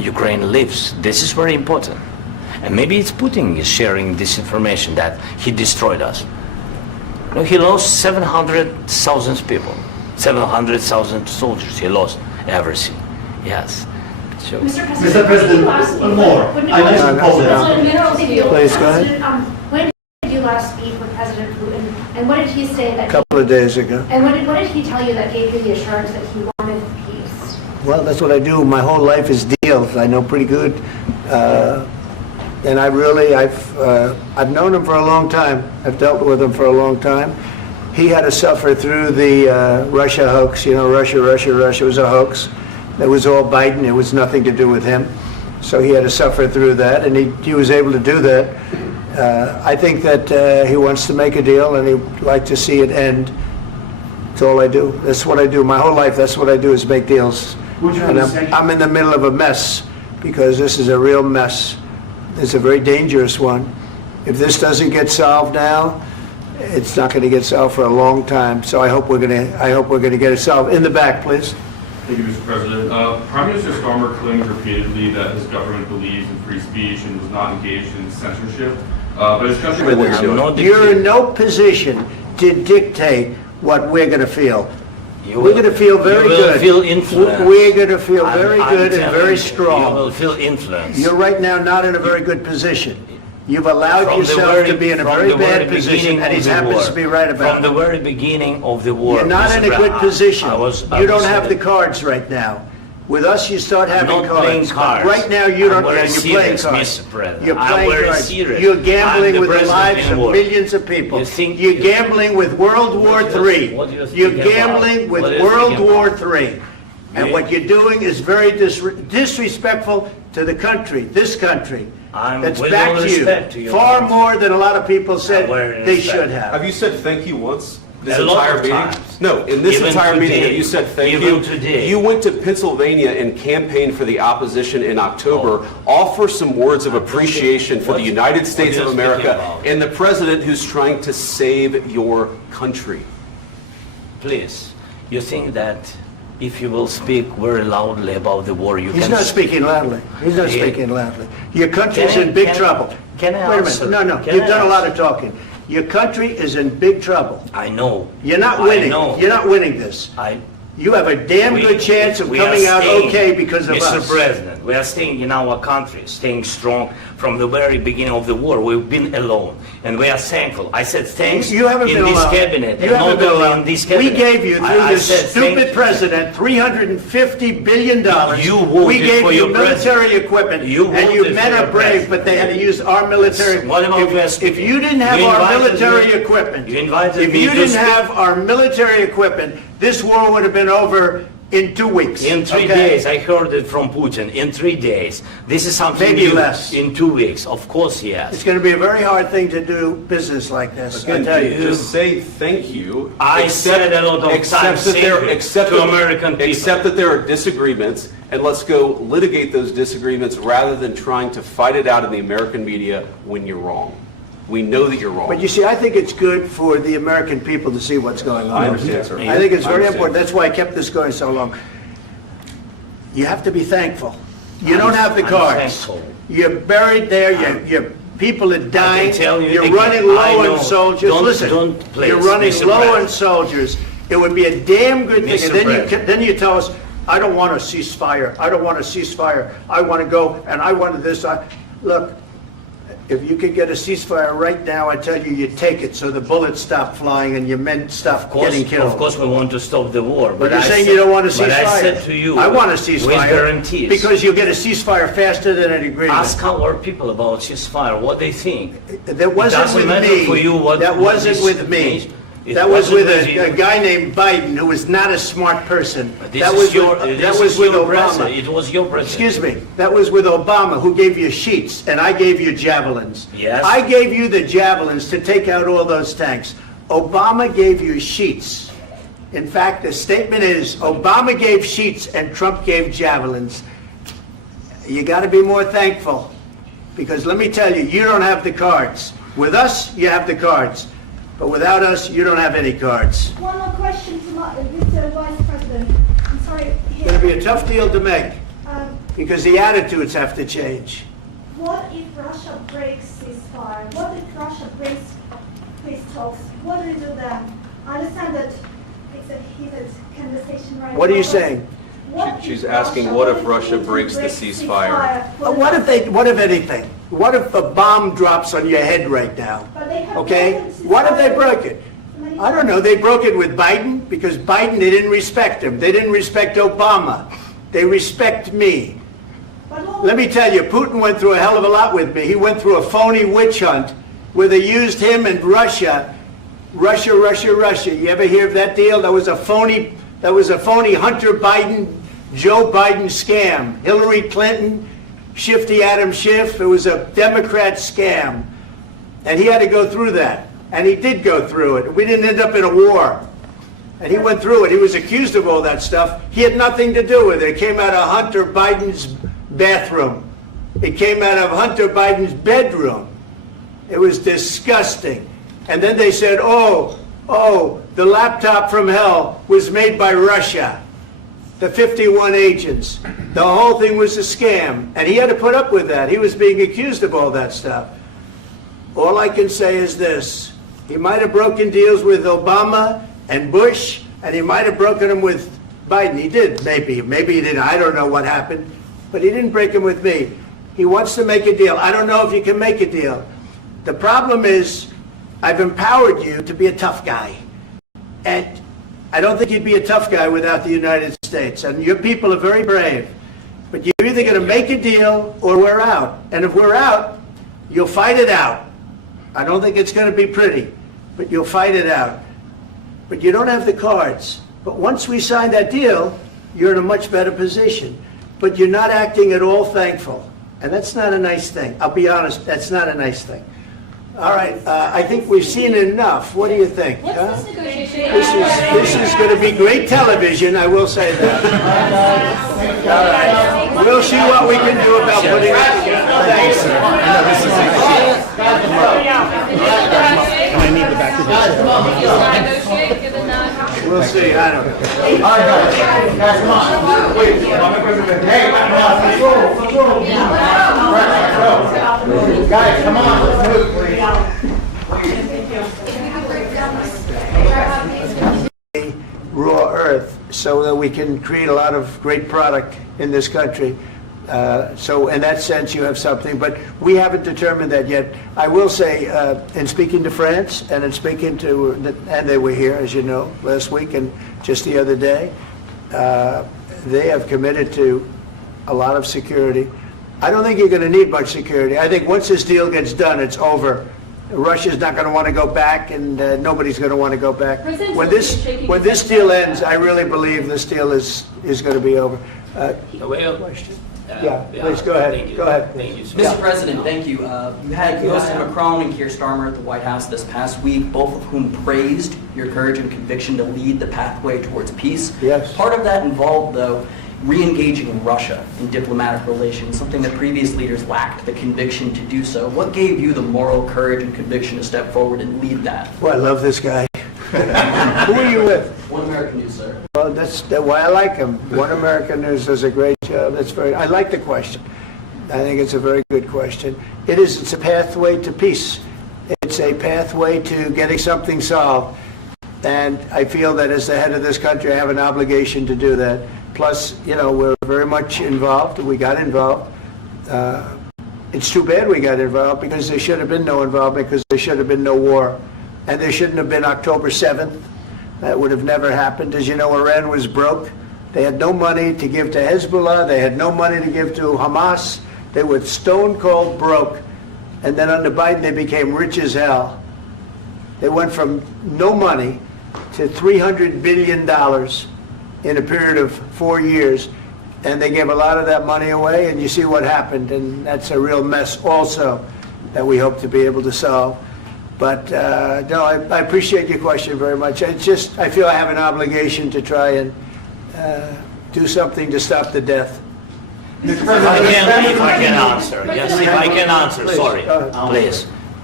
Ukraine lives. This is very important. And maybe it's Putin is sharing this information that he destroyed us. No, he lost 700,000 people, 700,000 soldiers. He lost everything. Yes. So, Mr. President, one more. I mentioned Poland. Please, go ahead. When did you last speak with President Putin, and what did he say that? A couple of days ago. And what did he tell you that gave you the assurance that he wanted peace? Well, that's what I do. My whole life is deals. I know pretty good. And I've known him for a long time. I've dealt with him for a long time. He had to suffer through the Russia hoax. You know, Russia was a hoax. It was all Biden. It was nothing to do with him. So he had to suffer through that, and he was able to do that. I think that he wants to make a deal, and he'd like to see it end. That's all I do. That's what I do. My whole life, that's what I do, is make deals. And I'm in the middle of a mess, because this is a real mess. It's a very dangerous one. If this doesn't get solved now, it's not going to get solved for a long time. So I hope we're going to get it solved. In the back, please. Thank you, Mr. President. Prime Minister Starmer claimed repeatedly that his government believes in free speech and was not engaged in censorship. But his country... You're in no position to dictate what we're going to feel. We're going to feel very good. Feel influenced. We're going to feel very good and very strong. You will feel influenced. You're right now not in a very good position. You've allowed yourself to be in a very bad position, and he happens to be right about it. From the very beginning of the war. You're not in a good position. You don't have the cards right now. With us, you start having cards. Right now, you don't. You're playing cards. You're playing cards. You're gambling with the lives of millions of people. You're gambling with World War III. You're gambling with World War III. And what you're doing is very disrespectful to the country, this country. That's back to you. Far more than a lot of people said they should have. Have you said thank you once? This entire meeting? No, in this entire meeting, have you said thank you? You went to Pennsylvania and campaigned for the opposition in October. Offer some words of appreciation for the United States of America and the president who's trying to save your country. Please, you think that if you will speak very loudly about the war, you can... He's not speaking loudly. He's not speaking loudly. Your country's in big trouble. Can I Wait a minute. No, you've done a lot of talking. Your country is in big trouble. I know. You're not winning. You're not winning this. You have a damn good chance of coming out okay because of us. Mr. President, we are staying in our country, staying strong from the very beginning of the war. We've been alone, and we are thankful. I said thanks you haven't been in this alone. cabinet. You haven't been alone. In this cabinet. We gave you, through this stupid president, $350 billion. We gave you military equipment, and you men are brave, but they had to use our military. If you didn't have our military equipment, this war would have been over in 2 weeks. In 3 days, I heard it from Putin. In 3 days, this is something maybe new. Less. In 2 weeks, of course, yes. It's going to be a very hard thing to do business like this. Again, I tell you. just say thank you. I said a lot of times to American people. Accept that there are disagreements, and let's go litigate those disagreements rather than trying to fight it out in the American media when you're wrong. We know that you're wrong. But you see, I think it's good for the American people to see what's going on. I understand, sir. I think it's very important. That's why I kept this going so long. You have to be thankful. You don't have the cards. You're buried there. Your people are dying. You're running low on soldiers. Listen, you're running low on soldiers. It would be a damn good thing. And then you tell us, I don't want a ceasefire. I don't want a ceasefire. I want to go, and I want this. Look. If you could get a ceasefire right now, I tell you, you take it so the bullets stop flying and your men stop getting killed. Of course, we want to stop the war. But you're saying you don't want a ceasefire. But I said to you, I want a ceasefire. With guarantees. Because you'll get a ceasefire faster than an agreement. Ask our people about ceasefire, what they think. That wasn't with me. That wasn't with me. That was with a guy named Biden, who was not a smart person. That was with Obama. It was your president. Excuse me. That was with Obama, who gave you sheets, and I gave you javelins. Yes. I gave you the javelins to take out all those tanks. Obama gave you sheets. In fact, the statement is, Obama gave sheets and Trump gave javelins. You got to be more thankful, because let me tell you, you don't have the cards. With us, you have the cards. But without us, you don't have any cards. One more question to Mr. Vice President. I'm sorry. It's going to be a tough deal to make. because the attitudes have to change. What if Russia breaks ceasefire? What if Russia breaks peace talks? What do you do then? I understand that it's a heated conversation right now. What are you saying? She's asking, what if Russia breaks the ceasefire? What if anything? What if a bomb drops on your head right now? Okay? What if they broke it? I don't know. They broke it with Biden because Biden, they didn't respect him. They didn't respect Obama. They respect me. Let me tell you, Putin went through a hell of a lot with me. He went through a phony witch hunt where they used him and Russia. Russia. You ever hear of that deal? That was a phony Hunter Biden, Joe Biden scam. Hillary Clinton, Shifty Adam Schiff. It was a Democrat scam. And he had to go through that. And he did go through it. We didn't end up in a war. And he went through it. He was accused of all that stuff. He had nothing to do with it. It came out of Hunter Biden's bathroom. It came out of Hunter Biden's bedroom. It was disgusting. And then they said, oh, the laptop from hell was made by Russia. The 51 agents. The whole thing was a scam. And he had to put up with that. He was being accused of all that stuff. All I can say is this. He might have broken deals with Obama and Bush, and he might have broken them with Biden. He did, maybe. Maybe he didn't. I don't know what happened. But he didn't break them with me. He wants to make a deal. I don't know if you can make a deal. The problem is, I've empowered you to be a tough guy. And I don't think you'd be a tough guy without the United States. And your people are very brave. But you're either going to make a deal or we're out. And if we're out, you'll fight it out. I don't think it's going to be pretty, but you'll fight it out. But you don't have the cards. But once we sign that deal, you're in a much better position. But you're not acting at all thankful. And that's not a nice thing. I'll be honest, that's not a nice thing. All right, I think we've seen enough. What do you think? Huh? This is going to be great television, I will say that. All right. We'll see what we can do about putting it together. Thanks, sir. I need the back of this. We'll see, I don't know. All right, guys, come on. Wait, hey, guys, come on, let's move, please. Raw earth so that we can create a lot of great product in this country. So in that sense, you have something, but we haven't determined that yet. I will say, in speaking to France and in speaking to, and they were here, as you know, last week and just the other day, they have committed to a lot of security. I don't think you're going to need much security. I think once this deal gets done, it's over. Russia's not going to want to go back, and nobody's going to want to go back. When this deal ends, I really believe this deal is going to be over. Question? Yeah, please go ahead. Thank you. Go ahead. Thank you so Mr. much. President, thank you. You had President Macron and Keir Starmer at the White House this past week, both of whom praised your courage and conviction to lead the pathway towards peace. Yes. Part of that involved, though, re-engaging Russia in diplomatic relations, something that previous leaders lacked the conviction to do so. What gave you the moral courage and conviction to step forward and lead that? Well, I love this guy. Who are you with? One American News, sir. Well, that's why I like him. One American News does a great job. I like the question. I think it's a very good question. It's a pathway to peace. It's a pathway to getting something solved. And I feel that as the head of this country, I have an obligation to do that. Plus, we're very much involved. We got involved. It's too bad we got involved because there should have been no involvement because there should have been no war. And there shouldn't have been October 7th. That would have never happened. As you know, Iran was broke. They had no money to give to Hezbollah. They had no money to give to Hamas. They were stone cold broke. And then under Biden, they became rich as hell. They went from no money to $300 billion in a period of 4 years. And they gave a lot of that money away, and you see what happened. And that's a real mess also that we hope to be able to solve. But no, I appreciate your question very much. It's just, I feel I have an obligation to try and do something to stop the death. If I can answer. Yes, if I can answer, Please, sorry. go ahead. Please.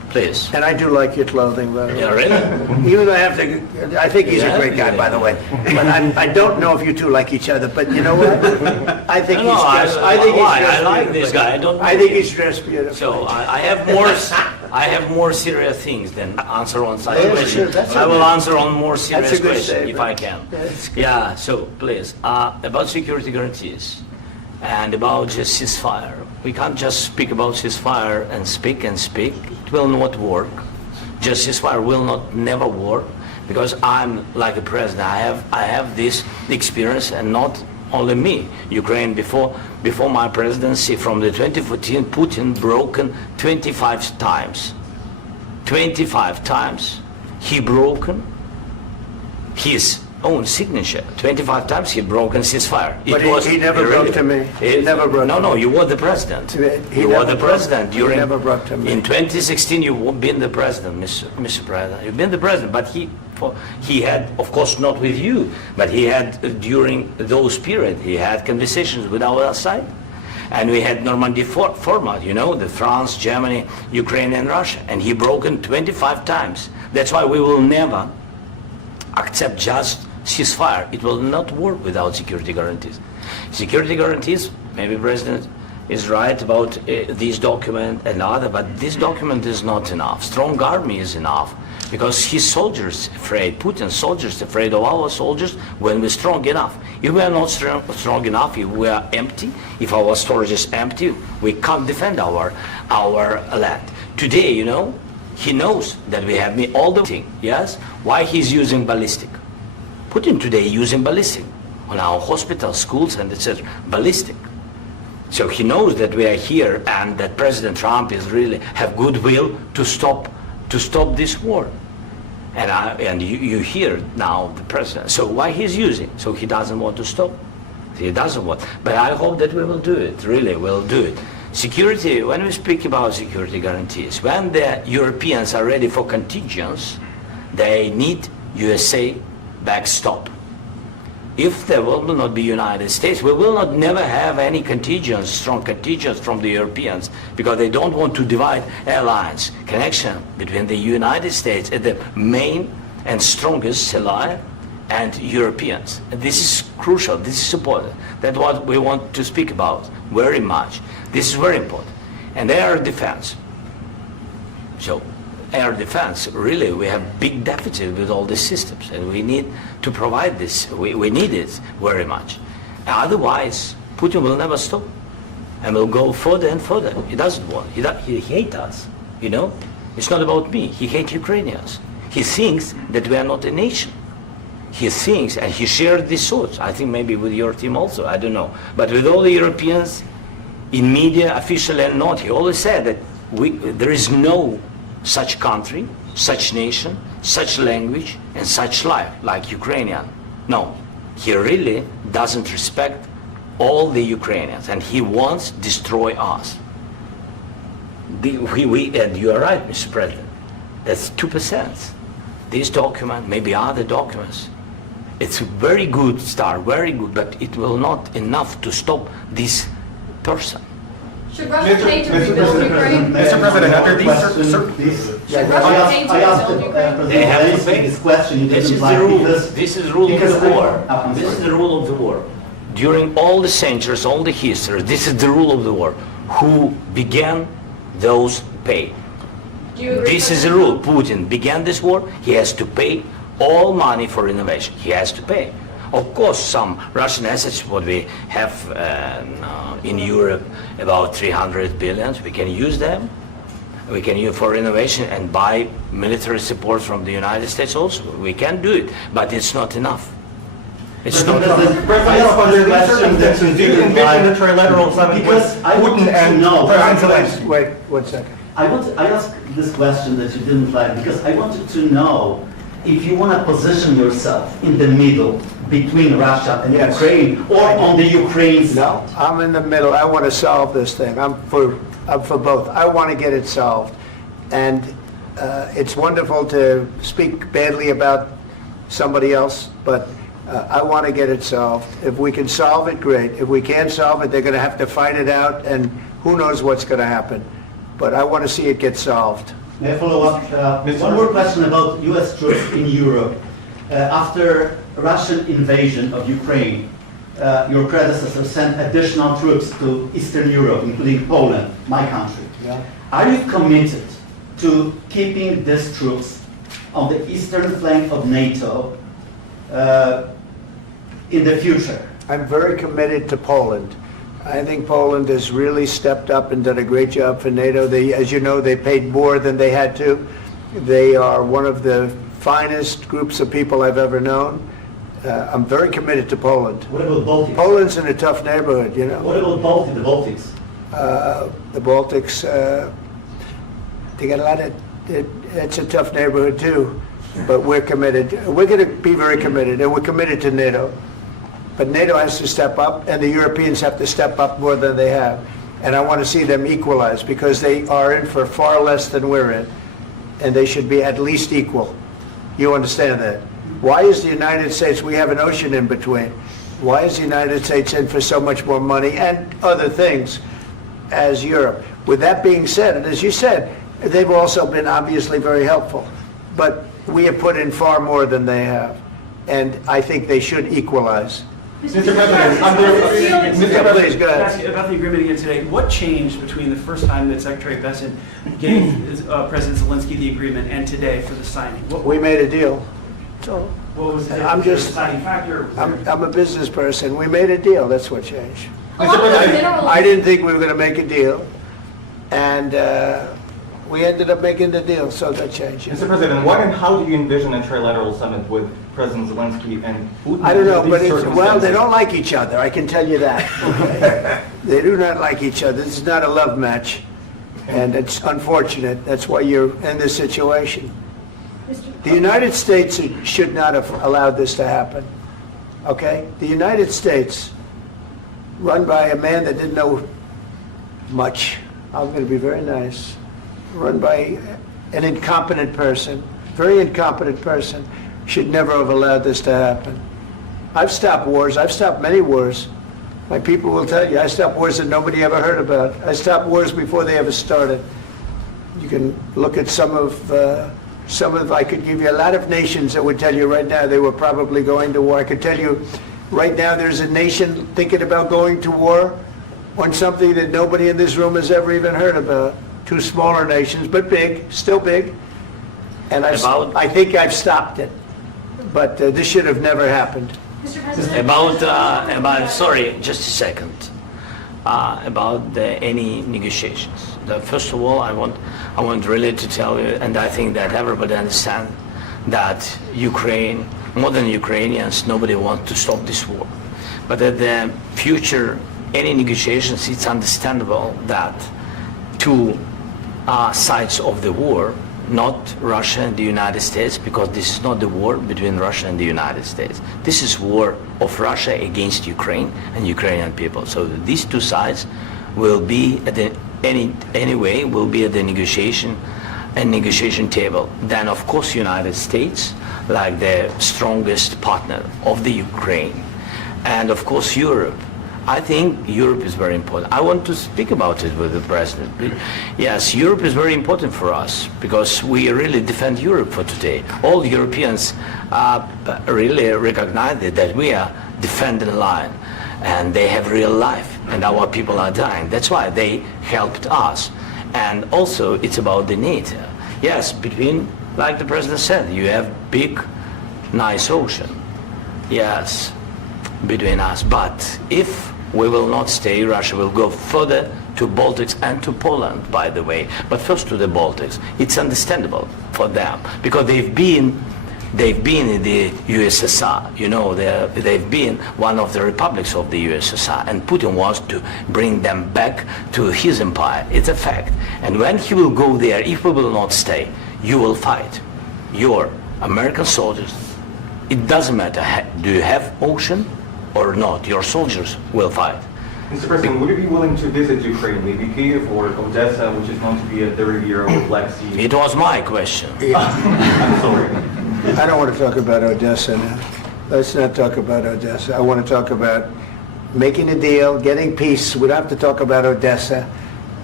please. And I do like your clothing, by the way. Yeah, really? Even though I think he's a great guy, by the way. But I don't know if you two like each other, but you know what? I think No, he's dressed, I like this guy. I don't. I think he's dressed beautifully. So I have more serious things than answer on such Yeah, questions. sure, that's I will okay. answer on more serious That's a good questions if I statement. can. That's good. Yeah. So please, about security guarantees and about just ceasefire. We can't just speak about ceasefire and speak and speak. It will not work. Just ceasefire will not never work because I'm like a president. I have this experience, and not only me. Ukraine before my presidency, from the 2014, Putin broken 25 times. 25 times he broken his own signature. 25 times he broken ceasefire. But he never broke to me. He never broke to No, me. you were the president. He You were never the broke- president he during. never broke to me. In 2016, you've been the president, Mr. President. You've been the president, but he had, of course, not with you, but he had during those period. He had conversations with our side, and we had Normandy format. You know, the France, Germany, Ukraine, and Russia, and he broken 25 times. That's why we will never accept just ceasefire. It will not work without security guarantees. Security guarantees, maybe President is right about this document and other, but this document is not enough. Strong army is enough because his soldiers afraid, Putin's soldiers afraid of our soldiers when we're strong enough. If we are not strong enough, if we are empty, if our storage is empty, we can't defend our land. Today, you know, he knows that we have all the thing, yes? Why he's using ballistic? Putin today using ballistic on our hospitals, schools, and etc. Ballistic. So he knows that we are here and that President Trump is really have goodwill to stop this war. And you hear now the president. So why he's using? So he doesn't want to stop. He doesn't want. But I hope that we will do it. Really, we'll do it. Security. When we speak about security guarantees, when the Europeans are ready for contingents, they need USA backstop. If there will not be United States, we will not never have any contingents, strong contingents from the Europeans, because they don't want to divide alliance connection between the United States and the main and strongest ally and Europeans. And this is crucial. This is important. That's what we want to speak about very much. This is very important. And air defense. So air defense, really, we have big deficit with all these systems, and we need to provide this. We need it very much. Otherwise, Putin will never stop, and will go further and further. He doesn't want. He hates us. You know, it's not about me. He hates Ukrainians. He thinks that we are not a nation. He thinks, and he shared these thoughts. I think maybe with your team also. I don't know, but with all the Europeans, in media, officially and not, he always said that there is no such country, such nation, such language, and such life like Ukrainian. No, he really doesn't respect all the Ukrainians, and he wants to destroy us. And you are right, Mr. President. That's 2%. This document, maybe other documents, it's a very good start, very good, but it will not enough to stop this person. Should Russia pay to rebuild Ukraine? Mr. President, under these Should Russia pay to rebuild Ukraine? They have to pay. This question you This didn't is the like rule. because- This is the rule of because the I- war. I'm This is sorry. the rule of the war. During all the centuries, all the history, this is the rule of the war. Who began, those pay. Do you agree? This is the rule. Putin began this war. He has to pay all money for innovation. He has to pay. Of course, some Russian assets, what we have in Europe, about 300 billion, we can use them. We can use for innovation and buy military support from the United States also. We can do it, but it's not enough. It's not enough. Under these circumstances, do you envision a trilateral summit with Because I want Putin to and know- President Zelensky? Wait 1 second. I asked this question that you didn't like because I wanted to know if you want to position yourself in the middle between Russia and Yes. Ukraine or on the Ukraine's No, I'm in the middle. I want to solve this thing. I'm for both. I want to get it solved. And it's wonderful to speak badly about somebody else, but I want to get it solved. If we can solve it, great. If we can't solve it, they're going to have to fight it out, and who knows what's going to happen. But I want to see it get solved. May I follow up? One more question about U.S. troops in Europe. After Russian invasion of Ukraine, your predecessor sent additional troops to Eastern Europe, including Poland, my country. Yeah. Are you committed to keeping these troops on the eastern flank of NATO in the future? I'm very committed to Poland. I think Poland has really stepped up and done a great job for NATO. They, as you know, they paid more than they had to. They are one of the finest groups of people I've ever known. I'm very committed to Poland. What about Baltics? Poland's in a tough neighborhood, you know. What about the Baltics? The Baltics, they got a lot of, it's a tough neighborhood too, but we're committed. We're going to be very committed, and we're committed to NATO. But NATO has to step up, and the Europeans have to step up more than they have. And I want to see them equalize, because they are in for far less than we're in, and they should be at least equal. You understand that? Why is the United States, we have an ocean in between, why is the United States in for so much more money and other things as Europe? With that being said, and as you said, they've also been obviously very helpful, but we have put in far more than they have, and I think they should equalize. Mr. President, Please, go ahead. Ask you about the agreement again today. What changed between the first time that Secretary Bessent gave President Zelensky the agreement and today for the signing? We made a deal. What was the I'm just, deciding factor? I'm a business person. We made a deal. That's what changed. Mr. President, I didn't think we were going to make a deal, and we ended up making the deal, so that changed. Mr. President, what and how do you envision a trilateral summit with President Zelensky and Putin? I don't know, under but these well, they circumstances? don't like each other, I can tell you that. Okay? They do not like each other. This is not a love match, and it's unfortunate. That's why you're in this situation. The United States should not have allowed this to happen, okay? The United States, run by a man that didn't know much, I'm going to be very nice, run by an incompetent person, very incompetent person, should never have allowed this to happen. I've stopped wars. I've stopped many wars. My people will tell you, I stopped wars that nobody ever heard about. I stopped wars before they ever started. You can look at some of, I could give you a lot of nations that would tell you right now they were probably going to war. I could tell you right now there's a nation thinking about going to war on something that nobody in this room has ever even heard about. Two smaller nations, but big, still big. And I think I've stopped it. But this should have never happened. Mr. President, Sorry, just a second. About any negotiations. First of all, I want really to tell you, and I think that everybody understands that Ukraine, more than Ukrainians, nobody wants to stop this war. But at the future, any negotiations, it's understandable that two sides of the war, not Russia and the United States, because this is not the war between Russia and the United States. This is war of Russia against Ukraine and Ukrainian people. So these two sides will be at the anyway will be at the negotiation table. Then of course United States, like the strongest partner of the Ukraine, and of course Europe. I think Europe is very important. I want to speak about it with the President. Yes, Europe is very important for us because we really defend Europe for today. All Europeans really recognize that we are defending the line and they have real life and our people are dying. That's why they helped us. And also it's about the NATO. Yes, between, like the President said, you have big, nice ocean. Yes, between us. But if we will not stay, Russia will go further to Baltics and to Poland, by the way. But first to the Baltics. It's understandable for them because they've been in the USSR. You know, they've been one of the republics of the USSR, and Putin wants to bring them back to his empire. It's a fact. And when he will go there, if we will not stay, you will fight. Your American soldiers, it doesn't matter, do you have ocean or not, your soldiers will fight. Mr. President, would you be willing to visit Ukraine, maybe Kyiv or Odessa, which is known to be a dirty area with Black Sea? It was my question. I'm sorry. I don't want to talk about Odessa now. Let's not talk about Odessa. I want to talk about making a deal, getting peace. We don't have to talk about Odessa.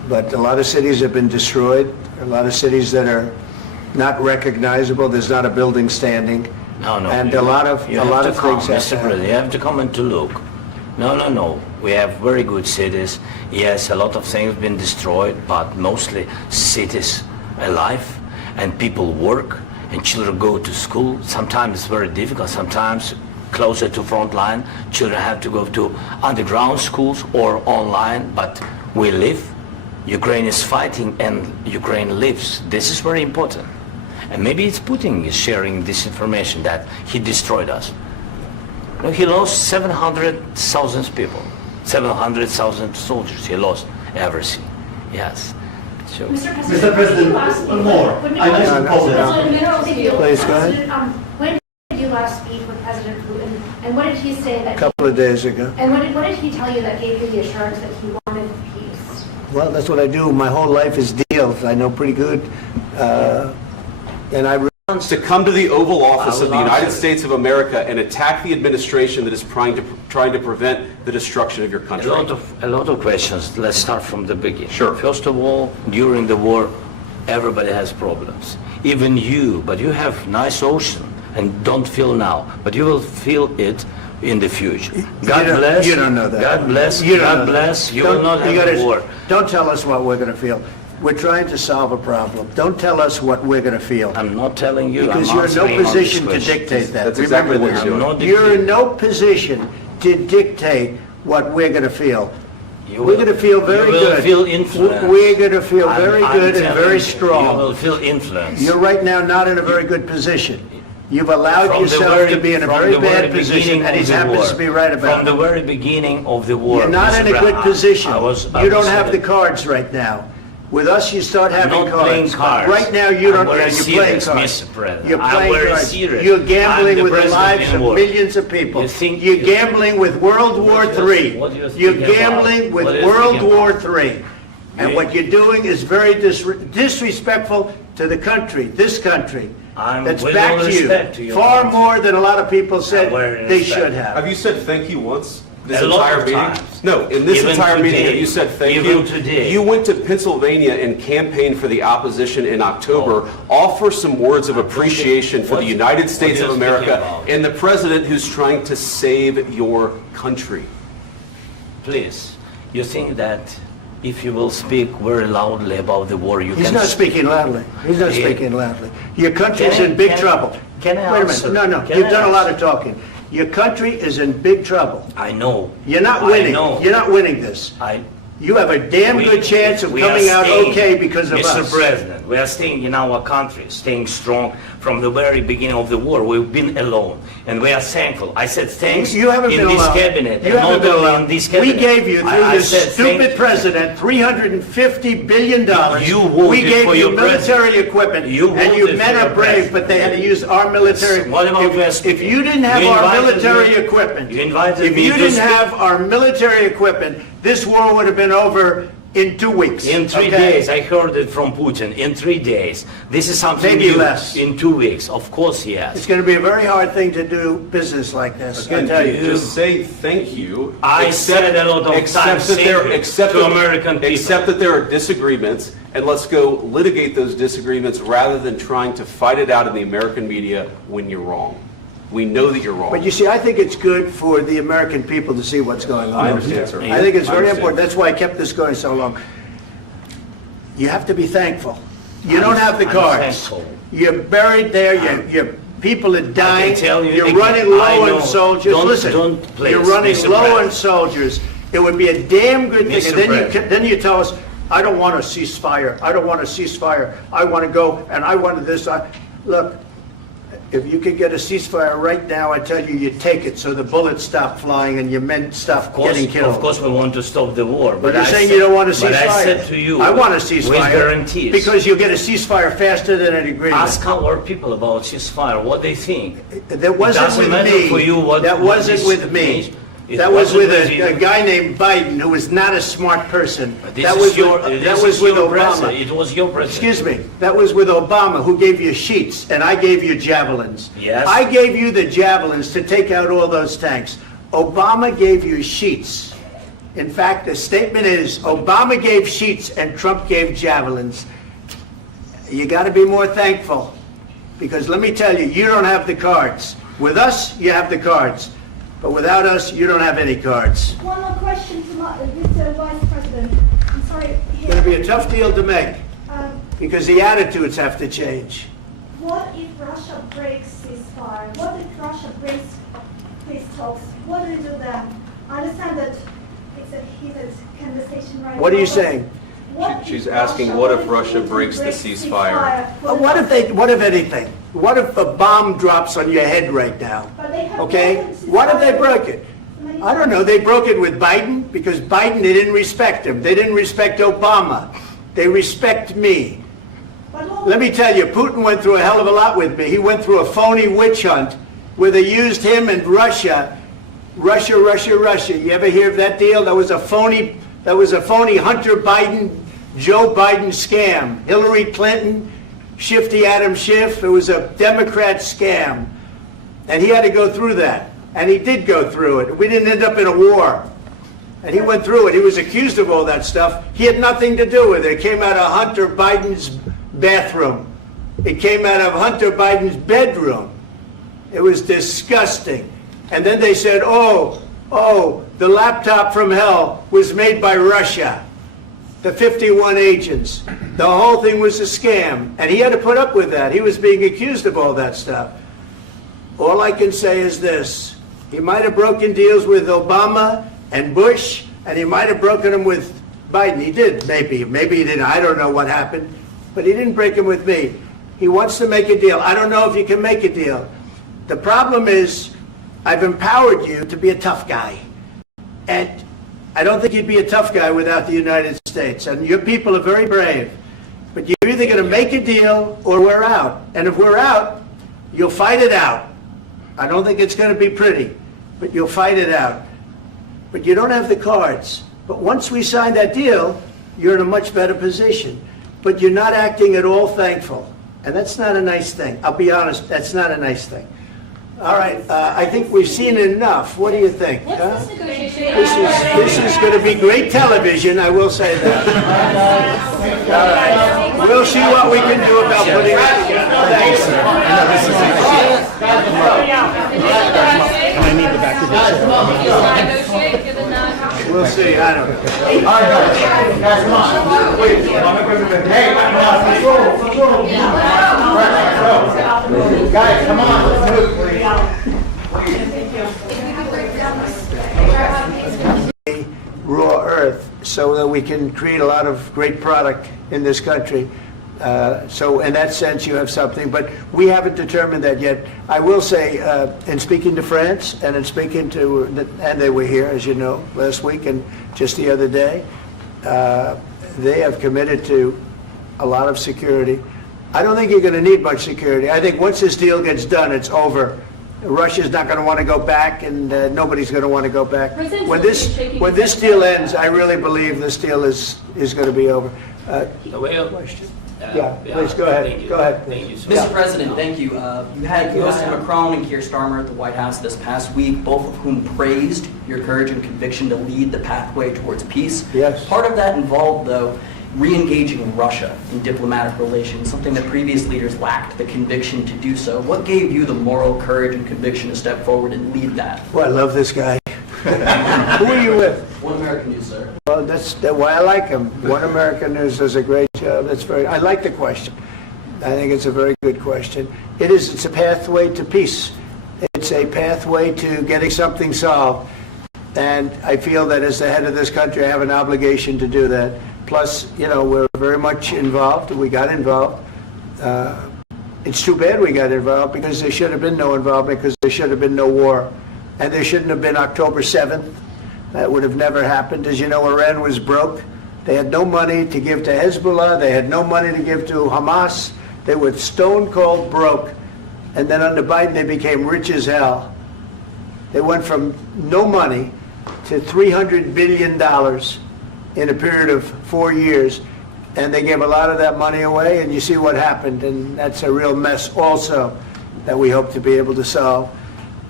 but a lot of cities have been destroyed. A lot of cities that are not recognizable. There's not a building standing. No. And a lot of things have Mr. to President, you happen. have to come and to look. No. We have very good cities. Yes, a lot of things have been destroyed, but mostly cities alive, and people work, and children go to school. Sometimes it's very difficult. Sometimes closer to front line, children have to go to underground schools or online, but we live. Ukraine is fighting and Ukraine lives. This is very important. And maybe it's Putin is sharing this information that he destroyed us. You know, he lost 700,000 people, 700,000 soldiers. He lost everything. Yes. So, Mr. President, one more. I mentioned Poland. Please, go ahead. When did you last speak with President Putin, and what did he say that? A couple of days ago. And what did he tell you that gave you the assurance that he wanted peace? Well, that's what I do. My whole life is deals. I know pretty good. And I To come to the Oval Office I of the will United answer. States of America and attack the administration that is trying to prevent the destruction of your country. a lot of questions. Let's start from the beginning. Sure. First of all, during the war, everybody has problems. Even you, but you have nice ocean and don't feel now, but you will feel it in the future. God bless. You don't know that. God bless. You don't God know that. bless. You will not have a war. Don't tell us what we're going to feel. We're trying to solve a problem. Don't tell us what we're going to feel. I'm not telling you. Because I'm you're in no answering on this position to question. dictate that. That's exactly Remember what this. you're doing. I'm not You're in dictating. no position to dictate what we're going to feel. You We're will- going to feel very you will good. feel influenced. We're going to feel I'm- very I'm good and telling very you, strong. You will feel influence. You're right now not in a very good position. You've allowed From the yourself very- to be in a from very the very bad position, beginning and he of the happens war. to be right about From the it. very beginning of the war. You're not Mr. in a good Brown, position. I You don't was have the saying- cards right now. With us, you start I'm having not playing cards. cards. Right now, you I'm don't. very You're playing serious, cards. Mr. President. You're I'm playing very cards. serious. You're I'm gambling the with the president lives in of war. millions of people. You think- You're gambling with World War What do you- III. what do you think You're about? gambling with What do you World think War about? III. And You- what you're doing is very disrespectful to the country, this country. I'm That's with back all to respect to you. your Far country. more than a lot of people said very they respect. should have. Have you said thank you once? This A lot entire of meeting? times. No, in this Even entire meeting, today. have you said thank Even you? today. You went to Pennsylvania and campaigned for the opposition in October. Offer some words of appreciation for the What- United States what of are you speaking America about? and the president who's trying to save your country. Please, you think that if you will speak very loudly about the war, you He's can... not speaking loudly. He's not He- speaking loudly. Your country's Can I- in big can- trouble. can I Wait a answer? minute. No, Can you've I done a lot answer? of talking. Your country is in big trouble. I know. You're not I winning. know. You're not winning this. You have a damn We- good chance of we are coming out staying, okay because of Mr. us. President, we are staying in our country, staying strong from the very beginning of the war. We've been alone, and we are thankful. I said thanks You haven't in been this alone. cabinet, You and haven't not been only alone. in this We cabinet. gave you, through I this said stupid thank- president, $350 billion. You voted We gave for you your military president. equipment, You and you voted men for are your brave, president. but they had to use our military. What about If West? you didn't have You our invited military me- equipment, you invited if me you to didn't speak- have our military equipment, this war would have been over in 2 weeks. In 3 okay? days, I heard it from Putin. In 3 days, this is something Maybe new. less. In 2 weeks, of course, yes. It's going to be a very hard thing to do business like this, I Again, tell you. just say thank you. I said a lot of except times that thank there, you except to that- American people. Except that there are disagreements, and let's go litigate those disagreements rather than trying to fight it out in the American media when you're wrong. We know that you're wrong. But you see, I think it's good for the American people to see what's going on. I understand, sir. I think it's I very understand. important. That's why I kept this going so long. You have to be thankful. You don't have the I'm cards. thankful. You're buried there. Your people are dying. tell you You're again, running I low know. on soldiers. Don't- Listen, don't please, you're running Mr. low on President. soldiers. It would be a damn good thing. Mr. And then President. then you tell us, I don't want a ceasefire. I don't want a ceasefire. I want to go and I want this. Look, if you could get a ceasefire right now, I tell you, you take it so the bullets stop flying and your men stop getting killed. Of course, we want to stop the war. But you're I saying said- you don't want a ceasefire. But I said to you, I want a with ceasefire. guarantees. Because you'll get a ceasefire faster than an agreement. Ask our people about ceasefire, what they think. That wasn't doesn't with matter me. for you what- That what wasn't this with me. means. It That was wasn't with with you. a guy named Biden, who was not a smart person. This That is was your, with, this that is was with your Obama. president. It was your president. Excuse me. That was with Obama, who gave you sheets, and I gave you javelins. Yes. I gave you the javelins to take out all those tanks. Obama gave you sheets. In fact, the statement is Obama gave sheets and Trump gave javelins. You got to be more thankful, because let me tell you, you don't have the cards. With us, you have the cards. But without us, you don't have any cards. One more question to Mr. Vice President. I'm sorry. It's going to be a tough deal to make, because the attitudes have to change. What if Russia breaks ceasefire? What if Russia breaks peace talks? What do you do then? I understand that it's a heated conversation right now. What are you saying? She's asking, what if Russia breaks the ceasefire? What if anything? What if a bomb drops on your head right now? Okay? What if they broke it? I don't know. They broke it with Biden, because Biden, they didn't respect him. They didn't respect Obama. They respect me. Let me tell you, Putin went through a hell of a lot with me. He went through a phony witch hunt where they used him and Russia. Russia. You ever hear of that deal? That was a phony Hunter Biden, Joe Biden scam. Hillary Clinton, Shifty Adam Schiff. It was a Democrat scam. And he had to go through that. And he did go through it. We didn't end up in a war. And he went through it. He was accused of all that stuff. He had nothing to do with it. It came out of Hunter Biden's bathroom. It came out of Hunter Biden's bedroom. It was disgusting. And then they said, oh, the laptop from hell was made by Russia. The 51 agents. The whole thing was a scam. And he had to put up with that. He was being accused of all that stuff. All I can say is this. He might have broken deals with Obama and Bush, and he might have broken them with Biden. He did, maybe. Maybe he didn't. I don't know what happened. But he didn't break them with me. He wants to make a deal. I don't know if you can make a deal. The problem is, I've empowered you to be a tough guy. And I don't think you'd be a tough guy without the United States. And your people are very brave. But you're either going to make a deal or we're out. And if we're out, you'll fight it out. I don't think it's going to be pretty, but you'll fight it out. But you don't have the cards. But once we sign that deal, you're in a much better position. But you're not acting at all thankful. And that's not a nice thing. I'll be honest, that's not a nice thing. All right, I think we've seen enough. What do you think? Huh? This is going to be great television, I will say that. All right. We'll see what we can do about putting it together. Thanks, sir. I need the back of the We'll see, I don't know. All right, guys, come on. Wait, hey, guys, come on, let's move, please. Raw earth, so that we can create a lot of great product in this country. So in that sense, you have something, but we haven't determined that yet. I will say, in speaking to France and in speaking to, and they were here, as you know, last week and just the other day, they have committed to a lot of security. I don't think you're going to need much security. I think once this deal gets done, it's over. Russia's not going to want to go back, and nobody's going to want to go back. When this deal ends, I really believe this deal is going to be over. Question? Yeah, please go ahead. Go ahead. Thank you. Mr. President, thank you. You had Mr. Macron and Keir Starmer at the White House this past week, both of whom praised your courage and conviction to lead the pathway towards peace. Yes. Part of that involved, though, re-engaging Russia in diplomatic relations, something that previous leaders lacked the conviction to do so. What gave you the moral courage and conviction to step forward and lead that? Well, I love this guy. Who are you with? One American News, sir. Well, that's why I like him. One American News does a great job. I like the question. I think it's a very good question. It's a pathway to peace. It's a pathway to getting something solved. And I feel that as the head of this country, I have an obligation to do that. Plus, we're very much involved. We got involved. It's too bad we got involved, because there should have been no involvement, because there should have been no war. And there shouldn't have been October 7th. That would have never happened. As you know, Iran was broke. They had no money to give to Hezbollah. They had no money to give to Hamas. They were stone cold broke. And then under Biden, they became rich as hell. They went from no money to $300 billion in a period of 4 years. And they gave a lot of that money away, and you see what happened. And that's a real mess also that we hope to be able to solve.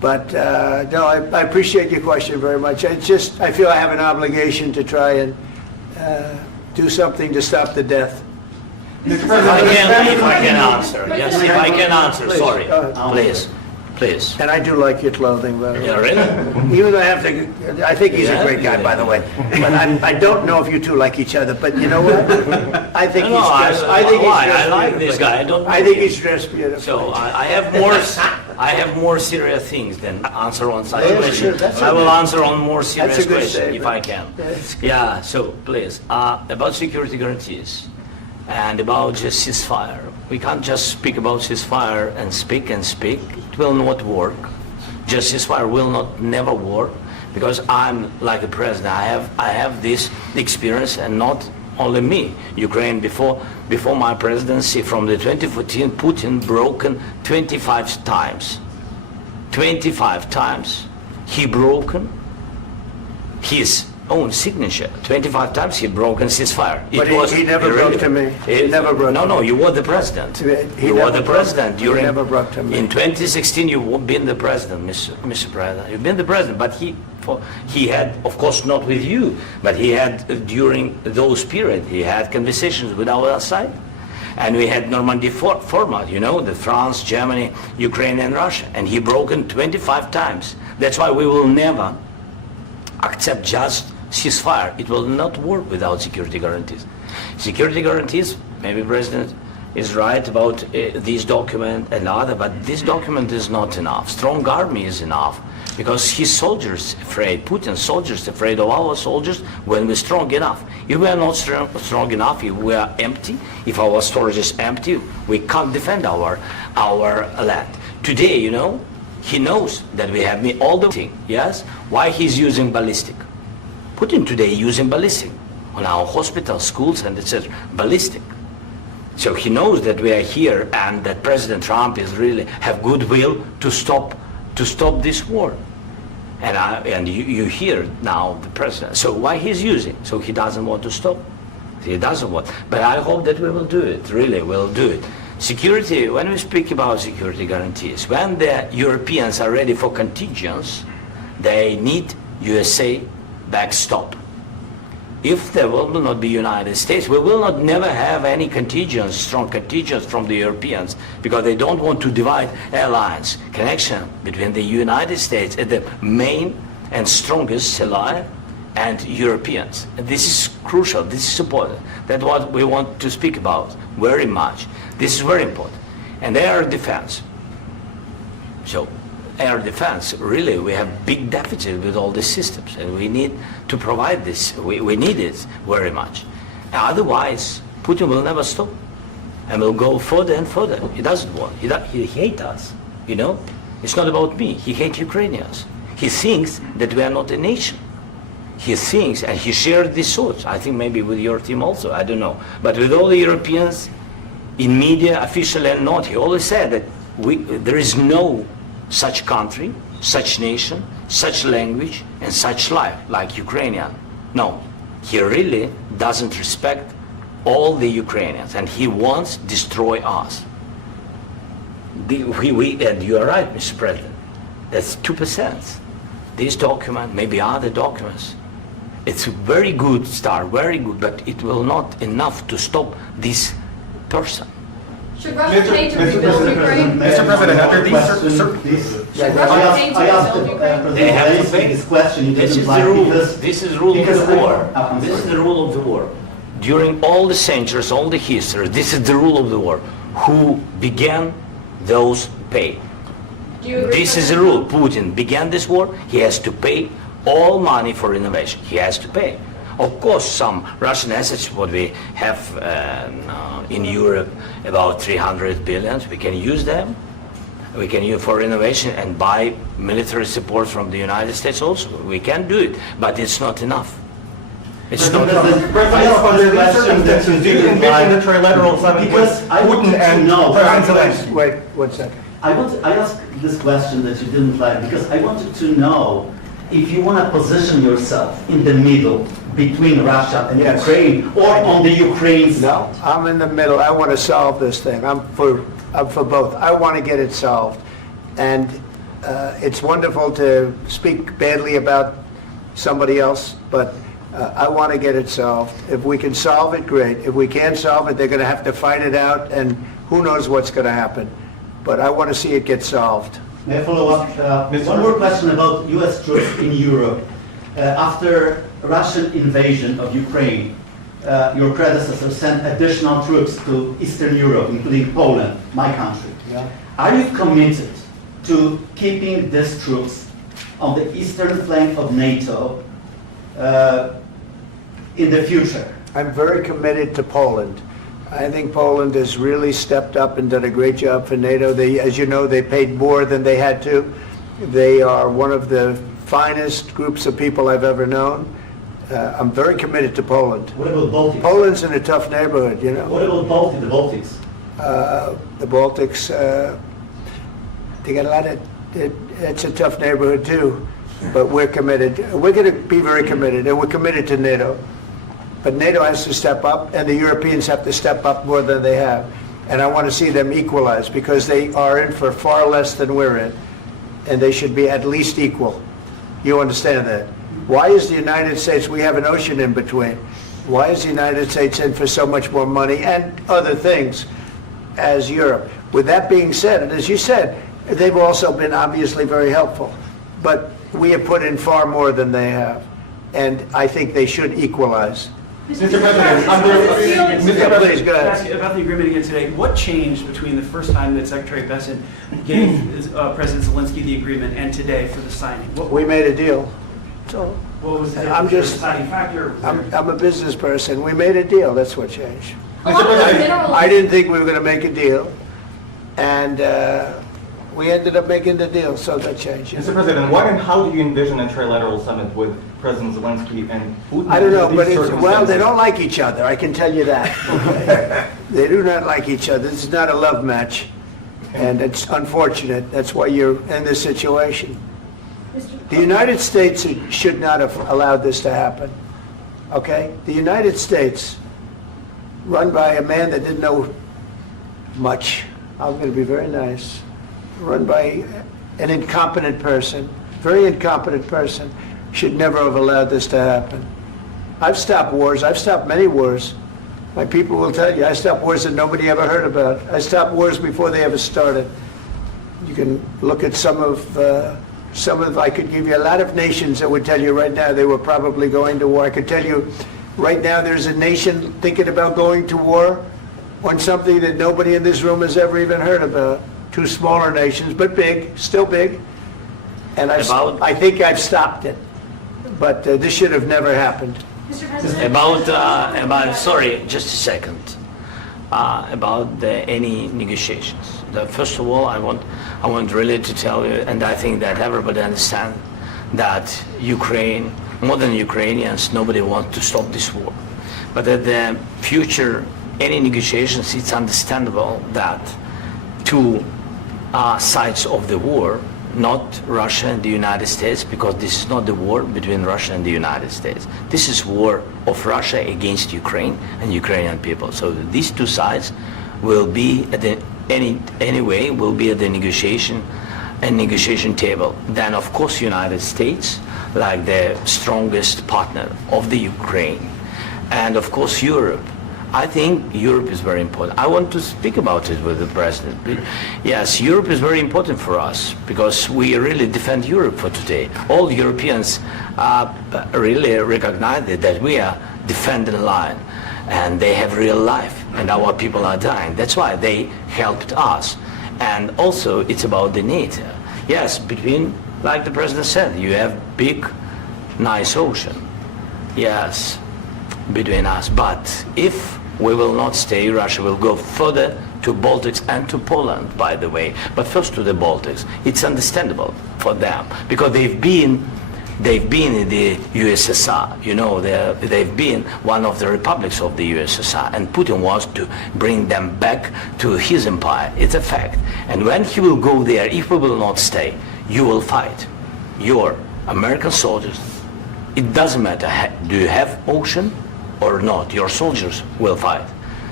But, no, I appreciate your question very much. It's just, I feel I have an obligation to try and do something to stop the death. If I can answer, yes, if I can answer, Please, sorry, go ahead. please. And I do like your clothing, by the way. Yeah, really? Even though I think he's a great guy, by the way. But I don't know if you two like each other, but you know what? I think he's dressed. I like this guy. I don't. I think he's dressed beautifully. So I have more serious things than answer on such Yeah, questions. sure, that's I will okay. answer on more serious That's a good questions if I statement. can. That's good. Yeah. So please, about security guarantees and about just ceasefire. We can't just speak about ceasefire and speak and speak. It will not work. Just ceasefire will never work because I'm like a president. I have this experience, and not only me. Ukraine before my presidency, from the 2014, Putin broken 25 times. 25 times he broken his own signature. 25 times he broken ceasefire. But he never broke to me. He never broke to me. No, you were the president. You were the president He during. never broke to me. In 2016, you've been the president, Mr. President. You've been the president, but he had, of course, not with you, but he had during those periods. He had conversations with our side, and we had Normandy format. You know, the France, Germany, Ukraine, and Russia, and he broken 25 times. That's why we will never accept just ceasefire. It will not work without security guarantees. Security guarantees, maybe President is right about this document and other, but this document is not enough. Strong army is enough because his soldiers afraid, Putin's soldiers afraid of our soldiers when we're strong enough. If we are not strong enough, if we are empty, if our storage is empty, we can't defend our land. Today, you know, he knows that we have all the thing, yes? Why he's using ballistic? Putin today using ballistic on our hospitals, schools, and etc. Ballistic. So he knows that we are here and that President Trump is really have goodwill to stop this war. And you hear now the president. So why he's using? So he doesn't want to stop. He doesn't want. But I hope that we will do it. Really, we'll do it. Security. When we speak about security guarantees, when the Europeans are ready for contingents, they need USA backstop. If there will not be United States, we will not never have any contingents, strong contingents from the Europeans, because they don't want to divide alliance connection between the United States and the main and strongest ally and Europeans. And this is crucial, this is important. That's what we want to speak about very much. This is very important. And air defense. So air defense, really, we have big deficit with all these systems, and we need to provide this. We need it very much. Otherwise, Putin will never stop, and will go further and further. He doesn't want. He hates us. You know, it's not about me. He hates Ukrainians. He thinks that we are not a nation. He thinks, and he shared these thoughts. I think maybe with your team also. I don't know, but with all the Europeans, in media, official and not, he always said that there is no such country, such nation, such language, and such life like Ukrainian. No, he really doesn't respect all the Ukrainians, and he wants to destroy us. And you are right, Mr. President. That's 2%. This document, maybe other documents, it's a very good start, very good, but it will not enough to stop this person. Should Russia pay to rebuild Ukraine? Mr. President, under these Should Russia pay to I asked rebuild Ukraine? They have to President pay. this question. You This didn't is like the rule. because- This is the rule of because the I- war. I'm This is sorry. the rule of the war. During all the centuries, all the history, this is the rule of the war. Who began, those pay. Do you agree? This is the rule. Putin began this war. He has to pay all money for innovation. He has to pay. Of course, some Russian assets, what we have in Europe, about 300 billion, we can use them. We can use for innovation and buy military support from the United States also. We can do it, but it's not enough. It's not enough. President, under these circumstances, do you envision a trilateral summit with Because I want Putin to and know- President Zelensky? Wait 1 second. I asked this question that you didn't like because I wanted to know if you want to position yourself in the middle between Russia and Yes. Ukraine or on the Ukraine's. No, I'm in the middle. I want to solve this thing. I'm for both. I want to get it solved. And It's wonderful to speak badly about somebody else, but I want to get it solved. If we can solve it, great. If we can't solve it, they're going to have to fight it out, and who knows what's going to happen. But I want to see it get solved. May I follow up? One more question about U.S. troops in Europe. After Russian invasion of Ukraine, your predecessor sent additional troops to Eastern Europe, including Poland, my country. Yeah. Are you committed to keeping these troops on the eastern flank of NATO in the future? I'm very committed to Poland. I think Poland has really stepped up and done a great job for NATO. They, as you know, they paid more than they had to. They are one of the finest groups of people I've ever known. I'm very committed to Poland. What about Baltics? Poland's in a tough neighborhood, you know. What about the Baltics? The Baltics, they got a lot of, it's a tough neighborhood too, but we're committed. We're going to be very committed, and we're committed to NATO. But NATO has to step up, and the Europeans have to step up more than they have. And I want to see them equalize, because they are in for far less than we're in, and they should be at least equal. You understand that? Why is the United States, we have an ocean in between, why is the United States in for so much more money and other things as Europe? With that being said, and as you said, they've also been obviously very helpful, but we have put in far more than they have, and I think they should equalize. Mr. President, Please, go ahead. Ask you about the agreement again today. What changed between the first time that Secretary Bessent gave President Zelensky the agreement and today for the signing? We made a deal. So What was the I'm just, deciding factor? I'm a business person. We made a deal. That's what changed. Mr. President, I didn't think we were going to make a deal, and we ended up making the deal, so that changed. Mr. President, what and how do you envision a trilateral summit with President Zelensky and Putin? I don't know, in but these well, they circumstances? don't like each other, I can tell you that. Okay? They do not like each other. This is not a love match, and it's unfortunate. That's why you're in this situation. The United States should not have allowed this to happen, okay? The United States, run by a man that didn't know much, I'm going to be very nice, run by an incompetent person, very incompetent person, should never have allowed this to happen. I've stopped wars. I've stopped many wars. My people will tell you, I stopped wars that nobody ever heard about. I stopped wars before they ever started. You can look at some of, I could give you a lot of nations that would tell you right now they were probably going to war. I could tell you right now there's a nation thinking about going to war on something that nobody in this room has ever even heard about. Two smaller nations, but big, still big. And I think I've stopped it. But this should have never happened. Mr. President, Sorry, just a second. About any negotiations. First of all, I want really to tell you, and I think that everybody understands that Ukraine, more than Ukrainians, nobody wants to stop this war. But at the future, any negotiations, it's understandable that two sides of the war, not Russia and the United States, because this is not the war between Russia and the United States. This is war of Russia against Ukraine and Ukrainian people. So these two sides will be at the anyway will be at the negotiation table. Then of course United States, like the strongest partner of the Ukraine, and of course Europe. I think Europe is very important. I want to speak about it with the President. Yes, Europe is very important for us because we really defend Europe for today. All Europeans really recognize that we are defending the line and they have real life and our people are dying. That's why they helped us. And also it's about the NATO. Yes, between, like the President said, you have big, nice ocean. Yes, between us. But if we will not stay, Russia will go further to Baltics and to Poland, by the way. But first to the Baltics. It's understandable for them because they've been in the USSR. You know, they've been one of the republics of the USSR, and Putin wants to bring them back to his empire. It's a fact. And when he will go there, if we will not stay, you will fight. Your American soldiers, it doesn't matter, do you have ocean or not, your soldiers will fight.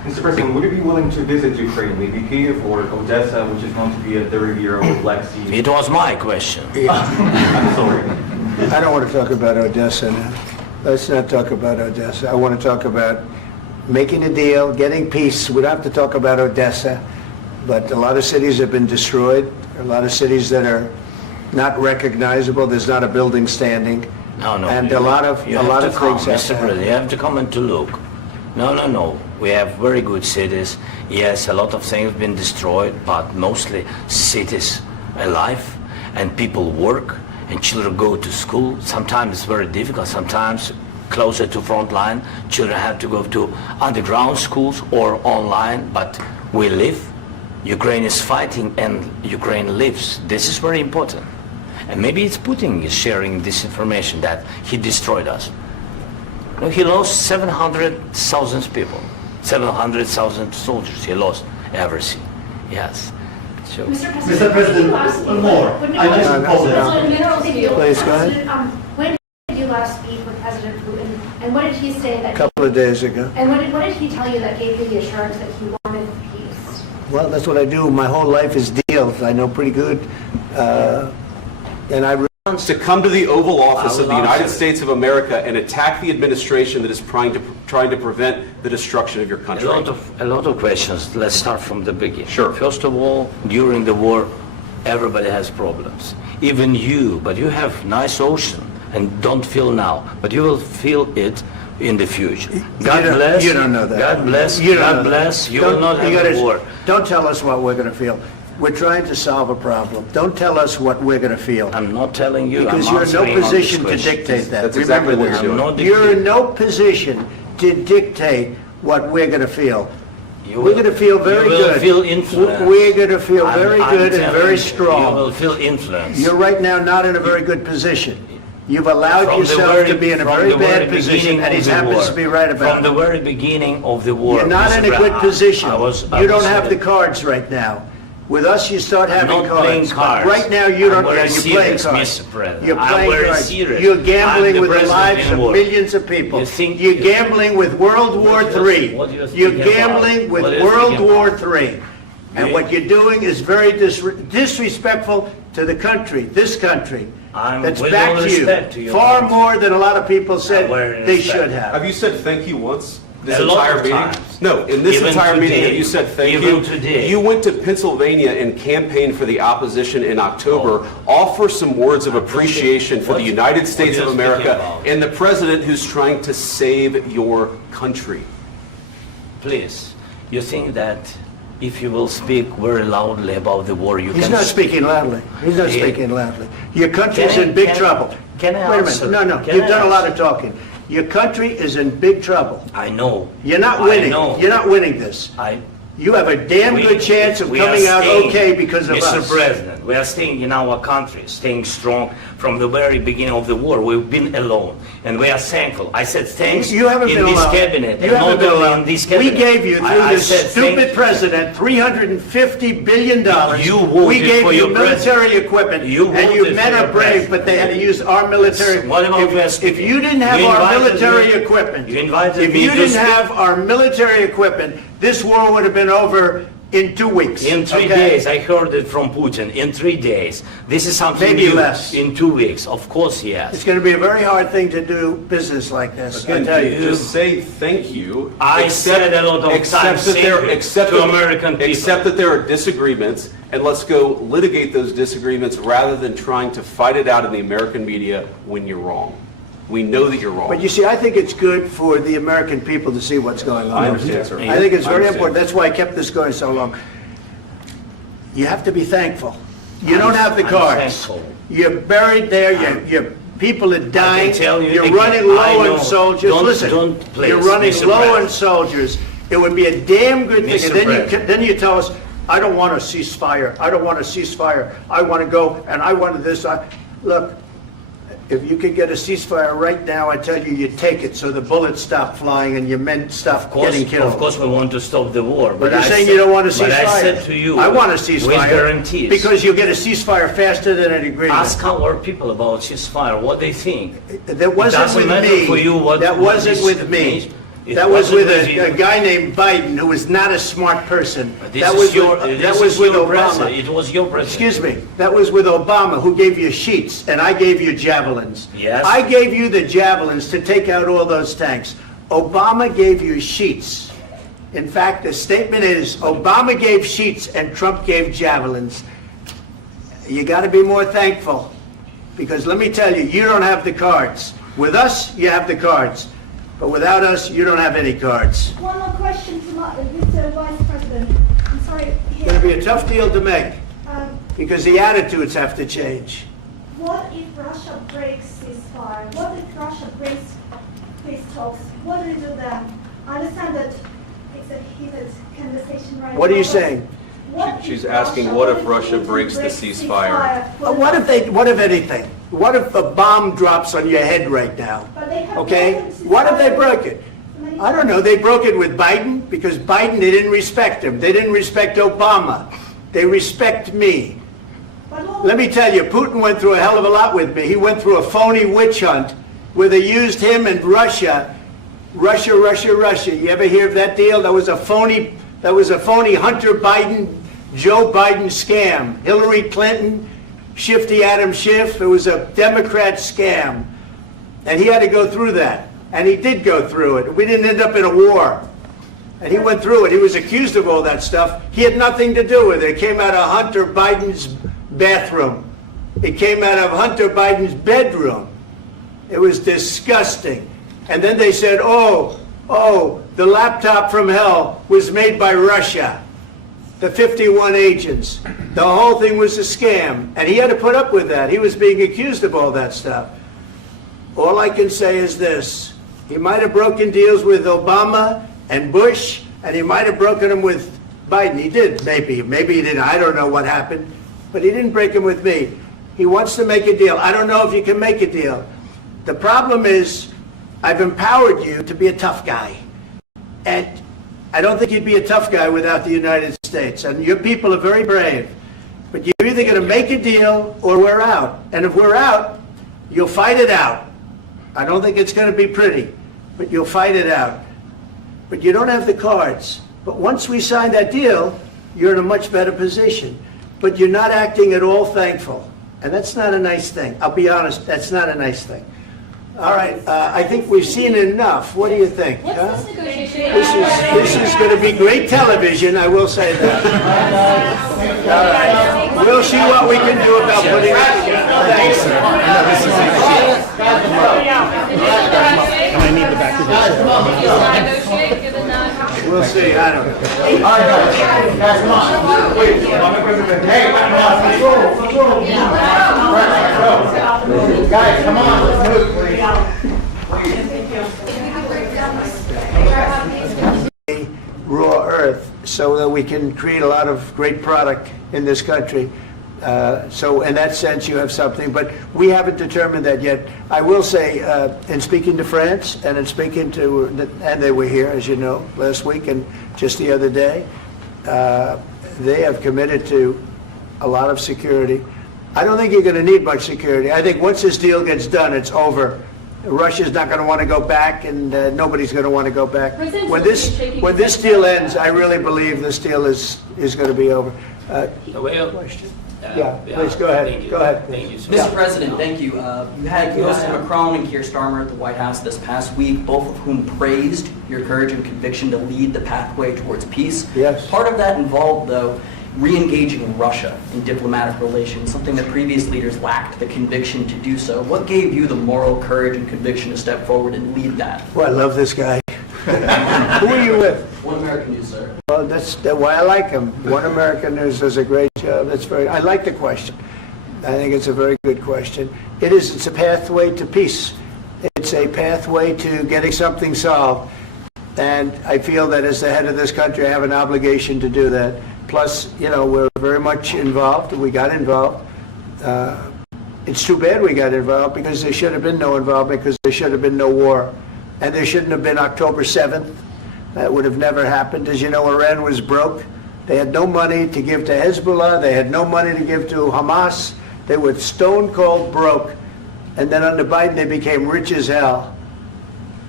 Mr. President, would you be willing to visit Ukraine, maybe Kyiv or Odessa, which is known to be a dirty area with Black Sea? It was my question. I'm sorry. I don't want to talk about Odessa now. Let's not talk about Odessa. I want to talk about making a deal, getting peace. We don't have to talk about Odessa, but a lot of cities have been destroyed. A lot of cities that are not recognizable. There's not a building standing. No. And a lot of things have Mr. to President, happen. you have to come and to look. No. We have very good cities. Yes, a lot of things have been destroyed, but mostly cities alive, and people work, and children go to school. Sometimes it's very difficult. Sometimes closer to front line, children have to go to underground schools or online, but we live. Ukraine is fighting and Ukraine lives. This is very important. And maybe it's Putin is sharing this information that he destroyed us. He lost 700,000 people, 700,000 soldiers. He lost everything. Yes. So, Mr. President, one more. I just apologize. Please, go ahead. When did you last speak with President Putin, and what did he say that? A couple of days ago. And what did he tell you that gave you the assurance that he wanted peace? Well, that's what I do. My whole life is deals. I know pretty good. And I To come to the Oval Office I of the will United answer. States of America and attack the administration that is trying to prevent the destruction of your country. a lot of questions. Let's start from the beginning. Sure. First of all, during the war, everybody has problems. Even you, but you have nice ocean and don't feel now, but you will feel it in the future. God bless. You don't know that. God bless. You don't God know bless. that. You will not have a war. Don't tell us what we're going to feel. We're trying to solve a problem. Don't tell us what we're going to feel. I'm not telling you. Because I'm you're in no answering on this position to question. dictate that. That's exactly Remember what this. you're doing. I'm not You're in dictating. no position to dictate what we're going to feel. You We're will- going to feel very you will good. feel influenced. We're going to feel I'm- very I'm good and telling very you, strong. You will feel influence. You're right now not in a very good position. You've allowed From the yourself very- to be in a from very the very bad position, beginning and he of the happens war. to be right about From the it. very beginning of the war. You're not Mr. in a good Brown, position. I You don't was- have the cards right now. With us, you start I'm having not playing cards. cards. But right now, you I'm don't. very You're playing serious, cards. Mr. President. You're I'm playing very cards. serious. You're I'm gambling the with the president lives in of war. millions of people. You think- You're gambling with World War What do you- III. what do you think You're about- gambling with what do you World think War about? III. And what you're doing is very disrespectful to the country, this country. I'm That's with back all to respect to you. your Far country. more than a lot of people said very they respect. should have. Have you said thank you once? This A lot entire of meeting? times. No, in this Even entire meeting, today. have you said thank Even you? today. You went to Pennsylvania and campaigned for the opposition in October. Offer some words of appreciation for the United States what of are you speaking America about? and the president who's trying to save your country. Please, you think that if you will speak very loudly about the war, you He's can... not speaking loudly. He's not Yeah. speaking loudly. Your country's Can I- in big can- trouble. can I Wait a answer? minute. No. Can You've I done a lot answer? of talking. Your country is in big trouble. I know. You're not I winning. know. You're not winning this. You have a damn We- good chance of we are coming out staying, okay because of Mr. us. President, we are staying in our country, staying strong from the very beginning of the war. We've been alone, and we are thankful. I said thanks You haven't in been this alone. cabinet, You and haven't not been only alone. in this We cabinet. gave you, through I this said stupid thank- president, $350 billion. You voted We gave for you your military president. equipment, You and you voted men for are your brave, president. but they had to use our military. What about If West? you didn't have You our invited military me- equipment, you invited if me you to didn't speak- have our military equipment, this war would have been over in 2 weeks. In 3 okay? days, I heard it from Putin. In 3 days, this is something Maybe new. less. In 2 weeks, of course, yes. It's going to be a very hard thing to do business like this. I Again, tell you. just say thank you. I said a lot of times that there, thank you except to that- American people. Except that there are disagreements, and let's go litigate those disagreements rather than trying to fight it out in the American media when you're wrong. We know that you're wrong. But you see, I think it's good for the American people to see what's going on. I understand, sir. I think it's I very understand. important. That's why I kept this going so long. You have to be thankful. You don't have the I'm cards. thankful. You're buried there. Your people are dying. tell you You're again, running I low know. on soldiers. Don't- Listen, don't please, you're running Mr. low President. on soldiers. It would be a damn good thing. Mr. And then President. then you tell us, I don't want a ceasefire. I don't want a ceasefire. I want to go and I want this. Look, if you could get a ceasefire right now, I tell you, you take it so the bullets stop flying and your men stop getting killed. Of course, we want to stop the war. But you're I saying said- you don't want a ceasefire. But I said to you, I want a with ceasefire. guarantees. Because you'll get a ceasefire faster than an agreement. Ask our people about ceasefire, what they think. That wasn't Doesn't with matter me. for you what That what wasn't this with me. means. That was with wasn't a guy named Biden, who was not a smart person. This That is was your- with, this that was is with your Obama. president. It was your president. Excuse me. That was with Obama, who gave you sheets, and I gave you javelins. Yes. I gave you the javelins to take out all those tanks. Obama gave you sheets. In fact, the statement is Obama gave sheets and Trump gave javelins. You got to be more thankful, because let me tell you, you don't have the cards. With us, you have the cards. But without us, you don't have any cards. One more question to Mr. Vice President. I'm sorry. It's going to be a tough deal to make, Um, because the attitudes have to change. What if Russia breaks ceasefire? What if Russia breaks peace talks? What do you do then? I understand that it's a heated conversation right now. What are you but saying? what if She's asking, what if Russia Putin breaks the ceasefire? What if anything? What if a bomb drops on your head right now? But they have Okay? broken ceasefire What if they broke it? many I don't know. They broke it with Biden, because Biden, they didn't respect him. They didn't respect Obama. They respect me. But what- Let me tell you, Putin went through a hell of a lot with me. He went through a phony witch hunt where they used him and Russia. Russia. You ever hear of that deal? That was a phony Hunter Biden, Joe Biden scam. Hillary Clinton, Shifty Adam Schiff. It was a Democrat scam. And he had to go through that. And he did go through it. We didn't end up in a war. And he went through it. He was accused of all that stuff. He had nothing to do with it. It came out of Hunter Biden's bathroom. It came out of Hunter Biden's bedroom. It was disgusting. And then they said, oh, the laptop from hell was made by Russia. The 51 agents. The whole thing was a scam. And he had to put up with that. He was being accused of all that stuff. All I can say is this. He might have broken deals with Obama and Bush, and he might have broken them with Biden. He did, maybe. Maybe he didn't. I don't know what happened. But he didn't break them with me. He wants to make a deal. I don't know if you can make a deal. The problem is, I've empowered you to be a tough guy. And I don't think you'd be a tough guy without the United States. And your people are very brave. But you're either going to make a deal or we're out. And if we're out, you'll fight it out. I don't think it's going to be pretty, but you'll fight it out. But you don't have the cards. But once we sign that deal, you're in a much better position. But you're not acting at all thankful. And that's not a nice thing. I'll be honest, that's not a nice thing. All right, I think we've seen enough. What do you think? Huh? This is going to be great television, I will say that. All right. We'll see what we can do about putting it together. Thanks. I need the back of this. We'll see, I don't know. Guys, come on. Wait, hey, guys, come on, let's move, please. Raw earth so that we can create a lot of great product in this country. So in that sense, you have something, but we haven't determined that yet. I will say, in speaking to France and in speaking to, and they were here, as you know, last week and just the other day, they have committed to a lot of security. I don't think you're going to need much security. I think once this deal gets done, it's over. Russia's not going to want to go back, and nobody's going to want to go back. When this deal ends, I really believe this deal is going to be over. Question? Yeah, please go ahead. Thank you. Go ahead. Thank you. Mr. President, thank you. You had Mr. Macron and Keir Starmer at the White House this past week, both of whom praised your courage and conviction to lead the pathway towards peace. Yes. Uh, Part of that involved, though, re-engaging Russia in diplomatic relations, something that previous leaders lacked the conviction to do so. What gave you the moral courage and conviction to step forward and lead that? Well, I love this guy. Who are you with? One American News, sir. Well, that's why I like him. One American News does a great job. I like the question. I think it's a very good question. It's a pathway to peace. It's a pathway to getting something solved. And I feel that as the head of this country, I have an obligation to do that. Plus, we're very much involved. We got involved. It's too bad we got involved, because there should have been no involvement, because there should have been no war. And there shouldn't have been October 7th. That would have never happened. As you know, Iran was broke. They had no money to give to Hezbollah. They had no money to give to Hamas. They were stone cold broke. And then under Biden, they became rich as hell.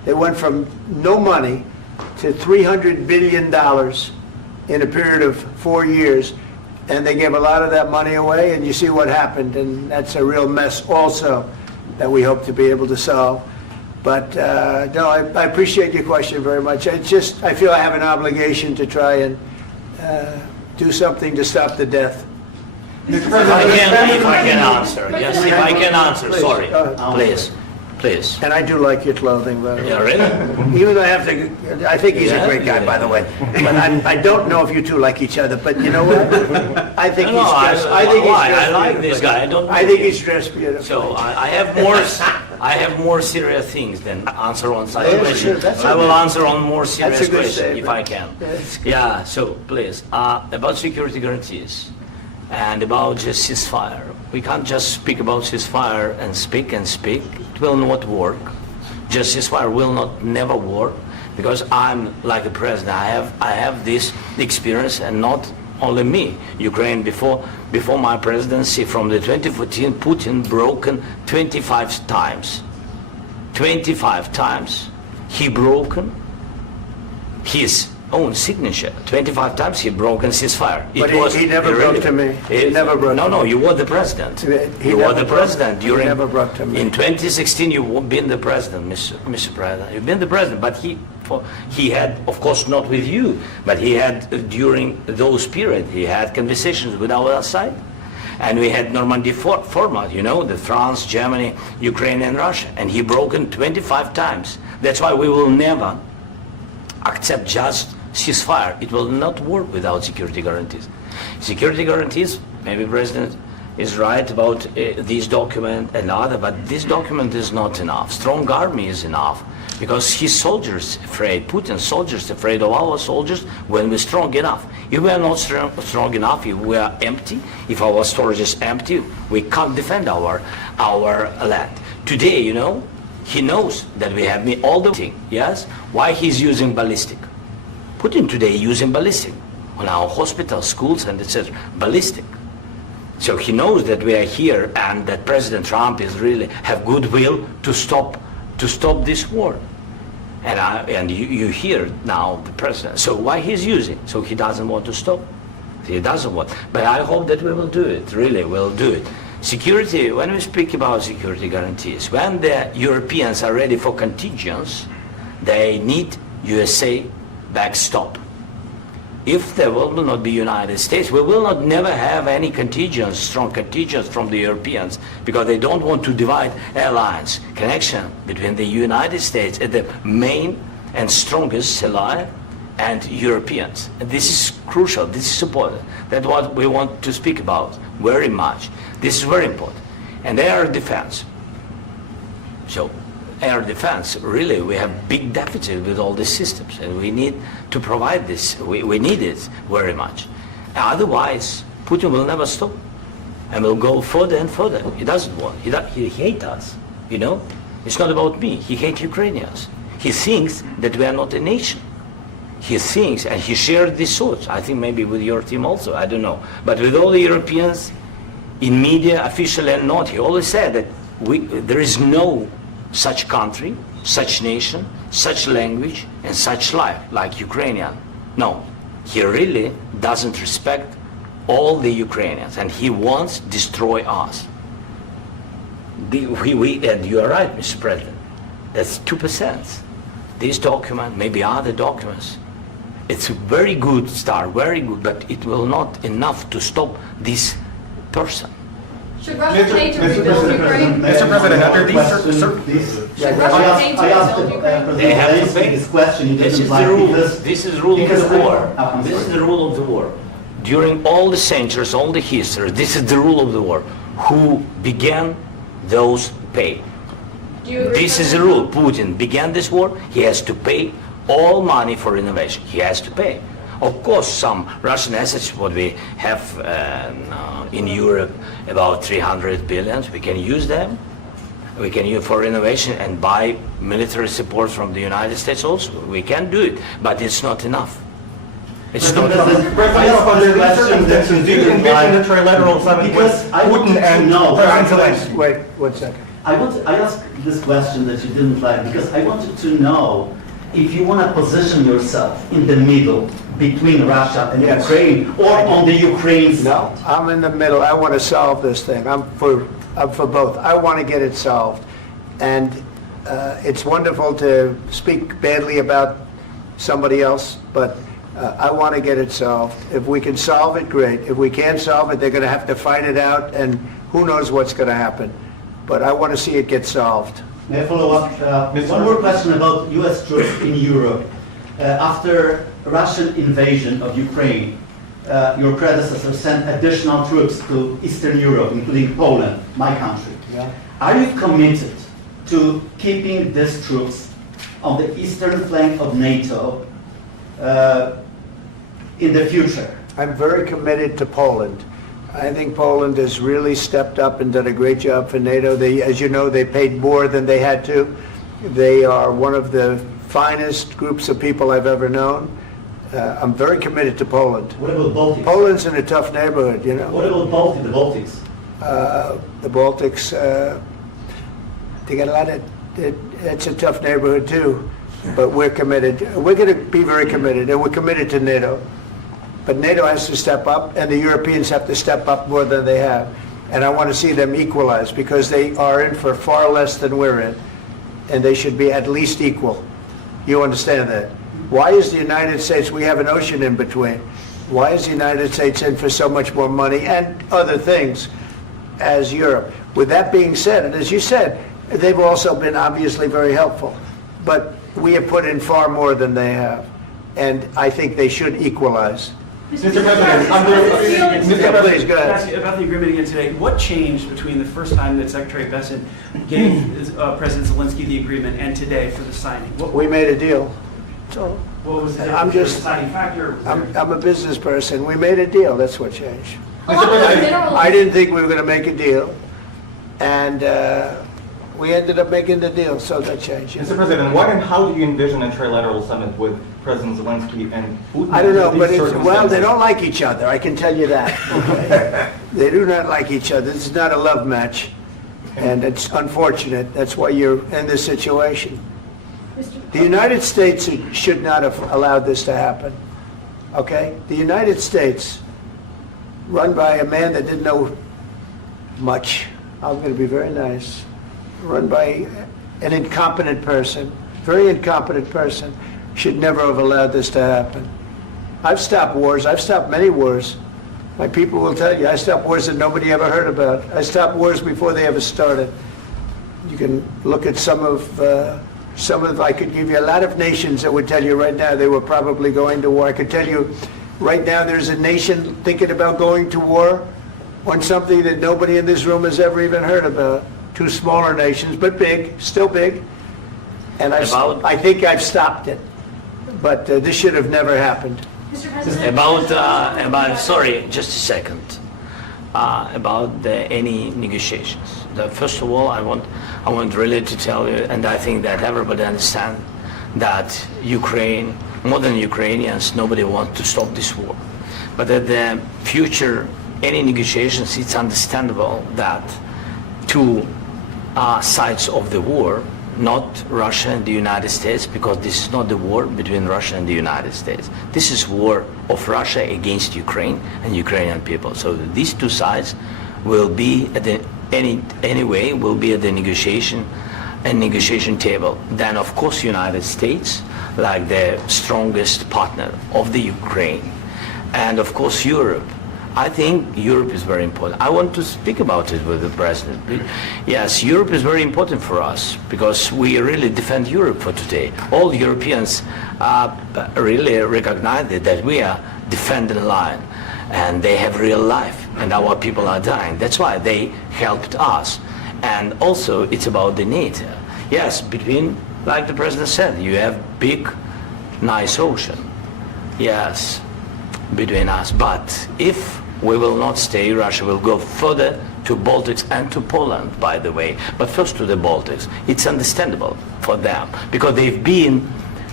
They went from no money to $300 billion in a period of 4 years, and they gave a lot of that money away, and you see what happened, and that's a real mess also that we hope to be able to solve. But no, I appreciate your question very much. I feel I have an obligation to try and do something to stop the death. If I can answer, yes, if I can answer, Please, sorry, please. please. And I do like your clothing, by the way. Yeah, really? Even though I think he's a great guy, by the way. But I don't know if you two like each other, but you know what? I think he's dressed. I like this guy. I think he's dressed beautifully. So I have more serious things than answer on such Yeah, question. sure, that's I will okay. answer on more serious That's a good question if statement. I can. That's good. Yeah. So please, about security guarantees and about just ceasefire. We can't just speak about ceasefire and speak and speak. It will not work. Just ceasefire will not never work because I'm like the president. I have this experience, and not only me. Ukraine before my presidency, from the 2014, Putin broken 25 times. 25 times he broken his own signature. 25 times he broken ceasefire. But he never broke to me. He never broke to me. No, you were the president. You were the president during. He never broke to me. In 2016, you've been the president, Mr. President. You've been the president, but he had, of course, not with you, but he had during those period. He had conversations with our side, and we had Normandy format. You know, the France, Germany, Ukraine, and Russia, and he broken 25 times. That's why we will never accept just ceasefire. It will not work without security guarantees. Security guarantees, maybe President is right about this document and other, but this document is not enough. Strong army is enough because his soldiers afraid, Putin's soldiers afraid of our soldiers when we're strong enough. If we are not strong enough, if we are empty, if our storage is empty, we can't defend our land. Today, you know, he knows that we have all the thing, yes? Why he's using ballistic? Putin today using ballistic on our hospitals, schools, and etc. Ballistic. So he knows that we are here and that President Trump is really have goodwill to stop this war. And you hear now the president. So why he's using? So he doesn't want to stop. He doesn't want. But I hope that we will do it. Really, we'll do it. Security. When we speak about security guarantees, when the Europeans are ready for contingents, they need USA backstop. If there will not be United States, we will not never have any contingents, strong contingents from the Europeans, because they don't want to divide alliance, connection between the United States and the main and strongest ally and Europeans. And this is crucial, this is important. That's what we want to speak about very much. This is very important. And air defense. So air defense, really, we have big deficit with all these systems, and we need to provide this. We need it very much. Otherwise, Putin will never stop, and will go further and further. He doesn't want. He hates us. You know, it's not about me. He hates Ukrainians. He thinks that we are not a nation. He thinks, and he shared these thoughts. I think maybe with your team also. I don't know, but with all the Europeans, in media, officially and not, he always said that there is no such country, such nation, such language, and such life like Ukrainian. No, he really doesn't respect all the Ukrainians, and he wants to destroy us. And you are right, Mr. President. That's 2%. This document, maybe other documents, it's a very good start, very good, but it will not enough to stop this person. Should Russia need to rebuild Ukraine? Mr. President, under these Should Russia need to I asked rebuild Ukraine? They have to Zelensky pay. this question. He This didn't is like the rule. because- This is the rule of because the I- war. I'm This is sorry. the rule of the war. During all the centuries, all the history, this is the rule of the war. Who began, those pay. Do you agree This with is the rule. Putin began this war. He has to pay all money for innovation. He has to pay. Of course, some Russian assets, what we have in Europe, about 300 billion, we can use them. We can use for innovation and buy military support from the United States also. We can do it, but it's not enough. It's not enough. President, under these circumstances, do you envision a trilateral summit with Because I want Putin to and know. President Zelensky? Wait 1 second. I asked this question that you didn't like because I wanted to know if you want to position yourself in the middle between Russia and Yes. Ukraine or on the Ukraine side. No, I'm in the middle. I want to solve this thing. I'm for both. I want to get it solved. And it's wonderful to speak badly about somebody else, but I want to get it solved. If we can solve it, great. If we can't solve it, they're going to have to fight it out, and who knows what's going to happen. But I want to see it get solved. May I follow up? One more question about U.S. troops in Europe. After Russian invasion of Ukraine, your predecessor sent additional troops to Eastern Europe, including Poland, my country. Yeah. Are you committed to keeping these troops on the eastern flank of NATO in the future? I'm very committed to Poland. I think Poland has really stepped up and done a great job for NATO. They, as you know, they paid more than they had to. They are one of the finest groups of people I've ever known. I'm very committed to Poland. What about Baltics? Poland's in a tough neighborhood, you know. What about the Baltics? The Baltics, they got a lot of, it's a tough neighborhood too, but we're committed. We're going to be very committed, and we're committed to NATO. But NATO has to step up, and the Europeans have to step up more than they have. And I want to see them equalize, because they are in for far less than we're in, and they should be at least equal. You understand that? Why is the United States, we have an ocean in between, why is the United States in for so much more money and other things as Europe? With that being said, and as you said, they've also been obviously very helpful, but we have put in far more than they have, and I think they should equalize. Mr. President, Please, go ahead. About the agreement again today, what changed between the first time that Secretary Bessent gave President Zelensky the agreement and today for the signing? We made a deal. So What was the I'm just, deciding factor? I'm a business person. We made a deal. That's what changed. Mr. President, I didn't think we were going to make a deal, and we ended up making the deal, so that changed. Mr. President, what and how do you envision a trilateral summit with President Zelensky and Putin? I don't know, under but these well, they circumstances? don't like each other, I can tell you that. Okay? They do not like each other. This is not a love match, and it's unfortunate. That's why you're in this situation. The United States should not have allowed this to happen, okay? The United States, run by a man that didn't know much, I'm going to be very nice, run by an incompetent person, very incompetent person, should never have allowed this to happen. I've stopped wars. I've stopped many wars. My people will tell you, I stopped wars that nobody ever heard about. I stopped wars before they ever started. You can look at some of, I could give you a lot of nations that would tell you right now they were probably going to war. I could tell you right now there's a nation thinking about going to war on something that nobody in this room has ever even heard about. Two smaller nations, but big, still big. And I think I've stopped it. But this should have never happened. Mr. President, Sorry, just a second. About any negotiations. First of all, I want really to tell you, and I think that everybody understands that Ukraine, more than Ukrainians, nobody wants to stop this war. But at the future, any negotiations, it's understandable that two sides of the war, not Russia and the United States, because this is not the war between Russia and the United States. This is war of Russia against Ukraine and Ukrainian people. So these two sides will be at the anyway will be at the negotiation table. Then of course United States, like the strongest partner of the Ukraine, and of course Europe. I think Europe is very important. I want to speak about it with the President. Yes, Europe is very important for us because we really defend Europe for today. All Europeans really recognize that we are defending line and they have real life and our people are dying. That's why they helped us. And also it's about the NATO. Yes, between, like the President said, you have big, nice ocean. Yes, between us. But if we will not stay, Russia will go further to Baltics and to Poland, by the way. But first to the Baltics. It's understandable for them because they've been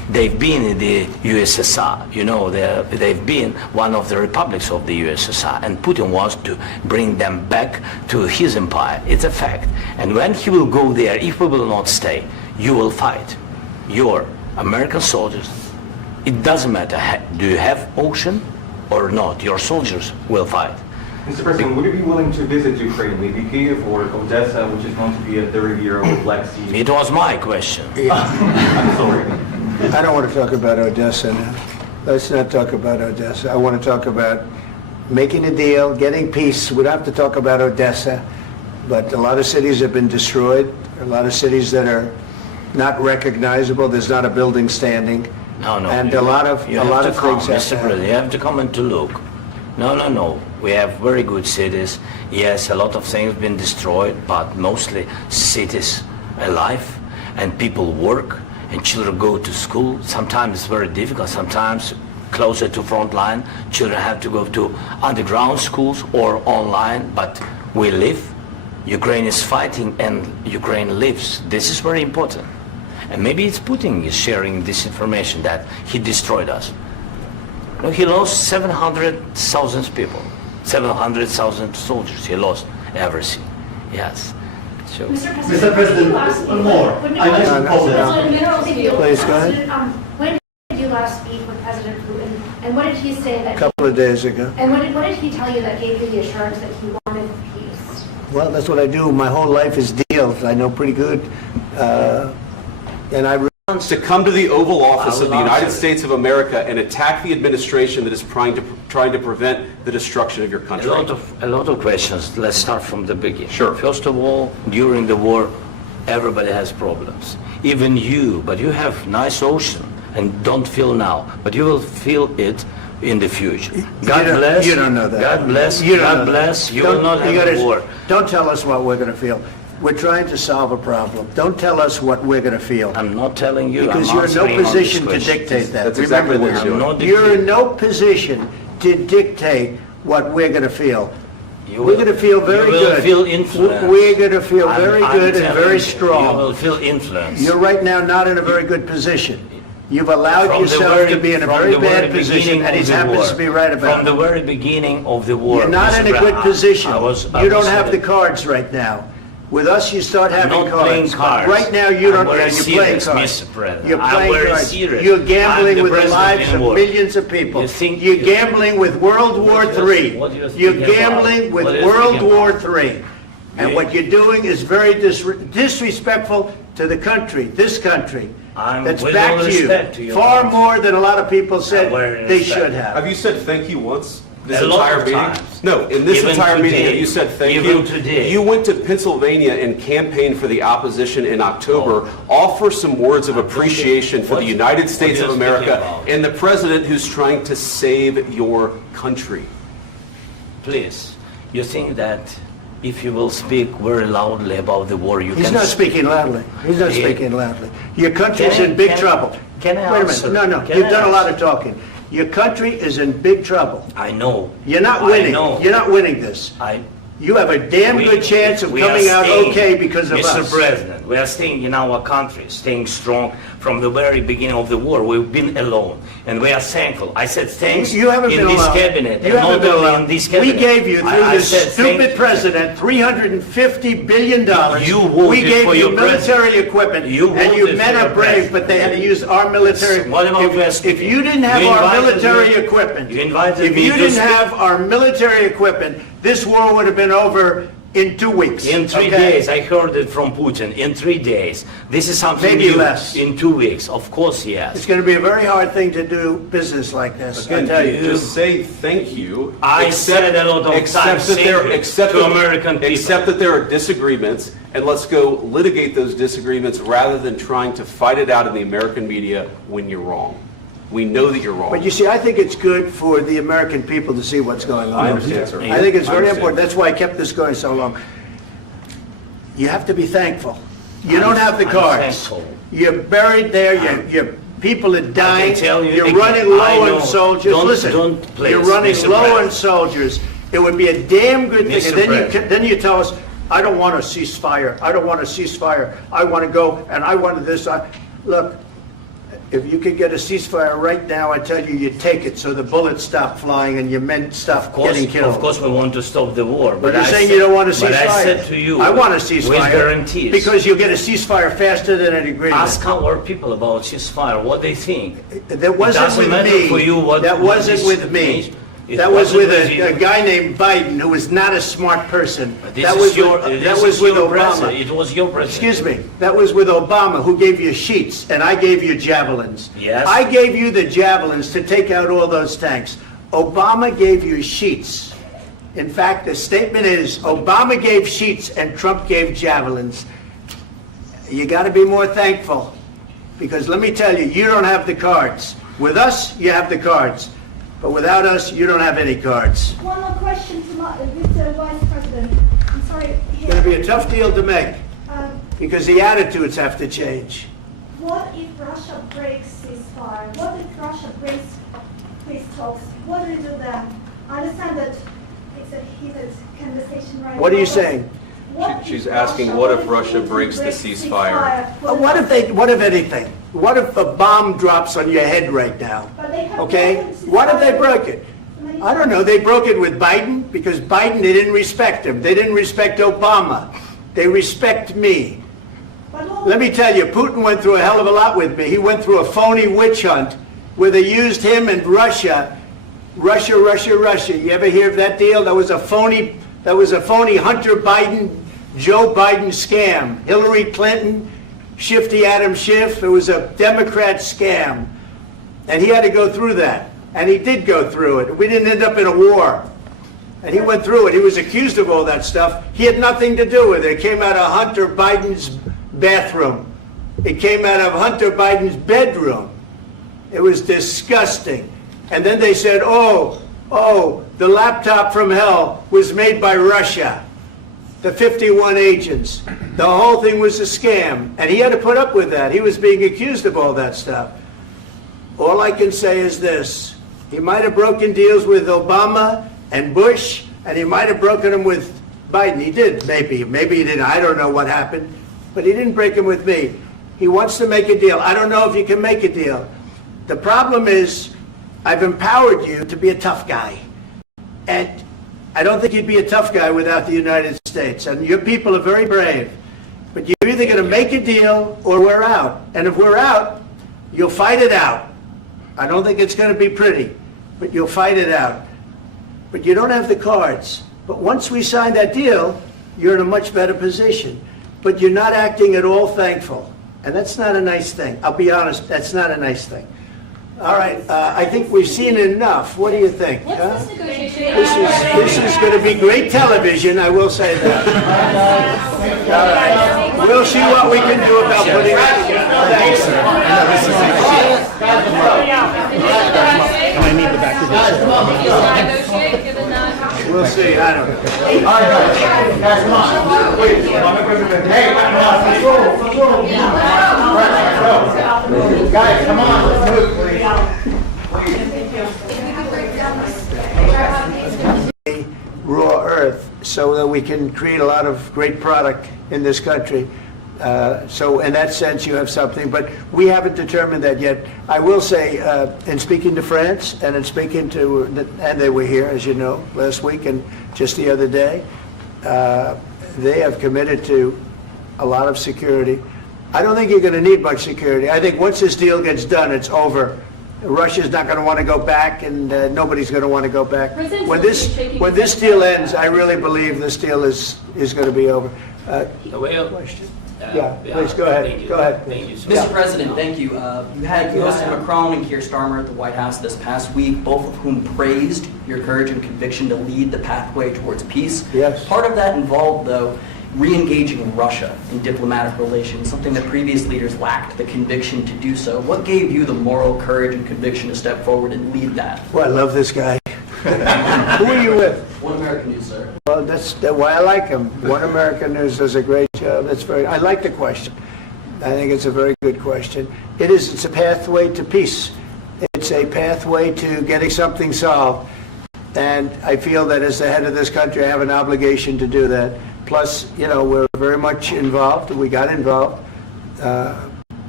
They've been in the USSR, you know, they've been one of the republics of the USSR, and Putin wants to bring them back to his empire. It's a fact. And when he will go there, if we will not stay, you will fight. Your American soldiers, it doesn't matter, do you have ocean or not, your soldiers will fight. Mr. President, would you be willing to visit Ukraine, maybe Kyiv or Odessa, which is known to be a third year of Black Sea? It was my question. I'm sorry. I don't want to talk about Odessa now. Let's not talk about Odessa. I want to talk about making a deal, getting peace. We don't have to talk about Odessa, but a lot of cities have been destroyed. A lot of cities that are not recognizable. There's not a building standing. No. And a lot of things Mr. have President, you have to come and to look. No. We have very good cities. Yes, a lot of things been destroyed, but mostly cities alive, and people work, and children go to school. Sometimes it's very difficult. Sometimes closer to front line, children have to go to underground schools or online, but we live. Ukraine is fighting and Ukraine lives. This is very important. And maybe it's Putin is sharing this information that he destroyed us. No, he lost 700,000 people, 700,000 soldiers. He lost everything. Yes. So. Mr. President, one more. I mentioned Poland. Please, go ahead. When did you last speak with President Putin, and what did he say that? A couple of days ago. And what did he tell you that gave you the assurance that he wanted peace? Well, that's what I do. My whole life is deals. I know pretty good. And I to come to the Oval Office I of the will United answer. States of America and attack the administration that is trying to prevent the destruction of your country. A lot of questions. Let's start from the beginning. Sure. First of all, during the war, everybody has problems. Even you, but you have nice ocean and don't feel now, but you will feel it in the future. God bless. You don't know that. God bless. You don't God know that. bless. You will not have a war. Don't tell us what we're going to feel. We're trying to solve a problem. Don't tell us what we're going to feel. I'm not telling you. Because I'm you're in no answering on this position to question. dictate that. That's exactly Remember what this. you're doing. not You're dictating. in no position to dictate what we're going to feel. You We're will- going to feel very you will good. feel influenced. We're going to feel I'm- very I'm good and telling very you, strong. You will feel influence. You're right now not in a very good position. You've allowed From the yourself very- to be in a from very the very bad position, beginning and he of the happens war. to be right about From the it. very beginning of the war. You're not Mr. in a good Brown, position. I You don't was- have the cards right now. With us, you start I'm having not playing cards. cards. But right now, you I'm don't. very You're playing serious, cards. Mr. President. You're I'm playing very cards. serious. You're I'm gambling the with the president lives in of war. millions of people. You think- You're gambling with World War What do you- III. what do you think You're about? gambling with What do you World think War about? III. And Yeah. what you're doing is very disrespectful to the country, this country. I'm That's with back all to respect to you. your Far country. more than a lot of people said very they respect. should have. Have you said thank you once? This A lot entire of meeting? times. No, in this Even entire meeting, today. have you said thank Even you? today. You went to Pennsylvania and campaigned for the opposition in October. Offer some words of appreciation for the United States what of are you speaking America about? and the president who's trying to save your country. Please, you think that if you will speak very loudly about the war, you He's can not speaking loudly. He's not Yeah. speaking loudly. Your country's Can I- in big can I- trouble. can I Wait a answer? minute. No. Can You've I done a lot answer? of talking. Your country is in big trouble. I know. You're not I winning. know. You're not winning this. You have a damn good chance of we are coming out staying, okay because of Mr. us. President, we are staying in our country, staying strong from the very beginning of the war. We've been alone, and we are thankful. I said thanks You haven't in been this alone. cabinet, You and haven't not been only alone. in this We cabinet. gave you, through I this said stupid thank- president, $350 billion. You voted We gave for you your military president. equipment, You and you voted men for are your brave, president. but they had to use our military. What about West? If you didn't have You our invited military me- equipment, you invited if me you to didn't speak- have our military equipment, this war would have been over in 2 weeks. In 3 okay? days, I heard it from Putin. In 3 days, this is something Maybe new. less. In 2 weeks, of course, yes. It's going to be a very hard thing to do business like this. I Again, tell you. just say thank you. I said a lot of accept times that there, thank you accept to that- American people. Accept that there are disagreements, and let's go litigate those disagreements rather than trying to fight it out in the American media when you're wrong. We know that you're wrong. But you see, I think it's good for the American people to see what's going on. I understand, sir. I think it's I very understand. important. That's why I kept this going so long. You have to be thankful. You don't have the I'm cards. thankful. You're buried there. Your people are dying. tell you You're again, running I low know. on soldiers. Don't- Listen, don't please, you're running Mr. low President. on soldiers. It would be a damn good thing. Mr. And then President. then you tell us, I don't want a ceasefire. I don't want a ceasefire. I want to go and I want this. Look, If you could get a ceasefire right now, I tell you, you take it so the bullets stop flying and your men stop getting killed. Of course, we want to stop the war. But you're saying you don't want a ceasefire. But I said to you, I want a ceasefire. with guarantees. Because you'll get a ceasefire faster than an agreement. Ask our people about ceasefire, what they think. That wasn't doesn't with matter me. for you what- That what wasn't this with me. means. It That was wasn't with with you. a guy named Biden, who was not a smart person. This That is was your, with, this that was is with your Obama. president. It was your president. Excuse me. That was with Obama, who gave you sheets, and I gave you javelins. Yes. I gave you the javelins to take out all those tanks. Obama gave you sheets. In fact, the statement is, Obama gave sheets and Trump gave javelins. You got to be more thankful, because let me tell you, you don't have the cards. With us, you have the cards. But without us, you don't have any cards. One more question to Mr. Vice President. I'm sorry. It's going to be a tough deal to make, Um, because the attitudes have to change. What if Russia breaks ceasefire? What if Russia breaks peace talks? What do we do then? I understand that it's a heated conversation right now. What are you saying? What She's if asking, what if Russia breaks the ceasefire? What if anything? What if a bomb drops on your head right now? But they have Okay? broken ceasefire What if they broke it? many I don't know. They broke it with Biden, because Biden, they didn't respect him. They didn't respect Obama. They respect me. But all- Let me tell you, Putin went through a hell of a lot with me. He went through a phony witch hunt where they used him and Russia. Russia. You ever hear of that deal? That was a phony Hunter Biden, Joe Biden scam. Hillary Clinton, Shifty Adam Schiff. It was a Democrat scam. And he had to go through that. And he did go through it. We didn't end up in a war. And he went through it. He was accused of all that stuff. He had nothing to do with it. It came out of Hunter Biden's bathroom. It came out of Hunter Biden's bedroom. It was disgusting. And then they said, oh, the laptop from hell was made by Russia. The 51 agents. The whole thing was a scam. And he had to put up with that. He was being accused of all that stuff. All I can say is this. He might have broken deals with Obama and Bush, and he might have broken them with Biden. He did, maybe. Maybe he didn't. I don't know what happened. But he didn't break them with me. He wants to make a deal. I don't know if you can make a deal. The problem is, I've empowered you to be a tough guy. And I don't think you'd be a tough guy without the United States. And your people are very brave. But you're either going to make a deal or we're out. And if we're out, you'll fight it out. I don't think it's going to be pretty, but you'll fight it out. But you don't have the cards. But once we sign that deal, you're in a much better position. But you're not acting at all thankful. And that's not a nice thing. I'll be honest, that's not a nice thing. All right, I think we've seen enough. What do you think? Huh? This is going to be great television, I will say that. All right. We'll see what we can do about putting it together. Thanks, sir. And I need the back of this. We'll see, I don't know. Guys, come on. Wait, hey, guys, come on, let's move, please. Raw earth so that we can create a lot of great product in this country. So in that sense, you have something, but we haven't determined that yet. I will say, in speaking to France and in speaking to, and they were here, as you know, last week and just the other day, they have committed to a lot of security. I don't think you're going to need much security. I think once this deal gets done, it's over. Russia's not going to want to go back, and nobody's going to want to go back. When this deal ends, I really believe this deal is going to be over. Question? Please go ahead. Thank you. Go ahead. Thank you. Mr. President, thank you. You hosted Macron and Keir Starmer at the White House this past week, both of whom praised your courage and conviction to lead the pathway towards peace. Yes. Uh, Part of that involved, though, re-engaging Russia in diplomatic relations, something that previous leaders lacked the conviction to do so. What gave you the moral courage and conviction to step forward and lead that? Well, I love this guy. Who are you with? One American News, sir. Well, that's why I like him. One American News does a great job. I like the question. I think it's a very good question. It's a pathway to peace. It's a pathway to getting something solved. And I feel that as the head of this country, I have an obligation to do that. Plus, we're very much involved. We got involved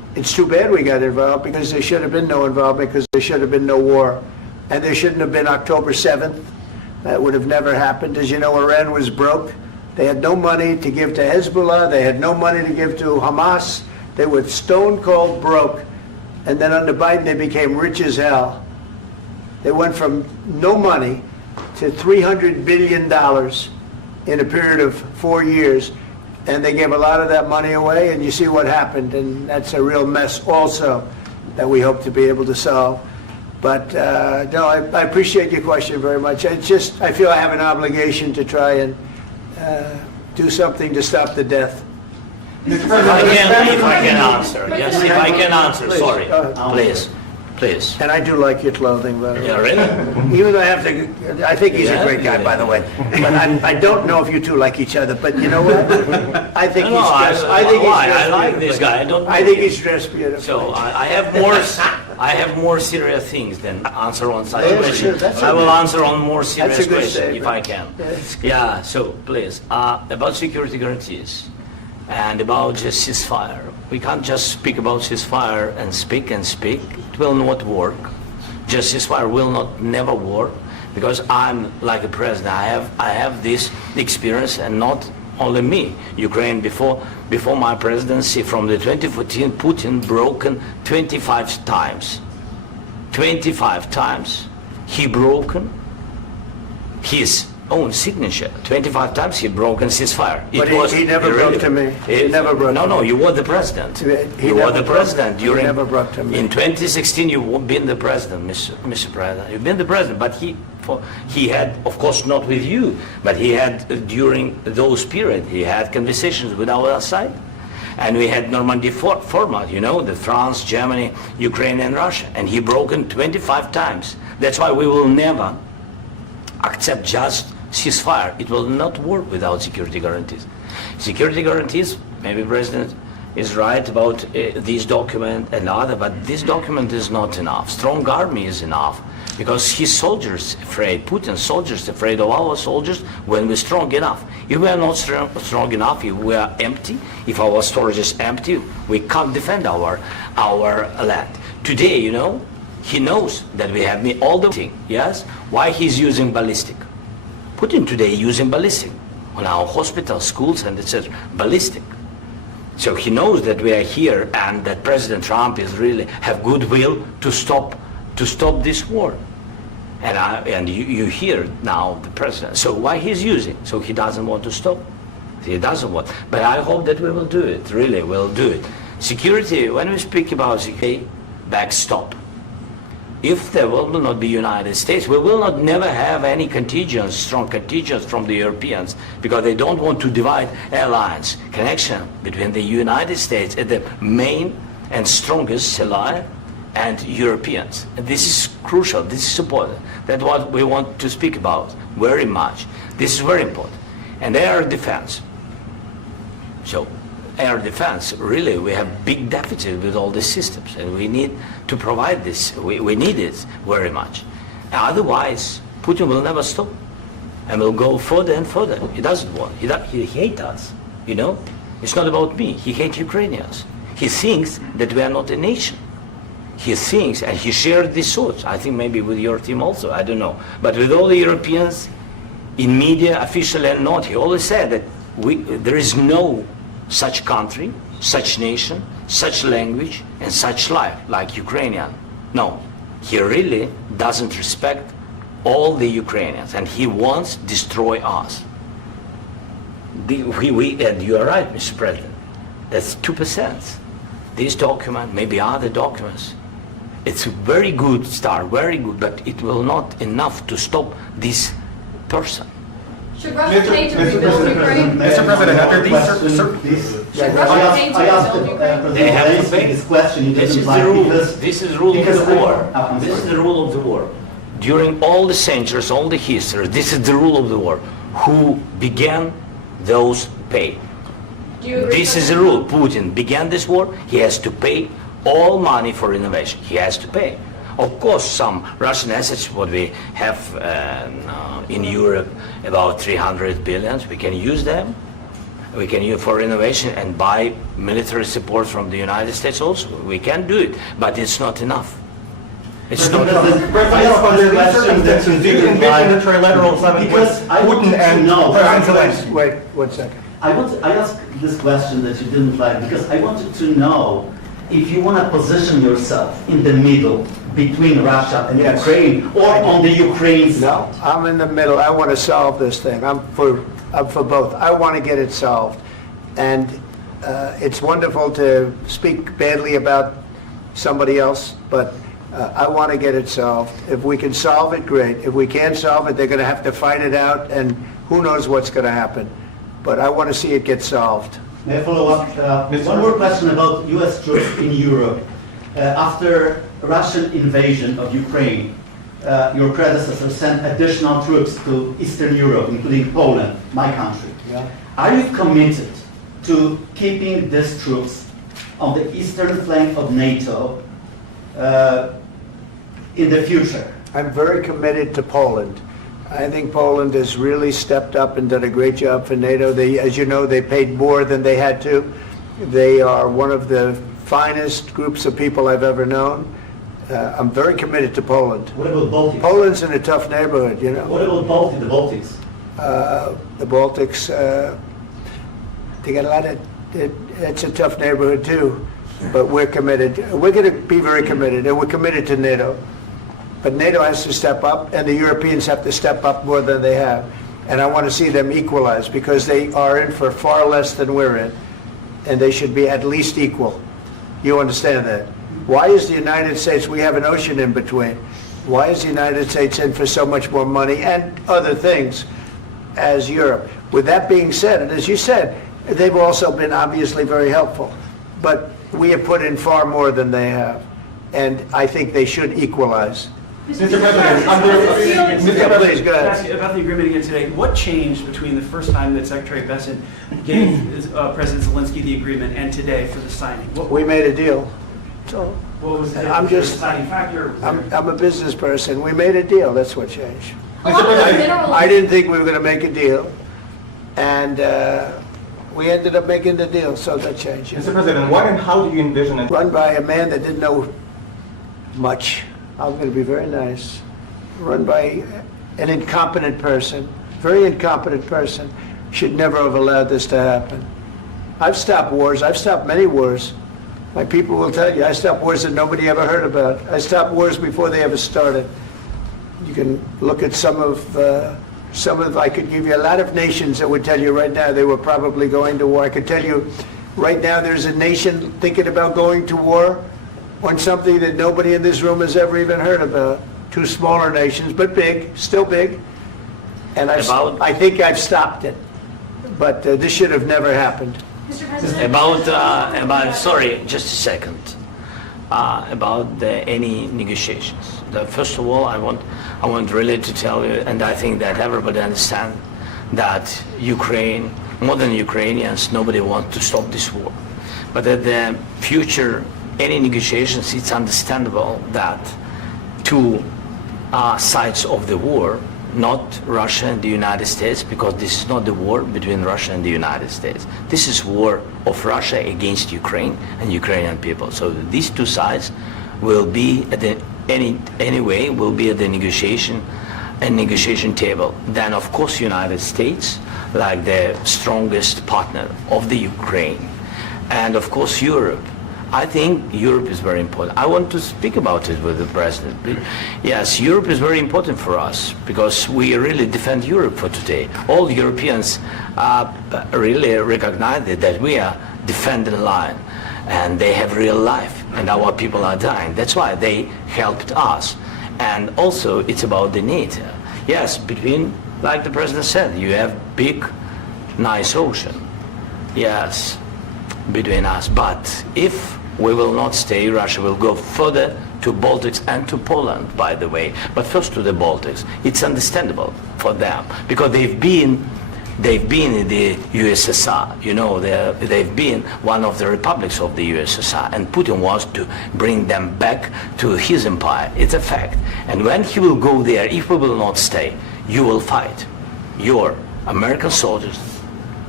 It's too bad we got involved because there should have been no involvement because there should have been no war. And there shouldn't have been October 7th. That would have never happened. As you know, Iran was broke. They had no money to give to Hezbollah. They had no money to give to Hamas. They were stone cold broke. And then under Biden, they became rich as hell. They went from no money to $300 billion in a period of 4 years. And they gave a lot of that money away, and you see what happened. And that's a real mess also that we hope to be able to solve. But no, I appreciate your question very much. It's just, I feel I have an obligation to try and do something to stop the death. If I can answer, yes, if I can answer, Please. sorry, Please. please. And I do like your clothing, by the way. Yeah, really? Even though I think he's a great guy, by the way. But I don't know if you two like each other, but you know what? I think he's dressed. I like this guy. I think he's dressed beautifully. So I have more serious things than answer on such Yeah, questions. sure, that's I a will good- answer on more that's serious a good questions if statement. I can. Yeah, it's good. Yeah, so please, about security guarantees and about just ceasefire. We can't just speak about ceasefire and speak and speak. It will not work. Just ceasefire will not never work because I'm like a president. I have this experience, and not only me. Ukraine before my presidency, from the 2014, Putin broken 25 times. 25 times he broken his own signature. 25 times he broken ceasefire. But he never broke to me. He never broke to me. No, you were the president. You were the president during. He never broke to me. In 2016, you've been the president, Mr. President. You've been the president, but he had, of course, not with you, but he had during those period. He had conversations with our side, and we had Normandy format. You know, the France, Germany, Ukraine, and Russia, and he broken 25 times. That's why we will never accept just ceasefire. It will not work without security guarantees. Security guarantees, maybe President is right about this document and other, but this document is not enough. Strong army is enough because his soldiers afraid, Putin's soldiers afraid of our soldiers when we're strong enough. If we are not strong enough, if we are empty, if our storage is empty, we can't defend our land. Today, you know, he knows that we have all the thing, yes? Why he's using ballistic? Putin today using ballistic on our hospitals, schools, and etc. Ballistic. So he knows that we are here and that President Trump is really have goodwill to stop this war. And you hear now the president. So why he's using? So he doesn't want to stop. He doesn't want. But I hope that we will do it. Really, we'll do it. Security. When we speak about security, backstop. If there will not be United States, we will not never have any contingents, strong contingents from the Europeans, because they don't want to divide alliance, connection between the United States and the main and strongest ally and Europeans. And this is crucial, this is important. That's what we want to speak about very much. This is very important. And air defense. So air defense, really, we have big deficit with all these systems, and we need to provide this. We need it very much. Otherwise, Putin will never stop, and will go further and further. He doesn't want. He hates us. You know, it's not about me. He hates Ukrainians. He thinks that we are not a nation. He thinks, and he shared these thoughts. I think maybe with your team also. I don't know, but with all the Europeans, in media, officially and not, he always said that there is no such country, such nation, such language, and such life like Ukrainian. No, he really doesn't respect all the Ukrainians, and he wants to destroy us. And you are right, Mr. President. That's 2%. This document, maybe other documents, it's a very good start, very good, but it will not enough to stop this person. Should Russia pay to rebuild Ukraine? Mr. President, under these Should Russia pay to rebuild Ukraine? They have to pay. This question you This didn't is the like rule. because This is the rule of because the war. I'm This is sorry. the rule of the war. During all the centuries, all the history, this is the rule of the war. Who began, those pay. Do you agree This with is the that? rule. Putin began this war. He has to pay all money for innovation. He has to pay. Of course, some Russian assets, what we have in Europe, about 300 billions, we can use them. We can use for innovation and buy military support from the United States also. We can do it, but it's not enough. It's not enough. Under these circumstances, do you envision a trilateral summit with Because I want Putin to and know. President Zelensky? Wait, 1 second. I asked this question that you didn't like because I wanted to know if you want to position yourself in the middle between Russia and Yes. Ukraine or on the Ukraine side. No, I'm in the middle. I want to solve this thing. I'm for both. I want to get it solved. And it's wonderful to speak badly about somebody else, but I want to get it solved. If we can solve it, great. If we can't solve it, they're going to have to fight it out, and who knows what's going to happen. But I want to see it get solved. May I follow up? One more question about U.S. troops in Europe. After Russian invasion of Ukraine, your predecessor sent additional troops to Eastern Europe, including Poland, my country. Yeah. Are you committed to keeping these troops on the eastern flank of NATO in the future? I'm very committed to Poland. I think Poland has really stepped up and done a great job for NATO. They, as you know, they paid more than they had to. They are one of the finest groups of people I've ever known. I'm very committed to Poland. What about Baltics? Poland's in a tough neighborhood, you know. What about the Baltics? The Baltics, they got a lot of, it's a tough neighborhood too, but we're committed. We're going to be very committed, and we're committed to NATO. But NATO has to step up, and the Europeans have to step up more than they have. And I want to see them equalize, because they are in for far less than we're in, and they should be at least equal. You understand that? Why is the United States, we have an ocean in between, why is the United States in for so much more money and other things as Europe? With that being said, and as you said, they've also been obviously very helpful, but we have put in far more than they have, and I think they should equalize. Mr. President, Please, go Can I ahead. ask you about the agreement again today? What changed between the first time that Secretary Bessent gave President Zelensky the agreement and today for the signing? We made a deal. So What was the I'm just- deciding factor? I'm a business person. We made a deal. That's what changed. Along with minerals. I didn't think we were going to make a deal, and we ended up making the deal, so that changed. Mr. President, what and how do you envision it? Run by a man that didn't know much. I'm going to be very nice. Run by an incompetent person, very incompetent person. Should never have allowed this to happen. I've stopped wars. I've stopped many wars. My people will tell you, I stopped wars that nobody ever heard about. I stopped wars before they ever started. You can look at some of, I could give you a lot of nations that would tell you right now they were probably going to war. I could tell you right now there's a nation thinking about going to war on something that nobody in this room has ever even heard about. Two smaller nations, but big, still big. And I think I've stopped it. But this should have never happened. Mr. President? Sorry, just a second. About any negotiations. First of all, I want really to tell you, and I think that everybody understands that Ukraine, more than Ukrainians, nobody wants to stop this war. But at the future, any negotiations, it's understandable that two sides of the war, not Russia and the United States, because this is not the war between Russia and the United States. This is war of Russia against Ukraine and Ukrainian people. So these two sides will be at the will be at the negotiation table. Then of course United States, like the strongest partner of the Ukraine, and of course Europe. I think Europe is very important. I want to speak about it with the President. Yes, Europe is very important for us because we really defend Europe for today. All Europeans really recognize that we are defending the line and they have real life and our people are dying. That's why they helped us. And also it's about the NATO. Yes, between, like the President said, you have big, nice ocean. Yes, between us. But if we will not stay, Russia will go further to Baltics and to Poland, by the way. But first to the Baltics. It's understandable for them because they've been in the USSR. You know, they've been one of the republics of the USSR, and Putin wants to bring them back to his empire. It's a fact. And when he will go there, if we will not stay, you will fight. Your American soldiers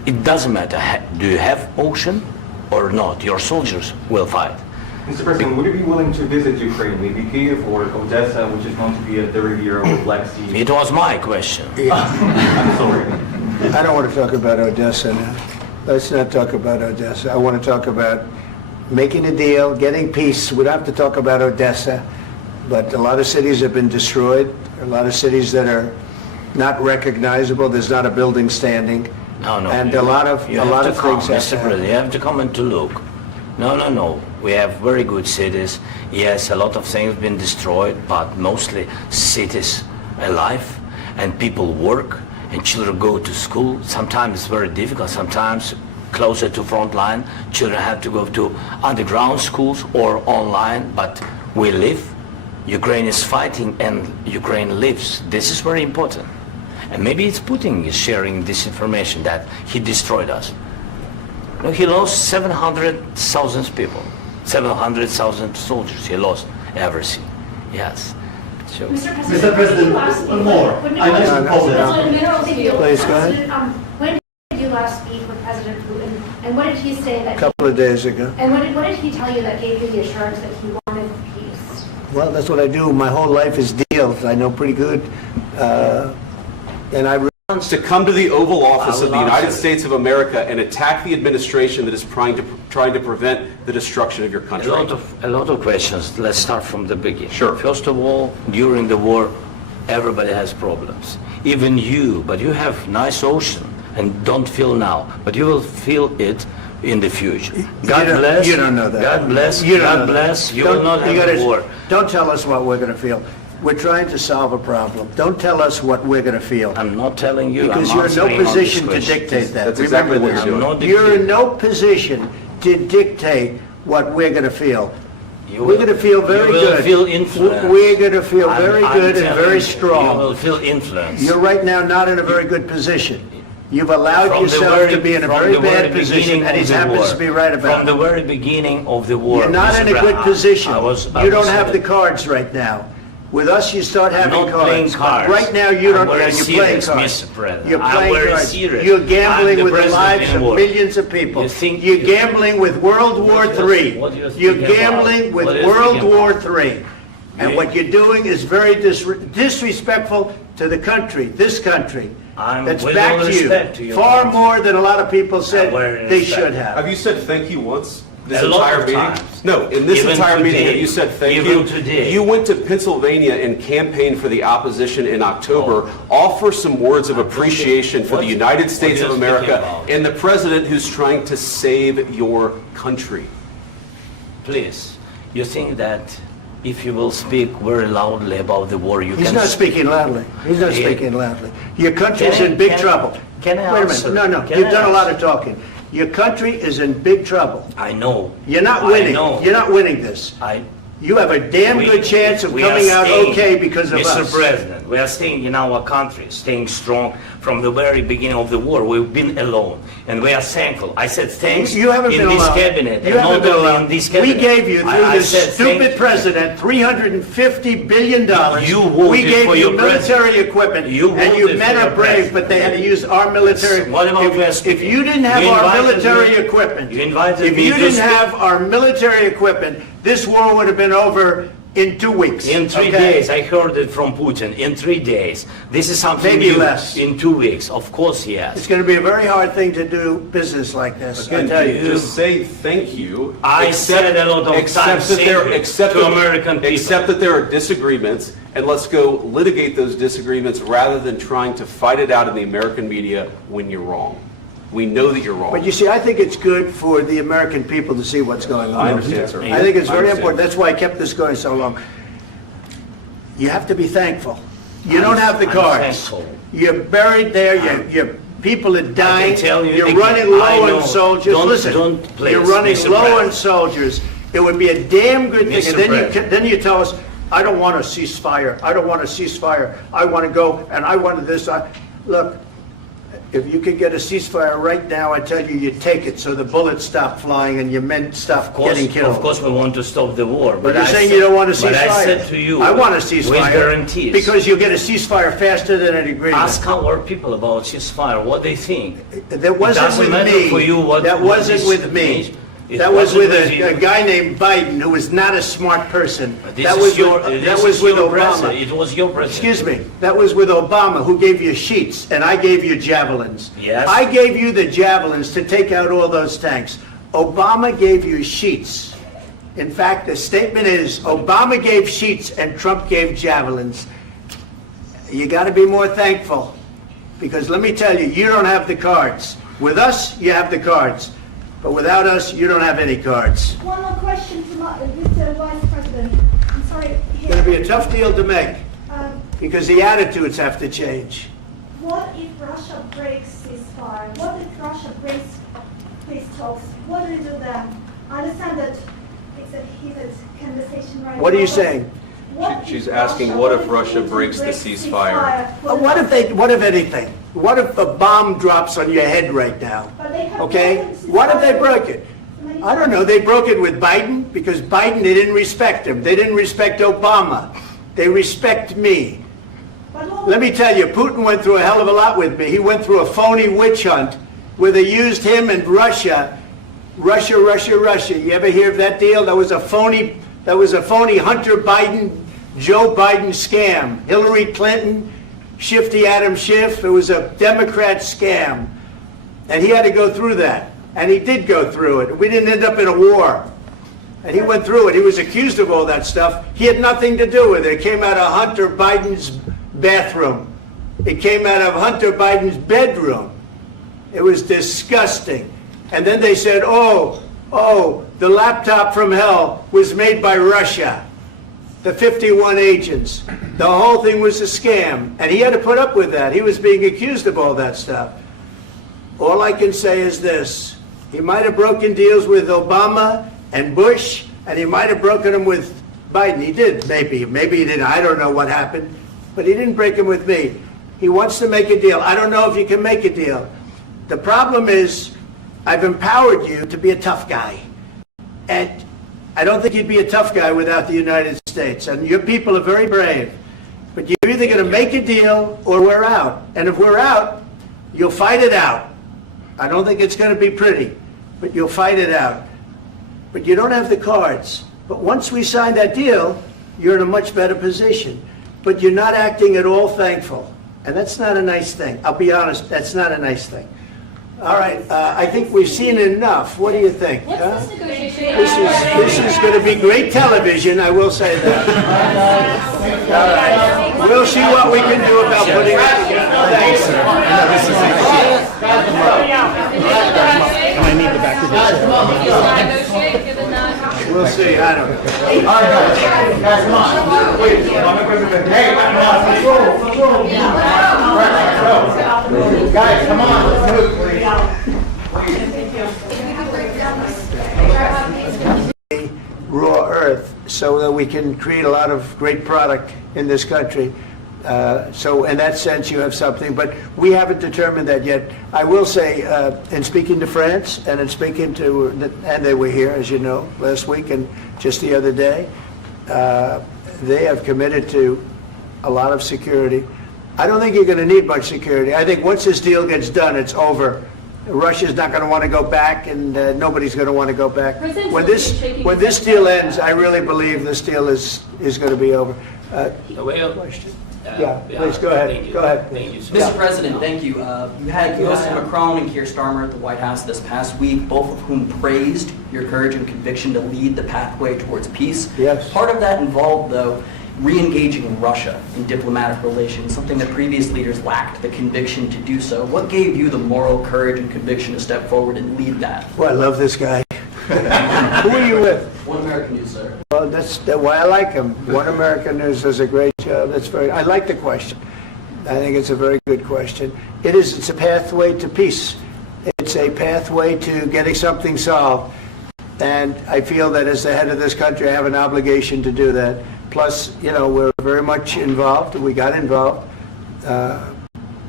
It doesn't matter. Do you have ocean or not? Your soldiers will fight. Mr. President, would you be willing to visit Ukraine, maybe Kyiv or Odessa, which is known to be a dirty area of the Black Sea? It was my question. I'm sorry. I don't want to talk about Odessa now. Let's not talk about Odessa. I want to talk about making a deal, getting peace. We don't have to talk about Odessa, but a lot of cities have been destroyed. A lot of cities that are not recognizable. There's not a building standing. No. And a lot of things have Mr. to President, happen. you have to come and to look. No. We have very good cities. Yes, a lot of things have been destroyed, but mostly cities alive, and people work, and children go to school. Sometimes it's very difficult. Sometimes closer to front line, children have to go to underground schools or online, but we live. Ukraine is fighting and Ukraine lives. This is very important. And maybe it's Putin is sharing this information that he destroyed us. He lost 700,000 people, 700,000 soldiers. He lost everything. Yes. So, Mr. President, one more. I mentioned Poland. Please, go ahead. When did you last speak with President Putin, and what did he say that? A couple of days ago. And what did he tell you that gave you the assurance that he wanted peace? Well, that's what I do. My whole life is deals. I know pretty good. And I To come to the Oval Office I of will the United answer. States of America and attack the administration that is trying to prevent the destruction of your country. a lot of questions. Let's start from the beginning. Sure. First of all, during the war, everybody has problems. Even you, but you have nice ocean and don't feel now, but you will feel it in the future. God bless. You don't know that. God bless. You don't God know that. bless. You will not have a war. Don't tell us what we're going to feel. We're trying to solve a problem. Don't tell us what we're going to feel. I'm not telling you. Because I'm you're in no answering on position this to question. dictate that. That's exactly Remember what this. you're I'm not doing. You're in dictating. no position to dictate what we're going to feel. You We're will- going to feel very you will good. feel influenced. We're going to feel I'm- very I'm good and telling very you, strong. You will feel influence. You're right now not in a very good position. You've allowed From the yourself very- to be in a from very the very bad position, beginning and he of the happens war. to be right about From the it. very beginning of the war. You're not in a Mr. good Brown, position. I was You don't have the saying- cards right now. With us, you start I'm having not playing cards. cards. Right now, you I'm don't. very You're playing serious, cards. Mr. President. You're I'm playing very cards. serious. You're I'm gambling the with the president lives in of war. millions of people. You think- You're gambling with World War What do you- III. what do you think You're about? gambling with What do you World think War about? III. And You- what you're doing is very disrespectful to the country, this country. I'm That's with back all to you. respect to your Far country. more than a lot of people said very they respect. should have. Have you said thank you once? This A lot entire of meeting? times. No, in this Even entire meeting, today. have you said thank Even you? today. You went to Pennsylvania and campaigned for the opposition in October. Offer some words of appreciation for the United States what of are you speaking America about? and the president who's trying to save your country. Please, you think that if you will speak very loudly about the war, you He's can... not speaking loudly. He's not Yeah. speaking loudly. Your country's Can I- in big can I- trouble. can I Wait a answer? minute. No. Can You've I done a lot of answer? talking. Your country is in big trouble. I know. You're not I winning. know. You're not winning this. You have a damn We- good chance of we coming are out staying, okay because of Mr. us. President, we are staying in our country, staying strong from the very beginning of the war. We've been alone, and we are thankful. I said thanks You haven't in been this alone. cabinet, You and haven't not been only alone. in this We cabinet. gave you, through I this said stupid thank- president, $350 billion. You voted We gave for you your military president. equipment, You and you voted men for are your brave, president. but they had to use our military. What about we are If speaking? you didn't have You our invited military me- equipment, you invited if me you to didn't speak- have our military equipment, this war would have been over in 2 weeks. In 3 okay? days, I heard it from Putin. In 3 days, this is something Maybe new. less. In 2 weeks, of course, yes. It's going to be a very hard thing to do business like this, I Again, tell you. just say thank you. I said a lot of except times that there, thank you except to that- American people. Except that there are disagreements, and let's go litigate those disagreements rather than trying to fight it out in the American media when you're wrong. We know that you're wrong. But you see, I think it's good for the American people to see what's going on. I understand, sir. I think it's I very understand. important. That's why I kept this going so long. You have to be thankful. You don't have the I'm cards. thankful. You're buried there. Your people are dying. tell you You're again, running I low know. on soldiers. Don't- Listen, don't please, you're running Mr. low on President. soldiers. It would be a damn good thing. Mr. And then President. then you tell us, I don't want a ceasefire. I don't want a ceasefire. I want to go and I want this. Look, If you could get a ceasefire right now, I tell you, you take it so the bullets stop flying and your men stop getting killed. Of course, we want to stop the war. But you're saying you don't want a ceasefire. But I said to you, I want a ceasefire. with guarantees. Because you'll get a ceasefire faster than an agreement. Ask our people about ceasefire, what they think. That wasn't doesn't with matter me. for you what- That what wasn't this with me. means. It That was wasn't with with you. a guy named Biden, who was not a smart person. This That is was your, with, this that was is with your Obama. president. It was your president. Excuse me. That was with Obama, who gave you sheets, and I gave you javelins. Yes. I gave you the javelins to take out all those tanks. Obama gave you sheets. In fact, the statement is Obama gave sheets and Trump gave javelins. You got to be more thankful, because let me tell you, you don't have the cards. With us, you have the cards. But without us, you don't have any cards. One more question to Mr. Vice President. I'm sorry. It's going to be a tough deal to make, Um, because the attitudes have to change. What if Russia breaks ceasefire? What if Russia breaks peace talks? What do you do then? I understand that it's a heated conversation right now. What are you saying? What She's if asking, what if Putin Russia breaks the ceasefire? What if anything? What if a bomb drops on your head right now? But they have Okay? broken ceasefire What if they broke it? many I don't know. times. They broke it with Biden because Biden, they didn't respect him. They didn't respect Obama. They respect me. But what- Let me tell you, Putin went through a hell of a lot with me. He went through a phony witch hunt where they used him and Russia. Russia. You ever hear of that deal? That was a phony Hunter Biden, Joe Biden scam. Hillary Clinton, Shifty Adam Schiff. It was a Democrat scam. And he had to go through that. And he did go through it. We didn't end up in a war. And he went through it. He was accused of all that stuff. He had nothing to do with it. It came out of Hunter Biden's bathroom. It came out of Hunter Biden's bedroom. It was disgusting. And then they said, oh, the laptop from hell was made by Russia. The 51 agents. The whole thing was a scam. And he had to put up with that. He was being accused of all that stuff. All I can say is this. He might have broken deals with Obama and Bush, and he might have broken them with Biden. He did, maybe. Maybe he didn't. I don't know what happened. But he didn't break them with me. He wants to make a deal. I don't know if you can make a deal. The problem is, I've empowered you to be a tough guy. And I don't think you'd be a tough guy without the United States. And your people are very brave. But you're either going to make a deal or we're out. And if we're out, you'll fight it out. I don't think it's going to be pretty, but you'll fight it out. But you don't have the cards. But once we sign that deal, you're in a much better position. But you're not acting at all thankful. And that's not a nice thing. I'll be honest, that's not a nice thing. All right, I think we've seen enough. What do you think? huh? This is going to be great television, I will say that. All right. We'll see what we can do about putting it together. Thanks, sir. And I need the back of this. We'll see, I don't know. All right, guys, come on. Wait, hey, let's roll. Guys, come on, let's move, please. Raw earth so that we can create a lot of great product in this country. So in that sense, you have something, but we haven't determined that yet. I will say, in speaking to France and in speaking to, and they were here, as you know, last week and just the other day, they have committed to a lot of security. I don't think you're going to need much security. I think once this deal gets done, it's over. Russia's not going to want to go back, and nobody's going to want to go back. When this deal ends, I really believe this deal is going to be over. Question? Yeah, please go ahead. Thank you. Go ahead. Thank you, sir. Mr. President, thank you. You hosted Macron and Keir Starmer at the White House this past week, both of whom praised your courage and conviction to lead the pathway towards peace. Yes. Part of that involved, though, re-engaging Russia in diplomatic relations, something that previous leaders lacked the conviction to do so. What gave you the moral courage and conviction to step forward and lead that? Well, I love this guy. Who are you with? One American News, sir. Well, that's why I like him. One American News does a great job. I like the question. I think it's a very good question. It's a pathway to peace. It's a pathway to getting something solved. And I feel that as the head of this country, I have an obligation to do that. Plus, we're very much involved. We got involved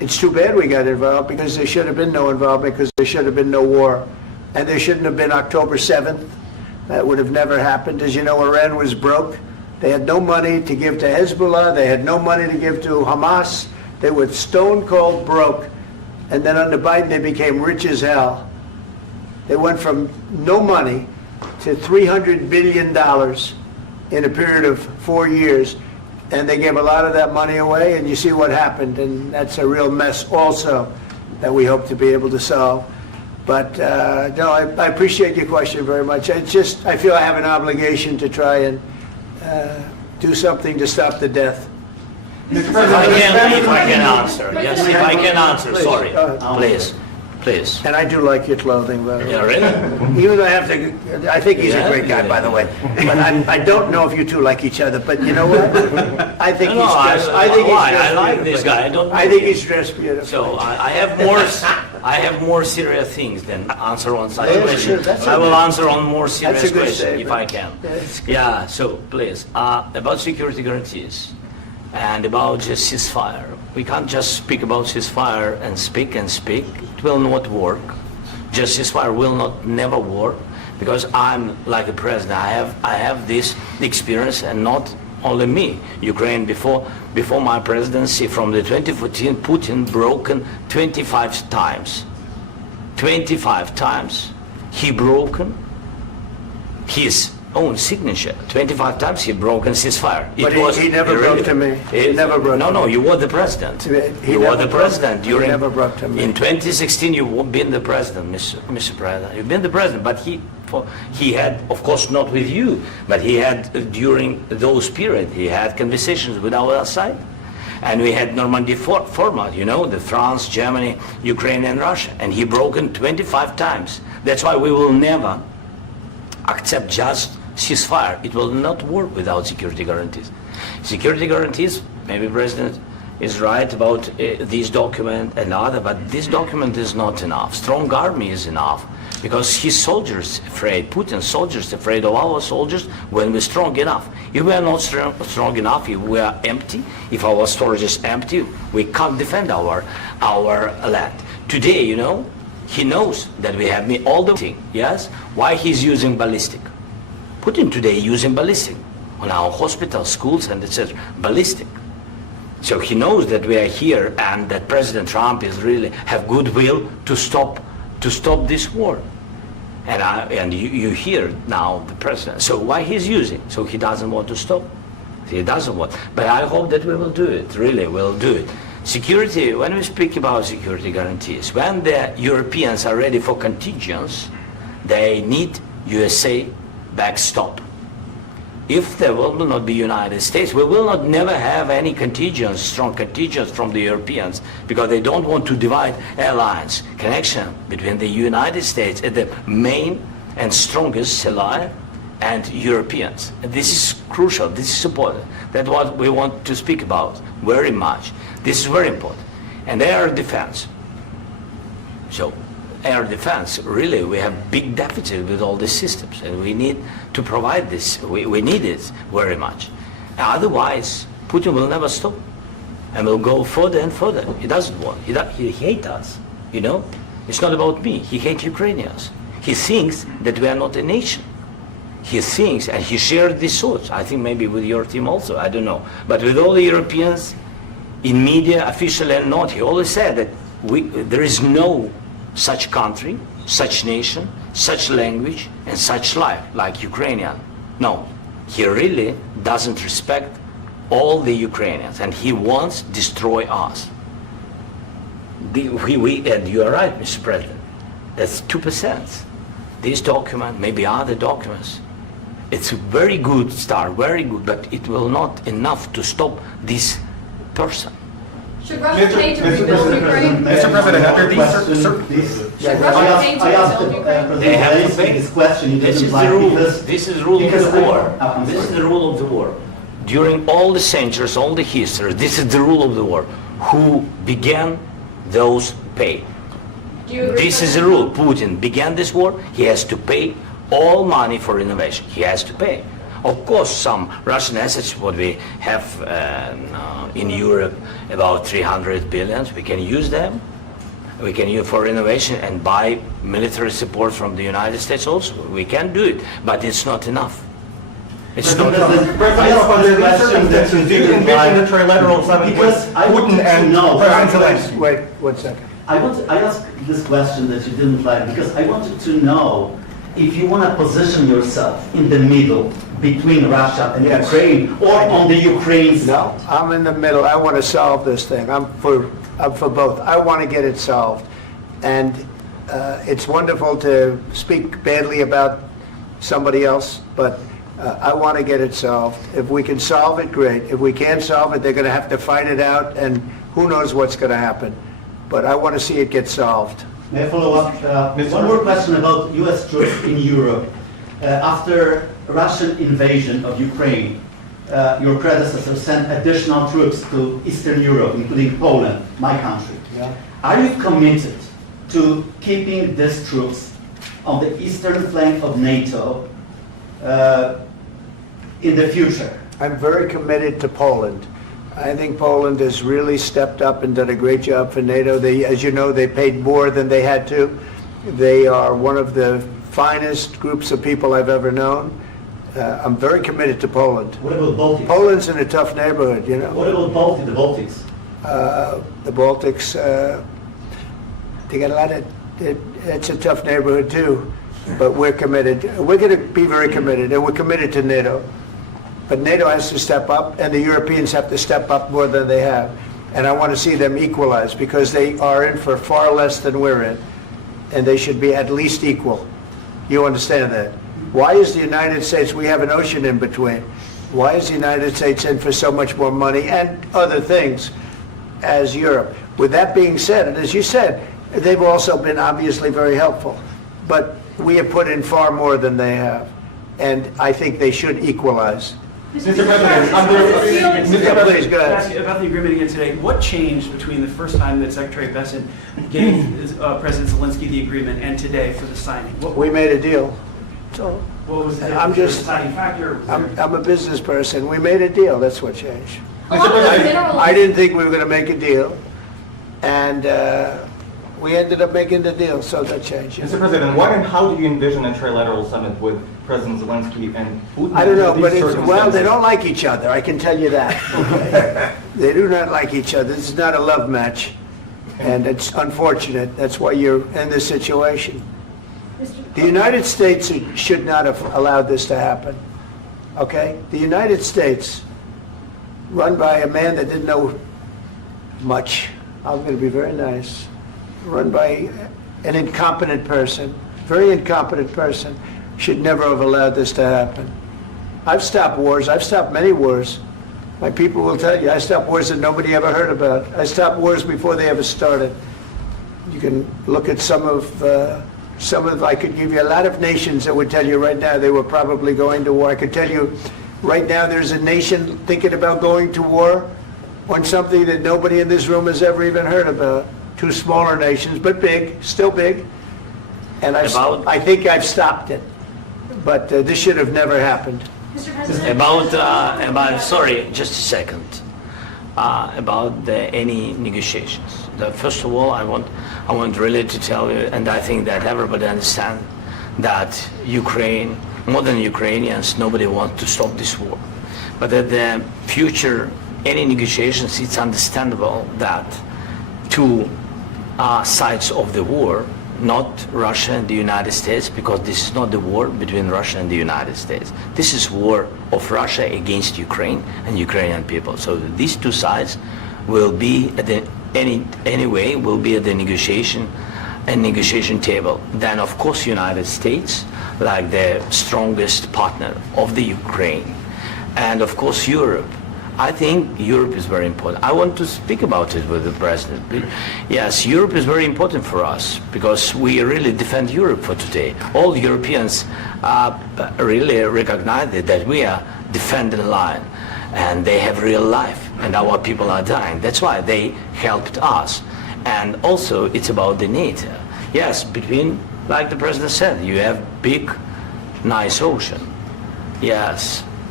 It's too bad we got involved because there should have been no involvement because there should have been no war. And there shouldn't have been October 7th. That would have never happened. As you know, Iran was broke. They had no money to give to Hezbollah. They had no money to give to Hamas. They were stone cold broke. And then under Biden, they became rich as hell. They went from no money to $300 billion in a period of 4 years. And they gave a lot of that money away, and you see what happened. And that's a real mess also that we hope to be able to solve. But no, I appreciate your question very much. I feel I have an obligation to try and do something to stop the death. If I can answer, yes, if I can answer, sorry, please. And I do like your clothing, by the way. Yeah, really? Even though I think he's a great guy, by the way. But I don't know if you two like each other, but you know what? I think he's dressed. I like this guy. I think he's dressed beautiful. So I have more serious things than answer on such questions. That's I will answer on more serious a good questions if I can. That's Yeah, so please, about security guarantees and about just ceasefire. We can't just speak about ceasefire and speak and speak. It will not work. Just ceasefire will not never work because I'm like a president. I have this experience, and not only me. Ukraine before my presidency, from the 2014, Putin broken 25 times. 25 times he broken his own signature. 25 times he broken ceasefire. But he never broke to me. He never broke to me. No, you were the president. You were the president during. He never broke to me. In 2016, you've been the president, Mr. President. You've been the president, but he had, of course, not with you, but he had during those period. He had conversations with our side, and we had Normandy format. You know, the France, Germany, Ukraine, and Russia, and he broken 25 times. That's why we will never accept just ceasefire. It will not work without security guarantees. Security guarantees, maybe President is right about this document and other, but this document is not enough. Strong army is enough because his soldiers afraid, Putin's soldiers afraid of our soldiers when we're strong enough. If we are not strong enough, if we are empty, if our storage is empty, we can't defend our land. Today, you know, he knows that we have all the thing, yes? Why he's using ballistic? Putin today using ballistic on our hospitals, schools, and etc. Ballistic. So he knows that we are here and that President Trump is really have goodwill to stop this war. And you hear now the president. So why he's using? So he doesn't want to stop. He doesn't want. But I hope that we will do it. Really, we'll do it. Security. When we speak about security guarantees, when the Europeans are ready for contingents, they need USA backstop. If there will not be United States, we will not never have any contingents, strong contingents from the Europeans, because they don't want to divide alliance connection between the United States and the main and strongest ally and Europeans. And this is crucial, this is important. That's what we want to speak about very much. This is very important. And air defense. So air defense, really, we have big deficit with all these systems, and we need to provide this. We need it very much. Otherwise, Putin will never stop, and will go further and further. He doesn't want. He hates us. You know, it's not about me. He hates Ukrainians. He thinks that we are not a nation. He thinks, and he shared these thoughts. I think maybe with your team also. I don't know, but with all the Europeans, in media, officially and not, he always said that there is no such country, such nation, such language, and such life like Ukrainian. No, he really doesn't respect all the Ukrainians, and he wants to destroy us. And you are right, Mr. President. That's 2%. This document, maybe other documents, it's a very good start, very good, but it will not enough to stop this person. Should Russia pay to rebuild Ukraine? Mr. President, after these Should Russia pay to I asked rebuild Ukraine? They have to pay. this question. He This didn't is like the rule. because- This is the rule of because the war. I'm This is sorry. the rule of the war. During all the centuries, all the history, this is the rule of the war. Who began, those pay. Do you agree This with is the that? rule. Putin began this war. He has to pay all money for innovation. He has to pay. Of course, some Russian assets, what we have in Europe, about 300 billions, we can use them. We can use for renovation and buy military support from the United States also. We can do it, but it's not enough. It's not enough. Under these circumstances, do you envision a trilateral summit with Putin and President Zelensky? Wait 1 second. I asked this question that you didn't like because I wanted to know if you want to position yourself in the middle between Russia and Yes. Ukraine or on the Ukraine side. No, I'm in the middle. I want to solve this thing. I'm for both. I want to get it solved. And it's wonderful to speak badly about somebody else, but I want to get it solved. If we can solve it, great. If we can't solve it, they're going to have to fight it out, and who knows what's going to happen. But I want to see it get solved. May I follow up? One more question about U.S. troops in Europe. After Russian invasion of Ukraine, your predecessor sent additional troops to Eastern Europe, including Poland, my country. Yeah. Are you committed to keeping these troops on the eastern flank of NATO in the future? I'm very committed to Poland. I think Poland has really stepped up and done a great job for NATO. They, as you know, they paid more than they had to. They are one of the finest groups of people I've ever known. I'm very committed to Poland. What about Baltics? Poland's in a tough neighborhood, you know. What about the Baltics? The Baltics, they got a lot of, it's a tough neighborhood too, but we're committed. We're going to be very committed, and we're committed to NATO. But NATO has to step up, and the Europeans have to step up more than they have. And I want to see them equalize, because they are in for far less than we're in, and they should be at least equal. You understand that? Why is the United States, we have an ocean in between, why is the United States in for so much more money and other things as Europe? With that being said, and as you said, they've also been obviously very helpful, but we have put in far more than they have, and I think they should equalize. Mr. President, Mr. President, go Can I ask ahead. you about the agreement again today? What changed between the first time that Secretary Bessent gave President Zelensky the agreement and today for the signing? We made a deal. So What was the I'm just- deciding factor? Was there- I'm a business person. We made a deal. That's what changed. Mr. President, I didn't think we were going to make a deal, and we ended up making the deal, so that changed. Mr. President, what and how do you envision a trilateral summit with President Zelensky and Putin? I don't know, under but these well, they circumstances? don't like each other, I can tell you that. Okay? They do not like each other. This is not a love match, and it's unfortunate. That's why you're in this situation. The United States should not have allowed this to happen, okay? The United States, run by a man that didn't know much, I'm going to be very nice, run by an incompetent person, very incompetent person, should never have allowed this to happen. I've stopped wars. I've stopped many wars. My people will tell you, I stopped wars that nobody ever heard about. I stopped wars before they ever started. You can look at some of, I could give you a lot of nations that would tell you right now they were probably going to war. I could tell you right now there's a nation thinking about going to war on something that nobody in this room has ever even heard about. Two smaller nations, but big, still big. And I think I've stopped it. But this should have never happened. Mr. President. About sorry, just a second. About any negotiations. First of all, I want really to tell you, and I think that everybody understands that Ukraine, modern Ukrainians, nobody wants to stop this war. But at the future, any negotiations, it's understandable that two sides of the war, not Russia and the United States, because this is not the war between Russia and the United States. This is war of Russia against Ukraine and Ukrainian people. So these two sides will be at the anyway will be at the negotiation table. Then of course United States, like the strongest partner of the Ukraine, and of course Europe. I think Europe is very important. I want to speak about it with the President. Yes, Europe is very important for us because we really defend Europe for today. All Europeans really recognize that we are defending the line and they have real life and our people are dying. That's why they helped us. And also it's about the NATO. Yes, between, like the President said, you have big, nice ocean. Yes,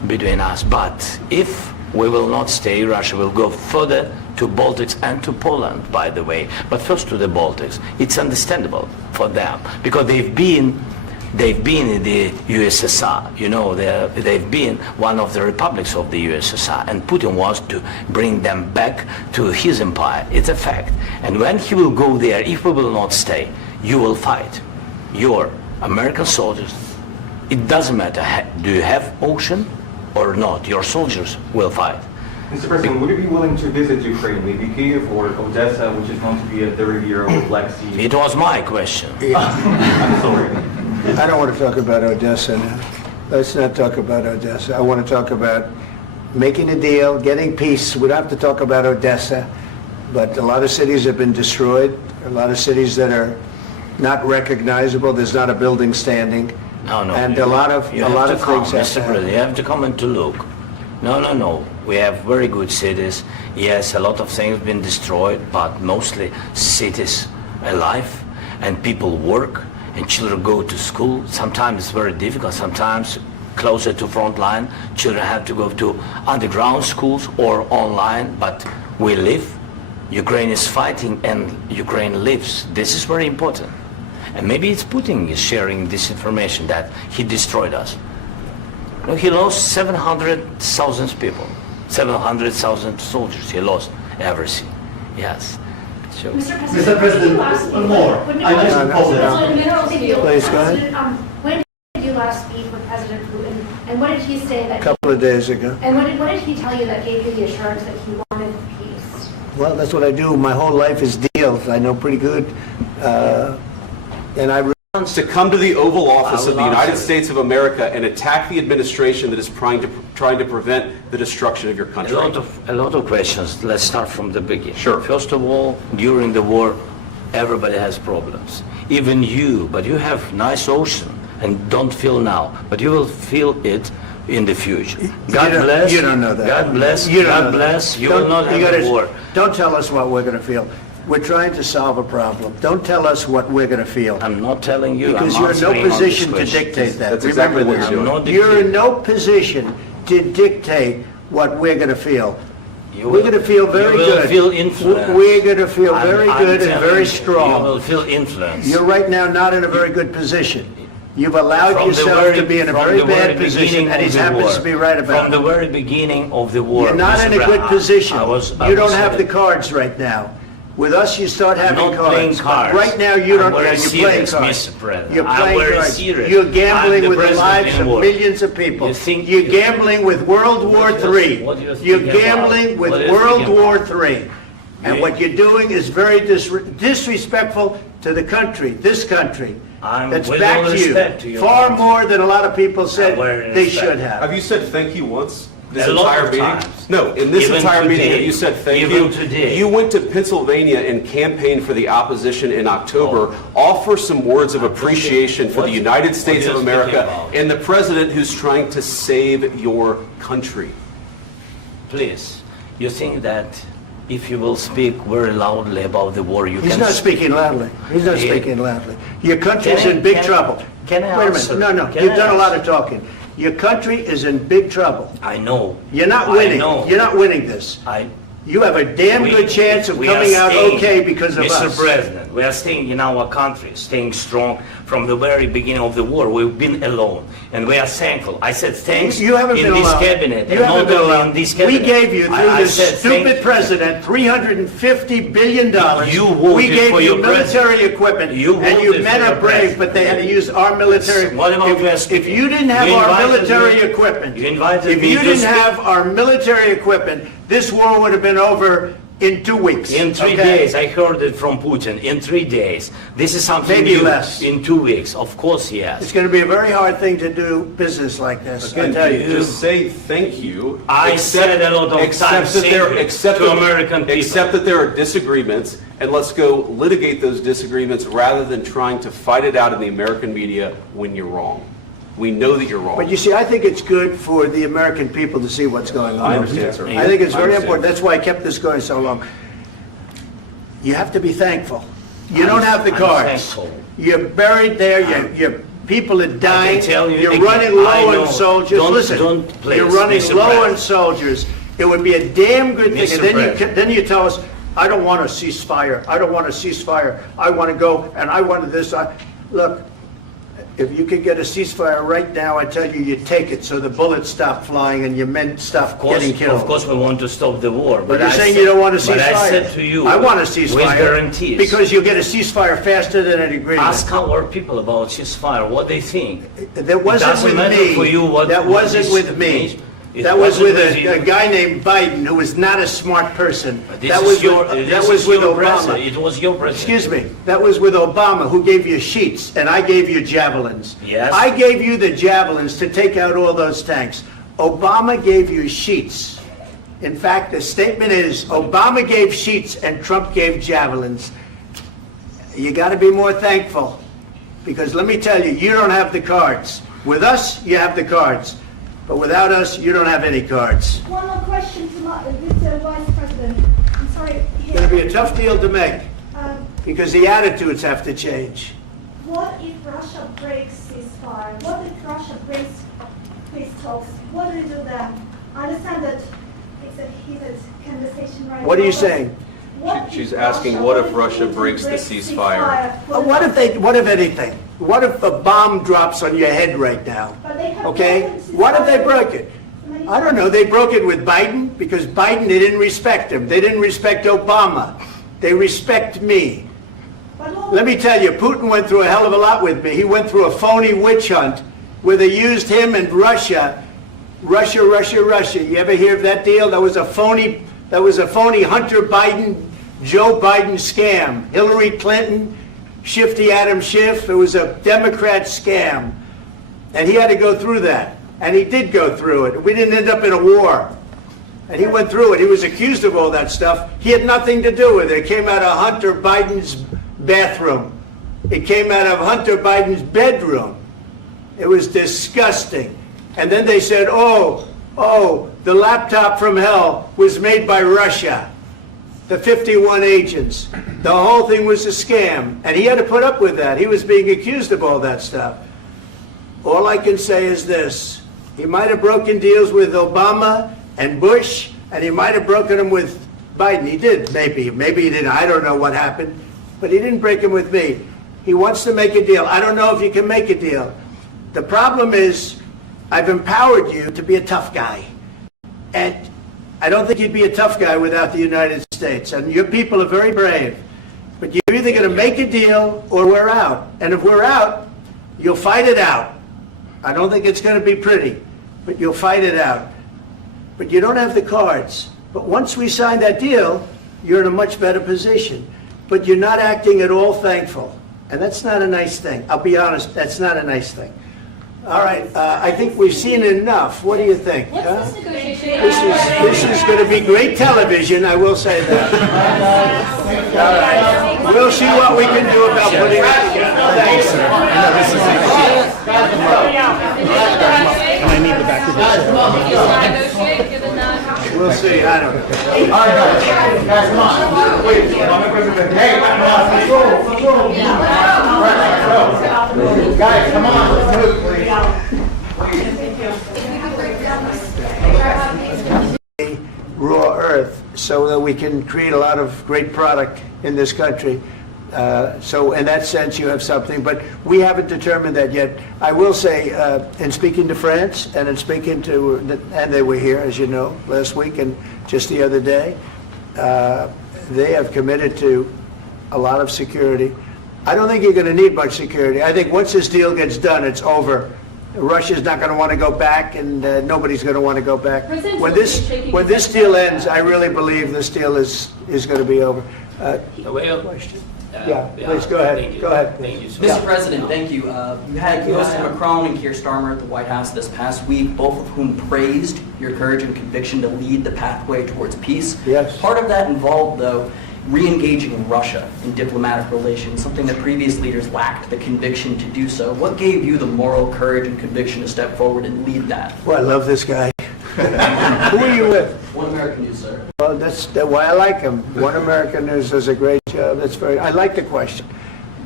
between us. But if we will not stay, Russia will go further to Baltics and to Poland, by the way. But first to the Baltics. It's understandable for them because they've been in the USSR, you know, they've been one of the republics of the USSR, and Putin wants to bring them back to his empire. It's a fact. And when he will go there, if we will not stay, you will fight. Your American soldiers, it doesn't matter, do you have ocean or not, your soldiers will fight. Mr. President, would you be willing to visit Ukraine, maybe Kyiv or Odessa, which is known to be at the riviera of the Black Sea? It was my question. I'm sorry. I don't want to talk about Odessa now. Let's not talk about Odessa. I want to talk about making a deal, getting peace. We don't have to talk about Odessa, but a lot of cities have been destroyed. A lot of cities that are not recognizable. There's not a building standing. No. And a lot of things have Mr. President, you have to come and to look. No. We have very good cities. Yes, a lot of things have been destroyed, but mostly cities alive and people work and children go to school. Sometimes it's very difficult. Sometimes closer to front line, children have to go to underground schools or online, but we live. Ukraine is fighting and Ukraine lives. This is very important. And maybe it's Putin is sharing this information that he destroyed us. No, he lost 700,000 people, 700,000 soldiers. He lost everything. Yes. So, Mr. President, one more. I mentioned Poland. Please, go ahead. When did you last speak with President Putin, and what did he say that? A couple of days ago. And what did he tell you that gave you the assurance that he wanted peace? Well, that's what I do. My whole life is deals. I know pretty good. And I to come to the Oval Office of the United answer. States of America and attack the administration that is trying to prevent the destruction of your country. a lot of questions. Let's start from the beginning. Sure. First of all, during the war, everybody has problems. Even you, but you have nice ocean and don't feel now, but you will feel it in the future. God bless. You don't know that. God bless. You don't God know bless. that. You will not have a war. Don't tell us what we're going to feel. We're trying to solve a problem. Don't tell us what we're going to feel. I'm not telling you. Because I'm you're in no answering on this position to question. dictate that. That's Remember exactly what this. you're doing. I'm not You're in dictating. no position to dictate what we're going to feel. You We're will- going to feel very you will good. feel influenced. We're going to feel I'm- very I'm good and telling very you, strong. You will feel influence. You're right now not in a very good position. You've allowed From the yourself very- to be in a from very the bad very position, beginning and he of the happens war. to be right about From the it. very beginning of the war. You're not Mr. in a good Brown, position. I You don't was have the saying- cards right now. With us, you start having I'm not playing cards. cards. Right now, you don't. I'm very You're playing serious, cards. Mr. President. You're I'm playing very cards. serious. You're I'm gambling the with the president lives in of war. millions of people. You think- You're gambling with World War What do you- III. what do you think You're about- gambling with what do you World think War about? III. And Yeah. what you're doing is very disrespectful to the country, this country. That's with back all to respect to you. your Far country. more than a lot of people said very they respect. should have. Have you said thank you once? This A lot entire of meeting? times. No, in this Even entire meeting, today. have you said thank Even you? today. You went to Pennsylvania and campaigned for the opposition in October. Offer some words of appreciation for the United States what of are you speaking America about? and the president who's trying to save your country. Please, you think that if you will speak very loudly about the war, you He's can... not speaking loudly. He's not Yeah. speaking loudly. Your country's Can I- in big can I- trouble. can I Wait a answer? minute. No, Can you've I done a lot answer? of talking. Your country is in big trouble. I know. You're not I winning. know. You're not winning this. You have a damn good chance of we are coming out staying, okay because of Mr. us. President, we are staying in our country, staying strong from the very beginning of the war. We've been alone, and we are thankful. I said thanks You haven't in been this alone. cabinet, You and haven't not been only alone. in this We cabinet. gave you, through I this said thank stupid president, $350 billion. You voted We gave for you your military president. equipment, You and you voted men for are your brave, president. but they had to use our military. What about If you didn't have You our invited military me- equipment, you invited if me you to didn't speak- have our military equipment, this war would have been over in 2 weeks. In 3 okay? days, I heard it from Putin. In 3 days, this is something Maybe new. less. In 2 weeks, of course, yes. It's going to be a very hard thing to do business like this. I Again, tell you. just say thank you. I said a lot of times thank you to American people. Accept that there are disagreements, and let's go litigate those disagreements rather than trying to fight it out in the American media when you're wrong. We know that you're wrong. But you see, I think it's good for the American people to see what's going on. I understand, sir. I think it's I very understand. important. That's why I kept this going so long. You have to be thankful. You don't have the I'm cards. thankful. You're buried there. Your People are dying. tell you You're again, running I low know. on soldiers. Don't- Listen, don't please, you're running Mr. low on President. soldiers. It would be a damn good thing. Mr. And then President. then you tell us, I don't want a ceasefire. I don't want a ceasefire. I want to go and I want this. Look, if you could get a ceasefire right now, I tell you, you take it so the bullets stop flying and your men stop getting killed. Of course, we want to stop the war. But you're I saying said- you don't want a ceasefire. But I said to you, I want a ceasefire. with guarantees. Because you'll get a ceasefire faster than an agreement. Ask our people about ceasefire, what they think. That wasn't doesn't with matter me. for you what- That what wasn't this with me. means. It That was wasn't with with you. a guy named Biden who was not a smart person. This That is was your, with, this that is was with your Obama. president. It was your president. Excuse me. That was with Obama, who gave you sheets, and I gave you javelins. Yes. I gave you the javelins to take out all those tanks. Obama gave you sheets. In fact, the statement is Obama gave sheets and Trump gave javelins. You got to be more thankful, because let me tell you, you don't have the cards. With us, you have the cards. But without us, you don't have any cards. One more question to Mr. Vice President. I'm sorry. It's going to be a tough deal to make, Um, because the attitudes have to change. What if Russia breaks ceasefire? What if Russia breaks peace talks? What do we do then? I understand that it's a heated conversation right now. What are you but saying? what if She's asking, what if Russia breaks the ceasefire? What if anything? What if a bomb drops on your head right now? But they have Okay? broken What if they ceasefire broke it? many I don't know. They broke it with Biden because Biden, they didn't respect him. They didn't respect Obama. They respect me. But all- Let me tell you, Putin went through a hell of a lot with me. He went through a phony witch hunt where they used him and Russia. Russia. You ever hear of that deal? That was a phony Hunter Biden, Joe Biden scam. Hillary Clinton, Shifty Adam Schiff. It was a Democrat scam. And he had to go through that. And he did go through it. We didn't end up in a war. And he went through it. He was accused of all that stuff. He had nothing to do with it. It came out of Hunter Biden's bathroom. It came out of Hunter Biden's bedroom. It was disgusting. And then they said, oh, the laptop from hell was made by Russia. The 51 agents. The whole thing was a scam. And he had to put up with that. He was being accused of all that stuff. All I can say is this. He might have broken deals with Obama and Bush, and he might have broken them with Biden. He did, maybe. Maybe he didn't. I don't know what happened. But he didn't break them with me. He wants to make a deal. I don't know if you can make a deal. The problem is, I've empowered you to be a tough guy. And I don't think you'd be a tough guy without the United States. And your people are very brave. But you're either going to make a deal or we're out. And if we're out, you'll fight it out. I don't think it's going to be pretty, but you'll fight it out. But you don't have the cards. But once we sign that deal, you're in a much better position. But you're not acting at all thankful. And that's not a nice thing. I'll be honest, that's not a nice thing. All right, I think we've seen enough. What do you think? Huh? This is going to be great television, I will say that. All right. We'll see what we can do about putting it together. Thanks, sir. I need the back of the We'll see, I don't know. All right, guys, come on. Wait, hey, guys, come on, let's move, please. Raw earth so that we can create a lot of great product in this country. So in that sense, you have something, but we haven't determined that yet. I will say, in speaking to France and in speaking to, and they were here, as you know, last week and just the other day, they have committed to a lot of security. I don't think you're going to need much security. I think once this deal gets done, it's over. Russia's not going to want to go back, and nobody's going to want to go back. When this deal ends, I really believe this deal is going to be over. Question? Yeah, please go ahead. Thank you. Go ahead. Thank you so Mr. much. President, thank you. You had hosted Macron and Keir Starmer at the White House this past week, both of whom praised your courage and conviction to lead the pathway towards peace. Yes. Part of that involved, though, re-engaging Russia in diplomatic relations, something that previous leaders lacked the conviction to do so. What gave you the moral courage and conviction to step forward and lead that? Well, I love this guy. Who are you with? One American News, sir. Well, that's why I like him. One American News does a great job. I like the question.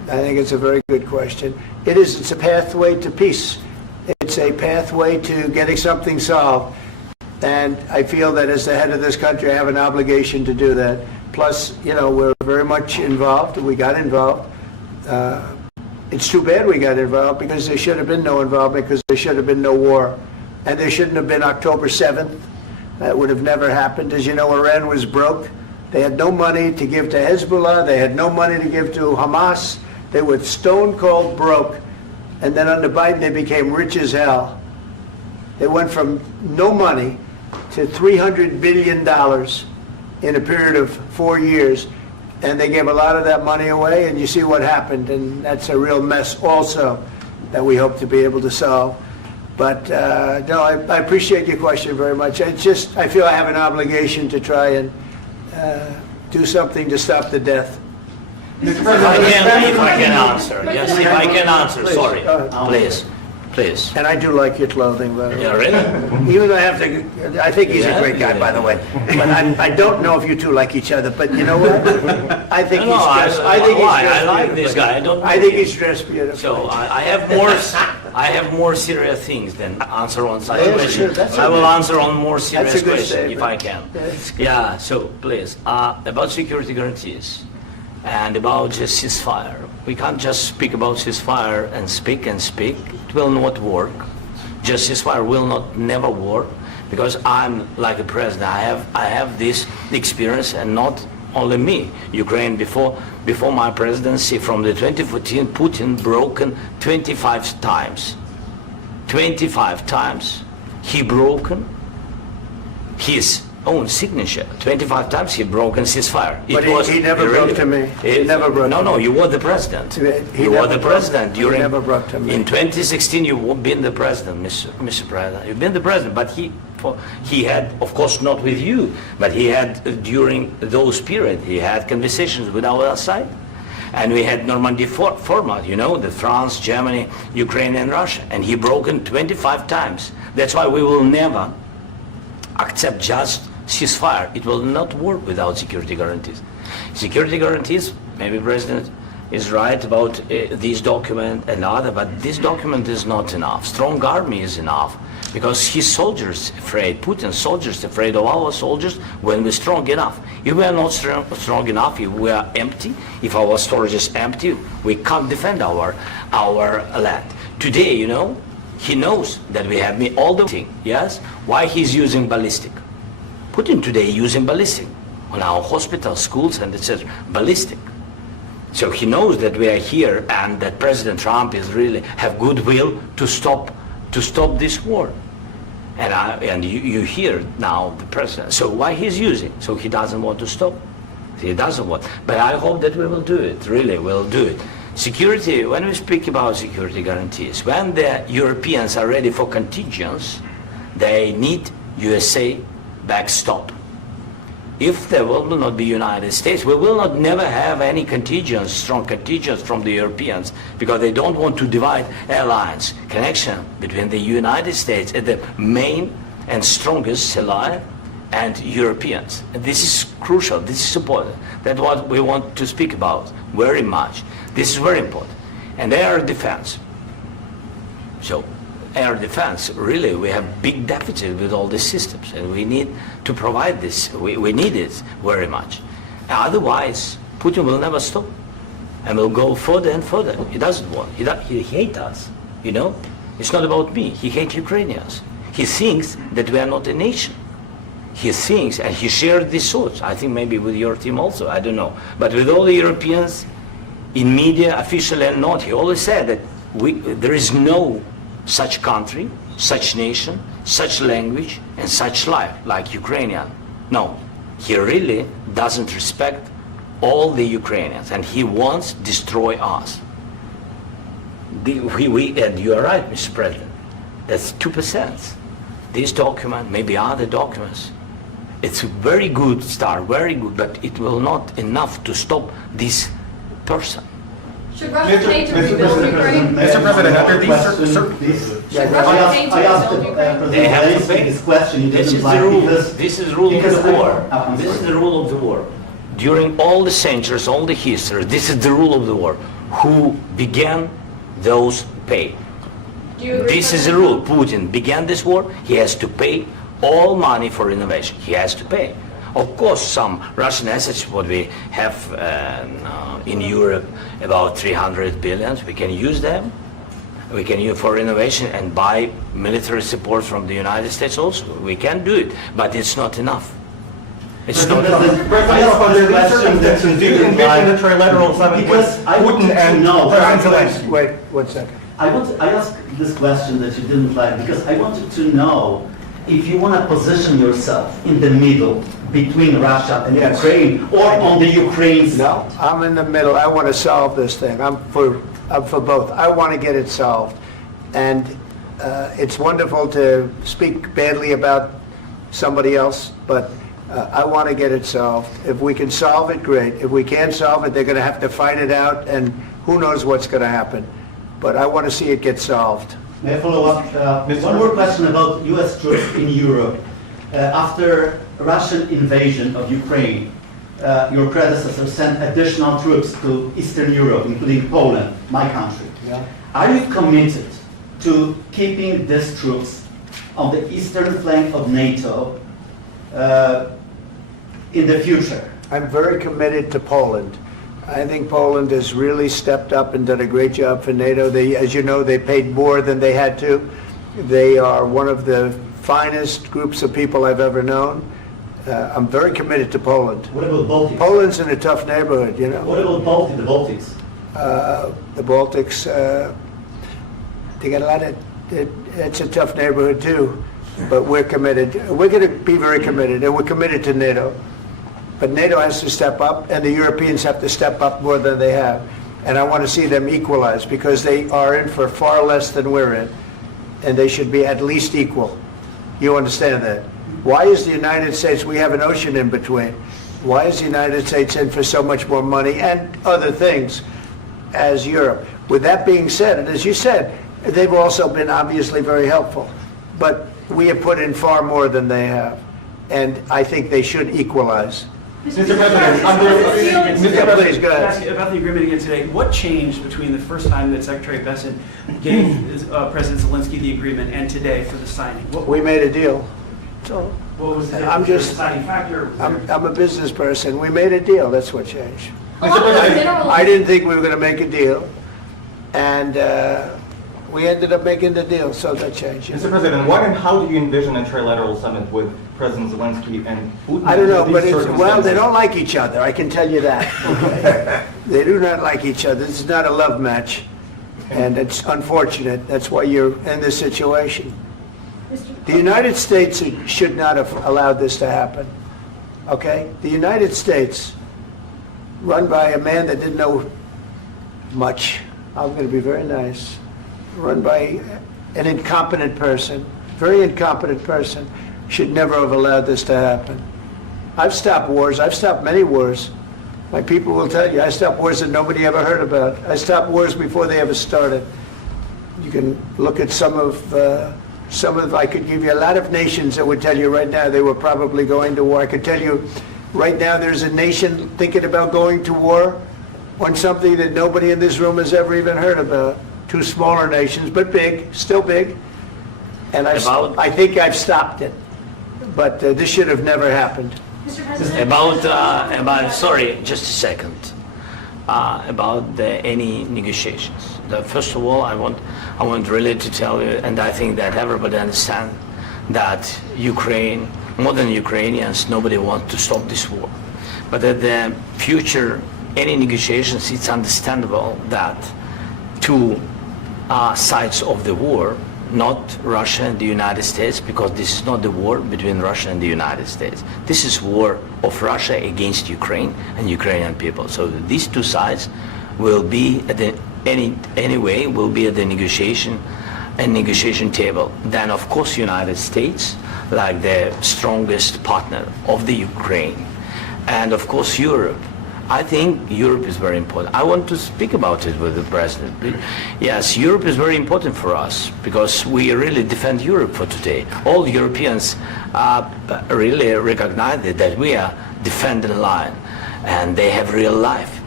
I think it's a very good question. It's a pathway to peace. It's a pathway to getting something solved. And I feel that as the head of this country, I have an obligation to do that. Plus, we're very much involved. We got involved. It's too bad we got involved because there should have been no involvement because there should have been no war. And there shouldn't have been October 7th. That would have never happened. As you know, Iran was broke. They had no money to give to Hezbollah. They had no money to give to Hamas. They were stone cold broke. And then under Biden, they became rich as hell. They went from no money to $300 billion in a period of 4 years. And they gave a lot of that money away, and you see what happened. And that's a real mess also that we hope to be able to solve. But no, I appreciate your question very much. I feel I have an obligation to try and do something to stop the death. If I can answer, yes, if I can answer, Please. sorry, please. And I do like your clothing, by the way. Yeah, really? Even though I think he's a great guy, by the way. But I don't know if you two like each other. But you know what? I think he's dressed. I like this guy. I think he's dressed beautifully. So I have more serious things than answer on such Yeah, questions. sure, that's I will okay. answer on more serious That's a good questions if statement. I can. That's good. Yeah. So please, about security guarantees and about just ceasefire. We can't just speak about ceasefire and speak and speak. It will not work. Just ceasefire will not never work because I'm like a president. I have this experience, and not only me. Ukraine before my presidency, from the 2014, Putin broken 25 times. 25 times he broken his own signature. 25 times he broken ceasefire. But he never broke to me. He never broke to me. No, you were the president. He never broke during. He never broke to me. In 2016, you've been the president, Mr. President. You've been the president, but he had, of course, not with you, but he had during those period. He had conversations with our side, and we had Normandy format. The France, Germany, Ukraine, and Russia, and he broken 25 times. That's why we will never accept just ceasefire. It will not work without security guarantees. Security guarantees, maybe President is right about this document and other, but this document is not enough. Strong army is enough because his soldiers afraid, Putin's soldiers afraid of our soldiers when we're strong enough. If we are not strong enough, if we are empty, if our storage is empty, we can't defend our land. Today, he knows that we have all the thing, yes? Why he's using ballistic? Putin today using ballistic on our hospitals, schools, and etc. Ballistic. So he knows that we are here and that President Trump is really have goodwill to stop this war. And you hear now the president. So why he's using? So he doesn't want to stop. He doesn't want. But I hope that we will do it. Really, we'll do it. Security. When we speak about security guarantees, when the Europeans are ready for contingents, they need USA backstop. If there will not be United States, we will not never have any contingents, strong contingents from the Europeans, because they don't want to divide alliance connection between the United States and the main and strongest ally and Europeans. And this is crucial, this is important. That's what we want to speak about very much. This is very important. And air defense. So air defense, really, we have big deficit with all these systems, and we need to provide this. We need it very much. Otherwise, Putin will never stop, and will go further and further. He doesn't want. He hates us. It's not about me. He hates Ukrainians. He thinks that we are not a nation. He thinks, and he shared these thoughts. I think maybe with your team also. I don't know, but with all the Europeans, in media, officially and not, he always said that there is no such country, such nation, such language, and such life like Ukrainian. No, he really doesn't respect all the Ukrainians, and he wants to destroy us. And you are right, Mr. President. That's 2%. This document, maybe other documents, it's a very good start, very good, but it will not enough to stop this person. Should Russia pay to rebuild Ukraine? Mr. President, after these Should Russia pay to I asked rebuild Ukraine? They have to pay. this question. You This didn't is the like rule. because This is the rule of because the I- war. I'm This is sorry. the rule of the war. During all the centuries, all the history, this is the rule of the war. who began those pay. Do you agree, This is the President? rule. Putin began this war. He has to pay all money for innovation. He has to pay. Of course, some Russian assets, what we have in Europe, about 300 billion, we can use them. We can use for innovation and buy military support from the United States also. We can do it, but it's not enough. It's not enough. Do you envision the trilateral summit with Because I want Putin to and know. President Zelensky? Wait, 1 second. I asked this question that you didn't like because I wanted to know if you want to position yourself in the middle between Russia and Yes. Ukraine or on the Ukraine side. No, I'm in the middle. I want to solve this thing. I'm for both. I want to get it solved. And it's wonderful to speak badly about somebody else, but I want to get it solved. If we can solve it, great. If we can't solve it, they're going to have to fight it out, and who knows what's going to happen. But I want to see it get solved. May I follow up? One more question about U.S. troops in Europe. After Russian invasion of Ukraine, your predecessor sent additional troops to Eastern Europe, including Poland, my country. Yeah. Are you committed to keeping these troops on the eastern flank of NATO in the future? I'm very committed to Poland. I think Poland has really stepped up and done a great job for NATO. They, as you know, they paid more than they had to. They are one of the finest groups of people I've ever known. I'm very committed to Poland. What about Baltics? Poland's in a tough neighborhood, you know. What about the Baltics? The Baltics, they got a lot of, it's a tough neighborhood too, but we're committed. We're going to be very committed, and we're committed to NATO. But NATO has to step up, and the Europeans have to step up more than they have. And I want to see them equalize, because they are in for far less than we're in, and they should be at least equal. You understand that? Why is the United States, we have an ocean in between, why is the United States in for so much more money and other things as Europe? With that being said, and as you said, they've also been obviously very helpful, but we have put in far more than they have, and I think they should equalize. Mr. President, Please, go ahead. Ask you about the agreement again today. What changed between the first time that Secretary Bessent gave President Zelensky the agreement and today for the signing? What We made a deal. So what was the I'm just- deciding factor? I'm a business person. We made a deal. That's what changed. Along with mineral- I didn't think we were going to make a deal, and we ended up making the deal, so that changed. Mr. President, what and how do you envision a trilateral summit with President Zelensky and Putin? I don't know, in but these well, they circumstances? don't like each other, I can tell you that. Okay? They do not like each other. This is not a love match, and it's unfortunate. That's why you're in this situation. The United States should not have allowed this to happen, okay? The United States, run by a man that didn't know much, I'm going to be very nice, run by an incompetent person, very incompetent person, should never have allowed this to happen. I've stopped wars. I've stopped many wars. My people will tell you, I stopped wars that nobody ever heard about. I stopped wars before they ever started. You can look at some of, I could give you a lot of nations that would tell you right now they were probably going to war. I could tell you right now there's a nation thinking about going to war on something that nobody in this room has ever even heard about. Two smaller nations, but big, still big. And I think I've stopped it. But this should have never happened. Mr. President? About sorry, just a second. About any negotiations. First of all, I want really to tell you, and I think that everybody understands that Ukraine, modern Ukrainians, nobody wants to stop this war. But at the future, any negotiations, it's understandable that two sides of the war, not Russia and the United States, because this is not the war between Russia and the United States. This is war of Russia against Ukraine and Ukrainian people. So these two sides will be at the anyway will be at the negotiation table. Then of course United States, like the strongest partner of the Ukraine, and of course Europe. I think Europe is very important. I want to speak about it with the President. Yes, Europe is very important for us because we really defend Europe for today. All Europeans really recognize that we are defending line, and they have real life.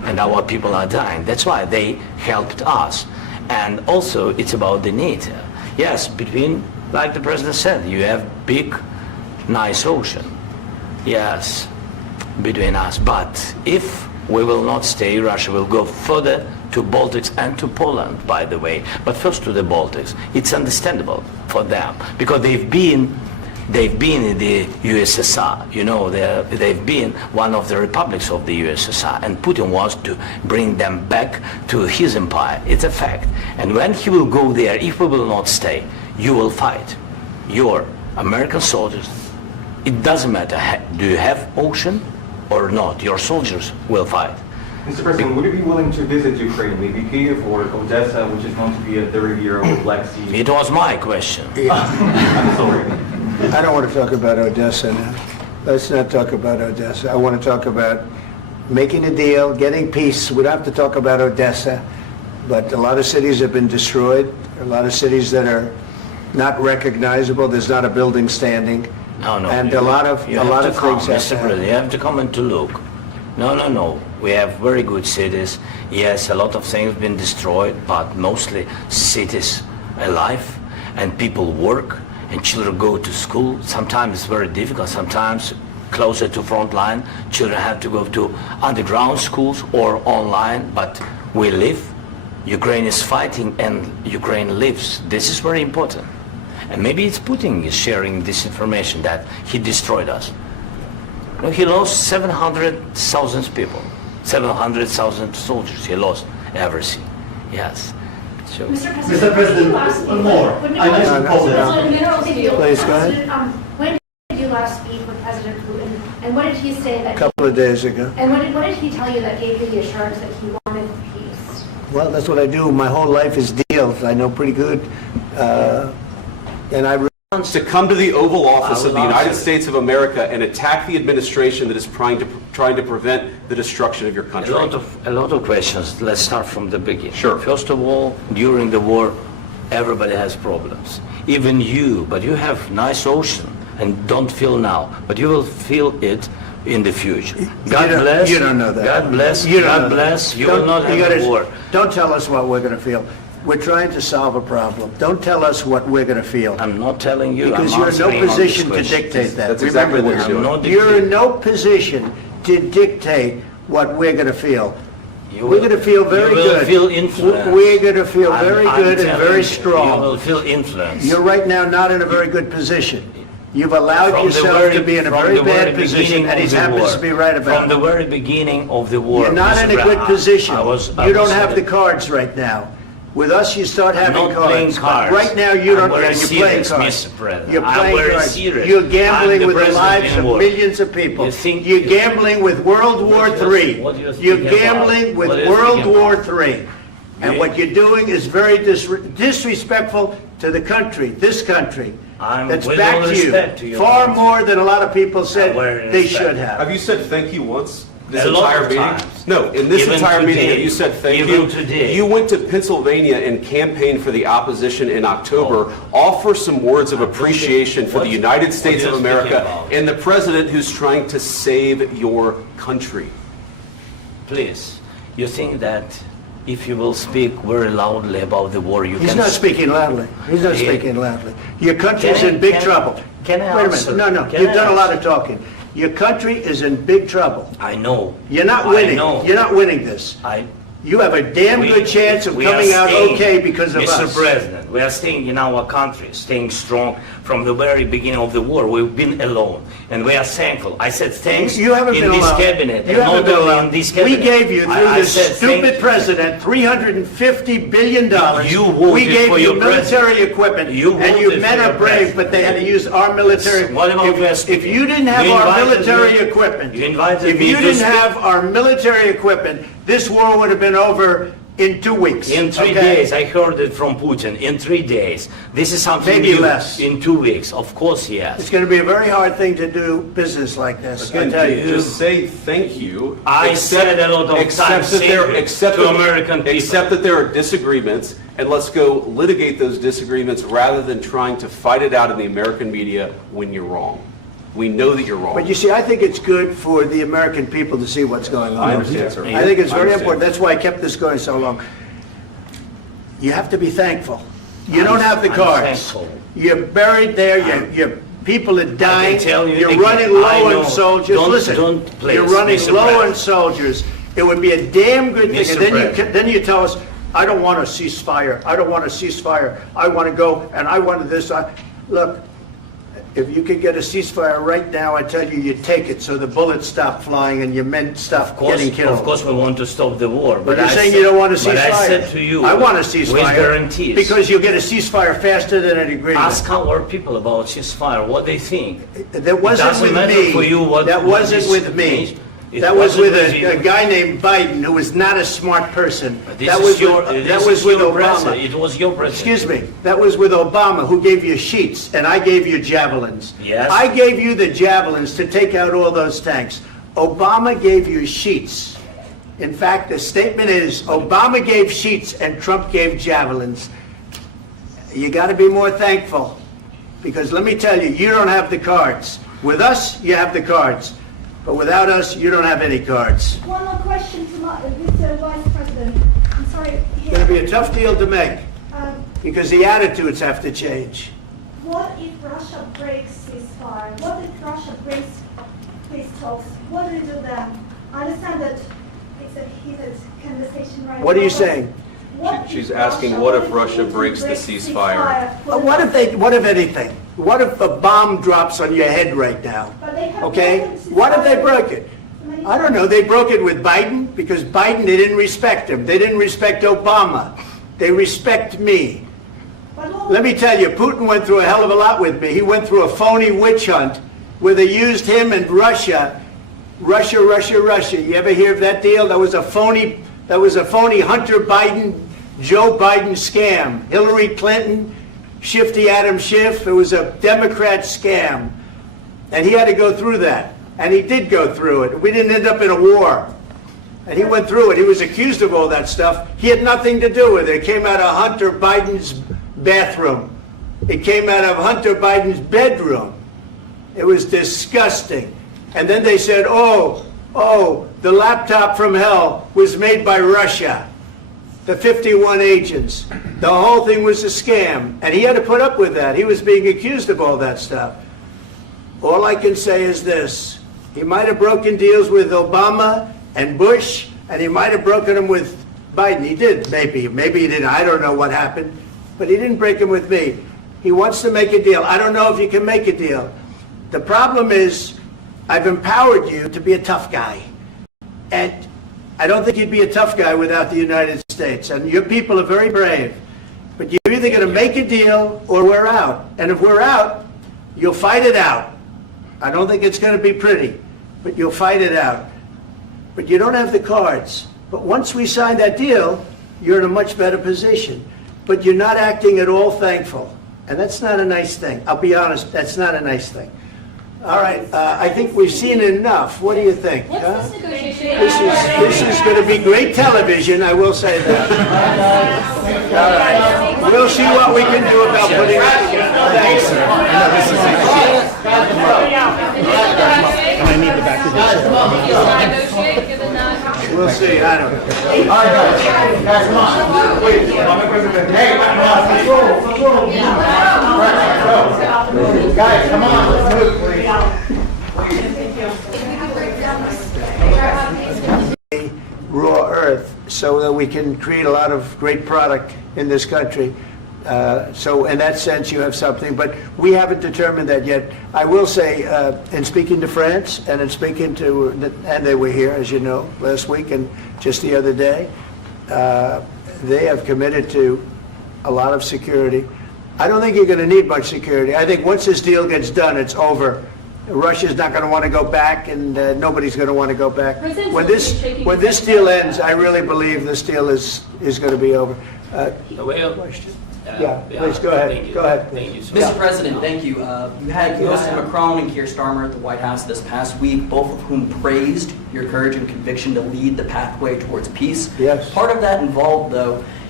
and our people are dying. That's why they helped us. And also, it's about the NATO. Yes, between, like the president said, you have big, nice ocean. Yes, between us. But if we will not stay, Russia will go further to Baltics and to Poland, by the way. But first to the Baltics. It's understandable for them because they've been in the USSR. You know, they've been one of the republics of the USSR, and Putin wants to bring them back to his empire. It's a fact. And when he will go there, if we will not stay, you will fight. Your American soldiers, it doesn't matter, do you have ocean or not, your soldiers will fight. Mr. President, would you be willing to visit Ukraine, maybe Kyiv or Odessa, which is known to be a dirty year of Black Sea? It was my question. I'm sorry. I don't want to talk about Odessa now. Let's not talk about Odessa. I want to talk about making a deal, getting peace. We don't have to talk about Odessa, but a lot of cities have been destroyed. A lot of cities that are not recognizable. There's not a building standing. No. And a lot of things have Mr. to President, you have to come and to look. No. We have very good cities. Yes, a lot of things have been destroyed, but mostly cities alive, and people work, and children go to school. Sometimes it's very difficult. Sometimes closer to front line, children have to go to underground schools or online, but we live. Ukraine is fighting and Ukraine lives. This is very important. And maybe it's Putin is sharing this information that he destroyed us. No, he lost 700,000 people, 700,000 soldiers. He lost everything. Yes. So. Mr. President, one more. I mentioned Poland. Please, go ahead. When did you last speak with President Putin, and what did he say that? A couple of days ago. And what did he tell you that gave you the assurance that he wanted peace? Well, that's what I do. My whole life is deals. I know pretty good. And I to come to the Oval Office of the United answer. States of America and attack the administration that is trying to prevent the destruction of your country. A lot of questions. Let's start from the beginning. Sure. First of all, during the war, everybody has problems. Even you, but you have nice ocean and don't feel now, but you will feel it in the future. God bless. You don't know that. God bless. You don't God know bless. that. You will not have a war. Don't tell us what we're going to feel. We're trying to solve a problem. Don't tell us what we're going to feel. I'm not telling you. Because I'm you're in no answering on this position to question. dictate that. That's exactly Remember what this. you're doing. I'm not You're in dictating. no position to dictate what we're going to feel. You We're will- going to feel very you will good. feel influenced. We're going to feel I'm- very I'm good and telling very you, strong. You will feel influence. You're right now not in a very good position. You've allowed From the yourself very- to be in a from very the very bad position, beginning and he of the happens war. to be right about From the it. very beginning of the war. You're not Mr. in a good Brown, position. I You don't was have the saying- cards right now. With us, you start I'm having not playing cards. cards. But right now, you I'm don't. very You're playing serious, cards. Mr. President. You're I'm playing very cards. serious. You're I'm gambling the with the president lives in of war. millions of people. You think- You're gambling with World War What do you- III. what do you think You're about? gambling with What do you World think War about? III. And what you're doing is very disrespectful to the country, this country. That's with back all to respect to you. your Far country. more than a lot of people said very they respect. should have. Have you said thank you once? This A lot entire of meeting? times. No, in this Even entire meeting, today. have you said thank Even you? today. You went to Pennsylvania and campaigned for the opposition in October. Offer some words of appreciation for the United States what of are you speaking America about? and the president who's trying to save your country. Please, you think that if you will speak very loudly about the war, you He's can... not speaking loudly. He's not Yeah. speaking loudly. Your country's Can I- in big can I- trouble. can I Wait a answer? minute. No. Can You've I done a lot answer? of talking. Your country is in big trouble. I know. You're not I winning. know. You're not winning this. You have a damn good chance of we are coming out staying, okay because of Mr. us. President, we are staying in our country, staying strong from the very beginning of the war. We've been alone, and we are thankful. I said thanks You haven't in been this alone. cabinet, You and haven't not been only alone. in this We cabinet. gave you, through I this said thank stupid president, $350 billion. You voted We gave for you your military president. equipment, You and you voted men for are your brave, president. but they had to use our military. What about West? If you didn't have You our invited military me- equipment, you invited if me you to didn't speak- have our military equipment, this war would have been over in 2 weeks. In 3 okay? days, I heard it from Putin. In 3 days, this is something Maybe new. less. In 2 weeks, of course, It's yes. going to be a very hard thing to do business like this. I Again, tell you. just say thank you. I said a lot of Accept times that there- thank you accept to that- American people. Accept that there are disagreements, and let's go litigate those disagreements rather than trying to fight it out in the American media when you're wrong. We know that you're wrong. But you see, I think it's good for the American people to see what's going on. I understand, sir. I think it's I very understand. important. That's why I kept this going so long. You have to be thankful. You don't have the I'm cards. thankful. You're buried there. Your people are dying. tell you You're again, running I low know. on soldiers. Don't- Listen, don't please you're running Mr. low on President. soldiers. It would be a damn good thing. Mr. And then President. then you tell us, I don't want a ceasefire. I don't want a ceasefire. I want to go and I want this. Look, if you could get a ceasefire right now, I tell you, you take it so the bullets stop flying and your men stop getting killed. Of course, we want to stop the war. But you're I saying said- you don't want a ceasefire. But I said to you, I want a with ceasefire. guarantees. Because you'll get a ceasefire faster than an agreement. Ask our people about ceasefire, what they think. That wasn't doesn't with matter me. for you what- That what wasn't this with me. means. It That was wasn't with with you. a guy named Biden who was not a smart person. This That is was your, with, this that is was with your Obama. president. It was your president. Excuse me. That was with Obama, who gave you sheets, and I gave you javelins. Yes. I gave you the javelins to take out all those tanks. Obama gave you sheets. In fact, the statement is Obama gave sheets and Trump gave javelins. You got to be more thankful, because let me tell you, you don't have the cards. With us, you have the cards. But without us, you don't have any cards. One more question to Mr. Vice President. I'm sorry. It's going to be a tough deal to make, Um, because the attitudes have to change. What if Russia breaks ceasefire? What if Russia breaks peace talks? What do you do then? I understand that it's a heated conversation right now. What are you but saying? what if She's asking, what if Russia breaks the ceasefire? What if anything? What if a bomb drops on your head right now? But they have Okay? broken ceasefire What if they broke it? many I don't know. times. They broke it with Biden, because Biden, they didn't respect him. They didn't respect Obama. They respect me. But what- Let me tell you, Putin went through a hell of a lot with me. He went through a phony witch hunt where they used him and Russia. Russia. You ever hear of that deal? That was a phony Hunter Biden, Joe Biden scam. Hillary Clinton, Shifty Adam Schiff. It was a Democrat scam. And he had to go through that. And he did go through it. We didn't end up in a war. And he went through it. He was accused of all that stuff. He had nothing to do with it. It came out of Hunter Biden's bathroom. It came out of Hunter Biden's bedroom. It was disgusting. And then they said, oh, the laptop from hell was made by Russia. The 51 agents. The whole thing was a scam. And he had to put up with that. He was being accused of all that stuff. All I can say is this. He might have broken deals with Obama and Bush, and he might have broken them with Biden. He did, maybe. Maybe he didn't. I don't know what happened. But he didn't break them with me. He wants to make a deal. I don't know if you can make a deal. The problem is, I've empowered you to be a tough guy. And I don't think you'd be a tough guy without the United States. And your people are very brave. But you're either going to make a deal or we're out. And if we're out, you'll fight it out. I don't think it's going to be pretty, but you'll fight it out. But you don't have the cards. But once we sign that deal, you're in a much better position. But you're not acting at all thankful. And that's not a nice thing. I'll be honest, that's not a nice thing. All right, I think we've seen enough. What do you think? Huh? This is going to be great television, I will say that. All right. We'll see what we can do about putting it together. Thanks, sir. I need the back of We'll see, I don't know. All right, guys, come on. Wait, hey, guys, come on, let's move, please. Raw earth so that we can create a lot of great product in this country. So in that sense, you have something, but we haven't determined that yet. I will say, in speaking to France and in speaking to, and they were here, as you know, last week and just the other day, they have committed to a lot of security. I don't think you're going to need much security. I think once this deal gets done, it's over. Russia's not going to want to go back, and nobody's going to want to go back. When this deal ends, I really believe this deal is going to be over. Question? Yeah, please go ahead. Thank you. Go ahead. Thank you so Mr. much. President, thank you. You had both Macron and Keir Starmer at the White House this past week, both of whom praised your courage and conviction to lead the pathway towards peace. Yes. Part of that involved, though,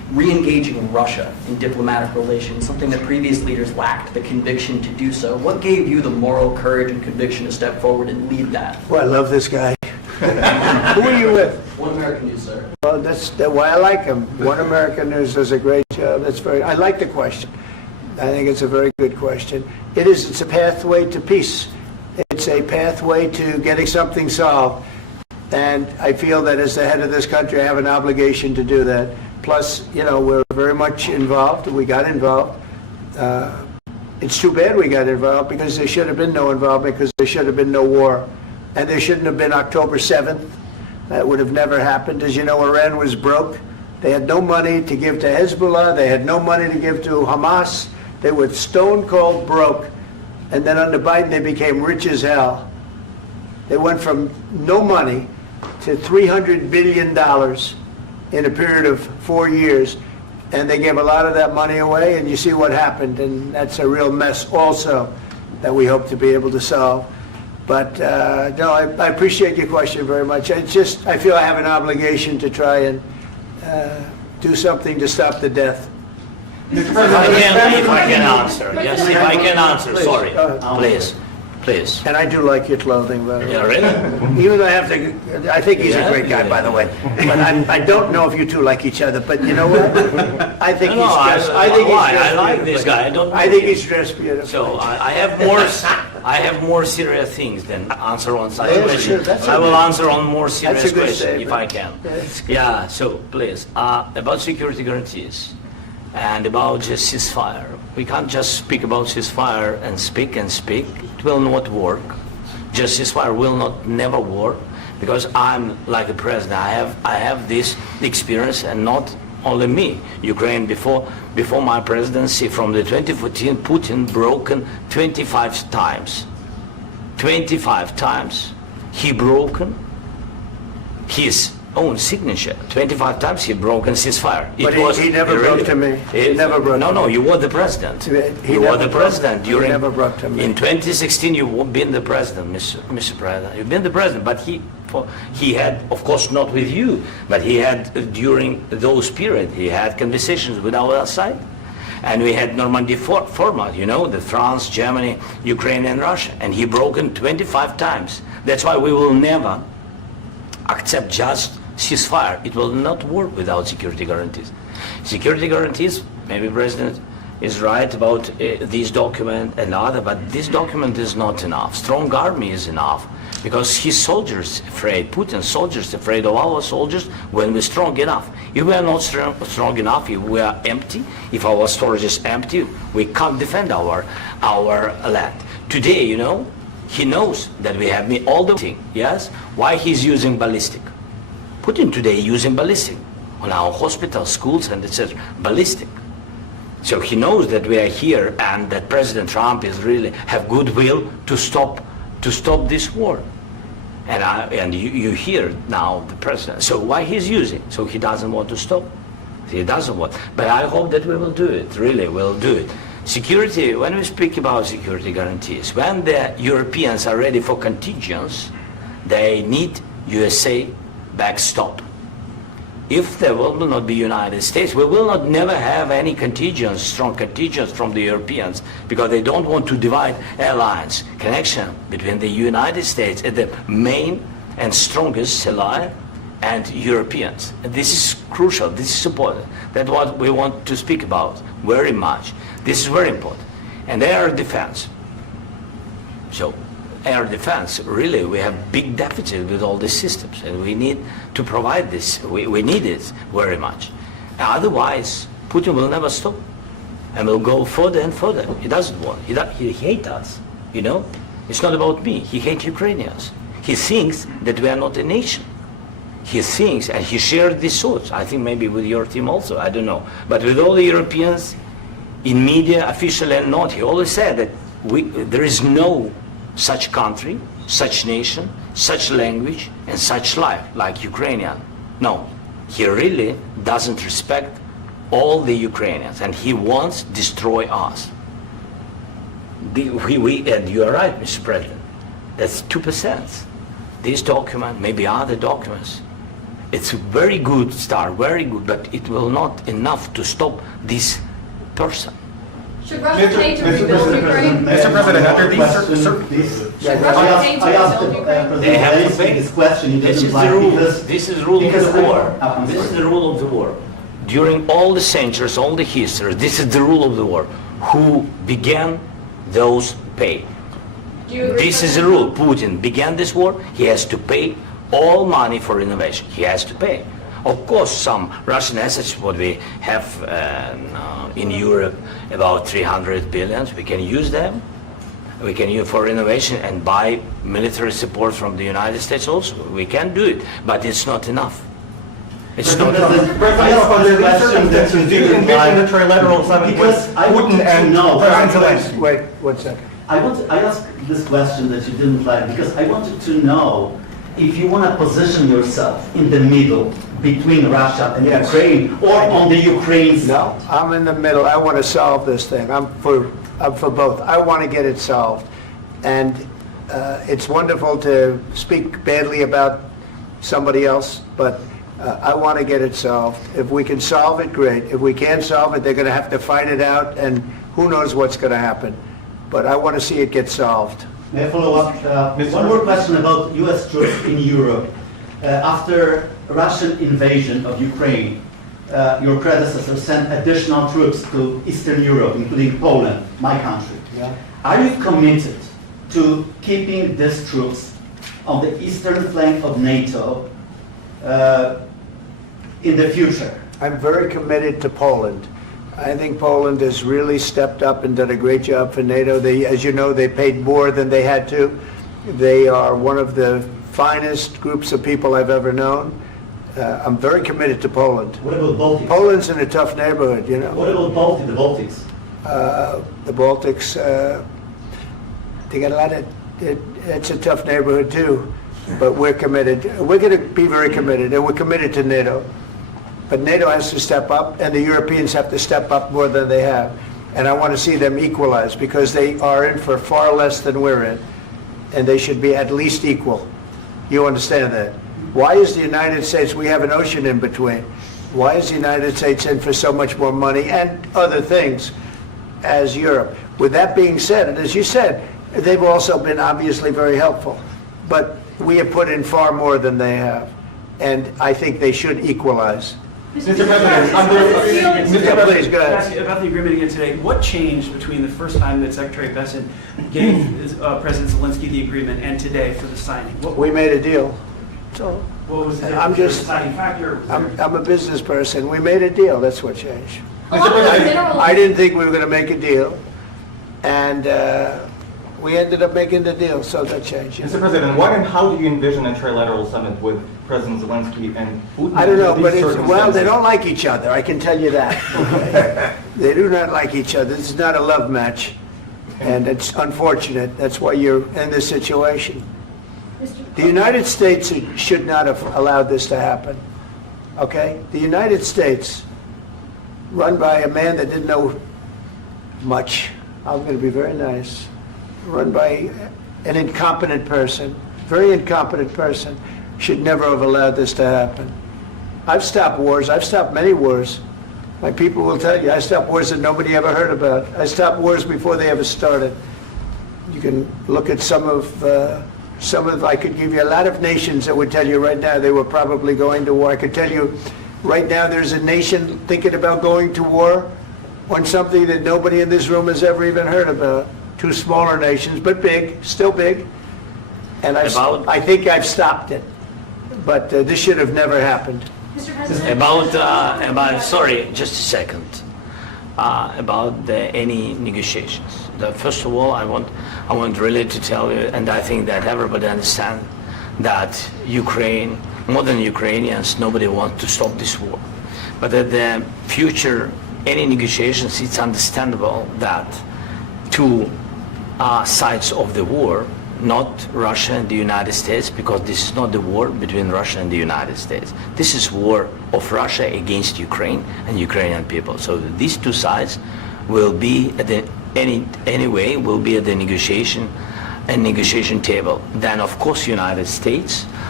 re-engaging Russia in diplomatic relations, something that previous leaders lacked the conviction to do so. What gave you the moral courage and conviction to step forward and lead that? Well, I love this guy. Who are you with? One American News, sir. Well, that's why I like him. One American News does a great job. I like the question. I think it's a very good question. It's a pathway to peace. It's a pathway to getting something solved. And I feel that as the head of this country, I have an obligation to do that. Plus, we're very much involved. We got involved. It's too bad we got involved because there should have been no involvement because there should have been no war. And there shouldn't have been October 7th. That would have never happened. As you know, Iran was broke. They had no money to give to Hezbollah. They had no money to give to Hamas. They were stone cold broke. And then under Biden, they became rich as hell. They went from no money to $300 billion in a period of 4 years. And they gave a lot of that money away, and you see what happened. And that's a real mess also that we hope to be able to solve. But no, I appreciate your question very much. I feel I have an obligation to try and do something to stop the death. If I can answer. Yes, if I can answer. Please. Sorry. Please. Please. And I do like your clothing, by the way. Yeah, really? Even though I think he's a great guy, by the way. But I don't know if you two like each other. But you know what? I think he's dressed. I like this guy. I think he's dressed beautiful. So I have more serious things than answer on such questions. Sure, I will answer on more serious That's a good questions statement. if I can. Yeah. So please, about security guarantees and about just ceasefire. We can't just speak about ceasefire and speak and speak. It will not work. Just ceasefire will never work because I'm like the president. I have this experience, and not only me. Ukraine before my presidency, from the 2014, Putin broken 25 times. 25 times he broken his own signature. 25 times he broken ceasefire. But he never broke to me. He never broke to me. No, you were the president. You were the president during. He never broke to me. In 2016, you've been the president, Mr. President. You've been the president, but he had, of course, not with you, but he had during those periods. He had conversations with our side, and we had Normandy format. The France, Germany, Ukraine, and Russia, and he broken 25 times. That's why we will never accept just ceasefire. It will not work without security guarantees. Security guarantees, maybe President is right about this document and other, but this document is not enough. Strong army is enough because his soldiers afraid, Putin's soldiers afraid of our soldiers when we're strong enough. If we are not strong enough, if we are empty, if our storage is empty, we can't defend our land. Today, he knows that we have all the thing, yes? Why he's using ballistic? Putin today using ballistic on our hospitals, schools, and etc. Ballistic. So he knows that we are here and that President Trump is really have goodwill to stop this war. And you hear now the president. So why he's using? So he doesn't want to stop. He doesn't want. But I hope that we will do it. Really, we'll do it. Security, when we speak about security guarantees, when the Europeans are ready for contingents, they need USA backstop. If there will not be United States, we will not never have any contingents, strong contingents from the Europeans, because they don't want to divide alliance connection between the United States and the main and strongest ally and Europeans. And this is crucial, this is important. That's what we want to speak about very much. This is very important. And air defense. So air defense, really, we have big deficit with all these systems, and we need to provide this. We need it very much. Otherwise, Putin will never stop, and will go further and further. He doesn't want. He hates us. It's not about me. He hates Ukrainians. He thinks that we are not a nation. He thinks, and he shared these thoughts. I think maybe with your team also. I don't know, but with all the Europeans, in media, official and not, he always said that there is no such country, such nation, such language, and such life like Ukrainian. No, he really doesn't respect all the Ukrainians, and he wants to destroy us. And you are right, Mr. President. That's 2%. This document, maybe other documents, It's a very good start, very good, but it will not enough to stop this person. Should Russia pay to rebuild Ukraine? Mr. President, under these Should Russia pay to I asked rebuild Ukraine? They have to President pay. Zelensky this question. You This didn't is the like rule. because- This is the rule of because the I- war. I'm This is sorry. the rule of the war. During all the centuries, all the history, this is the rule of the war. Who began, those pay. Do you agree This with is the that? rule. Putin began this war. He has to pay all money for innovation. He has to pay. Of course, some Russian assets, what we have in Europe, about 300 billions, we can use them. We can use for innovation and buy military support from the United States also. We can do it, but it's not enough. It's not enough. President, under these circumstances, do you envision a trilateral summit with Because I want Putin to and know- President Zelensky? Wait, 1 second. I asked this question that you didn't like because I wanted to know if you want to position yourself in the middle between Russia and Yes. Ukraine or on the Ukraine side. No, I'm in the middle. I want to solve this thing. I'm for both. I want to get it solved. And it's wonderful to speak badly about somebody else, but I want to get it solved. If we can solve it, great. If we can't solve it, they're going to have to fight it out, and who knows what's going to happen. But I want to see it get solved. May I follow up? One more question about U.S. troops in Europe. After Russian invasion of Ukraine, your predecessor sent additional troops to Eastern Europe, including Poland, my country. Yeah. Are you committed to keeping these troops on the eastern flank of NATO in the future? I'm very committed to Poland. I think Poland has really stepped up and done a great job for NATO. They, as you know, they paid more than they had to. They are one of the finest groups of people I've ever known. I'm very committed to Poland. What about Baltics? Poland's in a tough neighborhood, you know. What about the Baltics? The Baltics, they got a lot of, it's a tough neighborhood too. But we're committed. We're going to be very committed, and we're committed to NATO. But NATO has to step up, and the Europeans have to step up more than they have. And I want to see them equalize, because they are in for far less than we're in. And they should be at least equal. You understand that? Why is the United States, we have an ocean in between. Why is the United States in for so much more money and other things as Europe? With that being said, and as you said, they've also been obviously very helpful. But we have put in far more than they have. And I think they should equalize. Mr. President, Yeah, please, go Can I ahead. ask you about the agreement again today? What changed between the first time that Secretary Bessent gave President Zelensky the agreement and today for the signing? We made a deal. So What was the I'm just- deciding factor? I'm a business person. We made a deal. That's what changed. Along with the mineral- I didn't think we were going to make a deal, and we ended up making the deal, so that changed. Mr. President, what and how do you envision a trilateral summit with President Zelensky and Putin? I don't know, under but these well, they circumstances? don't like each other, I can tell you that. Okay? They do not like each other. This is not a love match, and it's unfortunate. That's why you're in this situation. The United States should not have allowed this to happen, okay? The United States, run by a man that didn't know much, I'm going to be very nice, run by an incompetent person, very incompetent person, should never have allowed this to happen. I've stopped wars. I've stopped many wars. My people will tell you, I stopped wars that nobody ever heard about. I stopped wars before they ever started. You can look at some of, I could give you a lot of nations that would tell you right now they were probably going to war. I could tell you right now there's a nation thinking about going to war on something that nobody in this room has ever even heard about. Two smaller nations, but big, still big. And I think I've stopped it. But this should have never happened. Mr. President. About sorry, just a second. About any negotiations. First of all, I want really to tell you, and I think that everybody understands that Ukraine, more than Ukrainians, nobody wants to stop this war. But at the future, any negotiations, it's understandable that two sides of the war, not Russia and the United States, because this is not the war between Russia and the United States. This is war of Russia against Ukraine and Ukrainian people. So these two sides will be at the anyway will be at the negotiation table. Then of course United States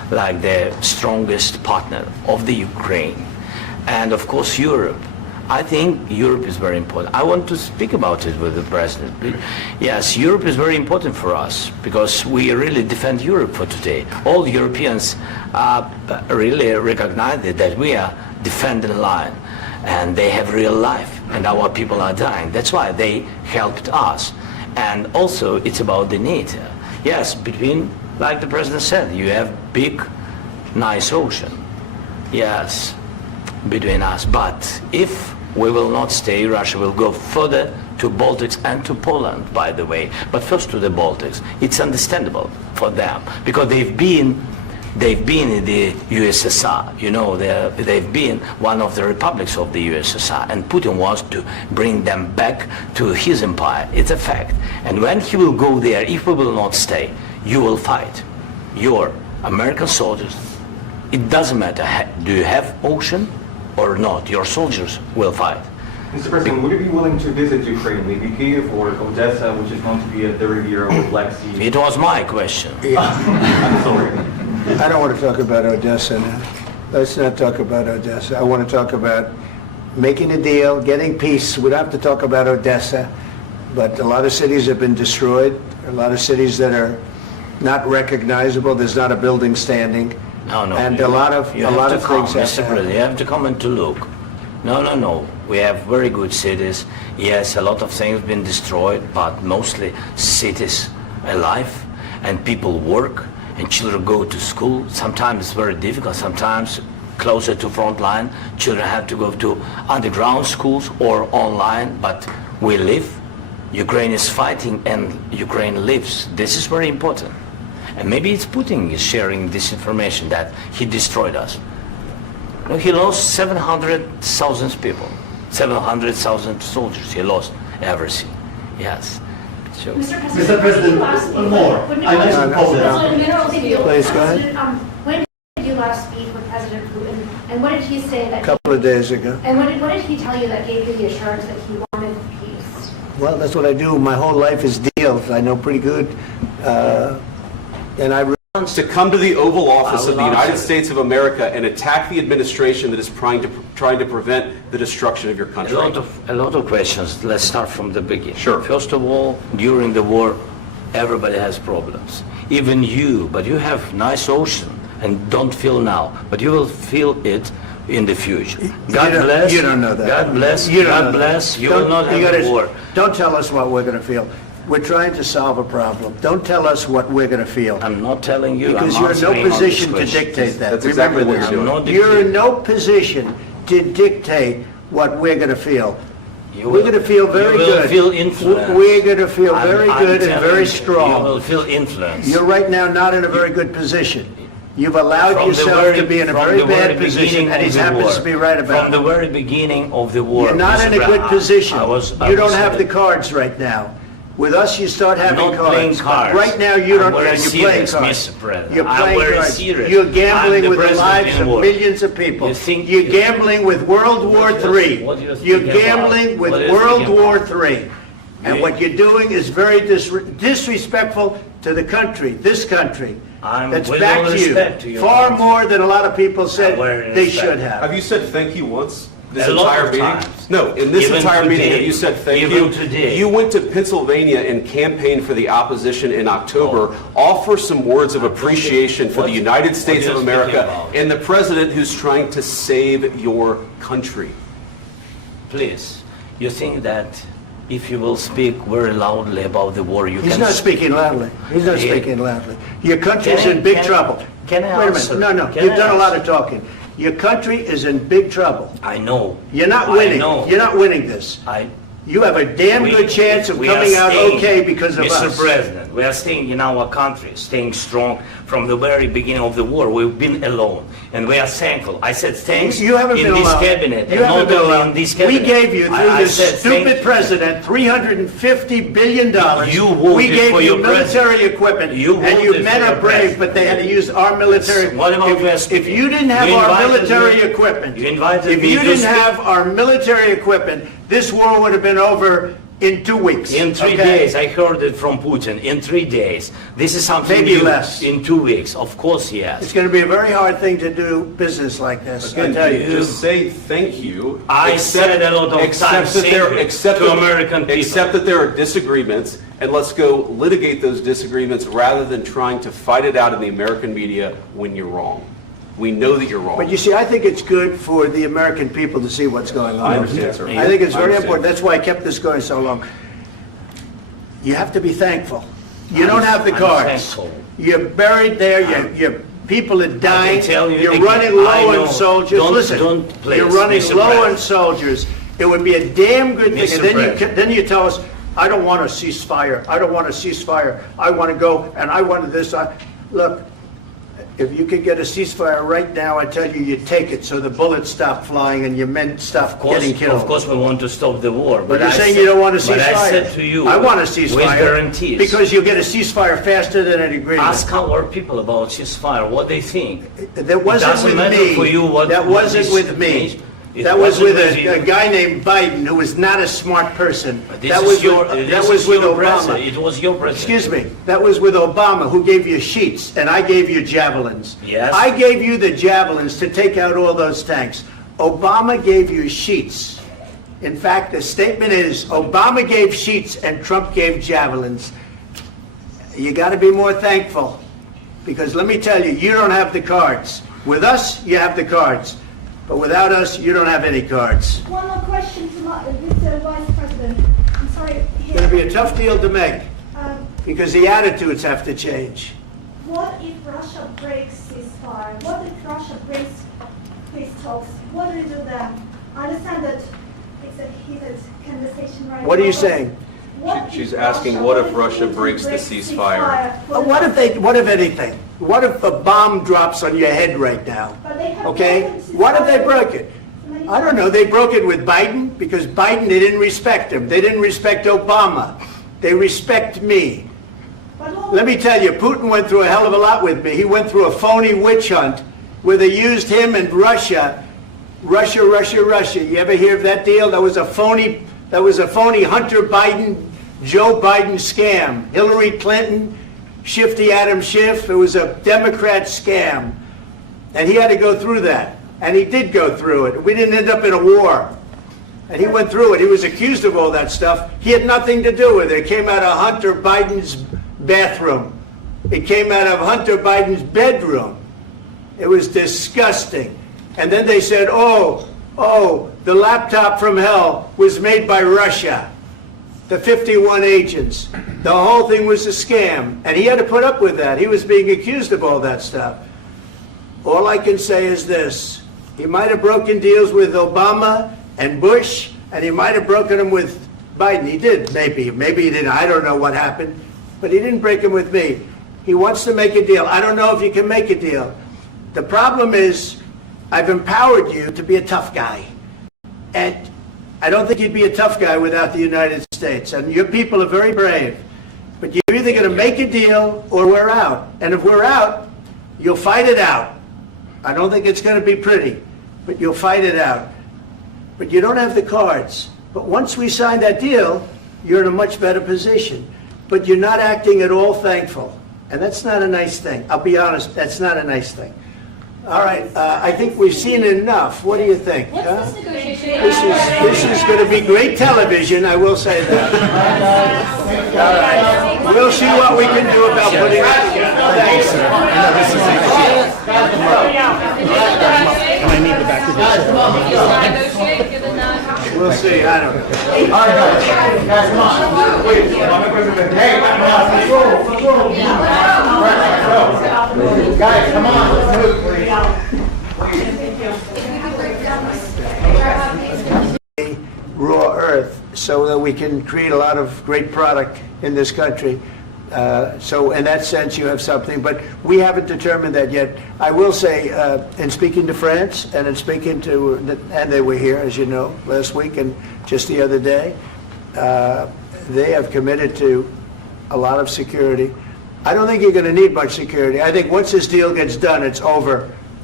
like the strongest partner of the Ukraine. And of course Europe. I think Europe is very important. I want to speak about it with the president. Yes, Europe is very important for us because we really defend Europe for today. All Europeans really recognize that we are defending the line and they have real life and our people are dying. That's why they helped us. And also it's about the NATO. Yes, between, like the president said, you have big, nice ocean. Yes, between us. But if we will not stay, Russia will go further to Baltics and to Poland, by the way. But first to the Baltics. It's understandable for them because they've been in the USSR. You know, they've been one of the republics of the USSR, and Putin wants to bring them back to his empire. It's a fact. And when he will go there, if we will not stay, you will fight. Your American soldiers, it doesn't matter, do you have ocean or not, your soldiers will fight. Mr. President, would you be willing to visit Ukraine, maybe Kyiv or Odessa, which is known to be a dirty area with Black Sea? It was my question. I'm sorry. I don't want to talk about Odessa now. Let's not talk about Odessa. I want to talk about making a deal, getting peace. We don't have to talk about Odessa, but a lot of cities have been destroyed. A lot of cities that are not recognizable. There's not a building standing. No. And a lot of things have Mr. President, you happened. have to come and to look. No. We have very good cities. Yes, a lot of things have been destroyed, but mostly cities alive and people work and children go to school. Sometimes it's very difficult. Sometimes closer to front line, children have to go to underground schools or online, but we live. Ukraine is fighting and Ukraine lives. This is very important. And maybe it's Putin is sharing this information that he destroyed us. You know, he lost 700,000 people, 700,000 soldiers. He lost everything. Yes. So, Mr. President, one more. I mentioned Poland. Please, go ahead. When did you last speak with President Putin, and what did he say that? A couple of days ago. And what did he tell you that gave you the assurance that he wanted peace? Well, that's what I do. My whole life is deals. I know pretty good. And I to come to the Oval Office of the United States of America and attack the administration that is trying to prevent the destruction of your country. a lot of questions. Let's start from the beginning. Sure. First of all, during the war, everybody has problems. Even you, but you have nice ocean and don't feel now, but you will feel it in the future. God bless. You don't know that. God bless. You don't God know bless. that. You will not have a war. Don't tell us what we're going to feel. We're trying to solve a problem. Don't tell us what we're going to feel. I'm not telling you. Because I'm you're in no answering on this position to question. dictate that. That's exactly Remember what this. you're doing. I'm not You're in dictating. no position to dictate what we're going to feel. You We're will- going to feel very you will good. feel influenced. We're going to feel I'm- very I'm good and telling very you, strong. You will feel influence. You're right now not in a very good position. You've allowed From the yourself very- to be in a from very the very bad position, beginning and he of the happens war. to be right about From the it. very beginning of the war. You're not in a Mr. good Brown, position. I You don't was have the saying- cards right now. With us, you start I'm having not playing cards. cards. But right now, you I'm don't. very You're playing serious, cards. Mr. President. You're I'm playing very cards. serious. You're I'm gambling the with the president lives in of war. millions of people. You think- You're gambling with World War What do you- III. what do you think You're about? gambling with What do you World think War about? III. And You- what you're doing is very disrespectful to the country, this country. I'm That's with back all to you. respect to your Far country. more than a lot of people said very they respect. should have. Have you said thank you once? This A lot entire of meeting? times. No, in this Even entire meeting, today. have you said thank Even you? today. You went to Pennsylvania and campaigned for the opposition in October. Offer some words of appreciation for the United States what of are you speaking America about? and the president who's trying to save your country. Please, you think that if you will speak very loudly about the war, you He's can... not speaking loudly. He's not Yeah. speaking loudly. Your country's Can I- in big can- trouble. can I Wait a answer? minute. No. Can You've I done a lot answer? of talking. Your country is in big trouble. I know. You're not I winning. know. You're not winning this. You have a damn We- good chance of we are coming out staying, okay because of Mr. us. President, we are staying in our country, staying strong from the very beginning of the war. We've been alone, and we are thankful. I said thanks You haven't in been this alone. cabinet, You and haven't not been only alone. in this We cabinet. gave you, through I this said stupid thank- president, $350 billion. You voted We gave for you your military president. equipment, You and you voted men for are your brave, president. but they had to use our military. What about West? If you didn't have You our invited military me- equipment, you invited if me you to didn't speak- have our military equipment, this war would have been over in 2 weeks. In 3 days, I heard it from Putin. In 3 days, this is something Maybe new. less. In 2 weeks, of course, yes. It's going to be a very hard thing to do business like this. I Again, tell you. just say thank you. I said a lot of times that there, thank you to American people. Except that there are disagreements, and let's go litigate those disagreements rather than trying to fight it out in the American media when you're wrong. We know that you're wrong. But you see, I think it's good for the American people to see what's going on. I understand, sir. I think it's I very understand. important. That's why I kept this going so long. You have to be thankful. You don't have the I'm cards. thankful. You're buried there. Your people are dying. tell you You're again, running I low know. on soldiers. Don't- Listen, don't please, you're running Mr. low on President. soldiers. It would be a damn good thing. Mr. And then President. then you tell us, I don't want a ceasefire. I don't want a ceasefire. I want to go and I want this. Look, if you could get a ceasefire right now, I tell you, you'd take it so the bullets stop flying and your men stop getting killed. Of course, we want to stop the war. But you're I saying said- you don't want a ceasefire. But I said to you, I want a ceasefire. with guarantees. Because you'll get a ceasefire faster than an agreement. Ask our people about ceasefire, what they think. That wasn't doesn't with matter me. for you what- That what wasn't this with me. means. It That was wasn't with with you. a guy named Biden who was not a smart person. This That is was your, with, this that was is with your Obama. president. It was your president. Excuse me. That was with Obama, who gave you sheets, and I gave you javelins. Yes. I gave you the javelins to take out all those tanks. Obama gave you sheets. In fact, the statement is Obama gave sheets and Trump gave javelins. You got to be more thankful, because let me tell you, you don't have the cards. With us, you have the cards. But without us, you don't have any cards. One more question to Mr. Vice President. I'm sorry. It's going to be a tough deal to make, Um, because the attitudes have to change. What if Russia breaks ceasefire? What if Russia breaks peace talks? What do you do then? I understand that it's a heated conversation right now. What are you saying? What She's if asking, what if Russia breaks the ceasefire? What if anything? What if a bomb drops on your head right now? But they have Okay? broken ceasefire What if they broke it? many I don't know. They broke it with Biden, because Biden, they didn't respect him. They didn't respect Obama. They respect me. But what- Let me tell you, Putin went through a hell of a lot with me. He went through a phony witch hunt where they used him and Russia. Russia. You ever hear of that deal? That was a phony Hunter Biden, Joe Biden scam. Hillary Clinton, Shifty Adam Schiff. It was a Democrat scam. And he had to go through that. And he did go through it. We didn't end up in a war. And he went through it. He was accused of all that stuff. He had nothing to do with it. It came out of Hunter Biden's bathroom. It came out of Hunter Biden's bedroom. It was disgusting. And then they said, oh, the laptop from hell was made by Russia. The 51 agents. The whole thing was a scam. And he had to put up with that. He was being accused of all that stuff. All I can say is this. He might have broken deals with Obama and Bush, and he might have broken them with Biden. He did, maybe. Maybe he didn't. I don't know what happened. But he didn't break them with me. He wants to make a deal. I don't know if you can make a deal. The problem is, I've empowered you to be a tough guy. And I don't think you'd be a tough guy without the United States. And your people are very brave. But you're either going to make a deal or we're out. And if we're out, you'll fight it out. I don't think it's going to be pretty, but you'll fight it out. But you don't have the cards. But once we sign that deal, you're in a much better position. But you're not acting at all thankful. And that's not a nice thing. I'll be honest, that's not a nice thing. All right, I think we've seen enough. What do you think? Huh? This is going to be great television, I will say that. All right. We'll see what we can do about putting it together. Thanks. I need the back of this. We'll see, I don't know. All right, guys, come on. Wait, hey, guys, come on, let's move, please. Raw earth so that we can create a lot of great product in this country. So in that sense, you have something, but we haven't determined that yet. I will say, in speaking to France and in speaking to, and they were here, as you know, last week and just the other day, they have committed to a lot of security. I don't think you're going to need much security. I think once this deal gets done, it's over.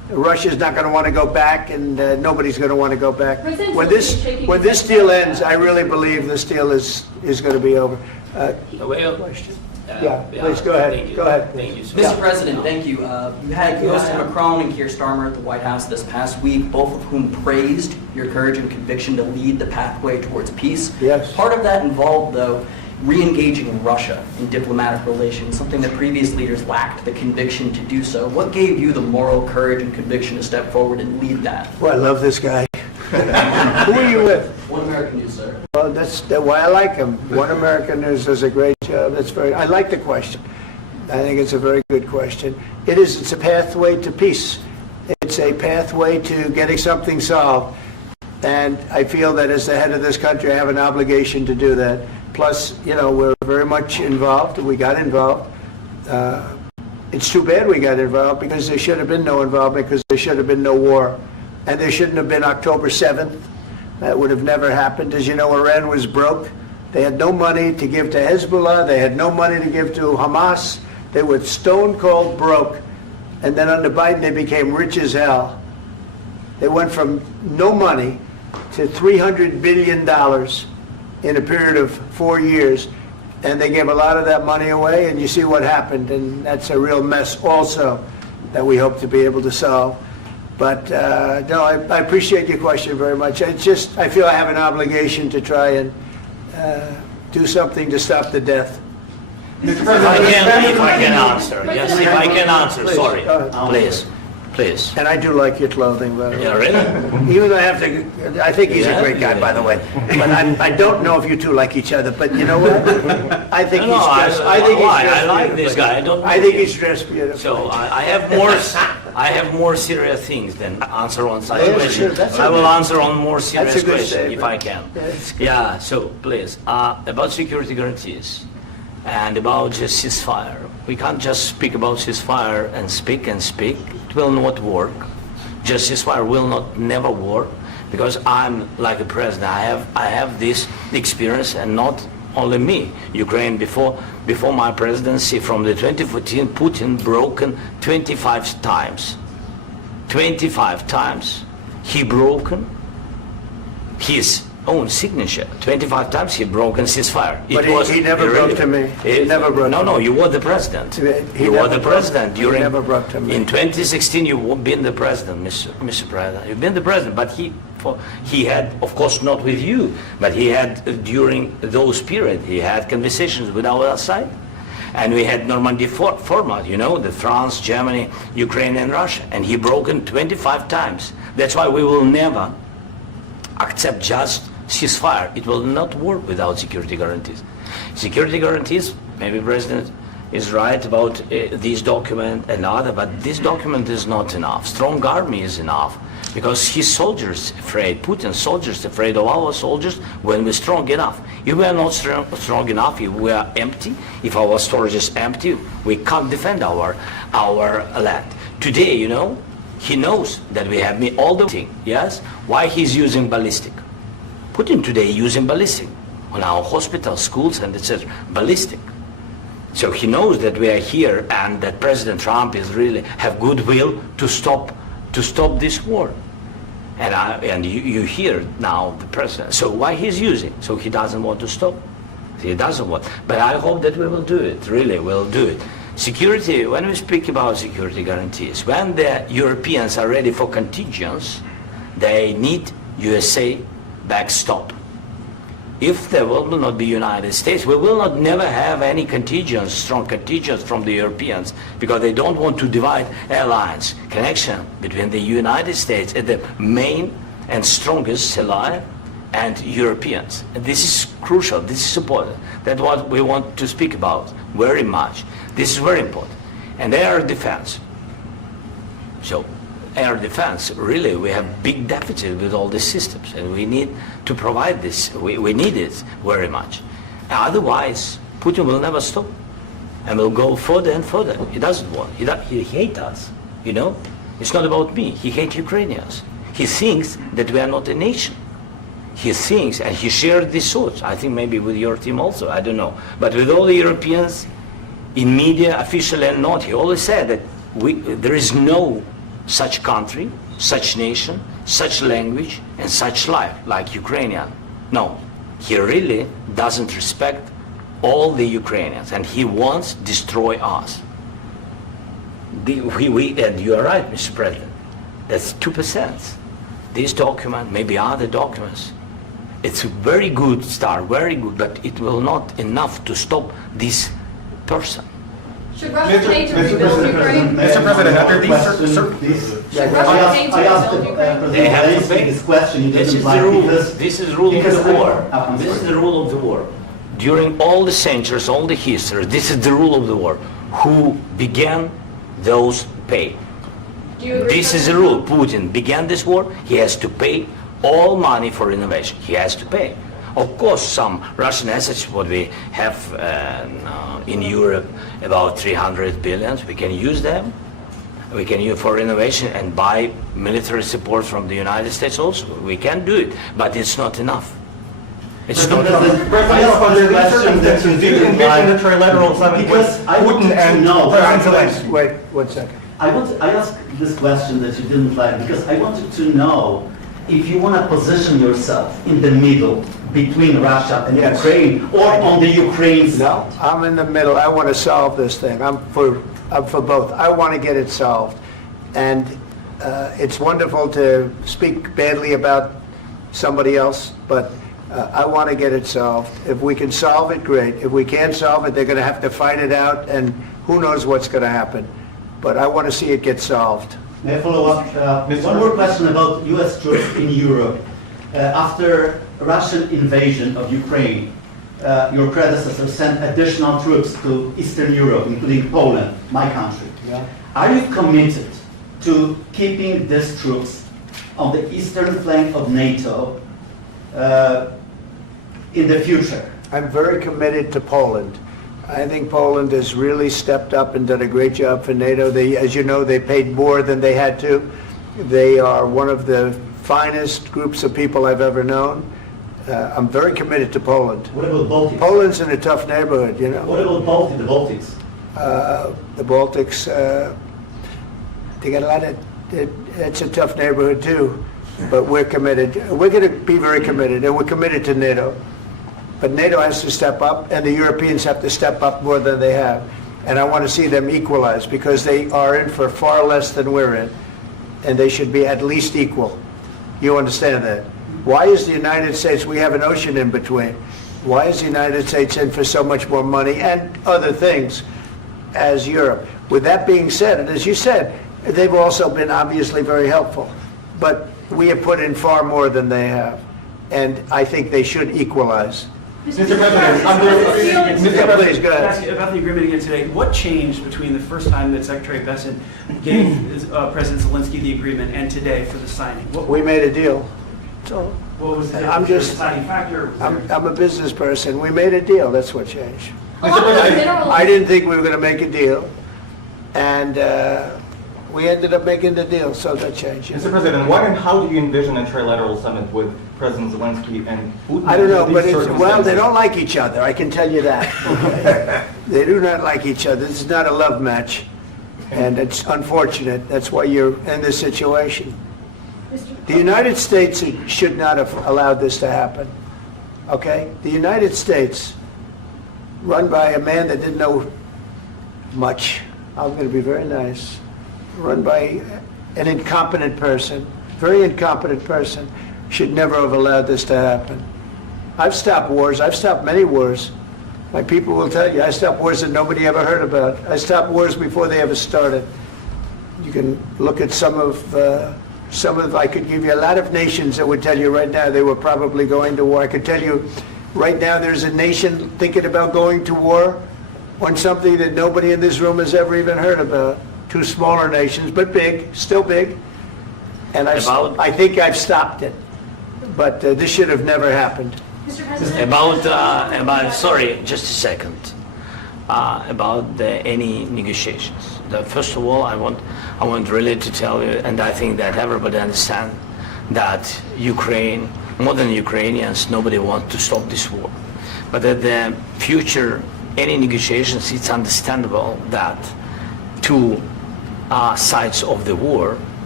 Russia's not going to want to go back, and nobody's going to want to go back. President When Zelensky this shaking when his this head deal about ends, that. I really believe this deal is going to be over. Well, Yeah, please go ahead. thank you. Go ahead. Thank you. Mr. President, thank you. You had Mr. Macron and Keir Starmer at the White House this past week, both of whom praised your courage and conviction to lead the pathway towards peace. Yes. Part of that involved, though, re-engaging Russia in diplomatic relations, something that previous leaders lacked the conviction to do so. What gave you the moral courage and conviction to step forward and lead that? Well, I love this guy. Who are you with? One American News, sir. Well, that's why I like him. One American News does a great job. I like the question. I think it's a very good question. It's a pathway to peace. It's a pathway to getting something solved. And I feel that as the head of this country, I have an obligation to do that. Plus, we're very much involved. We got involved. It's too bad we got involved because there should have been no involvement because there should have been no war. And there shouldn't have been October 7th. That would have never happened. As you know, Iran was broke. They had no money to give to Hezbollah. They had no money to give to Hamas. They were stone cold broke. And then under Biden, they became rich as hell. They went from no money to $300 billion in a period of 4 years. And they gave a lot of that money away, and you see what happened. And that's a real mess also that we hope to be able to solve. But no, I appreciate your question very much. I feel I have an obligation to try and do something to stop the death. If I can answer, yes, if I can answer, Please, sorry, go ahead. please. And I do like your clothing, by the way. Yeah, really? Even though I think he's a great guy, by the way. But I don't know if you two like each other. But you know what? I think he's dressed. I like this guy. I think he's dressed beautiful. So I have more serious things than answer on such Yeah, question. sure, that's I will okay. answer on more serious That's a good question if statement. I can. Yeah, it's good. Yeah. So please, about security guarantees and about just ceasefire. We can't just speak about ceasefire and speak and speak. It will not work. Just ceasefire will never work because I'm like a president. I have this experience, and not only me. Ukraine before my presidency, from the 2014, Putin broken 25 times. 25 times he broken his own signature. 25 times he broken ceasefire. But he never broke to me. He never broke to me. No, you were the president. He You never were the broke- president he during. never broke to me. In 2016, you've been the president, Mr. President. You've been the president, but he had, of course, not with you, but he had during those period. He had conversations with our side, and we had Normandy format. The France, Germany, Ukraine, and Russia, and he broken 25 times. That's why we will never accept just ceasefire. It will not work without security guarantees. Security guarantees, maybe President is right about this document and other, but this document is not enough. Strong army is enough because his soldiers afraid, Putin's soldiers afraid of our soldiers when we're strong enough. If we are not strong enough, if we are empty, if our storage is empty, we can't defend our land. Today, he knows that we have all the thing, yes? Why he's using ballistic? Putin today using ballistic on our hospitals, schools, and etc. Ballistic. So he knows that we are here and that President Trump is really have goodwill to stop this war. And you hear now the president. So why he's using? So he doesn't want to stop. He doesn't want. But I hope that we will do it. Really, we'll do it. Security. When we speak about security guarantees, when the Europeans are ready for contingents, they need USA backstop. If there will not be United States, we will not never have any contingents, strong contingents from the Europeans, because they don't want to divide alliance connection between the United States and the main and strongest ally and Europeans. And this is crucial. This is important. That's what we want to speak about very much. This is very important. And air defense. So air defense, really, we have big deficit with all these systems, and we need to provide this. We need it very much. Otherwise, Putin will never stop, and will go further and further. He doesn't want. He hates us. It's not about me. He hates Ukrainians. He thinks that we are not a nation. He thinks, and he shared these thoughts. I think maybe with your team also. I don't know, but with all the Europeans, in media, officially and not, he always said that there is no such country, such nation, such language, and such life, like Ukrainian. No, he really doesn't respect all the Ukrainians, and he wants to destroy us. And you are right, Mr. President. That's 2%. This document, maybe other documents, it's a very good start, very good, but it will not enough to stop this person. Should Russia need to rebuild Ukraine? Mr. President, after these Should Russia need to rebuild Ukraine? They have to pay. this question. You This didn't is like the rule. because- This is the rule of because the I- war. I'm This is sorry. the rule of the war. During all the centuries, all the history, this is the rule of the war. Who began, those pay. Do you agree This with is the that? rule. Putin began this war. He has to pay all money for innovation. He has to pay. Of course, some Russian assets, what we have in Europe, about 300 billions, we can use them. We can use for innovation and buy military support from the United States also. We can do it, but it's not enough. It's not enough. President, under these circumstances, do you envision a trilateral summit with Because I Putin wanted to and know- President Zelensky? Wait, 1 second. I asked this question that you didn't like because I wanted to know if you want to position yourself in the middle between Russia and Yes. Ukraine or on the Ukraine side. No, I'm in the middle. I want to solve this thing. I'm for both. I want to get it solved. And it's wonderful to speak badly about somebody else, but I want to get it solved. If we can solve it, great. If we can't solve it, they're going to have to fight it out, and who knows what's going to happen. But I want to see it get solved. May I follow up? One more question about U.S. troops in Europe. After Russian invasion of Ukraine, your predecessor sent additional troops to Eastern Europe, including Poland, my country. Are you committed to keeping these troops on the eastern flank of NATO in the future? I'm very committed to Poland. I think Poland has really stepped up and done a great job for NATO. They, as you know, they paid more than they had to. They are one of the finest groups of people I've ever known. I'm very committed to Poland. What about Baltics? Poland's in a tough neighborhood, you know. What about the Baltics? The Baltics, they got a lot of, it's a tough neighborhood too, but we're committed. We're going to be very committed, and we're committed to NATO. But NATO has to step up, and the Europeans have to step up more than they have. And I want to see them equalize, because they are in for far less than we're in, and they should be at least equal. You understand that? Why is the United States, we have an ocean in between, why is the United States in for so much more money and other things as Europe? With that being said, and as you said, they've also been obviously very helpful, but we have put in far more than they have, and I think they should equalize. Mr. President, Please, go ahead. Ask you about the agreement again today. What changed between the first time that Secretary Bessent gave President Zelensky the agreement and today for the signing? We made a deal. So What was the I'm just- deciding factor? I'm a business person. We made a deal. That's what changed. Along with mineral- I didn't think we were going to make a deal, and we ended up making the deal, so that changed. Mr. President, what and how do you envision a trilateral summit with President Zelensky and Putin? I don't know, under but these well, they circumstances? don't like each other, I can tell you that. Okay? They do not like each other. This is not a love match, and it's unfortunate. That's why you're in this situation. The United States should not have allowed this to happen, okay? The United States, run by a man that didn't know much, I'm going to be very nice, run by an incompetent person, very incompetent person, should never have allowed this to happen. I've stopped wars. I've stopped many wars. My people will tell you, I stopped wars that nobody ever heard about. I stopped wars before they ever started. You can look at some of, I could give you a lot of nations that would tell you right now they were probably going to war. I could tell you right now there's a nation thinking about going to war on something that nobody in this room has ever even heard about. Two smaller nations, but big, still big. And I think I've stopped it. But this should have never happened. Mr. President? About sorry, just a second. About any negotiations. First of all, I want really to tell you, and I think that everybody understands that Ukraine, more than Ukrainians, nobody wants to stop this war. But at the future, any negotiations, it's understandable that two sides of the war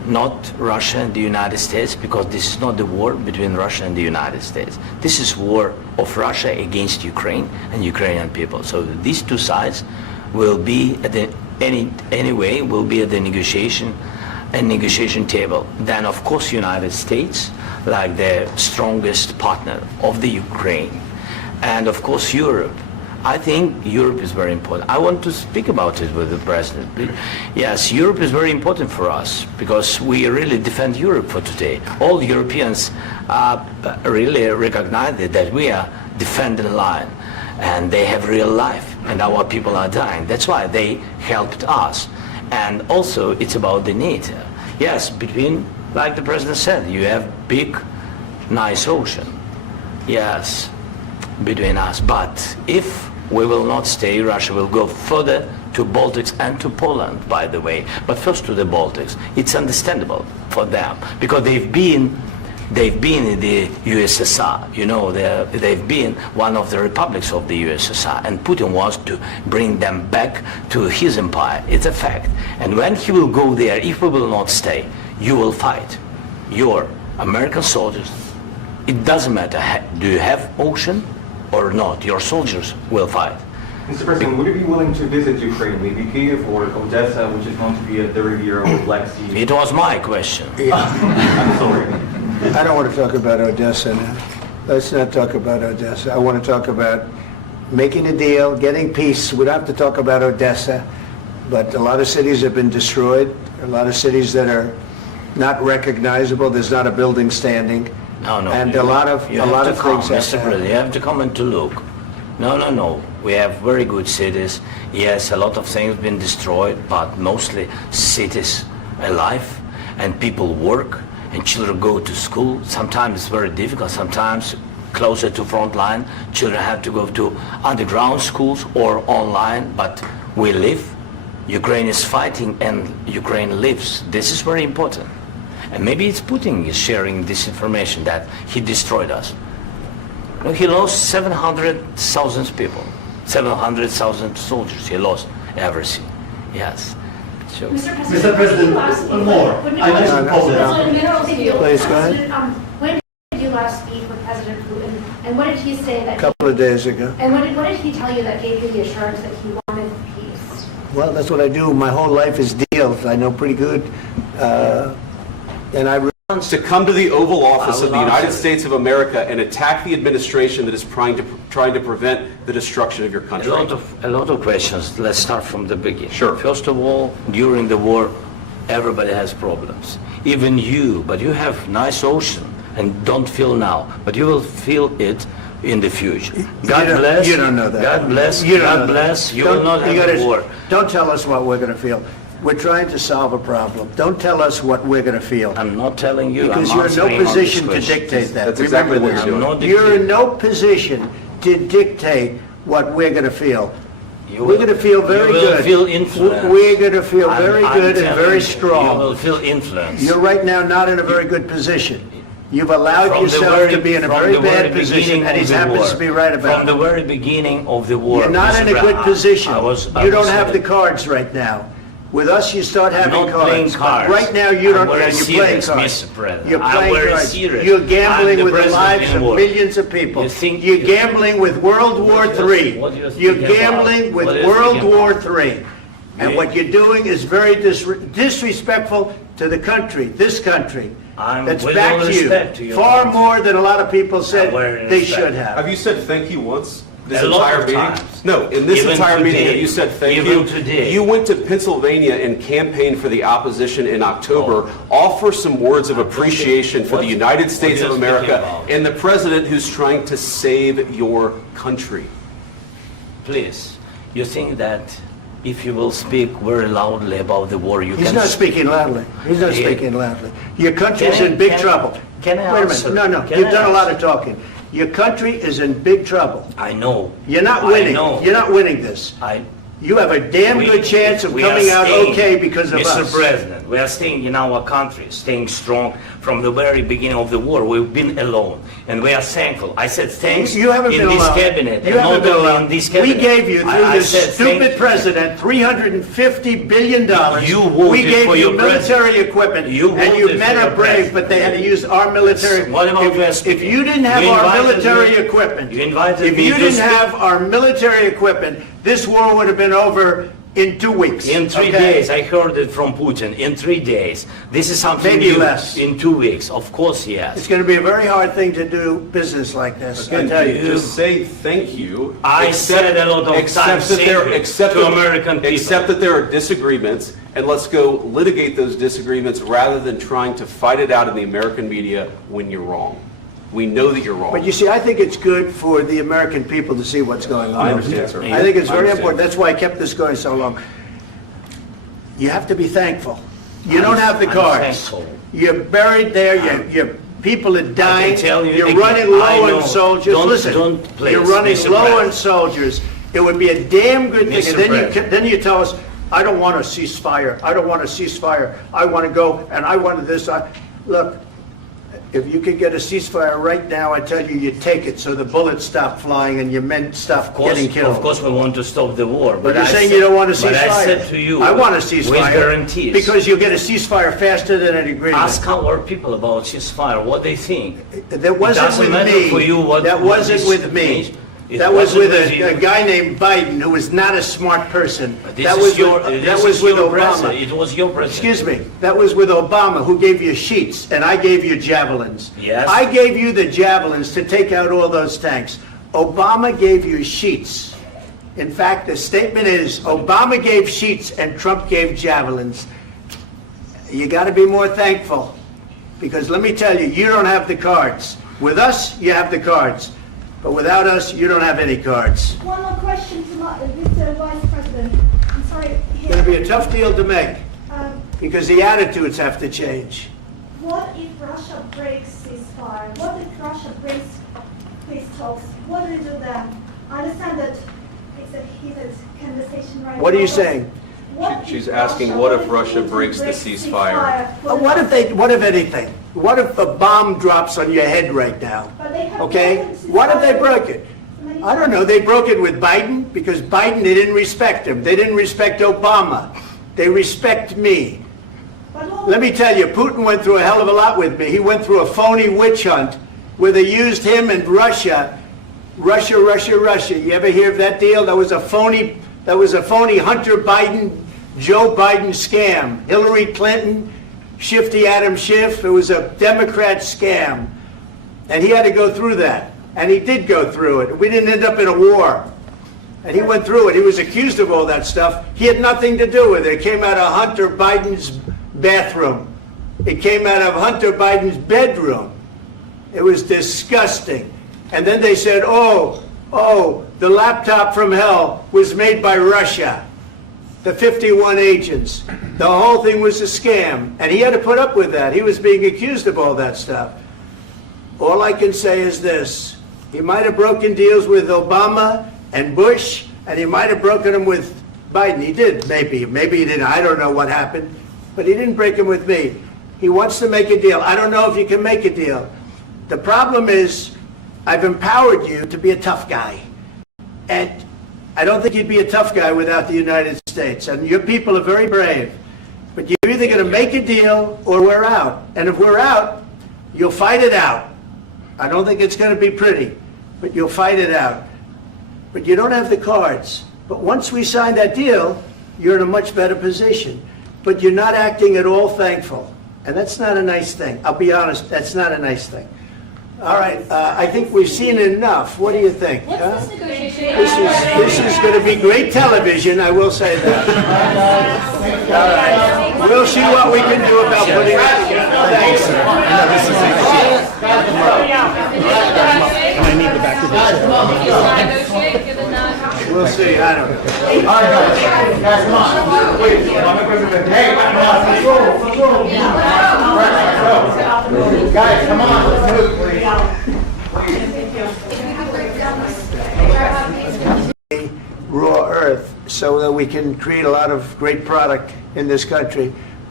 not Russia and the United States, because this is not the war between Russia and the United States. This is war of Russia against Ukraine and Ukrainian people. So these two sides will be at the anyway will be at the negotiation table. Then of course United States, like the strongest partner of the Ukraine, and of course Europe. I think Europe is very important. I want to speak about it with the president. Yes, Europe is very important for us because we really defend Europe for today. All Europeans really recognize that we are defending line, and they have real life, and our people are dying. That's why they helped us. And also it's about the NATO. Yes, between, like the president said, you have big, nice ocean. Yes, between us. But if we will not stay, Russia will go further to Baltics and to Poland, by the way. But first to the Baltics. It's understandable for them because they've been in the USSR. You know, they've been one of the republics of the USSR, and Putin wants to bring them back to his empire. It's a fact. And when he will go there, if we will not stay, you will fight. Your American soldiers, it doesn't matter, do you have ocean or not, your soldiers will fight. Mr. President, would you be willing to visit Ukraine, maybe Kyiv or Odessa, which is known to be at the riviera of Black Sea? It was my question. I'm sorry. I don't want to talk about Odessa now. Let's not talk about Odessa. I want to talk about making a deal, getting peace. We don't have to talk about Odessa, but a lot of cities have been destroyed. A lot of cities that are not recognizable. There's not a building standing. No. And a lot of things have Mr. happened. President, you have to come and to look. No. We have very good cities. Yes, a lot of things have been destroyed, but mostly cities alive, and people work, and children go to school. Sometimes it's very difficult. Sometimes closer to front line, children have to go to underground schools or online, but we live. Ukraine is fighting and Ukraine lives. This is very important. And maybe it's Putin is sharing this information that he destroyed us. No, he lost 700,000 people, 700,000 soldiers. He lost everything. Yes. So, Mr. President, one more. I mentioned Poland. Please, go ahead. When did you last speak with President Putin, and what did he say that? A couple of days ago. And what did he tell you that gave you the assurance that he wanted peace? Well, that's what I do. My whole life is deals. I know pretty good. And I to come to the Oval Office of the United States of America and attack the administration that is trying to prevent the destruction of your country. A lot of questions. Let's start from the beginning. Sure. First of all, during the war, everybody has problems. Even you, but you have nice ocean and don't feel now, but you will feel it in the future. God bless. You don't know that. God bless. You don't God know bless. that. You will not have a war. Don't tell us what we're going to feel. We're trying to solve a problem. Don't tell us what we're going to feel. I'm not telling you. Because I'm you're in no answering all these position to questions. dictate that. That's exactly Remember what this. you're doing. You're in no position to dictate what we're going to feel. We're going to feel very You will good. feel influenced. We're going to feel very I'm good and telling very you, strong. You will feel influence. You're right now not in a very good position. You've allowed From the yourself very- to be in a from very the very bad position, beginning and he of the happens war. to be right about From the it. very beginning of the war. You're not Mr. in a good Brown, position. I You don't have the cards right now. With us, you start I'm having not playing cards. cards. But right now, you I'm don't. very You're playing serious, cards. Mr. President. You're I'm playing very cards. serious. You're gambling I'm the with the president lives in of war. millions of people. You think- You're gambling with World War What do you III. think You're about? gambling with What do you World think War about? III. And You- what you're doing is very disrespectful to the country, this country. I'm That's with back all to you. respect to your Far country. more than a lot of people said very they respect. should have. Have you said thank you once? This A lot entire of meeting? times. No, in this Even entire meeting, today. have you said thank Even you? today. You went to Pennsylvania and campaigned for the opposition in October. Offer some words of appreciation for the United States what of are you speaking America about? and the president who's trying to save your country. Please, you think that if you will speak very loudly about the war, you He's can... not speaking loudly. He's not Yeah. speaking loudly. Your country's Can I- in big can I- trouble. can I Wait a answer? minute. No, Can you've I done a lot answer? of talking. Your country is in big trouble. I know. You're not I winning. know. You're not winning this. You have a damn good chance of we are coming out staying, okay because of Mr. us. President, we are staying in our country, staying strong from the very beginning of the war. We've been alone, and we are thankful. I said thanks You haven't in been this alone. cabinet, You and haven't not been only alone. in this cabinet. We gave you, through I this said thank stupid president, $350 billion. You voted We gave for you your military equipment, You and you voted men for are your brave, president. but they had to use our military. What about If you didn't have You our invited military me- equipment, you invited if me you to didn't speak- have our military equipment, this war would have been over in 2 weeks. In 3 okay? days, I heard it from Putin. In 3 days, this is something Maybe new. less. In 2 weeks, of course, It's yes. going to be a very hard thing to do business like this, I Again, tell you. just say thank you. I said a lot of accept times that there- thank you accept to that- American people. Accept that there are disagreements, and let's go litigate those disagreements rather than trying to fight it out in the American media when you're wrong. We know that you're wrong. But you see, I think it's good for the American people to see what's going on. I understand, sir. I think it's I very understand. important. That's why I kept this going so long. You have to be thankful. You don't have the I'm cards. thankful. You're buried there, your people are dying. tell you You're again, running I low know. on soldiers. Don't- Listen, don't please you're running be low surprised. on soldiers. It would be a damn good thing. Mr. And then President. then you tell us, I don't want a ceasefire. I don't want a ceasefire. I want to go, and I wanted this. Look, if you could get a ceasefire right now, I tell you, you take it so the bullets stop flying and your men stop getting killed. Of course, we want to stop the war. But you're I saying said- you don't want a ceasefire. But I said to you, I want a with ceasefire. guarantees. Because you'll get a ceasefire faster than an agreement. Ask our people about ceasefire, what they think. That wasn't doesn't with matter me. for you what- That what wasn't this with me. means. It That was wasn't with with you. a guy named Biden, who was not a smart person. This That is was your, with, this that was is with your Obama. president. It was your president. Excuse me, that was with Obama, who gave you sheets, and I gave you javelins. Yes. I gave you the javelins to take out all those tanks. Obama gave you sheets. In fact, the statement is, Obama gave sheets and Trump gave javelins. You got to be more thankful, because let me tell you, you don't have the cards. With us, you have the cards. But without us, you don't have any cards. One more question to Mr. Vice President. I'm sorry. It's going to be a tough deal to make, Um, because the attitudes have to change. What if Russia breaks ceasefire? What if Russia breaks peace talks? What do we do then? I understand that it's a heated conversation right now. What are you but saying? what She's if asking, Russia- what if Russia Putin breaks the breaks ceasefire? What if anything? What if a bomb drops on your head right now? But they have Okay? broken What if they ceasefire broke it? many I don't know. They broke it with Biden because Biden, they didn't respect him. They didn't respect Obama. They respect me. But what- Let me tell you, Putin went through a hell of a lot with me. He went through a phony witch hunt where they used him and Russia. Russia. You ever hear of that deal? That was a phony Hunter Biden, Joe Biden scam. Hillary Clinton, Shifty Adam Schiff. It was a Democrat scam. And he had to go through that. And he did go through it. We didn't end up in a war. And he went through it. He was accused of all that stuff. He had nothing to do with it. It came out of Hunter Biden's bathroom. It came out of Hunter Biden's bedroom. It was disgusting. And then they said, oh, the laptop from hell was made by Russia. The 51 agents. The whole thing was a scam. And he had to put up with that. He was being accused of all that stuff. All I can say is this. He might have broken deals with Obama and Bush, and he might have broken them with Biden. He did, maybe. Maybe he didn't. I don't know what happened. But he didn't break them with me. He wants to make a deal. I don't know if you can make a deal. The problem is, I've empowered you to be a tough guy. And I don't think you'd be a tough guy without the United States. And your people are very brave. But you're either going to make a deal or we're out. And if we're out, you'll fight it out. I don't think it's going to be pretty, but you'll fight it out. But you don't have the cards. But once we sign that deal, you're in a much better position. But you're not acting at all thankful. And that's not a nice thing. I'll be honest, that's not a nice thing. All right, I think we've seen enough. What do you think? Huh? This is going to be great television, I will say that. All right. We'll see what we can do about putting it together. Thanks, sir. And I need the back of the We'll see, I don't know. Guys, come on. Wait, hey, guys, come on, let's move, please. Raw earth so that we can create a lot of great product in this country.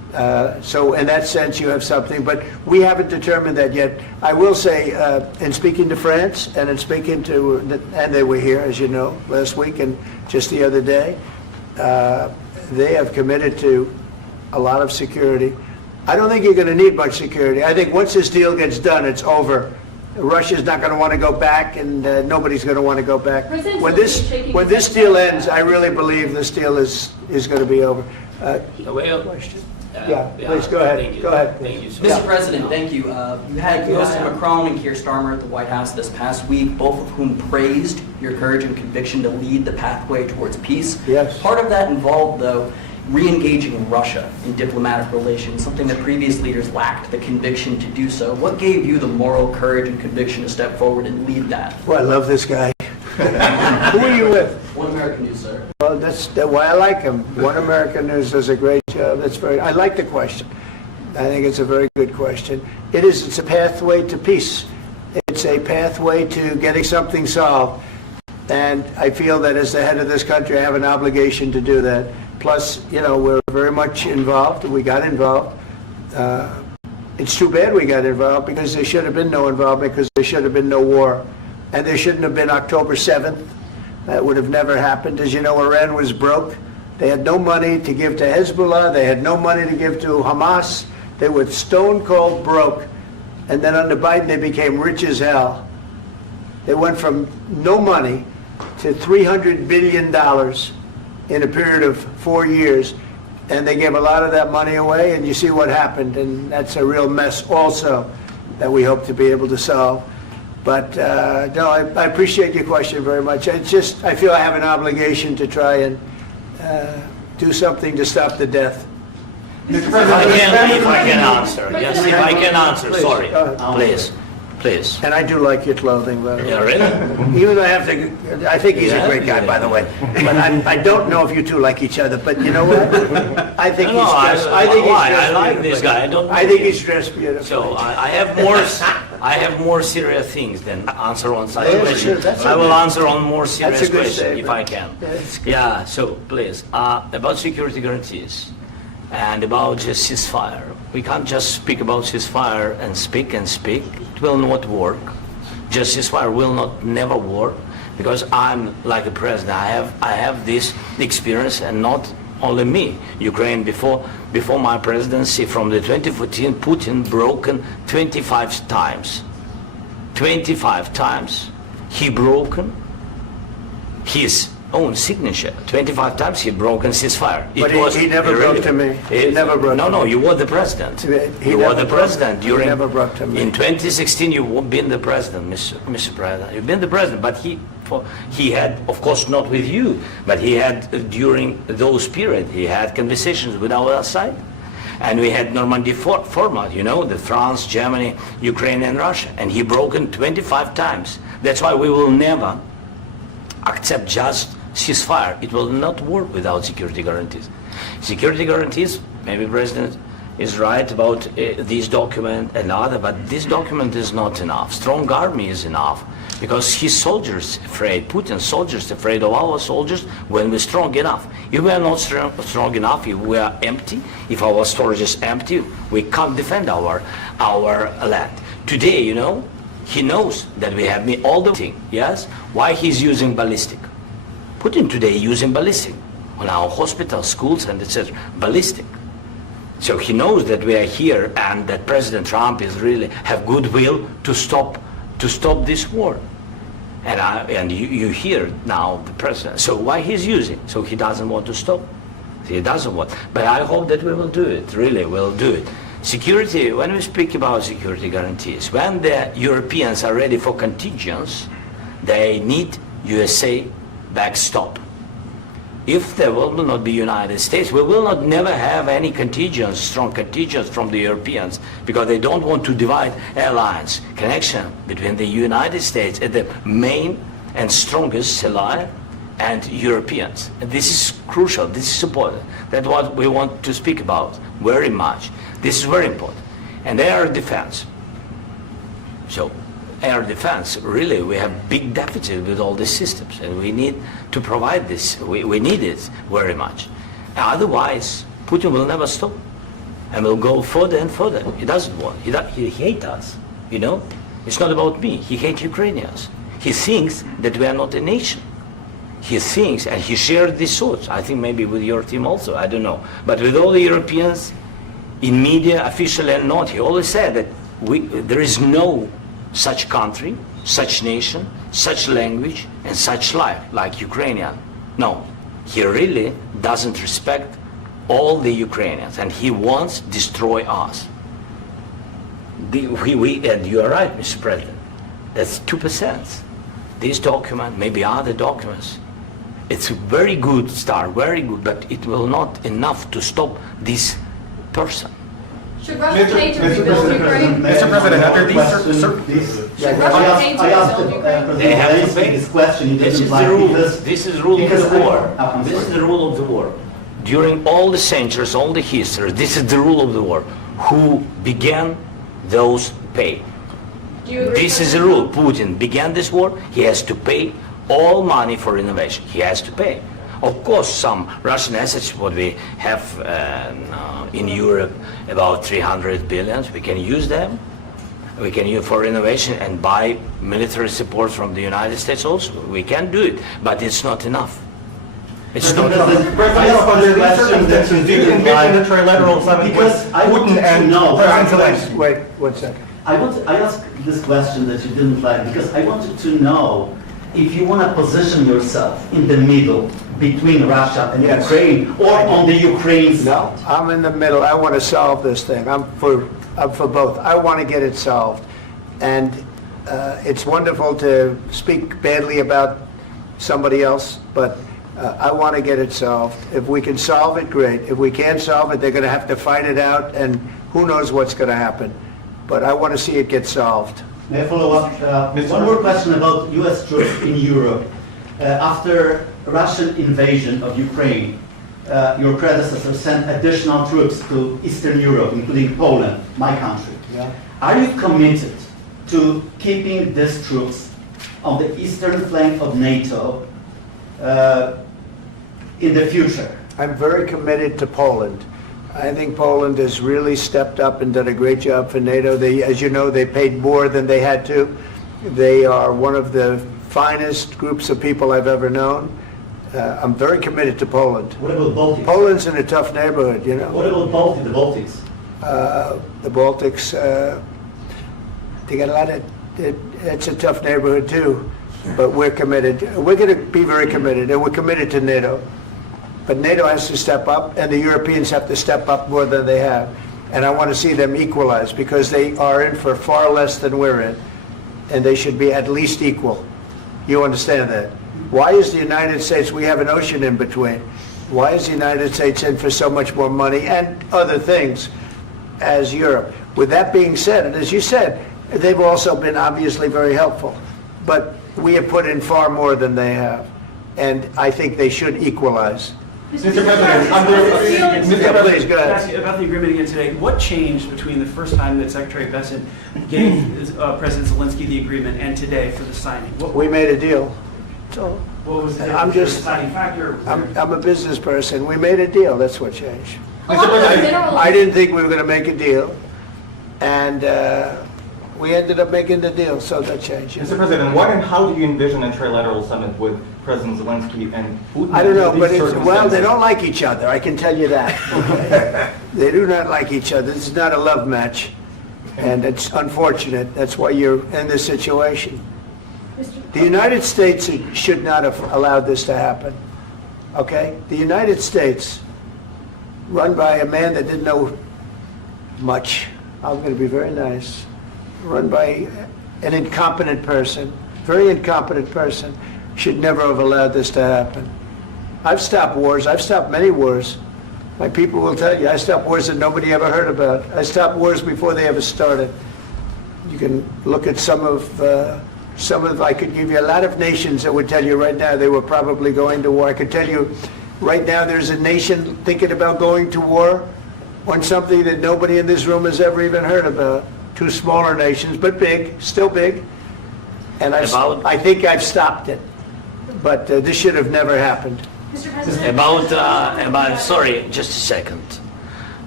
So in that sense, you have something, but we haven't determined that yet. I will say, in speaking to France and in speaking to, and they were here, as you know, last week and just the other day, they have committed to a lot of security. I don't think you're going to need much security. I think once this deal gets done, it's over. Russia's not going to want to go back, and nobody's going to want to go back. When this deal ends, I really believe this deal is going to be over. Question? Yeah, please go ahead. Go ahead. Thank you, sir. Mr. President, thank you. You had Mr. Macron and Keir Starmer at the White House this past week, both of whom praised your courage and conviction to lead the pathway towards peace. Yes. Part of that involved, though, re-engaging Russia in diplomatic relations, something that previous leaders lacked the conviction to do so. What gave you the moral courage and conviction to step forward and lead that? Well, I love this guy. Who are you with? One American News, sir. Well, that's why I like him. One American News does a great job. I like the question. I think it's a very good question. It's a pathway to peace. It's a pathway to getting something solved. And I feel that as the head of this country, I have an obligation to do that. Plus, we're very much involved. We got involved. It's too bad we got involved because there should have been no involvement because there should have been no war. And there shouldn't have been October 7th. That would have never happened. As you know, Iran was broke. They had no money to give to Hezbollah. They had no money to give to Hamas. They were stone cold broke. And then under Biden, they became rich as hell. They went from no money to $300 billion in a period of 4 years. And they gave a lot of that money away, and you see what happened. And that's a real mess also that we hope to be able to solve. But no, I appreciate your question very much. I feel I have an obligation to try and do something to stop the death. If I can answer. Yes, if I can answer. Please, Sorry. go ahead. Please. And I do like your clothing, by the way. Yeah, really? Even though I think he's a great guy, by the way. But I don't know if you two like each other. But you know what? I think he's dressed. I like this guy. I think he's dressed beautifully. So I have more serious things than answer on such Yeah, questions. sure, I will answer on more serious That's a good questions if I statement. can. Yeah. So please, about security guarantees and about just ceasefire. We can't just speak about ceasefire and speak. It will not work. Just ceasefire will never work because I'm like a president. I have this experience, and not only me. Ukraine before my presidency, from the 2014, Putin broken 25 times. 25 times he broken his own signature. 25 times he broken ceasefire. But he never broke to me. He never broke to me. No, you were the president. You were the president during. He never broke to me. In 2016, you've been the president, Mr. President. You've been the president, but he had, of course, not with you, but he had during those periods. He had conversations with our side, and we had Normandy format. The France, Germany, Ukraine, and Russia, and he broken 25 times. That's why we will never accept just ceasefire. It will not work without security guarantees. Security guarantees, maybe President is right about this document and other, but this document is not enough. Strong army is enough because his soldiers afraid, Putin's soldiers afraid of our soldiers when we're strong enough. If we are not strong enough, if we are empty, if our storage is empty, we can't defend our land. Today, he knows that we have all the thing, yes? Why he's using ballistic? Putin today using ballistic on our hospitals, schools, and etc. Ballistic. So he knows that we are here and that President Trump is really have goodwill to stop this war. And you hear now the president. So why he's using? So he doesn't want to stop. He doesn't want. But I hope that we will do it. Really, we'll do it. Security, when we speak about security guarantees, when the Europeans are ready for contingents, they need USA backstop. If there will not be United States, we will not never have any contingents, strong contingents from the Europeans, because they don't want to divide alliance, connection between the United States and the main and strongest ally and Europeans. And this is crucial, this is important. That's what we want to speak about very much. This is very important. And air defense. So air defense, really, we have big deficit with all these systems, and we need to provide this. We need it very much. Otherwise, Putin will never stop. and will go further and further. He doesn't want. He hates us. You know, it's not about me. He hates Ukrainians. He thinks that we are not a nation. He thinks, and he shared these thoughts. I think maybe with your team also. I don't know, but with all the Europeans, in media, officially and not, he always said that there is no such country, such nation, such language, and such life like Ukrainian. No, he really doesn't respect all the Ukrainians, and he wants to destroy us. And you are right, Mr. President. That's 2%. This document, maybe other documents, it's a very good start, very good, but it will not enough to stop this person. Should Russia pay to rebuild Ukraine? Mr. President, under these Should Russia pay to I asked rebuild Ukraine? They have to President pay. this question. You This didn't is like the rule. because- This is the rule of because the I- war. I'm This is sorry. the rule of the war. During all the centuries, all the history, this is the rule of the war. Who began, those pay. Do you agree This with is the that? rule. Putin began this war. He has to pay all money for innovation. He has to pay. Of course, some Russian assets, what we have in Europe, about 300 billion, we can use them. We can use for innovation and buy military support from the United States also. We can do it, but it's not enough. It's not enough. President, under these circumstances, do you envision the trilateral summit with Because I want Putin to and know- President Zelensky? Wait 1 second. I asked this question that you didn't like because I wanted to know if you want to position yourself in the middle between Russia and Yes. Ukraine or on the Ukraine No, side. I'm in the middle. I want to solve this thing. I'm for both. I want to get it solved. And it's wonderful to speak badly about somebody else, but I want to get it solved. If we can solve it, great. If we can't solve it, they're going to have to fight it out, and who knows what's going to happen. But I want to see it get solved. May I follow up? One more question about U.S. troops in Europe. After Russian invasion of Ukraine, your predecessor sent additional troops to Eastern Europe, including Poland, my country. Yeah. Are you committed to keeping these troops on the eastern flank of NATO in the future? I'm very committed to Poland. I think Poland has really stepped up and done a great job for NATO. They, as you know, they paid more than they had to. They are one of the finest groups of people I've ever known. I'm very committed to Poland. What about Baltics? Poland's in a tough neighborhood, you know. What about the Baltics? The Baltics, they got a lot of, it's a tough neighborhood too, but we're committed. We're going to be very committed, and we're committed to NATO. But NATO has to step up, and the Europeans have to step up more than they have. And I want to see them equalize, because they are in for far less than we're in, and they should be at least equal. You understand that? Why is the United States, we have an ocean in between, why is the United States in for so much more money and other things as Europe? With that being said, and as you said, they've also been obviously very helpful, but we have put in far more than they have, and I think they should equalize. Mr. President, Please, go ahead. Ask you about the agreement again today. What changed between the first time that Secretary Bessent gave President Zelensky the agreement and today for the signing? We made a deal. So What was the I'm just- deciding factor? I'm a business person. We made a deal. That's what changed. Minerals. I didn't think we were going to make a deal, and we ended up making the deal, so that changed. Mr. President, what and how do you envision a trilateral summit with President Zelensky and Putin? I don't know, under but these well, they circumstances? don't like each other, I can tell you that. Okay? They do not like each other. This is not a love match, and it's unfortunate. That's why you're in this situation. The United States should not have allowed this to happen, okay? The United States, run by a man that didn't know much, I'm going to be very nice, run by an incompetent person, very incompetent person, should never have allowed this to happen. I've stopped wars. I've stopped many wars. My people will tell you, I stopped wars that nobody ever heard about. I stopped wars before they ever started. You can look at some of, I could give you a lot of nations that would tell you right now they were probably going to war. I could tell you right now there's a nation thinking about going to war on something that nobody in this room has ever even heard about. Two smaller nations, but big, still big. And I think I've stopped it. But this should have never happened. Mr. President. Sorry, just a second.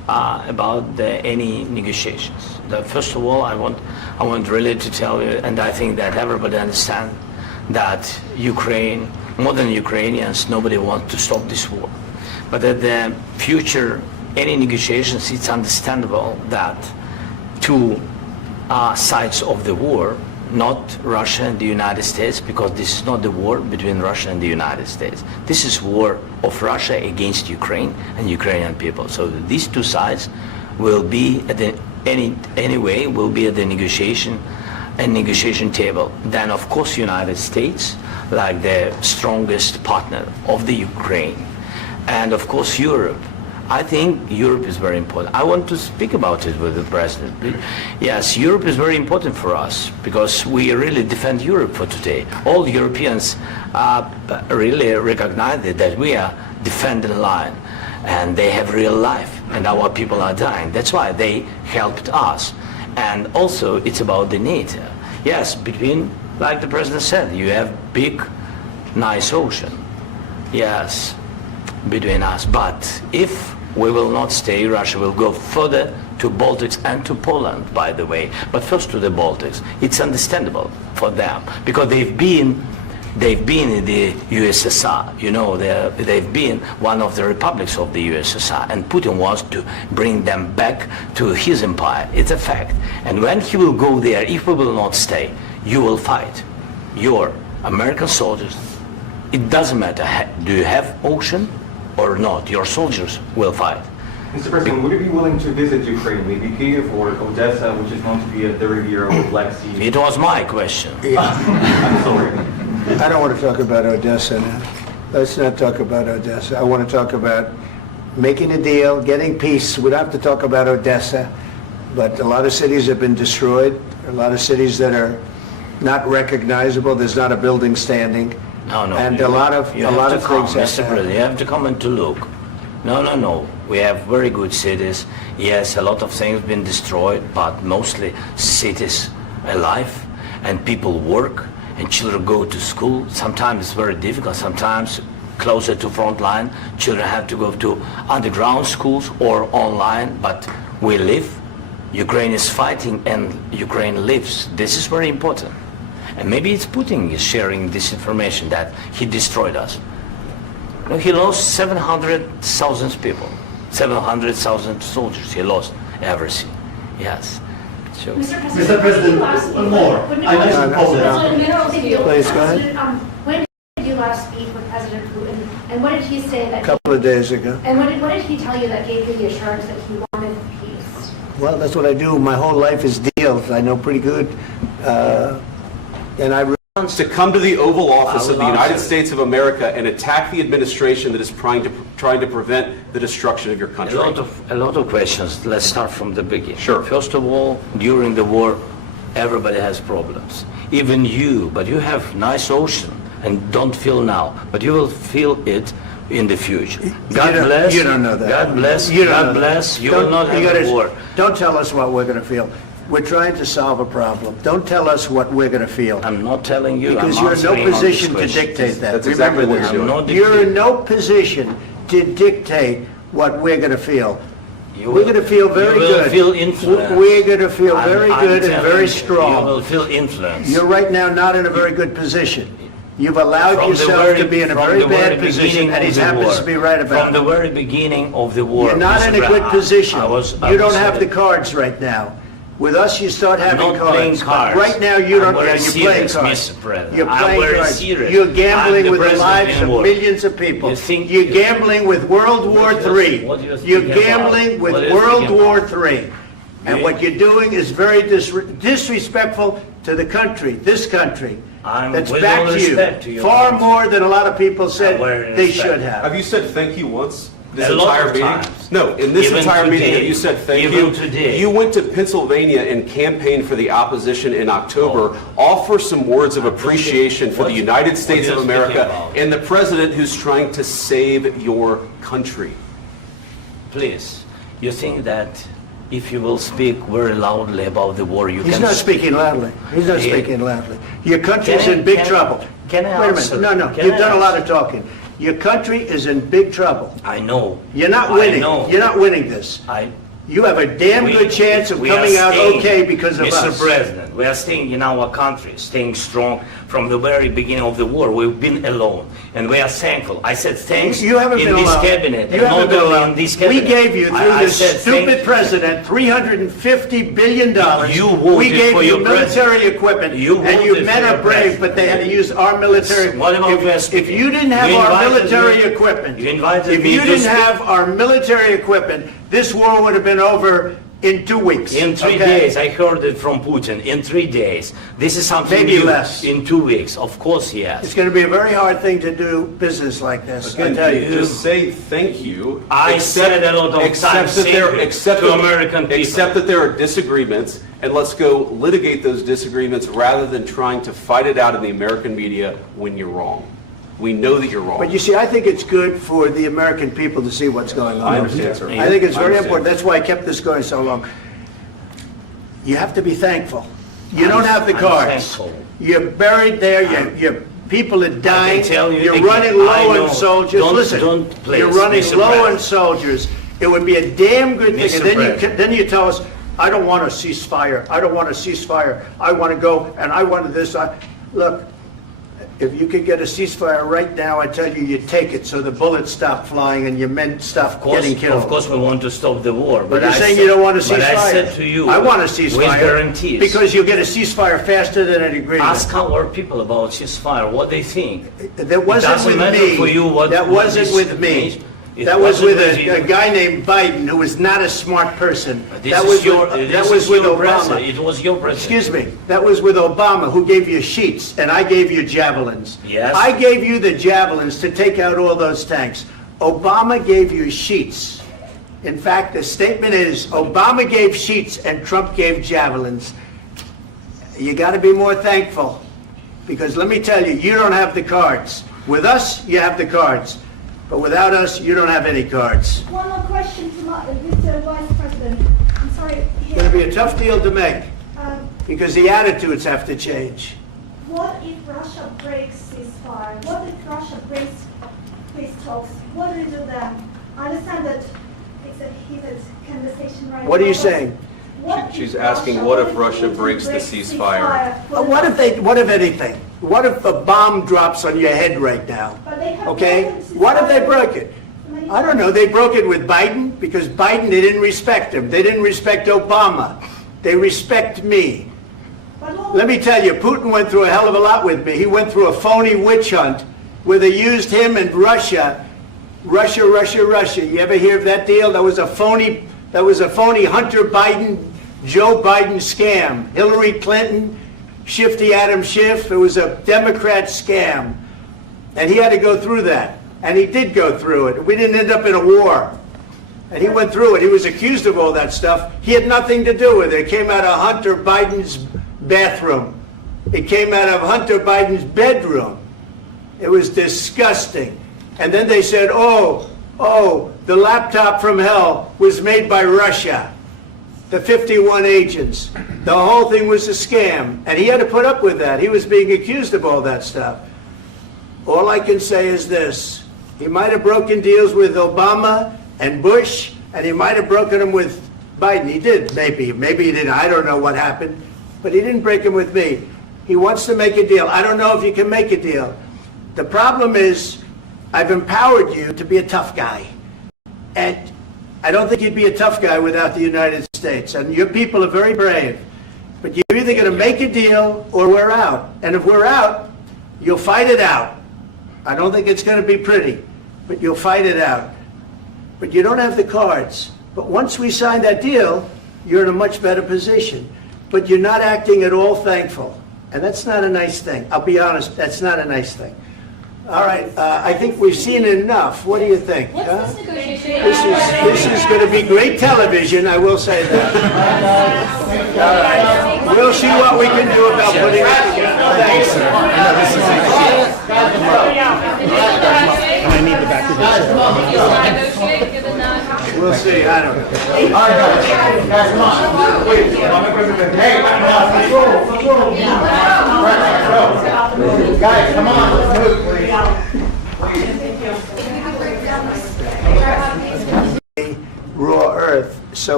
any negotiations. First of all, I want really to tell you, and I think that everybody understands that Ukraine, more than Ukrainians, nobody wants to stop this war. But at the future, any negotiations, it's understandable that two sides of the war, not Russia and the United States, because this is not the war between Russia and the United States. This is war of Russia against Ukraine and Ukrainian people. So these two sides will be at the will be at the negotiation table. Then of course United States, like the strongest partner of the Ukraine, and of course Europe. I think Europe is very important. I want to speak about it with the President. Yes, Europe is very important for us because we really defend Europe for today. All Europeans really recognize that we are defending the line and they have real life and our people are dying. That's why they helped us. And also it's about the NATO. Yes, between, like the President said, you have big, nice ocean. Yes, between us. But if we will not stay, Russia will go further to Baltics and to Poland, by the way. But first to the Baltics. It's understandable for them because they've been in the USSR. You know, they've been one of the republics of the USSR, and Putin wants to bring them back to his empire. It's a fact. And when he will go there, if we will not stay, you will fight. Your American soldiers, it doesn't matter, do you have ocean or not, your soldiers will fight. Mr. President, would you be willing to visit Ukraine, maybe Kyiv or Odessa, which is known to be a dirty area of the Black Sea? It was my question. I'm sorry. I don't want to talk about Odessa now. Let's not talk about Odessa. I want to talk about making a deal, getting peace. We don't have to talk about Odessa, but a lot of cities have been destroyed. A lot of cities that are not recognizable. There's not a building standing. No, and a lot of things. Mr. President, you have to come and to look. No. We have very good cities. Yes, a lot of things have been destroyed, but mostly cities alive, and people work, and children go to school. Sometimes it's very difficult. Sometimes closer to front line, children have to go to underground schools or online. But we live. Ukraine is fighting, and Ukraine lives. This is very important. And maybe it's Putin is sharing this information that he destroyed us. No, he lost 700,000 people, 700,000 soldiers. He lost everything. Yes. So. Mr. President, one more. I mentioned Poland. Please, go ahead. When did you last speak with President Putin, and what did he say that? A couple of days ago. And what did he tell you that gave you the assurance that he wanted peace? Well, that's what I do. My whole life is deals. I know pretty good. And I to come to the Oval Office of the United States of America and attack the administration that is trying to prevent the destruction of your country. A lot of questions. Let's start from the beginning. Sure. First of all, during the war, everybody has problems. Even you, but you have nice ocean and don't feel now, but you will feel it in the future. God bless. You don't know that. God bless. You don't God know bless. that. You will not have a war. Don't tell us what we're going to feel. We're trying to solve a problem. Don't tell us what we're going to feel. I'm not telling you. Because I'm you're in no answering on position to this question. dictate that. That's exactly Remember what this. you're doing. You're in no position to dictate what we're going to feel. We're going to feel very good. You will feel influenced. We're going to feel very I'm good and telling very you, strong. You will feel influenced. You're right now not in a very good position. You've allowed From the yourself very- to be in a from very the bad very position, beginning and he of the happens war. to be right about From the it. very beginning of the war. You're not Mr. in a good Brown, position. I You don't was have the saying- cards right now. With us, you start having not playing cards. cards. But right now, you I'm don't. very You're playing serious, cards. Mr. President. You're I'm playing very cards. serious. You're I'm gambling the with the president lives in of war. millions of people. You think- You're gambling with World War What do you- III. what do you think You're about- gambling with what do you World think War about? III. And what you're doing is very disrespectful to the country, this country. I'm That's with back all to respect to you. your Far country. more than a lot of people said very they respect. should have. Have you said thank you once? This A lot entire of meeting? times. No, in this Even entire meeting, today. have you said thank Even you? today. You went to Pennsylvania and campaigned for the opposition in October. Offer some words of appreciation for the United States what of are you speaking America about? and the president who's trying to save your country. Please, you think that if you will speak very loudly about the war, you He's can... not speaking loudly. He's not Yeah. speaking loudly. Your country's Can I- in big can- trouble. can I Wait a answer? minute. No. Can You've I done a lot answer? of talking. Your country is in big trouble. I know. You're not I winning. know. You're not winning this. You have a damn good chance of we are coming out staying, okay because of us. Mr. President, we are staying in our country, staying strong from the very beginning of the war. We've been alone, and we are thankful. I said thanks You haven't in been this alone. cabinet, You and haven't not been only alone. in this cabinet. We gave you, through I this said stupid thank- president, $350 billion. You voted We gave for you your military president. equipment, You and you voted men for are your brave, president. but they had to use our military. What about If you didn't have You our invited military me- equipment, you invited if me you to didn't speak- have our military equipment, this war would have been over in 2 weeks. In 3 okay? days, I heard it from Putin. In 3 days, this is something Maybe new. less. In 2 weeks, of course, It's yes. going to be a very hard thing to do business like this. I Again, tell you. just say thank you. I said a lot of except times that there, thank you except to that- American people. Except that there are disagreements, and let's go litigate those disagreements rather than trying to fight it out in the American media when you're wrong. We know that you're wrong. But you see, I think it's good for the American people to see what's going on. I understand, sir. I think it's I very understand. important. That's why I kept this going so long. You have to be thankful. You don't have the I'm cards. thankful. You're buried there. Your people are dying. tell you You're again, running I low know. on soldiers. Don't- Listen, don't please, you're running Mr. low on President. soldiers. It would be a damn good thing. Mr. And then President. then you tell us, I don't want a ceasefire. I don't want a ceasefire. I want to go and I want this. Look, if you could get a ceasefire right now, I tell you, you take it so the bullets stop flying and your men stop getting killed. Of course, we want to stop the war. But you're I saying said- you don't want a ceasefire. But I said to you, I want a ceasefire. with guarantees. Because you'll get a ceasefire faster than an agreement. Ask our people about ceasefire, what they think. That wasn't doesn't with matter me. for you what- That what wasn't this with me. means. It That was wasn't with with you. a guy named Biden, who was not a smart person. This That is was your, with, this that is was with your Obama. president. It was your president. Excuse me. That was with Obama, who gave you sheets, and I gave you javelins. Yes. I gave you the javelins to take out all those tanks. Obama gave you sheets. In fact, the statement is, Obama gave sheets and Trump gave javelins. You got to be more thankful, because let me tell you, you don't have the cards. With us, you have the cards. But without us, you don't have any cards. One more question to Mr. Vice President. I'm sorry. It's going to be a tough deal to make, Um, because the attitudes have to change. What if Russia breaks ceasefire? What if Russia breaks peace talks? What do we do then? I understand that it's a heated conversation right now. What are you but saying? what if She's asking, what if Russia Putin breaks the ceasefire? What if anything? What if a bomb drops on your head right now? But they have Okay? broken ceasefire. What if they broke it? I don't know. They broke it with Biden, because Biden, they didn't respect him. They didn't respect Obama. They respect me. But what- Let me tell you, Putin went through a hell of a lot with me. He went through a phony witch hunt where they used him and Russia. Russia. You ever hear of that deal? That was a phony Hunter Biden, Joe Biden scam. Hillary Clinton, Shifty Adam Schiff. It was a Democrat scam. And he had to go through that. And he did go through it. We didn't end up in a war. And he went through it. He was accused of all that stuff. He had nothing to do with it. It came out of Hunter Biden's bathroom. It came out of Hunter Biden's bedroom. It was disgusting. And then they said, oh, the laptop from hell was made by Russia. The 51 agents. The whole thing was a scam. And he had to put up with that. He was being accused of all that stuff. All I can say is this. He might have broken deals with Obama and Bush, and he might have broken them with Biden. He did, maybe. Maybe he didn't. I don't know what happened. But he didn't break them with me. He wants to make a deal. I don't know if you can make a deal. The problem is, I've empowered you to be a tough guy. And I don't think you'd be a tough guy without the United States. And your people are very brave. But you're either going to make a deal or we're out. And if we're out, you'll fight it out. I don't think it's going to be pretty, but you'll fight it out. But you don't have the cards. But once we sign that deal, you're in a much better position. But you're not acting at all thankful. And that's not a nice thing. I'll be honest, that's not a nice thing. All right, I think we've seen enough. What do you think? Huh? This is going to be great television, I will say that. All right. We'll see what we can do about putting it together. Thanks, sir. I need the back of the We'll see, I don't know. All right, guys, come on. Wait, hey, guys, come on, let's move, please.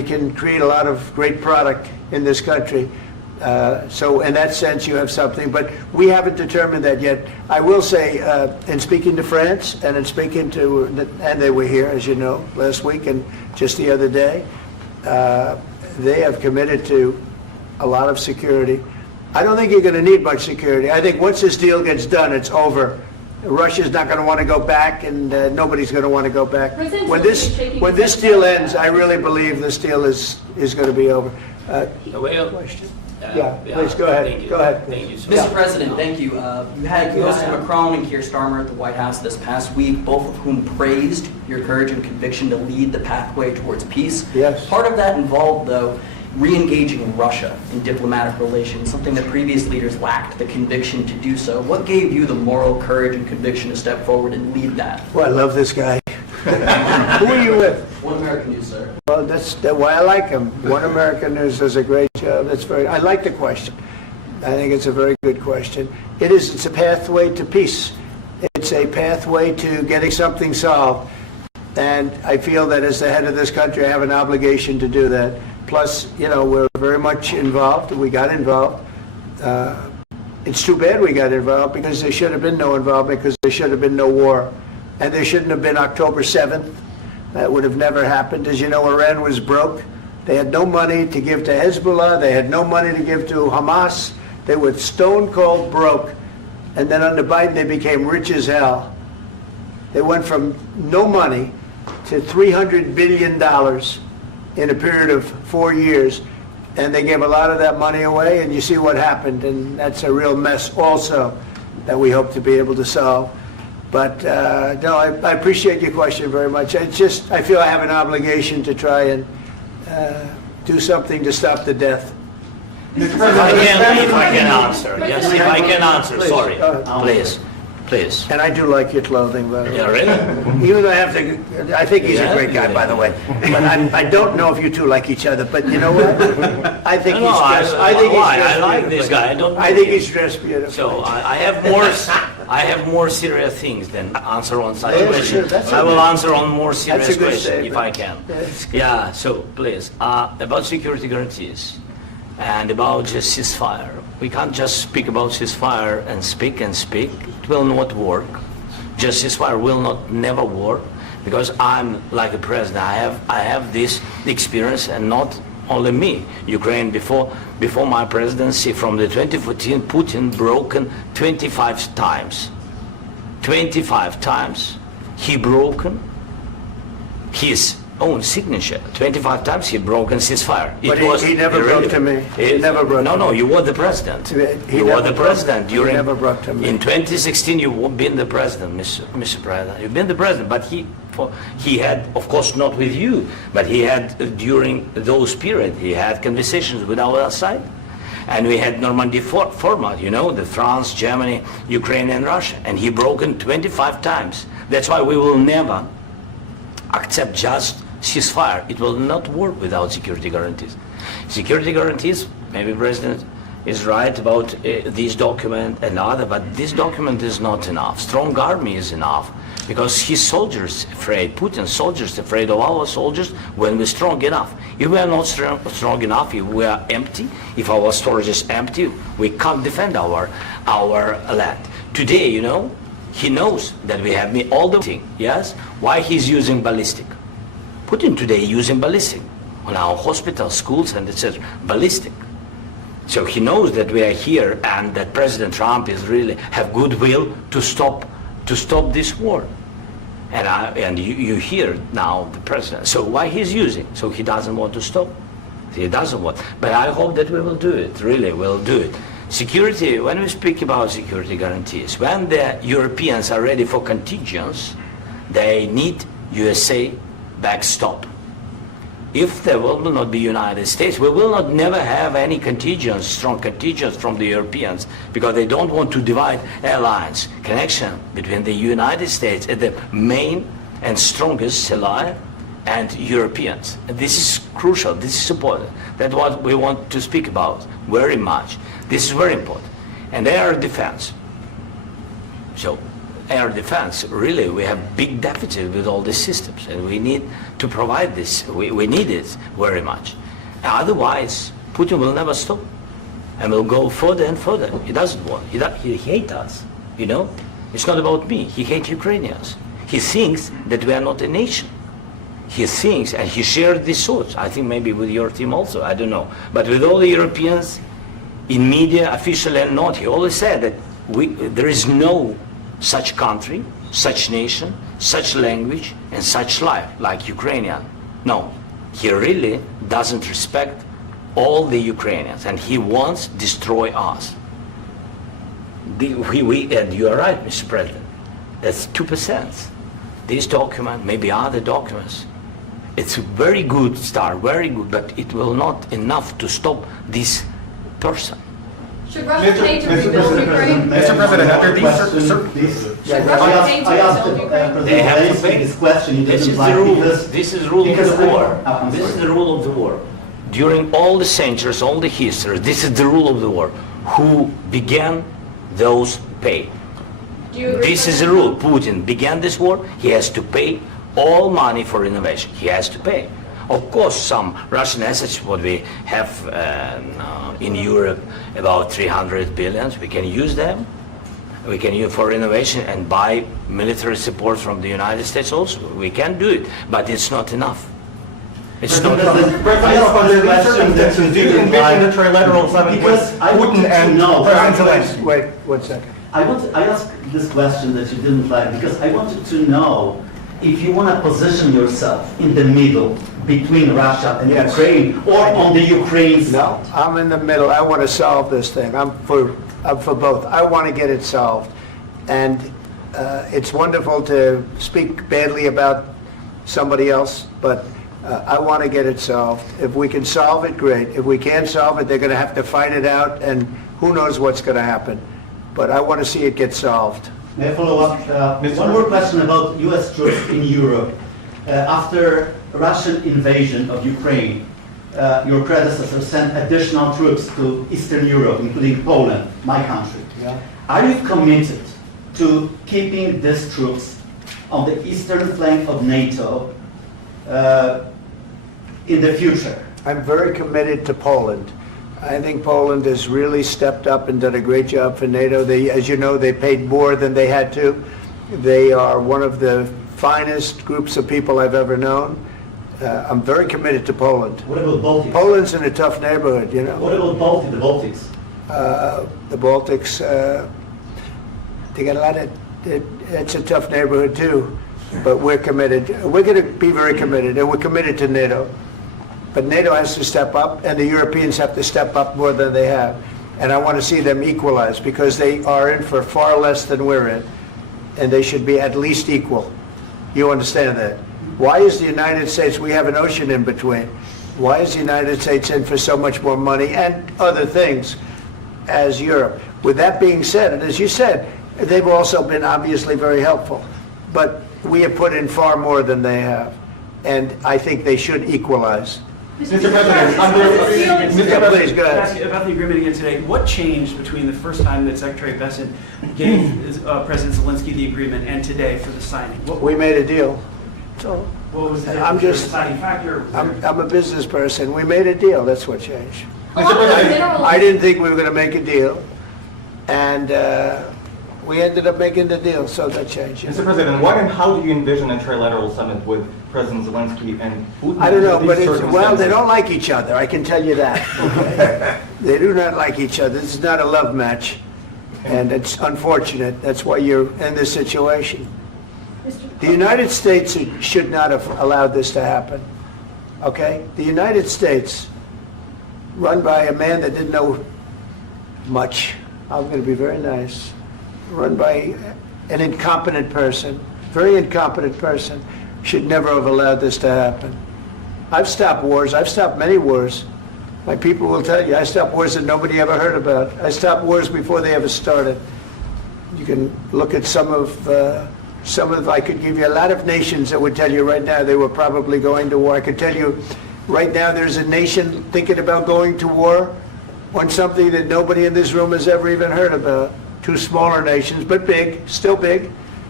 we can create a lot of great product in this country. So in that sense, you have something, but we haven't determined that yet. I will say, in speaking to France and in speaking to, and they were here, as you know, last week and just the other day, they have committed to a lot of security. I don't think you're going to need much security. I think once this deal gets done, it's over. Russia's not going to want to go back, and nobody's going to want to go back. When this deal ends, I really believe this deal is going to be over. Question? Yeah, please go ahead. Go ahead. Thank you, sir. Mr. President, thank you. You had Mr. Macron and Keir Starmer at the White House this past week, both of whom praised your courage and conviction to lead the pathway towards peace. Yes. Part of that involved, though, re-engaging Russia in diplomatic relations, something that previous leaders lacked the conviction to do so. What gave you the moral courage and conviction to step forward and lead that? Well, I love this guy. Who are you with? One American News, sir. Well, that's why I like him. One American News does a great job. I like the question. I think it's a very good question. It's a pathway to peace. It's a pathway to getting something solved. And I feel that as the head of this country, I have an obligation to do that. Plus, we're very much involved. We got involved. It's too bad we got involved because there should have been no involvement because there should have been no war. And there shouldn't have been October 7th. That would have never happened. As you know, Iran was broke. They had no money to give to Hezbollah. They had no money to give to Hamas. They were stone cold broke. And then under Biden, they became rich as hell. They went from no money to $300 billion in a period of 4 years. And they gave a lot of that money away, and you see what happened. And that's a real mess also that we hope to be able to solve. But no, I appreciate your question very much. I feel I have an obligation to try and do something to stop the death. If I can answer. Yes, if I can answer. Please, sorry. please. Please. And I do like your clothing, by the way. Yeah, really? Even though I think he's a great guy, by the way. But I don't know if you two like each other. But you know what? I think he's dressed. I like this guy. I think he's dressed beautiful. So I have more serious things than answer on such questions. Sure, I will answer on more serious questions statement. if I can. Yeah. So please, about security guarantees and about just ceasefire. We can't just speak about ceasefire and speak and speak. It will not work. Just ceasefire will never work because I'm like a president. I have this experience, and not only me. Ukraine before my presidency, from the 2014, Putin broken 25 times. 25 times he broken his own signature. 25 times he broken ceasefire. But he never broke to me. He never broke to me. No, you were the president. You were the president during. He never broke to me. In 2016, you've been the president, Mr. President. You've been the president, but he had, of course, not with you, but he had during those period. He had conversations with our side, and we had Normandy format. The France, Germany, Ukraine, and Russia, and he broken 25 times. That's why we will never accept just ceasefire. It will not work without security guarantees. Security guarantees, maybe President is right about this document and other, but this document is not enough. Strong army is enough because his soldiers afraid, Putin's soldiers afraid of our soldiers when we're strong enough. If we are not strong enough, if we are empty, if our storage is empty, we can't defend our land. Today, he knows that we have all the thing, yes? Why he's using ballistic? Putin today using ballistic on our hospitals, schools, and etc. Ballistic. So he knows that we are here and that President Trump is really have goodwill to stop this war. And you hear now the president. So why he's using? So he doesn't want to stop. He doesn't want. But I hope that we will do it. Really, we'll do it. Security, when we speak about security guarantees, when the Europeans are ready for contingents, they need USA backstop. If there will not be United States, we will not never have any contingents, strong contingents from the Europeans, because they don't want to divide alliance, connection between the United States and the main and strongest ally and Europeans. And this is crucial, this is important. That's what we want to speak about very much. This is very important. And they are defense. So air defense, really, we have big deficit with all these systems, and we need to provide this. We need it very much. Otherwise, Putin will never stop, and will go further and further. He doesn't want. He hates us. You know, it's not about me. He hates Ukrainians. He thinks that we are not a nation. He thinks, and he shared these thoughts. I think maybe with your team also. I don't know, but with all the Europeans, in media, officially and not, he always said that there is no such country, such nation, such language, and such life like Ukrainian. No, he really doesn't respect all the Ukrainians, and he wants to destroy us. And you are right, Mr. President. That's 2%. This document, maybe other documents, it's a very good start, very good, but it will not enough to stop this person. Should Russia need to rebuild Ukraine? Mr. President, under these circumstances, should Russia need to rebuild Ukraine? They have to pay. This question you This didn't is like the rule. because- This is the rule of because the war. I'm This is sorry. the rule of the war. During all the centuries, all the history, this is the rule of the war. Who began, those pay. Do you agree This with is the that? rule. Putin began this war. He has to pay all money for innovation. He has to pay. Of course, some Russian assets, what we have in Europe, about 300 billions, we can use them. We can use for innovation and buy military support from the United States also. We can do it, but it's not enough. It's not enough. President, under these circumstances, do you envision a trilateral summit with Because I wanted Putin to and know- President Zelensky? Wait, 1 second. I asked this question that you didn't like because I wanted to know if you want to position yourself in the middle between Russia and Yes. Ukraine or on the Ukraine side. No, I'm in the middle. I want to solve this thing. I'm for both. I want to get it solved. And it's wonderful to speak badly about somebody else, but I want to get it solved. If we can solve it, great. If we can't solve it, they're going to have to fight it out, and who knows what's going to happen. But I want to see it get solved. May I follow up? One more question about U.S. troops in Europe. After Russian invasion of Ukraine, your predecessor sent additional troops to Eastern Europe, including Poland, my country. Yeah. Are you committed to keeping these troops on the eastern flank of NATO in the future? I'm very committed to Poland. I think Poland has really stepped up and done a great job for NATO. They, as you know, they paid more than they had to. They are one of the finest groups of people I've ever known. I'm very committed to Poland. What about Baltics? Poland's in a tough neighborhood, you know. What about the Baltics? The Baltics, they got a lot of, it's a tough neighborhood too, but we're committed. We're going to be very committed, and we're committed to NATO. But NATO has to step up, and the Europeans have to step up more than they have. And I want to see them equalize, because they are in for far less than we're in, and they should be at least equal. You understand that? Why is the United States, we have an ocean in between, why is the United States in for so much more money and other things as Europe? With that being said, and as you said, they've also been obviously very helpful, but we have put in far more than they have, and I think they should equalize. Mr. President, Please, go Can I ahead. ask you about the agreement again today? What changed between the first time that Secretary Bessent gave President Zelensky the agreement and today for the signing? We made a deal. So What was the I'm just- deciding factor? I'm a business person. We made a deal. That's what changed. Mr. President, I didn't think we were going to make a deal, and we ended up making the deal, so that changed. Mr. President, what and how do you envision a trilateral summit with President Zelensky and Putin? I don't know, under but these well, they circumstances? don't like each other, I can tell you that. Okay? They do not like each other. This is not a love match, and it's unfortunate. That's why you're in this situation. The United States should not have allowed this to happen, okay? The United States, run by a man that didn't know much, I'm going to be very nice, run by an incompetent person, very incompetent person, should never have allowed this to happen. I've stopped wars. I've stopped many wars. My people will tell you, I stopped wars that nobody ever heard about. I stopped wars before they ever started. You can look at some of, I could give you a lot of nations that would tell you right now they were probably going to war. I could tell you right now there's a nation thinking about going to war on something that nobody in this room has ever even heard about. Two smaller nations, but big, still big.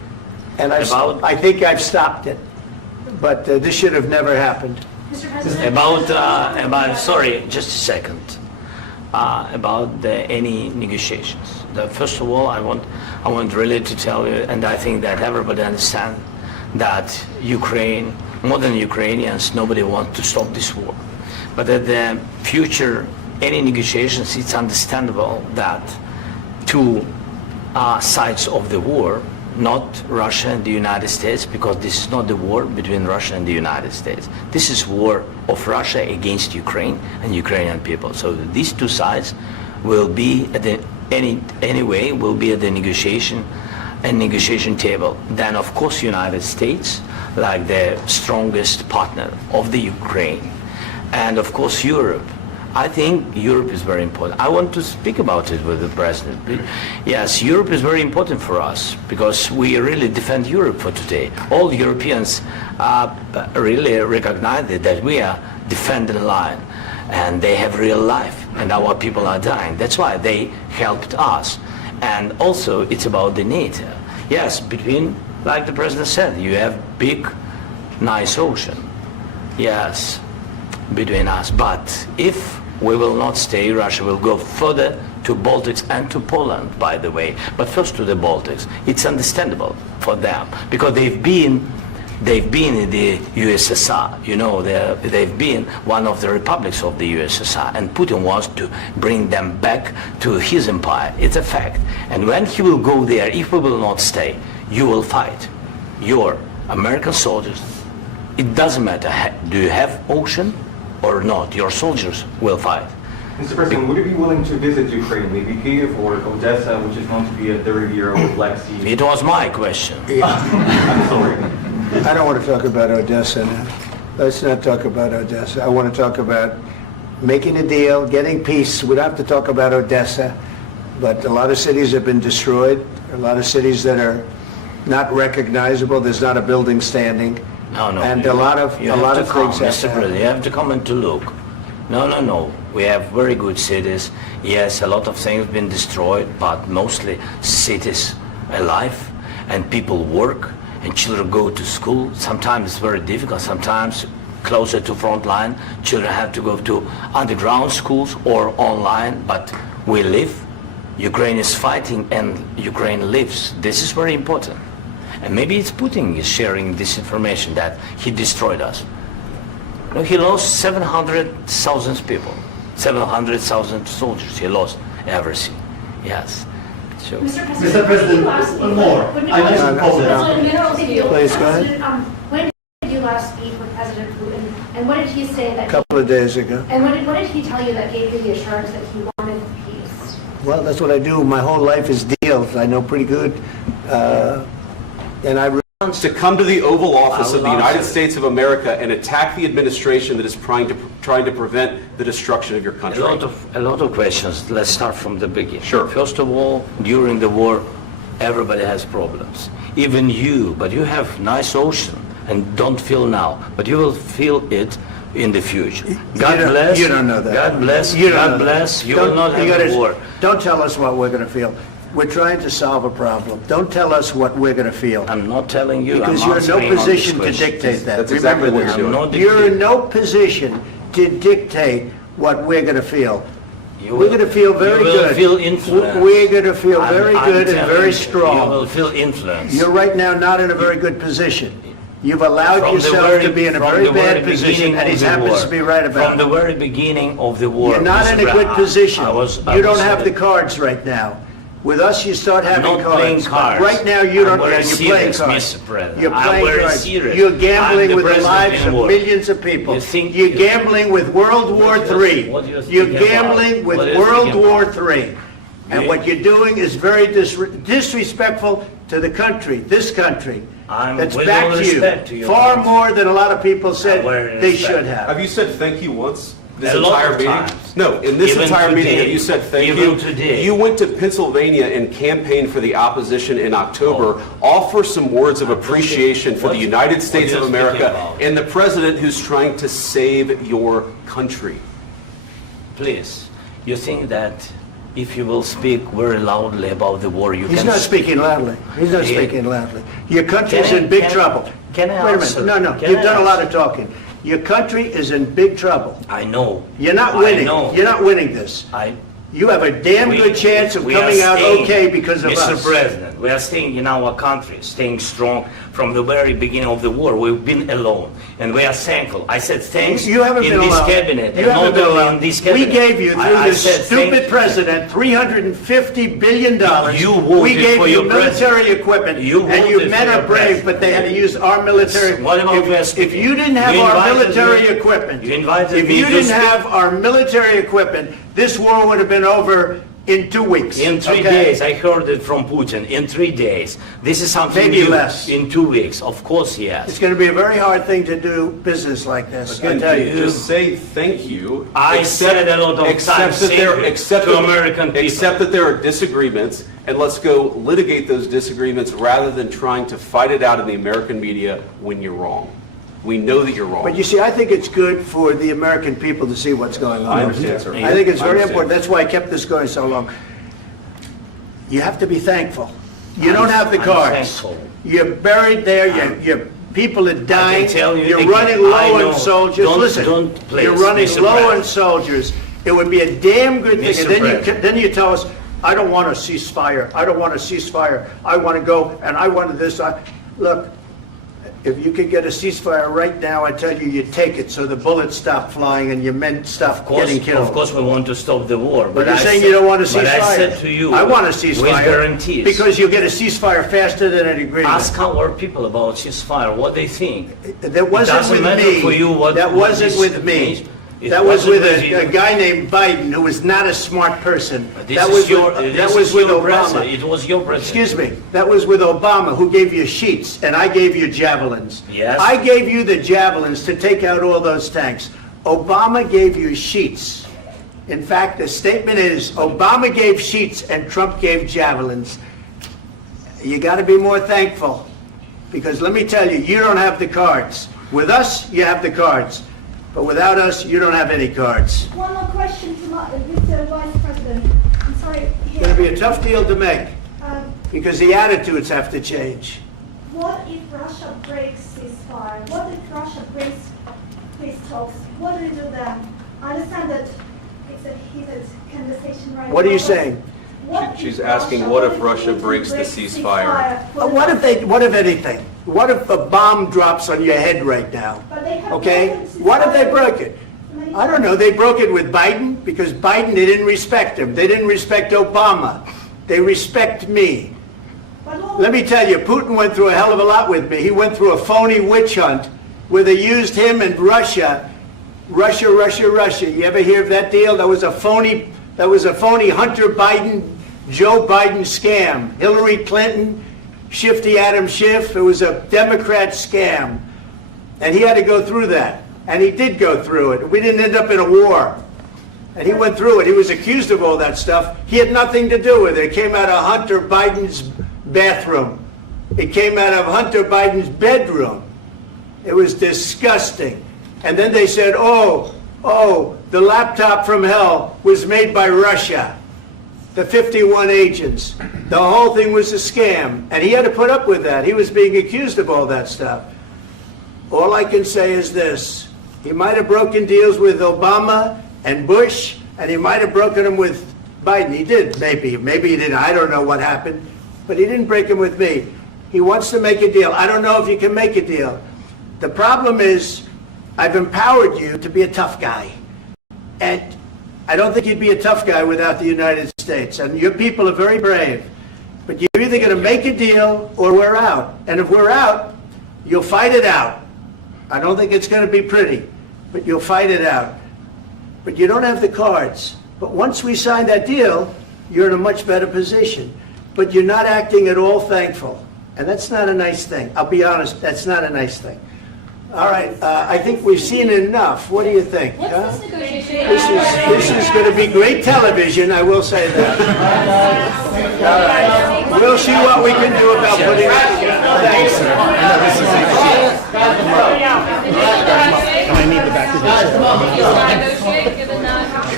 And About- I think I've stopped it. But this should have never happened. Mr. President? About sorry, just a second. About any negotiations. First of all, I want really to tell you, and I think that everybody understands that Ukraine, more than Ukrainians, nobody wants to stop this war. But at the future, any negotiations, it's understandable that two sides of the war, not Russia and the United States, because this is not the war between Russia and the United States. This is war of Russia against Ukraine and Ukrainian people. So these two sides will be at the anyway will be at the negotiation table. Then of course United States, like the strongest partner of the Ukraine, and of course Europe. I think Europe is very important. I want to speak about it with the President. Yes, Europe is very important for us because we really defend Europe for today. All Europeans really recognize that we are defending the line and they have real life and our people are dying. That's why they helped us. And also it's about the NATO. Yes, between, like the President said, you have big, nice ocean. Yes, between us. But if we will not stay, Russia will go further to Baltics and to Poland, by the way. But first to the Baltics. It's understandable for them because they've been in the USSR. You know, they've been one of the republics of the USSR, and Putin wants to bring them back to his empire. It's a fact. And when he will go there, if we will not stay, you will fight. Your American soldiers, it doesn't matter, do you have ocean or not, your soldiers will fight. Mr. President, would you be willing to visit Ukraine, maybe Kyiv or Odessa, which is known to be a 30-year-old Black Sea? It was my question. I'm sorry. I don't want to talk about Odessa now. Let's not talk about Odessa. I want to talk about making a deal, getting peace. We don't have to talk about Odessa, but a lot of cities have been destroyed. A lot of cities that are not recognizable. There's not a building standing. No. And a lot of things have Mr. happened. President, you have to come and to look. No. We have very good cities. Yes, a lot of things have been destroyed, but mostly cities alive and people work and children go to school. Sometimes it's very difficult. Sometimes closer to front line, children have to go to underground schools or online, but we live. Ukraine is fighting and Ukraine lives. This is very important. And maybe it's Putin is sharing this information that he destroyed us. You know, he lost 700,000 people, 700,000 soldiers. He lost everything. Yes. So. Mr. President, one more. I mentioned Poland. Please, go ahead. When did you last speak with President Putin, and what did he say that? A couple of days ago. And what did he tell you that gave you the assurance that he wanted peace? Well, that's what I do. My whole life is deals. I know pretty good. And I to come to the Oval Office of the United States of America and attack the administration that is trying to prevent the destruction of your country. A lot of questions. Let's start from the beginning. Sure. First of all, during the war, everybody has problems. Even you, but you have nice ocean and don't feel now, but you will feel it in the future. God bless. You don't know that. God bless. You don't God know bless. that. You will not have a war. Don't tell us what we're going to feel. We're trying to solve a problem. Don't tell us what we're going to feel. I'm not telling you. Because I'm you're in no answering on position this to question. dictate that. That's exactly Remember what this. you're doing. not You're in dictating. no position to dictate what we're going to feel. You We're will- going to feel very you will good. feel influenced. We're going to feel very I'm good and telling very you, strong. You will feel influence. You're right now not in a very good position. You've allowed From the yourself very- to be in a from very the very bad position, beginning and he of the happens war. to be right about From the it. very beginning of the war. You're not Mr. in a good Brown, position. I was You don't have the saying- cards right now. With us, you start having not playing cards. cards. But right now, you I'm don't. very You're playing serious, cards. Mr. President. You're I'm playing very cards. serious. You're I'm gambling the with the president lives in of war. millions of people. You think- You're gambling with World War What do you- III. what do you think You're about? gambling with What do you World think War about? III. And You- what you're doing is very disrespectful to the country, this country. I'm That's with back all to respect to you. your Far country. more than a lot of people said very they respect. should have. Have you said thank you once? This A lot entire of meeting? times. No, in this Even entire meeting, today. have you said thank Even you? today. You went to Pennsylvania and campaigned for the opposition in October. Offer some words of appreciation for the United States what of are you speaking America about? and the president who's trying to save your country. Please, you think that if you will speak very loudly about the war, you He's can not speaking loudly. He's not Yeah. speaking loudly. Your country's Can I- in big can I- trouble. can I Wait a answer? minute. No, Can you've I done a lot answer? of talking. Your country is in big trouble. I know. You're not I winning. know. You're not winning this. You have a damn good chance of we are coming out staying, okay because of Mr. us. President, we are staying in our country, staying strong from the very beginning of the war. We've been alone, and we are thankful. I said thanks You haven't in been this alone. cabinet, You and haven't not been only alone. in this cabinet. We gave you, through I this said stupid thank- president, $350 billion. You voted We gave for you your military equipment, You and you voted men for are your brave, president. but they had to use our military. What about If you didn't have You our invited military me- equipment, you invited if me you to didn't speak- have our military equipment, this war would have been over in 2 weeks. In 3 okay? days, I heard it from Putin. In 3 days, this is something Maybe new. less. In 2 weeks, of course, yes. It's going to be a very hard thing to do business like this, I Again, tell you. just say thank you. I said a lot of Except times that there- thank you except to that- American people. Except that there are disagreements, and let's go litigate those disagreements rather than trying to fight it out in the American media when you're wrong. We know that you're wrong. But you see, I think it's good for the American people to see what's going on. I understand, sir. I think it's I very understand. important. That's why I kept this going so long. You have to be thankful. You don't have the I'm cards. thankful. You're buried there, your people are dying, tell you you're again, running I low know. on soldiers. Don't- Listen, don't please, you're running Mr. low on President. soldiers. It would be a damn good thing. Mr. And then President. then you tell us, I don't want a ceasefire. I don't want a ceasefire. I want to go, and I wanted this. Look, if you could get a ceasefire right now, I tell you, you take it so the bullets stop flying and your men stop getting killed. Of course, we want to stop the war. But you're I saying said- you don't want a ceasefire. But I said to you, I want a with ceasefire. guarantees. Because you'll get a ceasefire faster than an agreement. Ask our people about ceasefire, what they think. That wasn't doesn't with matter me. for you what- That what wasn't this with me. means. It That was wasn't with with you. a guy named Biden, who was not a smart person. This That is was your, with, this that was is with your Obama. president. It was your president. Excuse me, that was with Obama, who gave you sheets, and I gave you javelins. Yes. I gave you the javelins to take out all those tanks. Obama gave you sheets. In fact, the statement is, Obama gave sheets and Trump gave javelins. You got to be more thankful, because let me tell you, you don't have the cards. With us, you have the cards, but without us, you don't have any cards. One more question to Mr. Vice President. I'm sorry. It's going to be a tough deal to make, Um, because the attitudes have to change. What if Russia breaks ceasefire? What if Russia breaks peace talks? What do you do then? I understand that it's a heated conversation right now. What are you but saying? what She's if asking, what if Russia Putin breaks the ceasefire? What if anything? What if a bomb drops on your head right now? But they have Okay? broken ceasefire What if they broke it? many I don't know. They broke it with Biden because Biden, they didn't respect him. They didn't respect Obama. They respect me. But all- Let me tell you, Putin went through a hell of a lot with me. He went through a phony witch hunt where they used him and Russia. Russia. You ever hear of that deal? That was a phony Hunter Biden, Joe Biden scam. Hillary Clinton, Shifty Adam Schiff. It was a Democrat scam. And he had to go through that. And he did go through it. We didn't end up in a war. And he went through it. He was accused of all that stuff. He had nothing to do with it. It came out of Hunter Biden's bathroom. It came out of Hunter Biden's bedroom. It was disgusting. And then they said, oh, the laptop from hell was made by Russia. The 51 agents. The whole thing was a scam. And he had to put up with that. He was being accused of all that stuff. All I can say is this. He might have broken deals with Obama and Bush, and he might have broken them with Biden. He did, maybe. Maybe he didn't. I don't know what happened. But he didn't break them with me. He wants to make a deal. I don't know if you can make a deal. The problem is, I've empowered you to be a tough guy. And I don't think you'd be a tough guy without the United States. And your people are very brave. But you're either going to make a deal or we're out. And if we're out, you'll fight it out. I don't think it's going to be pretty, but you'll fight it out. But you don't have the cards. But once we sign that deal, you're in a much better position. But you're not acting at all thankful. And that's not a nice thing. I'll be honest, that's not a nice thing. All right, I think we've seen enough. What do you think? Huh? This is going to be great television, I will say that. All right. We'll see what we can do about putting it together. Thanks, sir. And I need the back of this.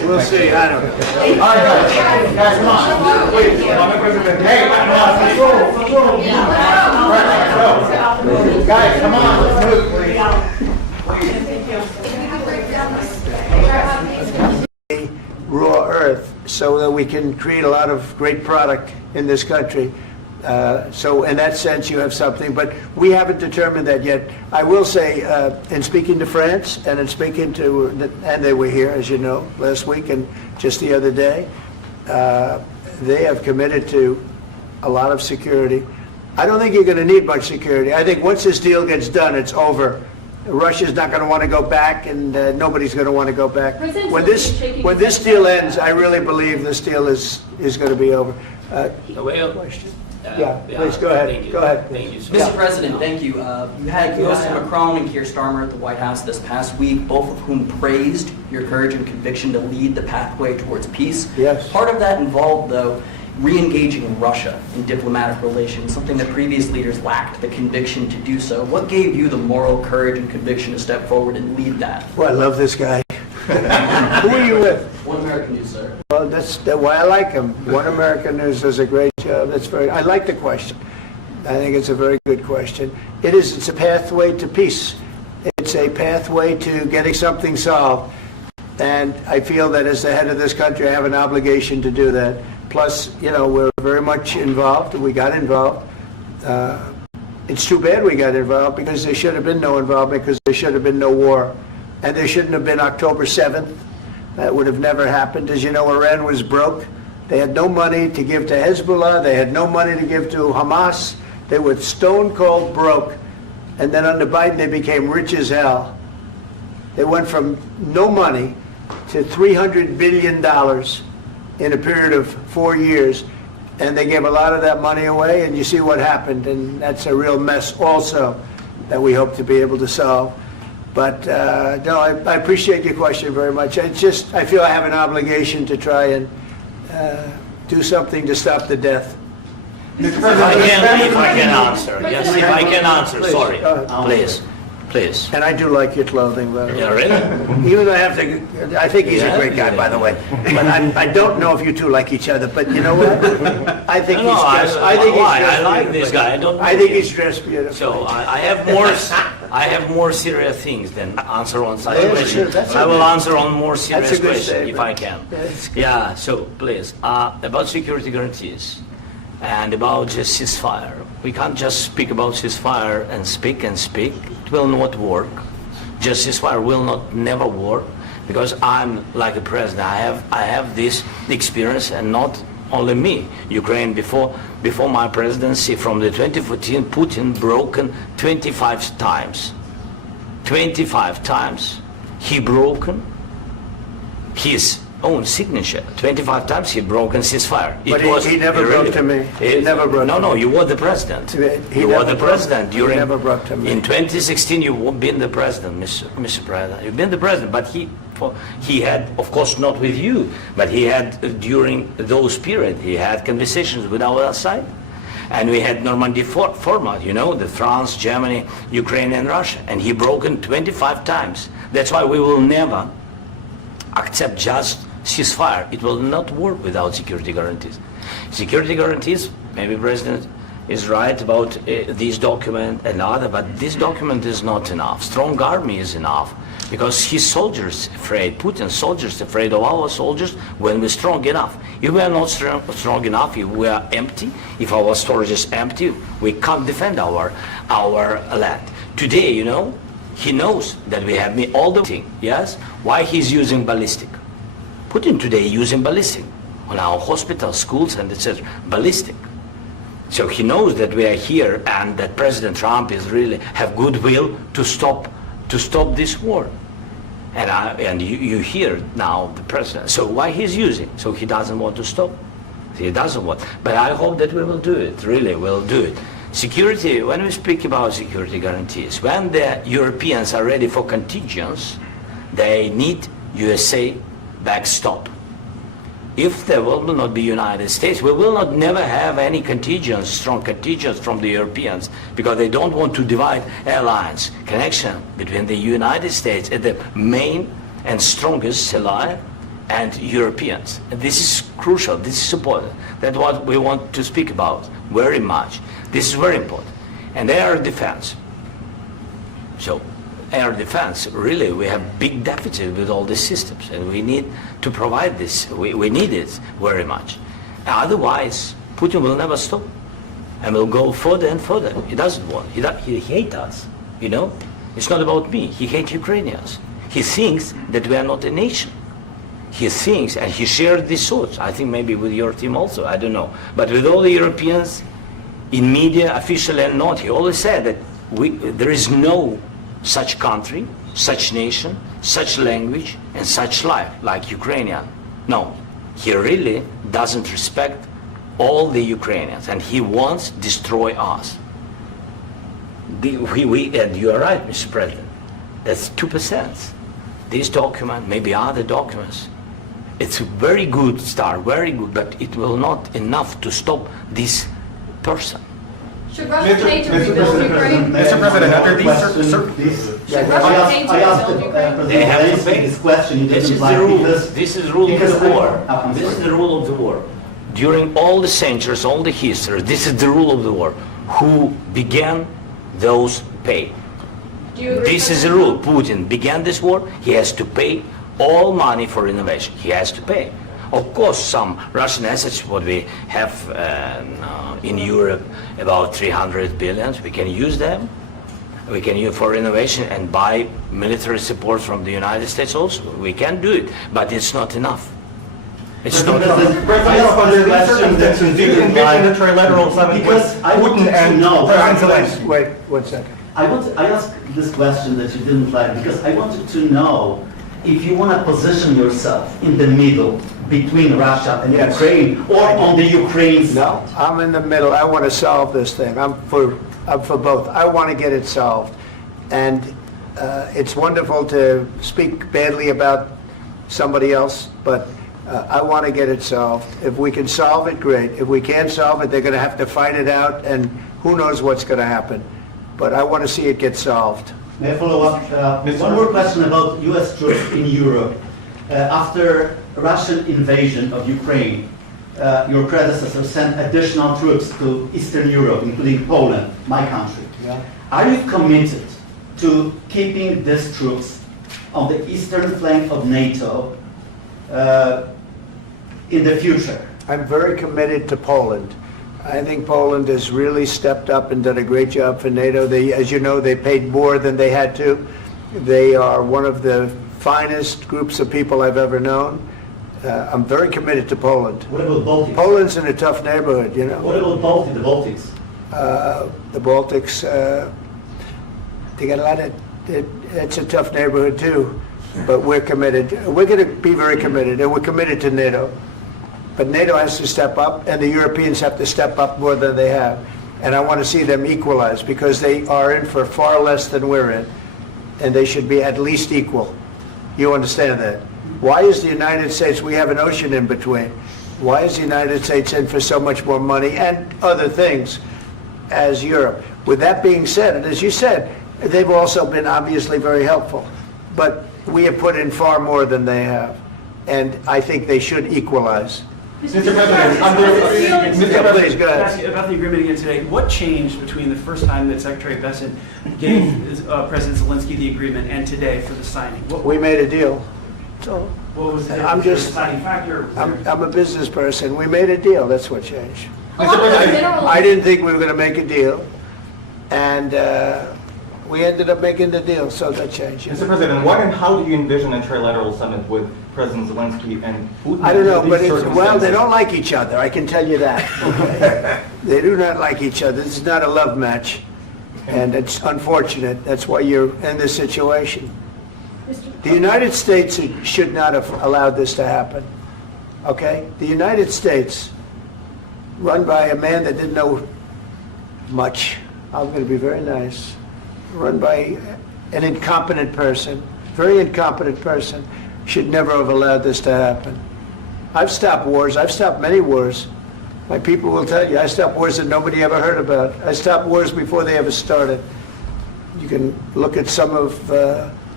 We'll see, I don't know. All right, guys, come on. Please. Hey, guys, come on, let's move, please. Raw earth so that we can create a lot of great product in this country. So in that sense, you have something, but we haven't determined that yet. I will say, in speaking to France and in speaking to, and they were here, as you know, last week and just the other day, they have committed to a lot of security. I don't think you're going to need much security. I think once this deal gets done, it's over. Russia's not going to want to go back, and nobody's going to want to go back. When this deal ends, I really believe this deal is going to be over. Question? Yeah, please go ahead. Go ahead. Thank you, sir. Mr. President, thank you. You had Mr. Macron and Keir Starmer at the White House this past week, both of whom praised your courage and conviction to lead the pathway towards peace. Yes. Part of that involved, though, re-engaging Russia in diplomatic relations, something that previous leaders lacked the conviction to do so. What gave you the moral courage and conviction to step forward and lead that? Well, I love this guy. Who are you with? One American News, sir. Well, that's why I like him. One American News does a great job. I like the question. I think it's a very good question. It's a pathway to peace. It's a pathway to getting something solved. And I feel that as the head of this country, I have an obligation to do that. Plus, we're very much involved. We got involved. It's too bad we got involved because there should have been no involvement because there should have been no war. And there shouldn't have been October 7th. That would have never happened. As you know, Iran was broke. They had no money to give to Hezbollah. They had no money to give to Hamas. They were stone cold broke. And then under Biden, they became rich as hell. They went from no money to $300 billion in a period of 4 years. And they gave a lot of that money away, and you see what happened. And that's a real mess also that we hope to be able to solve. But no, I appreciate your question very much. I feel I have an obligation to try and do something to stop the death. If I can answer. Yes, if I can answer. Please, sorry. Please. And I do like your clothing, by the way. Yeah, really? Even though I think he's a great guy, by the way. But I don't know if you two like each other. But you know what? I think he's dressed. I like this guy. I think he's dressed beautiful. So I have more serious things than answer on such question. Sure, I will answer on more serious That's a good question if statement. I can. Yeah. So please, about security guarantees and about just ceasefire. We can't just speak about ceasefire and speak and speak. It will not work. Just ceasefire will never work because I'm like a president. I have this experience, and not only me. Ukraine before my presidency, from the 2014, Putin broken 25 times. 25 times he broken his own signature. 25 times he broken ceasefire. But he never broke to me. He never broke to me. No, you were the president. You were the president during. He never broke to me. In 2016, you've been the president, Mr. President. You've been the president, but he had, of course, not with you, but he had during those period. He had conversations with our side, and we had Normandy format. The France, Germany, Ukraine, and Russia, and he broken 25 times. That's why we will never accept just ceasefire. It will not work without security guarantees. Security guarantees, maybe President is right about this document and other, but this document is not enough. Strong army is enough because his soldiers afraid, Putin's soldiers afraid of our soldiers when we're strong enough. If we are not strong enough, if we are empty, if our storage is empty, we can't defend our land. Today, he knows that we have all the thing, yes? Why he's using ballistic? Putin today using ballistic on our hospitals, schools, and etc. Ballistic. So he knows that we are here and that President Trump is really have goodwill to stop this war. And you hear now the president. So why he's using? So he doesn't want to stop. He doesn't want. But I hope that we will do it. Really, we'll do it. Security, when we speak about security guarantees, when the Europeans are ready for contingents, they need USA backstop. If there will not be United States, we will not never have any contingents, strong contingents from the Europeans, because they don't want to divide alliance connection between the United States and the main and strongest ally and Europeans. And this is crucial, this is important. That's what we want to speak about very much. This is very important. And air defense. So air defense, really, we have big deficit with all these systems, and we need to provide this. We need it very much. Otherwise, Putin will never stop, and will go further and further. He doesn't want. He hates us. You know, it's not about me. He hates Ukrainians. He thinks that we are not a nation. He thinks, and he shared these thoughts. I think maybe with your team also. I don't know, but with all the Europeans, in media, officially and not, he always said that there is no such country, such nation, such language, and such life like Ukrainian. No, he really doesn't respect all the Ukrainians, and he wants to destroy us. And you are right, Mr. President, that's 2%. This document, maybe other documents, it's a very good start, very good, but it will not enough to stop this person. Should Russia need to rebuild Ukraine? Mr. President, under these Should Russia need to rebuild Ukraine? They have to pay. This question you This didn't is like the rule. because This is the rule of because the war. I'm This is sorry. the rule of the war. During all the centuries, all the history, this is the rule of the war. Who began, those pay. Do you agree This with is the that? rule. Putin began this war. He has to pay all money for innovation. He has to pay. Of course, some Russian assets, what we have in Europe, about 300 billion, we can use them. We can use for innovation and buy military support from the United States also. We can do it, but it's not enough. It's not enough. President, under these circumstances, do you envision a trilateral summit with Because I want Putin to and know. President Zelensky? Wait, 1 second. I asked this question that you didn't like because I wanted to know if you want to position yourself in the middle between Russia and Yes. Ukraine or on the Ukraine side. No, I'm in the middle. I want to solve this thing. I'm for both. I want to get it solved. And it's wonderful to speak badly about somebody else, but I want to get it solved. If we can solve it, great. If we can't solve it, they're going to have to fight it out, and who knows what's going to happen. But I want to see it get solved. May I follow up? One more question about U.S. troops in Europe. After Russian invasion of Ukraine, your predecessor sent additional troops to Eastern Europe, including Poland, my country. Yeah. Are you committed to keeping these troops on the eastern flank of NATO in the future? I'm very committed to Poland. I think Poland has really stepped up and done a great job for NATO. They, as you know, they paid more than they had to. They are one of the finest groups of people I've ever known. I'm very committed to Poland. What about Baltics? Poland's in a tough neighborhood, you know. What about the Baltics? The Baltics, they got a lot of, it's a tough neighborhood too, but we're committed. We're going to be very committed, and we're committed to NATO. But NATO has to step up, and the Europeans have to step up more than they have. And I want to see them equalize, because they are in for far less than we're in, and they should be at least equal. You understand that? Why is the United States, we have an ocean in between, why is the United States in for so much more money and other things as Europe? With that being said, and as you said, they've also been obviously very helpful, but we have put in far more than they have, and I think they should equalize. Mr. President, Please, go ahead. Ask you about the agreement again today. What changed between the first time that Secretary Bessent gave President Zelensky the agreement and today for the signing? We made a deal. So What was the I'm just- deciding factor? I'm a business person. We made a deal. That's what changed. Mr. President, I didn't think we were going to make a deal, and we ended up making the deal, so that changed. Mr. President, what and how do you envision a trilateral summit with President Zelensky and Putin? I don't know, under but these well, they circumstances? don't like each other, I can tell you that. Okay? They do not like each other. This is not a love match, and it's unfortunate. That's why you're in this situation. The United States should not have allowed this to happen, okay? The United States, run by a man that didn't know much, I'm going to be very nice, run by an incompetent person, very incompetent person, should never have allowed this to happen. I've stopped wars. I've stopped many wars. My people will tell you, I stopped wars that nobody ever heard about. I stopped wars before they ever started. You can look at some of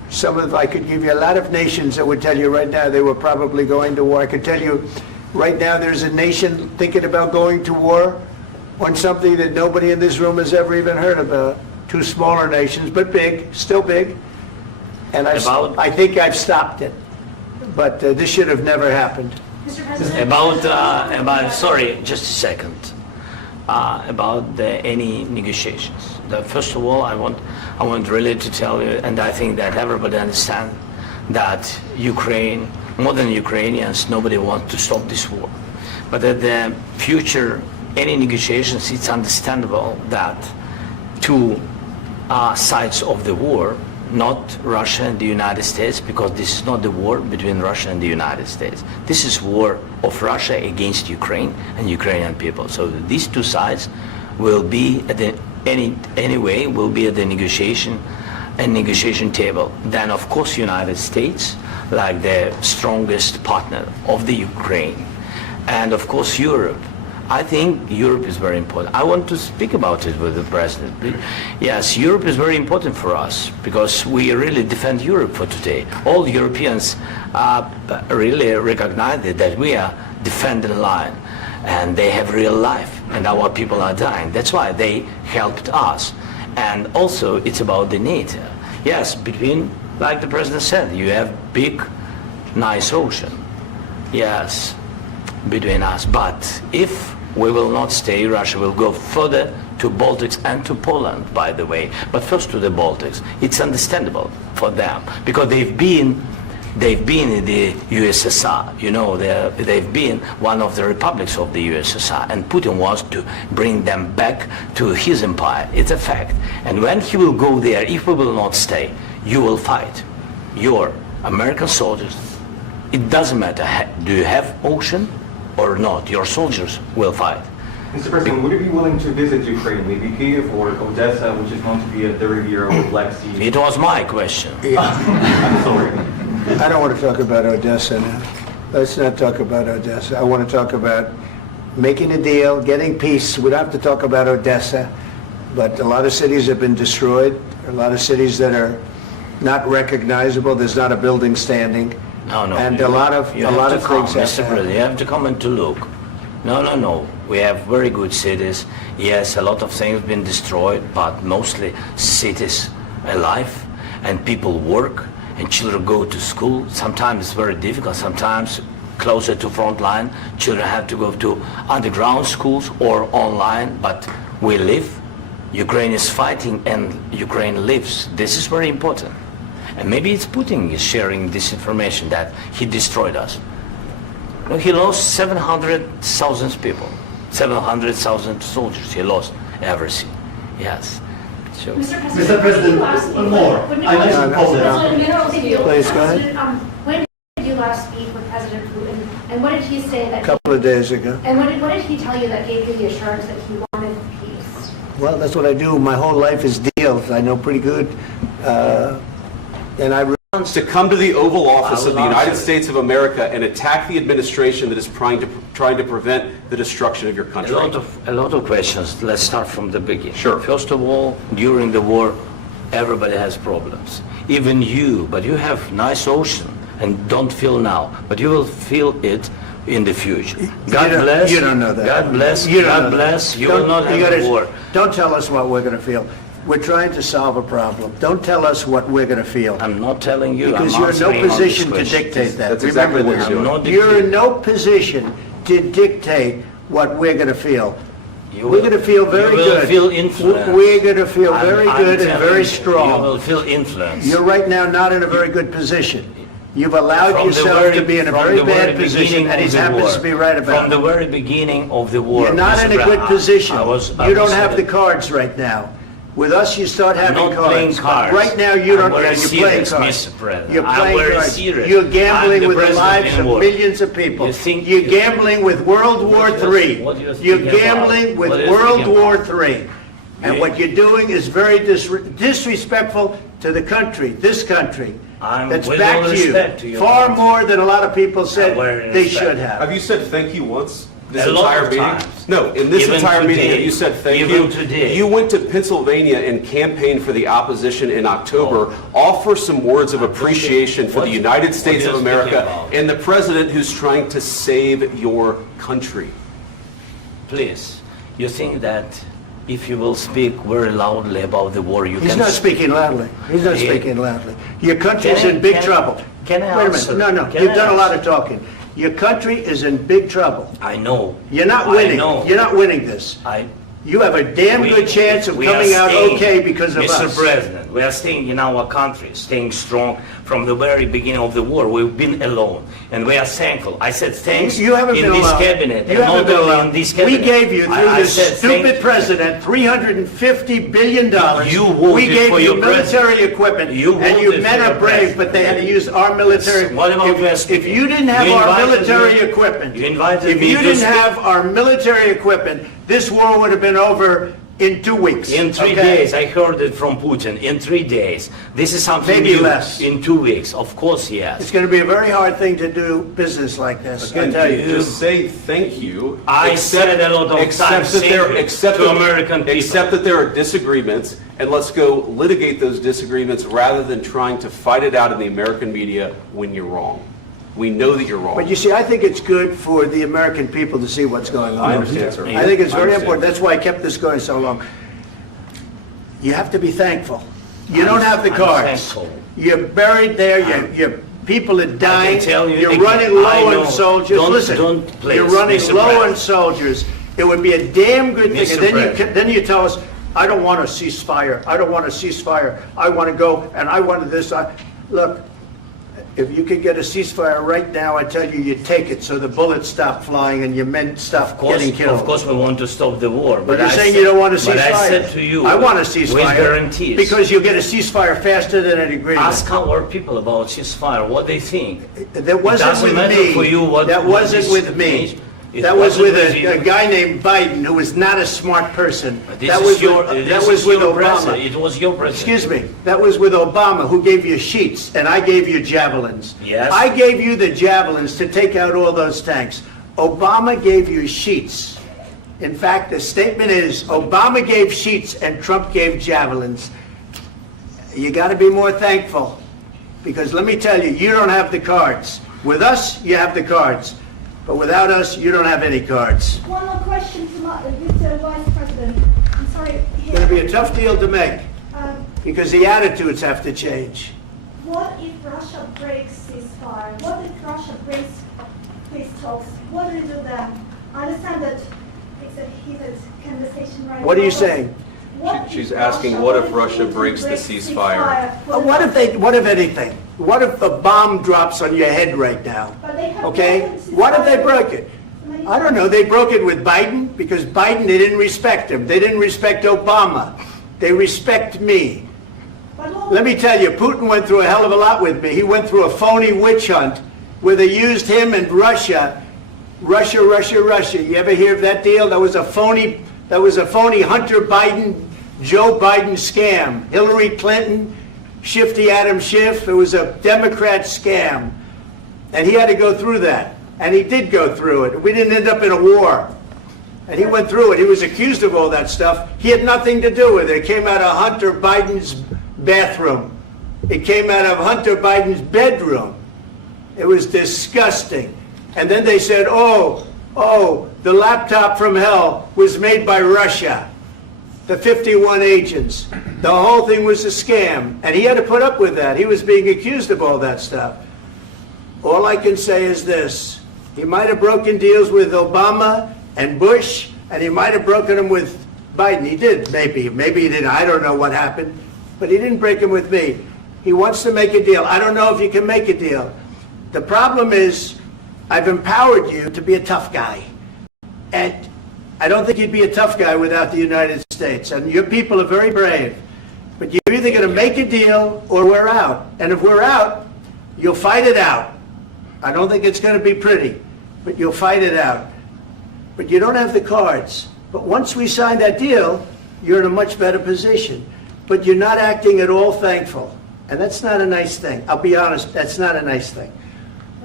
I could give you a lot of nations that would tell you right now they were probably going to war. I could tell you right now there's a nation thinking about going to war on something that nobody in this room has ever even heard about. Two smaller nations, but big, still big. And I think I've stopped it. But this should have never happened. Mr. President? Sorry, just a second. About any negotiations. First of all, I want really to tell you, and I think that everybody understands that Ukraine, more than Ukrainians, nobody wants to stop this war. But at the future, any negotiations, it's understandable that two sides of the war, not Russia and the United States, because this is not the war between Russia and the United States. This is war of Russia against Ukraine and Ukrainian people. So these two sides will be at the will be at the negotiation table. Then of course United States, like the strongest partner of the Ukraine, and of course Europe. I think Europe is very important. I want to speak about it with the President. Yes, Europe is very important for us because we really defend Europe for today. All Europeans really recognize that we are defending the line and they have real life and our people are dying. That's why they helped us. And also it's about the NATO. Yes, between, like the President said, you have big, nice ocean. Yes, between us. But if we will not stay, Russia will go further to Baltics and to Poland, by the way. But first to the Baltics. It's understandable for them because they've been in the USSR. You know, they've been one of the republics of the USSR, and Putin wants to bring them back to his empire. It's a fact. And when he will go there, if we will not stay, you will fight. Your American soldiers, it doesn't matter, do you have ocean or not, your soldiers will fight. Mr. President, would you be willing to visit Ukraine, maybe Kyiv or Odessa, which is known to be a dirty area with Black Sea? It was my question. I'm sorry. I don't want to talk about Odessa now. Let's not talk about Odessa. I want to talk about making a deal, getting peace. We don't have to talk about Odessa, but a lot of cities have been destroyed. A lot of cities that are not recognizable. There's not a building standing. No. And a lot of things Mr. President, you have to come and to look. No. We have very good cities. Yes, a lot of things have been destroyed, but mostly cities alive and people work and children go to school. Sometimes it's very difficult. Sometimes closer to front line, children have to go to underground schools or online, but we live. Ukraine is fighting and Ukraine lives. This is very important. And maybe it's Putin is sharing this information that he destroyed us. He lost 700,000 people, 700,000 soldiers. He lost everything. Yes. So. Mr. President, one more. I mentioned Poland. Please, go ahead. When did you last speak with President Putin, and what did he say that? A couple of days ago. And what did he tell you that gave you the assurance that he wanted peace? Well, that's what I do. My whole life is deals. I know pretty good. And I to come to the Oval Office of the United States of America and attack the administration that is trying to prevent the destruction of your country. A lot of questions. Let's start from the beginning. Sure. First of all, during the war, everybody has problems. Even you, but you have nice ocean and don't feel now, but you will feel it in the future. God bless. You don't know that. God bless. God bless. You will not have war. Don't tell us what we're going to feel. We're trying to solve a problem. Don't tell us what we're going to feel. I'm not telling you. Because you're in no position to dictate that. That's exactly what you're doing. You're in no position to dictate what we're going to feel. We're going to feel very good. You will feel influence. We're going to feel very good and very strong. You will feel influence. You're right now not in a very good position. You've allowed yourself to be in a very bad position, and he happens to be right about it. From the very beginning of the war. You're not in a good position. You don't have the cards right now. With us, you start having cards. Right now, you don't. You're playing cards. You're playing cards. You're gambling with the lives of millions of people. You're gambling with World War III. You're gambling with World War III. And what you're doing is very disrespectful to the country, this country. That's back to you. Far more than a lot of people said they should have. Have you said thank you once? this A lot entire of meeting? times. No, in this Even entire meeting today. that you said thank Even you. today. You went to Pennsylvania and campaigned for the opposition in October. Offer some words of appreciation for the United States what of are you speaking America about? and the president who's trying to save your country. Please, you think that if you will speak very loudly about the war, you He's can... not speaking loudly. He's not Yeah. speaking loudly. Your country is Can I- in big can- trouble. can I Wait a answer? minute. No, Can you've I done a lot answer? of talking. Your country is in big trouble. I know. You're not I winning. know. You're not winning this. You have a damn We- good chance of we are coming out staying, okay because of Mr. us. President, we are staying in our country, staying strong from the very beginning of the war. We've been alone, and we are thankful. I said thanks You haven't in been this alone. cabinet, You and haven't not been only alone. in this We cabinet. gave you, through I this said thank stupid president, $350 billion. You voted We gave for you your military president. equipment, You and you voted men for are your brave, president. but they had to use our military. What about If you didn't have You our invited military me- equipment, you invited if me you to didn't speak- have our military equipment, this war would have been over in 2 weeks. In 3 okay? days, I heard it from Putin. In 3 days, this is something Maybe new. less. In 2 weeks, of course, yes. It's going to be a very hard thing to do business like this. I Again, tell you. just say thank you. I said a lot of times that there, thank you except to that- American people. Except that there are disagreements, and let's go litigate those disagreements rather than trying to fight it out in the American media when you're wrong. We know that you're wrong. But you see, I think it's good for the American people to see what's going on. I understand, sir. I think it's I very understand. important. That's why I kept this going so long. You have to be thankful. You don't have the I'm cards. thankful. You're buried there. Your people are dying. tell you You're again, running I low know. on soldiers. Don't- Listen, don't please, you're running Mr. low President. on soldiers. It would be a damn good thing. Mr. And then President. then you tell us, I don't want a ceasefire. I don't want a ceasefire. I want to go and I want this. Look. If you could get a ceasefire right now, I tell you, you take it so the bullets stop flying and your men stop getting killed. Of course, we want to stop the war. But you're I saying said- you don't want a ceasefire. But I said to you, I want a with ceasefire. guarantees. Because you'll get a ceasefire faster than an agreement. Ask our people about ceasefire, what they think. That wasn't doesn't with matter me. for you what- That what wasn't this with me. means. It That was wasn't with with you. a guy named Biden, who was not a smart person. This That is was your, with, this that was is with your Obama. president. It was your president. Excuse me. That was with Obama, who gave you sheets, and I gave you javelins. Yes. I gave you the javelins to take out all those tanks. Obama gave you sheets. In fact, the statement is, Obama gave sheets and Trump gave javelins. You got to be more thankful, because let me tell you, you don't have the cards. With us, you have the cards. But without us, you don't have any cards. One more question to Mr. Vice President. I'm sorry. It's going to be a tough deal to make, Um, because the attitudes have to change. What if Russia breaks ceasefire? What if Russia breaks peace talks? What do you do then? I understand that it's a heated conversation right now. What are you saying? What She's if asking, what if Russia Putin breaks the ceasefire? What if anything? What if a bomb drops on your head right now? But they have Okay? broken ceasefire What if they broke it? many I don't know. They broke it with Biden, because Biden, they didn't respect him. They didn't respect Obama. They respect me. But what- Let me tell you, Putin went through a hell of a lot with me. He went through a phony witch hunt where they used him and Russia. Russia. You ever hear of that deal? That was a phony Hunter Biden, Joe Biden scam. Hillary Clinton, Shifty Adam Schiff. It was a Democrat scam. And he had to go through that. And he did go through it. We didn't end up in a war. And he went through it. He was accused of all that stuff. He had nothing to do with it. It came out of Hunter Biden's bathroom. It came out of Hunter Biden's bedroom. It was disgusting. And then they said, oh, the laptop from hell was made by Russia. The 51 agents. The whole thing was a scam. And he had to put up with that. He was being accused of all that stuff. All I can say is this. He might have broken deals with Obama and Bush, and he might have broken them with Biden. He did, maybe. Maybe he didn't. I don't know what happened. But he didn't break them with me. He wants to make a deal. I don't know if you can make a deal. The problem is, I've empowered you to be a tough guy. And I don't think you'd be a tough guy without the United States. And your people are very brave. But you're either going to make a deal or we're out. And if we're out, you'll fight it out. I don't think it's going to be pretty, but you'll fight it out. But you don't have the cards. But once we sign that deal, you're in a much better position. But you're not acting at all thankful. And that's not a nice thing. I'll be honest, that's not a nice thing.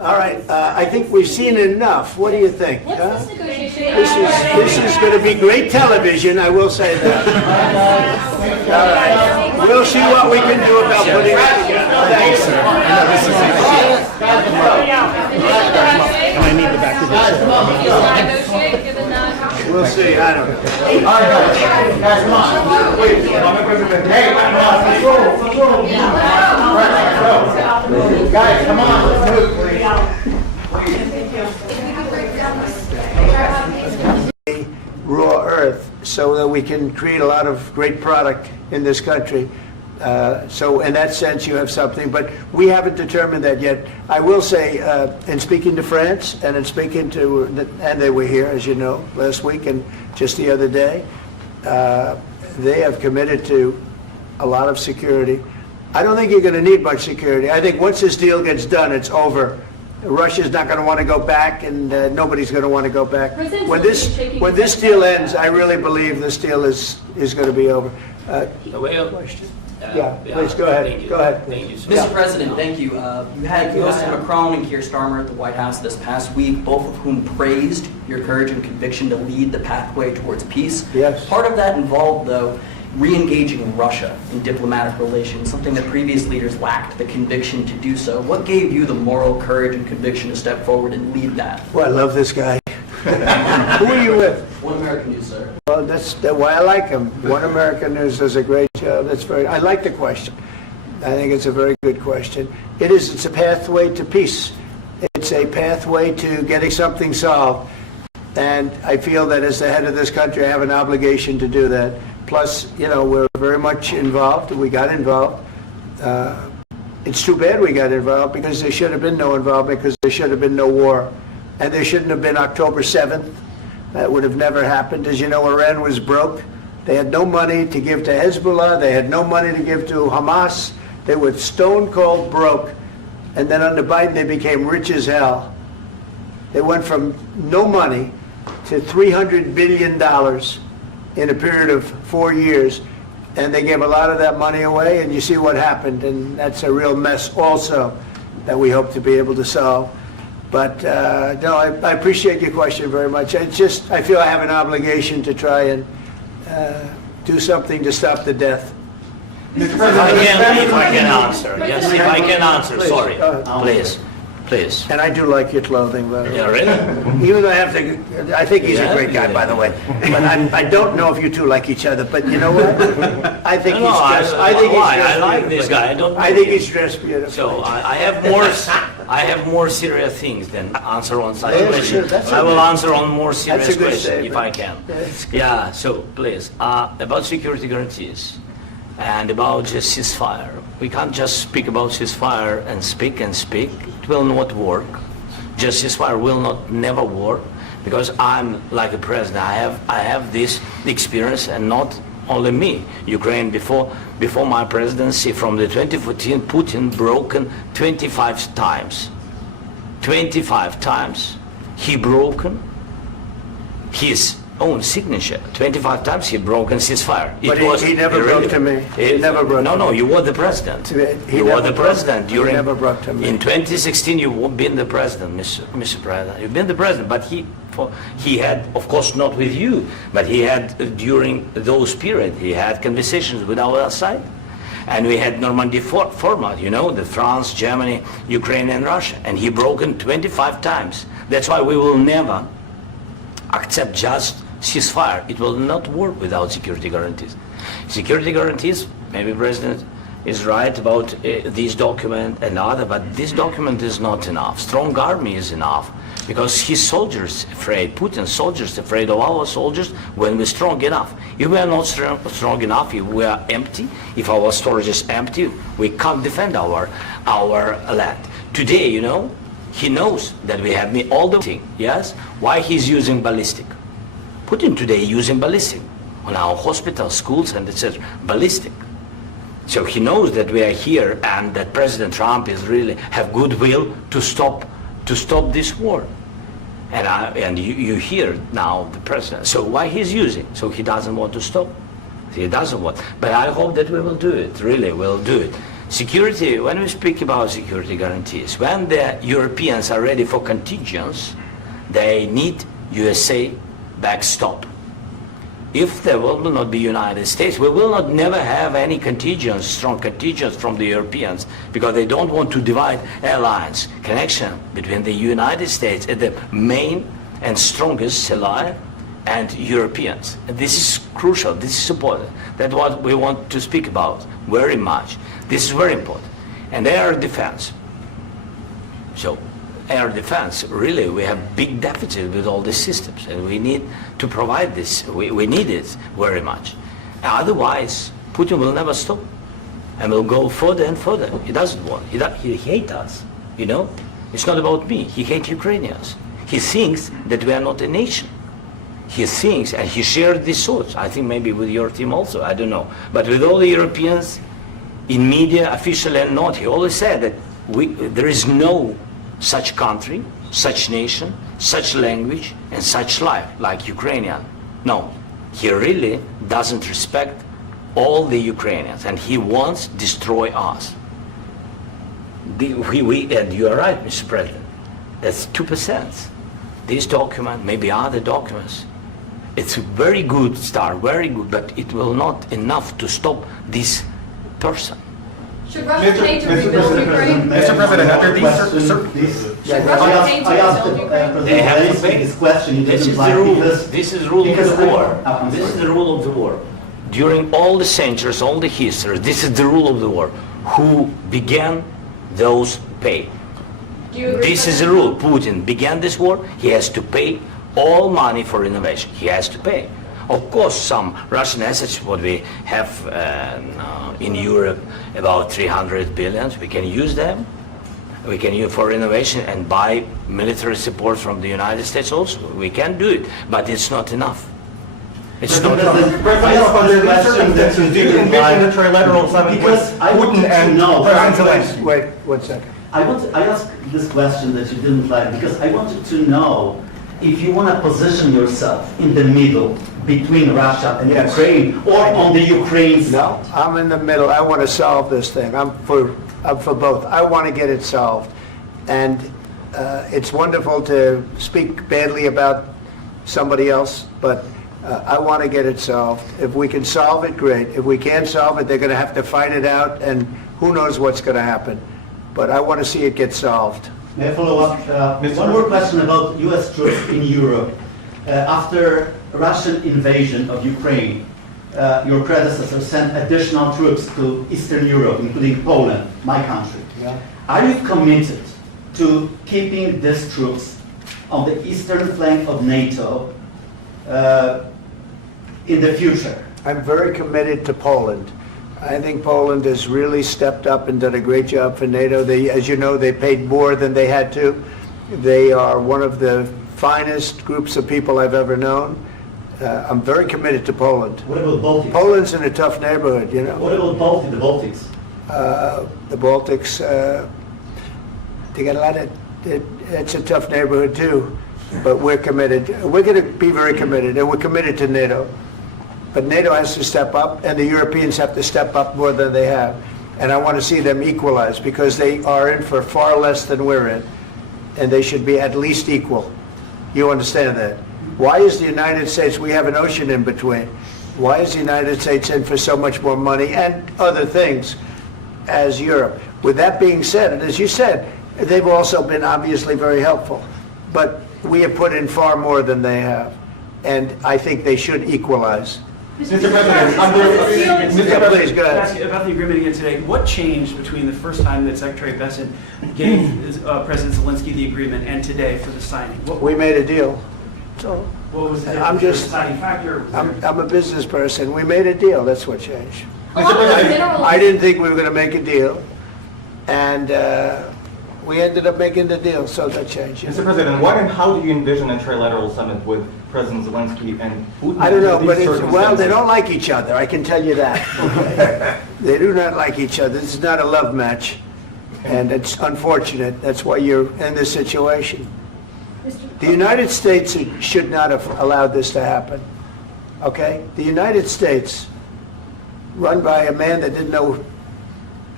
All right, I think we've seen enough. What do you think? What's huh? this negotiation? This is going to be great television, I will say that. All right, we'll see what we can do about putting it together. Thanks, sir. Can I need the back of negotiate given that? We'll see, I don't know. Guys, come on. Wait, hey, guys, come on, let's move, please. Raw earth so that we can create a lot of great product in this country. So in that sense, you have something, but we haven't determined that yet. I will say, in speaking to France and in speaking to, and they were here, as you know, last week and just the other day, they have committed to a lot of security. I don't think you're going to need much security. I think once this deal gets done, it's over. Russia's not going to want to go back, and nobody's going to want to go back. When this deal ends, I really believe this deal is going to be over. Question? Yeah, please go ahead. Go ahead. Thank you, sir. Mr. President, thank you. You had both Macron and Keir Starmer at the White House this past week, both of whom praised your courage and conviction to lead the pathway towards peace. Yes. Part of that involved, though, re-engaging Russia in diplomatic relations, something that previous leaders lacked the conviction to do so. What gave you the moral courage and conviction to step forward and lead that? Well, I love this guy. Who are you with? One American News, sir. Well, that's why I like him. One American News does a great job. I like the question. I think it's a very good question. It's a pathway to peace. It's a pathway to getting something solved. And I feel that as the head of this country, I have an obligation to do that. Plus, we're very much involved. We got involved. It's too bad we got involved because there should have been no involvement because there should have been no war. And there shouldn't have been October 7th. That would have never happened. As you know, Iran was broke. They had no money to give to Hezbollah. They had no money to give to Hamas. They were stone cold broke. And then under Biden, they became rich as hell. They went from no money to $300 billion in a period of 4 years. And they gave a lot of that money away, and you see what happened. And that's a real mess also that we hope to be able to solve. But no, I appreciate your question very much. I feel I have an obligation to try and do something to stop the death. If I can answer. Yes, if I can answer, Please, sorry. go ahead. Please. And I do like your clothing, by the way. Yeah, really? Even though I think he's a great guy, by the way. But I don't know if you two like each other. But you know what? I think he's dressed. I like this guy. I think he's dressed beautiful. So I have more serious things than answer on such Yeah, questions. sure, I will answer on more serious That's a good questions if statement. I can. That's good. Yeah. So please, about security guarantees and about just ceasefire. We can't just speak about ceasefire and speak and speak. It will not work. Just ceasefire will never work because I'm like a president. I have this experience, and not only me. Ukraine before my presidency, from the 2014, Putin broken 25 times. 25 times he broken his own signature. 25 times he broken ceasefire. But he never broke to me. He never broke to me. No, you were the president. He You never were the broke- president he during. never broke to me. In 2016, you've been the president, Mr. President. You've been the president, but he had, of course, not with you, but he had during those period. He had conversations with our side, and we had Normandy format. The France, Germany, Ukraine, and Russia, and he broken 25 times. That's why we will never accept just ceasefire. It will not work without security guarantees. Security guarantees, maybe President is right about this document and other, but this document is not enough. Strong army is enough because his soldiers afraid, Putin's soldiers afraid of our soldiers when we're strong enough. If we are not strong enough, if we are empty, if our storage is empty, we can't defend our land. Today, he knows that we have all the thing, yes? Why he's using ballistic? Putin today using ballistic on our hospitals, schools, and etc. Ballistic. So he knows that we are here and that President Trump is really have goodwill to stop this war. And you hear now the president. So why he's using? So he doesn't want to stop. He doesn't want. But I hope that we will do it. Really, we'll do it. Security, when we speak about security guarantees, when the Europeans are ready for contingents, they need USA backstop. If there will not be United States, we will not never have any contingents, strong contingents from the Europeans, because they don't want to divide alliance connection between the United States and the main and strongest ally and Europeans. And this is crucial, this is important. That's what we want to speak about very much. This is very important. And air defense. So air defense, really, we have big deficit with all these systems, and we need to provide this. We need it very much. Otherwise, Putin will never stop, and will go further and further. He doesn't want. He hates us. You know, it's not about me. He hates Ukrainians. He thinks that we are not a nation. He thinks, and he shared these thoughts. I think maybe with your team also. I don't know, but with all the Europeans, in media, official and not, he always said that there is no such country, such nation, such language, and such life like Ukrainian. No, he really doesn't respect all the Ukrainians, and he wants to destroy us. And you are right, Mr. President. That's 2%. This document, maybe other documents, it's a very good start, very good, but it will not enough to stop this person. Should Russia need to rebuild Ukraine? Mr. President, after these Should Russia need to rebuild Ukraine? They have to pay. This question you This didn't is like the rule. because- This is the rule of because the war. I'm This is sorry. the rule of the war. During all the centuries, all the history, this is the rule of the war. Who began, those pay. Do you agree This with is the that? rule. Putin began this war. He has to pay all money for innovation. He has to pay. Of course, some Russian assets, what we have in Europe, about 300 billion, we can use them. We can use for innovation and buy military support from the United States also. We can do it, but it's not enough. It's not enough. Under these circumstances, do you envision a trilateral summit with Because I want Putin to and know- President Zelensky? Wait, 1 second. I asked this question that you didn't like because I wanted to know if you want to position yourself in the middle between Russia and Yes. Ukraine or on the Ukraine's No, I'm in the middle. I want to solve this thing. I'm for both. I want to get it solved. And it's wonderful to speak badly about somebody else, but I want to get it solved. If we can solve it, great. If we can't solve it, they're going to have to fight it out, and who knows what's going to happen. But I want to see it get solved. May I follow up? One more question about U.S. troops in Europe. After Russian invasion of Ukraine, your predecessor sent additional troops to Eastern Europe, including Poland, my country. Yeah. Are you committed to keeping these troops on the eastern flank of NATO in the future? I'm very committed to Poland. I think Poland has really stepped up and done a great job for NATO. They, as you know, they paid more than they had to. They are one of the finest groups of people I've ever known. I'm very committed to Poland. What about Baltics? Poland's in a tough neighborhood, you know. What about the Baltics? The Baltics, they got a lot of, it's a tough neighborhood too, but we're committed. We're going to be very committed, and we're committed to NATO. But NATO has to step up, and the Europeans have to step up more than they have. And I want to see them equalize, because they are in for far less than we're in, and they should be at least equal. You understand that? Why is the United States, we have an ocean in between, why is the United States in for so much more money and other things as Europe? With that being said, and as you said, they've also been obviously very helpful, but we have put in far more than they have, and I think they should equalize. Mr. President, Yeah, please, go Can I ahead. ask you about the agreement again today? What changed between the first time that Secretary Bessent gave President Zelensky the agreement and today for the signing? We made a deal. So What was the I'm just- deciding factor? I'm a business person. We made a deal. That's what changed. Along with the minerals. I didn't think we were going to make a deal, and we ended up making the deal, so that changed. Mr. President, what and how do you envision a trilateral summit with President Zelensky and Putin? I don't know, under but these well, they circumstances? don't like each other, I can tell you that. They do not like each other. This is not a love match, and it's unfortunate. That's why you're in this situation. The United States should not have allowed this to happen, okay? The United States, run by a man that didn't know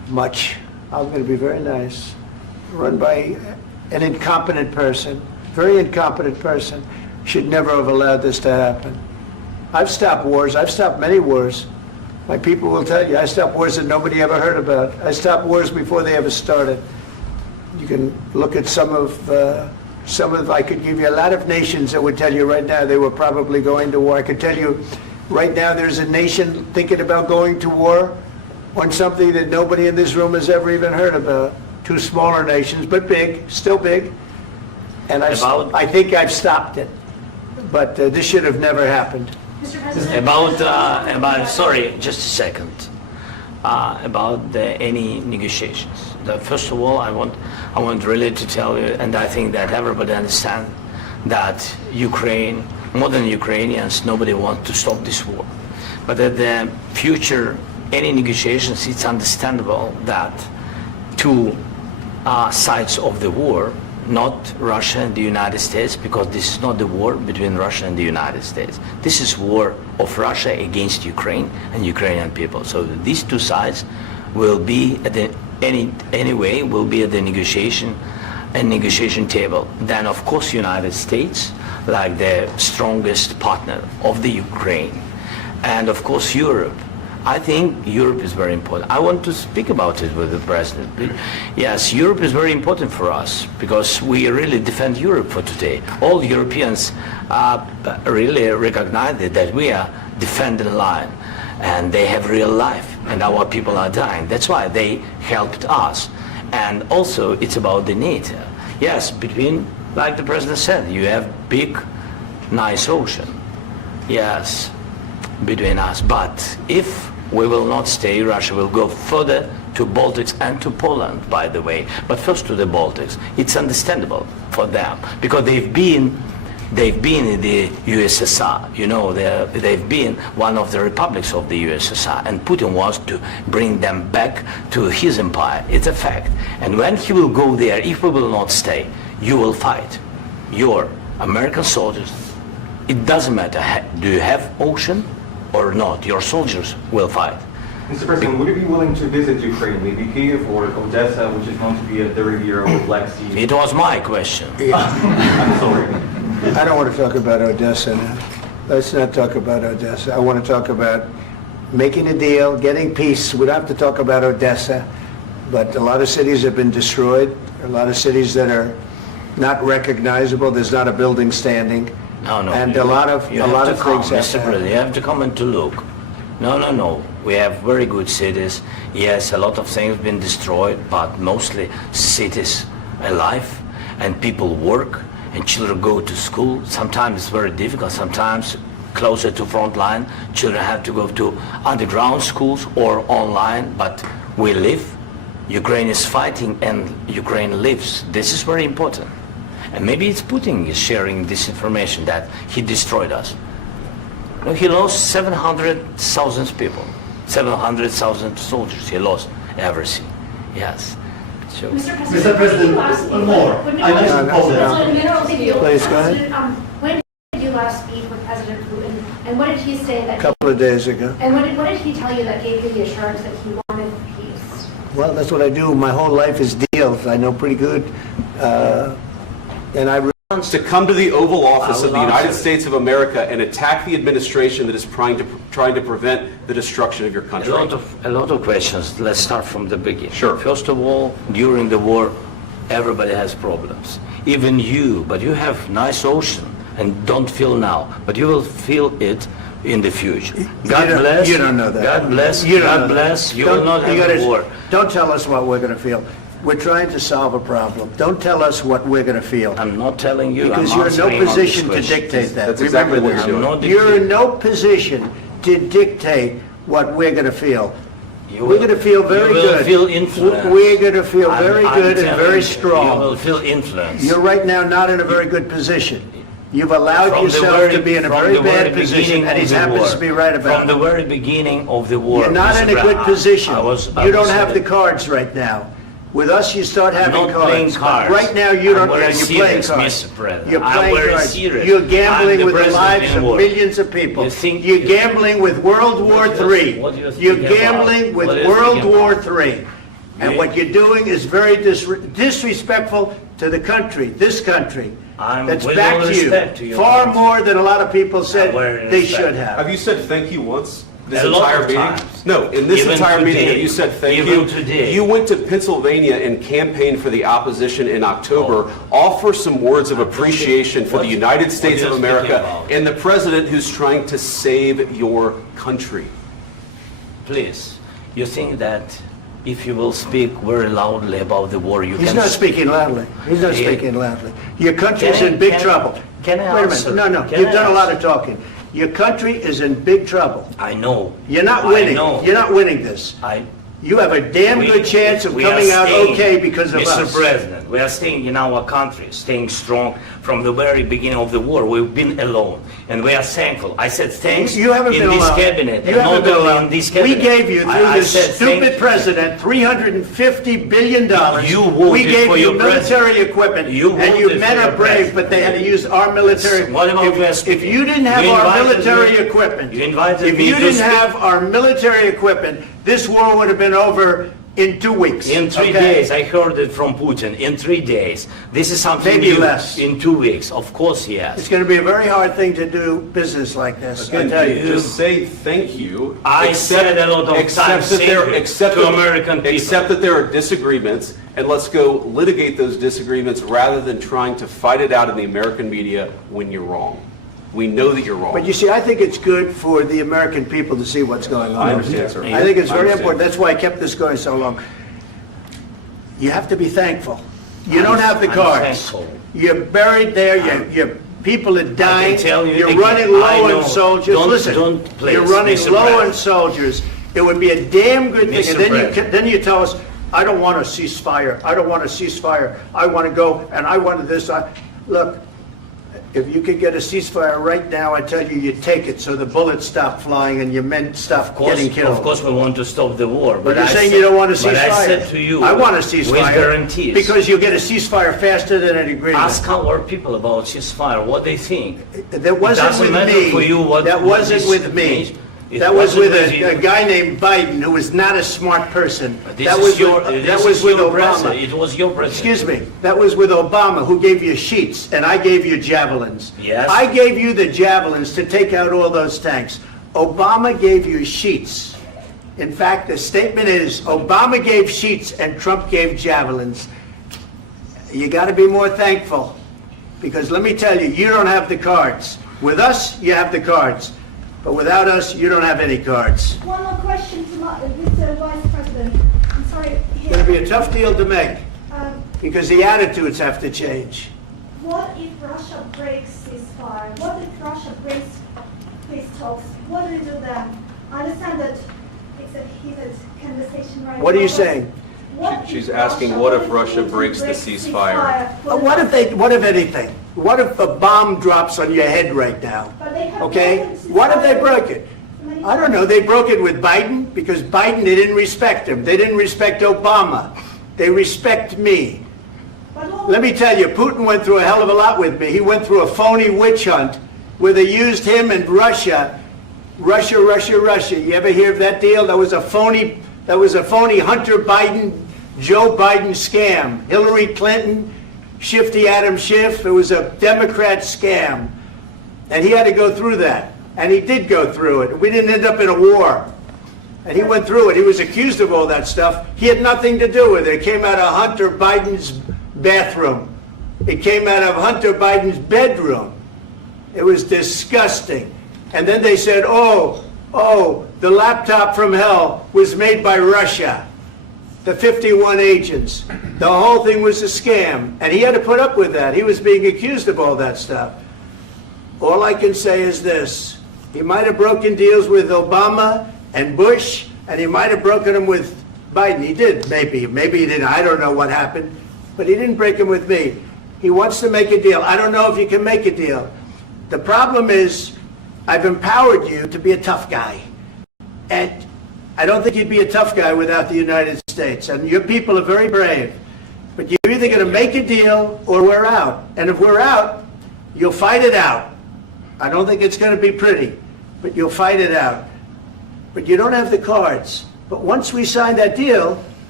much. I'm going to be very nice. Run by an incompetent person, very incompetent person, should never have allowed this to happen. I've stopped wars. I've stopped many wars. My people will tell you, I stopped wars that nobody ever heard about. I stopped wars before they ever started. You can look at some of, I could give you a lot of nations that would tell you right now they were probably going to war. I could tell you right now there's a nation thinking about going to war on something that nobody in this room has ever even heard about. Two smaller nations, but big, still big. And I think I've stopped it. But this should have never happened. Mr. President? Sorry, just a second. About any negotiations. First of all, I want really to tell you, and I think that everybody understands that Ukraine, more than Ukrainians, nobody wants to stop this war. But at the future, any negotiations, it's understandable that two sides of the war, not Russia and the United States, because this is not the war between Russia and the United States. This is war of Russia against Ukraine and Ukrainian people. So these two sides will be at the will be at the negotiation table. Then of course United States, like the strongest partner of the Ukraine, and of course Europe. I think Europe is very important. I want to speak about it with the President. Yes, Europe is very important for us because we really defend Europe for today. All Europeans really recognize that we are defending the line and they have real life and our people are dying. That's why they helped us. And also it's about the NATO. Yes, between, like the President said, you have big, nice ocean. Yes, between us. But if we will not stay, Russia will go further to Baltics and to Poland, by the way. But first to the Baltics. It's understandable for them because they've been in the USSR. You know, they've been one of the republics of the USSR, and Putin wants to bring them back to his empire. It's a fact. And when he will go there, if we will not stay, you will fight. Your American soldiers, it doesn't matter, do you have ocean or not, your soldiers will fight. Mr. President, would you be willing to visit Ukraine, maybe Kyiv or Odessa, which is known to be a dirty area with Black Sea? It was my question. I'm sorry. I don't want to talk about Odessa now. Let's not talk about Odessa. I want to talk about making a deal, getting peace. We don't have to talk about Odessa, but a lot of cities have been destroyed. A lot of cities that are not recognizable. There's not a building standing. No. And a lot of things Mr. President, you have to come and to look. No. We have very good cities. Yes, a lot of things have been destroyed, but mostly cities alive and people work and children go to school. Sometimes it's very difficult. Sometimes closer to front line, children have to go to underground schools or online, but we live. Ukraine is fighting and Ukraine lives. This is very important. And maybe it's Putin is sharing this information that he destroyed us. You know, he lost 700,000 people, 700,000 soldiers. He lost everything. Yes. So, Mr. President, one more. I mentioned Poland. Please, go ahead. When did you last speak with President Putin, and what did he say that? A couple of days ago. And what did he tell you that gave you the assurance that he wanted peace? Well, that's what I do. My whole life is deals. I know pretty good. And I to come to the Oval Office of the United States of America and attack the administration that is trying to prevent the destruction of your country. A lot of questions. Let's start from the beginning. Sure. First of all, during the war, everybody has problems. Even you, but you have nice ocean and don't feel now, but you will feel it in the future. God bless. You don't know that. God bless. God bless. You will not have a war. Don't tell us what we're going to feel. We're trying to solve a problem. Don't tell us what we're going to feel. I'm not telling you. Because you're in no position to dictate that. That's exactly what you're doing. You're in no position to dictate what we're going to feel. We're going to feel very good. You will feel influence. We're going to feel very good and very strong. You will feel influence. You're right now not in a very good position. You've allowed yourself to be in a very bad position, and he happens to be right about it. From the very beginning of the war. You're not in a good position. You don't have the cards right now. With us, you start having cards. Right now, you don't. You're playing cards. You're playing cards. You're gambling with the lives of millions of people. You're gambling with World War III. You're gambling with World War III. And what you're doing is very disrespectful to the country, this country. That's with back all to you. respect to your Far country. more than a lot of people said very they respect. should have. Have you said thank you once? This A lot entire of meeting? times. No, in this Even entire meeting, today. have you said thank Even you? today. You went to Pennsylvania and campaigned for the opposition in October. Offer some words of appreciation for the United States what of are you speaking America about? and the president who's trying to save your country. Please, you think that if you will speak very loudly about the war, you He's can... not speaking loudly. He's not Yeah. speaking loudly. Your country is Can I- in big can- trouble. can I Wait a answer? minute. No, Can you've I done a lot answer? of talking. Your country is in big trouble. I know. You're not I winning. know. You're not winning this. You have a damn We- good chance of we are coming out staying, okay because of Mr. us. President, we are staying in our country, staying strong from the very beginning of the war. We've been alone, and we are thankful. I said thanks You haven't in been this alone. cabinet, You and haven't not been only alone. in this We cabinet. gave you, through I this said thank stupid president, $350 billion. You voted We gave for you your military equipment, You and you voted men for are your brave, president. but they had to use our military. What about If you didn't have You our invited military me- equipment, you invited if me you to didn't speak- have our military equipment, this war would have been over in 2 weeks. In 3 okay? days, I heard it from Putin. In 3 days, this is something Maybe new. less. In 2 weeks, of course, yes. It's going to be a very hard thing to do business like this. I Again, tell you. just say thank you. I said a lot of times that thank there, you except to that- American people. Except that there are disagreements, and let's go litigate those disagreements rather than trying to fight it out in the American media when you're wrong. We know that you're wrong. But you see, I think it's good for the American people to see what's going on. I understand, sir. I think it's I very understand. important. That's why I kept this going so long. You have to be thankful. You don't have the I'm cards. thankful. You're buried there. Your people are dying. tell you You're again, running I low know. on soldiers. Don't- Listen, don't please, you're running Mr. low on President. soldiers. It would be a damn good thing. Mr. And then President. then you tell us, I don't want a ceasefire. I don't want a ceasefire. I want to go and I want this. Look, if you could get a ceasefire right now, I tell you, you take it so the bullets stop flying and your men stop getting killed. Of course, we want to stop the war. But you're I saying said- you don't want a ceasefire. But I said to you, I want a with ceasefire. guarantees. Because you'll get a ceasefire faster than an agreement. Ask our people about ceasefire, what they think. That wasn't doesn't with matter me. for you what- That what wasn't this with me. means. It That was wasn't with with you. a guy named Biden, who was not a smart person. This That is was your, with, this that was is with your Obama. president. It was your president. Excuse me. That was with Obama, who gave you sheets, and I gave you javelins. Yes. I gave you the javelins to take out all those tanks. Obama gave you sheets. In fact, the statement is, Obama gave sheets and Trump gave javelins. You got to be more thankful, because let me tell you, you don't have the cards. With us, you have the cards. But without us, you don't have any cards. One more question to Mr. Vice President. I'm sorry. It's going to be a tough deal to make, Um, because the attitudes have to change. What if Russia breaks ceasefire? What if Russia breaks peace talks? What do we do then? I understand that it's a heated conversation right now. What are you saying? What She's if asking, what if Russia Putin breaks the ceasefire? What if anything? What if a bomb drops on your head right now? But they have Okay? broken ceasefire What if they broke it? many I don't know. They broke it with Biden, because Biden, they didn't respect him. They didn't respect Obama. They respect me. But what- Let me tell you, Putin went through a hell of a lot with me. He went through a phony witch hunt where they used him and Russia. Russia. You ever hear of that deal? That was a phony Hunter Biden, Joe Biden scam. Hillary Clinton, Shifty Adam Schiff. It was a Democrat scam. And he had to go through that. And he did go through it. We didn't end up in a war. And he went through it. He was accused of all that stuff. He had nothing to do with it. It came out of Hunter Biden's bathroom. It came out of Hunter Biden's bedroom. It was disgusting. And then they said, oh, the laptop from hell was made by Russia. The 51 agents. The whole thing was a scam. And he had to put up with that. He was being accused of all that stuff. All I can say is this. He might have broken deals with Obama and Bush, and he might have broken them with Biden. He did, maybe. Maybe he didn't. I don't know what happened. But he didn't break them with me. He wants to make a deal. I don't know if you can make a deal. The problem is, I've empowered you to be a tough guy. And I don't think you'd be a tough guy without the United States. And your people are very brave. But you're either going to make a deal or we're out. And if we're out, you'll fight it out. I don't think it's going to be pretty, but you'll fight it out. But you don't have the cards. But once we sign that deal,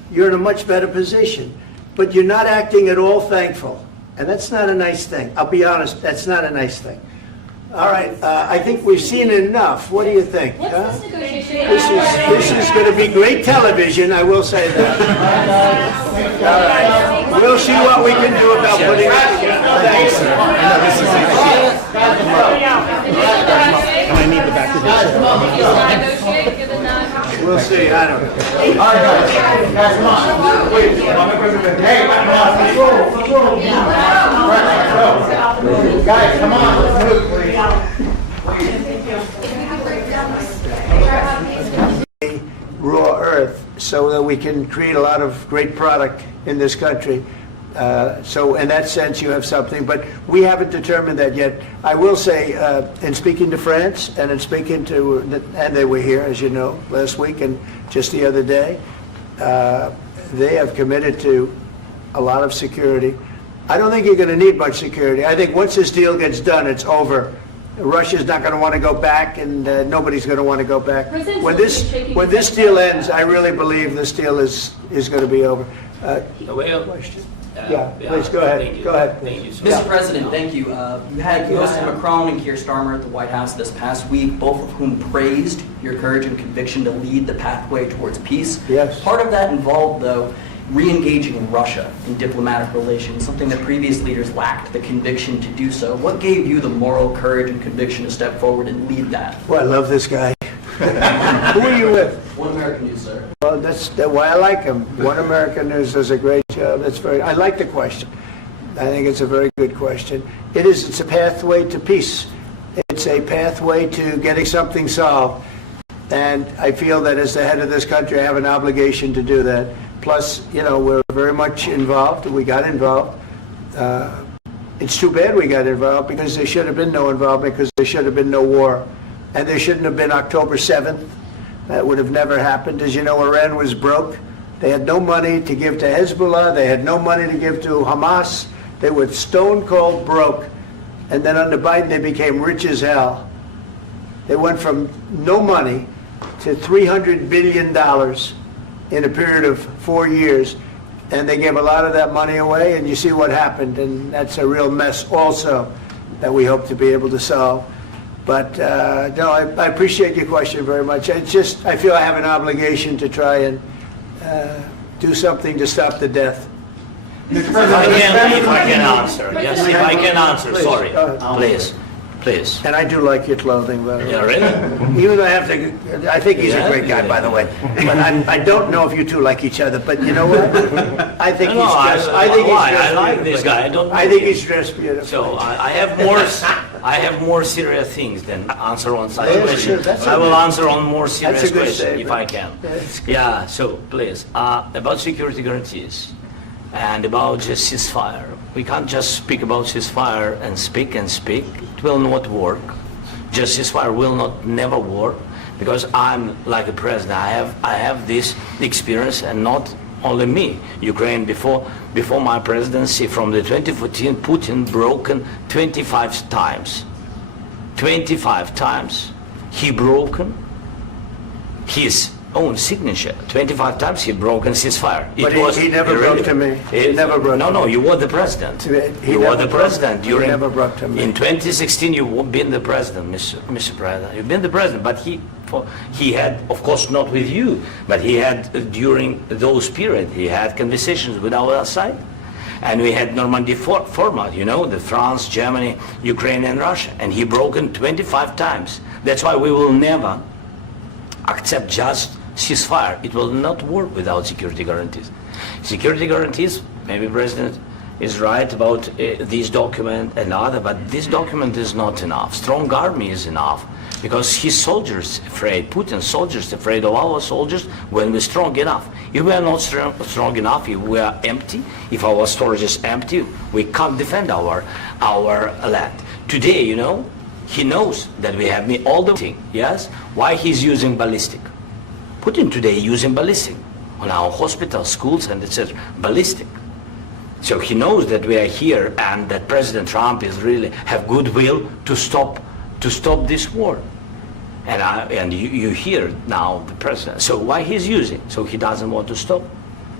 you're in a much better position. But you're not acting at all thankful. And that's not a nice thing. I'll be honest, that's not a nice thing. All right, I think we've seen enough. What do you think? What's huh? this negotiation? This is going to be great television, I will say that. All right, we'll see what we can do about putting it together. Thanks. Can I need the back of this? Negotiate, given that. We'll see, I don't know. Guys, come on, let's move, please. Raw earth so that we can create a lot of great product in this country. So in that sense, you have something, but we haven't determined that yet. I will say, in speaking to France and in speaking to, and they were here, as you know, last week and just the other day, they have committed to a lot of security. I don't think you're going to need much security. I think once this deal gets done, it's over. Russia's not going to want to go back, and nobody's going to want to go back. When this deal ends, I really believe this deal is going to be over. Yeah, please go ahead. Go ahead. Mr. President, thank you. You had Mr. Macron and Keir Starmer at the White House this past week, both of whom praised your courage and conviction to lead the pathway towards peace. Yes. Part of that involved, though, re-engaging Russia in diplomatic relations, something that previous leaders lacked the conviction to do so. What gave you the moral courage and conviction to step forward and lead that? Well, I love this guy. Who are you with? One American News, sir. Well, that's why I like him. One American News does a great job. I like the question. I think it's a very good question. It's a pathway to peace. It's a pathway to getting something solved. And I feel that as the head of this country, I have an obligation to do that. Plus, we're very much involved. We got involved. It's too bad we got involved because there should have been no involvement because there should have been no war. And there shouldn't have been October 7th. That would have never happened. As you know, Iran was broke. They had no money to give to Hezbollah. They had no money to give to Hamas. They were stone cold broke. And then under Biden, they became rich as hell. They went from no money to $300 billion in a period of 4 years. And they gave a lot of that money away, and you see what happened. And that's a real mess also that we hope to be able to solve. But no, I appreciate your question very much. I feel I have an obligation to try and do something to stop the death. If I can answer, yes, if I can answer, Please, sorry, please. please. And I do like your clothing, by the way. Yeah, really? Even though I think he's a great guy, by the way. But I don't know if you two like each other. But you know what? I think he's dressed. I like this guy. I think he's dressed beautiful. So I have more serious things than answer on such questions. That's I will answer on more serious a good questions if statement. I can. Yeah. So please, about security guarantees and about just ceasefire. We can't just speak about ceasefire and speak and speak. It will not work. Just ceasefire will never work because I'm like a president. I have this experience, and not only me. Ukraine before my presidency, from the 2014, Putin broken 25 times. 25 times he broken his own signature. 25 times he broken ceasefire. But he never broke to me. He never broke to me. No, you were the president. You were the president during. He never broke to me. In 2016, you've been the president, Mr. President. You've been the president, but he had, of course, not with you, but he had during those period. He had conversations with our side, and we had Normandy format. The France, Germany, Ukraine, and Russia, and he broken 25 times. That's why we will never accept just ceasefire. It will not work without security guarantees. Security guarantees, maybe President is right about this document and other, but this document is not enough. Strong army is enough because his soldiers afraid, Putin's soldiers afraid of our soldiers when we're strong enough. If we are not strong enough, if we are empty, if our storage is empty, we can't defend our land. Today, he knows that we have all the thing, yes? Why he's using ballistic? Putin today using ballistic on our hospitals, schools, and etc. Ballistic. So he knows that we are here and that President Trump is really have goodwill to stop this war. And you hear now the president. So why he's using? So he doesn't want to stop.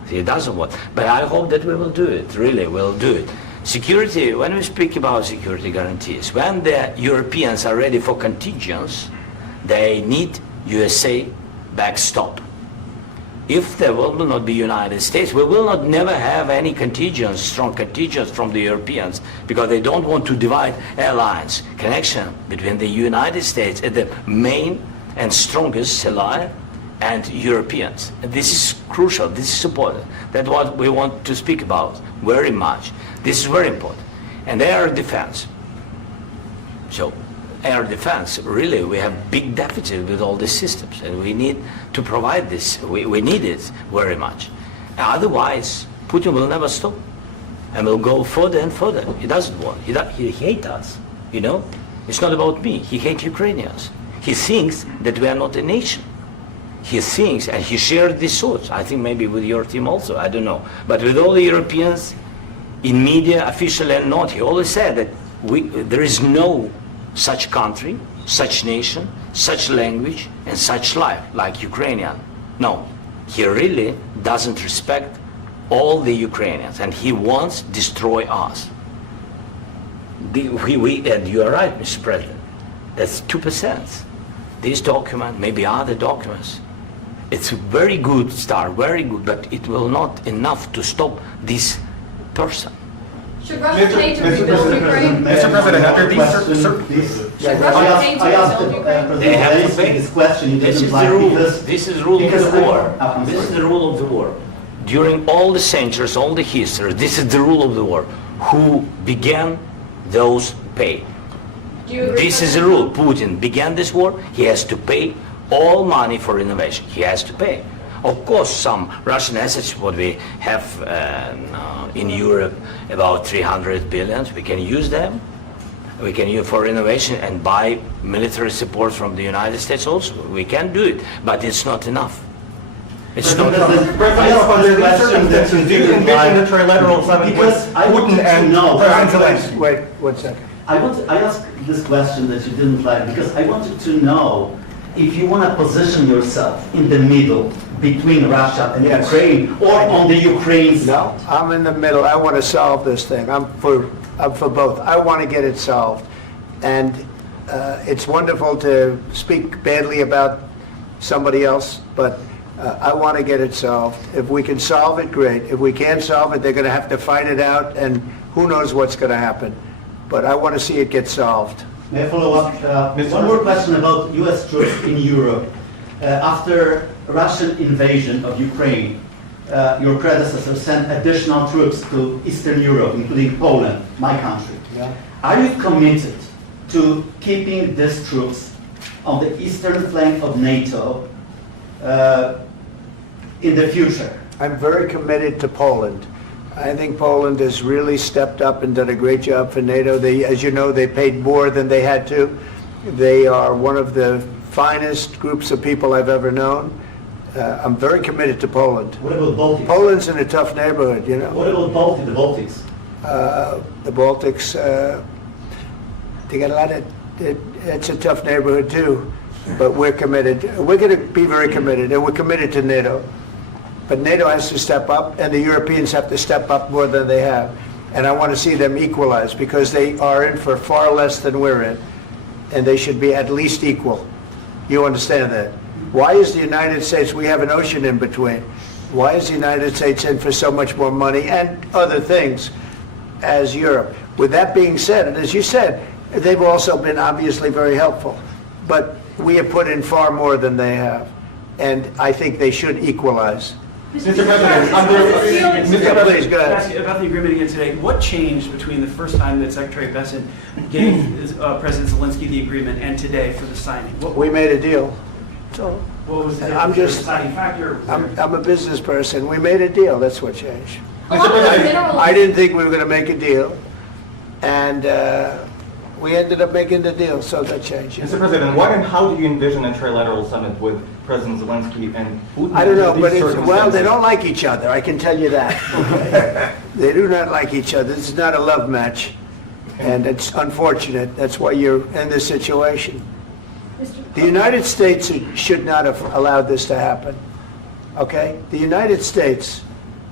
He doesn't want. But I hope that we will do it. Really, we'll do it. Security, when we speak about security guarantees, when the Europeans are ready for contingents, they need USA backstop. If there will not be United States, we will not never have any contingents, strong contingents from the Europeans, because they don't want to divide alliance, connection between the United States and the main and strongest ally and Europeans. And this is crucial, this is important. That's what we want to speak about very much. This is very important. And air defense. So air defense, really, we have big deficit with all these systems, and we need to provide this. We need it very much. Otherwise, Putin will never stop, and will go further and further. He doesn't want. He hates us, you know. It's not about me. He hates Ukrainians. He thinks that we are not a nation. He thinks, and he shared these thoughts, I think maybe with your team also, I don't know. But with all the Europeans, in media, official and not, he always said that there is no such country, such nation, such language, and such life like Ukrainian. No, he really doesn't respect all the Ukrainians, and he wants to destroy us. And you are right, Mr. President, that's 2%. This document, maybe other documents, it's a very good start, very good, but it will not enough to stop this person. Should Russia need to rebuild Ukraine? Mr. President, under these Should Russia need to I asked rebuild Ukraine? They have to President pay. this question. You This didn't is the like rule. because This is the rule of because the war. I'm This is sorry. the rule of the war. During all the centuries, all the history, this is the rule of the war. Who began, those pay. Do you agree This with is the that? rule. Putin began this war. He has to pay all money for innovation. He has to pay. Of course, some Russian assets, what we have in Europe, about 300 billion, we can use them. We can use for innovation and buy military support from the United States also. We can do it, but it's not enough. It's not enough. President, under these circumstances, do you envision a trilateral summit with Because I wanted Putin to and know- President Zelensky? Wait 1 second. I asked this question that you didn't like because I wanted to know if you want to position yourself in the middle between Russia and Yes. Ukraine or on the Ukraine side. No, I'm in the middle. I want to solve this thing. I'm for both. I want to get it solved. And it's wonderful to speak badly about somebody else, but I want to get it solved. If we can solve it, great. If we can't solve it, they're going to have to fight it out, and who knows what's going to happen. But I want to see it get solved. May I follow up? One more question about U.S. troops in Europe. After Russian invasion of Ukraine, your predecessor sent additional troops to Eastern Europe, including Poland, my country. Yeah. Are you committed to keeping these troops on the eastern flank of NATO in the future? I'm very committed to Poland. I think Poland has really stepped up and done a great job for NATO. As you know, they paid more than they had to. They are one of the finest groups of people I've ever known. I'm very committed to Poland. What about Baltics? Poland's in a tough neighborhood, you know. What about the Baltics? The Baltics, they got a lot of, it's a tough neighborhood too, but we're committed. We're going to be very committed, and we're committed to NATO. But NATO has to step up, and the Europeans have to step up more than they have. And I want to see them equalize, because they are in for far less than we're in, and they should be at least equal. You understand that? Why is the United States, we have an ocean in between, why is the United States in for so much more money and other things as Europe? With that being said, and as you said, they've also been obviously very helpful, but we have put in far more than they have, and I think they should equalize. Mr. President, Please, go ahead. Ask you about the agreement again today. What changed between the first time that Secretary Bessent gave President Zelensky the agreement and today for the signing? We made a deal. So What was the I'm just- deciding factor? I'm a business person. We made a deal. That's what changed. Along with the minerals- I didn't think we were going to make a deal, and we ended up making the deal, so that changed. Mr. President, what and how do you envision a trilateral summit with President Zelensky and Putin? I don't know, under but these well, they circumstances? don't like each other, I can tell you that. Okay? They do not like each other. This is not a love match, and it's unfortunate. That's why you're in this situation. The United States should not have allowed this to happen, okay? The United States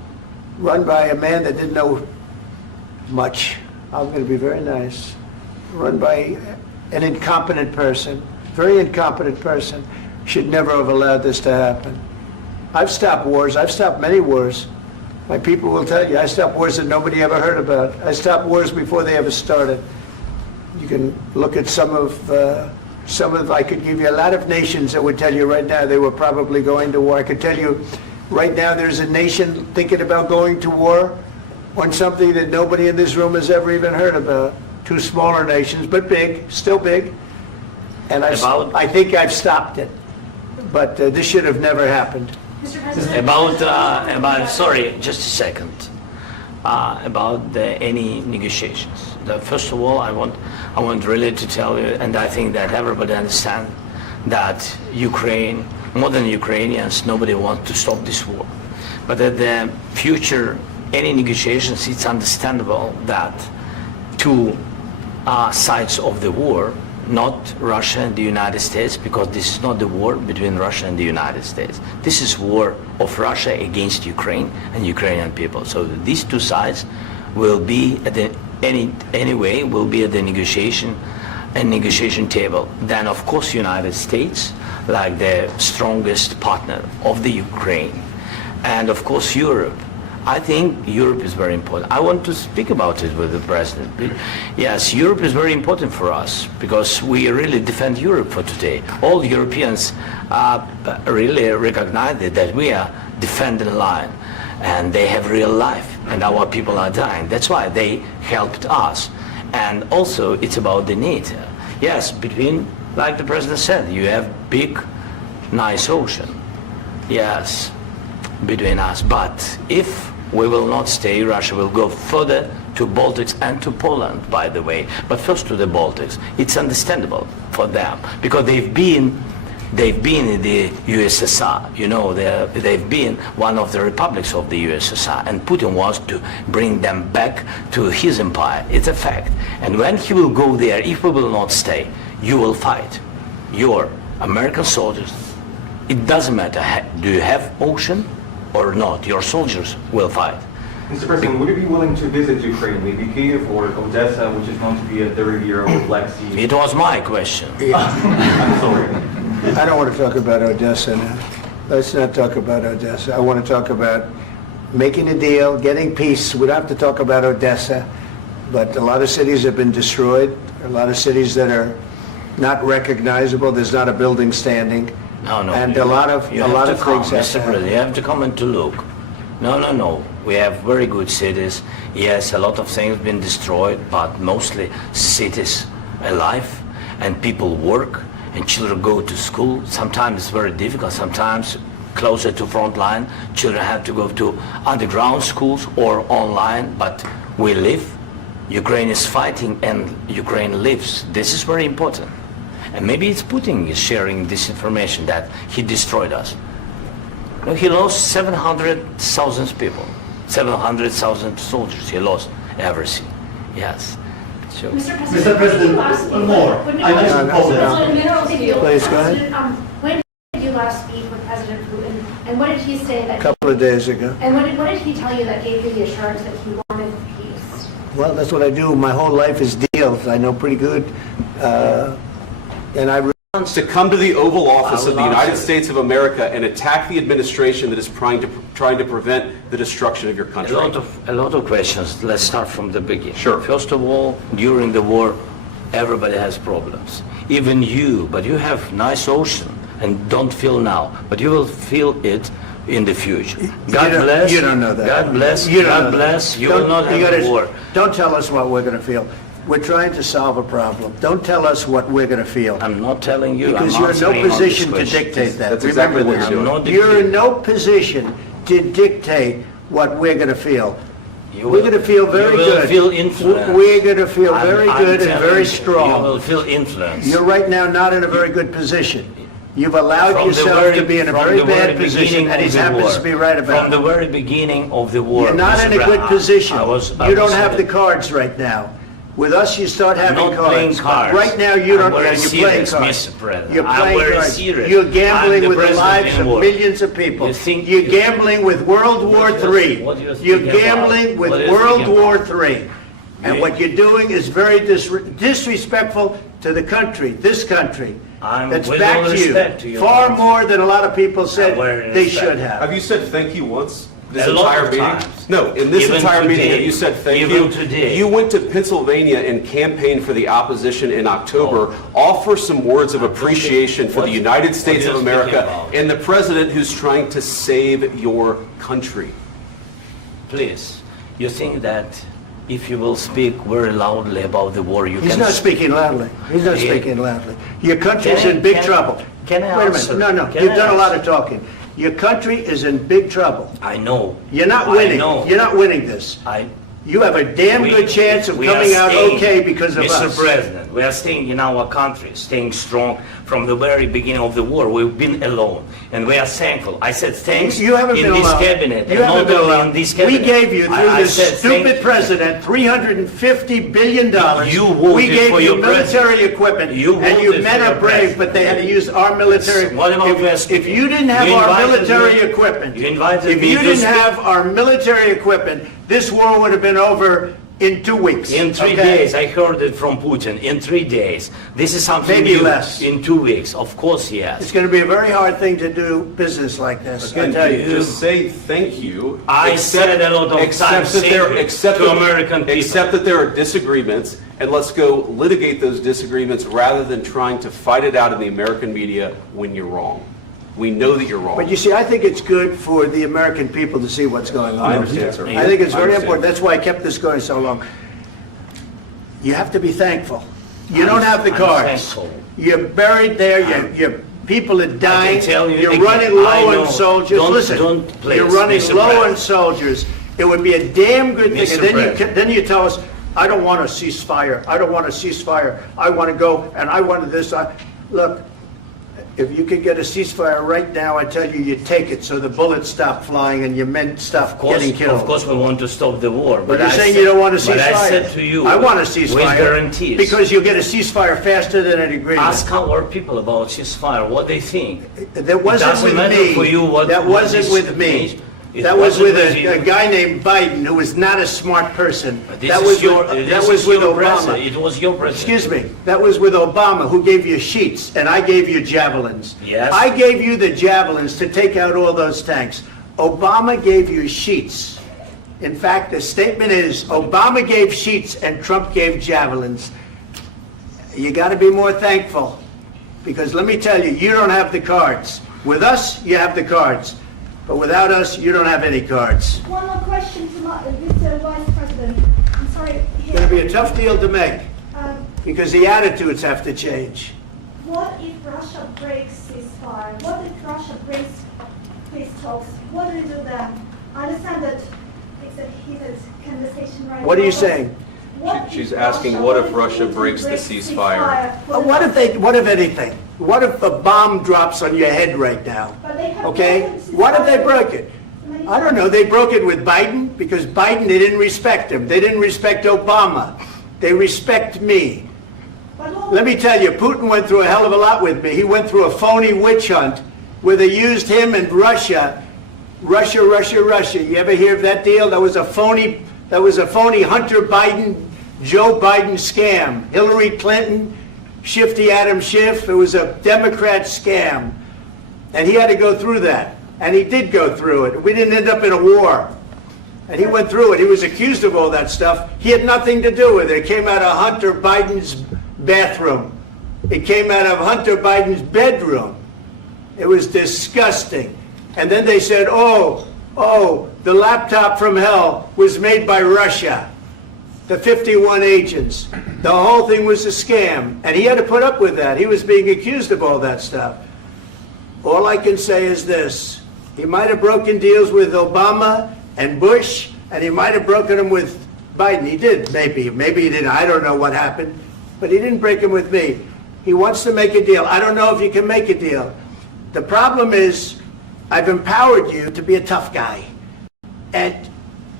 run by a man that didn't know much. I'm going to be very nice. Run by an incompetent person, very incompetent person, should never have allowed this to happen. I've stopped wars. I've stopped many wars. My people will tell you, I stopped wars that nobody ever heard about. I stopped wars before they ever started. You can look at some of, I could give you a lot of nations that would tell you right now they were probably going to war. I could tell you right now there's a nation thinking about going to war on something that nobody in this room has ever even heard about. Two smaller nations, but big, still big. And I think I've stopped it. But this should have never happened. Mr. President? Sorry, just a second. About any negotiations. First of all, I want really to tell you, and I think that everybody understands that Ukraine, more than Ukrainians, nobody wants to stop this war. But at the future, any negotiations, it's understandable that two sides of the war, not Russia and the United States, because this is not the war between Russia and the United States. This is war of Russia against Ukraine and Ukrainian people. So these two sides will be at the will be at the negotiation table. Then of course United States, like the strongest partner of the Ukraine, and of course Europe. I think Europe is very important. I want to speak about it with the President. Yes, Europe is very important for us because we really defend Europe for today. All Europeans really recognize that we are defending the line and they have real life and our people are dying. That's why they helped us. And also it's about the NATO. Yes, between, like the President said, you have big, nice ocean. Yes, between us. But if we will not stay, Russia will go further to Baltics and to Poland, by the way. But first to the Baltics. It's understandable for them because they've been in the USSR. You know, they've been one of the republics of the USSR, and Putin wants to bring them back to his empire. It's a fact. And when he will go there, if we will not stay, you will fight. Your American soldiers, it doesn't matter, do you have ocean or not, your soldiers will fight. Mr. President, would you be willing to visit Ukraine, maybe Kyiv or Odessa, which is known to be a 30-year-old Black Sea? It was my question. I'm sorry. I don't want to talk about Odessa now. Let's not talk about Odessa. I want to talk about making a deal, getting peace. We don't have to talk about Odessa, but a lot of cities have been destroyed. A lot of cities that are not recognizable. There's not a building standing. No. And a lot of things Mr. President, you have to come and to look. No. We have very good cities. Yes, a lot of things have been destroyed, but mostly cities alive and people work and children go to school. Sometimes it's very difficult. Sometimes closer to front line, children have to go to underground schools or online, but we live. Ukraine is fighting and Ukraine lives. This is very important. And maybe it's Putin is sharing this information that he destroyed us. He lost 700,000 people, 700,000 soldiers. He lost everything. Yes. So. Mr. President, one more. I mentioned Poland. Please, go ahead. When did you last speak with President Putin, and what did he say that? A couple of days ago. And what did he tell you that gave you the assurance that he wanted peace? Well, that's what I do. My whole life is deals. I know pretty good. And I to come to the Oval Office of the United States of America and attack the administration that is trying to prevent the destruction of your country? A lot of questions. Let's start from the beginning. Sure. First of all, during the war, everybody has problems. Even you, but you have nice ocean and don't feel now, but you will feel it in the future. God bless. You don't know that. God bless. You God bless. You will not have a war. Don't tell us what we're going to feel. We're trying to solve a problem. Don't tell us what we're going to feel. I'm not telling you. Because you're in no position to dictate that. That's exactly what you're doing. You're in no position to dictate what we're going to feel. We're going to feel very good. You will feel influence. We're going to feel very good and very strong. You will feel influence. You're right now not in a very good position. You've allowed yourself to be in a very bad position, and he happens to be right about it. From the very beginning of the war. You're not in a good position. You don't have the cards right now. With us, you start having Not cards. playing cards. Right now, you don't. I'm very You're playing serious, cards. Mr. President. You're I'm playing very cards. serious. You're I'm gambling the with the president lives in of war. millions of people. You think- You're gambling with World War III. what are you You're speaking about? gambling with What are you World speaking War about? III. And You- what you're doing is very disrespectful to the country, this country. I'm That's with back all to respect to you. your Far country. more than a lot of people said very they respect. should have. Have you said thank you once? This A lot entire of meeting? times. No, in this Even entire meeting, today. have you said thank Even you? today. You went to Pennsylvania and campaigned for the opposition in October. Offer some words of appreciation for the United States what of are you speaking America about? and the president who's trying to save your country. Please, you think that if you will speak very loudly about the war, you He's can... not speaking loudly. He's not Yeah. speaking loudly. Your country's Can I- in big can- trouble. can I Wait a answer? minute. No, Can you've I done a lot answer? of talking. Your country is in big trouble. I know. You're not I winning. know. You're not winning this. You have a damn We- good chance of we are coming out staying, okay because of Mr. us. President, we are staying in our country, staying strong from the very beginning of the war. We've been alone, and we are thankful. I said thanks You haven't in been this alone. cabinet, You and haven't not been only alone. in this We cabinet. gave you, through I this said stupid thank- president, $350 billion. You voted We gave for you your military president. equipment, You and you voted men for are your brave, president. but they had to use our military. What about West? If you didn't have You our invited military me- equipment, you invited if me you to didn't speak- have our military equipment, this war would have been over in 2 weeks. In 3 okay? days, I heard it from Putin. In 3 days, this is something Maybe new. less. In 2 weeks, of course, yes. It's going to be a very hard thing to do business like this. I Again, tell you. just say thank you. I said a lot of times, that there, thank you except to that- American people. Except that there are disagreements, and let's go litigate those disagreements rather than trying to fight it out in the American media when you're wrong. We know that you're wrong. But you see, I think it's good for the American people to see what's going on. I understand, sir. I think it's I very understand. important. That's why I kept this going so long. You have to be thankful. You don't have the I'm cards. thankful. You're buried there. Your people are dying. tell you You're again, running I low know. on soldiers. Don't- Listen, don't please, you're running Mr. low on President. soldiers. It would be a damn good thing. Mr. And then President. then you tell us, I don't want a ceasefire. I don't want a ceasefire. I want to go and I wanted this. Look, if you could get a ceasefire right now, I tell you, you take it so the bullets stop flying and your men stop getting killed. Of course, we want to stop the war. But you're I saying said- you don't want a ceasefire. But I said to you, I want a with ceasefire. guarantees. Because you'll get a ceasefire faster than an agreement. Ask our people about ceasefire, what they think. That wasn't doesn't with matter me. for you what- That what wasn't this with me. means. It That was wasn't with with you. a guy named Biden, who was not a smart person. This That is was your, with, this that was is with your Obama. president. It was your president. Excuse me. That was with Obama, who gave you sheets, and I gave you javelins. Yes. I gave you the javelins to take out all those tanks. Obama gave you sheets. In fact, the statement is Obama gave sheets and Trump gave javelins. You got to be more thankful, because let me tell you, you don't have the cards. With us, you have the cards. But without us, you don't have any cards. One more question to Mr. Vice President. I'm sorry. It's going to be a tough deal to make, Um, because the attitudes have to change. What if Russia breaks ceasefire? What if Russia breaks peace talks? What do you do then? I understand that it's a heated conversation right now. What are you but saying? what She's if asking, what if Russia breaks the ceasefire? What if anything? What if a bomb drops on your head right now? But they have Okay? broken ceasefire. What if they broke it? I don't know. They broke it with Biden, because Biden, they didn't respect him. They didn't respect Obama. They respect me. But all- Let me tell you, Putin went through a hell of a lot with me. He went through a phony witch hunt where they used him and Russia. Russia. You ever hear of that deal? That was a phony Hunter Biden, Joe Biden scam. Hillary Clinton, Shifty Adam Schiff. It was a Democrat scam. And he had to go through that. And he did go through it. We didn't end up in a war. And he went through it. He was accused of all that stuff. He had nothing to do with it. It came out of Hunter Biden's bathroom. It came out of Hunter Biden's bedroom. It was disgusting. And then they said, oh, the laptop from hell was made by Russia. The 51 agents. The whole thing was a scam. And he had to put up with that. He was being accused of all that stuff. All I can say is this. He might have broken deals with Obama and Bush, and he might have broken them with Biden. He did, maybe. Maybe he didn't. I don't know what happened. But he didn't break them with me. He wants to make a deal. I don't know if you can make a deal. The problem is, I've empowered you to be a tough guy. And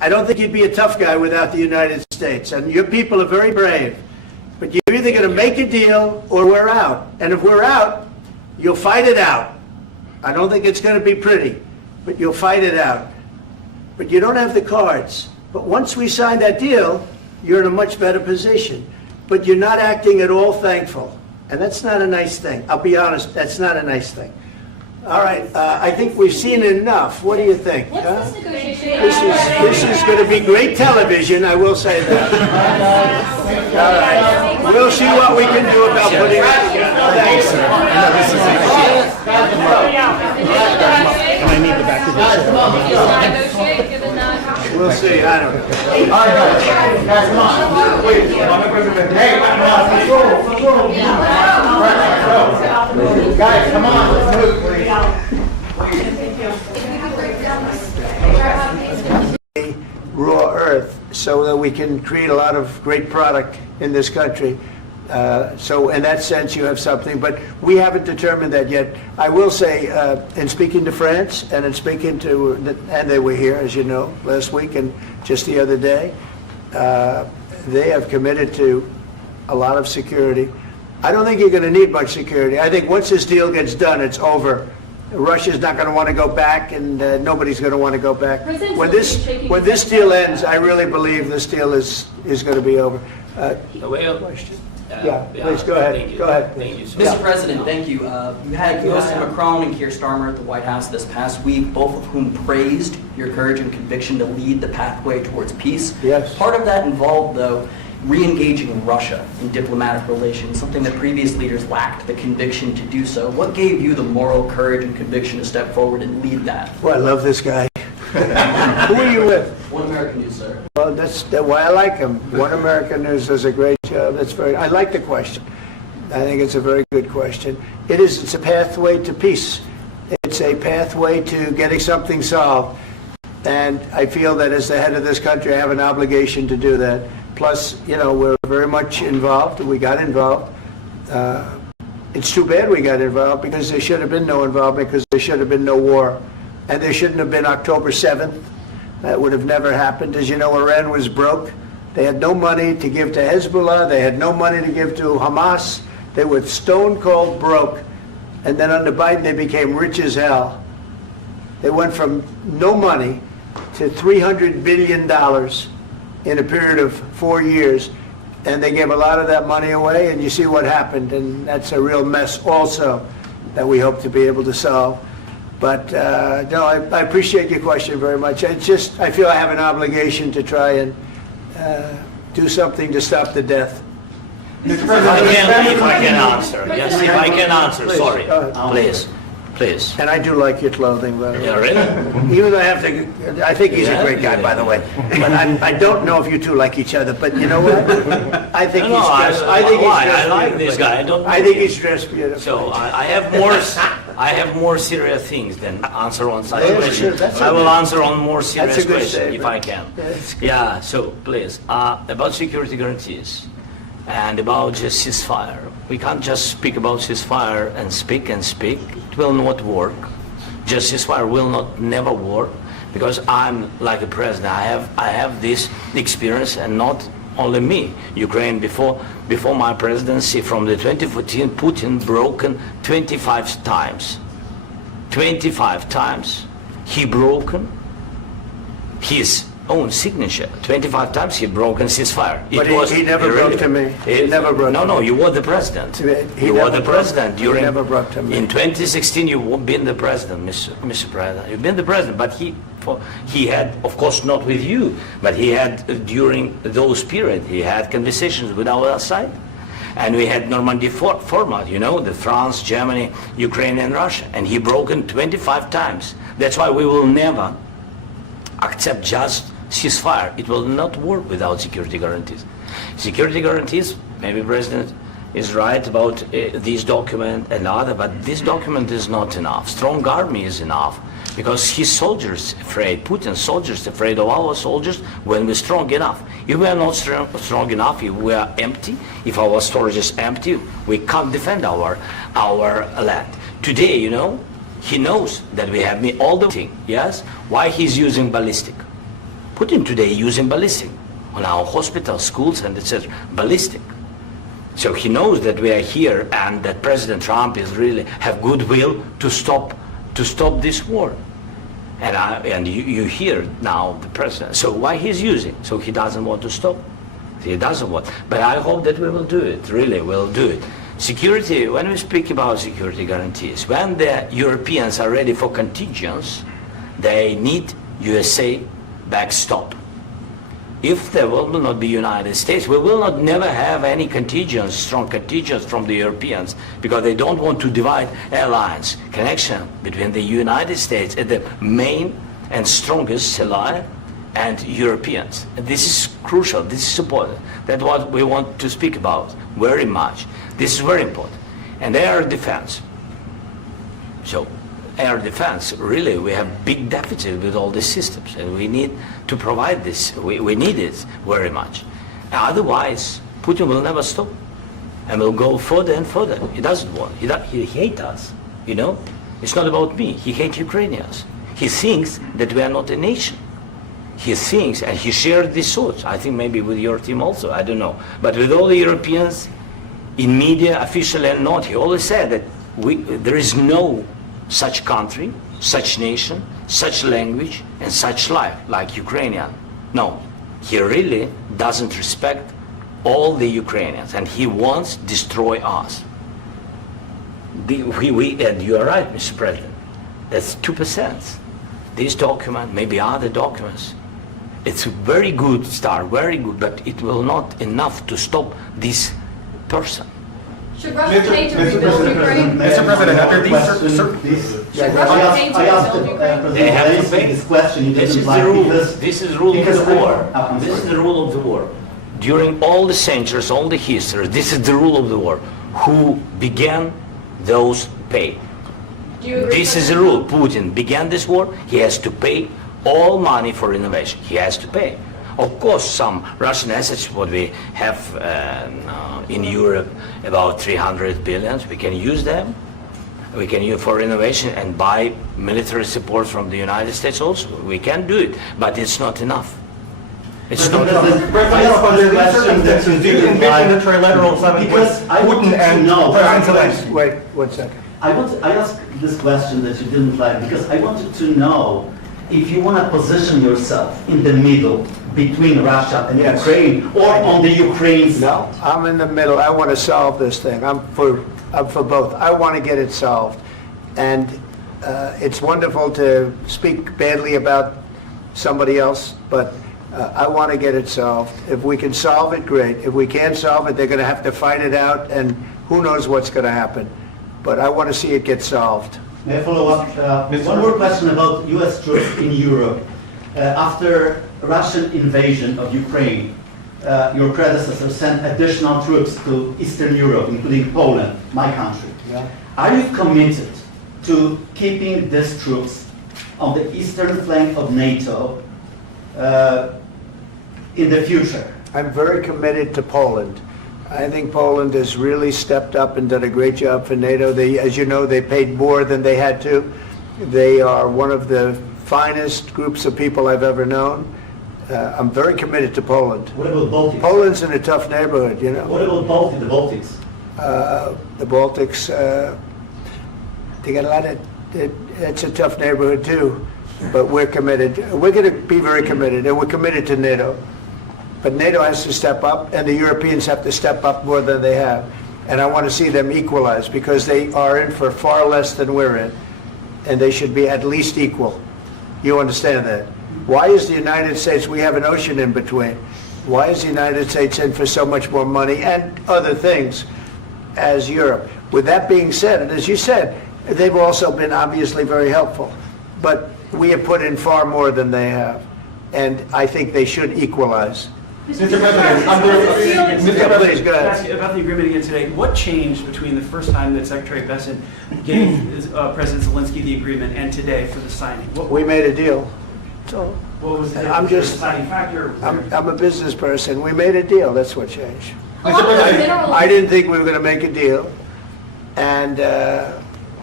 I don't think you'd be a tough guy without the United States. And your people are very brave. But you're either going to make a deal or we're out. And if we're out, you'll fight it out. I don't think it's going to be pretty, but you'll fight it out. But you don't have the cards. But once we sign that deal, you're in a much better position. But you're not acting at all thankful. And that's not a nice thing. I'll be honest, that's not a nice thing. All right, I think we've seen enough. What do you think? What's huh? this negotiation? This is going to be great television, I will say that. All right. We'll see what we can do about putting it together. Thanks. I need the back of this. Negotiate, given that. We'll see, I don't know. Guys, come on. Wait, hey, guys, come on, let's move, please. Raw earth so that we can create a lot of great product in this country. So in that sense, you have something, but we haven't determined that yet. I will say, in speaking to France and in speaking to, and they were here, as you know, last week and just the other day, they have committed to a lot of security. I don't think you're going to need much security. I think once this deal gets done, it's over. Russia's not going to want to go back, and nobody's going to want to go back. When this deal ends, I really believe this deal is going to be over. Question? Yeah, please go ahead. Go ahead. Thank you, sir. Mr. President, thank you. You had Mr. Macron and Keir Starmer at the White House this past week, both of whom praised your courage and conviction to lead the pathway towards peace. Yes. Part of that involved, though, re-engaging Russia in diplomatic relations, something that previous leaders lacked the conviction to do so. What gave you the moral courage and conviction to step forward and lead that? Well, I love this guy. Who are you with? One American News, sir. Well, that's why I like him. One American News does a great job. I like the question. I think it's a very good question. It's a pathway to peace. It's a pathway to getting something solved. And I feel that as the head of this country, I have an obligation to do that. Plus, we're very much involved. We got involved. It's too bad we got involved because there should have been no involvement because there should have been no war. And there shouldn't have been October 7th. That would have never happened. As you know, Iran was broke. They had no money to give to Hezbollah. They had no money to give to Hamas. They were stone cold broke. And then under Biden, they became rich as hell. They went from no money to $300 billion in a period of 4 years. And they gave a lot of that money away, and you see what happened. And that's a real mess also that we hope to be able to solve. But no, I appreciate your question very much. I feel I have an obligation to try and do something to stop the death. If I can answer. Yes, if I can answer, Please, sorry. go ahead. Please. And I do like your clothing, by the way. Yeah, really? Even though I think he's a great guy, by the way. But I don't know if you two like each other. But you know what? I think he's dressed. I like this guy. I think he's dressed beautifully. So I have more serious things than answer on such Yeah, questions. sure, I will answer on more serious That's a good questions if statement. I can. That's good. Yeah. So please, about security guarantees and about just ceasefire. We can't just speak about ceasefire and speak and speak. It will not work. Just ceasefire will never work because I'm like a president. I have this experience, and not only me. Ukraine before my presidency, from the 2014, Putin broken 25 times. 25 times he broken his own signature. 25 times he broken ceasefire. But he never broke to me. He never broke to me. No, you were the president. You were the president during. He never broke to me. In 2016, you've been the president, Mr. President. You've been the president, but he had, of course, not with you, but he had during those periods. He had conversations with our side, and we had Normandy format. The France, Germany, Ukraine, and Russia, and he broken 25 times. That's why we will never accept just ceasefire. It will not work without security guarantees. Security guarantees, maybe President is right about this document and other, but this document is not enough. Strong army is enough because his soldiers afraid, Putin's soldiers afraid of our soldiers when we're strong enough. If we are not strong enough, if we are empty, if our storage is empty, we can't defend our land. Today, he knows that we have all the thing, yes? Why he's using ballistic? Putin today using ballistic on our hospitals, schools, and it says ballistic. So he knows that we are here and that President Trump is really have goodwill to stop this war. And you hear now the president. So why he's using? So he doesn't want to stop. He doesn't want. But I hope that we will do it. Really, we'll do it. Security. When we speak about security guarantees, when the Europeans are ready for contingents, they need USA backstop. If there will not be United States, we will not never have any contingents, strong contingents from the Europeans, because they don't want to divide alliance connection between the United States and the main and strongest ally and Europeans. And this is crucial, this is important. That's what we want to speak about very much. This is very important. And air defense. So air defense, really, we have big deficit with all these systems, and we need to provide this. We need it very much. Otherwise, Putin will never stop, and will go further and further. He doesn't want. He hates us. You know, it's not about me. He hates Ukrainians. He thinks that we are not a nation. He thinks, and he shared these thoughts. I think maybe with your team also. I don't know, but with all the Europeans, in media, officially and not, he always said that there is no such country, such nation, such language, and such life like Ukrainian. No, he really doesn't respect all the Ukrainians, and he wants to destroy us. And you are right, Mr. President. That's 2%. This document, maybe other documents, it's a very good start, very good, but it will not enough to stop this person. Should Russia pay to rebuild Ukraine? Mr. President, after these Should Russia pay to I asked rebuild Ukraine? They have to pay. this question. You This didn't is the like rule. because- This is the rule of because the war. I'm This is sorry. the rule of the war. During all the centuries, all the history, this is the rule of the war. Who began, those pay. Do you agree This with is the that? rule. Putin began this war. He has to pay all money for innovation. He has to pay. Of course, some Russian assets, what we have in Europe, about 300 billion, we can use them. We can use for innovation and buy military support from the United States also. We can do it, but it's not enough. It's not enough. Under these circumstances, do you envision the trilateral summit with Because I want Putin to and know- President Zelensky? Wait 1 second. I asked this question that you didn't like because I wanted to know if you want to position yourself in the middle between Russia and Yes. Ukraine or on the Ukraine's. No, I'm in the middle. I want to solve this thing. I'm for both. I want to get it solved. And it's wonderful to speak badly about somebody else, but I want to get it solved. If we can solve it, great. If we can't solve it, they're going to have to fight it out, and who knows what's going to happen. But I want to see it get solved. May I follow up? One more question about U.S. troops in Europe. After Russian invasion of Ukraine, your predecessor sent additional troops to Eastern Europe, including Poland, my country. Yeah. Are you committed to keeping these troops on the eastern flank of NATO in the future? I'm very committed to Poland. I think Poland has really stepped up and done a great job for NATO. As you know, they paid more than they had to. They are one of the finest groups of people I've ever known. I'm very committed to Poland. What about Baltics? Poland's in a tough neighborhood, you know. What about the Baltics? The Baltics, they got a lot of, it's a tough neighborhood too, but we're committed. We're going to be very committed, and we're committed to NATO. But NATO has to step up, and the Europeans have to step up more than they have. And I want to see them equalize, because they are in for far less than we're in, and they should be at least equal. You understand that? Why is the United States, we have an ocean in between, why is the United States in for so much more money and other things as Europe? With that being said, and as you said, they've also been obviously very helpful, but we have put in far more than they have, and I think they should equalize. Mr. President, Please, go ahead. Ask you about the agreement again today. What changed between the first time that Secretary Bessent gave President Zelensky the agreement and today for the signing? We made a deal. So What was the I'm just- deciding factor? I'm a business person. We made a deal. That's what changed. A lot of the minerals- I didn't think we were going to make a deal, and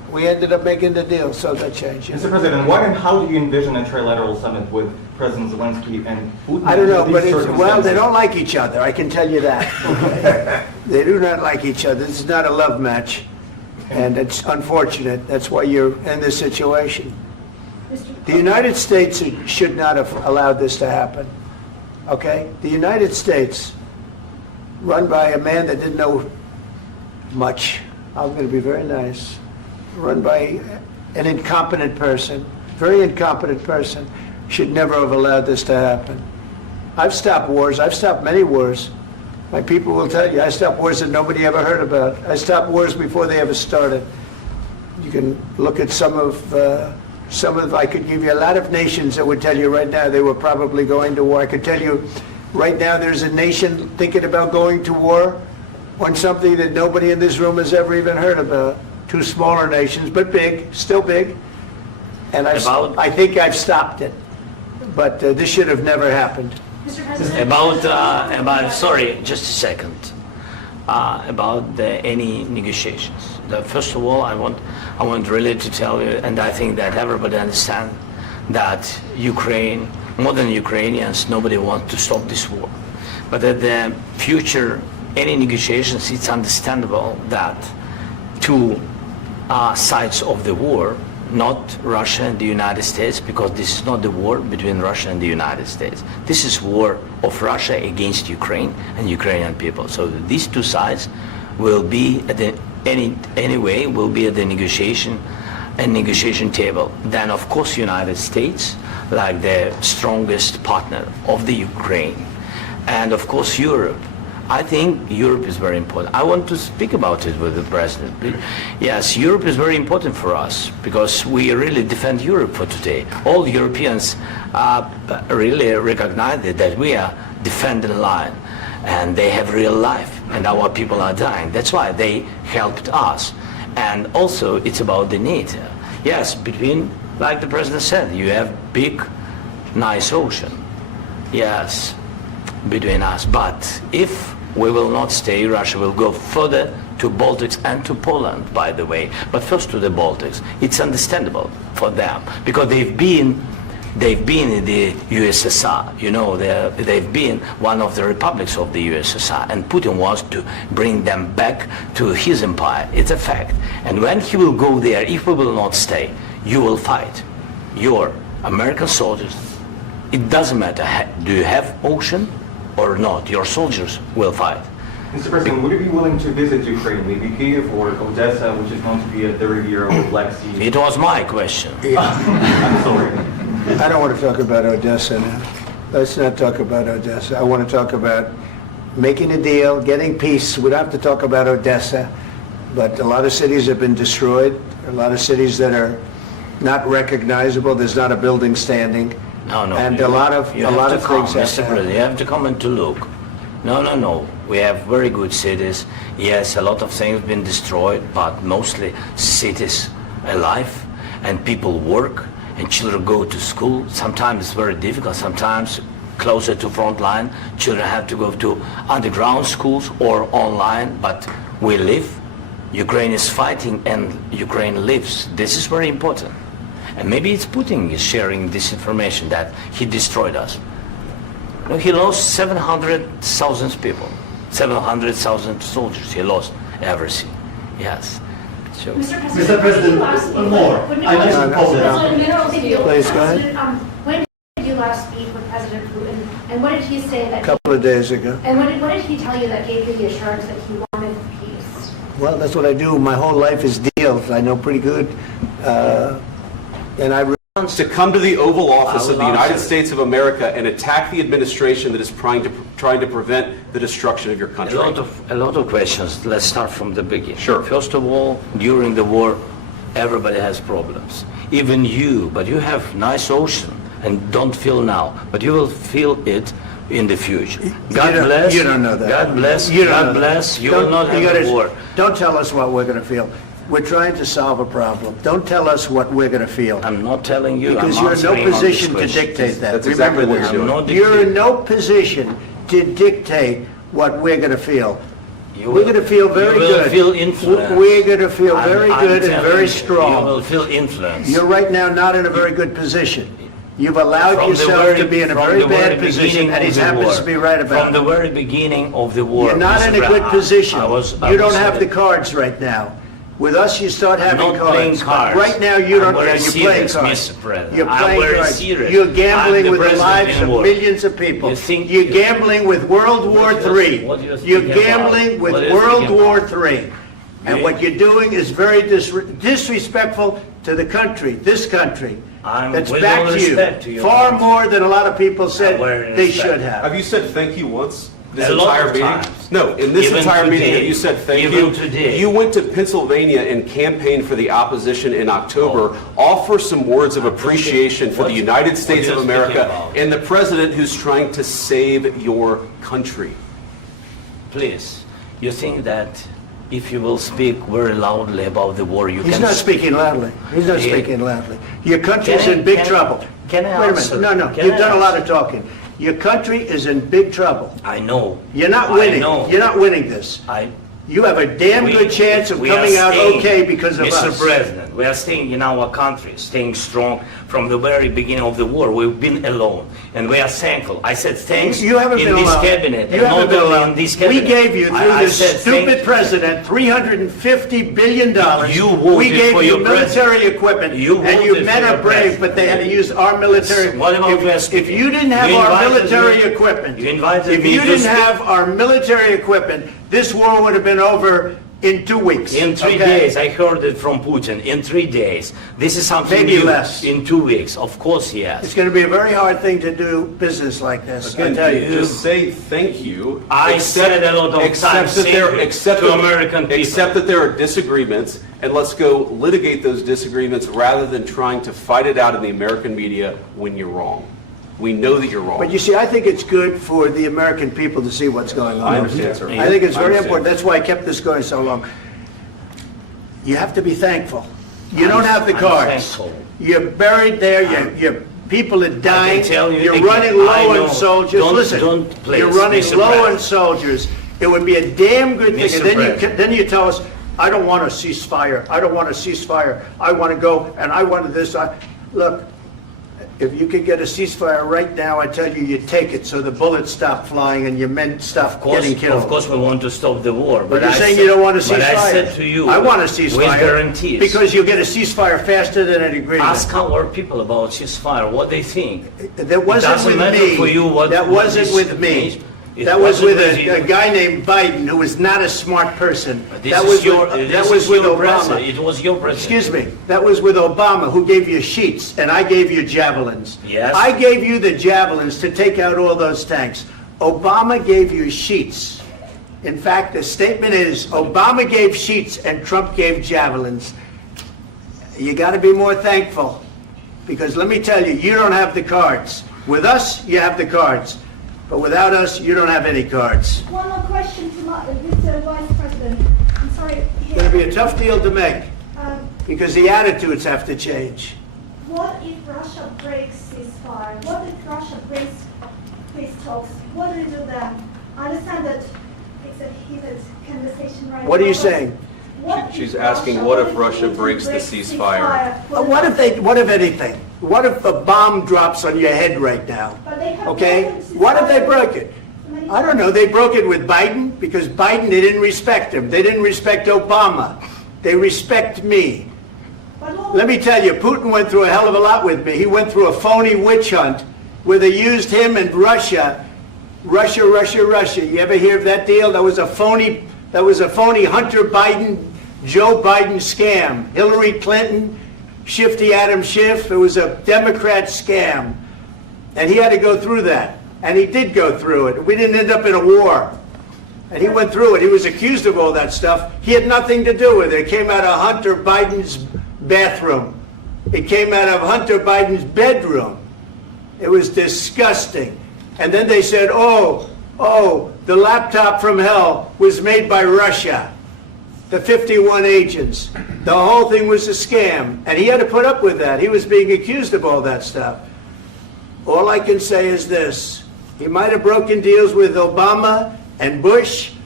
We ended up making the deal, so that changed. Mr. President, what and how do you envision a trilateral summit with President Zelensky and Putin? I don't know, under but these well, they circumstances? don't like each other, I can tell you that. Okay? They do not like each other. This is not a love match, and it's unfortunate. That's why you're in this situation. The United States should not have allowed this to happen, okay? The United States, run by a man that didn't know much, I'm going to be very nice, run by an incompetent person, very incompetent person, should never have allowed this to happen. I've stopped wars. I've stopped many wars. My people will tell you, I stopped wars that nobody ever heard about. I stopped wars before they ever started. You can look at some of, I could give you a lot of nations that would tell you right now they were probably going to war. I could tell you right now there's a nation thinking about going to war on something that nobody in this room has ever even heard about. Two smaller nations, but big, still big. And I think I've stopped it. But this should have never happened. Mr. President. Sorry, just a second. About any negotiations. First of all, I want really to tell you, and I think that everybody understands that Ukraine, more than Ukrainians, nobody wants to stop this war. But at the future, any negotiations, it's understandable that two sides of the war, not Russia and the United States, because this is not the war between Russia and the United States. This is war of Russia against Ukraine and Ukrainian people. So these two sides will be at the will be at the negotiation table. Then of course United States, like the strongest partner of the Ukraine, and of course Europe. I think Europe is very important. I want to speak about it with the President. Yes, Europe is very important for us because we really defend Europe for today. All Europeans really recognize that we are defending the line and they have real life and our people are dying. That's why they helped us. And also it's about the NATO. Yes, between, like the President said, you have big, nice ocean. Yes, between us. But if we will not stay, Russia will go further to Baltics and to Poland, by the way. But first to the Baltics. It's understandable for them because they've been in the USSR. You know, they've been one of the republics of the USSR, and Putin wants to bring them back to his empire. It's a fact. And when he will go there, if we will not stay, you will fight. Your American soldiers, it doesn't matter, do you have ocean or not, your soldiers will fight. Mr. President, would you be willing to visit Ukraine, maybe Kyiv or Odessa, which is known to be a 30-year-old Black Sea? It was my question. I'm sorry. I don't want to talk about Odessa now. Let's not talk about Odessa. I want to talk about making a deal, getting peace. We don't have to talk about Odessa, but a lot of cities have been destroyed. A lot of cities that are not recognizable. There's not a building standing. No. And a lot of things have Mr. President, you have to come and to look. No. We have very good cities. Yes, a lot of things have been destroyed, but mostly cities alive and people work and children go to school. Sometimes it's very difficult. Sometimes closer to front line, children have to go to underground schools or online, but we live. Ukraine is fighting and Ukraine lives. This is very important. And maybe it's Putin is sharing this information that he destroyed us. You know, he lost 700,000 people, 700,000 soldiers. He lost everything. Yes. So. Mr. President, one more. I mentioned Poland. Please, go ahead. When did you last speak with President Putin, and what did he say that? A couple of days ago. And what did he tell you that gave you the assurance that he wanted peace? Well, that's what I do. My whole life is deals. I know pretty good. And I to come to the Oval Office of the United States of America and attack the administration that is trying to prevent the destruction of your country. A lot of questions. Let's start from the beginning. Sure. First of all, during the war, everybody has problems. Even you, but you have nice ocean and don't feel now, but you will feel it in the future. God bless. You don't know that. God bless. God bless. You will not have a war. Don't tell us what we're going to feel. We're trying to solve a problem. Don't tell us what we're going to feel. I'm not telling you. Because you're in no position to dictate that. That's exactly what you're doing. You're in no position to dictate what we're going to feel. We're going to feel very you will good. Feel influenced. We're going to feel very I'm good and telling very you, strong. You will feel influenced. You're right now not in a very good position. You've allowed From the yourself very- to be in a from very the bad very position, beginning and he of the happens war. to be right about From the it. very beginning of the war. You're not Mr. in a good Brown, position. I You was don't have the saying- cards right now. With us, you start having not playing cards. cards. Right now, you I'm don't. very You're playing serious, cards. Mr. President. You're I'm playing very cards. serious. You're I'm gambling the with the president lives in of war. millions of people. You think- You're gambling with World War What do you- III. what do you think You're about? gambling with What do you World think War about? III. And what you're doing is very disrespectful to the country, this country. I'm That's with back all to you. respect to your Far country. more than a lot of people said very they respect. should have. Have you said thank you once? This A lot entire of meeting? times. No, in this Even entire meeting, today. have you said thank Even you? today. You went to Pennsylvania and campaigned for the opposition in October. Offer some words of appreciation for the United States what of are you speaking America about? and the president who's trying to save your country. Please, you think that if you will speak very loudly about the war, you He's can... not speaking loudly. He's not Yeah. speaking loudly. Your country's Can I- in big can- trouble. can I Wait a answer? minute. No, Can you've I done a lot answer? of talking. Your country is in big trouble. I know. You're not I winning. know. You're not winning this. You have a damn We- good chance of we are coming out staying, okay because of Mr. us. President, we are staying in our country, staying strong from the very beginning of the war. We've been alone, and we are thankful. I said thanks You haven't in been this alone. cabinet, You and haven't not been only alone. in this We cabinet. gave you, through I this said thank stupid president, $350 billion. You voted We gave for you your military equipment, You and you voted men for are your brave, president. but they had to use our military. What about If Zelensky? you didn't have You our invited military me- equipment, you invited if me you to didn't speak- have our military equipment, this war would have been over in 2 weeks. In 3 okay? days, I heard it from Putin. In 3 days, this is something Maybe new. less. In 2 weeks, of course, yes. It's going to be a very hard thing to do business like this. I Again, tell you. just say thank you. I said a lot of times that there, thank you except to that- American people. Except that there are disagreements, and let's go litigate those disagreements rather than trying to fight it out in the American media when you're wrong. We know that you're wrong. But you see, I think it's good for the American people to see what's going on. I understand, sir. I think it's I very understand. important. That's why I kept this going so long. You have to be thankful. You don't have the I'm cards. thankful. You're buried there. Your people are dying. tell you You're again, running I low know. on soldiers. Don't- Listen, don't please, you're running Mr. low on President. soldiers. It would be a damn good thing. Mr. And then President. then you tell us, I don't want a ceasefire. I don't want a ceasefire. I want to go and I want this. Look. If you could get a ceasefire right now, I tell you, you take it so the bullets stop flying and your men stop getting killed. Of course, we want to stop the war. But you're I saying said- you don't want a ceasefire. But I said to you, I want a ceasefire. with guarantees. Because you'll get a ceasefire faster than an agreement. Ask our people about ceasefire, what they think. That wasn't doesn't with matter me. for you what- That what wasn't this with me. means. It That was wasn't with with you. a guy named Biden, who was not a smart person. This That is was your, with, this that was is with your Obama. president. It was your president. Excuse me. That was with Obama, who gave you sheets, and I gave you javelins. Yes. I gave you the javelins to take out all those tanks. Obama gave you sheets. In fact, the statement is, Obama gave sheets and Trump gave javelins. You got to be more thankful, because let me tell you, you don't have the cards. With us, you have the cards. But without us, you don't have any cards. One more question to Mr. Vice President. I'm sorry. It's going to be a tough deal to make, Um, because the attitudes have to change. What if Russia breaks ceasefire? What if Russia breaks peace talks? What do you do then? I understand that it's a heated conversation right now. What are you but saying? what She's if asking, what if Russia Putin breaks the ceasefire? What if anything? What if a bomb drops on your head right now? But they have Okay? broken ceasefire What if they broke it? many I don't know. They broke it with Biden, because Biden, they didn't respect him. They didn't respect Obama. They respect me. But what- Let me tell you, Putin went through a hell of a lot with me. He went through a phony witch hunt where they used him and Russia. Russia. You ever hear of that deal? That was a phony Hunter Biden, Joe Biden scam. Hillary Clinton, Shifty Adam Schiff. It was a Democrat scam. And he had to go through that. And he did go through it. We didn't end up in a war. And he went through it. He was accused of all that stuff. He had nothing to do with it. It came out of Hunter Biden's bathroom. It came out of Hunter Biden's bedroom. It was disgusting. And then they said, oh, the laptop from hell was made by Russia. The 51 agents. The whole thing was a scam. And he had to put up with that. He was being accused of all that stuff. All I can say is this. He might have broken deals with Obama and Bush,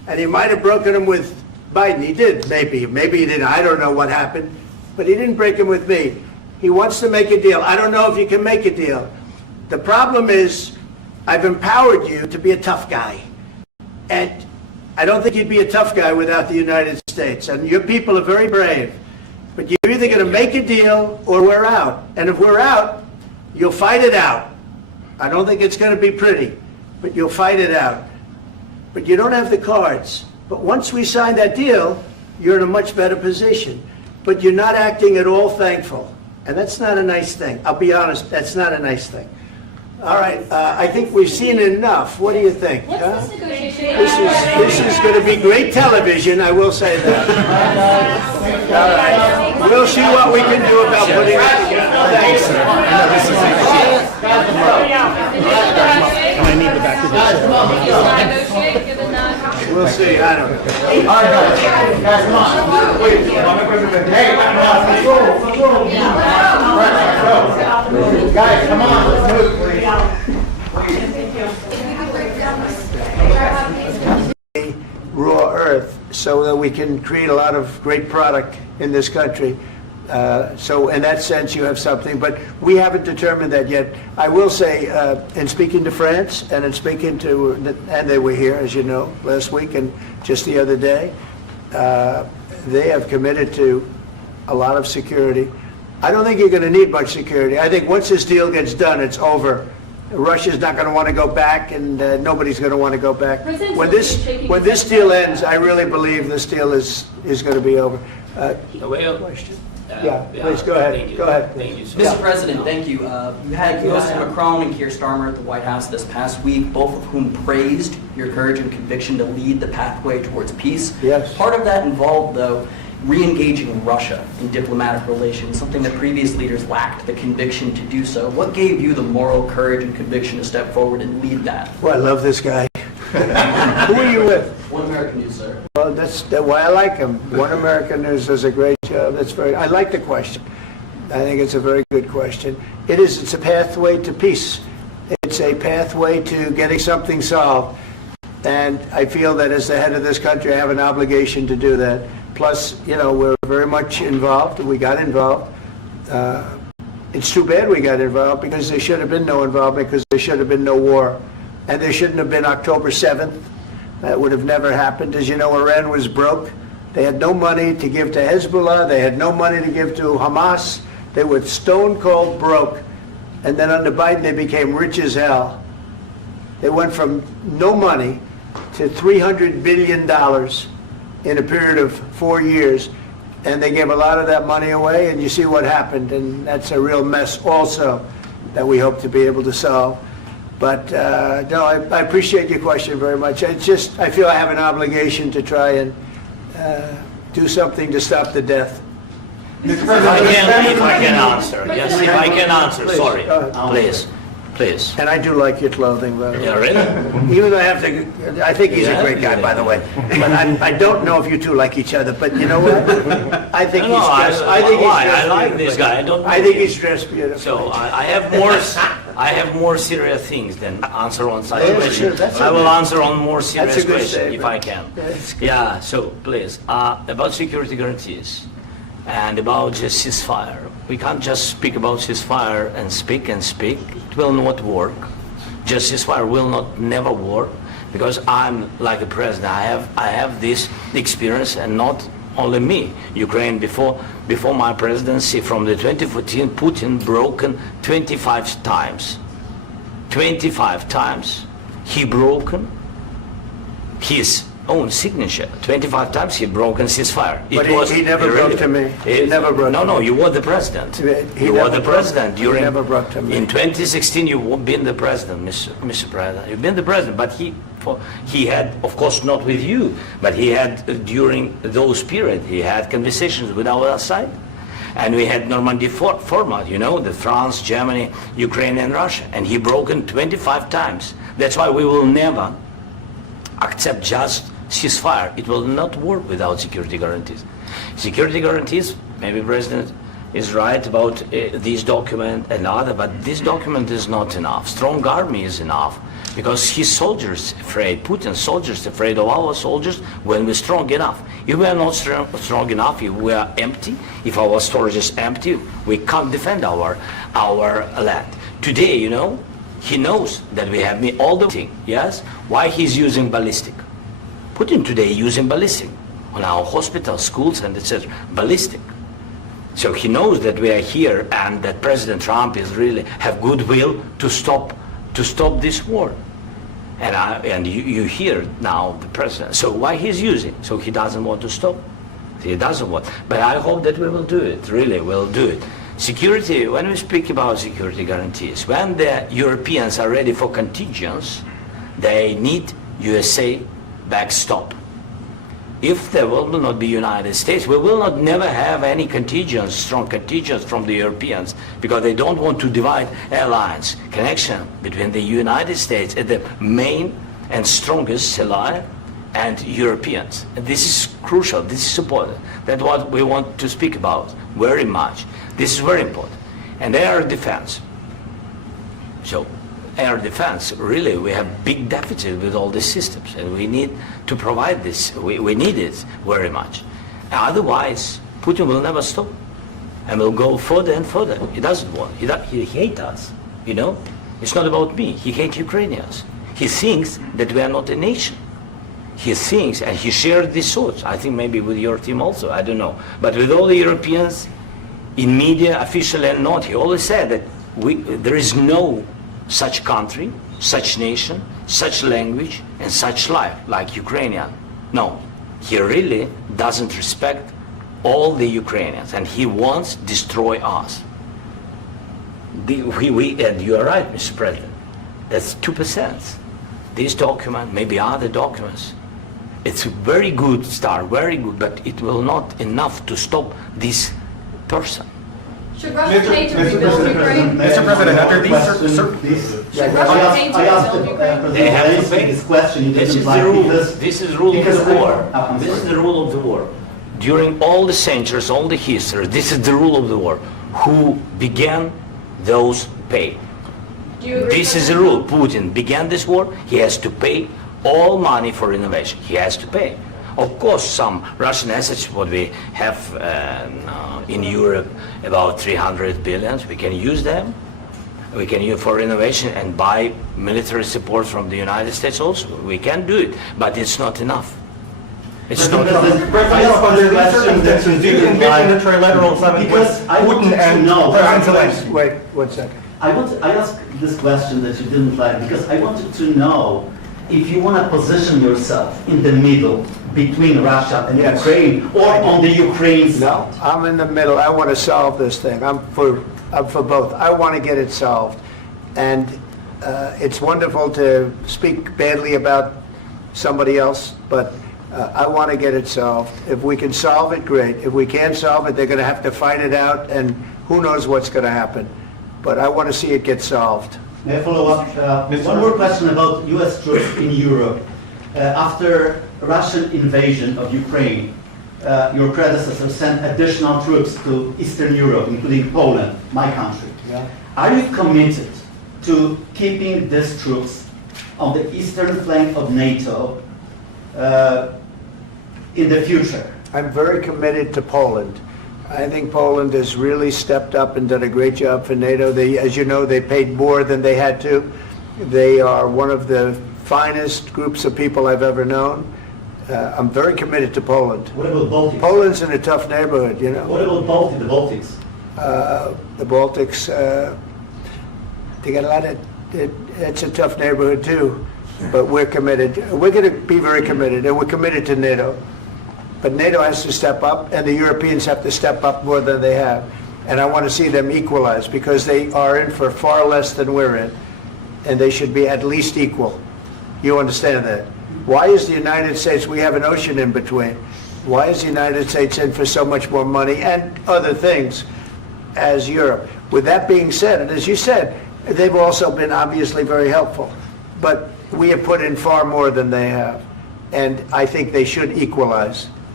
And he might have broken them with Biden. He did, maybe. Maybe he didn't. I don't know what happened. But he didn't break them with me. He wants to make a deal. I don't know if you can make a deal. The problem is, I've empowered you to be a tough guy. And I don't think you'd be a tough guy without the United States. And your people are very brave. But you're either going to make a deal or we're out. And if we're out, you'll fight it out. I don't think it's going to be pretty, but you'll fight it out. But you don't have the cards. But once we sign that deal, you're in a much better position. But you're not acting at all thankful. And that's not a nice thing. I'll be honest, that's not a nice thing. All right, I think we've seen enough. What do you think? What's this negotiation? This is going to be great television, I will say that. All right, we'll see what we can do about putting it together. Thanks. Can I need the back of this? Negotiate, given that. We'll see, I don't know. Guys, come on. Wait, hey, guys, come on. Let's move, please. Raw earth so that we can create a lot of great product in this country. So in that sense, you have something, but we haven't determined that yet. I will say, in speaking to France and in speaking to, and they were here, as you know, last week and just the other day, they have committed to a lot of security. I don't think you're going to need much security. I think once this deal gets done, it's over. Russia's not going to want to go back, and nobody's going to want to go back. When this deal ends, I really believe this deal is going to be over. Question? Yeah, please go ahead. Go ahead. Thank you, sir. Mr. President, thank you. You had President Macron and Keir Starmer at the White House this past week, both of whom praised your courage and conviction to lead the pathway towards peace. Yes. Part of that involved, though, re-engaging Russia in diplomatic relations, something that previous leaders lacked the conviction to do so. What gave you the moral courage and conviction to step forward and lead that? Well, I love this guy. Who are you with? One American News, sir. Well, that's why I like him. One American News does a great job. I like the question. I think it's a very good question. It's a pathway to peace. It's a pathway to getting something solved. And I feel that as the head of this country, I have an obligation to do that. Plus, we're very much involved. We got involved. It's too bad we got involved because there should have been no involvement because there should have been no war. And there shouldn't have been October 7th. That would have never happened. As you know, Iran was broke. They had no money to give to Hezbollah. They had no money to give to Hamas. They were stone cold broke. And then under Biden, they became rich as hell. They went from no money to $300 billion in a period of 4 years. And they gave a lot of that money away, and you see what happened. And that's a real mess also that we hope to be able to solve. But no, I appreciate your question very much. It's just, I feel I have an obligation to try and do something to stop the death. If I can answer. Yes, if I can answer. Please, Sorry. go ahead. Please. And I do like your clothing, by the way. Yeah, really? Even though I think he's a great guy, by the way. But I don't know if you two like each other. But you know what? I think he's dressed. I like this guy. I think he's dressed beautiful. So I have more serious things than answer on such Yeah, questions. sure, I will answer on more serious That's a good questions statement. if I can. That's good. Yeah. So please, about security guarantees and about just ceasefire. We can't just speak about ceasefire and speak and speak. It will not work. Just ceasefire will never work because I'm like a president. I have this experience, and not only me. Ukraine before my presidency, from the 2014, Putin broken 25 times. 25 times he broken his own signature. 25 times he broken ceasefire. But he never broke to me. He never broke to me. No, you were the president. You were the president during. He never broke to me. In 2016, you've been the president, Mr. President. You've been the president, but he had, of course, not with you, but he had during those periods. He had conversations with our side, and we had Normandy format. The France, Germany, Ukraine, and Russia, and he broken 25 times. That's why we will never accept just ceasefire. It will not work without security guarantees. Security guarantees, maybe President is right about this document and other, but this document is not enough. Strong army is enough, because his soldiers afraid, Putin's soldiers afraid of our soldiers when we're strong enough. If we are not strong enough, if we are empty, if our storage is empty, we can't defend our land. Today, you know, he knows that we have all the thing, yes? Why he's using ballistic? Putin today using ballistic on our hospitals, schools, and etc. Ballistic. So he knows that we are here and that President Trump is really have goodwill to stop this war. And you hear now the president. So why he's using? So he doesn't want to stop. He doesn't want. But I hope that we will do it. Really, we'll do it. Security. When we speak about security guarantees, when the Europeans are ready for contingents, they need USA backstop. If there will not be United States, we will not never have any contingents, strong contingents from the Europeans, because they don't want to divide alliance, connection between the United States as the main and strongest ally and Europeans. And this is crucial, this is important. That's what we want to speak about very much. This is very important. And air defense. So air defense, really, we have big deficit with all these systems, and we need to provide this. We need it very much. Otherwise, Putin will never stop, and will go further and further. He doesn't want. He hates us. You know, it's not about me. He hates Ukrainians. He thinks that we are not a nation. He thinks, and he shared these thoughts. I think maybe with your team also. I don't know, but with all the Europeans, in media, officially and not, he always said that there is no such country, such nation, such language, and such life like Ukrainian. No, he really doesn't respect all the Ukrainians, and he wants to destroy us. And you are right, Mr. President. That's 2%. This document, maybe other documents, it's a very good start, very good, but it will not enough to stop this person. Should Russia pay to rebuild Ukraine? Mr. President, after these Should Russia pay to I asked rebuild Ukraine? They have to pay. this question. This is the rule. This is the rule of the war. This is the rule of the war. During all the centuries, all the history, this is the rule of the war. Who began, those pay. Do you agree This with is the that? rule. Putin began this war. He has to pay all money for innovation. He has to pay. Of course, some Russian assets, what we have in Europe, about 300 billion, we can use them. We can use for innovation and buy military support from the United States also. We can do it, but it's not enough. It's not enough. under these circumstances, do you envision a trilateral summit with Because I want Putin to and know- President Zelensky? Wait 1 second. I asked this question that you didn't like because I wanted to know if you want to position yourself in the middle between Russia and Yes. Ukraine or on the Ukraine's No, I'm in the middle. I want to solve this thing. I'm for both. I want to get it solved. And it's wonderful to speak badly about somebody else, but I want to get it solved. If we can solve it, great. If we can't solve it, they're going to have to fight it out, and who knows what's going to happen. But I want to see it get solved. May I follow up? One more question about U.S. troops in Europe. After Russian invasion of Ukraine, your predecessor sent additional troops to Eastern Europe, including Poland, my country. Yeah. Are you committed to keeping these troops on the eastern flank of NATO in the future? I'm very committed to Poland. I think Poland has really stepped up and done a great job for NATO. They, as you know, they paid more than they had to. They are one of the finest groups of people I've ever known. I'm very committed to Poland. What about Baltics? Poland's in a tough neighborhood, you know. What about the Baltics? The Baltics, they got a lot of, it's a tough neighborhood too, but we're committed. We're going to be very committed, and we're committed to NATO. But NATO has to step up, and the Europeans have to step up more than they have. And I want to see them equalize, because they are in for far less than we're in, and they should be at least equal. You understand that? Why is the United States, we have an ocean in between, why is the United States in for so much more money and other things as Europe? With that being said, and as you said, they've also been obviously very helpful, but we have put in far more than they have, and I think they should equalize.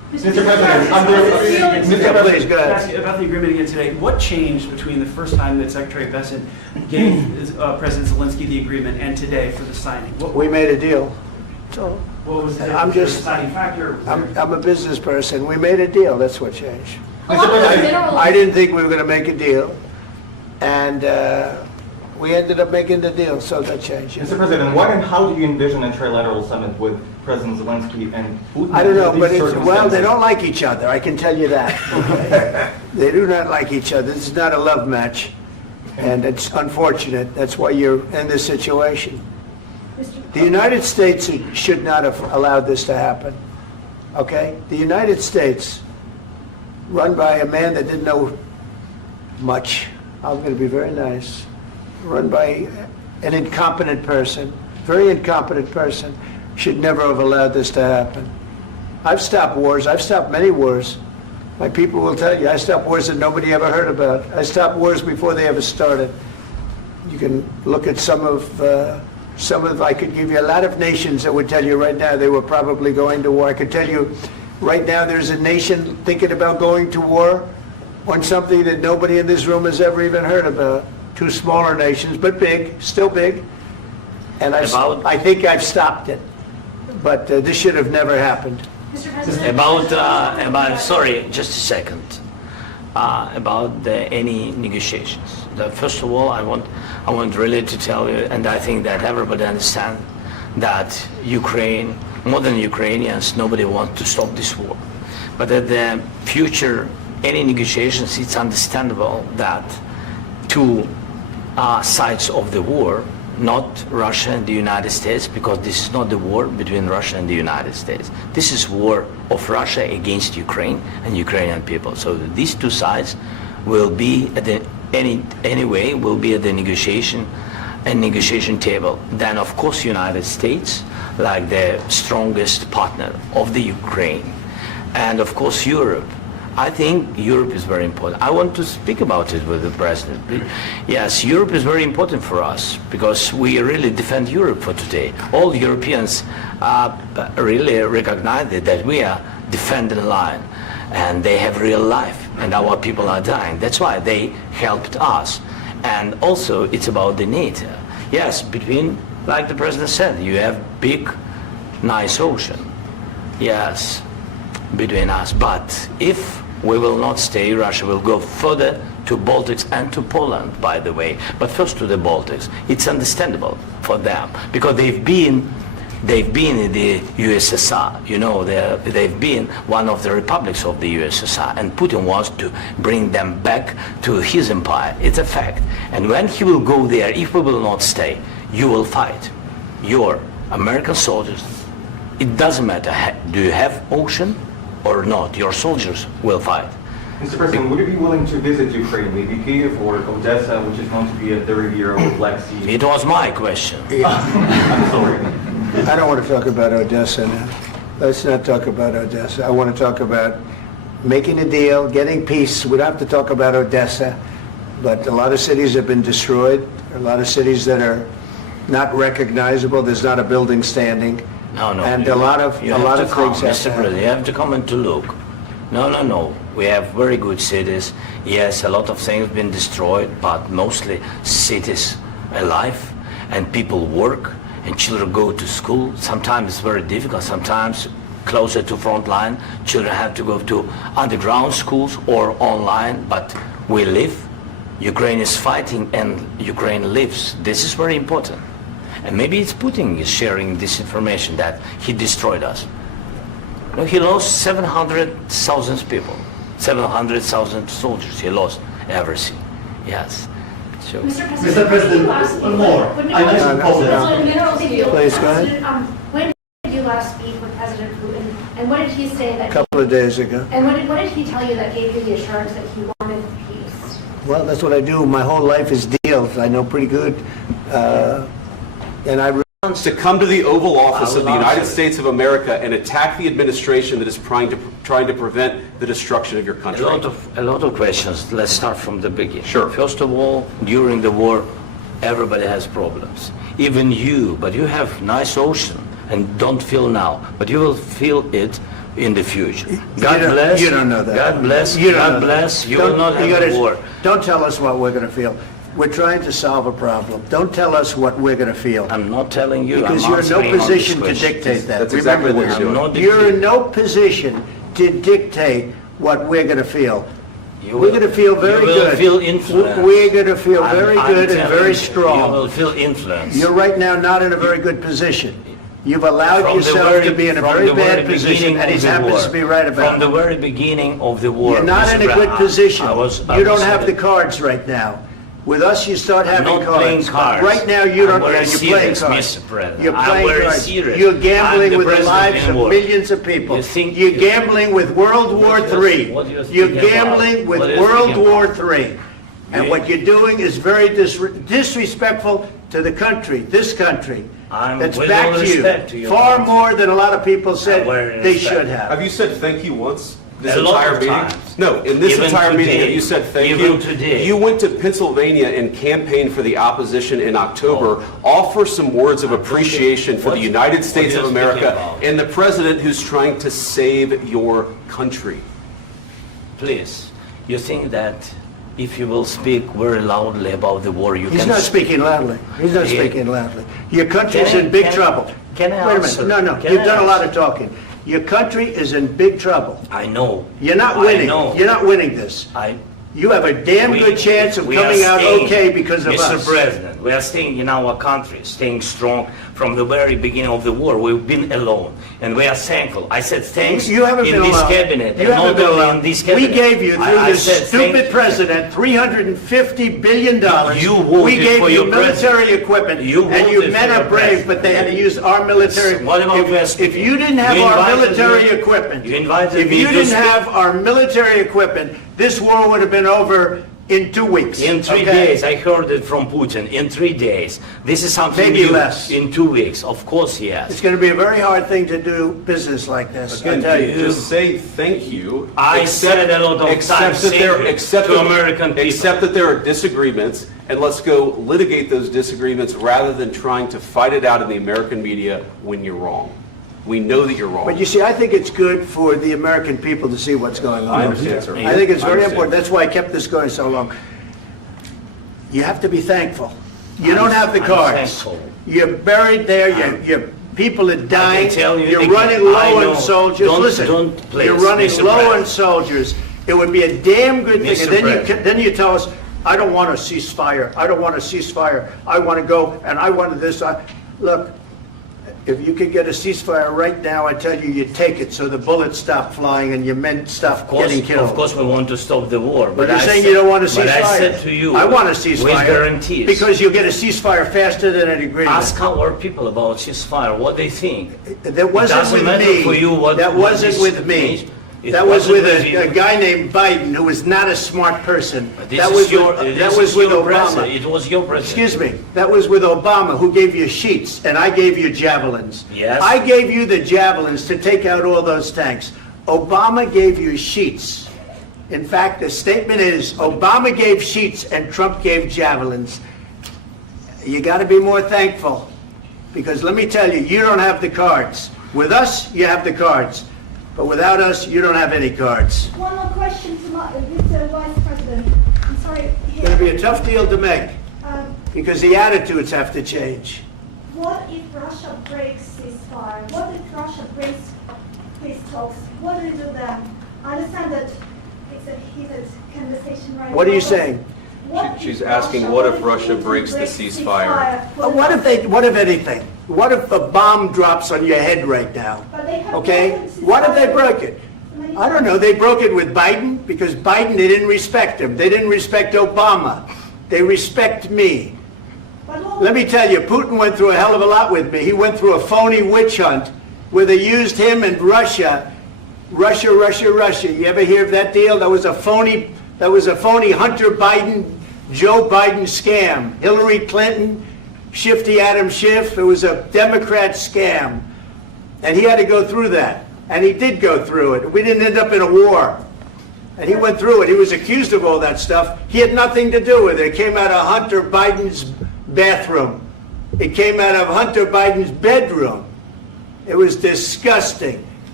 Mr. President, Please, go ahead. Ask you about the agreement again today. What changed between the first time that Secretary Bessent gave President Zelensky the agreement and today for the signing? We made a deal. So What was the I'm just- deciding factor? I'm a business person. We made a deal. That's what changed. Mr. President, I didn't think we were going to make a deal, and we ended up making the deal, so that changed. Mr. President, what and how do you envision a trilateral summit with President Zelensky and Putin? I don't know, in but these well, they circumstances? don't like each other, I can tell you that. Okay? They do not like each other. This is not a love match, and it's unfortunate. That's why you're in this situation. The United States should not have allowed this to happen, okay? The United States, run by a man that didn't know much, I'm going to be very nice, run by an incompetent person, very incompetent person, should never have allowed this to happen. I've stopped wars. I've stopped many wars. My people will tell you, I stopped wars that nobody ever heard about. I stopped wars before they ever started. You can look at some of, I could give you a lot of nations that would tell you right now they were probably going to war. I could tell you right now there's a nation thinking about going to war on something that nobody in this room has ever even heard about. Two smaller nations, but big, still big. And I think I've stopped it. But this should have never happened. Mr. President. Sorry, just a second. About any negotiations. First of all, I want really to tell you, and I think that everybody understands that Ukraine, more than Ukrainians, nobody wants to stop this war. But at the future, any negotiations, it's understandable that two sides of the war, not Russia and the United States, because this is not the war between Russia and the United States. This is war of Russia against Ukraine and Ukrainian people. So these two sides will be at the anyway will be at the negotiation table. Then of course United States, like the strongest partner of the Ukraine, and of course Europe. I think Europe is very important. I want to speak about it with the President. Yes, Europe is very important for us because we really defend Europe for today. All Europeans really recognize that we are defending the line and they have real life and our people are dying. That's why they helped us. And also it's about the NATO. Yes, between, like the President said, you have big, nice ocean. Yes, between us. But if we will not stay, Russia will go further to Baltics and to Poland, by the way. But first to the Baltics. It's understandable for them because they've been in the USSR. You know, they've been one of the republics of the USSR, and Putin wants to bring them back to his empire. It's a fact. And when he will go there, if we will not stay, you will fight. Your American soldiers, it doesn't matter, do you have ocean or not, your soldiers will fight. Mr. President, would you be willing to visit Ukraine, maybe Kyiv or Odessa, which is known to be a 30-year-old Black Sea? It was my question. I'm sorry. I don't want to talk about Odessa now. Let's not talk about Odessa. I want to talk about making a deal, getting peace. We don't have to talk about Odessa, but a lot of cities have been destroyed. A lot of cities that are not recognizable. There's not a building standing. No. And a lot of things have Mr. President, you have to come and to look. No. We have very good cities. Yes, a lot of things have been destroyed, but mostly cities alive and people work and children go to school. Sometimes it's very difficult. Sometimes closer to front line, children have to go to underground schools or online, but we live. Ukraine is fighting and Ukraine lives. This is very important. And maybe it's Putin is sharing this information that he destroyed us. No, he lost 700,000 people, 700,000 soldiers. He lost everything. Yes. So. Mr. President, one more. I mentioned Poland. Please, go ahead. When did you last speak with President Putin, and what did he say that? A couple of days ago. And what did he tell you that gave you the assurance that he wanted peace? Well, that's what I do. My whole life is deals. I know pretty good. And I to come to the Oval Office of the United States of America and attack the administration that is trying to prevent the destruction of your country? A lot of questions. Let's start from the beginning. Sure. First of all, during the war, everybody has problems. Even you, but you have nice ocean and don't feel now, but you will feel it in the future. God bless. You don't know that. God bless. You don't God know bless. that. You will not have a war. Don't tell us what we're going to feel. We're trying to solve a problem. Don't tell us what we're going to feel. I'm not telling you. Because I'm you're in no answering on this position to question. dictate that. That's exactly what Remember you're this. doing. I'm not You're in dictating. no position to dictate what we're going to feel. You We're will- going to feel very you will good. feel influenced. We're going to feel I'm- very I'm good and telling very you, strong. You will feel influence. You're right now not in a very good position. You've allowed From the yourself very- to be in a from very the very bad position, beginning and he of the happens war. to be right about From the it. very beginning of the war. You're not Mr. in a good Brown, position. I was You don't have the saying- cards right now. With us, you start I'm having not playing cards. cards. Right now, you I'm don't. very You're playing serious, cards. Mr. President. You're I'm playing very cards. serious. You're I'm gambling the with the president lives in of war. millions of people. You think- You're gambling with World War What do you- III. what do you think You're about- gambling with what do you World think War about? III. And what you're doing is very disrespectful to the country, this country. I'm That's with backed all you respect to your far country. more than a lot of people said very they respect. should have. Have you said thank you once? This A lot entire of meeting? times. No, in this Even entire meeting, today. have you said thank Even you? today. You went to Pennsylvania and campaigned for the opposition in October. Offer some words of appreciation for the What- United States what of are you speaking America about? and the president who's trying to save your country. Please, you think that if you will speak very loudly about the war, you He's can... not speaking loudly. He's not Yeah. speaking loudly. Your country's Can I- in big can I- trouble. can I Wait a answer? minute. No, Can you've I done a lot answer? of talking. Your country is in big trouble. I know. You're not I winning. know. You're not winning this. You have a damn good chance of we are coming out staying, okay because of Mr. us. President, we are staying in our country, staying strong from the very beginning of the war. We've been alone, and we are thankful. I said thanks You haven't in been this alone. cabinet, You and haven't not been only alone. in this We cabinet. gave you, through I this said thank stupid you. president, $350 billion. You voted We gave for you your military president. equipment, You and you voted men for are your brave, president. but they had to use our military. What about West? If you didn't have You our invited military me- equipment, you invited if me you to didn't speak- have our military equipment, this war would have been over in 2 weeks. In 3 okay? days, I heard it from Putin. In 3 days, this is something Maybe new. less. In 2 weeks, of course, yes. It's going to be a very hard thing to do business like this. I Again, tell you. just say thank you. I said a lot of except times that thank there, you except to that- American people. Except that there are disagreements, and let's go litigate those disagreements rather than trying to fight it out in the American media when you're wrong. We know that you're wrong. But you see, I think it's good for the American people to see what's going on. I understand, sir. I think it's I very understand. important. That's why I kept this going so long. You have to be thankful. You don't have the I'm cards. thankful. You're buried there. Your people are dying. tell you You're again, running I low know. on soldiers. Don't- Listen, don't please, you're running Mr. low President. on soldiers. It would be a damn good thing. Mr. And then President. then you tell us, I don't want a ceasefire. I don't want a ceasefire. I want to go and I want this. Look, if you could get a ceasefire right now, I tell you, you take it so the bullets stop flying and your men stop getting killed. Of course, we want to stop the war. But you're I saying said- you don't want a ceasefire. But I said to you, I want a ceasefire. with guarantees. Because you'll get a ceasefire faster than an agreement. Ask our people about ceasefire, what they think. That wasn't doesn't with matter me. for you what- That what wasn't this with me. means. It That was wasn't with with a you. guy named Biden who was not a smart person. This That is was your, with, this that is was with your Obama. president. It was your president. Excuse me. That was with Obama, who gave you sheets, and I gave you javelins. Yes. I gave you the javelins to take out all those tanks. Obama gave you sheets. In fact, the statement is Obama gave sheets and Trump gave javelins. You got to be more thankful, because let me tell you, you don't have the cards. With us, you have the cards. But without us, you don't have any cards. One more question to Mr. Vice President. I'm sorry. It's going to be a tough deal to make, Um, because the attitudes have to change. What if Russia breaks ceasefire? What if Russia breaks peace talks? What do you do then? I understand that it's a heated conversation right now. What are you but saying? what if She's asking, what if Russia breaks the ceasefire? What if anything? What if a bomb drops on your head right now? But they have Okay? broken ceasefire. What if they broke it? I don't know. They broke it with Biden, because Biden, they didn't respect him. They didn't respect Obama. They respect me. But what Let me tell you, Putin went through a hell of a lot with me. He went through a phony witch hunt where they used him and Russia. Russia. You ever hear of that deal? That was a phony Hunter Biden, Joe Biden scam. Hillary Clinton, Shifty Adam Schiff. It was a Democrat scam. And he had to go through that. And he did go through it. We didn't end up in a war. And he went through it. He was accused of all that stuff. He had nothing to do with it. It came out of Hunter Biden's bathroom. It came out of Hunter Biden's bedroom. It was disgusting.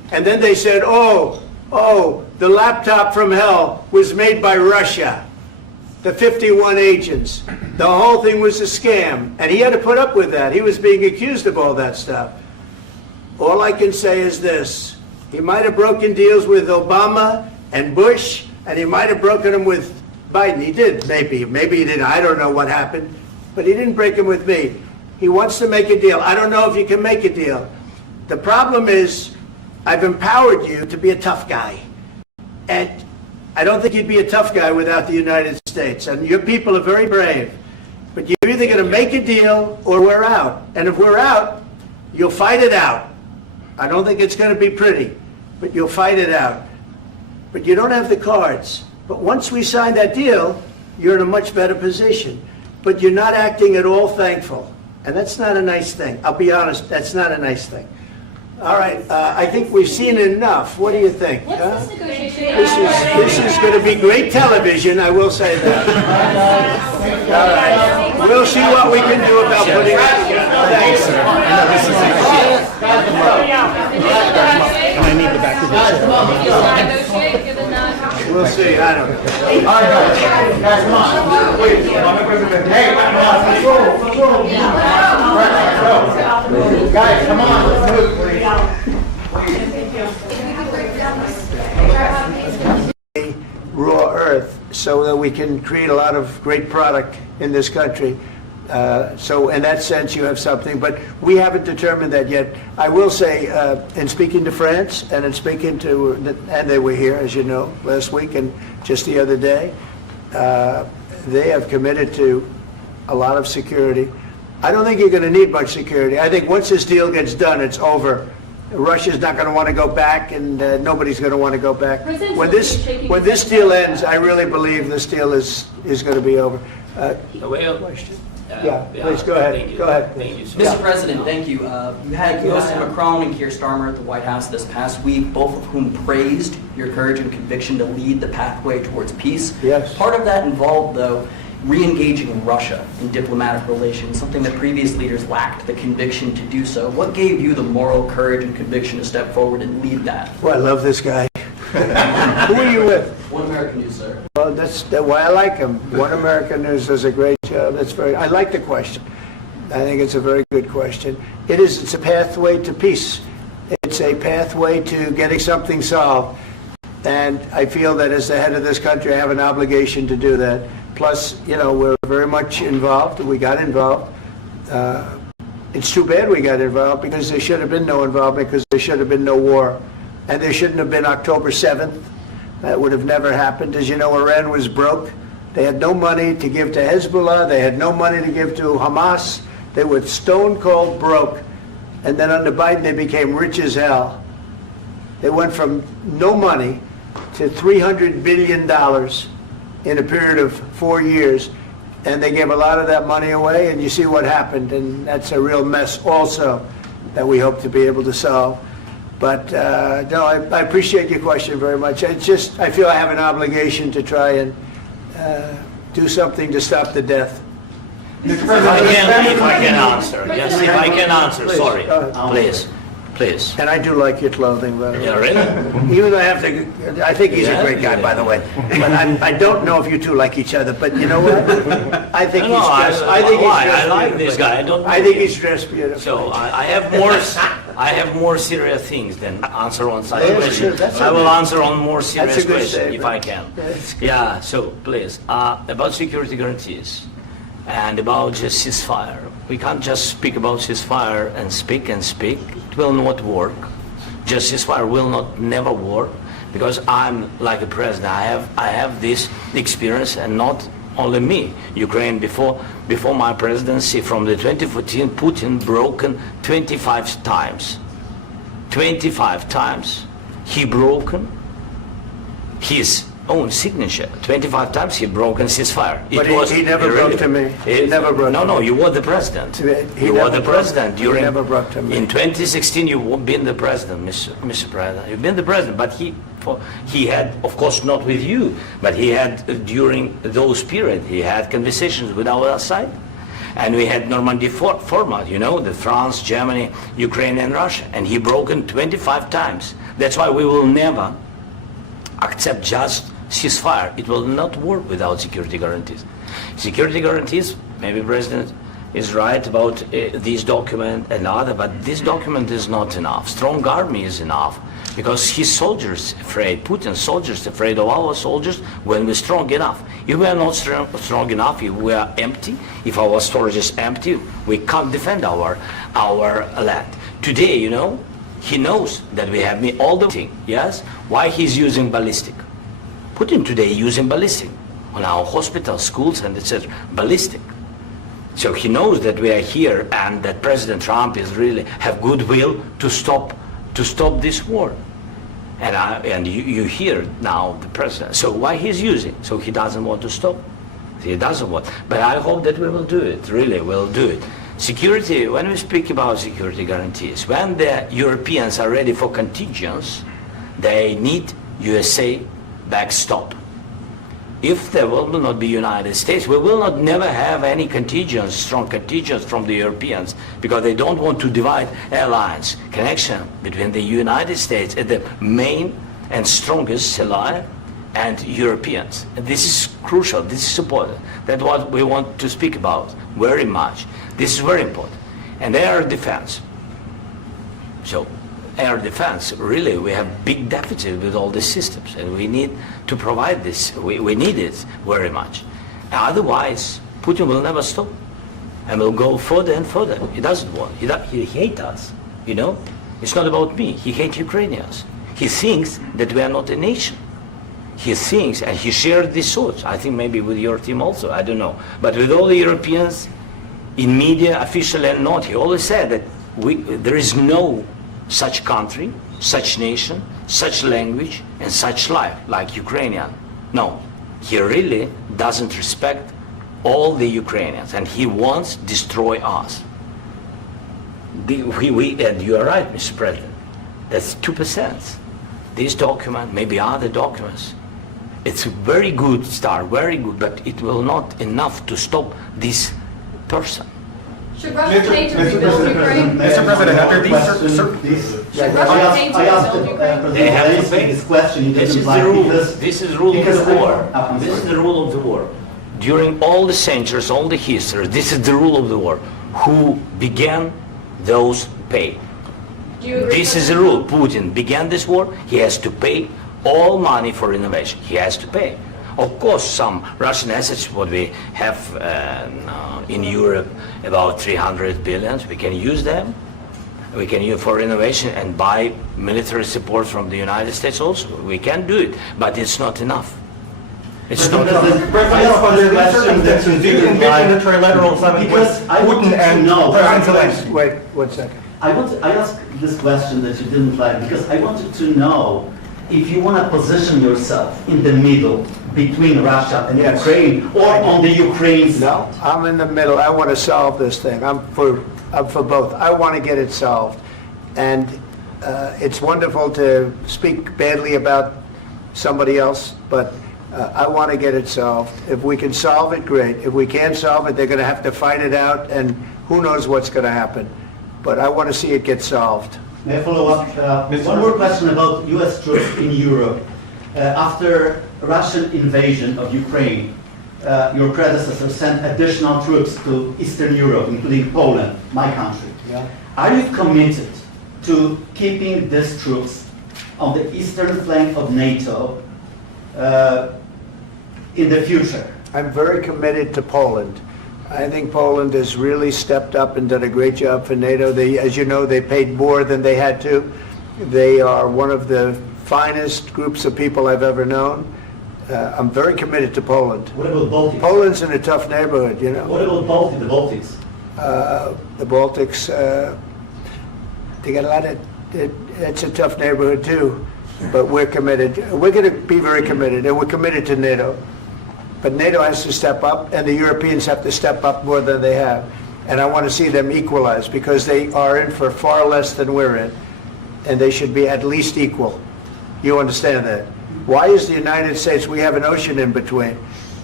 And then they said, oh, the laptop from hell was made by Russia. The 51 agents. The whole thing was a scam. And he had to put up with that. He was being accused of all that stuff. All I can say is this. He might have broken deals with Obama and Bush, and he might have broken them with Biden. He did, maybe. Maybe he didn't. I don't know what happened. But he didn't break them with me. He wants to make a deal. I don't know if you can make a deal. The problem is, I've empowered you to be a tough guy. And I don't think you'd be a tough guy without the United States. And your people are very brave. But you're either going to make a deal or we're out. And if we're out, you'll fight it out. I don't think it's going to be pretty, but you'll fight it out. But you don't have the cards. But once we sign that deal, you're in a much better position. But you're not acting at all thankful. And that's not a nice thing. I'll be honest, that's not a nice thing. All right, I think we've seen enough. What do you think? What's this negotiation? This is going to be great television, I will say that. All right. We'll see what we can do about putting it together. Thanks. I need the back of this. We'll see, I don't know. All right, guys, come on. Wait, hey, guys, come on. Let's move, please. Raw earth so that we can create a lot of great product in this country. So in that sense, you have something, but we haven't determined that yet. I will say, in speaking to France and in speaking to, and they were here, as you know, last week and just the other day, they have committed to a lot of security. I don't think you're going to need much security. I think once this deal gets done, it's over. Russia's not going to want to go back, and nobody's going to want to go back. When this deal ends, I really believe this deal is going to be over. Question? Yeah, please go ahead. Go ahead. Thank you, sir. Mr. President, thank you. You had President Macron and Keir Starmer at the White House this past week, both of whom praised your courage and conviction to lead the pathway towards peace. Yes. Part of that involved, though, re-engaging Russia in diplomatic relations, something that previous leaders lacked the conviction to do so. What gave you the moral courage and conviction to step forward and lead that? Well, I love this guy. Who are you with? One American News, sir. Well, that's why I like him. One American News does a great job. I like the question. I think it's a very good question. It's a pathway to peace. It's a pathway to getting something solved. And I feel that as the head of this country, I have an obligation to do that. Plus, we're very much involved. We got involved. It's too bad we got involved because there should have been no involvement because there should have been no war. And there shouldn't have been October 7th. That would have never happened. As you know, Iran was broke. They had no money to give to Hezbollah. They had no money to give to Hamas. They were stone cold broke. And then under Biden, they became rich as hell. They went from no money to $300 billion in a period of 4 years. And they gave a lot of that money away, and you see what happened. And that's a real mess also that we hope to be able to solve. But no, I appreciate your question very much. I feel I have an obligation to try and do something to stop the death. If I can answer, yes, if I can answer, sorry, please. And I do like your clothing, by the way. Yeah, really? Even though I think he's a great guy, by the way. But I don't know if you two like each other. But you know what? I think he's dressed. I like this guy. I think he's dressed beautiful. So I have more serious things than answer on such Yeah, questions. sure, I will answer on more serious That's a good questions if I statement. can. Yeah. So please, about security guarantees and about just ceasefire. We can't just speak about ceasefire and speak and speak. It will not work. Just ceasefire will never work because I'm like a president. I have this experience, and not only me. Ukraine before my presidency, from the 2014, Putin broken 25 times. 25 times he broken his own signature. 25 times he broken ceasefire. But he never broke to me. He never broke to me. No, you were the president. You were the president during. He never broke to me. In 2016, you've been the president, Mr. President. You've been the president, but he had, of course, not with you, but he had during those period, he had conversations with our side. And we had Normandy format, you know, the France, Germany, Ukraine and Russia. And he broken 25 times. That's why we will never accept just ceasefire. It will not work without security guarantees. Security guarantees, maybe President is right about this document and other, but this document is not enough. Strong army is enough because his soldiers afraid, Putin's soldiers afraid of our soldiers when we're strong enough. If we are not strong enough, if we are empty, if our storage is empty, we can't defend our land. Today, you know, he knows that we have all the thing, yes? Why he's using ballistic? Putin today using ballistic on our hospitals, schools, and etc. Ballistic. So he knows that we are here and that President Trump is really have goodwill to stop this war. And you hear now the president. So why he's using? So he doesn't want to stop. He doesn't want. But I hope that we will do it. Really, we'll do it. Security. When we speak about security guarantees, when the Europeans are ready for contingents, they need USA backstop. If there will not be United States, we will not never have any contingents, strong contingents from the Europeans, because they don't want to divide alliance, connection between the United States and the main and strongest ally and Europeans. And this is crucial, this is important. That's what we want to speak about very much. This is very important. And air defense. So air defense, really, we have big deficit with all these systems, and we need to provide this. We need it very much. Otherwise, Putin will never stop, and will go further and further. He doesn't want. He hates us. You know, it's not about me. He hates Ukrainians. He thinks that we are not a nation. He thinks, and he shared these thoughts. I think maybe with your team also. I don't know, but with all the Europeans, in media, officially and not, he always said that there is no such country, such nation, such language, and such life like Ukrainian. No, he really doesn't respect all the Ukrainians, and he wants to destroy us. And you are right, Mr. President. That's 2%. This document, maybe other documents, it's a very good start, very good, but it will not enough to stop this person. Should Russia pay to rebuild Ukraine? Mr. President, after these Should Russia pay to I asked rebuild Ukraine? They have to pay. this question. This is the rule. This is the rule of the war. This is the rule of the war. During all the centuries, all the history, this is the rule of the war. Who began, those pay. Do you agree This with is the rule. Putin began this war. He has to pay all money for innovation. He has to pay. Of course, some Russian assets, what we have in Europe, about 300 billion, we can use them. We can use for innovation and buy military support from the United States also. We can do it, but it's not enough. It's not enough. Under these circumstances, do you envision a trilateral summit with Putin and President Zelensky? Wait 1 second. I asked this question that you didn't like because I wanted to know if you want to position yourself in the middle between Russia and Yes. Ukraine or on the Ukraine's. No, I'm in the middle. I want to solve this thing. I'm for both. I want to get it solved. And it's wonderful to speak badly about somebody else, but I want to get it solved. If we can solve it, great. If we can't solve it, they're going to have to fight it out, and who knows what's going to happen. But I want to see it get solved. May I follow up? One more question about U.S. troops in Europe. After Russian invasion of Ukraine, your predecessor sent additional troops to Eastern Europe, including Poland, my country. Yeah. Are you committed to keeping these troops on the eastern flank of NATO in the future? I'm very committed to Poland. I think Poland has really stepped up and done a great job for NATO. They, as you know, they paid more than they had to. They are one of the finest groups of people I've ever known. I'm very committed to Poland. What about Baltics? Poland's in a tough neighborhood, you know. What about the Baltics? The Baltics, they got a lot of, it's a tough neighborhood too, but we're committed. We're going to be very committed, and we're committed to NATO. But NATO has to step up, and the Europeans have to step up more than they have. And I want to see them equalize, because they are in for far less than we're in, and they should be at least equal. You understand that? Why is the United States, we have an ocean in between,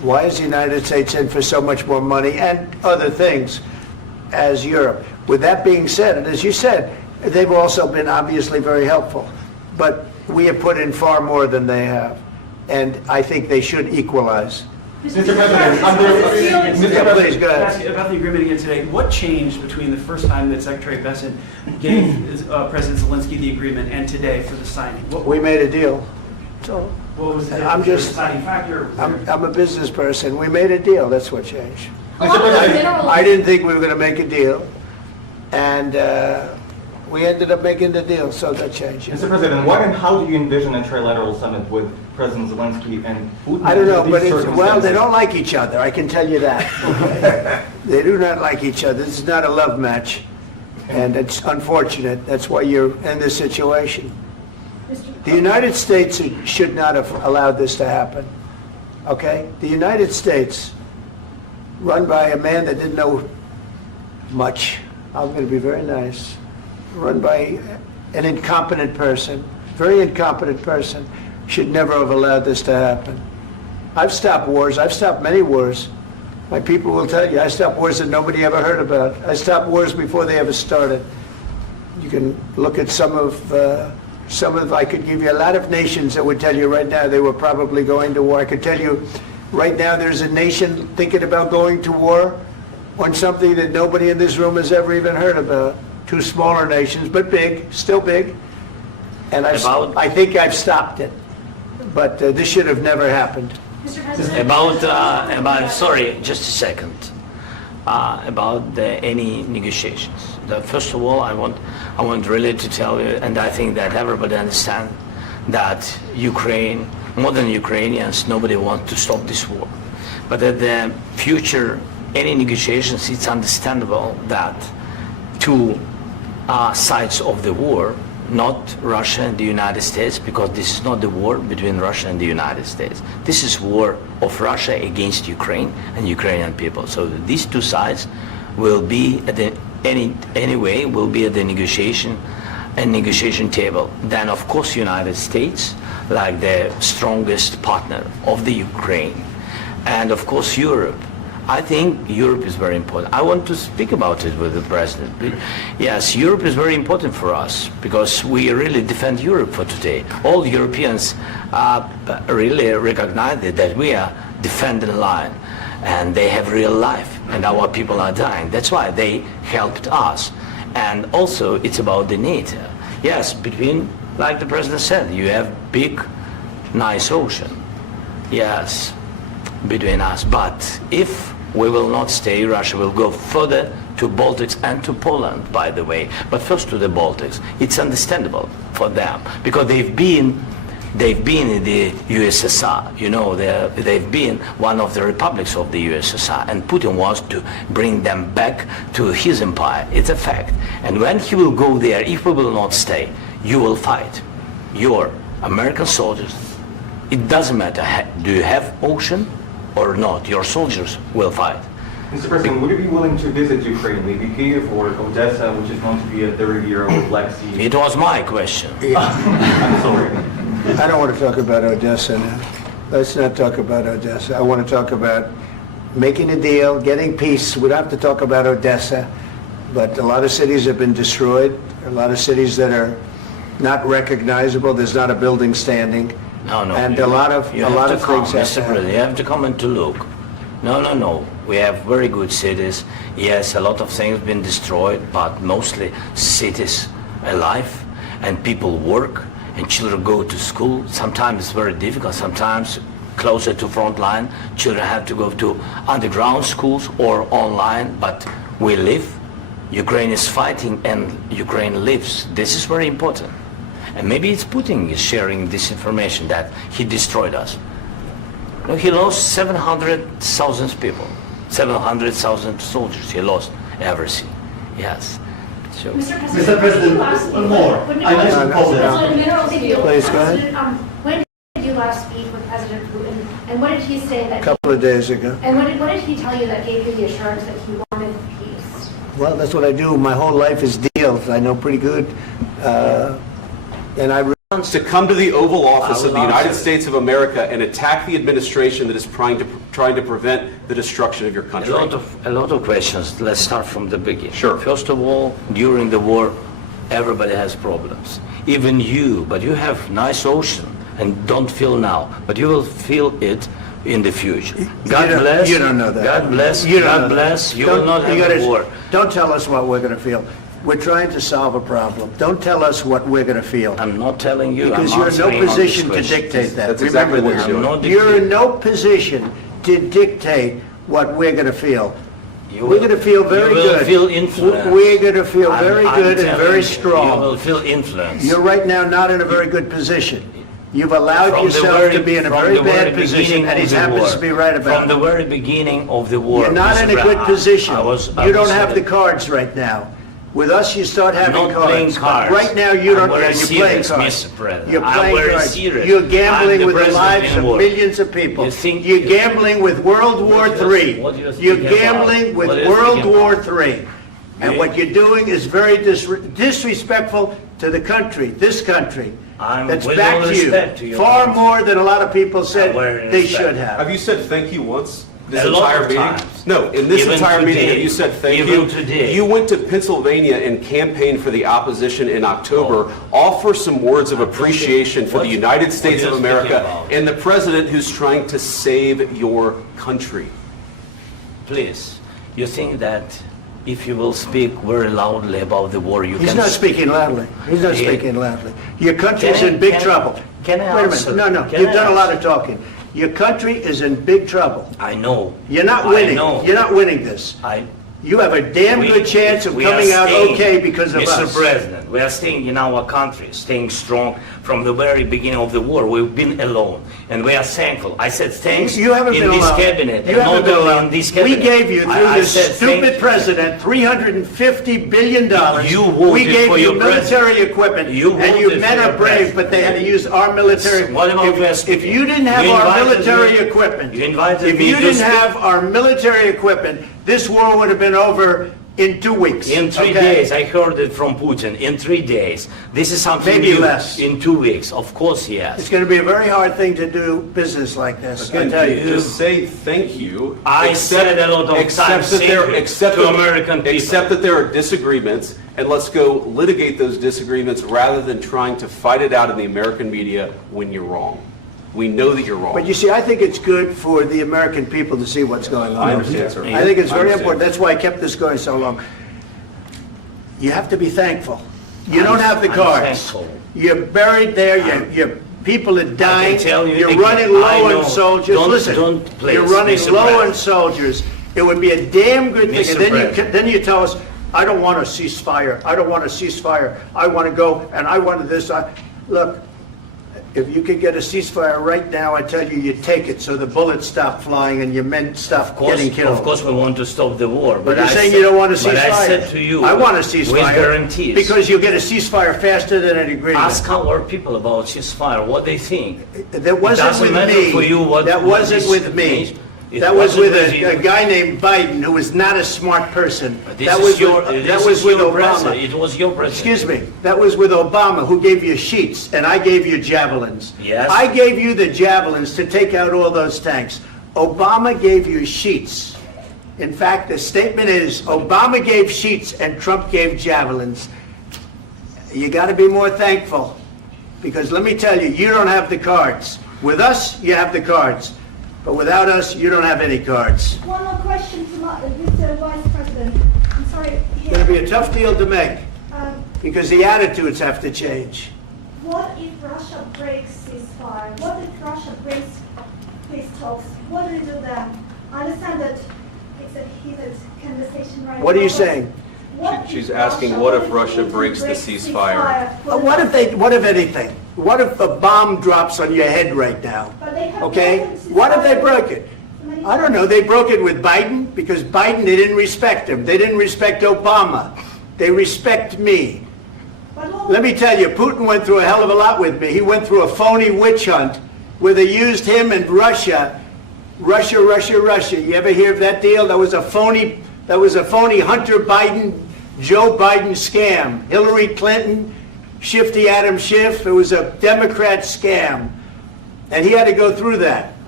Why is the United States in for so much more money and other things as Europe? With that being said, and as you said, they've also been obviously very helpful, but we have put in far more than they have, and I think they should equalize. Mr. President, Please, go ahead. Ask you about the agreement again today. What changed between the first time that Secretary Bessent gave President Zelensky the agreement and today for the signing? We made a deal. So What was the I'm just, deciding factor? I'm a business person. We made a deal. That's what changed. Mr. President, I didn't think we were going to make a deal, and we ended up making the deal, so that changed. Mr. President, what and how do you envision a trilateral summit with President Zelensky and Putin? I don't know, under but these well, they circumstances? don't like each other, I can tell you that. They do not like each other. This is not a love match, and it's unfortunate. That's why you're in this situation. The United States should not have allowed this to happen, okay? The United States, run by a man that didn't know much, I'm going to be very nice, run by an incompetent person, very incompetent person, should never have allowed this to happen. I've stopped wars. I've stopped many wars. My people will tell you, I stopped wars that nobody ever heard about. I stopped wars before they ever started. You can look at some of, I could give you a lot of nations that would tell you right now they were probably going to war. I could tell you right now there's a nation thinking about going to war on something that nobody in this room has ever even heard about. Two smaller nations, but big, still big. And I think I've stopped it. But this should have never happened. Mr. President. Sorry, just a second. About any negotiations. First of all, I want really to tell you, and I think that everybody understands that Ukraine, modern Ukrainians, nobody wants to stop this war. But at the future, any negotiations, it's understandable that two sides of the war, not Russia and the United States, because this is not the war between Russia and the United States. This is war of Russia against Ukraine and Ukrainian people. So these two sides will be at the will be at the negotiation table. Then of course United States, like the strongest partner of the Ukraine, and of course Europe. I think Europe is very important. I want to speak about it with the President. Yes, Europe is very important for us because we really defend Europe for today. All Europeans really recognize that we are defending the line and they have real life and our people are dying. That's why they helped us. And also it's about the NATO. Yes, between, like the President said, you have big, nice ocean. Yes, between us. But if we will not stay, Russia will go further to Baltics and to Poland, by the way. But first to the Baltics. It's understandable for them because they've been in the USSR. You know, they've been one of the republics of the USSR, and Putin wants to bring them back to his empire. It's a fact. And when he will go there, if we will not stay, you will fight. Your American soldiers, it doesn't matter, do you have ocean or not, your soldiers will fight. Mr. President, would you be willing to visit Ukraine, maybe Kyiv or Odessa, which is known to be a dirty area with Black Sea? It was my question. I'm sorry. I don't want to talk about Odessa now. Let's not talk about Odessa. I want to talk about making a deal, getting peace. We don't have to talk about Odessa, but a lot of cities have been destroyed. A lot of cities that are not recognizable. There's not a building standing. No, and a lot of things Mr. President, you have to come and to look. No. We have very good cities. Yes, a lot of things been destroyed, but mostly cities alive, and people work, and children go to school. Sometimes it's very difficult. Sometimes closer to front line, children have to go to underground schools or online. But we live. Ukraine is fighting, and Ukraine lives. This is very important. And maybe it's Putin is sharing this information that he destroyed us. No, he lost 700,000 people, 700,000 soldiers. He lost everything. Yes. So. Mr. President, one more. I mentioned Poland. Please, go ahead. When did you last speak with President Putin, and what did he say that? A couple of days ago. And what did he tell you that gave you the assurance that he wanted peace? Well, that's what I do. My whole life is deals. I know pretty good. And I to come to the Oval Office of the United States of America and attack the administration that is trying to trying to prevent the destruction of your country? A lot of questions. Let's start from the beginning. Sure. First of all, during the war, everybody has problems. Even you, but you have nice ocean and don't feel now, but you will feel it in the future. God bless. You don't know that. God bless. You don't know God that. bless. You will not have a war. Don't tell us what we're going to feel. We're trying to solve a problem. Don't tell us what we're going to feel. I'm not telling you. Because I'm you're in no answering all these position to questions. dictate that. That's exactly Remember what this. you're doing. You're in no position to dictate what we're going to feel. We're going to feel very You will good. feel influenced. We're going to feel very I'm good and telling very you, strong. You will feel influence. You're right now not in a very good position. You've allowed From the yourself very- to be in a from very the very bad position, beginning and he of the happens war. to be right about From the it. very beginning of the war. You're not Mr. in a good Brown, position. I You don't have the saying- cards right now. With us, you start having I'm not playing cards. cards. Right now, you I'm don't. very You're playing serious, cards. Mr. President. You're I'm playing very cards. serious. You're I'm gambling the with the president lives in of war. millions of people. You think- You're gambling with World War What do you- III. what do you You're think about? gambling with What do you World think War about? III. And Yeah. what you're doing is very disrespectful to the country, this country. I'm That's with back all to you. respect to your Far country. more than a lot of people said very they respect. should have. Have you said thank you once? This A lot entire of meeting? times. No, in this Even entire meeting, today. have you said thank Even you? today. You went to Pennsylvania and campaigned for the opposition in October. Offer some words of appreciation for the United States what of are you speaking America about? and the president who's trying to save your country. Please, you think that if you will speak very loudly about the war, you He's can... not speaking loudly. He's not Yeah. speaking loudly. Your country's Can I- in big can I- trouble. can I Wait a answer? minute. No, Can you've I done a lot answer? of talking. Your country is in big trouble. I know. You're not I winning. know. You're not winning this. You have a damn good chance of we are coming out staying, okay because of Mr. us. President, we are staying in our country, staying strong from the very beginning of the war. We've been alone, and we are thankful. I said thanks You haven't in been this alone. cabinet, You and haven't not been only alone. in this We cabinet. gave you, through I this said stupid thank you. president, $350 billion. You voted We gave for you your military president. equipment, You and you voted men for are your brave, president. but they had to use our military. What about If you didn't have You our invited military me- equipment, you invited if me you to didn't speak- have our military equipment, this war would have been over in 2 weeks. In 3 okay? days, I heard it from Putin. In 3 days, this is something Maybe new. less. In 2 weeks, of course, It's yes. going to be a very hard thing to do business like this. I Again, tell you. just say thank you. I said a lot of accept times that thank there- you accept to that- American people. Accept that there are disagreements, and let's go litigate those disagreements rather than trying to fight it out in the American media when you're wrong. We know that you're wrong. But you see, I think it's good for the American people to see what's going on. I understand, sir. I think it's I very understand. important. That's why I kept this going so long. You have to be thankful. You don't have the I'm cards. thankful. You're buried there. Your people are dying. tell you You're again, running I low know. on soldiers. Don't- Listen, don't please, you're running Mr. low on President. soldiers. It would be a damn good thing. Mr. And then President. then you tell us, I don't want a ceasefire. I don't want a ceasefire. I want to go and I wanted this. Look, if you could get a ceasefire right now, I tell you, you take it so the bullets stop flying and your men stop getting killed. Of course, we want to stop the war. But you're I saying said- you don't want a ceasefire. But I said to you, I want a with ceasefire. guarantees. Because you'll get a ceasefire faster than an agreement. Ask our people about ceasefire, what they think. That wasn't doesn't with matter me. for you what- That what wasn't this with me. means. It That was wasn't with you. a guy named Biden, who was not a smart person. This That is was your, with, this that was is with your Obama. president. It was your president. Excuse me. That was with Obama, who gave you sheets, and I gave you javelins. Yes. I gave you the javelins to take out all those tanks. Obama gave you sheets. In fact, the statement is, Obama gave sheets and Trump gave javelins. You got to be more thankful, because let me tell you, you don't have the cards. With us, you have the cards. But without us, you don't have any cards. One more question to Mr. Vice President. I'm sorry. It's going to be a tough deal to make, Um, because the attitudes have to change. What if Russia breaks ceasefire? What if Russia breaks peace talks? What do we do then? I understand that it's a heated conversation right now. What are you but saying? what She's if asking, Russia- what if Russia Putin breaks the ceasefire? What if anything? What if a bomb drops on your head right now? But they have Okay? broken What if they ceasefire broke it? many I don't know. They broke it with Biden, because Biden, they didn't respect him. They didn't respect Obama. They respect me. But all- Let me tell you, Putin went through a hell of a lot with me. He went through a phony witch hunt where they used him and Russia. Russia. You ever hear of that deal? That was a phony Hunter Biden, Joe Biden scam. Hillary Clinton, Shifty Adam Schiff. It was a Democrat scam. And he had to go through that.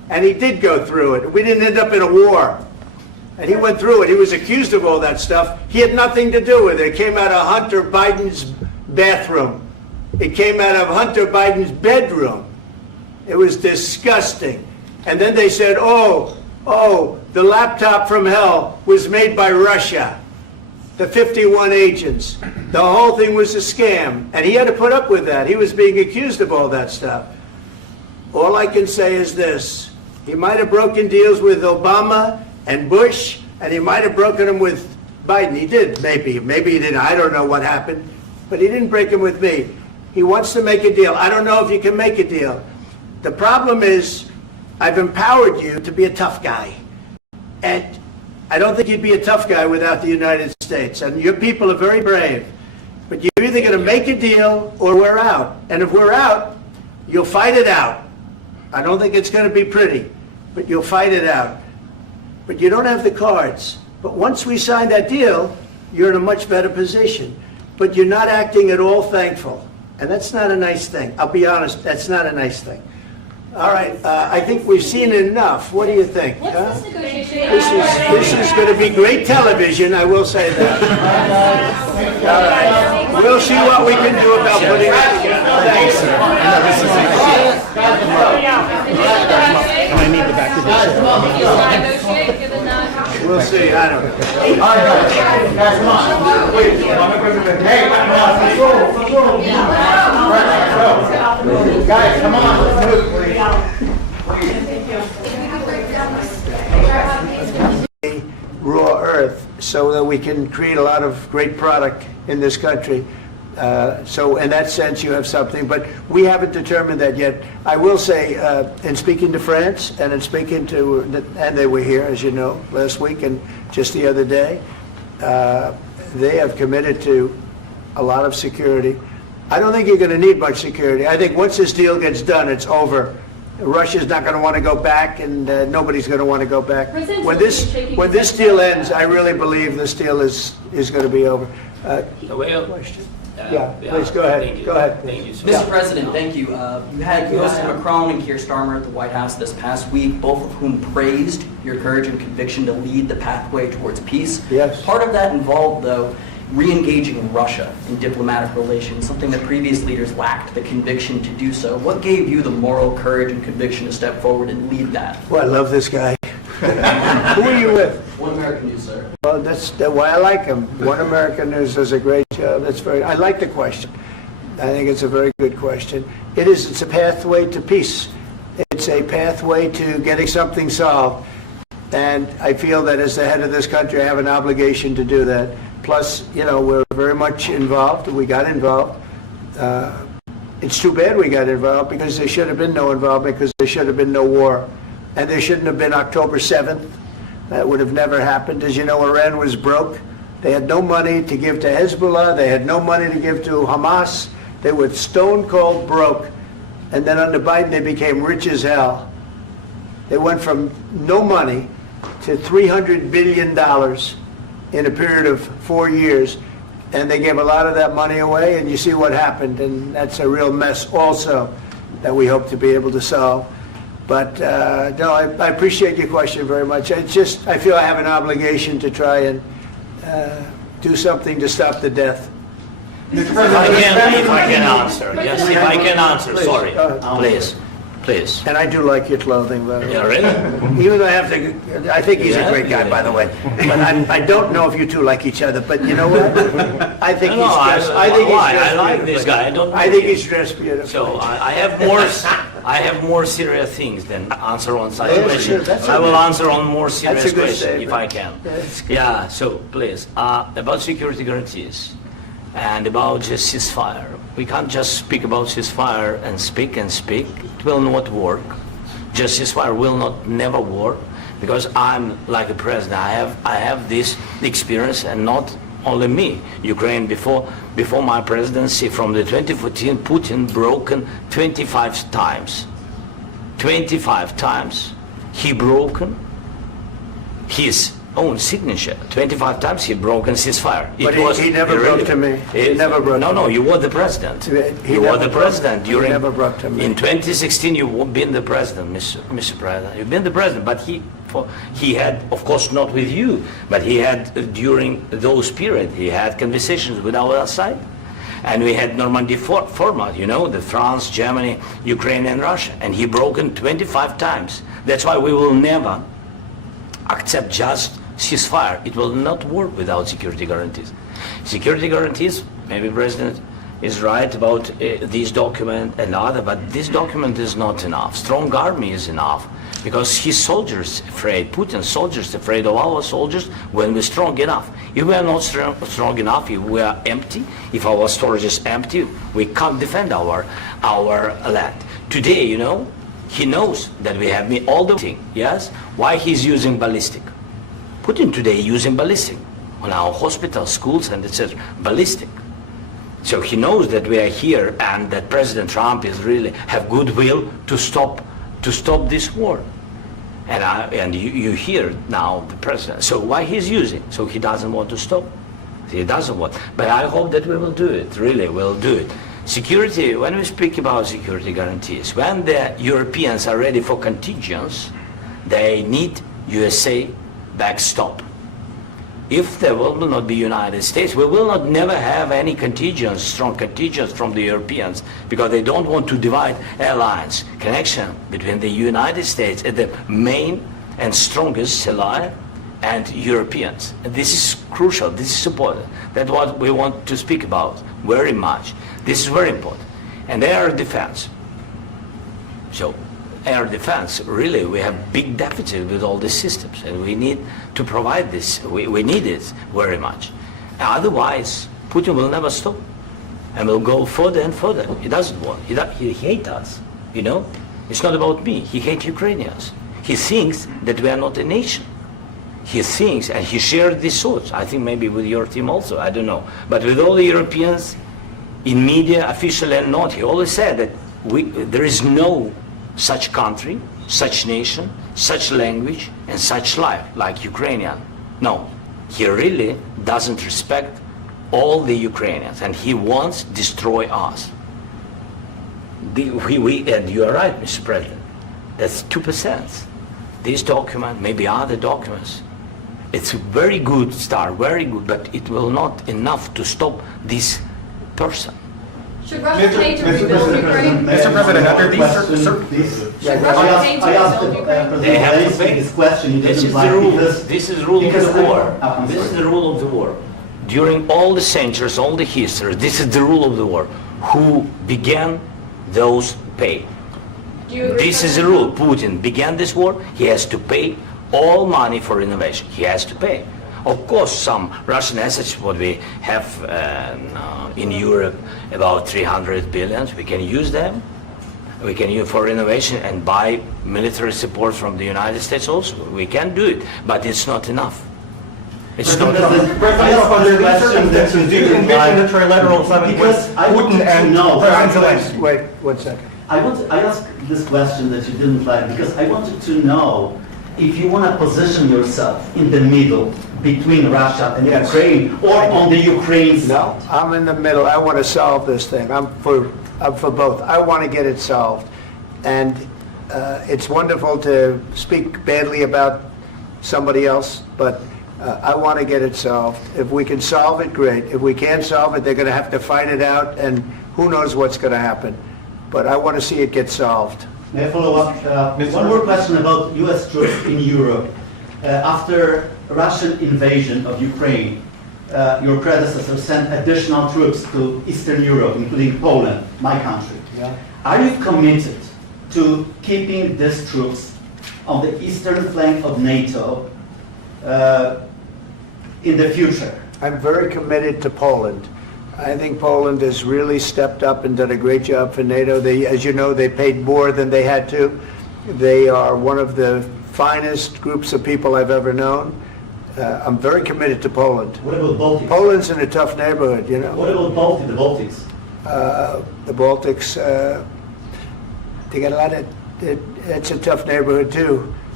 And he did go through it. We didn't end up in a war. And he went through it. He was accused of all that stuff. He had nothing to do with it. It came out of Hunter Biden's bathroom. It came out of Hunter Biden's bedroom. It was disgusting. And then they said, oh, the laptop from hell was made by Russia. The 51 agents. The whole thing was a scam. And he had to put up with that. He was being accused of all that stuff. All I can say is this. He might have broken deals with Obama and Bush, and he might have broken them with Biden. He did, maybe. Maybe he didn't. I don't know what happened. But he didn't break them with me. He wants to make a deal. I don't know if you can make a deal. The problem is, I've empowered you to be a tough guy. And I don't think you'd be a tough guy without the United States. And your people are very brave. But you're either going to make a deal or we're out. And if we're out, you'll fight it out. I don't think it's going to be pretty, but you'll fight it out. But you don't have the cards. But once we sign that deal, you're in a much better position. But you're not acting at all thankful. And that's not a nice thing. I'll be honest, that's not a nice thing. All right, I think we've seen enough. What do you think? What's this negotiation? This is going to be great television, I will say that. All right. We'll see what we can do about putting it together. Thanks, sir. I need the back of this. We'll see, I don't know. Guys, come on. Wait, hey, guys, come on. Let's move, please. Raw earth so that we can create a lot of great product in this country. So in that sense, you have something, but we haven't determined that yet. I will say, in speaking to France and in speaking to, and they were here, as you know, last week and just the other day, they have committed to a lot of security. I don't think you're going to need much security. I think once this deal gets done, it's over. Russia's not going to want to go back, and nobody's going to want to go back. When this deal ends, I really believe this deal is going to be over. Question? Yeah, please go ahead. Go ahead. Thank you, sir. Mr. President, thank you. You had President Macron and Keir Starmer at the White House this past week, both of whom praised your courage and conviction to lead the pathway towards peace. Yes. Part of that involved, though, re-engaging Russia in diplomatic relations, something that previous leaders lacked the conviction to do so. What gave you the moral courage and conviction to step forward and lead that? Well, I love this guy. Who are you with? One American News, sir. Well, that's why I like him. One American News does a great job. I like the question. I think it's a very good question. It's a pathway to peace. It's a pathway to getting something solved. And I feel that as the head of this country, I have an obligation to do that. Plus, we're very much involved. We got involved. It's too bad we got involved because there should have been no involvement because there should have been no war. And there shouldn't have been October 7th. That would have never happened. As you know, Iran was broke. They had no money to give to Hezbollah. They had no money to give to Hamas. They were stone cold broke. And then under Biden, they became rich as hell. They went from no money to $300 billion in a period of 4 years. And they gave a lot of that money away, and you see what happened. And that's a real mess also that we hope to be able to solve. But no, I appreciate your question very much. I feel I have an obligation to try and do something to stop the death. If I can answer. Yes, if I can answer. Sorry. Please. And I do like your clothing, by the way. Yeah, really? Even though I think he's a great guy, by the way. But I don't know if you two like each other. But you know what? I think he's dressed. I like this guy. I think he's dressed beautiful. So I have more serious things than answer on such questions. I will answer on more serious questions if I can. Yeah. So please, about security guarantees and about just ceasefire. We can't just speak about ceasefire and speak and speak. It will not work. Just ceasefire will never work because I'm like a president. I have this experience, and not only me. Ukraine before my presidency, from the 2014, Putin broken 25 times. 25 times he broken his own signature. 25 times he broken ceasefire. But he never broke to me. He never broke to me. No, you were the president. You were the president during... He never broke to me. In 2016, you've been the president, Mr. President. You've been the president, but he had, of course, not with you, but he had, during those periods, he had conversations with our side. And we had Normandy format, you know, the France, Germany, Ukraine, and Russia. And he broken 25 times. That's why we will never accept just ceasefire. It will not work without security guarantees. Security guarantees, maybe President is right about this document and other, but this document is not enough. Strong army is enough, because his soldiers afraid, Putin's soldiers afraid of our soldiers when we're strong enough. If we are not strong enough, if we are empty, if our storage is empty, we can't defend our land. Today, you know, he knows that we have all the thing, yes? Why he's using ballistic? Putin today using ballistic on our hospitals, schools, and etc. Ballistic. So he knows that we are here and that President Trump is really have goodwill to stop this war. And you hear now the president. So why he's using? So he doesn't want to stop. He doesn't want. But I hope that we will do it. Really, we'll do it. Security. When we speak about security guarantees, when the Europeans are ready for contingents, they need USA backstop. If there will not be United States, we will not never have any contingents, strong contingents from the Europeans, because they don't want to divide alliance, connection between the United States and the main and strongest ally and Europeans. And this is crucial, this is important. That's what we want to speak about very much. This is very important. And air defense. So air defense, really, we have big deficit with all these systems, and we need to provide this. We need it very much. Otherwise, Putin will never stop, and will go further and further. He doesn't want. He hates us, you know. It's not about me. He hates Ukrainians. He thinks that we are not a nation. He thinks, and he shared these thoughts, I think maybe with your team also, I don't know. But with all the Europeans, in media, officially and not, he always said that there is no such country, such nation, such language, and such life like Ukrainian. No, he really doesn't respect all the Ukrainians, and he wants to destroy us. And you are right, Mr. President. That's 2%. This document, maybe other documents, it's a very good start, very good, but it will not enough to stop this person. Should Russia pay to rebuild Ukraine? Mr. President, under these Should Russia pay to I asked rebuild Ukraine? They have to pay. this question. He This didn't is like the rule. because- This is the rule of because the I- war. I'm This is sorry. the rule of the war. During all the centuries, all the history, this is the rule of the war. Who began, those pay. Do you agree This with is the that? rule. Putin began this war. He has to pay all money for innovation. He has to pay. Of course, some Russian assets, what we have in Europe, about 300 billion, we can use them. We can use for innovation and buy military support from the United States also. We can do it, but it's not enough. It's not enough. President, under these circumstances, do you envision a trilateral summit with Because I want Putin to and know- President Zelensky? Wait 1 second. I asked this question that you didn't like because I wanted to know if you want to position yourself in the middle between Russia and Yes. Ukraine or on the Ukraine side. No, I'm in the middle. I want to solve this thing. I'm for both. I want to get it solved. And it's wonderful to speak badly about somebody else, but I want to get it solved. If we can solve it, great. If we can't solve it, they're going to have to fight it out, and who knows what's going to happen. But I want to see it get solved. May I follow up? One more question about U.S. troops in Europe. After Russian invasion of Ukraine, your predecessor sent additional troops to Eastern Europe, including Poland, my country. Yeah. Are you committed to keeping these troops on the eastern flank of NATO in the future? I'm very committed to Poland. I think Poland has really stepped up and done a great job for NATO. They, as you know, they paid more than they had to. They are one of the finest groups of people I've ever known. I'm very committed to Poland. What about Baltics? Poland's in a tough neighborhood, you know. What about the Baltics? The Baltics, they got a lot of, it's a tough neighborhood too.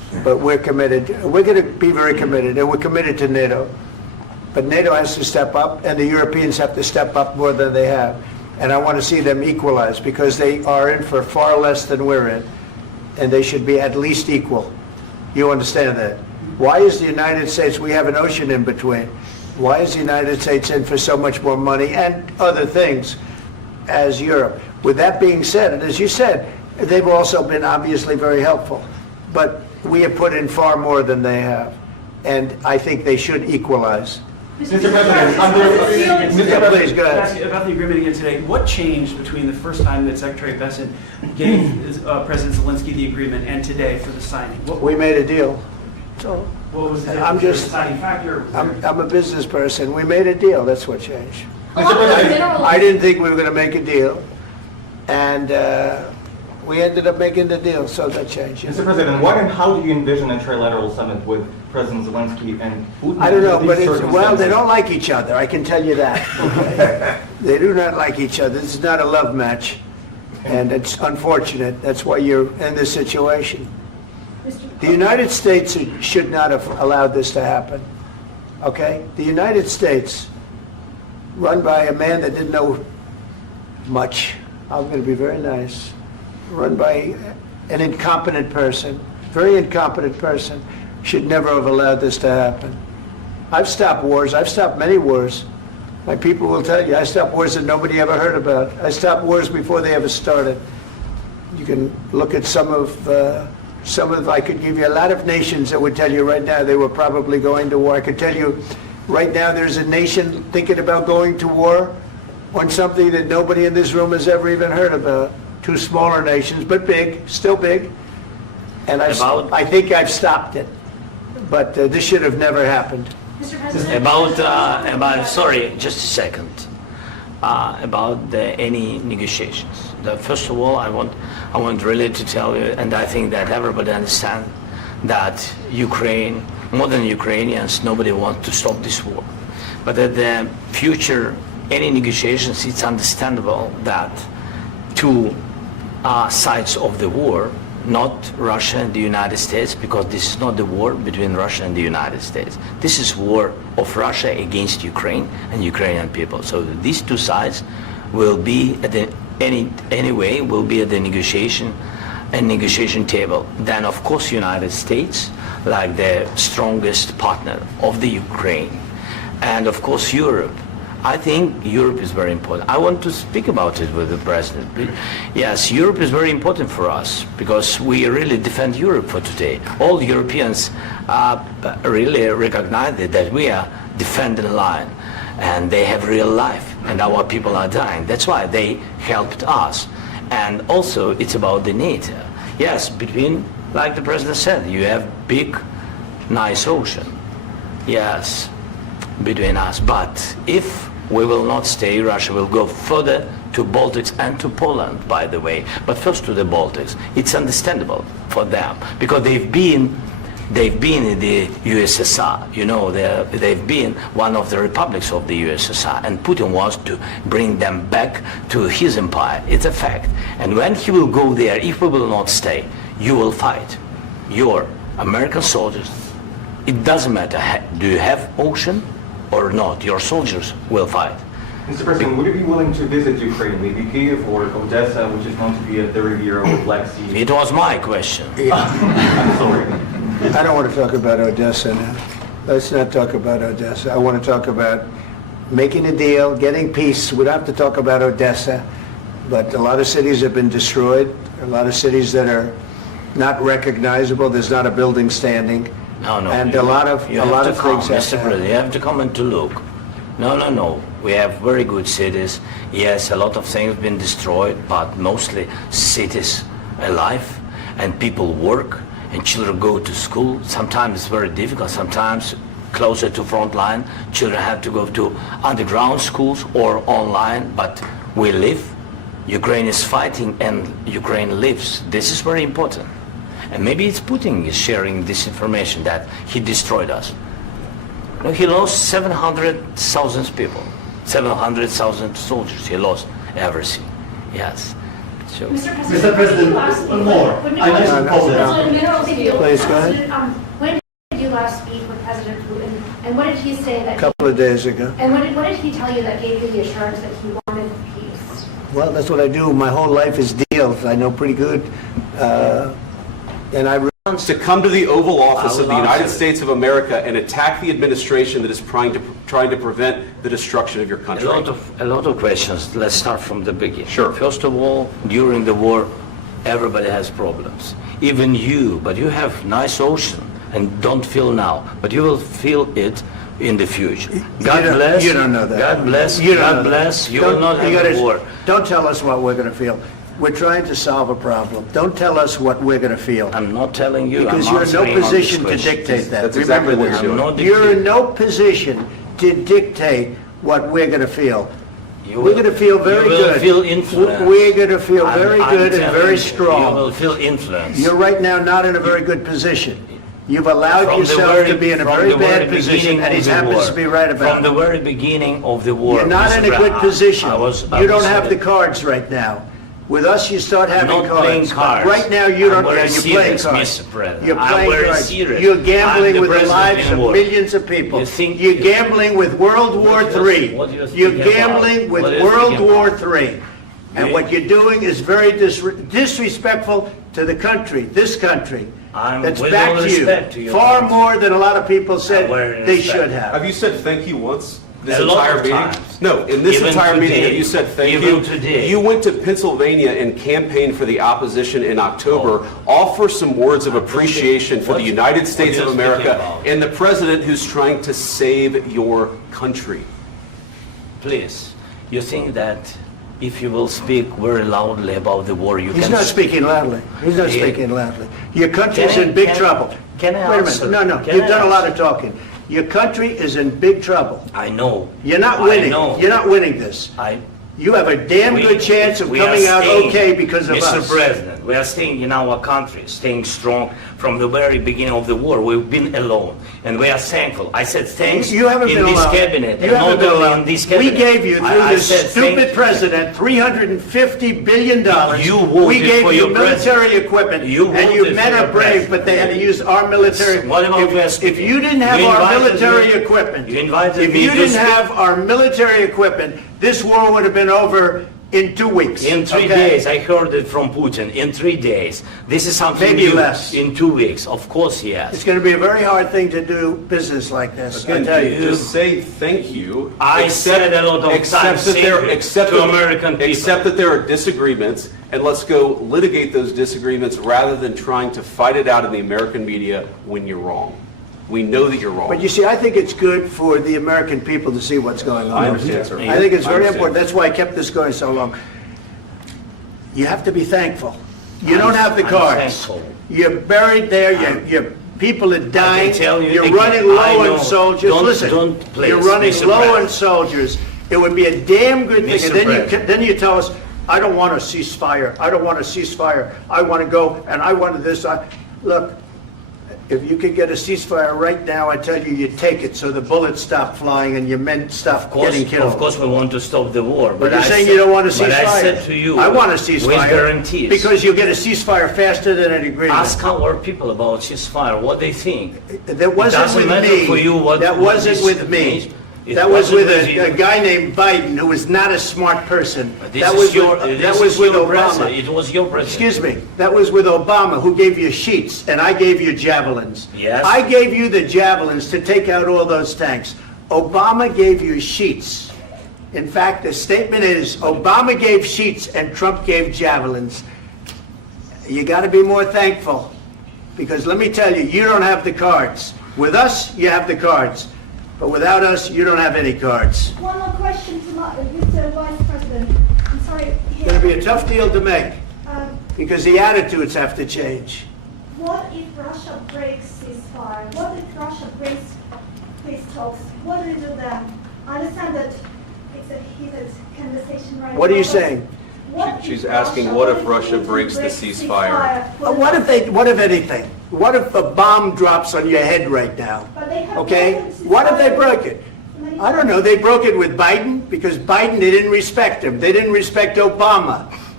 but we're committed. We're going to be very committed, and we're committed to NATO. But NATO has to step up, and the Europeans have to step up more than they have. And I want to see them equalize, because they are in for far less than we're in, and they should be at least equal. You understand that? Why is the United States, we have an ocean in between, why is the United States in for so much more money and other things as Europe? With that being said, and as you said, they've also been obviously very helpful, but we have put in far more than they have, and I think they should equalize. Mr. President, Please, go ahead. Ask you about the agreement again today. What changed between the first time that Secretary Bessent gave President Zelensky the agreement and today for the signing? We made a deal. So What was the I'm just, deciding factor? I'm a business person. We made a deal. That's what changed. Mr. President, I didn't think we were going to make a deal, and we ended up making the deal, so that changed. Mr. President, what and how do you envision a trilateral summit with President Zelensky and Putin? I don't know, in but these well, they circumstances? don't like each other, I can tell you that. Okay? They do not like each other. This is not a love match, and it's unfortunate. That's why you're in this situation. The United States should not have allowed this to happen, okay? The United States, run by a man that didn't know much, I'm going to be very nice, run by an incompetent person, very incompetent person, should never have allowed this to happen. I've stopped wars. I've stopped many wars. My people will tell you, I stopped wars that nobody ever heard about. I stopped wars before they ever started. You can look at some of, I could give you a lot of nations that would tell you right now they were probably going to war. I could tell you right now there's a nation thinking about going to war on something that nobody in this room has ever even heard about. Two smaller nations, but big, still big. And I think I've stopped it. But this should have never happened. Mr. President. Sorry, just a second. About any negotiations. First of all, I want really to tell you, and I think that everybody understands that Ukraine, more than Ukrainians, nobody wants to stop this war. But at the future, any negotiations, it's understandable that two sides of the war, not Russia and the United States, because this is not the war between Russia and the United States. This is war of Russia against Ukraine and Ukrainian people. So these two sides will be at the will be at the negotiation table. Then of course United States, like the strongest partner of the Ukraine, and of course Europe. I think Europe is very important. I want to speak about it with the President. Yes, Europe is very important for us because we really defend Europe for today. All Europeans really recognize that we are defending the line and they have real life and our people are dying. That's why they helped us. And also it's about the NATO. Yes, between, like the President said, you have big, nice ocean. Yes, between us. But if we will not stay, Russia will go further to Baltics and to Poland, by the way. But first to the Baltics. It's understandable for them because they've been in the USSR. You know, they've been one of the republics of the USSR, and Putin wants to bring them back to his empire. It's a fact. And when he will go there, if we will not stay, you will fight. Your American soldiers, it doesn't matter, do you have ocean or not, your soldiers will fight. Mr. President, would you be willing to visit Ukraine, maybe Kyiv or Odessa, which is known to be a dirty area of the Black Sea? It was my question. I'm sorry. I don't want to talk about Odessa now. Let's not talk about Odessa. I want to talk about making a deal, getting peace. We don't have to talk about Odessa, but a lot of cities have been destroyed. A lot of cities that are not recognizable. There's not a building standing. No. And a lot of things have Mr. to happen. President, you have to come and to look. No. We have very good cities. Yes, a lot of things have been destroyed, but mostly cities alive and people work and children go to school. Sometimes it's very difficult. Sometimes closer to front line, children have to go to underground schools or online, but we live. Ukraine is fighting and Ukraine lives. This is very important. And maybe it's Putin is sharing this information that he destroyed us. No, he lost 700,000 people, 700,000 soldiers. He lost everything. Yes. Sure. Mr. President, one more. I mentioned Poland. Please, go ahead. When did you last speak with President Putin, and what did he say that? A couple of days ago. And what did he tell you that gave you the assurance that he wanted peace? Well, that's what I do. My whole life is deals. I know pretty good. And I To come to the Oval Office I of the will United answer. States of America and attack the administration that is trying to prevent the destruction of your country. A lot of questions. Let's start from the beginning. Sure. First of all, during the war, everybody has problems. Even you, but you have nice ocean and don't feel now, but you will feel it in the future. God bless. You don't know that. God bless. You don't God know that. bless. You will not have a war. Don't tell us what we're going to feel. We're trying to solve a problem. Don't tell us what we're going to feel. I'm not telling you. Because I'm you're in no answering on this position to question. dictate that. That's exactly Remember what this. you're doing. I'm not You're in dictating. no position to dictate what we're going to feel. You We're will- going to feel very you will good. feel influenced. We're going to feel I'm- very I'm good and telling very you, strong. You will feel influence. You're right now not in a very good position. You've allowed From the yourself very- to be in a from very the very bad position, beginning and he of the happens war. to be right about From the it. very beginning of the war. You're not Mr. in a good Brown, position. I was You don't have the there. cards right now. With us, you start having not playing cards. cards. But right now, you I'm don't. very You're playing serious, cards. Mr. President. You're I'm playing very cards. serious. You're I'm gambling the with the president lives in of war. millions of people. You think- You're gambling with World War What do you- III. what do you You're think about? gambling with What do you World think War about? III. And Yeah. what you're doing is very disrespectful to the country, this country. I'm That's with back all to respect to you. your Far country. more than a lot of people said very they respect. should have. Have you said thank you once? This A lot entire of meeting? times. No, in this Even entire meeting, today. have you said thank Even you? today. You went to Pennsylvania and campaigned for the opposition in October. Offer some words of appreciation for the United States what of are you speaking America about? and the president who's trying to save your country. Please, you think that if you will speak very loudly about the war, you He's can... not speaking loudly. He's not Yeah. speaking loudly. Your country's Can I- in big can I- trouble. can I Wait a answer? minute. No, Can you've I done a lot answer? of talking. Your country is in big trouble. I know. You're not I winning. know. You're not winning this. You have a damn good chance of we are coming out staying, okay because of Mr. us. President, we are staying in our country, staying strong from the very beginning of the war. We've been alone, and we are thankful. I said thanks You haven't in been this allowed. cabinet, You and haven't not been only allowed. in this We cabinet. gave you, through I this said stupid thank- president, $350 billion. You voted We gave for you your military president. equipment, You and you voted men for are your brave, president. but they had to use our military. What about West? If you didn't have You our invited military me- equipment, you invited if me you to didn't speak- have our military equipment, this war would have been over in 2 weeks. In 3 okay? days, I heard it from Putin. In 3 days, this is something Maybe new. less. In 2 weeks, of course, yes. It's going to be a very hard thing to do business like this. I Again, tell you. just say thank you. I said a lot of accept times that there, thank you accept to that- American people. Accept that there are disagreements, and let's go litigate those disagreements rather than trying to fight it out in the American media when you're wrong. We know that you're wrong. But you see, I think it's good for the American people to see what's going on. I understand, sir. I think it's I very understand. important. That's why I kept this going so long. You have to be thankful. You don't have the I'm cards. thankful. You're buried there. Your people are dying. tell you You're again, running I low know. on soldiers. Don't- Listen, don't please, you're running Mr. low President. on soldiers. It would be a damn good thing. Mr. And then President. then you tell us, I don't want a ceasefire. I don't want a ceasefire. I want to go and I want this. Look, if you could get a ceasefire right now, I tell you, you take it so the bullets stop flying and your men stop getting killed. Of course, we want to stop the war. But you're I saying said- you don't want a ceasefire. But I said to you, I want a with ceasefire. guarantees. Because you'll get a ceasefire faster than an agreement. Ask our people about ceasefire, what they think. That wasn't doesn't with matter me. for you what- That what wasn't this with me. means. It That was wasn't with with you. a guy named Biden, who was not a smart person. This That is was your, with, this that is was with your Obama. president. It was your president. Excuse me. That was with Obama, who gave you sheets, and I gave you javelins. Yes. I gave you the javelins to take out all those tanks. Obama gave you sheets. In fact, the statement is, Obama gave sheets and Trump gave javelins. You got to be more thankful, because let me tell you, you don't have the cards. With us, you have the cards. But without us, you don't have any cards. One more question to Mr. Vice President. I'm sorry. It's going to be a tough deal to make, Um, because the attitudes have to change. What if Russia breaks ceasefire? What if Russia breaks peace talks? What do you do then? I understand that it's a heated conversation right now. What are you but saying? what She's if asking, what if Russia Putin breaks the ceasefire? What if anything? What if a bomb drops on your head right now? But they have Okay? broken What if they ceasefire broke it? many I don't know. They broke it with Biden because Biden, they didn't respect him. They didn't respect Obama.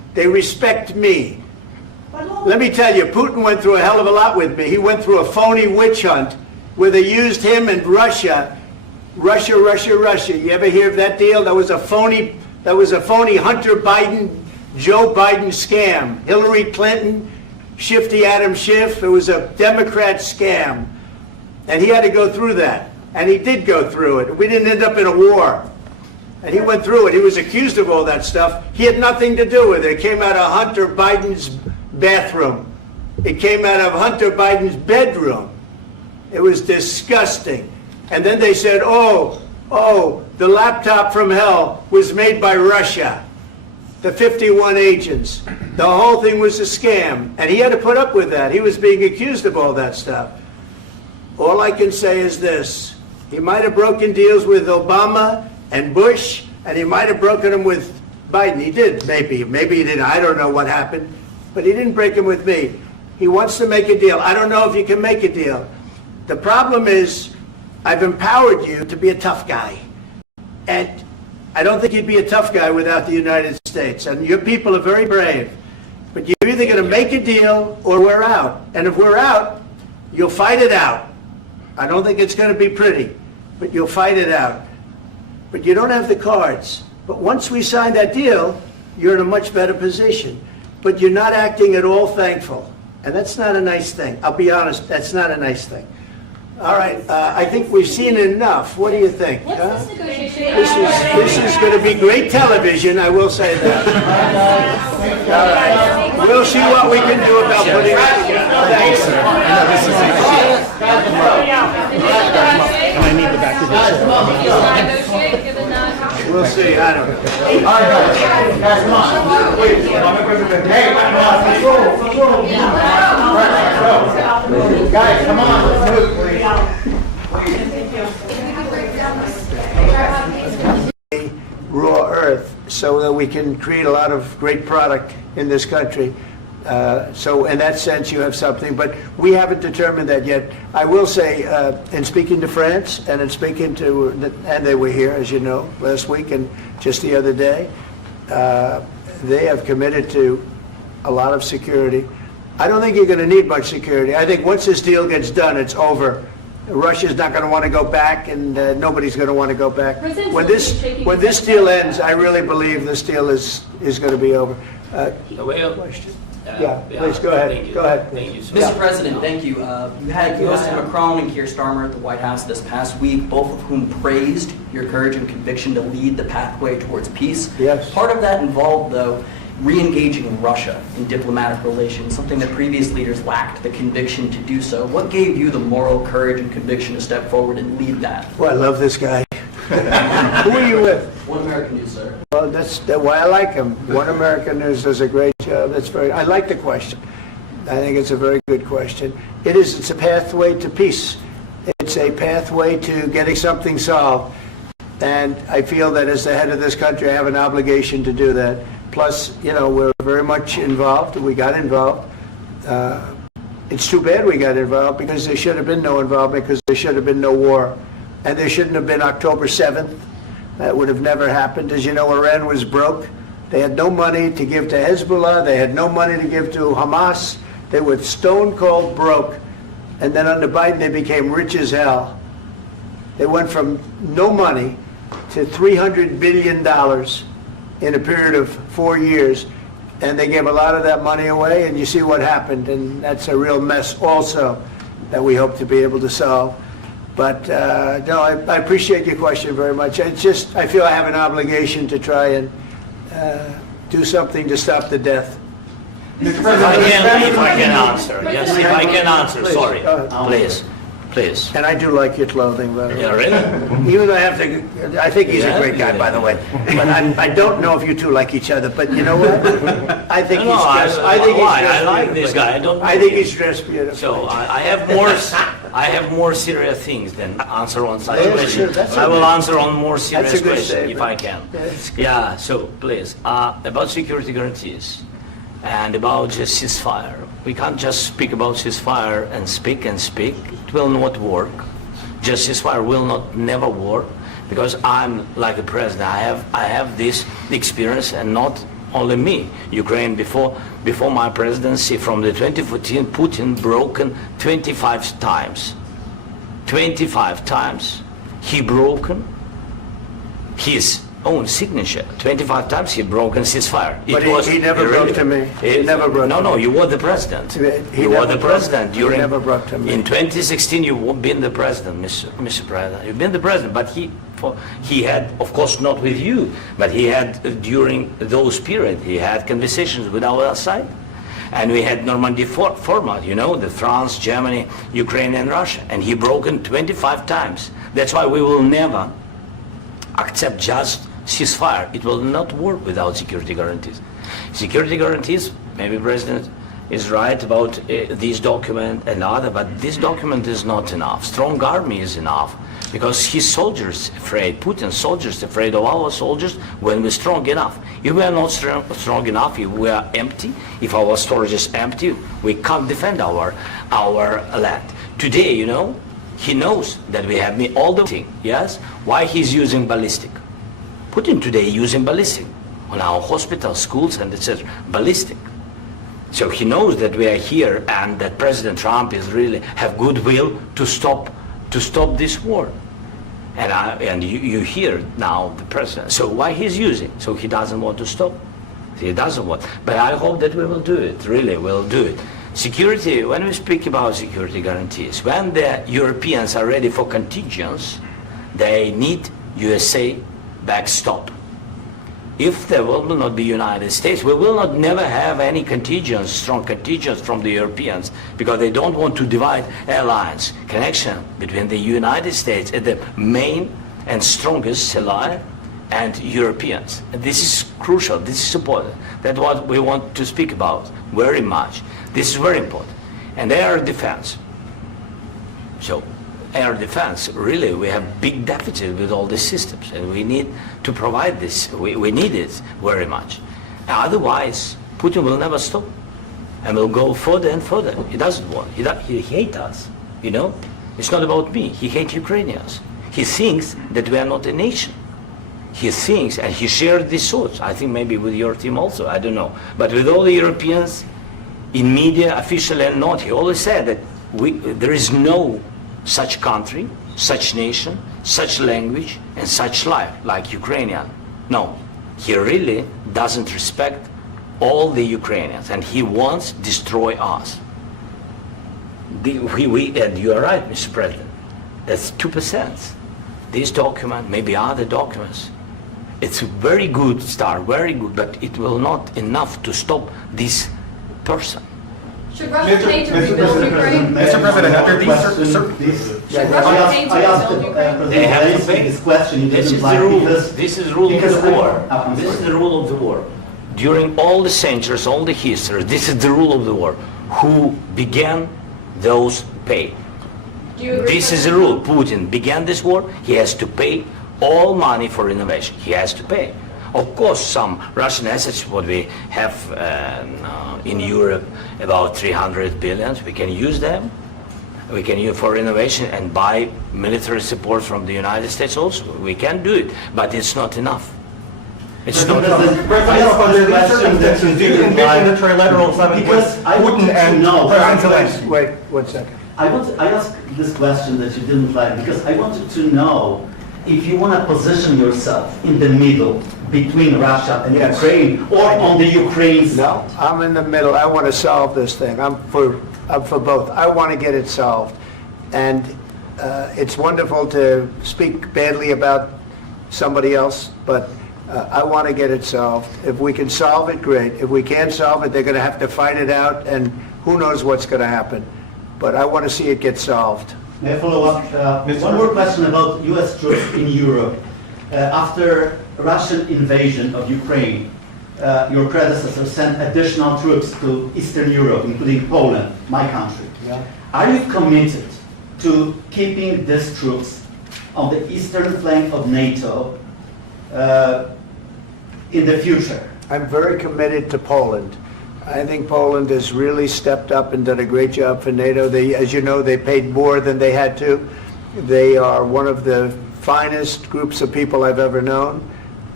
They respect me. But all- Let me tell you, Putin went through a hell of a lot with me. He went through a phony witch hunt where they used him and Russia. Russia. You ever hear of that deal? That was a phony Hunter Biden, Joe Biden scam. Hillary Clinton, Shifty Adam Schiff. It was a Democrat scam. And he had to go through that. And he did go through it. We didn't end up in a war. And he went through it. He was accused of all that stuff. He had nothing to do with it. It came out of Hunter Biden's bathroom. It came out of Hunter Biden's bedroom. It was disgusting. And then they said, oh, the laptop from hell was made by Russia. The 51 agents. The whole thing was a scam. And he had to put up with that. He was being accused of all that stuff. All I can say is this. He might have broken deals with Obama and Bush, and he might have broken them with Biden. He did, maybe. Maybe he didn't. I don't know what happened. But he didn't break them with me. He wants to make a deal. I don't know if you can make a deal. The problem is, I've empowered you to be a tough guy. And I don't think you'd be a tough guy without the United States. And your people are very brave. But you're either going to make a deal or we're out. And if we're out, you'll fight it out. I don't think it's going to be pretty, but you'll fight it out. But you don't have the cards. But once we sign that deal, you're in a much better position. But you're not acting at all thankful. And that's not a nice thing. I'll be honest, that's not a nice thing. All right, I think we've seen enough. What do you think? What's this negotiation? This is going to be great television, I will say that. All right. We'll see what we can do about putting it together. Thanks, sir. And I need the back of this. Negotiate, given that. We'll see, I don't know. All right, guys, come on. Wait, hey, guys, come on, let's move, please. Raw earth so that we can create a lot of great product in this country. So in that sense, you have something, but we haven't determined that yet. I will say, in speaking to France and in speaking to, and they were here, as you know, last week and just the other day, they have committed to a lot of security. I don't think you're going to need much security. I think once this deal gets done, it's over. Russia's not going to want to go back, and nobody's going to want to go back. When this deal ends, I really believe this deal is going to be over. Question? Yeah, please go ahead. Go ahead. Thank you, sir. Mr. President, thank you. You had Mr. Macron and Keir Starmer at the White House this past week, both of whom praised your courage and conviction to lead the pathway towards peace. Yes. Part of that involved, though, re-engaging Russia in diplomatic relations, something that previous leaders lacked the conviction to do so. What gave you the moral courage and conviction to step forward and lead that? Well, I love this guy. Who are you with? One American News, sir. Well, that's why I like him. One American News does a great job. I like the question. I think it's a very good question. It's a pathway to peace. It's a pathway to getting something solved. And I feel that as the head of this country, I have an obligation to do that. Plus, we're very much involved. We got involved. It's too bad we got involved because there should have been no involvement because there should have been no war. And there shouldn't have been October 7th. That would have never happened. As you know, Iran was broke. They had no money to give to Hezbollah. They had no money to give to Hamas. They were stone cold broke. And then under Biden, they became rich as hell. They went from no money to $300 billion in a period of 4 years. And they gave a lot of that money away, and you see what happened. And that's a real mess also that we hope to be able to solve. But no, I appreciate your question very much. It's just, I feel I have an obligation to try and do something to stop the death. If I can answer, yes, if I can answer, Please, sorry, go ahead. please. And I do like your clothing, by the way. Yeah, really? Even though I think he's a great guy, by the way. But I don't know if you two like each other. But you know what? I think he's dressed. I like this guy. I think he's dressed beautifully. So I have more serious things than answer on such Yeah, questions. sure, I will answer on more serious That's a good questions if statement. I can. Yeah, that's good. Yeah, so please, about security guarantees and about just ceasefire. We can't just speak about ceasefire and speak. It will not work. Just ceasefire will never work because I'm like a president. I have this experience and not only me. Ukraine before my presidency, from the 2014, Putin broken 25 times. 25 times he broken his own signature. 25 times he broken ceasefire. But he never broke to me. He never broke to me. No, you were the president. You were the president during. He never broke to me. In 2016, you've been the president, Mr. President. You've been the president, but he had, of course, not with you, but he had during those periods. He had conversations with our side, and we had Normandy format. You know, the France, Germany, Ukraine, and Russia, and he broken 25 times. That's why we will never accept just ceasefire. It will not work without security guarantees. Security guarantees, maybe President is right about this document and other, but this document is not enough. Strong army is enough, because his soldiers afraid, Putin's soldiers afraid of our soldiers when we're strong enough. If we are not strong enough, if we are empty, if our storage is empty, we can't defend our land. Today, you know, he knows that we have all the thing, yes? Why he's using ballistic? Putin today using ballistic on our hospitals, schools, and etc. Ballistic. So he knows that we are here and that President Trump is really have goodwill to stop this war. And you hear now the president. So why he's using? So he doesn't want to stop. He doesn't want. But I hope that we will do it. Really, we'll do it. Security. When we speak about security guarantees, when the Europeans are ready for contingents, they need USA backstop. If there will not be United States, we will not never have any contingents, strong contingents from the Europeans, because they don't want to divide alliance connection between the United States and the main and strongest ally and Europeans. And this is crucial. This is important. That's what we want to speak about very much. This is very important. And air defense. So air defense, really, we have big deficit with all these systems, and we need to provide this. We need it very much. Otherwise, Putin will never stop, and will go further and further. He doesn't want. He hates us. You know, it's not about me. He hates Ukrainians. He thinks that we are not a nation. He thinks, and he shared these thoughts. I think maybe with your team also. I don't know, but with all the Europeans, in media, official and not, he always said that there is no such country, such nation, such language, and such life like Ukrainian. No, he really doesn't respect all the Ukrainians, and he wants to destroy us. And you are right, Mr. President. That's 2%. This document, maybe other documents, it's a very good start, very good, but it will not enough to stop this person. Should Russia pay to rebuild Ukraine? Mr. President, under these Should Russia pay to rebuild Ukraine? They have to make this question. This is the rule. This is the rule of the war. This is the rule of the war. During all the centuries, all the history, this is the rule of the war. Who began, those pay. Do you agree? This is the rule. Putin began this war. He has to pay all money for innovation. He has to pay. Of course, some Russian assets, what we have in Europe, about 300 billion, we can use them. We can use for innovation and buy military support from the United States also. We can do it, but it's not enough. It's not enough. Under these circumstances, do you envision the trilateral summit with Putin and President Zelensky? Wait 1 second. I asked this question that you didn't like because I wanted to know if you want to position yourself in the middle between Russia and Yes. Ukraine, or on the Ukraine's. No, I'm in the middle. I want to solve this thing. I'm for both. I want to get it solved. And it's wonderful to speak badly about somebody else, but I want to get it solved. If we can solve it, great. If we can't solve it, they're going to have to fight it out, and who knows what's going to happen. But I want to see it get solved. May I follow up? One more question about U.S. troops in Europe. After Russian invasion of Ukraine, your predecessor sent additional troops to Eastern Europe, including Poland, my country. Yeah. Are you committed to keeping these troops on the eastern flank of NATO in the future? I'm very committed to Poland. I think Poland has really stepped up and done a great job for NATO. As you know, they paid more than they had to. They are one of the finest groups of people I've ever known.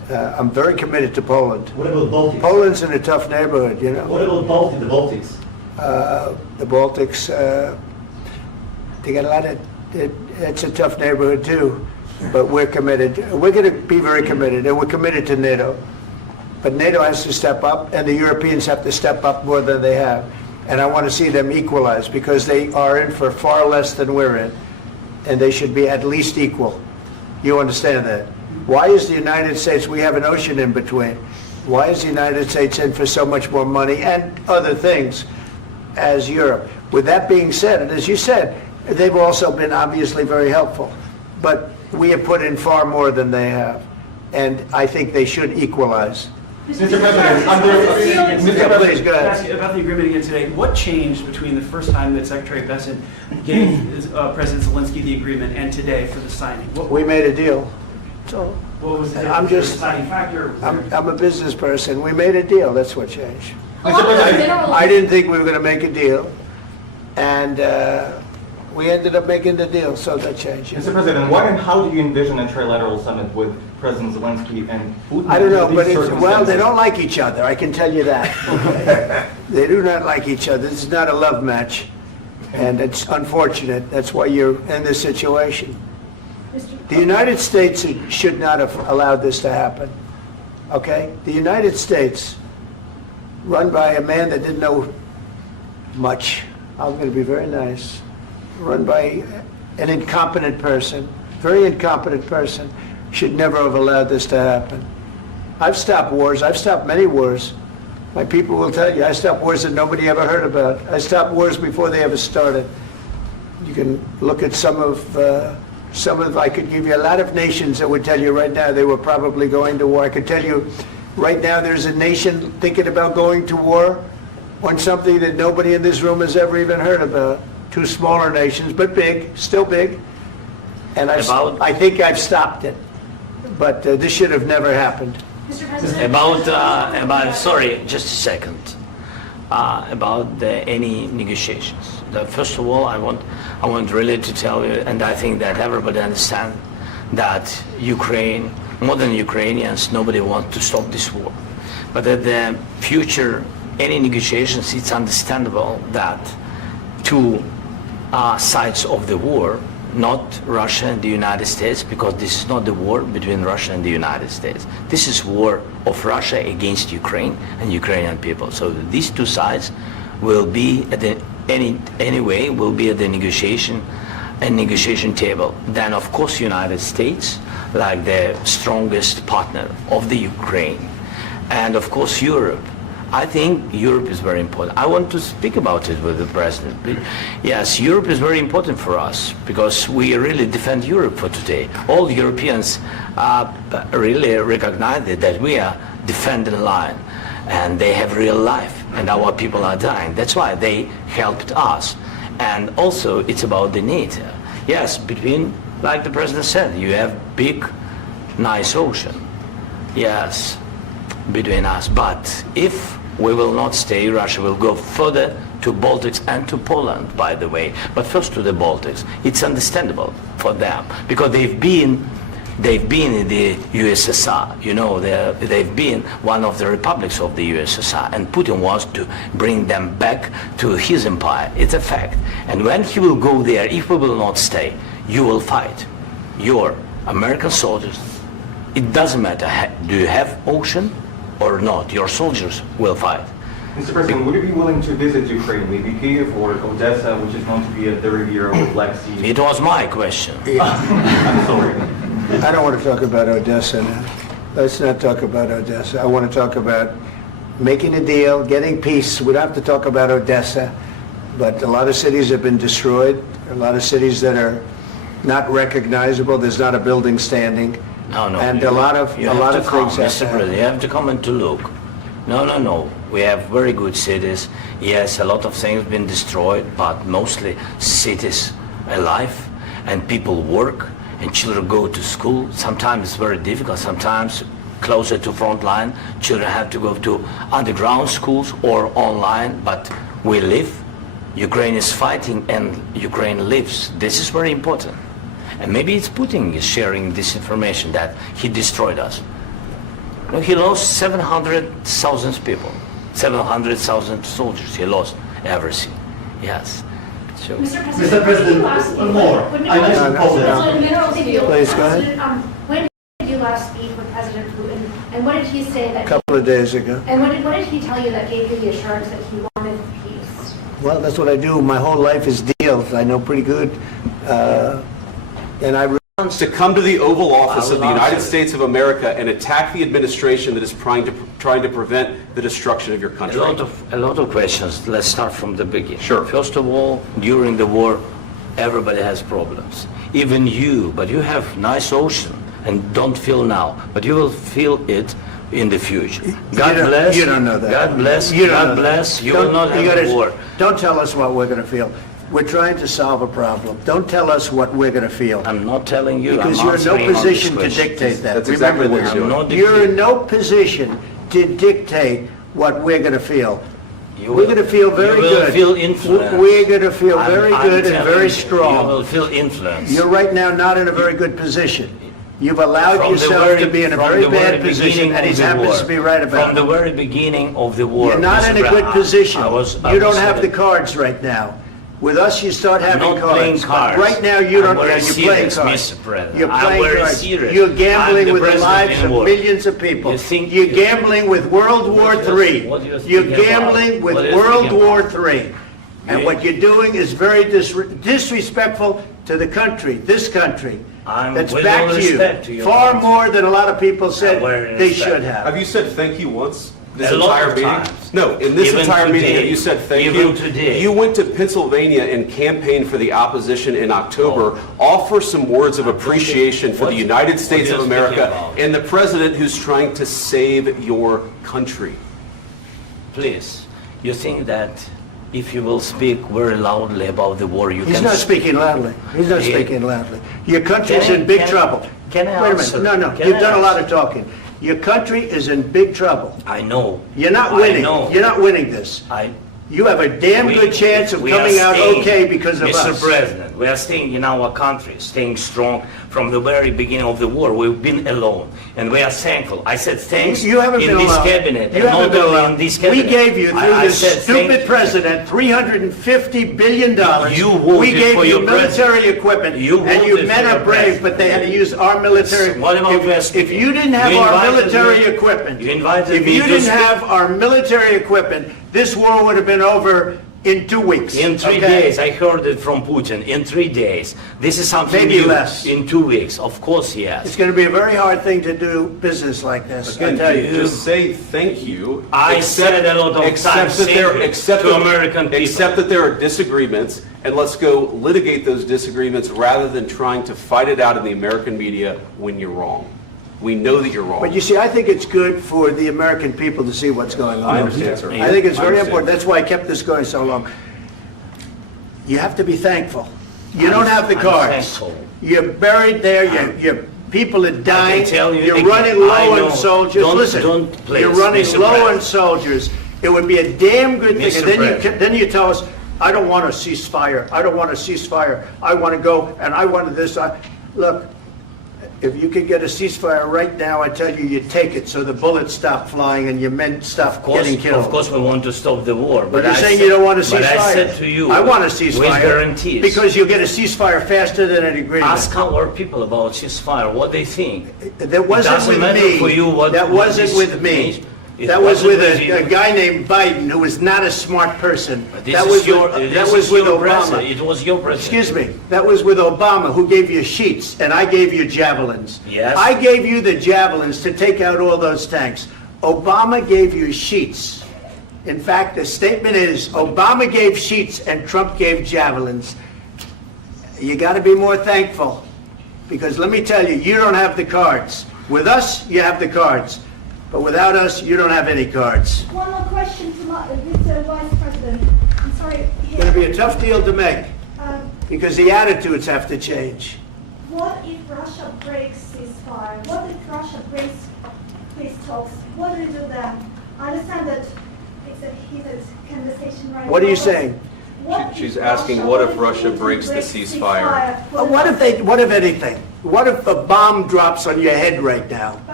I'm very committed to Poland. What about Baltics? Poland's in a tough neighborhood, you know. What about the Baltics? The Baltics, they got a lot of, it's a tough neighborhood too, but we're committed. We're going to be very committed, and we're committed to NATO. But NATO has to step up, and the Europeans have to step up more than they have. And I want to see them equalize, because they are in for far less than we're in, and they should be at least equal. You understand that? Why is the United States, we have an ocean in between, why is the United States in for so much more money and other things as Europe? With that being said, and as you said, they've also been obviously very helpful, but we have put in far more than they have, and I think they should equalize. Mr. President, Please, go ahead. Ask you about the agreement again today. What changed between the first time that Secretary Bessent gave President Zelensky the agreement and today for the signing? We made a deal. So What was the I'm just, deciding factor? I'm a business person. We made a deal. That's what changed. Mr. President, I didn't think we were going to make a deal, and we ended up making the deal, so that changed. Mr. President, what and how do you envision a trilateral summit with President Zelensky and Putin? I don't know, under but these well, they circumstances? don't like each other, I can tell you that. Okay? They do not like each other. This is not a love match, and it's unfortunate. That's why you're in this situation. The United States should not have allowed this to happen, okay? The United States, run by a man that didn't know much, I'm going to be very nice, run by an incompetent person, very incompetent person, should never have allowed this to happen. I've stopped wars. I've stopped many wars. My people will tell you, I stopped wars that nobody ever heard about. I stopped wars before they ever started. You can look at some of, I could give you a lot of nations that would tell you right now they were probably going to war. I could tell you right now there's a nation thinking about going to war on something that nobody in this room has ever even heard about. Two smaller nations, but big, still big. And I think I've stopped it. But this should have never happened. Mr. President. Sorry, just a second. About any negotiations. First of all, I want really to tell you, and I think that everybody understands that Ukraine, modern Ukrainians, nobody wants to stop this war. But at the future, any negotiations, it's understandable that two sides of the war, not Russia and the United States, because this is not the war between Russia and the United States. This is war of Russia against Ukraine and Ukrainian people. So these two sides will be at the will be at the negotiation table. Then of course United States, like the strongest partner of the Ukraine, and of course Europe. I think Europe is very important. I want to speak about it with the President. Yes, Europe is very important for us because we really defend Europe for today. All Europeans really recognize that we are defending the line and they have real life and our people are dying. That's why they helped us. And also it's about the NATO. Yes, between, like the President said, you have big, nice ocean. Yes, between us. But if we will not stay, Russia will go further to Baltics and to Poland, by the way. But first to the Baltics. It's understandable for them because they've been in the USSR. You know, they've been one of the republics of the USSR, and Putin wants to bring them back to his empire. It's a fact. And when he will go there, if we will not stay, you will fight. Your American soldiers, it doesn't matter, do you have ocean or not, your soldiers will fight. Mr. President, would you be willing to visit Ukraine, maybe Kiev or Odessa, which is known to be a dirty area with Black Sea? It was my question. I'm sorry. I don't want to talk about Odessa now. Let's not talk about Odessa. I want to talk about making a deal, getting peace. We don't have to talk about Odessa, but a lot of cities have been destroyed. A lot of cities that are not recognizable. There's not a building standing. No. And a lot of things have Mr. President, you have to come and to look. No. We have very good cities. Yes, a lot of things have been destroyed, but mostly cities alive and people work and children go to school. Sometimes it's very difficult. Sometimes closer to front line, children have to go to underground schools or online, but we live. Ukraine is fighting and Ukraine lives. This is very important. And maybe it's Putin is sharing this information that he destroyed us. You know, he lost 700,000 people, 700,000 soldiers. He lost everything. Yes. So, Mr. President, one more. I mentioned Poland. Please, go ahead. When did you last speak with President Putin, and what did he say that? A couple of days ago. And what did he tell you that gave you the assurance that he wanted peace? Well, that's what I do. My whole life is deals. I know pretty good. And I To come to the Oval Office I of the will United answer. States of America and attack the administration that is trying to prevent the destruction of your country. a lot of questions. Let's start from the beginning. Sure. First of all, during the war, everybody has problems. Even you, but you have nice ocean and don't feel now, but you will feel it in the future. God bless. You don't know that. God bless. You don't God know bless. that. You will not have a war. Don't tell us what we're going to feel. We're trying to solve a problem. Don't tell us what we're going to feel. I'm not telling you. Because I'm you're in no answering on position this to question. dictate that. That's exactly Remember what this. you're doing. I'm not You're in dictating. no position to dictate what we're going to feel. You We're will- going to feel very you will good. feel influenced. We're going to feel I'm- very I'm good and telling very you, strong. You will feel influence. You're right now not in a very good position. You've allowed From the yourself very- to be in a from very the very bad position, beginning and he of the happens war. to be right about From the it. very beginning of the war. You're not Mr. in a good Brown, position. I You don't was have the saying- cards right now. With us, you start having not playing cards. cards. But right now, you I'm don't. very Yeah, you're playing serious, cards. Mr. President. You're I'm playing very cards. serious. You're I'm gambling the with the president lives in of war. millions of people. You think- You're gambling with World War What do you- III. what do you think You're about? gambling with What do you World think War about? III. And You- what you're doing is very disrespectful to the country, this country. I'm That's with back all to respect to you. your Far country. more than a lot of people said very they respect. should have. Have you said thank you once? This A lot entire of meeting? times. No, in this Even entire meeting, today. have you said thank Even you? today. You went to Pennsylvania and campaigned for the opposition in October. Offer some words of appreciation for the United States what of are you speaking America about? and the president who's trying to save your country. Please, you think that if you will speak very loudly about the war, you He's can... not speaking loudly. He's not Yeah. speaking loudly. Your country's Can I- in big can I- trouble. can I Wait a answer? minute. No, Can you've I done a lot answer? of talking. Your country is in big trouble. I know. You're not I winning. know. You're not winning this. You have a damn We- good chance of we are coming out staying, okay because of Mr. us. President, we are staying in our country, staying strong from the very beginning of the war. We've been alone, and we are thankful. I said thanks You haven't in been this alone. cabinet, You and haven't not been only alone. in this We cabinet. gave you, through I this said thank stupid president, $350 billion. You voted We gave for you your military president. equipment, You and you voted men for are your brave, president. but they had to use our military. What about If West? you didn't have You our invited military me- equipment, you invited if me you to didn't speak- have our military equipment, this war would have been over in 2 weeks. In 3 okay? days, I heard it from Putin. In 3 days, this is something Maybe new. less. In 2 weeks, of course, It's yes. going to be a very hard thing to do business like this. I Again, tell you. just say thank you. I said a lot of except times that there, thank you except to that- American people. Except that there are disagreements, and let's go litigate those disagreements rather than trying to fight it out in the American media when you're wrong. We know that you're wrong. But you see, I think it's good for the American people to see what's going on. I understand, sir. I think it's I very understand. important. That's why I kept this going so long. You have to be thankful. You don't have the I'm cards. thankful. You're buried there. Your people are dying. tell you You're again, running I low know. on soldiers. Don't- Listen, don't please, you're running Mr. low on President. soldiers. It would be a damn good thing. Mr. And then President. then you tell us, I don't want a ceasefire. I don't want a ceasefire. I want to go and I want this. Look, if you could get a ceasefire right now, I tell you, you take it so the bullets stop flying and your men stop getting killed. Of course, we want to stop the war. But you're I saying said- you don't want a ceasefire. But I said to you, I want a with ceasefire. guarantees. Because you'll get a ceasefire faster than an agreement. Ask our people about ceasefire, what they think. That wasn't doesn't with matter me. for you what- That what wasn't this with me. means. It That was wasn't with with you. a guy named Biden who was not a smart person. This That is was your, with, this that is was with your Obama. president. It was your president. Excuse me. That was with Obama, who gave you sheets, and I gave you javelins. Yes. I gave you the javelins to take out all those tanks. Obama gave you sheets. In fact, the statement is Obama gave sheets and Trump gave javelins. You got to be more thankful, because let me tell you, you don't have the cards. With us, you have the cards. But without us, you don't have any cards. One more question to Mr. Vice President. I'm sorry. It's going to be a tough deal to make, Um, because the attitudes have to change. What if Russia breaks ceasefire? What if Russia breaks peace talks? What do you do then? I understand that it's a heated conversation right now. What are you saying? What She's if asking, what if Russia Putin breaks the ceasefire? What if anything? What if a bomb drops on your head right now? But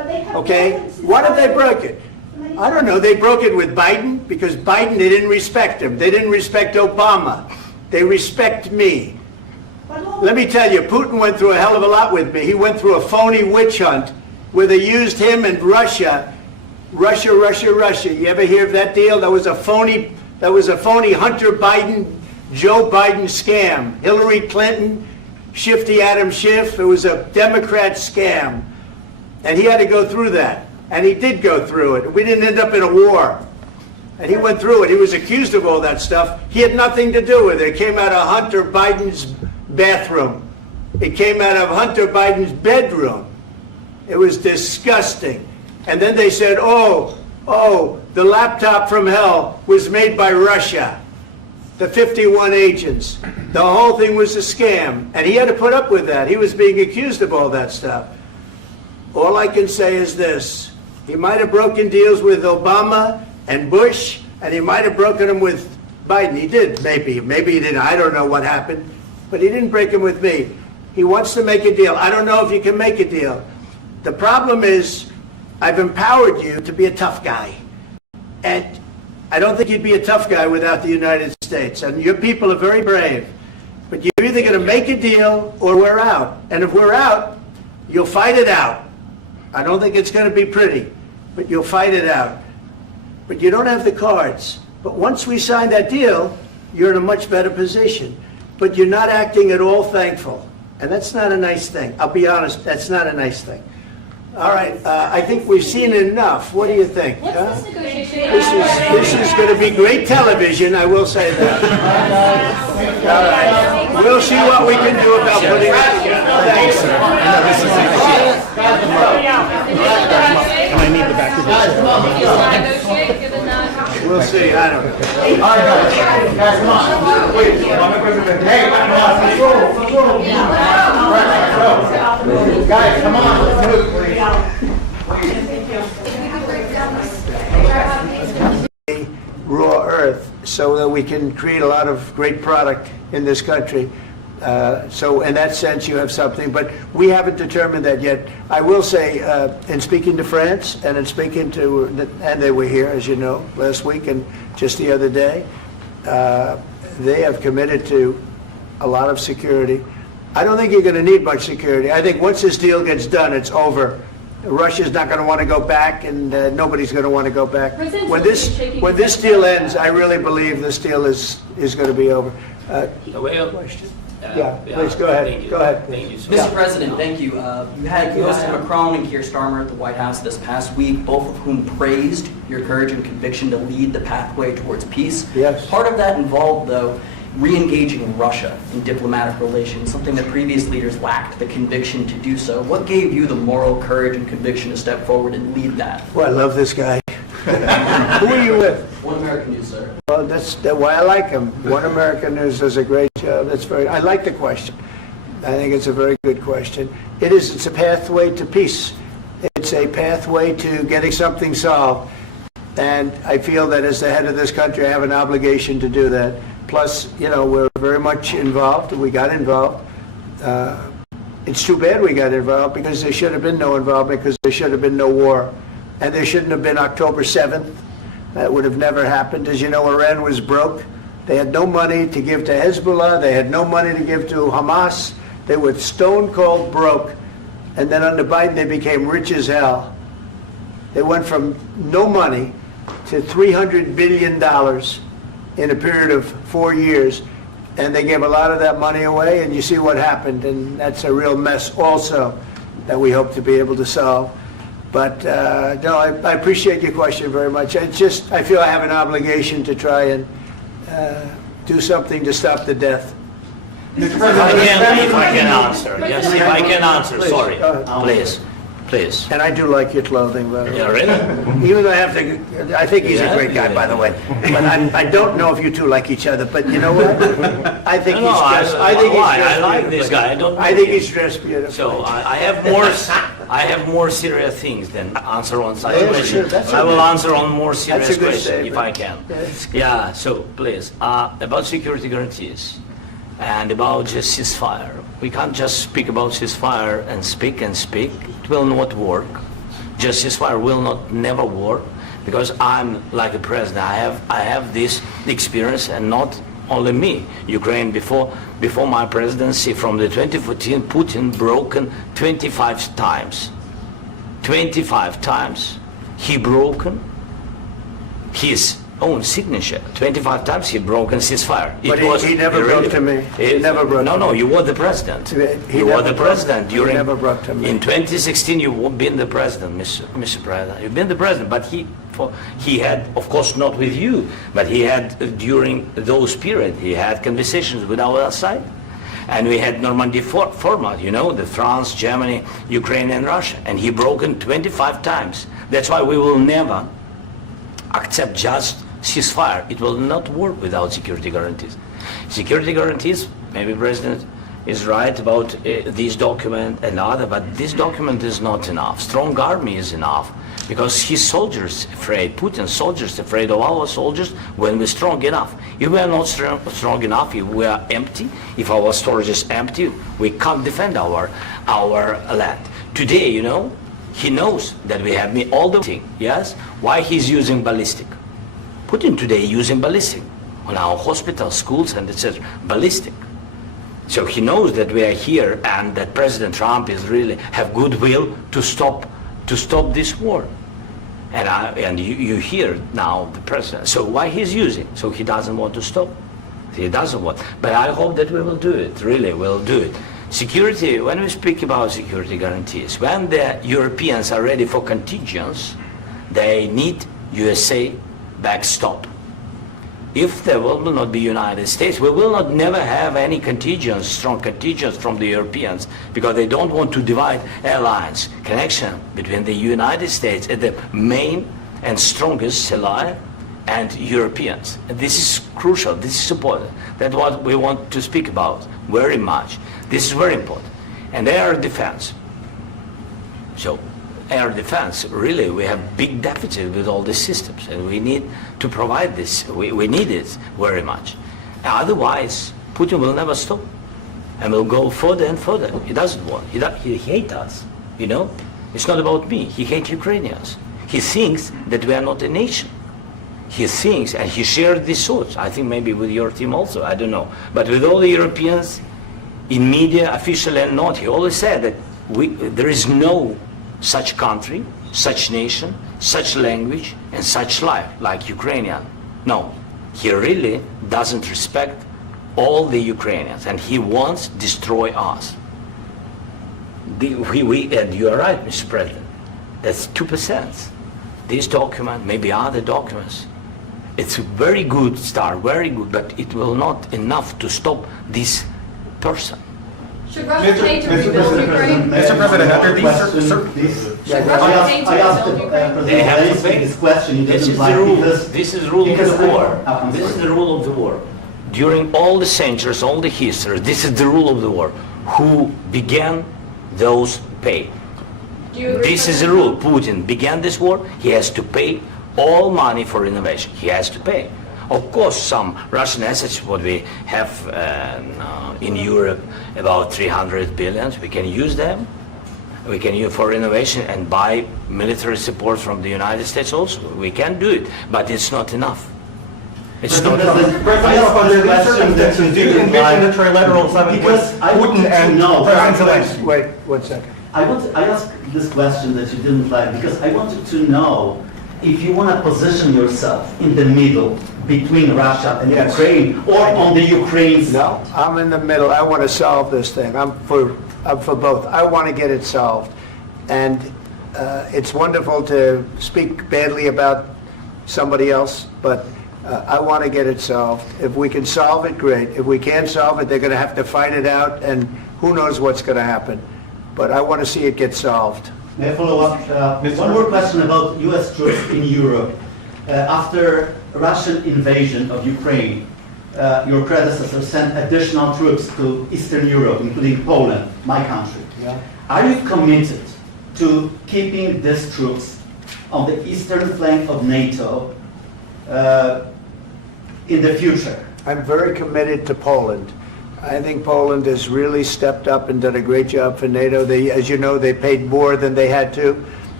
they have Okay? broken ceasefire. What did they break it? I don't know. They broke it with Biden because Biden, they didn't respect him. They didn't respect Obama. They respect me. But what- Let me tell you, Putin went through a hell of a lot with me. He went through a phony witch hunt where they used him and Russia. Russia. You ever hear of that deal? That was a phony Hunter Biden, Joe Biden scam. Hillary Clinton, Shifty Adam Schiff. It was a Democrat scam. And he had to go through that. And he did go through it. We didn't end up in a war. And he went through it. He was accused of all that stuff. He had nothing to do with it. It came out of Hunter Biden's bathroom. It came out of Hunter Biden's bedroom. It was disgusting. And then they said, oh, the laptop from hell was made by Russia. The 51 agents. The whole thing was a scam. And he had to put up with that. He was being accused of all that stuff. All I can say is this. He might have broken deals with Obama and Bush, and he might have broken them with Biden. He did, maybe. Maybe he didn't. I don't know what happened. But he didn't break them with me. He wants to make a deal. I don't know if you can make a deal. The problem is, I've empowered you to be a tough guy. And I don't think you'd be a tough guy without the United States. And your people are very brave. But you're either going to make a deal or we're out. And if we're out, you'll fight it out. I don't think it's going to be pretty, but you'll fight it out. But you don't have the cards. But once we sign that deal, you're in a much better position. But you're not acting at all thankful. And that's not a nice thing. I'll be honest, that's not a nice thing. All right, I think we've seen enough. What do you think? What's huh? this negotiation? This is going to be great television, I will say that. All right. We'll see what we can do about putting it together. Thanks, sir. Can I need the back of this? We'll see, I don't know. All right, guys, come on. Wait, hey, come on. Guys, come on. Let's move, please. Raw earth so that we can create a lot of great product in this country. So in that sense, you have something, but we haven't determined that yet. I will say, in speaking to France and in speaking to, and they were here, as you know, last week and just the other day, they have committed to a lot of security. I don't think you're going to need much security. I think once this deal gets done, it's over. Russia's not going to want to go back, and nobody's going to want to go back. When this deal ends, I really believe this deal is going to be over. Question? Yeah, please go ahead. Thank you. Go ahead. Thank you, sir. Mr. President, thank you. You hosted Macron and Keir Starmer at the White House this past week, both of whom praised your courage and conviction to lead the pathway towards peace. Yes. Part of that involved, though, re-engaging Russia in diplomatic relations, something that previous leaders lacked the conviction to do so. What gave you the moral courage and conviction to step forward and lead that? Well, I love this guy. Who are you with? One American News, sir. Well, that's why I like him. One American News does a great job. I like the question. I think it's a very good question. It's a pathway to peace. It's a pathway to getting something solved. And I feel that as the head of this country, I have an obligation to do that. Plus, we're very much involved. We got involved. It's too bad we got involved because there should have been no involvement because there should have been no war. And there shouldn't have been October 7th. That would have never happened. As you know, Iran was broke. They had no money to give to Hezbollah. They had no money to give to Hamas. They were stone cold broke. And then under Biden, they became rich as hell. They went from no money to $300 billion in a period of 4 years. And they gave a lot of that money away, and you see what happened. And that's a real mess also that we hope to be able to solve. But no, I appreciate your question very much. I feel I have an obligation to try and do something to stop the death. If I can answer. Yes, if I can answer, Please, sorry. go ahead. Please. And I do like your clothing, by the way. Yeah, really? Even though I think he's a great guy, by the way. But I don't know if you two like each other. But you know what? I think he's dressed. I like this guy. I think he's dressed beautifully. So I have more serious things than answer on such Yeah, questions. sure, that's I will okay. answer on more serious That's a good questions if statement. I can. That's good. Yeah. So please, about security guarantees and about just ceasefire. We can't just speak about ceasefire and speak. It will not work. just ceasefire will not never work, because I'm like a president. I have this experience, and not only me. Ukraine before my presidency, from the 2014, Putin broken 25 times. 25 times he broken his own signature. 25 times he broken ceasefire. But he never broke to me. He never broke to me. No, you were the president. You were the president during. He never broke to me. In 2016, you've been the president, Mr. President. You've been the president, but he had, of course, not with you, but he had during those period. He had conversations with our side, and we had Normandy format. You know, the France, Germany, Ukraine, and Russia, and he broken 25 times. That's why we will never accept just ceasefire. It will not work without security guarantees. Security guarantees, maybe President is right about this document and other, but this document is not enough. Strong army is enough, because his soldiers afraid, Putin's soldiers afraid of our soldiers when we're strong enough. If we are not strong enough, if we are empty, if our storage is empty, we can't defend our land. Today, you know, he knows that we have all the thing, yes? Why he's using ballistic? Putin today using ballistic on our hospitals, schools, and etc. Ballistic. So he knows that we are here, and that President Trump is really have goodwill to stop this war. And you hear now the president. So why he's using? So he doesn't want to stop. He doesn't want. But I hope that we will do it. Really, we'll do it. Security. When we speak about security guarantees, when the Europeans are ready for contingents, they need USA backstop. If there will not be United States, we will not never have any contingents, strong contingents from the Europeans, because they don't want to divide alliance, connection between the United States and the main and strongest ally and Europeans. And this is crucial, this is important. That's what we want to speak about very much. This is very important. And air defense. So air defense, really, we have big deficit with all these systems, and we need to provide this. We need it very much. Otherwise, Putin will never stop, and will go further and further. He doesn't want. He hates us, you know. It's not about me. He hates Ukrainians. He thinks that we are not a nation. He thinks, and he shared these thoughts, I think maybe with your team also, I don't know. But with all the Europeans, in media, officially and not, he always said that there is no such country, such nation, such language, and such life like Ukrainian. No, he really doesn't respect all the Ukrainians, and he wants to destroy us. And you are right, Mr. President, that's 2%. This document, maybe other documents, it's a very good start, very good, but it will not enough to stop this person. Should Russia pay to rebuild Ukraine? Mr. President, after Should Russia pay to rebuild Ukraine? They have to pay. This question you This didn't is like the rule. because- This is the rule of because the war. I'm This is sorry. the rule of the war. During all the centuries, all the history, this is the rule of the war. Who began, those pay. Do you agree This with is the that? rule. Putin began this war. He has to pay all money for innovation. He has to pay. Of course, some Russian assets, what we have in Europe, about 300 billion, we can use them. We can use for innovation and buy military support from the United States also. We can do it, but it's not enough. It's not enough. President, under these circumstances, do you envision the trilateral summit with Because I want Putin to and know- President Zelensky? Wait 1 second. I asked this question that you didn't like because I wanted to know if you want to position yourself in the middle between Russia and Yes. Ukraine, or on the Ukraine side. No, I'm in the middle. I want to solve this thing. I'm for both. I want to get it solved. And it's wonderful to speak badly about somebody else, but I want to get it solved. If we can solve it, great. If we can't solve it, they're going to have to fight it out, and who knows what's going to happen. But I want to see it get solved. May I follow up? One more question about U.S. troops in Europe. After Russian invasion of Ukraine, your predecessor sent additional troops to Eastern Europe, including Poland, my country. Yeah. Are you committed to keeping these troops on the eastern flank of NATO in the future? I'm very committed to Poland. I think Poland has really stepped up and done a great job for NATO. They, as you know, they paid more than they had to.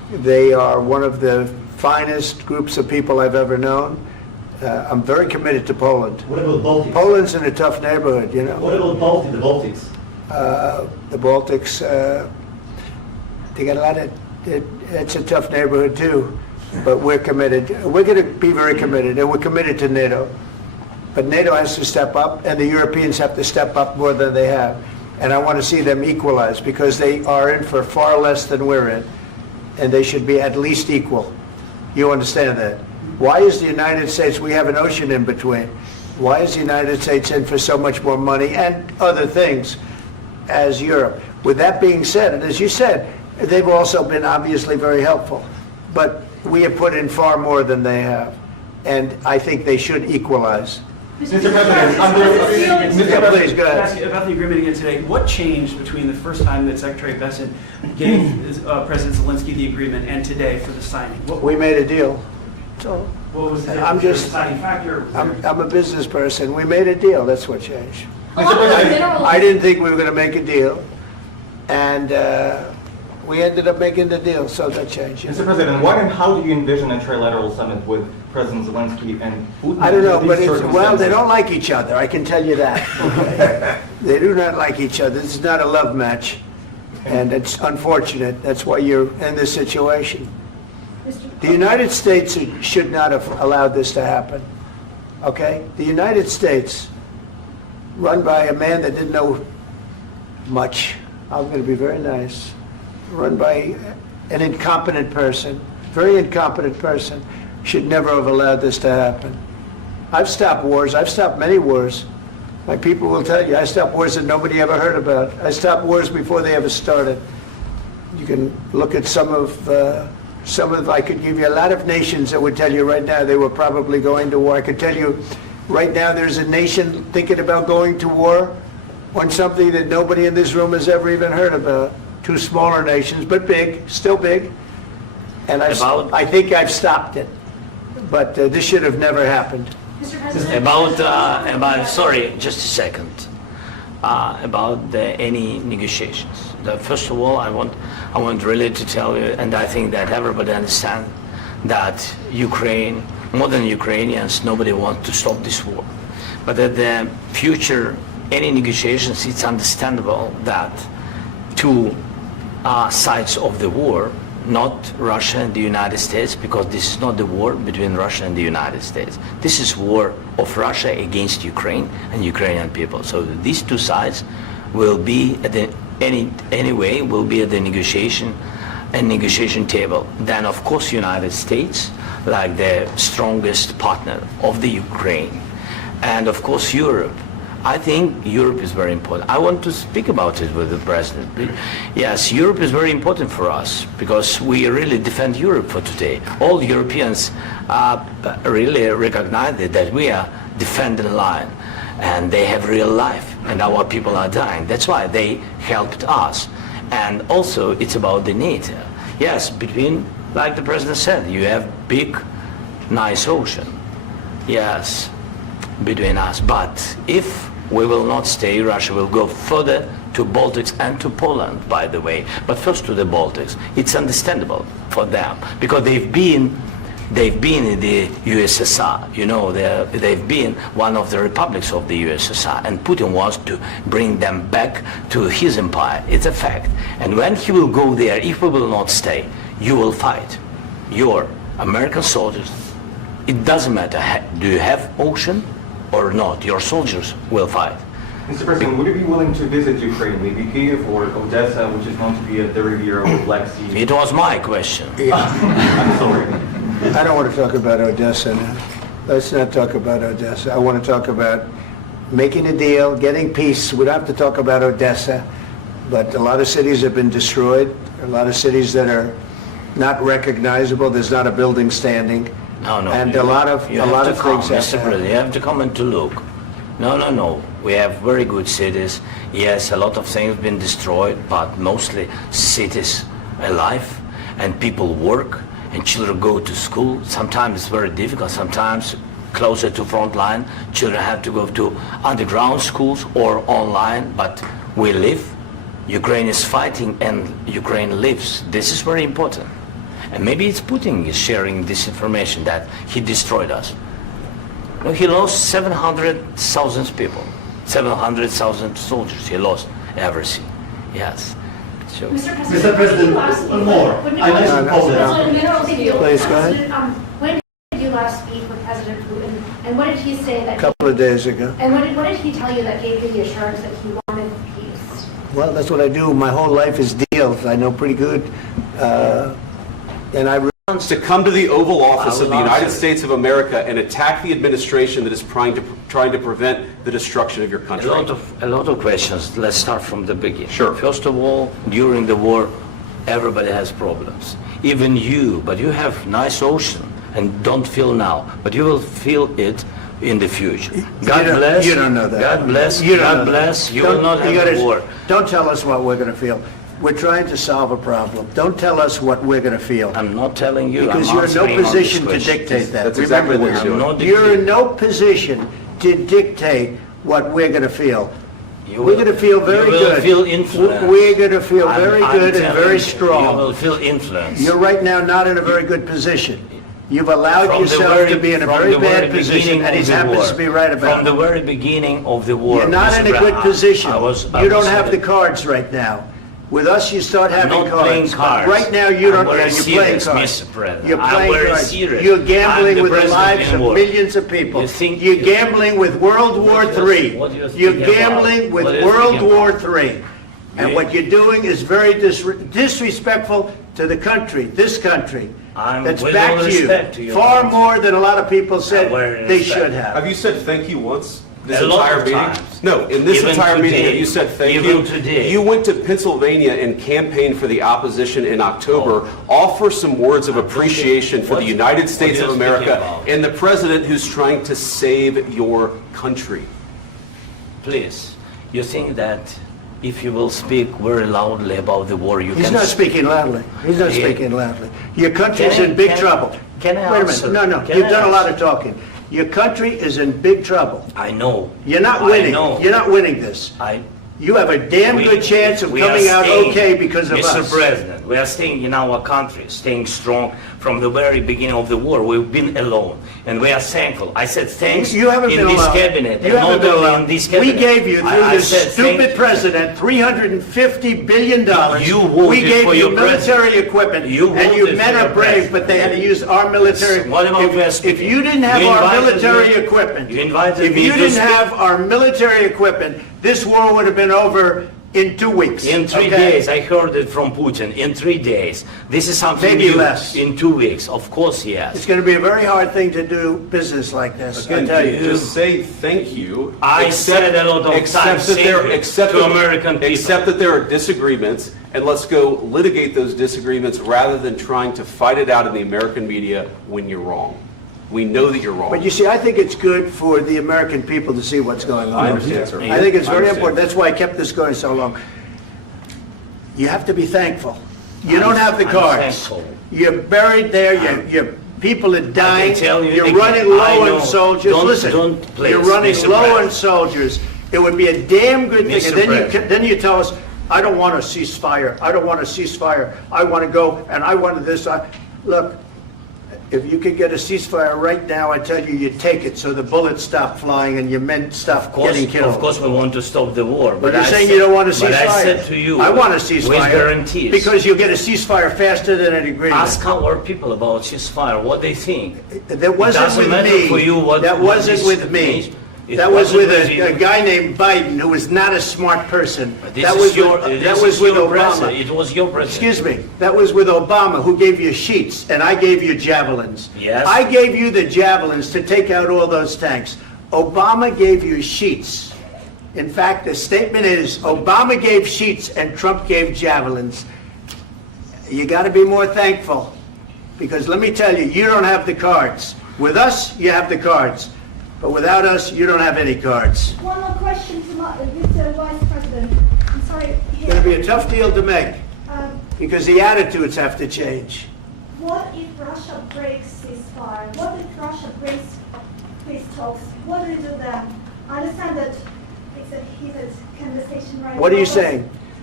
They are one of the finest groups of people I've ever known. I'm very committed to Poland. What about Baltics? Poland's in a tough neighborhood, you know. What about the Baltics? The Baltics, they got a lot of, it's a tough neighborhood too, but we're committed. We're going to be very committed, and we're committed to NATO. But NATO has to step up, and the Europeans have to step up more than they have. And I want to see them equalize, because they are in for far less than we're in, and they should be at least equal. You understand that? Why is the United States, we have an ocean in between, why is the United States in for so much more money and other things as Europe? With that being said, and as you said, they've also been obviously very helpful, but we have put in far more than they have, and I think they should equalize. Mr. President, Please, go ahead. Ask you about the agreement again today. What changed between the first time that Secretary Bessent gave President Zelensky the agreement and today for the signing? We made a deal. So What was the I'm just, deciding factor? I'm a business person. We made a deal. That's what changed. Mineral- I didn't think we were going to make a deal, and we ended up making the deal, so that changed. Mr. President, what and how do you envision a trilateral summit with President Zelensky and Putin? I don't know, under but these well, they circumstances? don't like each other, I can tell you that. Okay? They do not like each other. This is not a love match, and it's unfortunate. That's why you're in this situation. The United States should not have allowed this to happen, okay? The United States, run by a man that didn't know much, I'm going to be very nice, run by an incompetent person, very incompetent person, should never have allowed this to happen. I've stopped wars. I've stopped many wars. My people will tell you, I stopped wars that nobody ever heard about. I stopped wars before they ever started. You can look at some of, I could give you a lot of nations that would tell you right now they were probably going to war. I could tell you right now there's a nation thinking about going to war on something that nobody in this room has ever even heard about. Two smaller nations, but big, still big. And I think I've stopped it. But this should have never happened. Mr. President? About sorry, just a second. About any negotiations. First of all, I want really to tell you, and I think that everybody understands that Ukraine, modern Ukrainians, nobody wants to stop this war. But at the future, any negotiations, it's understandable that two sides of the war, not Russia and the United States, because this is not the war between Russia and the United States. This is war of Russia against Ukraine and Ukrainian people. So these two sides will be at the anyway will be at the negotiation table. Then of course United States, like the strongest partner of the Ukraine, and of course Europe. I think Europe is very important. I want to speak about it with the President. Yes, Europe is very important for us because we really defend Europe for today. All Europeans really recognize that we are defending the line and they have real life and our people are dying. That's why they helped us. And also it's about the NATO. Yes, between, like the President said, you have big, nice ocean. Yes, between us. But if we will not stay, Russia will go further to Baltics and to Poland, by the way. But first to the Baltics. It's understandable for them because they've been in the USSR. You know, they've been one of the republics of the USSR, and Putin wants to bring them back to his empire. It's a fact. And when he will go there, if we will not stay, you will fight. Your American soldiers, it doesn't matter, do you have ocean or not, your soldiers will fight. Mr. President, would you be willing to visit Ukraine, maybe Kyiv or Odessa, which is known to be at the Riviera or Black Sea? It was my question. I'm sorry. I don't want to talk about Odessa now. Let's not talk about Odessa. I want to talk about making a deal, getting peace. We don't have to talk about Odessa, but a lot of cities have been destroyed. A lot of cities that are not recognizable. There's not a building standing. No. And a lot of things Mr. President, you have to come and to look. No. We have very good cities. Yes, a lot of things have been destroyed, but mostly cities alive and people work and children go to school. Sometimes it's very difficult. Sometimes closer to front line, children have to go to underground schools or online, but we live. Ukraine is fighting and Ukraine lives. This is very important. And maybe it's Putin is sharing this information that he destroyed us. No, he lost 700,000 people, 700,000 soldiers. He lost everything. Yes. So, Mr. President, one more. I mentioned Poland. Please, go ahead. When did you last speak with President Putin, and what did he say that? A couple of days ago. And what did he tell you that gave you the assurance that he wanted peace? Well, that's what I do. My whole life is deals. I know pretty good. And I To come to the Oval Office I of will the United answer. States of America and attack the administration that is trying to prevent the destruction of your country. a lot of questions. Let's start from the beginning. Sure. First of all, during the war, everybody has problems. Even you, but you have nice ocean and don't feel now, but you will feel it in the future. God bless. You don't know that. God bless. You don't God know that. bless. You will not have a war. Don't tell us what we're going to feel. We're trying to solve a problem. Don't tell us what we're going to feel. I'm not telling you. Because I'm you're in no answering on position this to question. dictate that. That's exactly Remember what this. you're doing. Not You're in dictate. no position to dictate what we're going to feel. You We're will- going to feel very you will good. feel influenced. We're going to feel I'm- very I'm good and telling very you, strong. You will feel influence. You're right now not in a very good position. You've allowed From the yourself very- to be in a from very the very bad position, beginning and he of the happens war. to be right about From the it. very beginning of the war. You're not Mr. in a good Brown, position. I was You don't have the saying- cards right now. With us, you start I'm having not playing cards. cards. But right now, you I'm don't. very You're playing serious, cards. Mr. President. You're I'm playing very cards. serious. You're I'm gambling the with the president lives in of war. millions of people. You think- You're gambling with World War What do you- III. what do you think You're about? gambling with What do you World think War about? III. And You- what you're doing is very disrespectful to the country, this country. I'm That's with back all to you. respect to your Far country. more than a lot of people said very they respect. should have. Have you said thank you once? This A lot entire of meeting? times. No, in this Even entire meeting today. that you said thank Even you. today. You went to Pennsylvania and campaigned for the opposition in October. Offer some words of appreciation for the United States what of are you speaking America about? and the president who's trying to save your country. Please, you think that if you will speak very loudly about the war, you He's can... not speaking loudly. He's not Yeah. speaking loudly. Your country's Can I- in big can- trouble. can I Wait a answer? minute. No, Can you've I done a lot answer? of talking. Your country is in big trouble. I know. You're not I winning. know. You're not winning this. You have a damn We- good chance of we are coming out staying, okay because of Mr. us. President, we are staying in our country, staying strong from the very beginning of the war. We've been alone, and we are thankful. I said thanks You haven't in been this alone. cabinet, You and haven't not been only alone. in this We cabinet. gave you, through I this said stupid thank- president, $350 billion. You voted We gave for you your military president. equipment, You and you voted men for are your brave, president. but they had to use our military. What about we are If speaking? you didn't have You our invited military me- equipment, you invited if me you to didn't speak. have our military equipment, this war would have been over in 2 weeks. In 3 okay? days, I heard it from Putin. In 3 days, this is something Maybe new. less. In 2 weeks, of course, yes. It's going to be a very hard thing to do business like this, I Again, tell you. just say thank you. I said a lot of Except times that there- thank you except to that- American people. Except that there are disagreements, and let's go litigate those disagreements rather than trying to fight it out in the American media when you're wrong. We know that you're wrong. But you see, I think it's good for the American people to see what's going on. I understand, sir. I think it's I very understand. important. That's why I kept this going so long. You have to be thankful. You don't have the I'm cards. thankful. You're buried there, your people are dying, tell you you're again, running I low know. on soldiers. Don't- Listen, don't please, you're running Mr. low President. on soldiers. It would be a damn good thing. Mr. And then President. then you tell us, I don't want a ceasefire. I don't want a ceasefire. I want to go, and I want this. Look, if you could get a ceasefire right now, I tell you, you take it so the bullets stop flying and your men stop getting killed. Of course, we want to stop the war. But you're I saying said- you don't want a ceasefire. But I said to you, I want a with ceasefire. guarantees. Because you'll get a ceasefire faster than an agreement. Ask our people about ceasefire, what they think. That wasn't doesn't with matter me. for you what- That what wasn't this with me. means. It That was wasn't with with you. a guy named Biden, who was not a smart person. This That is was your, with, this that was is with your Obama. president. It was your president. Excuse me. That was with Obama, who gave you sheets, and I gave you javelins. Yes. I gave you the javelins to take out all those tanks. Obama gave you sheets. In fact, the statement is, Obama gave sheets and Trump gave javelins. You got to be more thankful, because let me tell you, you don't have the cards. With us, you have the cards. But without us, you don't have any cards. One more question to Mr. Vice President. I'm sorry. It's going to be a tough deal to make, Um, because the attitudes have to change. What if Russia breaks ceasefire? What if Russia breaks peace talks? What do you do then? I understand that it's a heated conversation right now. What are you but saying?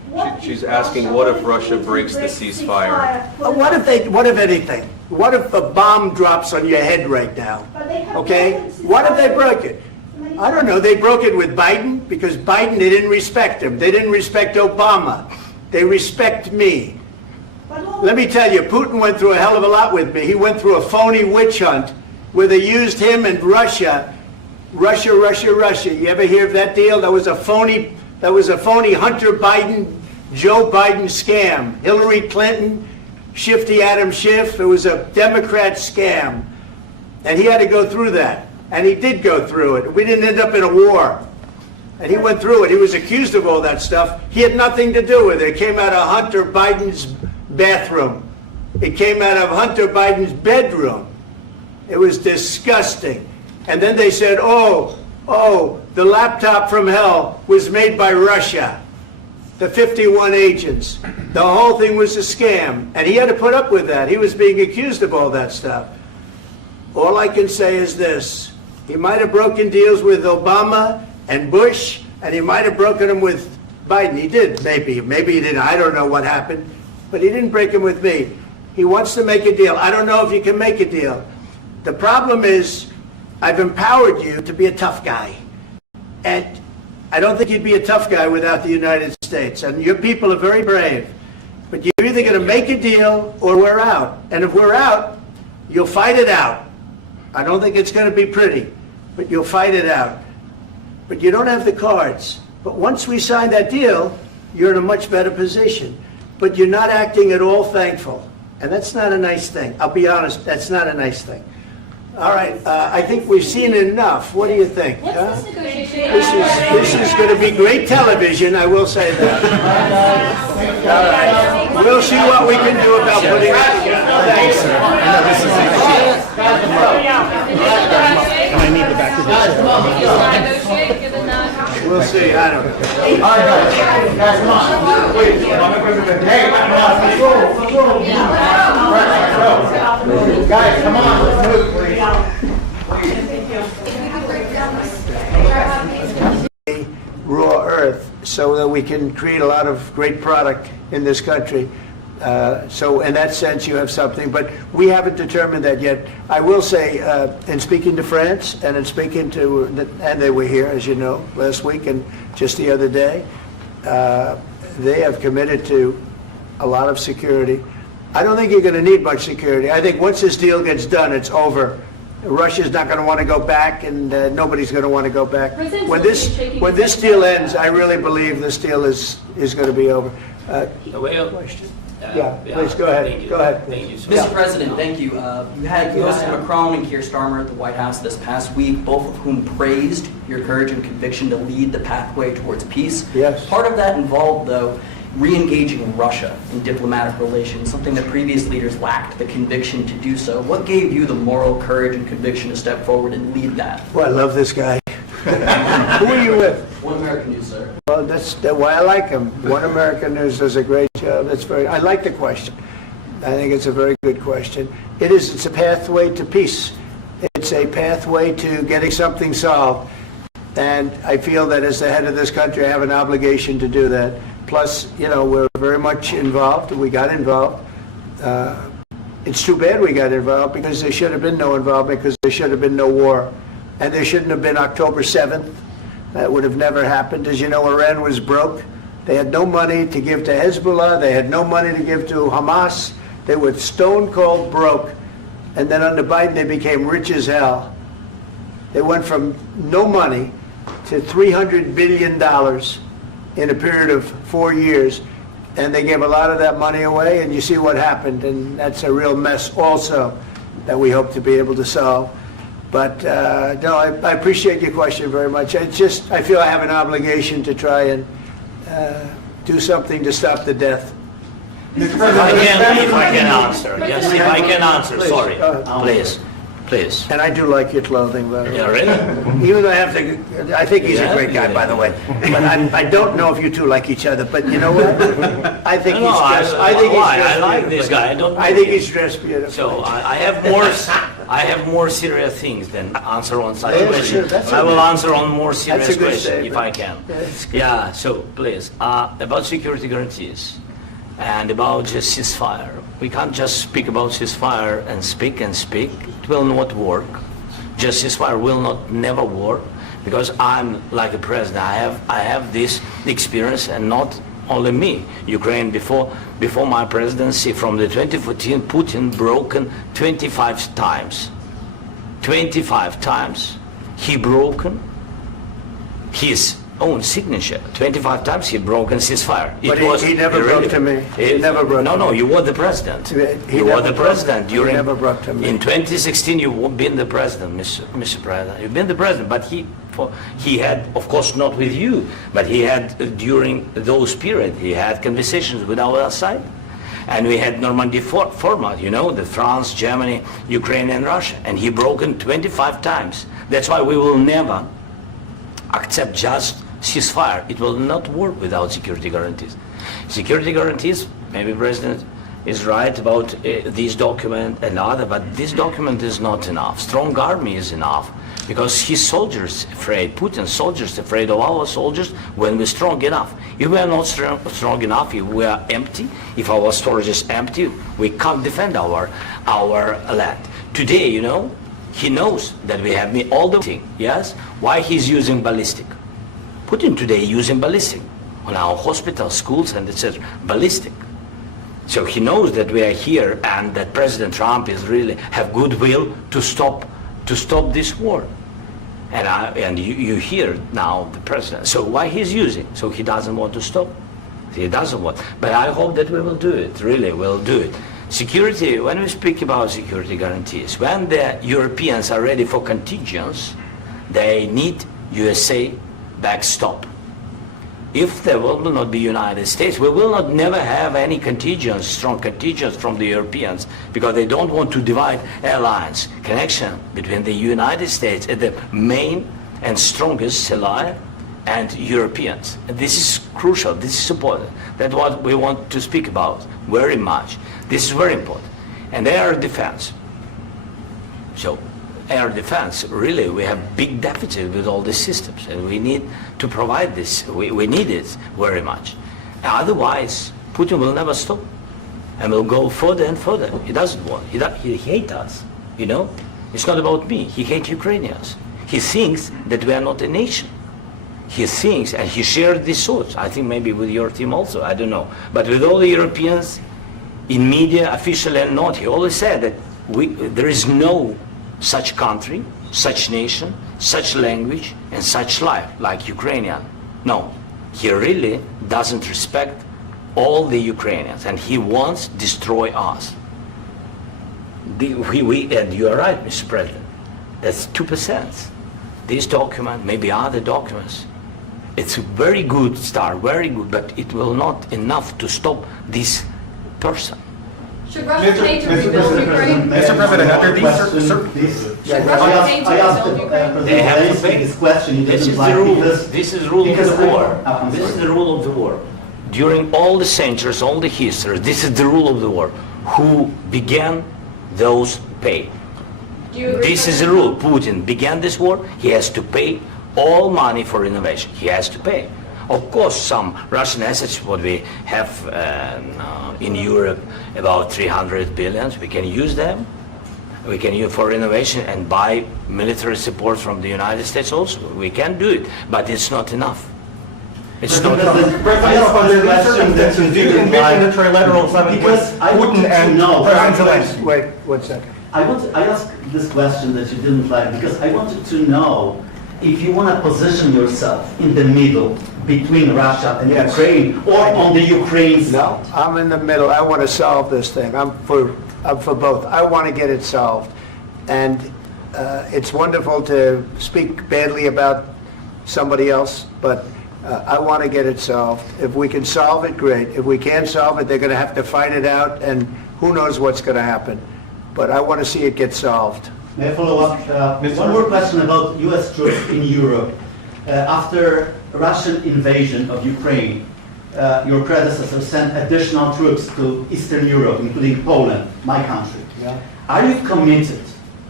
She's asking, what if Russia breaks the ceasefire? What if anything? What if a bomb drops on your head right now? Okay? What if they broke it? I don't know. They broke it with Biden because Biden, they didn't respect him. They didn't respect Obama. They respect me. Let me tell you, Putin went through a hell of a lot with me. He went through a phony witch hunt where they used him and Russia. Russia. You ever hear of that deal? That was a phony Hunter Biden, Joe Biden scam. Hillary Clinton, Shifty Adam Schiff. It was a Democrat scam. And he had to go through that. And he did go through it. We didn't end up in a war. And he went through it. He was accused of all that stuff. He had nothing to do with it. It came out of Hunter Biden's bathroom. It came out of Hunter Biden's bedroom. It was disgusting. And then they said, oh, the laptop from hell was made by Russia. The 51 agents. The whole thing was a scam. And he had to put up with that. He was being accused of all that stuff. All I can say is this. He might have broken deals with Obama and Bush, and he might have broken them with Biden. He did, maybe. Maybe he didn't. I don't know what happened. But he didn't break them with me. He wants to make a deal. I don't know if you can make a deal. The problem is, I've empowered you to be a tough guy. And I don't think you'd be a tough guy without the United States. And your people are very brave. But you're either going to make a deal or we're out. And if we're out, you'll fight it out. I don't think it's going to be pretty, but you'll fight it out. But you don't have the cards. But once we sign that deal, you're in a much better position. But you're not acting at all thankful. And that's not a nice thing. I'll be honest, that's not a nice thing. All right, I think we've seen enough. What do you think? What's this negotiation? This is going to be great television, I will say that. All right. We'll see what we can do about putting it together. Thanks, sir. Can I need the back of this? Negotiate, given that. We'll see, I don't know. All right, guys, come on. Wait, hey, come on. Guys, come on, let's move, please. Raw earth so that we can create a lot of great product in this country. So in that sense, you have something, but we haven't determined that yet. I will say, in speaking to France and in speaking to, and they were here, as you know, last week and just the other day, they have committed to a lot of security. I don't think you're going to need much security. I think once this deal gets done, it's over. Russia's not going to want to go back, and nobody's going to want to go back. When this deal ends, I really believe this deal is going to be over. Question? Yeah, please go ahead. Go ahead. Thank you, sir. Mr. President, thank you. You had President Macron and Keir Starmer at the White House this past week, both of whom praised your courage and conviction to lead the pathway towards peace. Yes. Part of that involved, though, re-engaging Russia in diplomatic relations, something that previous leaders lacked the conviction to do so. What gave you the moral courage and conviction to step forward and lead that? Well, I love this guy. Who are you with? One American News, sir. Well, that's why I like him. One American News does a great job. I like the question. I think it's a very good question. It's a pathway to peace. It's a pathway to getting something solved. And I feel that as the head of this country, I have an obligation to do that. Plus, we're very much involved. We got involved. It's too bad we got involved because there should have been no involvement because there should have been no war. And there shouldn't have been October 7th. That would have never happened. As you know, Iran was broke. They had no money to give to Hezbollah. They had no money to give to Hamas. They were stone cold broke. And then under Biden, they became rich as hell. They went from no money to $300 billion in a period of 4 years. And they gave a lot of that money away, and you see what happened. And that's a real mess also that we hope to be able to solve. But no, I appreciate your question very much. I feel I have an obligation to try and do something to stop the death. If I can answer. Yes, if I can answer. Please, Sorry. go ahead. Please. And I do like your clothing, by the way. Yeah, really? Even though I think he's a great guy, by the way. But I don't know if you two like each other. But you know what? I think he's dressed. I like this guy. I think he's dressed beautiful. So I have more. I have more serious things than answer on such Yeah, questions. sure, that's I will okay. answer on more serious That's a good questions if I can. statement. That's good. Yeah, so please, about security guarantees and about just ceasefire. We can't just speak about ceasefire and speak and speak. It will not work. Just ceasefire will not never work because I'm like a president. I have this experience, and not only me. Ukraine before my presidency, from the 2014, Putin broken 25 times. 25 times he broken his own signature. 25 times he broken ceasefire. But he never broke to me. He never broke to No, me. you were the president. He You were never the broke- president he during. never broke to me. In 2016, you've been the president, Mr. President. You've been the president, but he had, of course, not with you, but he had during those period. He had conversations with our side, and we had Normandy format. You know, the France, Germany, Ukraine, and Russia, and he broken 25 times. That's why we will never accept just ceasefire. It will not work without security guarantees. Security guarantees, maybe President is right about this document and other, but this document is not enough. Strong army is enough because his soldiers afraid, Putin's soldiers afraid of our soldiers when we're strong enough. If we are not strong enough, if we are empty, if our storage is empty, we can't defend our land. Today, you know, he knows that we have all the thing, yes? Why he's using ballistic? Putin today using ballistic on our hospitals, schools, and etc. Ballistic. So he knows that we are here and that President Trump is really have goodwill to stop this war. And you hear now the president. So why he's using? So he doesn't want to stop. He doesn't want. But I hope that we will do it. Really, we'll do it. Security. When we speak about security guarantees, when the Europeans are ready for contingents, they need USA backstop. If there will not be United States, we will not never have any contingents, strong contingents from the Europeans, because they don't want to divide alliance connection between the United States and the main and strongest ally and Europeans. And this is crucial. This is important. That's what we want to speak about very much. This is very important. And air defense. So air defense, really, we have big deficit with all these systems, and we need to provide this. We need it very much. Otherwise, Putin will never stop, and will go further and further. He doesn't want. He hates us. You know, it's not about me. He hates Ukrainians. He thinks that we are not a nation. He thinks, and he shared these thoughts. I think maybe with your team also. I don't know, but with all the Europeans, in media, officially and not, he always said that there is no such country, such nation, such language, and such life like Ukrainian. No, he really doesn't respect all the Ukrainians, and he wants to destroy us. And you are right, Mr. President. That's 2%. This document, maybe other documents, it's a very good start, very good, but it will not enough to stop this person. Should Russia pay to rebuild Ukraine? Mr. President, after these Should Russia pay to I asked rebuild Ukraine? They have to Zelensky pay. this question. You This didn't is like the rule. because- This is the rule of because the war. I'm This is sorry. the rule of the war. During all the centuries, all the history, this is the rule of the war. Who began, those pay. Do you agree This with is the that? rule. Putin began this war. He has to pay all money for innovation. He has to pay. Of course, some Russian assets, what we have in Europe, about 300 billions, we can use them. We can use for innovation and buy military support from the United States also. We can do it, but it's not enough. It's not enough. President, under these circumstances, do you envision a trilateral summit with Because I want Putin to and know- President Zelensky? Wait 1 second. I asked this question that you didn't like because I wanted to know if you want to position yourself in the middle between Russia and Yes. Ukraine or on the Ukraine's No, I'm in the middle. I want to solve this thing. I'm for both. I want to get it solved. And it's wonderful to speak badly about somebody else, but I want to get it solved. If we can solve it, great. If we can't solve it, they're going to have to fight it out, and who knows what's going to happen. But I want to see it get solved. May I follow up? One more question about U.S. troops in Europe. After Russian invasion of Ukraine, your predecessor sent additional troops to Eastern Europe, including Poland, my country. Yeah. Are you committed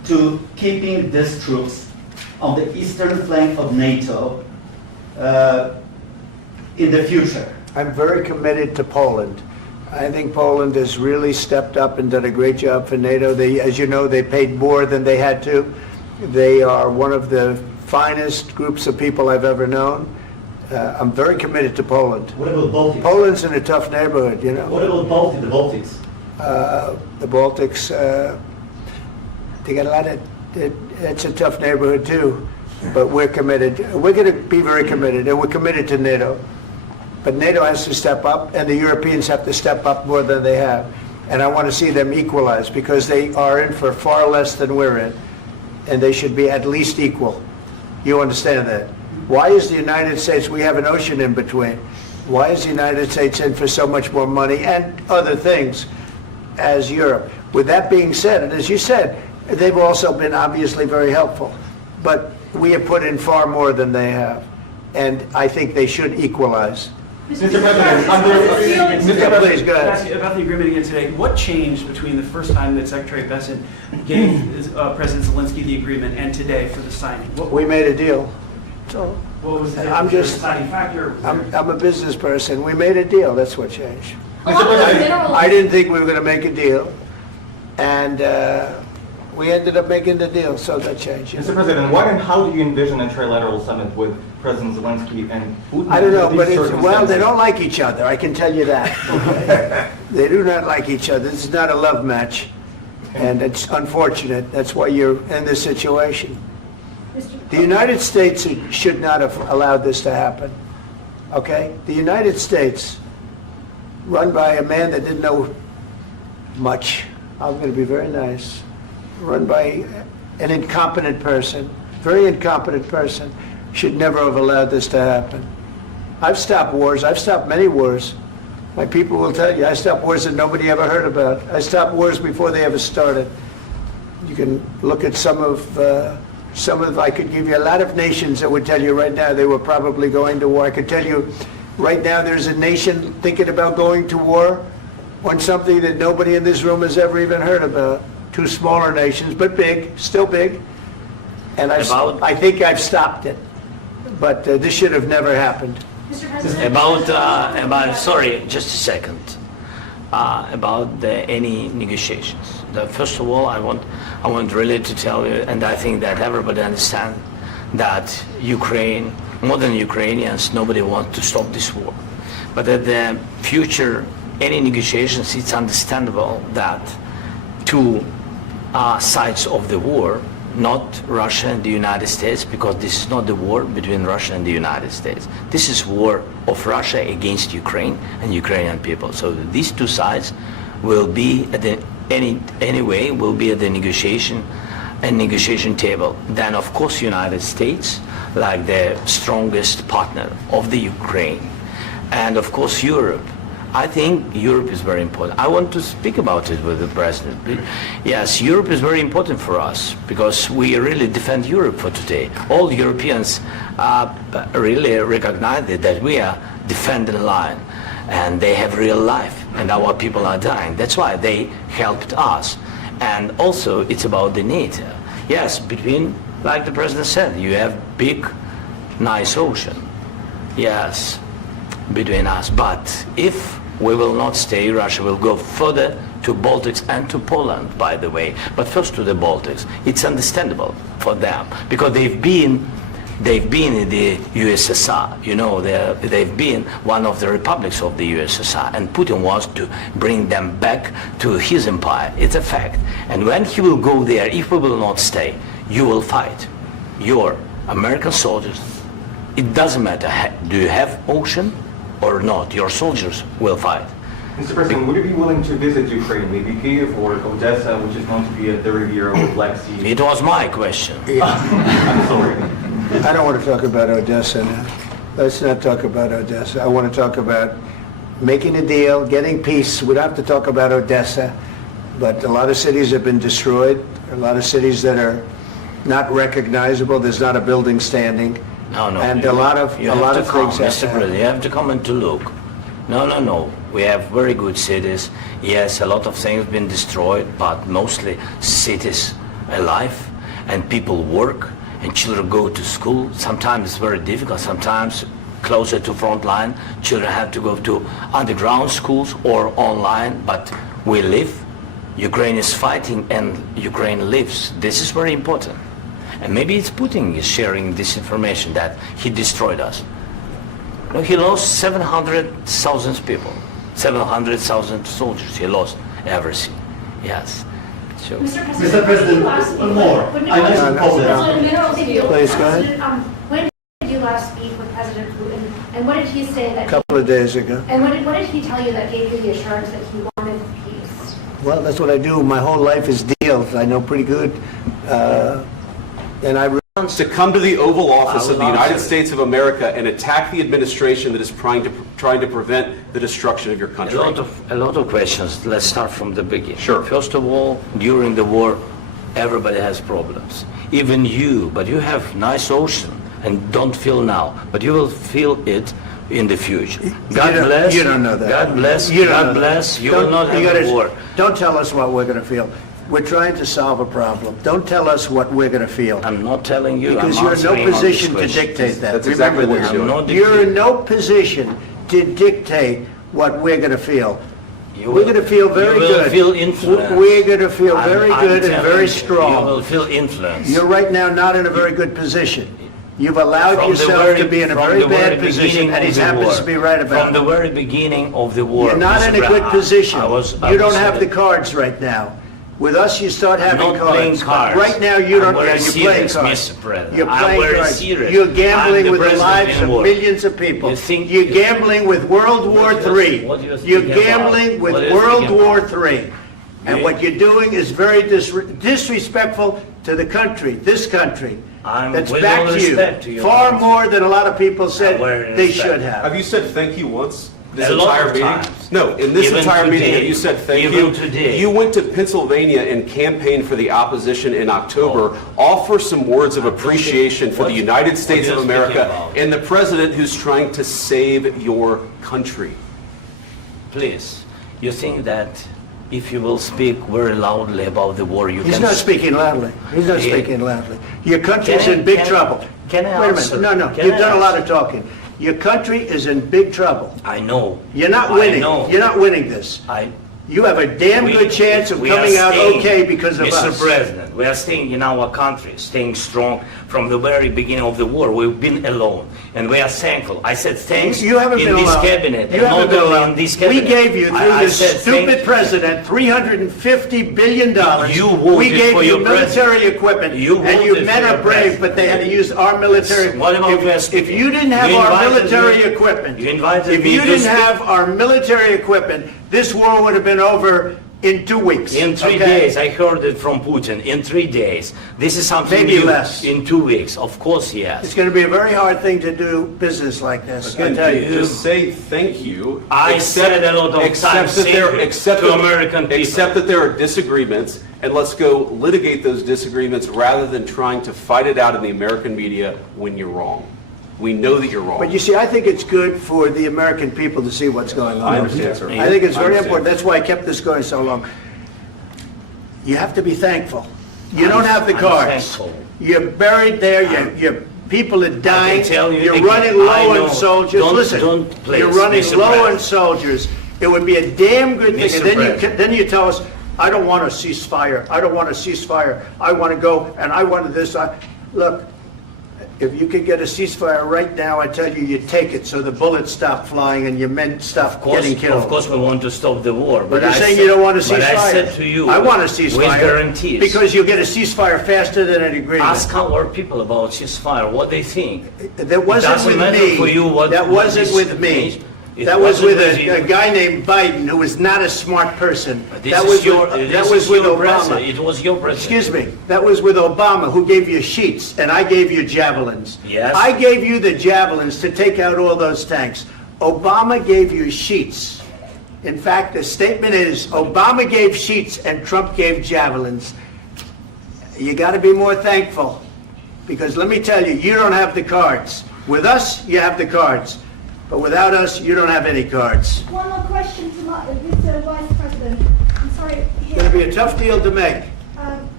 to keeping these troops on the eastern flank of NATO in the future? I'm very committed to Poland. I think Poland has really stepped up and done a great job for NATO. They, as you know, they paid more than they had to. They are one of the finest groups of people I've ever known. I'm very committed to Poland. What about Baltics? Poland's in a tough neighborhood, you know. What about the Baltics? The Baltics, they got a lot of, it's a tough neighborhood too, but we're committed. We're going to be very committed, and we're committed to NATO. But NATO has to step up, and the Europeans have to step up more than they have. And I want to see them equalize, because they are in for far less than we're in, and they should be at least equal. You understand that? Why is the United States, we have an ocean in between, why is the United States in for so much more money and other things as Europe? With that being said, and as you said, they've also been obviously very helpful, but we have put in far more than they have, and I think they should equalize. Mr. President, Please, go ahead. Ask you about the agreement again today. What changed between the first time that Secretary Bessent gave President Zelensky the agreement and today for the signing? We made a deal. So What was the I'm just, deciding factor? I'm a business person. We made a deal. That's what changed. Along with the minerals. I didn't think we were going to make a deal, and we ended up making the deal, so that changed. Mr. President, what and how do you envision a trilateral summit with President Zelensky and Putin? I don't know, under but these well, they circumstances? don't like each other, I can tell you that. Okay? They do not like each other. This is not a love match, and it's unfortunate. That's why you're in this situation. The United States should not have allowed this to happen, okay? The United States, run by a man that didn't know much, I'm going to be very nice, run by an incompetent person, very incompetent person, should never have allowed this to happen. I've stopped wars. I've stopped many wars. My people will tell you, I stopped wars that nobody ever heard about. I stopped wars before they ever started. You can look at some of, I could give you a lot of nations that would tell you right now they were probably going to war. I could tell you right now there's a nation thinking about going to war on something that nobody in this room has ever even heard about. Two smaller nations, but big, still big. And I think I've stopped it. But this should have never happened. Mr. President. Sorry, just a second. About any negotiations. First of all, I want really to tell you, and I think that everybody understands that Ukraine, modern Ukrainians, nobody wants to stop this war. But at the future, any negotiations, it's understandable that two sides of the war, not Russia and the United States, because this is not the war between Russia and the United States. This is war of Russia against Ukraine and Ukrainian people. So these two sides will be at the will be at the negotiation table. Then of course United States, like the strongest partner of the Ukraine, and of course Europe. I think Europe is very important. I want to speak about it with the President. Yes, Europe is very important for us because we really defend Europe for today. All Europeans really recognize that we are defending the line and they have real life and our people are dying. That's why they helped us. And also it's about the NATO. Yes, between, like the President said, you have big, nice ocean. Yes, between us. But if we will not stay, Russia will go further to Baltics and to Poland, by the way. But first to the Baltics. It's understandable for them because they've been in the USSR. You know, they've been one of the republics of the USSR, and Putin wants to bring them back to his empire. It's a fact. And when he will go there, if we will not stay, you will fight. Your American soldiers, it doesn't matter, do you have ocean or not, your soldiers will fight. Mr. President, would you be willing to visit Ukraine, maybe Kyiv or Odessa, which is known to be a 30-year-old Black Sea? It was my question. I'm sorry. I don't want to talk about Odessa now. Let's not talk about Odessa. I want to talk about making a deal, getting peace. We don't have to talk about Odessa, but a lot of cities have been destroyed. A lot of cities that are not recognizable. There's not a building standing. No. And a lot of things have Mr. to President, happen. you have to come and to look. No. We have very good cities. Yes, a lot of things have been destroyed, but mostly cities alive, and people work, and children go to school. Sometimes it's very difficult, sometimes closer to front line, children have to go to underground schools or online, but we live. Ukraine is fighting and Ukraine lives. This is very important. And maybe it's Putin is sharing this information that he destroyed us. No, he lost 700,000 people, 700,000 soldiers. He lost everything. Yes. So, Mr. President, one more. I mentioned Poland. Please, go ahead. When did you last speak with President Putin, and what did he say that? A couple of days ago. And what did he tell you that gave you the assurance that he wanted peace? Well, that's what I do. My whole life is deals. I know pretty good. And I To come to the Oval Office I of will the United answer. States of America and attack the administration that is trying to prevent the destruction of your country. a lot of questions. Let's start from the beginning. Sure. First of all, during the war, everybody has problems. Even you, but you have nice ocean and don't feel now, but you will feel it in the future. God bless. You don't know that. God bless. You don't know God that. bless. You Don't- will not you have a gotta- war. Don't tell us what we're going to feel. We're trying to solve a problem. Don't tell us what we're going to feel. I'm not telling you. Because I'm you're in no answering all these position to questions. dictate that. That's exactly Remember what this. you're doing. I'm not You're in dictating. no position to dictate what we're going to feel. You We're will- going to feel very you will good. feel influenced. We're going to feel I'm- very I'm good and telling very you, strong. You will feel influence. You're right now not in a very good position. You've allowed From the yourself very- to be in a from very the bad very position, beginning and he of the happens war. to be right about From the it. very beginning of the war. You're not Mr. in a good Brown, position. I You don't was have the saying- cards right now. With us, you start having not playing cards. cards. Right now, you I'm don't. very You're playing serious, cards. Mr. President. You're I'm playing very cards. serious. You're I'm gambling the with the president lives in of war. millions of people. You think- You're gambling with World War What do you- III. what do you You're think about? gambling with What do you World think War about? III. And You- what you're doing is very disrespectful to the country, this country. I'm That's with back all to you. respect to your Far country. more than a lot of people said very they respect. should have. Have you said thank you once? This A lot entire of meeting? times. No, in this Even entire meeting, today. have you said thank Even you? today. You went to Pennsylvania and campaigned for the opposition in October. Offer some words of appreciation for the United States what of are you speaking America about? and the president who's trying to save your country. Please, you think that if you will speak very loudly about the war, you He's can... not speaking loudly. He's not Yeah. speaking loudly. Your country's Can I- in big can I- trouble. can I Wait a answer? minute. No, Can you've I done a lot answer? of talking. Your country is in big trouble. I know. You're not I winning. know. You're not winning this. You have a damn We- good chance of we are coming out staying, okay because of Mr. us. President, we are staying in our country, staying strong from the very beginning of the war. We've been alone, and we are thankful. I said thanks You haven't in been this alone. cabinet, You and haven't not been only alone. in this We cabinet. gave you, through I this said stupid thank- president, $350 billion. You voted We gave for you your military president. equipment, You and you voted men for are your brave, president. but they had to use our military. What about West? If you didn't have You our invited military me- equipment, you invited if me you to didn't speak- have our military equipment, this war would have been over in 2 weeks. In 3 okay? days, I heard it from Putin. In 3 days, this is something Maybe new. less. In 2 weeks, of course, It's yes. going to be a very hard thing to do business like this. I Again, tell you. just say thank you. I said a lot of except times that thank there- you except to that- American people. Except that there are disagreements, and let's go litigate those disagreements rather than trying to fight it out in the American media when you're wrong. We know that you're wrong. But you see, I think it's good for the American people to see what's going on. I understand, sir. I think it's I very understand. important. That's why I kept this going so long. You have to be thankful. You don't have the I'm cards. thankful. You're buried there. Your people are dying. tell you You're again, running I low know. on soldiers. Don't- Listen, don't please, you're running Mr. low on President. soldiers. It would be a damn good thing. Mr. And then President. then you tell us, I don't want a ceasefire. I don't want a ceasefire. I want to go and I wanted this. Look, if you could get a ceasefire right now, I tell you, you take it so the bullets stop flying and your men stop getting killed. Of course, we want to stop the war. But you're I saying said- you don't want a ceasefire. But I said to you, I want a with ceasefire. guarantees. Because you'll get a ceasefire faster than an agreement. Ask our people about ceasefire, what they think. That wasn't doesn't with matter me. for you what- That what wasn't this with me. means. It That was wasn't with with you. a guy named Biden, who was not a smart person. This That is was your, with, this that is was with your Obama. president. It was your president. Excuse me. That was with Obama, who gave you sheets, and I gave you javelins. Yes. I gave you the javelins to take out all those tanks. Obama gave you sheets. In fact, the statement is, Obama gave sheets and Trump gave javelins. You got to be more thankful, because let me tell you, you don't have the cards. With us, you have the cards. But without us, you don't have any cards. One more question to Mr. Vice President. I'm sorry. It's going to be a tough deal to make.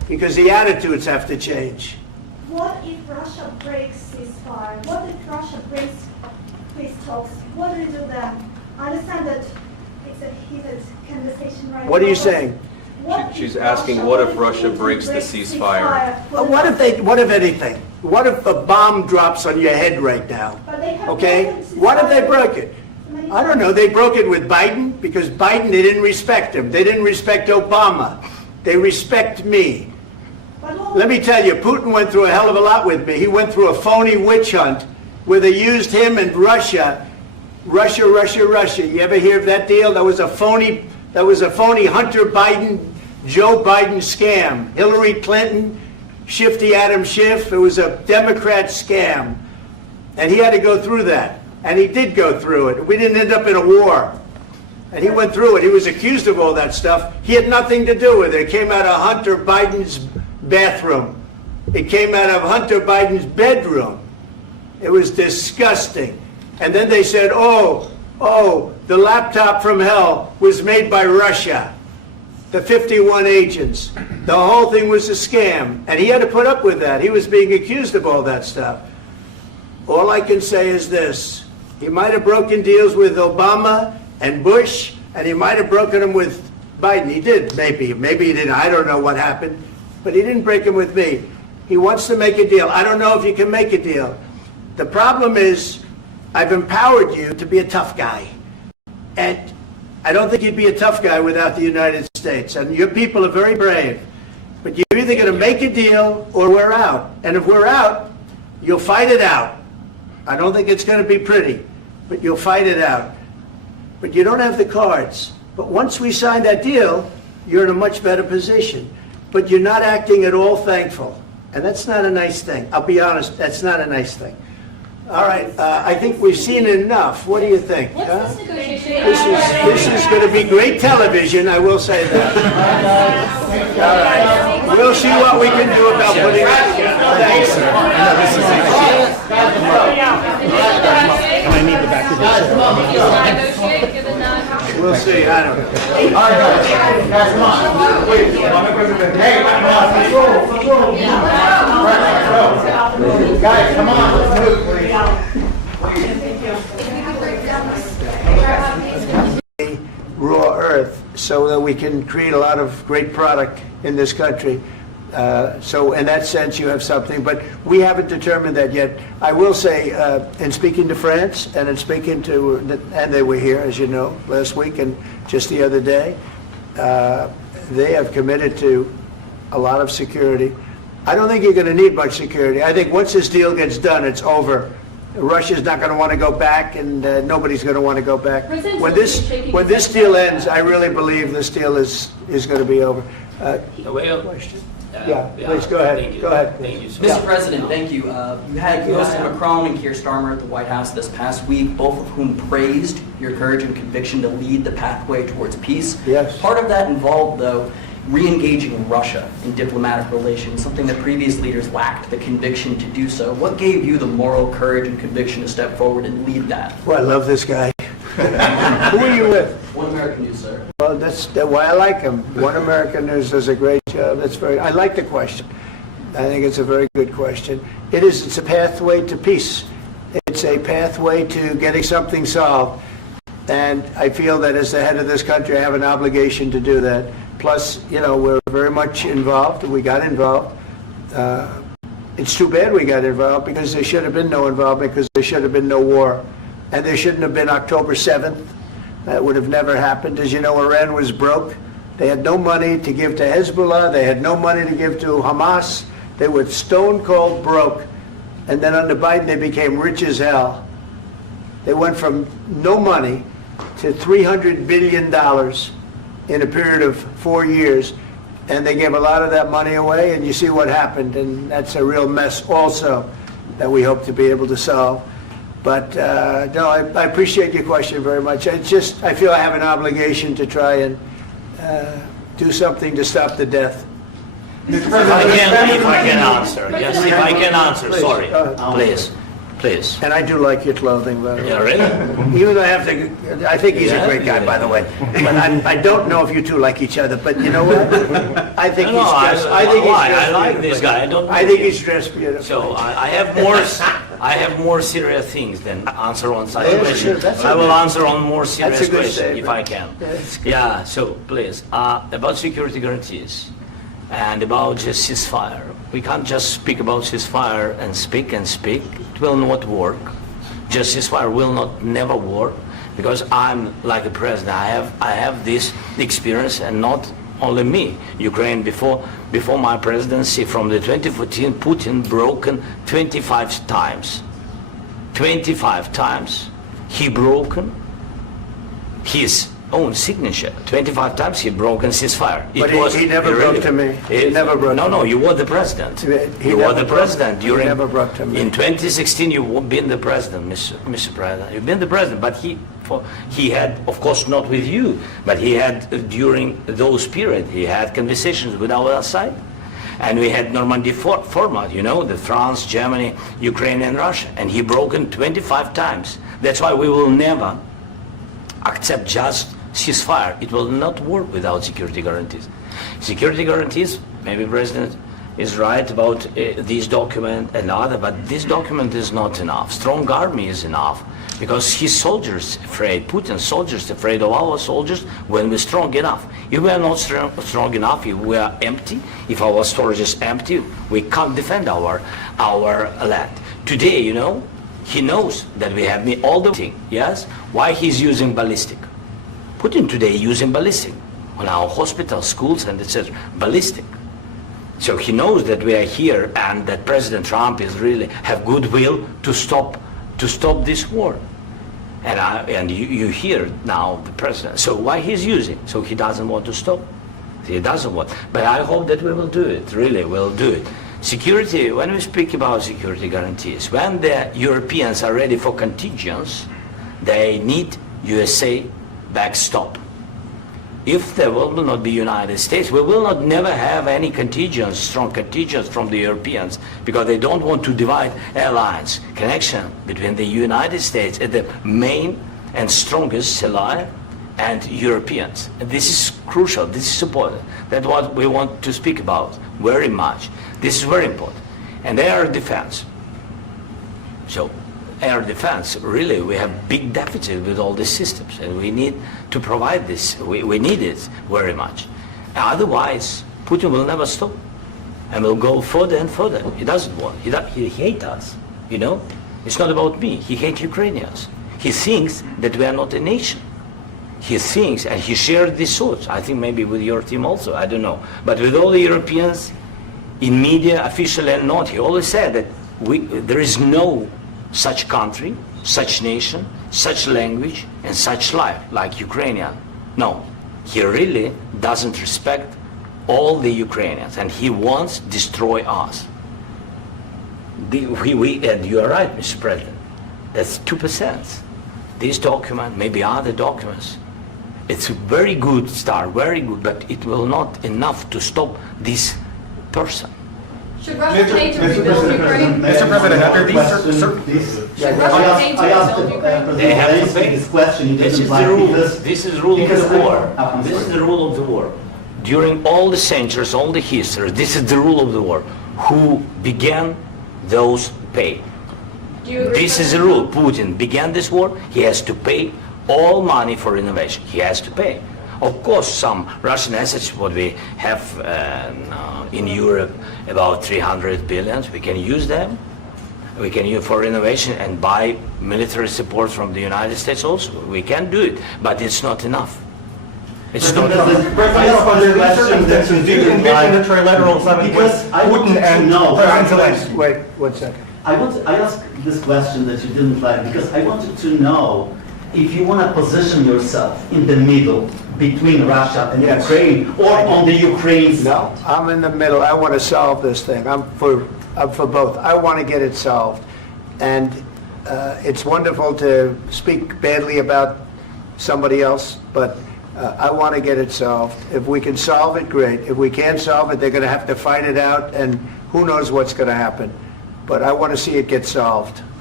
because the attitudes have to change. What if Russia breaks ceasefire? What if Russia breaks peace talks? What do you do then? I understand that it's a heated conversation right now. What are you saying? She's asking, what if Russia breaks the ceasefire? What if anything? What if a bomb drops on your head right now? But they have Okay? broken ceasefire. What if they broke it? I don't know. They broke it with Biden because Biden, they didn't respect him. They didn't respect Obama. They respect me. Let me tell you, Putin went through a hell of a lot with me. He went through a phony witch hunt where they used him and Russia. Russia. You ever hear of that deal? That was a phony Hunter Biden, Joe Biden scam. Hillary Clinton, Shifty Adam Schiff. It was a Democrat scam. And he had to go through that. And he did go through it. We didn't end up in a war. And he went through it. He was accused of all that stuff. He had nothing to do with it. It came out of Hunter Biden's bathroom. It came out of Hunter Biden's bedroom. It was disgusting. And then they said, oh, the laptop from hell was made by Russia. The 51 agents. The whole thing was a scam. And he had to put up with that. He was being accused of all that stuff. All I can say is this. He might have broken deals with Obama and Bush, and he might have broken them with Biden. He did, maybe. Maybe he didn't. I don't know what happened. But he didn't break them with me. He wants to make a deal. I don't know if you can make a deal. The problem is, I've empowered you to be a tough guy. And I don't think you'd be a tough guy without the United States. And your people are very brave. But you're either going to make a deal or we're out. And if we're out, you'll fight it out. I don't think it's going to be pretty, but you'll fight it out. But you don't have the cards. But once we sign that deal, you're in a much better position. But you're not acting at all thankful. And that's not a nice thing. I'll be honest, that's not a nice thing. All right, I think we've seen enough. What do you think? What's this negotiation? This is going to be great television, I will say that. All right. We'll see what we can do about putting it together. Thanks, sir. And I need the back of the We'll see. I don't know. All right, guys, come on. Wait, hey, guys, come on, let's move, please. Raw earth so that we can create a lot of great product in this country. So in that sense, you have something, but we haven't determined that yet. I will say, in speaking to France and in speaking to, and they were here, as you know, last week and just the other day, they have committed to a lot of security. I don't think you're going to need much security. I think once this deal gets done, it's over. Russia's not going to want to go back, and nobody's going to want to go back. When this deal ends, I really believe this deal is going to be over. Question? Yeah, please go ahead. Thank you. Go ahead. Thank you so Mr. much. President, thank you. You hosted Macron and Keir Starmer at the White House this past week, both of whom praised your courage and conviction to lead the pathway towards peace. Yes. Part of that involved, though, re-engaging Russia in diplomatic relations, something that previous leaders lacked the conviction to do so. What gave you the moral courage and conviction to step forward and lead that? Well, I love this guy. Who are you with? One American News, sir. Well, that's why I like him. One American News does a great job. I like the question. I think it's a very good question. It's a pathway to peace. It's a pathway to getting something solved. And I feel that as the head of this country, I have an obligation to do that. Plus, we're very much involved. We got involved. It's too bad we got involved because there should have been no involvement because there should have been no war. And there shouldn't have been October 7th. That would have never happened. As you know, Iran was broke. They had no money to give to Hezbollah. They had no money to give to Hamas. They were stone cold broke. And then under Biden, they became rich as hell. They went from no money to $300 billion in a period of 4 years. And they gave a lot of that money away, and you see what happened. And that's a real mess also that we hope to be able to solve. But no, I appreciate your question very much. I feel I have an obligation to try and do something to stop the death. If I can answer, yes, if I can answer, Please, sorry, go ahead. please. Please. And I do like your clothing, by the way. Yeah, really? Even though I think he's a great guy, by the way. But I don't know if you two like each other, but you know what? I think he's dressed. I like this guy. I don't. I think he's dressed beautiful. So I have more serious things than answer on such Yeah, questions. sure, that's I will okay. answer on more serious That's a good questions if I can. statement. That's good. Yeah. So please, about security guarantees and about just ceasefire. We can't just speak about ceasefire and speak and speak. It will not work. Just ceasefire will not never work because I'm like a president. I have this experience, and not only me. Ukraine before my presidency from the 2014, Putin broken 25 times. 25 times he broken his own signature. 25 times he broken ceasefire. But he never broke to me. He never broke to me. No, you were the president. He You were never the broke- president he during. never broke to me. In 2016, you've been the president, Mr. President. You've been the president, but he had, of course, not with you, but he had during those periods. He had conversations with our side, and we had Normandy format. You know, the France, Germany, Ukraine, and Russia, and he broken 25 times. That's why we will never accept just ceasefire. It will not work without security guarantees. Security guarantees, maybe President is right about this document and other, but this document is not enough. Strong army is enough because his soldiers afraid, Putin's soldiers afraid of our soldiers when we're strong enough. If we are not strong enough, if we are empty, if our storage is empty, we can't defend our land. Today, you know, he knows that we have all the thing, yes? Why he's using ballistic? Putin today using ballistic on our hospitals, schools, and etc. Ballistic. So he knows that we are here and that President Trump is really have goodwill to stop this war. And you hear now the president. So why he's using? So he doesn't want to stop. He doesn't want. But I hope that we will do it. Really, we'll do it. Security. When we speak about security guarantees, when the Europeans are ready for contingents, they need USA backstop. If there will not be United States, we will not never have any contingents, strong contingents from the Europeans, because they don't want to divide alliance connection between the United States and the main and strongest ally and Europeans. And this is crucial. This is important. That's what we want to speak about very much. This is very important. And air defense. So air defense, really, we have big deficit with all these systems, and we need to provide this. We need it very much. Otherwise, Putin will never stop, and will go further and further. He doesn't want. He hates us. You know, it's not about me. He hates Ukrainians. He thinks that we are not a nation. He thinks, and he shared these thoughts. I think maybe with your team also. I don't know, but with all the Europeans, in media, officially and not, he always said that there is no such country, such nation, such language, and such life like Ukrainian. No, he really doesn't respect all the Ukrainians, and he wants to destroy us. And you are right, Mr. President. That's 2%. This document, maybe other documents, it's a very good start, very good, but it will not enough to stop this person. Should Russia pay to rebuild Ukraine? Mr. President, after these Should Russia pay to I asked rebuild Ukraine? They have to Zelensky pay. this question. He This didn't is like the rule. because- This is the rule of because the war. I'm This is sorry. the rule of the war. During all the centuries, all the history, this is the rule of the war. Who began, those pay. Do you agree This with is the that? rule. Putin began this war. He has to pay all money for innovation. He has to pay. Of course, some Russian assets, what we have in Europe, about 300 billion, we can use them. We can use for innovation and buy military support from the United States also. We can do it, but it's not enough. It's not enough. President, under these circumstances, do you envision a trilateral summit with Because I want Putin to and know- President Zelensky? Wait 1 second. I asked this question that you didn't like because I wanted to know if you want to position yourself in the middle between Russia and Yes. Ukraine or on the Ukraine side. No, I'm in the middle. I want to solve this thing. I'm for both. I want to get it solved. And it's wonderful to speak badly about somebody else, but I want to get it solved. If we can solve it, great. If we can't solve it, they're going to have to fight it out, and who knows what's going to happen. But I want to see it get solved.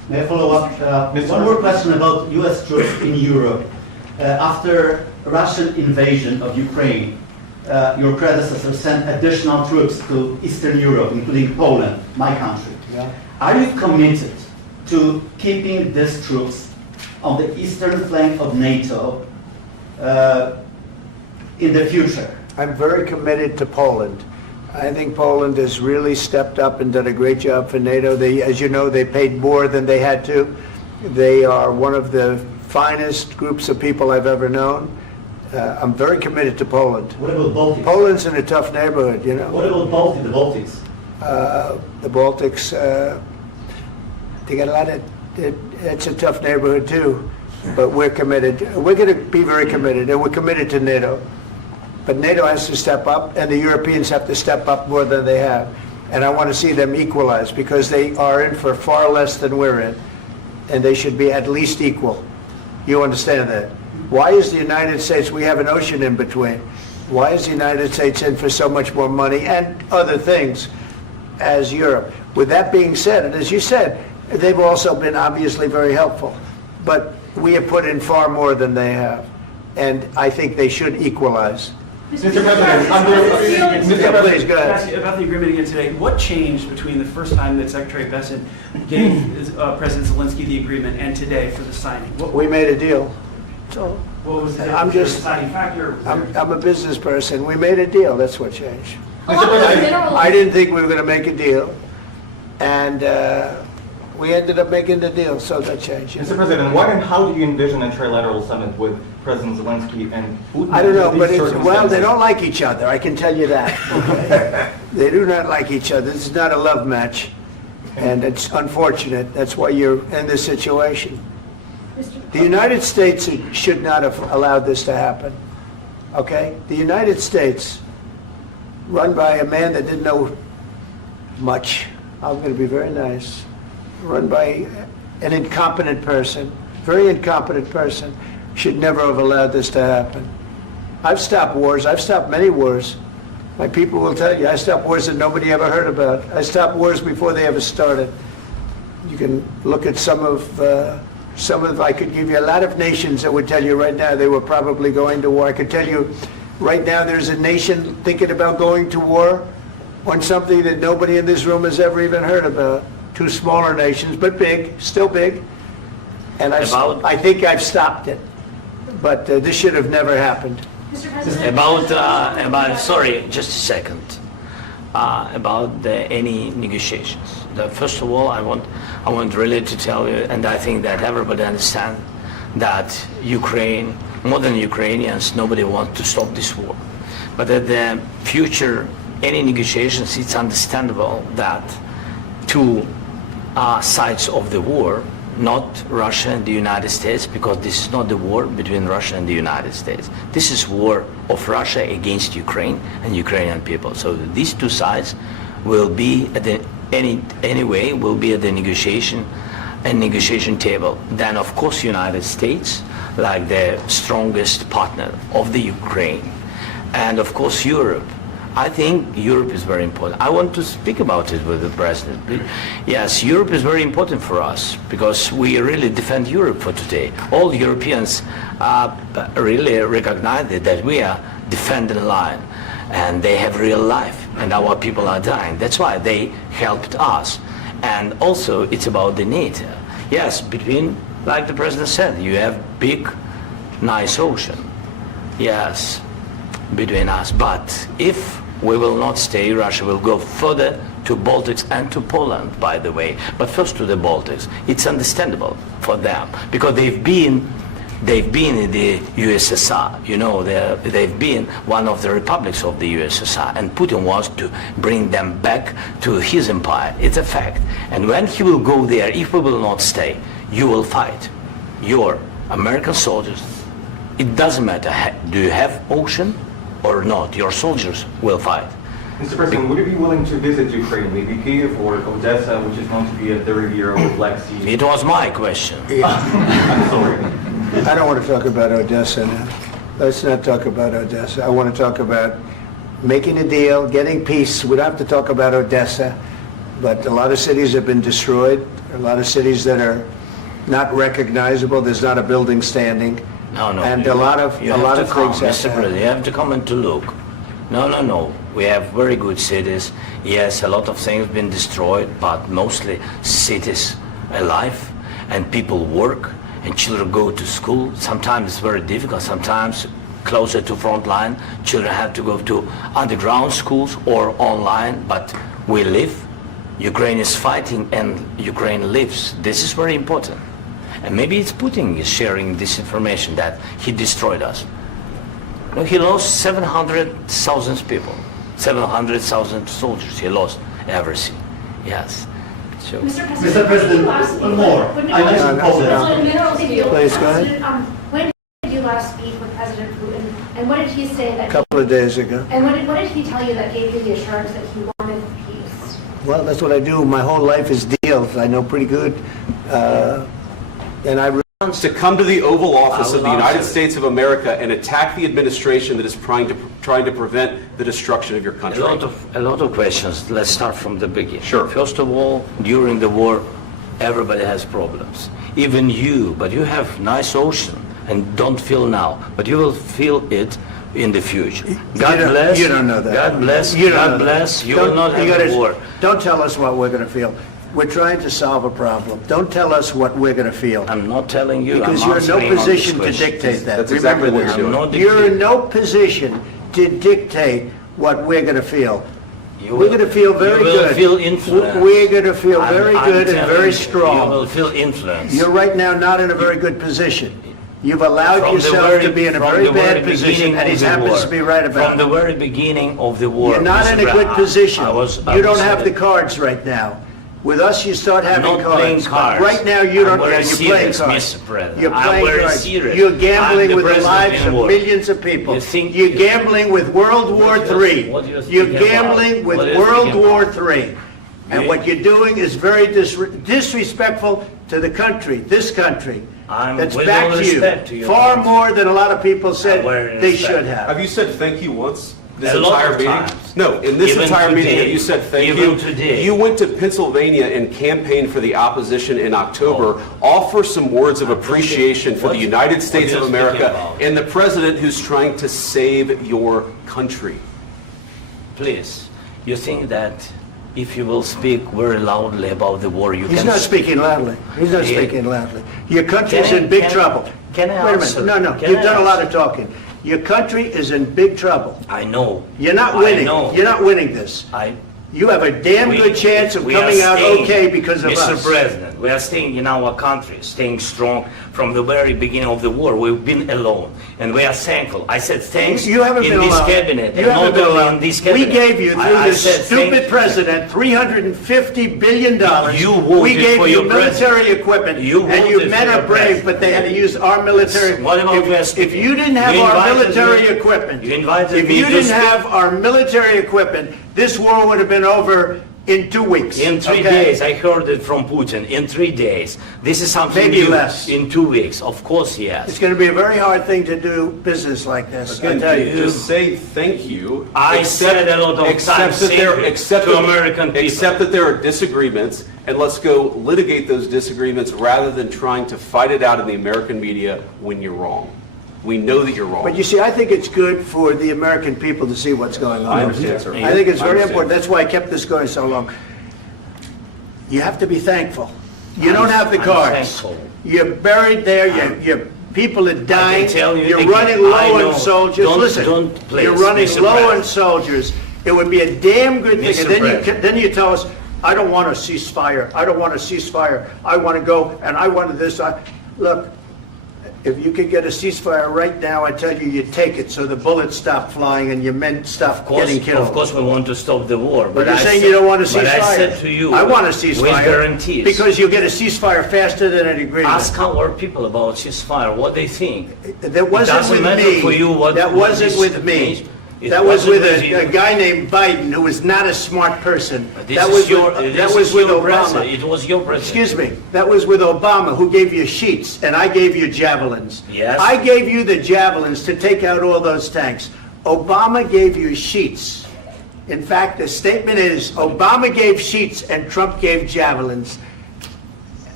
May I follow up? One more question about U.S. troops in Europe. After Russian invasion of Ukraine, your predecessor sent additional troops to Eastern Europe, including Poland, my country. Yeah. Are you committed to keeping these troops on the eastern flank of NATO in the future? I'm very committed to Poland. I think Poland has really stepped up and done a great job for NATO. They, as you know, they paid more than they had to. They are one of the finest groups of people I've ever known. I'm very committed to Poland. What about Baltics? Poland's in a tough neighborhood, you know. What about the Baltics? The Baltics, they got a lot of, it's a tough neighborhood too, but we're committed. We're going to be very committed, and we're committed to NATO. But NATO has to step up, and the Europeans have to step up more than they have. And I want to see them equalize, because they are in for far less than we're in, and they should be at least equal. You understand that? Why is the United States, we have an ocean in between, why is the United States in for so much more money and other things as Europe? With that being said, and as you said, they've also been obviously very helpful, but we have put in far more than they have, and I think they should equalize. Mr. President, Please, go ahead. Ask you about the agreement again today. What changed between the first time that Secretary Bessent gave President Zelensky the agreement and today for the signing? We made a deal. So What was the I'm just, deciding factor? I'm a business person. We made a deal. That's what changed. Along with the minerals. I didn't think we were going to make a deal, and we ended up making the deal, so that changed. Mr. President, what and how do you envision a trilateral summit with President Zelensky and Putin? I don't know, under but these it's, well, they circumstances? don't like each other, I can tell you that. Okay? They do not like each other. This is not a love match, and it's unfortunate. That's why you're in this situation. The United States should not have allowed this to happen, okay? The United States, run by a man that didn't know much, I'm going to be very nice, run by an incompetent person, very incompetent person, should never have allowed this to happen. I've stopped wars. I've stopped many wars. My people will tell you, I stopped wars that nobody ever heard about. I stopped wars before they ever started. You can look at some of, I could give you a lot of nations that would tell you right now they were probably going to war. I could tell you right now there's a nation thinking about going to war on something that nobody in this room has ever even heard about. Two smaller nations, but big, still big. And I think I've stopped it. But this should have never happened. Mr. President. Sorry, just a second. About any negotiations. First of all, I want really to tell you, and I think that everybody understands that Ukraine, more than Ukrainians, nobody wants to stop this war. But at the future, any negotiations, it's understandable that two sides of the war, not Russia and the United States, because this is not the war between Russia and the United States. This is war of Russia against Ukraine and Ukrainian people. So these two sides will be at the will be at the negotiation table. Then of course United States, like the strongest partner of the Ukraine, and of course Europe. I think Europe is very important. I want to speak about it with the President. Yes, Europe is very important for us because we really defend Europe for today. All Europeans really recognize that we are defending the line and they have real life and our people are dying. That's why they helped us. And also it's about the NATO. Yes, between, like the President said, you have big, nice ocean. Yes, between us. But if we will not stay, Russia will go further to Baltics and to Poland, by the way. But first to the Baltics. It's understandable for them because they've been in the USSR. You know, they've been one of the republics of the USSR, and Putin wants to bring them back to his empire. It's a fact. And when he will go there, if we will not stay, you will fight. Your American soldiers, it doesn't matter, do you have ocean or not, your soldiers will fight. Mr. President, would you be willing to visit Ukraine, maybe Kyiv or Odessa, which is known to be a 30-year-old Black Sea? It was my question. I'm sorry. I don't want to talk about Odessa now. Let's not talk about Odessa. I want to talk about making a deal, getting peace. We don't have to talk about Odessa, but a lot of cities have been destroyed. a lot of cities that are not recognizable. There's not a building standing. No. And a lot of You have to come, things have Mr. to happen. President, you have to come and to look. No. We have very good cities. Yes, a lot of things have been destroyed, but mostly cities alive, and people work, and children go to school. Sometimes it's very difficult. Sometimes closer to front line, children have to go to underground schools or online, but we live. Ukraine is fighting, and Ukraine lives. This is very important. And maybe it's Putin is sharing this information that he destroyed us. No, he lost 700,000 people, 700,000 soldiers. He lost everything. Yes. So. Mr. President, one more. I mentioned Poland. Please, go ahead. When did you last speak with President Putin, and what did he say that? A couple of days ago. And what did he tell you that gave you the assurance that he wanted peace? Well, that's what I do. My whole life is deals. I know pretty good. And I To come to the Oval Office of the will United answer. States of America and attack the administration that is trying to prevent the destruction of your country. A lot of questions. Let's start from the beginning. Sure. First of all, during the war, everybody has problems. Even you, but you have nice ocean and don't feel now, but you will feel it in the future. God bless. You don't know that. God bless. You don't God know that. bless. You will not have a war. Don't tell us what we're going to feel. We're trying to solve a problem. Don't tell us what we're going to feel. I'm not telling you. Because I'm you're in no answering on this position to question. dictate that. That's exactly Remember what this. you're doing. I'm not You're in dictating. no position to dictate what we're going to feel. You We're will- going to feel very you will good. feel influenced. We're going to feel I'm- very I'm good and telling very you, strong. You will feel influence. You're right now not in a very good position. You've allowed From the yourself very- to be in a from very the very bad position, beginning and he of the happens war. to be right about From the it. very beginning of the war. You're not Mr. in a good Brown, position. I You don't was have the saying- cards right now. With us, you start I'm having not playing cards. cards. But right now, you I'm don't. very You're playing serious, cards. Mr. President. You're I'm playing very cards. serious. You're I'm gambling the with the president lives in of war. millions of people. You think- You're gambling with World War What do you- III. what do you think You're about? gambling with What do you World think War about? III. And You- what you're doing is very disrespectful to the country, this country. I'm That's with back all to you. respect to your Far country. more than a lot of people said very they respect. should have. Have you said thank you once? This A lot entire of meeting? times. No, in this Even entire meeting, today. have you said thank Even you? today. You went to Pennsylvania and campaigned for the opposition in October. Offer some words of appreciation for What- the United what States are of you America speaking about? and the president who's trying to save your country. Please, you think that if you will speak very loudly about the war, you He's can... not speaking loudly. He's not Yeah. speaking loudly. Your country's Can I- in big can I- trouble. can I Wait a answer? minute. No, Can you've I done a lot answer? of talking. Your country is in big trouble. I know. You're not I winning. know. You're not winning this. You have a damn good chance of we are coming out staying, okay because of Mr. us. President, we are staying in our country, staying strong from the very beginning of the war. We've been alone, and we are thankful. I said thanks You haven't in been this alone. cabinet, You and haven't not been only alone. in this We cabinet. gave you, through I this said thank stupid president, $350 billion. You voted We gave for you your military president. equipment, You and you voted men for are your brave, president. but they had to use our military. What about If you didn't have You our invited military me- equipment, you invited if me you to didn't speak- have our military equipment, this war would have been over in 2 weeks. In 3 okay? days, I heard it from Putin. In 3 days, this is something Maybe new. less. In 2 weeks, of course, yes. It's going to be a very hard thing to do business like this. I Again, tell you. just say thank you. I said a lot of times that there, thank you except to that- American people. Except that there are disagreements, and let's go litigate those disagreements rather than trying to fight it out in the American media when you're wrong. We know that you're wrong. But you see, I think it's good for the American people to see what's going on. I understand, sir. I think it's I very understand. important. That's why I kept this going so long. You have to be thankful. You don't have the I'm cards. thankful. You're buried there. Your people are dying. tell you You're again, running I low know. on soldiers. Don't- Listen, don't please, you're running Mr. low on President. soldiers. It would be a damn good thing. Mr. And then President. then you tell us, I don't want a ceasefire. I don't want a ceasefire. I want to go and I want this. Look, if you could get a ceasefire right now, I tell you, you take it so the bullets stop flying and your men stop getting killed. Of course, we want to stop the war. But you're I saying said- you don't want a ceasefire. But I said to you, I want a with ceasefire. guarantees. Because you'll get a ceasefire faster than an agreement. Ask our people about ceasefire, what they think. That wasn't doesn't with matter me. for you what- That what wasn't this with me. means. It That was wasn't with with you. a guy named Biden who was not a smart person. This That is was your, with, this that is was with your Obama. president. It was your president. Excuse me. That was with Obama, who gave you sheets, and I gave you javelins. Yes. I gave you the javelins to take out all those tanks. Obama gave you sheets. In fact, the statement is Obama gave sheets and Trump gave javelins.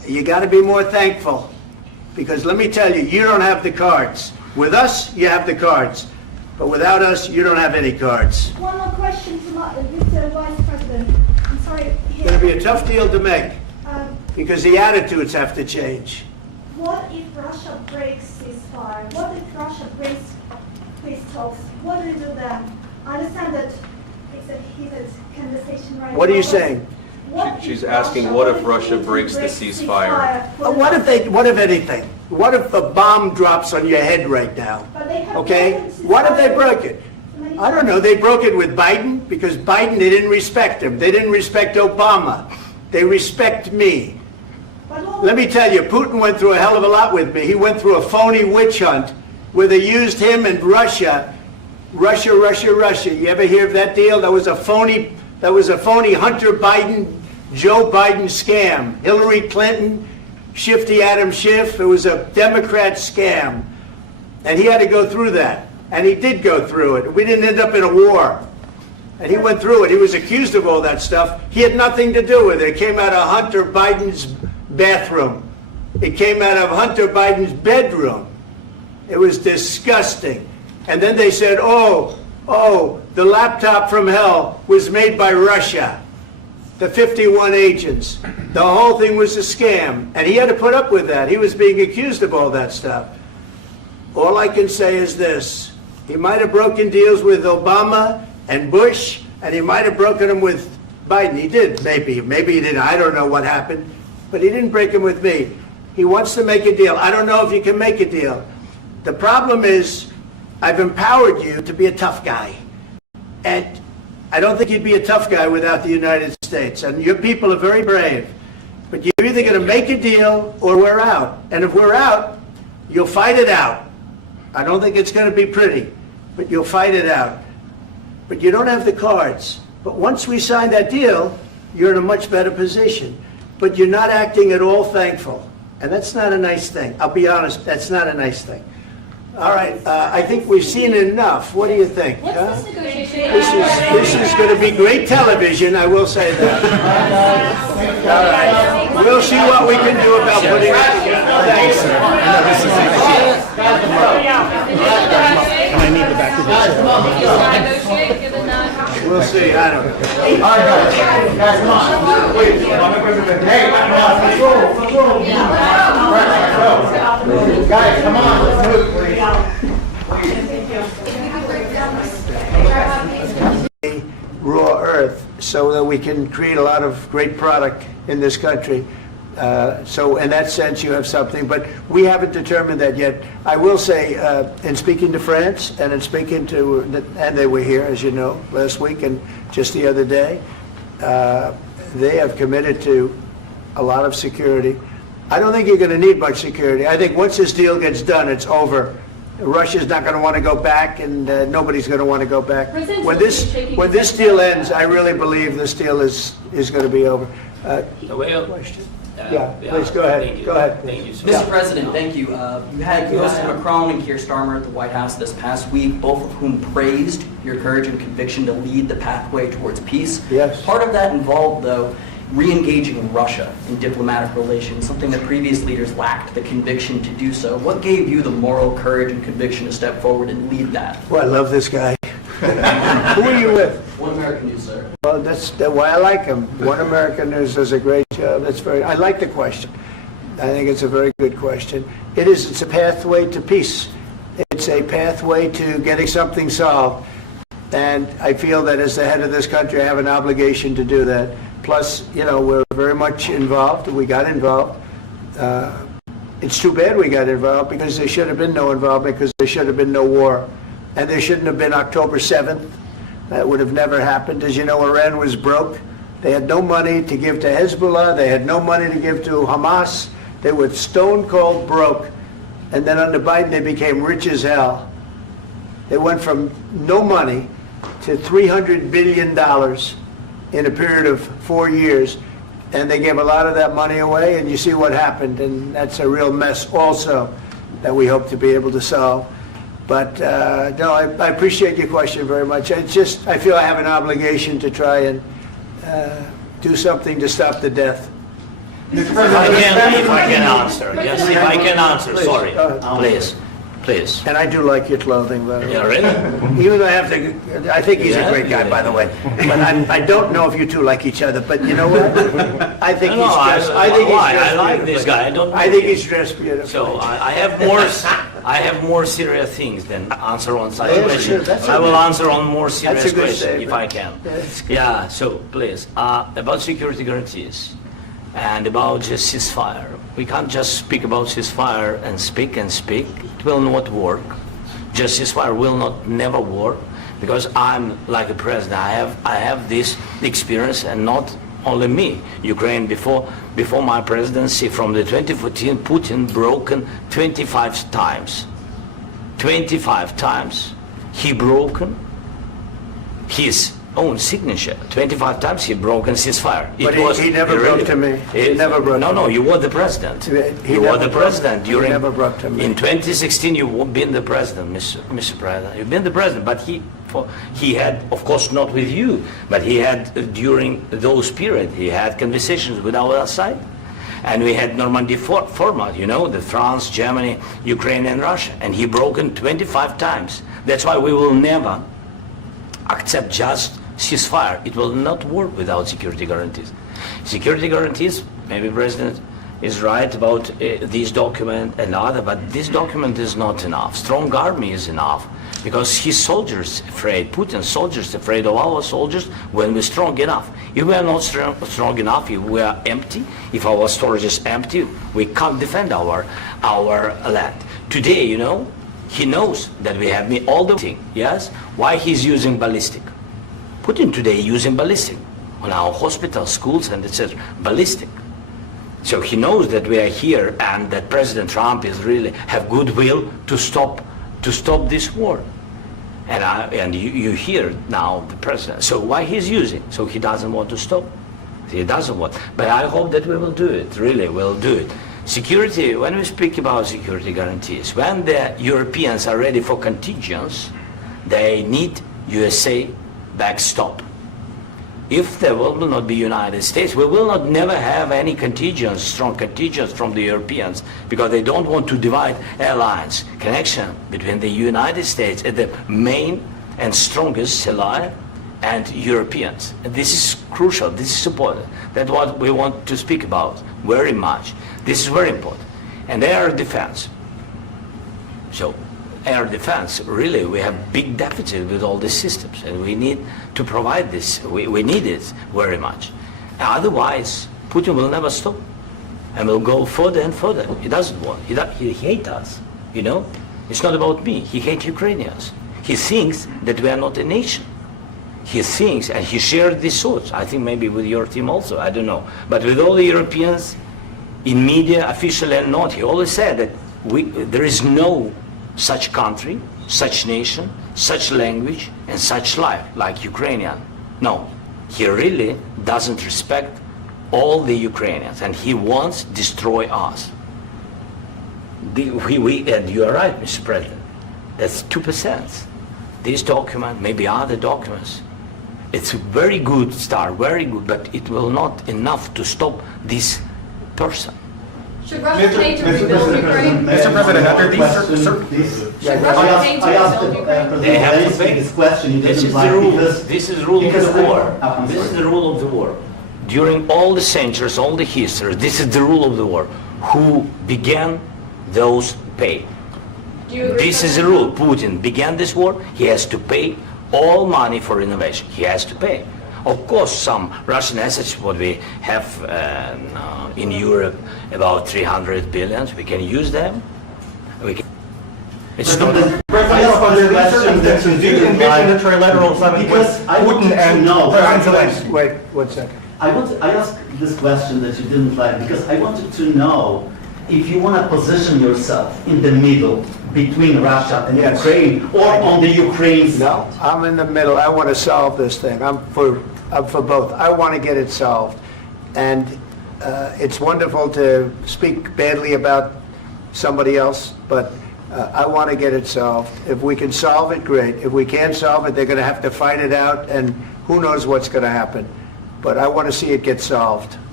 You got to be more thankful, because let me tell you, you don't have the cards. With us, you have the cards, but without us, you don't have any cards. One more question to Mr. Vice President. I'm sorry. It's going to be a tough deal to make, because the attitudes have to change. What if Russia breaks ceasefire? What if Russia breaks peace talks? What do you do then? I understand that it's a heated conversation right now. What are you saying? She's asking, what if Russia breaks the ceasefire? What if anything? What if a bomb drops on your head right now? Okay? What if they broke it? I don't know. They broke it with Biden, because Biden, they didn't respect him. They didn't respect Obama. They respect me. Let me tell you, Putin went through a hell of a lot with me. He went through a phony witch hunt where they used him and Russia. Russia. You ever hear of that deal? That was a phony Hunter Biden, Joe Biden scam. Hillary Clinton, Shifty Adam Schiff. It was a Democrat scam. And he had to go through that. And he did go through it. We didn't end up in a war. And he went through it. He was accused of all that stuff. He had nothing to do with it. It came out of Hunter Biden's bathroom. It came out of Hunter Biden's bedroom. It was disgusting. And then they said, oh, the laptop from hell was made by Russia. The 51 agents. The whole thing was a scam. And he had to put up with that. He was being accused of all that stuff. All I can say is this. He might have broken deals with Obama and Bush, and he might have broken them with Biden. He did, maybe. Maybe he didn't. I don't know what happened. But he didn't break them with me. He wants to make a deal. I don't know if you can make a deal. The problem is, I've empowered you to be a tough guy. And I don't think you'd be a tough guy without the United States. And your people are very brave. But you're either going to make a deal or we're out. And if we're out, you'll fight it out. I don't think it's going to be pretty, but you'll fight it out. But you don't have the cards. But once we sign that deal, you're in a much better position. But you're not acting at all thankful. And that's not a nice thing. I'll be honest, that's not a nice thing. All right, I think we've seen enough. What do you think? Huh? This is going to be great television, I will say that. All right. We'll see what we can do about putting it together. Thanks. I need the back of this. We'll see, I don't know. All right, guys, come on. Wait, hey, guys, come on, let's move, please. Raw earth, so that we can create a lot of great product in this country. So in that sense, you have something, but we haven't determined that yet. I will say, in speaking to France and in speaking to, and they were here, as you know, last week and just the other day, they have committed to a lot of security. I don't think you're going to need much security. I think once this deal gets done, it's over. Russia's not going to want to go back, and nobody's going to want to go back. When this deal ends, I really believe this deal is going to be over. Question? Yeah, please go ahead. Go ahead. Thank you, sir. Mr. President, thank you. You had Mr. Macron and Keir Starmer at the White House this past week, both of whom praised your courage and conviction to lead the pathway towards peace. Yes. Part of that involved, though, re-engaging Russia in diplomatic relations, something that previous leaders lacked the conviction to do so. What gave you the moral courage and conviction to step forward and lead that? Well, I love this guy. Who are you with? One American News, sir. Well, that's why I like him. One American News does a great job. I like the question. I think it's a very good question. It's a pathway to peace. It's a pathway to getting something solved. And I feel that as the head of this country, I have an obligation to do that. Plus, we're very much involved. We got involved. It's too bad we got involved, because there should have been no involvement, because there should have been no war. And there shouldn't have been October 7th. That would have never happened. As you know, Iran was broke. They had no money to give to Hezbollah. They had no money to give to Hamas. They were stone cold broke. And then under Biden, they became rich as hell. They went from no money to $300 billion in a period of 4 years. And they gave a lot of that money away, and you see what happened. And that's a real mess also that we hope to be able to solve. But no, I appreciate your question very much. I feel I have an obligation to try and do something to stop the death. If I can answer, yes, if I can answer, sorry, please. And I do like your clothing, by the way. Yeah, really? Even though I think he's a great guy, by the way. But I don't know if you two like each other, but you know what? I think he's dressed. I like this guy. I think he's dressed beautifully. So I have more serious things than answer on such Yeah, questions. sure, that's I will okay. answer on more serious That's a good questions if I statement. can. That's good. Yeah. So please, about security guarantees and about just ceasefire. We can't just speak about ceasefire and speak and speak. It will not work. Just ceasefire will not never work because I'm like a president. I have this experience, and not only me. Ukraine before my presidency, from the 2014, Putin broken 25 times. 25 times he broken his own signature. 25 times he broken ceasefire. But he never broke to me. He never broke to me. No, you were the president. You were the president He during. never broke to me. In 2016, you've been the president, Mr. President. You've been the president, but he had, of course, not with you, but he had during those periods. He had conversations with our side, and we had Normandy format. You know, the France, Germany, Ukraine, and Russia, and he broken 25 times. That's why we will never accept just ceasefire. It will not work without security guarantees. Security guarantees, maybe President is right about this document and other, but this document is not enough. Strong army is enough because his soldiers afraid, Putin's soldiers afraid of our soldiers when we're strong enough. If we are not strong enough, if we are empty, if our storage is empty, we can't defend our land. Today, you know, he knows that we have all the thing, yes? Why he's using ballistic? Putin today using ballistic on our hospitals, schools, and it says ballistic. So he knows that we are here and that President Trump is really have goodwill to stop this war. And you hear now the president. So why he's using? So he doesn't want to stop. He doesn't want. But I hope that we will do it. Really, we'll do it. Security. When we speak about security guarantees, when the Europeans are ready for contingents, they need USA backstop. If there will not be United States, we will not never have any contingents, strong contingents from the Europeans, because they don't want to divide alliance connection between the United States and the main and strongest ally and Europeans. And this is crucial. This is important. That's what we want to speak about very much. This is very important. And air defense. So air defense, really, we have big deficit with all these systems, and we need to provide this. We need it very much. Otherwise, Putin will never stop, and will go further and further. He doesn't want. He hates us. You know, it's not about me. He hates Ukrainians. He thinks that we are not a nation. He thinks, and he shared these thoughts. I think maybe with your team also. I don't know, but with all the Europeans, in media, officially and not, he always said that there is no such country, such nation, such language, and such life like Ukrainian. No, he really doesn't respect all the Ukrainians, and he wants to destroy us. And you are right, Mr. President. That's 2%. This document, maybe other documents, it's a very good start, very good, but it will not enough to stop this person. Should Russia pay to rebuild Ukraine? Mr. President, under these Should Russia pay to I asked rebuild Ukraine? They have to Zelensky pay. this question. He This didn't is the like rule. because- This is the rule of because the I- war. I'm This is sorry. the rule of the war. During all the centuries, all the history, this is the rule of the war. Who began, those pay. Do you agree This with is the that? rule. Putin began this war. He has to pay all money for innovation. He has to pay. Of course, some Russian assets, what we have in Europe, about 300 billion, we can use them. We can. It's not. President, under these circumstances, do you envision a trilateral summit with Because I want Putin to and know- President Zelensky? Wait 1 second. I asked this question that you didn't like because I wanted to know if you want to position yourself in the middle between Russia and Yes. Ukraine or on the Ukraine's. No, I'm in the middle. I want to solve this thing. I'm for both. I want to get it solved. And it's wonderful to speak badly about somebody else, but I want to get it solved. If we can solve it, great. If we can't solve it, they're going to have to fight it out, and who knows what's going to happen. But I want to see it get solved.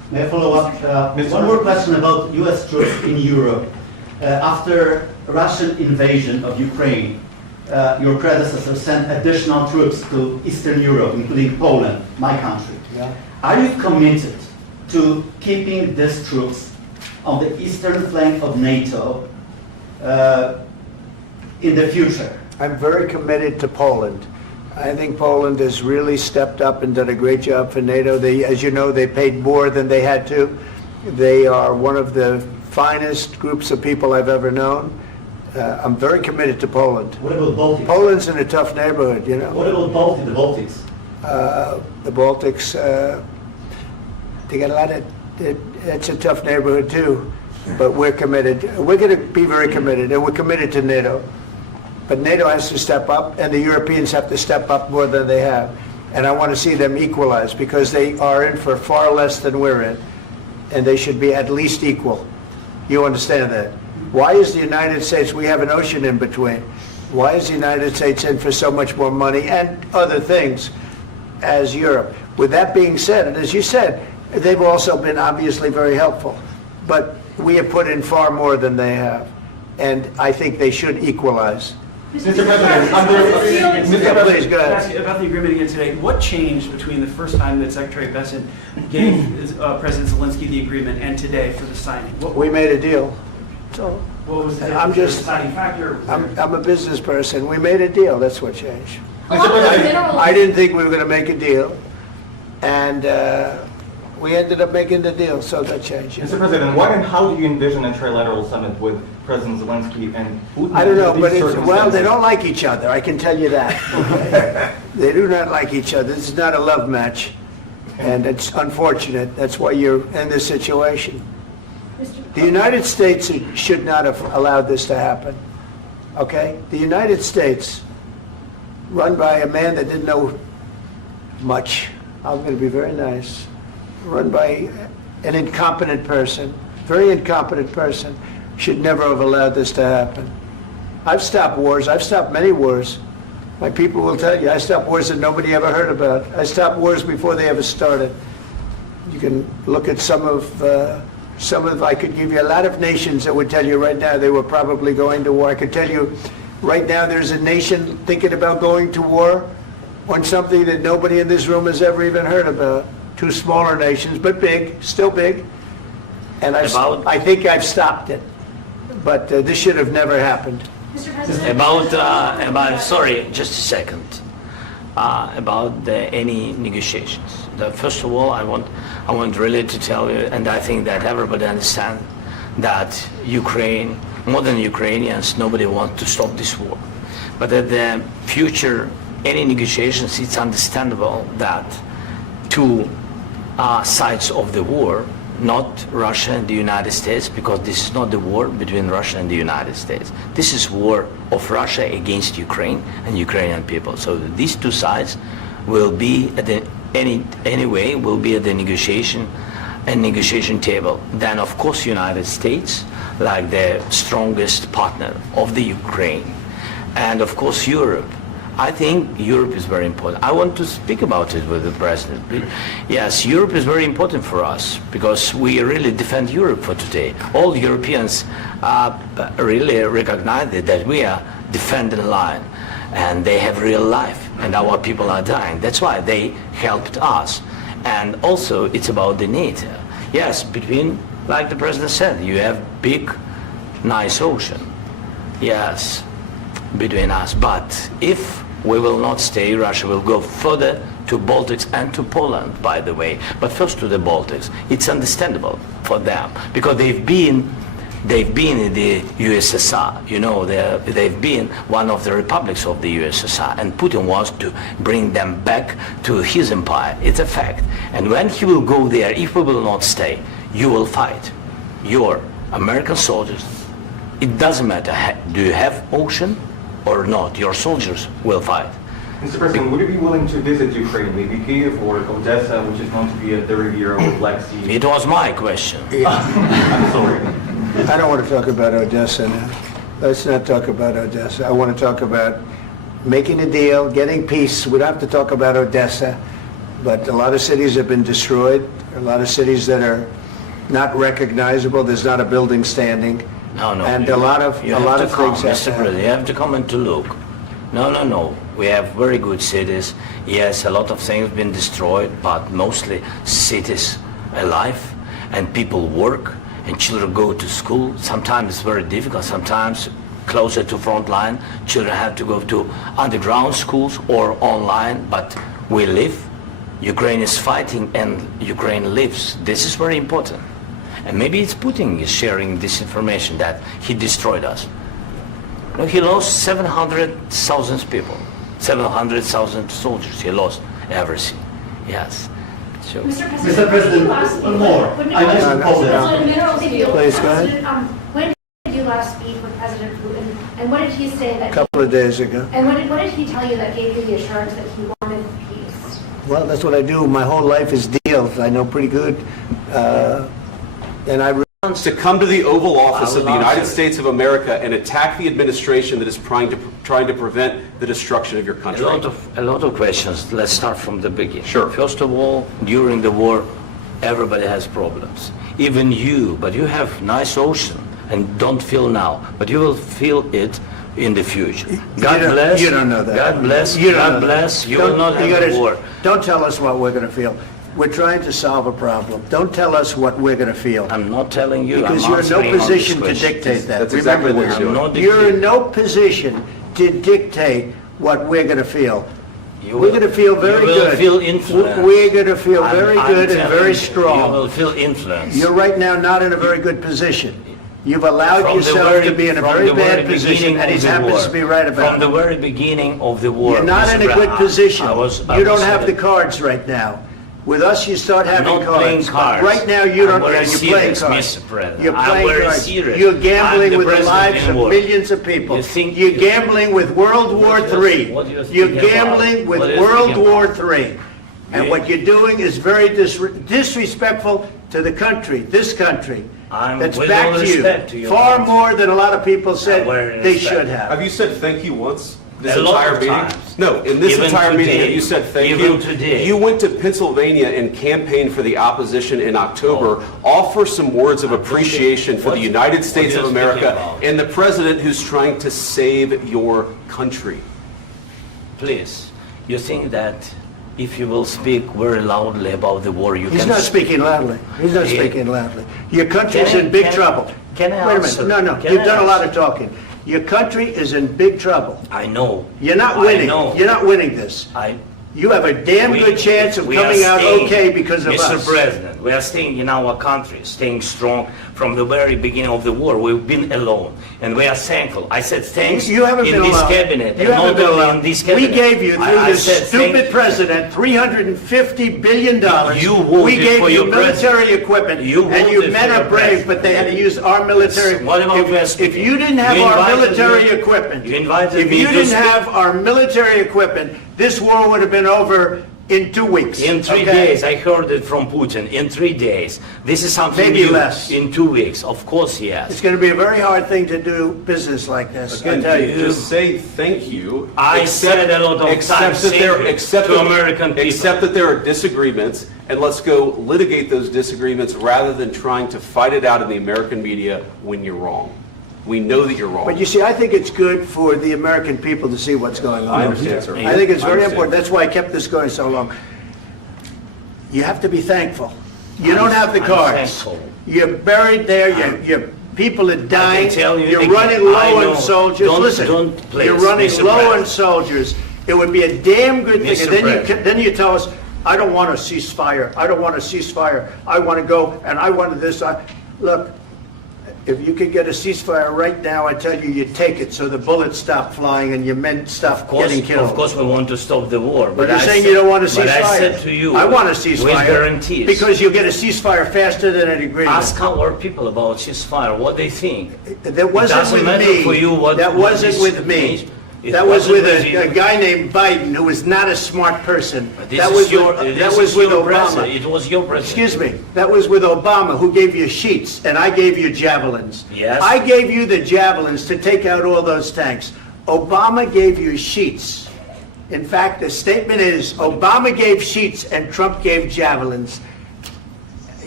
May I follow up? One more question about U.S. troops in Europe. After Russian invasion of Ukraine, your predecessor sent additional troops to Eastern Europe, including Poland, my country. Yeah. Are you committed to keeping these troops on the eastern flank of NATO in the future? I'm very committed to Poland. I think Poland has really stepped up and done a great job for NATO. They, as you know, they paid more than they had to. They are one of the finest groups of people I've ever known. I'm very committed to Poland. What about Baltics? Poland's in a tough neighborhood, you know. What about the Baltics? The Baltics, they got a lot of, it's a tough neighborhood too, but we're committed. We're going to be very committed, and we're committed to NATO. But NATO has to step up, and the Europeans have to step up more than they have. And I want to see them equalize, because they are in for far less than we're in, and they should be at least equal. You understand that? Why is the United States, we have an ocean in between, why is the United States in for so much more money and other things as Europe? With that being said, and as you said, they've also been obviously very helpful, but we have put in far more than they have, and I think they should equalize. Mr. President, Please, go ahead. Ask you about the agreement again today. What changed between the first time that Secretary Bessent gave President Zelensky the agreement and today for the signing? We made a deal. So What was the I'm just, deciding factor? I'm a business person. We made a deal. That's what changed. Along with the mineral- I didn't think we were going to make a deal, and we ended up making the deal, so that changed. Mr. President, what and how do you envision a trilateral summit with President Zelensky and Putin? I don't know, under but these well, they circumstances? don't like each other, I can tell you that. They do not like each other. This is not a love match, and it's unfortunate. That's why you're in this situation. The United States should not have allowed this to happen, okay? The United States, run by a man that didn't know much, I'm going to be very nice, run by an incompetent person, very incompetent person, should never have allowed this to happen. I've stopped wars. I've stopped many wars. My people will tell you, I stopped wars that nobody ever heard about. I stopped wars before they ever started. You can look at some of, I could give you a lot of nations that would tell you right now they were probably going to war. I could tell you right now there's a nation thinking about going to war on something that nobody in this room has ever even heard about. Two smaller nations, but big, still big. And I think I've stopped it. But this should have never happened. Mr. President. About sorry, just a second. About any negotiations. First of all, I want really to tell you, and I think that everybody understands that Ukraine, more than Ukrainians, nobody wants to stop this war. But at the future, any negotiations, it's understandable that two sides of the war, not Russia and the United States, because this is not the war between Russia and the United States. This is war of Russia against Ukraine and Ukrainian people. So these two sides will be at the anyway will be at the negotiation table. Then of course United States, like the strongest partner of the Ukraine, and of course Europe. I think Europe is very important. I want to speak about it with the President. Yes, Europe is very important for us because we really defend Europe for today. All Europeans really recognize that we are defending the line and they have real life and our people are dying. That's why they helped us. And also it's about the NATO. Yes, between, like the President said, you have big, nice ocean. Yes, between us. But if we will not stay, Russia will go further to Baltics and to Poland, by the way. But first to the Baltics. It's understandable for them because they've been in the USSR. You know, they've been one of the republics of the USSR, and Putin wants to bring them back to his empire. It's a fact. And when he will go there, if we will not stay, you will fight. Your American soldiers, it doesn't matter, do you have ocean or not, your soldiers will fight. Mr. President, would you be willing to visit Ukraine, maybe Kiev or Odessa, which is known to be a 30-year-old Black Sea? It was my question. I'm sorry. I don't want to talk about Odessa now. Let's not talk about Odessa. I want to talk about making a deal, getting peace. We don't have to talk about Odessa, but a lot of cities have been destroyed. A lot of cities that are not recognizable. There's not a building standing. No. And a lot of You have to come, things have Mr. to happen. President. You have to come and to look. No. We have very good cities. Yes, a lot of things have been destroyed, but mostly cities alive, and people work, and children go to school. Sometimes it's very difficult. Sometimes closer to front line, children have to go to underground schools or online. But we live. Ukraine is fighting, and Ukraine lives. This is very important. And maybe it's Putin is sharing this information that he destroyed us. No, he lost 700,000 people, 700,000 soldiers. He lost everything. Yes. So, Mr. President, one more. I mentioned Poland. Please, go ahead. When did you last speak with President Putin, and what did he say that? A couple of days ago. And what did he tell you that gave you the assurance that he wanted peace? Well, that's what I do. My whole life is deals. I know pretty good. And I To come to the Oval Office I of the will United answer. States of America and attack the administration that is trying to prevent the destruction of your country. a lot of questions. Let's start from the beginning. Sure. First of all, during the war, everybody has problems. Even you, but you have nice ocean and don't feel now, but you will feel it in the future. God bless. You don't know that. God bless. You don't God know that. bless. You will not have a war. Don't tell us what we're going to feel. We're trying to solve a problem. Don't tell us what we're going to feel. I'm not telling you. Because I'm you're in no answering on this position to question. dictate that. That's exactly Remember what this. you're doing. I'm not You're in dictating. no position to dictate what we're going to feel. You We're will- going to feel very you will good. feel influenced. We're going to feel I'm- very I'm good and telling very you, strong. You will feel influence. You're right now not in a very good position. You've allowed From the yourself very- to be in a from very the very bad position, beginning and he of the happens war. to be right about From the it. very beginning of the war. You're not Mr. in a good President, position. I You don't was- have the cards right now. With us, you start I'm having not playing cards. cards. Right now, you I'm don't. very You're playing serious, cards. Mr. President. You're I'm playing very cards. serious. You're I'm gambling the with the president lives in of war. millions of people. You think- You're gambling with World War What do you- III. what do you think You're about? gambling with What do you World think War about? III. And You- what you're doing is very disrespectful to the country, this country. I'm That's with back all to respect to you. your Far country. more than a lot of people said very they respect. should have. Have you said thank you once? This A lot entire of meeting? times. No, in this Even entire meeting, today. have you said thank Even you? today. You went to Pennsylvania and campaigned for the opposition in October. Offer some words of appreciation for the What- United States what of are you speaking America about? and the president who's trying to save your country. Please, you think that if you will speak very loudly about the war, you He's can... not speaking loudly. He's not He- speaking loudly. Your country's Can I- in big can- trouble. can I Wait a answer? minute. No. Can You've I done a lot answer? of talking. Your country is in big trouble. I know. You're not I winning. know. You're not winning this. You have a damn We- good chance of we are coming out staying, okay because of Mr. us. President, we are staying in our country, staying strong from the very beginning of the war. We've been alone, and we are thankful. I said thanks You haven't in been this alone. cabinet, You and haven't not been only alone. in this We cabinet. gave you, through I this said thank stupid president, $350 billion. You voted We gave for you your military president. equipment, You and you voted men for are your brave, president. but they had to use our military. What about If West? if you didn't have You our invited military me- equipment, you invited if me you to didn't speak- have our military equipment, this war would have been over in 2 weeks. In 3 okay? days, I heard it from Putin. In 3 days, this is something Maybe new. less. In 2 weeks, of course, yes. It's going to be a very hard thing to do business like this. I Again, tell you. just say thank you. I said a lot of except times that thank there, you except to that- American people. Except that there are disagreements, and let's go litigate those disagreements rather than trying to fight it out in the American media when you're wrong. We know that you're wrong. But you see, I think it's good for the American people to see what's going on. I understand, sir. I think it's I very understand. important. That's why I kept this going so long. You have to be thankful. You don't have the I'm cards. thankful. You're buried there. Your people are dying. tell you You're again, running I low know. on soldiers. Don't- Listen, don't please, you're running Mr. low on President. soldiers. It would be a damn good thing. Mr. And then President. then you tell us, I don't want a ceasefire. I don't want a ceasefire. I want to go and I want this. Look, if you could get a ceasefire right now, I tell you, you take it so the bullets stop flying and your men stop getting killed. Of course, we want to stop the war. But you're I saying said- you don't want a ceasefire. But I said to you, I want a with ceasefire. guarantees. Because you'll get a ceasefire faster than an agreement. Ask our people about ceasefire, what they think. That wasn't doesn't with matter me. for you what- That what wasn't this with me. means. It That was wasn't with with you. a guy named Biden who was not a smart person. This That is was your, with, this that is was with your Obama. president. It was your president. Excuse me. That was with Obama, who gave you sheets, and I gave you javelins. Yes. I gave you the javelins to take out all those tanks. Obama gave you sheets. In fact, the statement is Obama gave sheets and Trump gave javelins.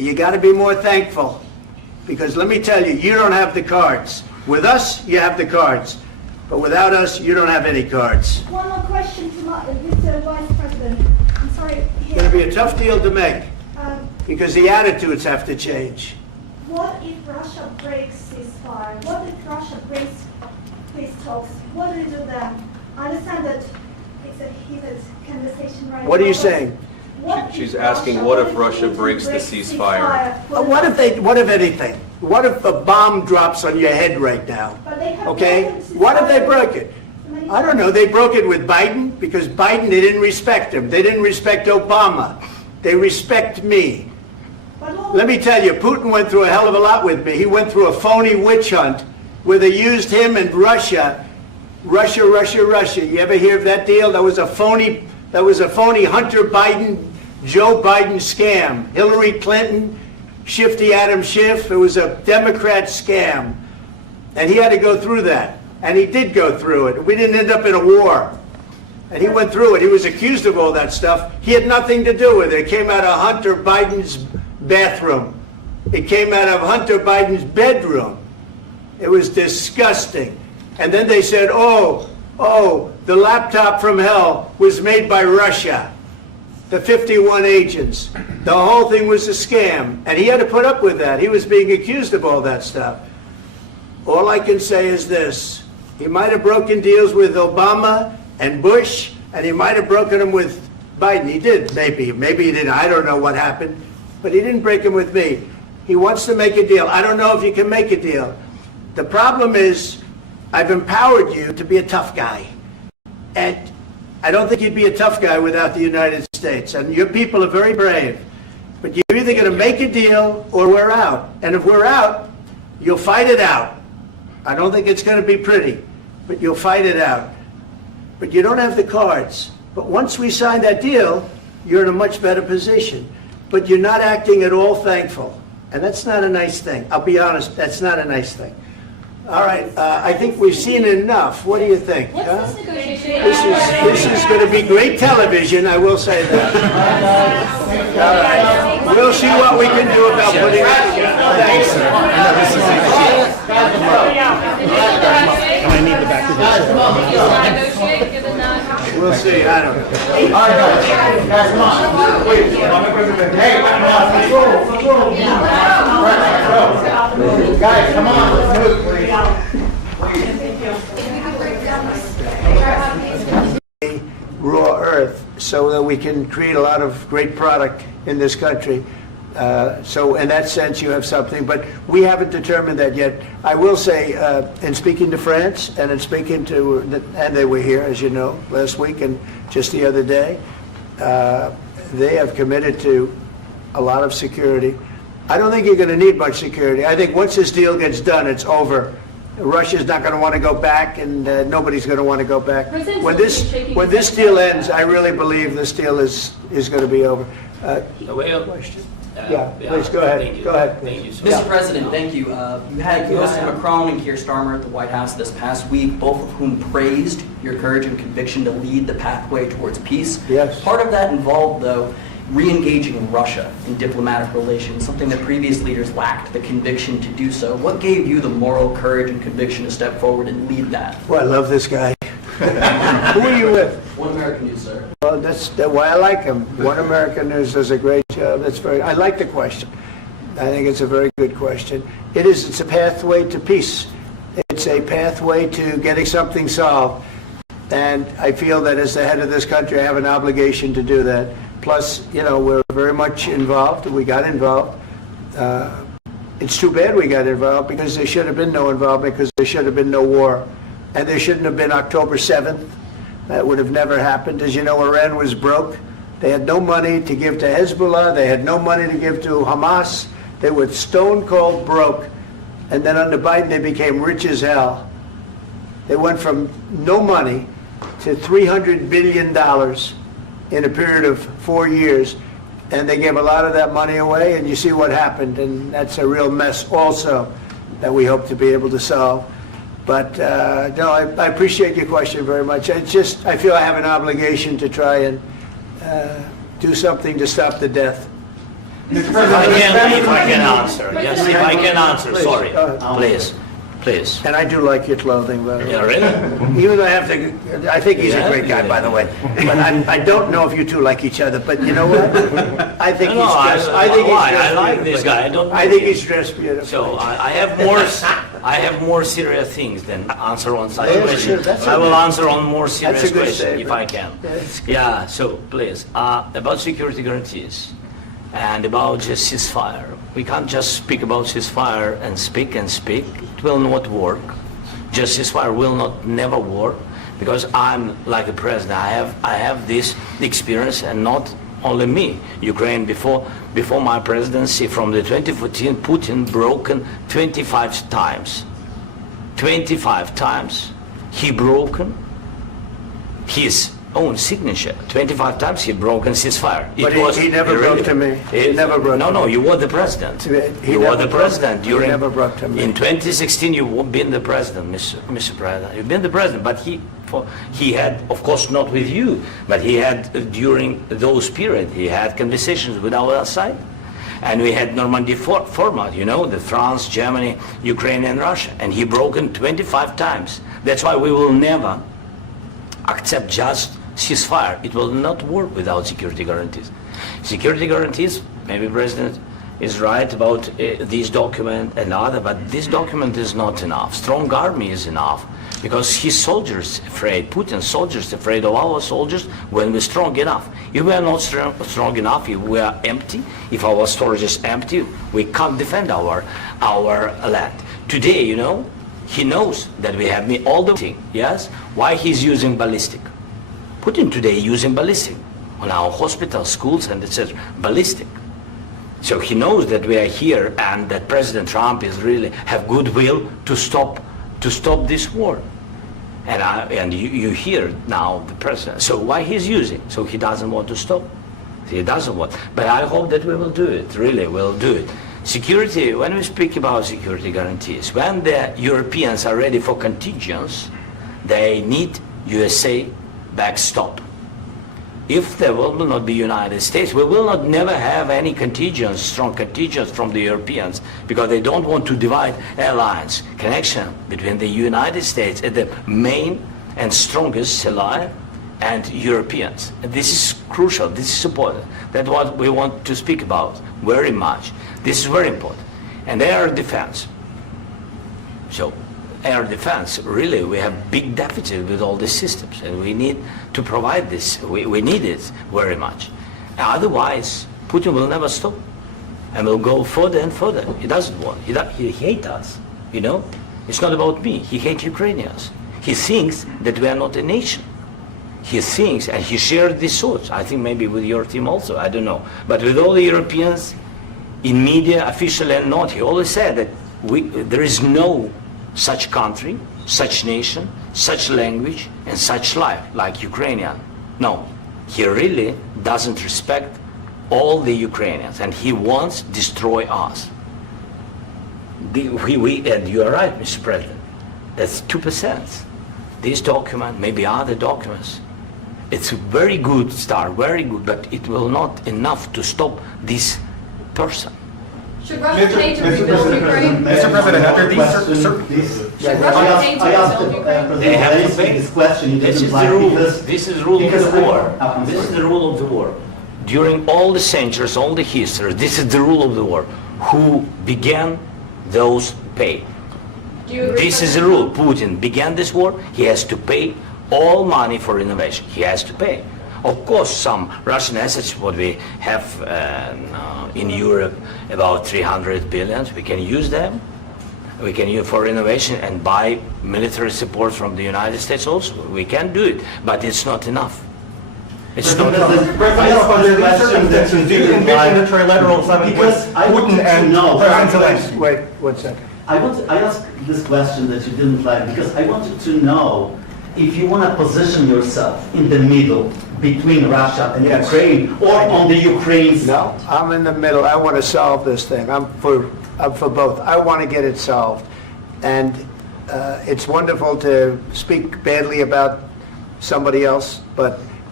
You got to be more thankful, because let me tell you, you don't have the cards. With us, you have the cards, but without us, you don't have any cards. One more question to Mr. Vice President. I'm sorry. It's going to be a tough deal to make, because the attitudes have to change. What if Russia breaks ceasefire? What if Russia breaks peace talks? What do you do then? I understand that it's a heated conversation right now. What are you saying? She's asking, what if Russia breaks the ceasefire? What if anything? What if a bomb drops on your head right now? Okay? What if they broke it? I don't know. They broke it with Biden, because Biden, they didn't respect him. They didn't respect Obama. They respect me. Let me tell you, Putin went through a hell of a lot with me. He went through a phony witch hunt where they used him and Russia. Russia. You ever hear of that deal? That was a phony Hunter Biden, Joe Biden scam. Hillary Clinton, Shifty Adam Schiff. It was a Democrat scam. And he had to go through that. And he did go through it. We didn't end up in a war. And he went through it. He was accused of all that stuff. He had nothing to do with it. It came out of Hunter Biden's bathroom. It came out of Hunter Biden's bedroom. It was disgusting. And then they said, oh, the laptop from hell was made by Russia. The 51 agents. The whole thing was a scam. And he had to put up with that. He was being accused of all that stuff. All I can say is this. He might have broken deals with Obama and Bush, and he might have broken them with Biden. He did, maybe. Maybe he didn't. I don't know what happened. But he didn't break them with me. He wants to make a deal. I don't know if you can make a deal. The problem is, I've empowered you to be a tough guy. And I don't think you'd be a tough guy without the United States. And your people are very brave. But you're either going to make a deal or we're out. And if we're out, you'll fight it out. I don't think it's going to be pretty, but you'll fight it out. But you don't have the cards. But once we sign that deal, you're in a much better position. But you're not acting at all thankful. And that's not a nice thing. I'll be honest, that's not a nice thing. All right, I think we've seen enough. What do you think? What's this negotiation? This is going to be great television, I will say that. All right. We'll see what we can do about putting it together. Thanks, sir. I need the back of this. We'll see, I don't know. All right, guys, come on. Wait, hey, come on, guys, come on, let's move, please. Raw earth, so that we can create a lot of great product in this country. So in that sense, you have something, but we haven't determined that yet. I will say, in speaking to France and in speaking to, and they were here, as you know, last week and just the other day, they have committed to a lot of security. I don't think you're going to need much security. I think once this deal gets done, it's over. Russia's not going to want to go back, and nobody's going to want to go back. When this deal ends, I really believe this deal is going to be over. Question. Yeah, please go ahead. Go ahead. Thank you, sir. Mr. President, thank you. You had President Macron and Keir Starmer at the White House this past week, both of whom praised your courage and conviction to lead the pathway towards peace. Yes. Part of that involved, though, re-engaging Russia in diplomatic relations, something that previous leaders lacked the conviction to do so. What gave you the moral courage and conviction to step forward and lead that? Well, I love this guy. Who are you with? One American News, sir. Well, that's why I like him. One American News does a great job. I like the question. I think it's a very good question. It's a pathway to peace. It's a pathway to getting something solved. And I feel that as the head of this country, I have an obligation to do that. Plus, we're very much involved. We got involved. It's too bad we got involved, because there should have been no involvement, because there should have been no war. And there shouldn't have been October 7th. That would have never happened. As you know, Iran was broke. They had no money to give to Hezbollah. They had no money to give to Hamas. They were stone cold broke. And then under Biden, they became rich as hell. They went from no money to $300 billion in a period of 4 years. And they gave a lot of that money away, and you see what happened. And that's a real mess also that we hope to be able to solve. But no, I appreciate your question very much. I feel I have an obligation to try and do something to stop the death. If I can answer, yes, if I can answer, sorry, please. And I do like your clothing, by the way. Yeah, really? Even though I think he's a great guy, by the way. But I don't know if you two like each other, but you know what? I think he's dressed. I like this guy. I think he's dressed beautiful. So I have more serious things than answer on such Yeah, questions. sure, that's I will okay. answer on more serious That's a good questions if I statement. can. Yeah. So please, about security guarantees and about just ceasefire. We can't just speak about ceasefire and speak and speak. It will not work. Just ceasefire will not never work because I'm like a president. I have this experience, and not only me. Ukraine before my presidency, from the 2014, Putin broken 25 times. 25 times he broken his own signature. 25 times he broken ceasefire. But he never broke to me. He never broke to me. No, you were the president. You were the president during. He never broke to me. In 2016, you've been the president, Mr. President. You've been the president, but he had, of course, not with you, but he had during those periods, he had conversations with our side. And we had Normandy format, you know, the France, Germany, Ukraine, and Russia. And he broken 25 times. That's why we will never accept just ceasefire. It will not work without security guarantees. Security guarantees, maybe President is right about this document and other, but this document is not enough. Strong army is enough because his soldiers afraid, Putin's soldiers afraid of our soldiers when we're strong enough. If we are not strong enough, if we are empty, if our storage is empty, we can't defend our land. Today, you know, he knows that we have all the thing, yes? Why he's using ballistic? Putin today using ballistic on our hospitals, schools, and etc. Ballistic. So he knows that we are here and that President Trump is really have goodwill to stop this war. And you hear now the president. So why he's using? So he doesn't want to stop. He doesn't want. But I hope that we will do it. Really, we'll do it. Security. When we speak about security guarantees, when the Europeans are ready for contingents, they need USA backstop. If there will not be United States, we will not never have any contingents, strong contingents from the Europeans, because they don't want to divide alliance connection between the United States and the main and strongest ally and Europeans. And this is crucial, this is important. That's what we want to speak about very much. This is very important. And air defense. So air defense, really, we have big deficit with all these systems, and we need to provide this. We need it very much. Otherwise, Putin will never stop, and will go further and further. He doesn't want. He hates us, you know. It's not about me. He hates Ukrainians. He thinks that we are not a nation. He thinks, and he shared these thoughts. I think maybe with your team also. I don't know, but with all the Europeans, in media, officially and not, he always said that there is no such country, such nation, such language, and such life like Ukrainian. No, he really doesn't respect all the Ukrainians, and he wants to destroy us. And you are right, Mr. President. That's 2%. This document, maybe other documents, it's a very good start, very good, but it will not enough to stop this person. Should Russia pay to rebuild Ukraine? Mr. President, after these Should Russia pay to I asked rebuild Ukraine? They have to pay. this question. This is the rule. This is the rule of the war. This is the rule of the war. During all the centuries, all the history, this is the rule of the war. Who began, those pay. Do you agree This with is the that? rule. Putin began this war. He has to pay all money for innovation. He has to pay. Of course, some Russian assets, what we have in Europe, about 300 billion, we can use them. We can use for innovation and buy military support from the United States also. We can do it, but it's not enough. It's not enough. under these circumstances, do you envision a trilateral summit with Because I want Putin to and know- President Zelensky? Wait 1 second. I asked this question that you didn't like because I wanted to know if you want to position yourself in the middle between Russia and Yes. Ukraine or on the Ukraine's. No, I'm in the middle. I want to solve this thing. I'm for both. I want to get it solved. And it's wonderful to speak badly about somebody else, but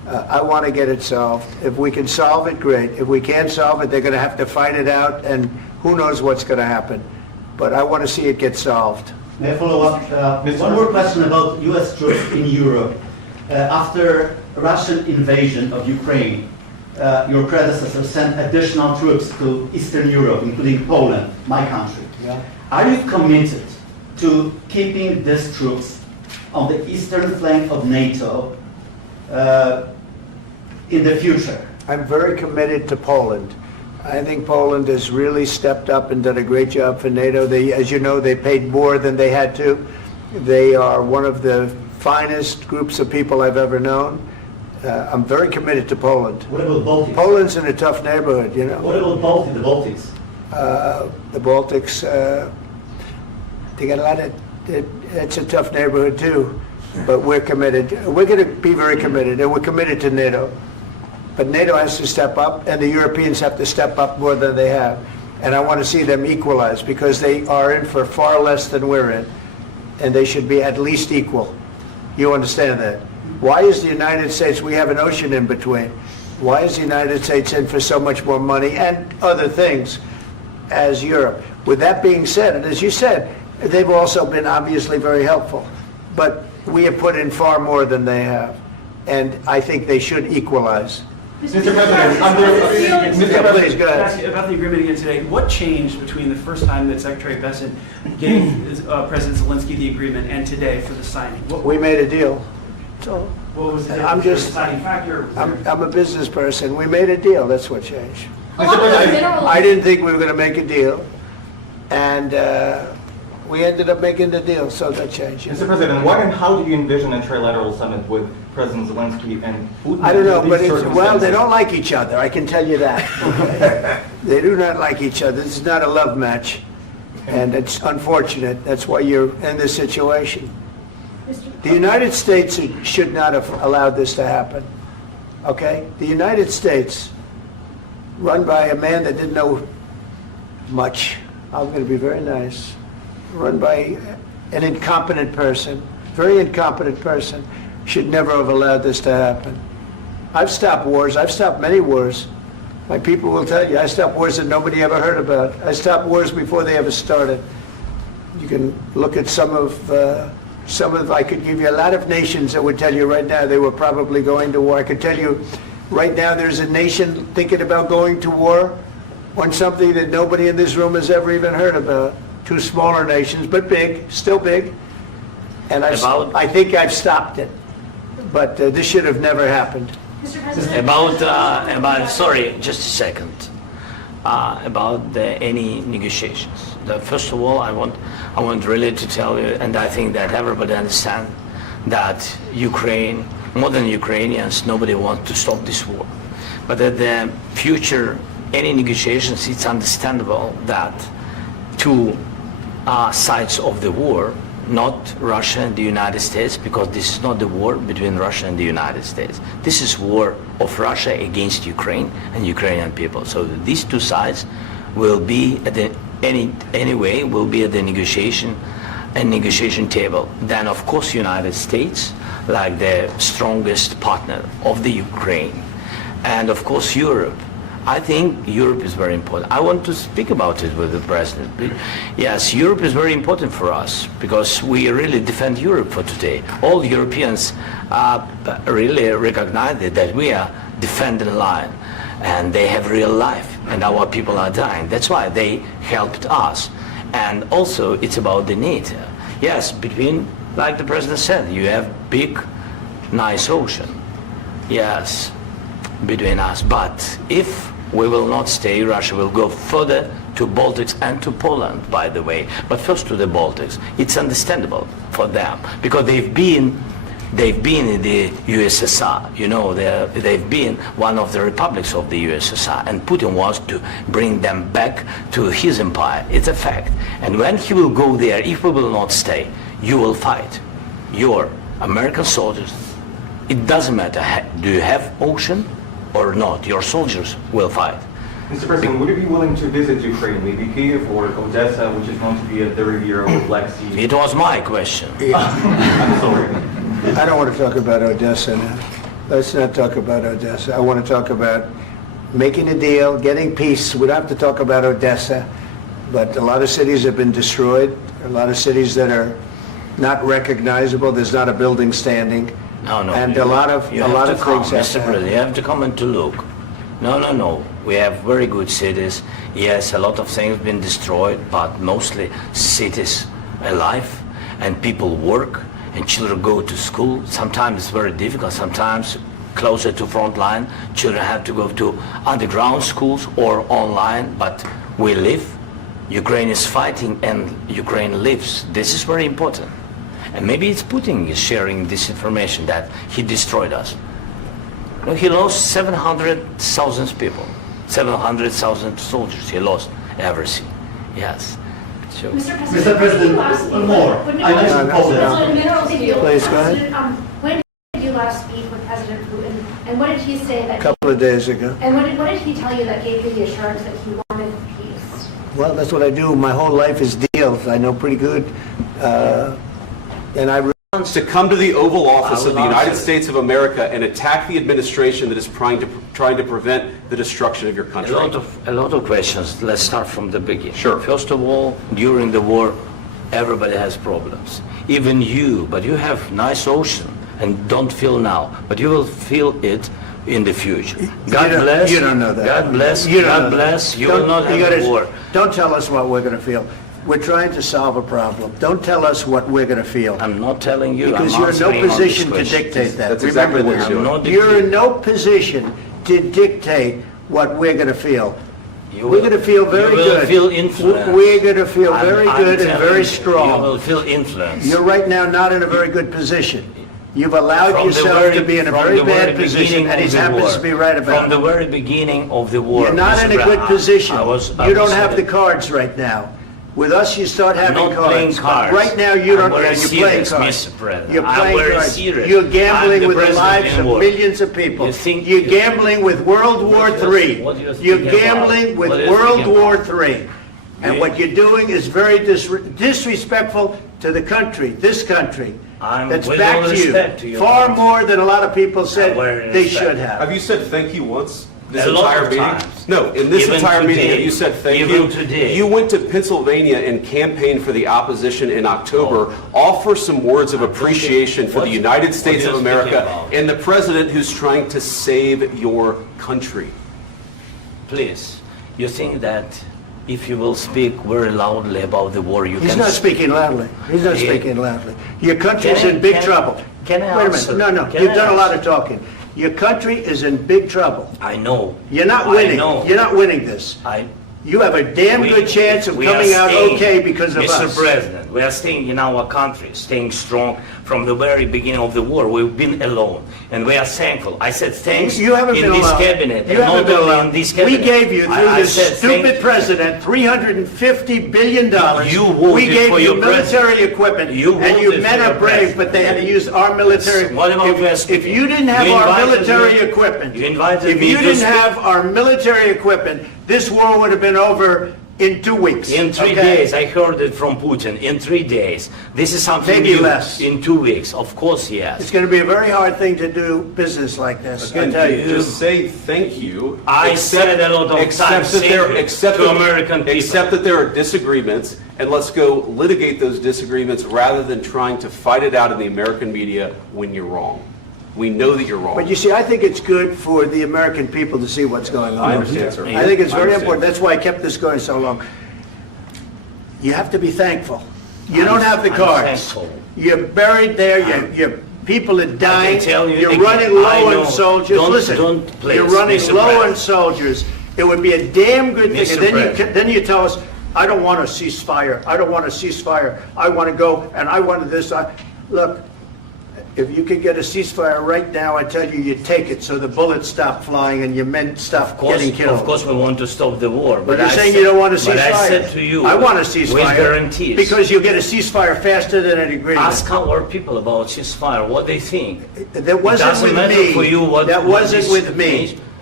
I want to get it solved. If we can solve it, great. If we can't solve it, they're going to have to fight it out, and who knows what's going to happen. But I want to see it get solved. May I follow up? One more question about U.S. troops in Europe. After Russian invasion of Ukraine, your predecessor sent additional troops to Eastern Europe, including Poland, my country. Yeah. Are you committed to keeping these troops on the eastern flank of NATO in the future? I'm very committed to Poland. I think Poland has really stepped up and done a great job for NATO. They, as you know, they paid more than they had to. They are one of the finest groups of people I've ever known. I'm very committed to Poland. What about Baltics? Poland's in a tough neighborhood, you know. What about the Baltics? The Baltics, they got a lot of, it's a tough neighborhood too, but we're committed. We're going to be very committed, and we're committed to NATO. But NATO has to step up, and the Europeans have to step up more than they have. And I want to see them equalize, because they are in for far less than we're in, and they should be at least equal. You understand that? Why is the United States, we have an ocean in between, why is the United States in for so much more money and other things as Europe? With that being said, and as you said, they've also been obviously very helpful, but we have put in far more than they have, and I think they should equalize. Mr. President, Please, go ahead. Ask you about the agreement again today. What changed between the first time that Secretary Bessent gave President Zelensky the agreement and today for the signing? We made a deal. So What was the I'm just, deciding factor? I'm a business person. We made a deal. That's what changed. Along with minerals. I didn't think we were going to make a deal, and we ended up making the deal, so that changed. Mr. President, what and how do you envision a trilateral summit with President Zelensky and Putin? I don't know, in but these well, they circumstances? don't like each other, I can tell you that. They do not like each other. This is not a love match, and it's unfortunate. That's why you're in this situation. The United States should not have allowed this to happen, okay? The United States, run by a man that didn't know much, I'm going to be very nice, run by an incompetent person, very incompetent person, should never have allowed this to happen. I've stopped wars. I've stopped many wars. My people will tell you, I stopped wars that nobody ever heard about. I stopped wars before they ever started. You can look at some of, I could give you a lot of nations that would tell you right now they were probably going to war. I could tell you right now there's a nation thinking about going to war on something that nobody in this room has ever even heard about. Two smaller nations, but big, still big. And I think I've stopped it. But this should have never happened. Mr. President. Sorry, just a second. About any negotiations. First of all, I want really to tell you, and I think that everybody understands that Ukraine, modern Ukrainians, nobody wants to stop this war. But at the future, any negotiations, it's understandable that two sides of the war, not Russia and the United States, because this is not the war between Russia and the United States. This is war of Russia against Ukraine and Ukrainian people. So these two sides will be at the will be at the negotiation table. Then of course United States, like the strongest partner of the Ukraine, and of course Europe. I think Europe is very important. I want to speak about it with the President. Yes, Europe is very important for us because we really defend Europe for today. All Europeans really recognize that we are defending the line and they have real life and our people are dying. That's why they helped us. And also it's about the NATO. Yes, between, like the President said, you have big, nice ocean. Yes, between us. But if we will not stay, Russia will go further to Baltics and to Poland, by the way. But first to the Baltics. It's understandable for them because they've been in the USSR. You know, they've been one of the republics of the USSR, and Putin wants to bring them back to his empire. It's a fact. And when he will go there, if we will not stay, you will fight. Your American soldiers, it doesn't matter, do you have ocean or not, your soldiers will fight. Mr. President, would you be willing to visit Ukraine, maybe Kyiv or Odessa, which is known to be at the riviera of the Black Sea? It was my question. I'm sorry. I don't want to talk about Odessa now. Let's not talk about Odessa. I want to talk about making a deal, getting peace. We don't have to talk about Odessa, but a lot of cities have been destroyed. A lot of cities that are not recognizable. There's not a building standing. No, And a lot of things Mr. have President, you have to come and to look. No. We have very good cities. Yes, a lot of things have been destroyed, but mostly cities alive, and people work, and children go to school. Sometimes it's very difficult. Sometimes closer to front line, children have to go to underground schools or online, but we live. Ukraine is fighting and Ukraine lives. This is very important. And maybe it's Putin is sharing this information that he destroyed us. No, he lost 700,000 people, 700,000 soldiers. He lost everything. Yes. So, Mr. President, one more. I mentioned Poland. Please, go ahead. When did you last speak with President Putin, and what did he say that? A couple of days ago. And what did he tell you that gave you the assurance that he wanted peace? Well, that's what I do. My whole life is deals. I know pretty good. And I To come to the Oval Office I of the will United answer. States of America and attack the administration that is trying to prevent the destruction of your country. a lot of questions. Let's start from the beginning. Sure. First of all, during the war, everybody has problems. Even you, but you have nice ocean and don't feel now, but you will feel it in the future. God bless. You don't know that. God bless. You don't God know that. bless. You will not have a war. Don't tell us what we're going to feel. We're trying to solve a problem. Don't tell us what we're going to feel. I'm not telling you. Because I'm you're in no answering on this position to question. dictate that. That's exactly Remember what this. you're I'm not You're in dictating. no position to dictate what we're going to feel. You We're will- going to feel very you will good. feel influenced. We're going to feel I'm- very I'm good and telling very you, strong. You will feel influence. You're right now not in a very good position. You've allowed From the yourself very- to be in a from very the very bad position, beginning and he of the happens war. to be right about From the it. very beginning of the war. You're not Mr. in a good Brown, position. I You don't was have the saying- cards right now. With us, you start I'm having not playing cards. cards. But right now, you I'm don't. very You're playing serious, cards. Mr. President. You're I'm playing very cards. serious. You're I'm gambling the with the president lives in of war. millions of people. You think- You're gambling with World War What do you- III. what do you think You're about? gambling with What do you World think War about? III. And what you're doing is very disrespectful to the country, this country. That's with back all to respect to you. your Far country. more than a lot of people said Very they respect. should have. Have you said thank you once? This A lot entire of meeting? times. No, in this Even entire meeting, today. have you said thank Even you? today. You went to Pennsylvania and campaigned for the opposition in October. Offer some words of appreciation for the United States what of are you speaking America about? and the president who's trying to save your country. Please, you think that if you will speak very loudly about the war, you He's can... not speaking loudly. He's not Yeah. speaking loudly. Your country's Can I- in big can- trouble. can I Wait a answer? minute. No, Can you've I done a lot answer? of talking. Your country is in big trouble. I know. You're not I winning. know. You're not winning this. You have a damn good chance of we are coming out staying, okay because of Mr. us. President, we are staying in our country, staying strong from the very beginning of the war. We've been alone, and we are thankful. I said thanks You haven't in been this alone. cabinet, You and haven't not been only alone. in this We cabinet. gave you, through I this said thank stupid president, $350 billion. You voted We gave for you your military president. equipment, You and you voted men for are your brave, president. but they had to use our military. What about West? If you didn't have You our invited military me- equipment, you invited if me you to didn't speak- have our military equipment, this war would have been over in 2 weeks. In 3 okay? days, I heard it from Putin. In 3 days, this is something Maybe new. less. In 2 weeks, of course, yes. It's going to be a very hard thing to do business like this. I Again, tell you. just say thank you. I said a lot of times thank you to American people. Accept that there are disagreements, and let's go litigate those disagreements rather than trying to fight it out in the American media when you're wrong. We know that you're wrong. But you see, I think it's good for the American people to see what's going on. I understand, sir. I think it's I very understand. important. That's why I kept this going so long. You have to be thankful. You don't have the I'm cards. thankful. You're buried there. Your people are dying. tell you You're again, running I low know. on soldiers. Don't- Listen, don't please, you're running Mr. low on President. soldiers. It would be a damn good thing. Mr. And then President. then you tell us, I don't want a ceasefire. I don't want a ceasefire. I want to go and I want this. Look, if you could get a ceasefire right now, I tell you, you take it so the bullets stop flying and your men stop getting killed. Of course, we want to stop the war. But you're I saying said- you don't want a ceasefire. But I said to you, I want a with ceasefire. guarantees. Because you'll get a ceasefire faster than an agreement. Ask our people about ceasefire, what they think. That wasn't doesn't with matter me. for you what- That what wasn't this with me. means.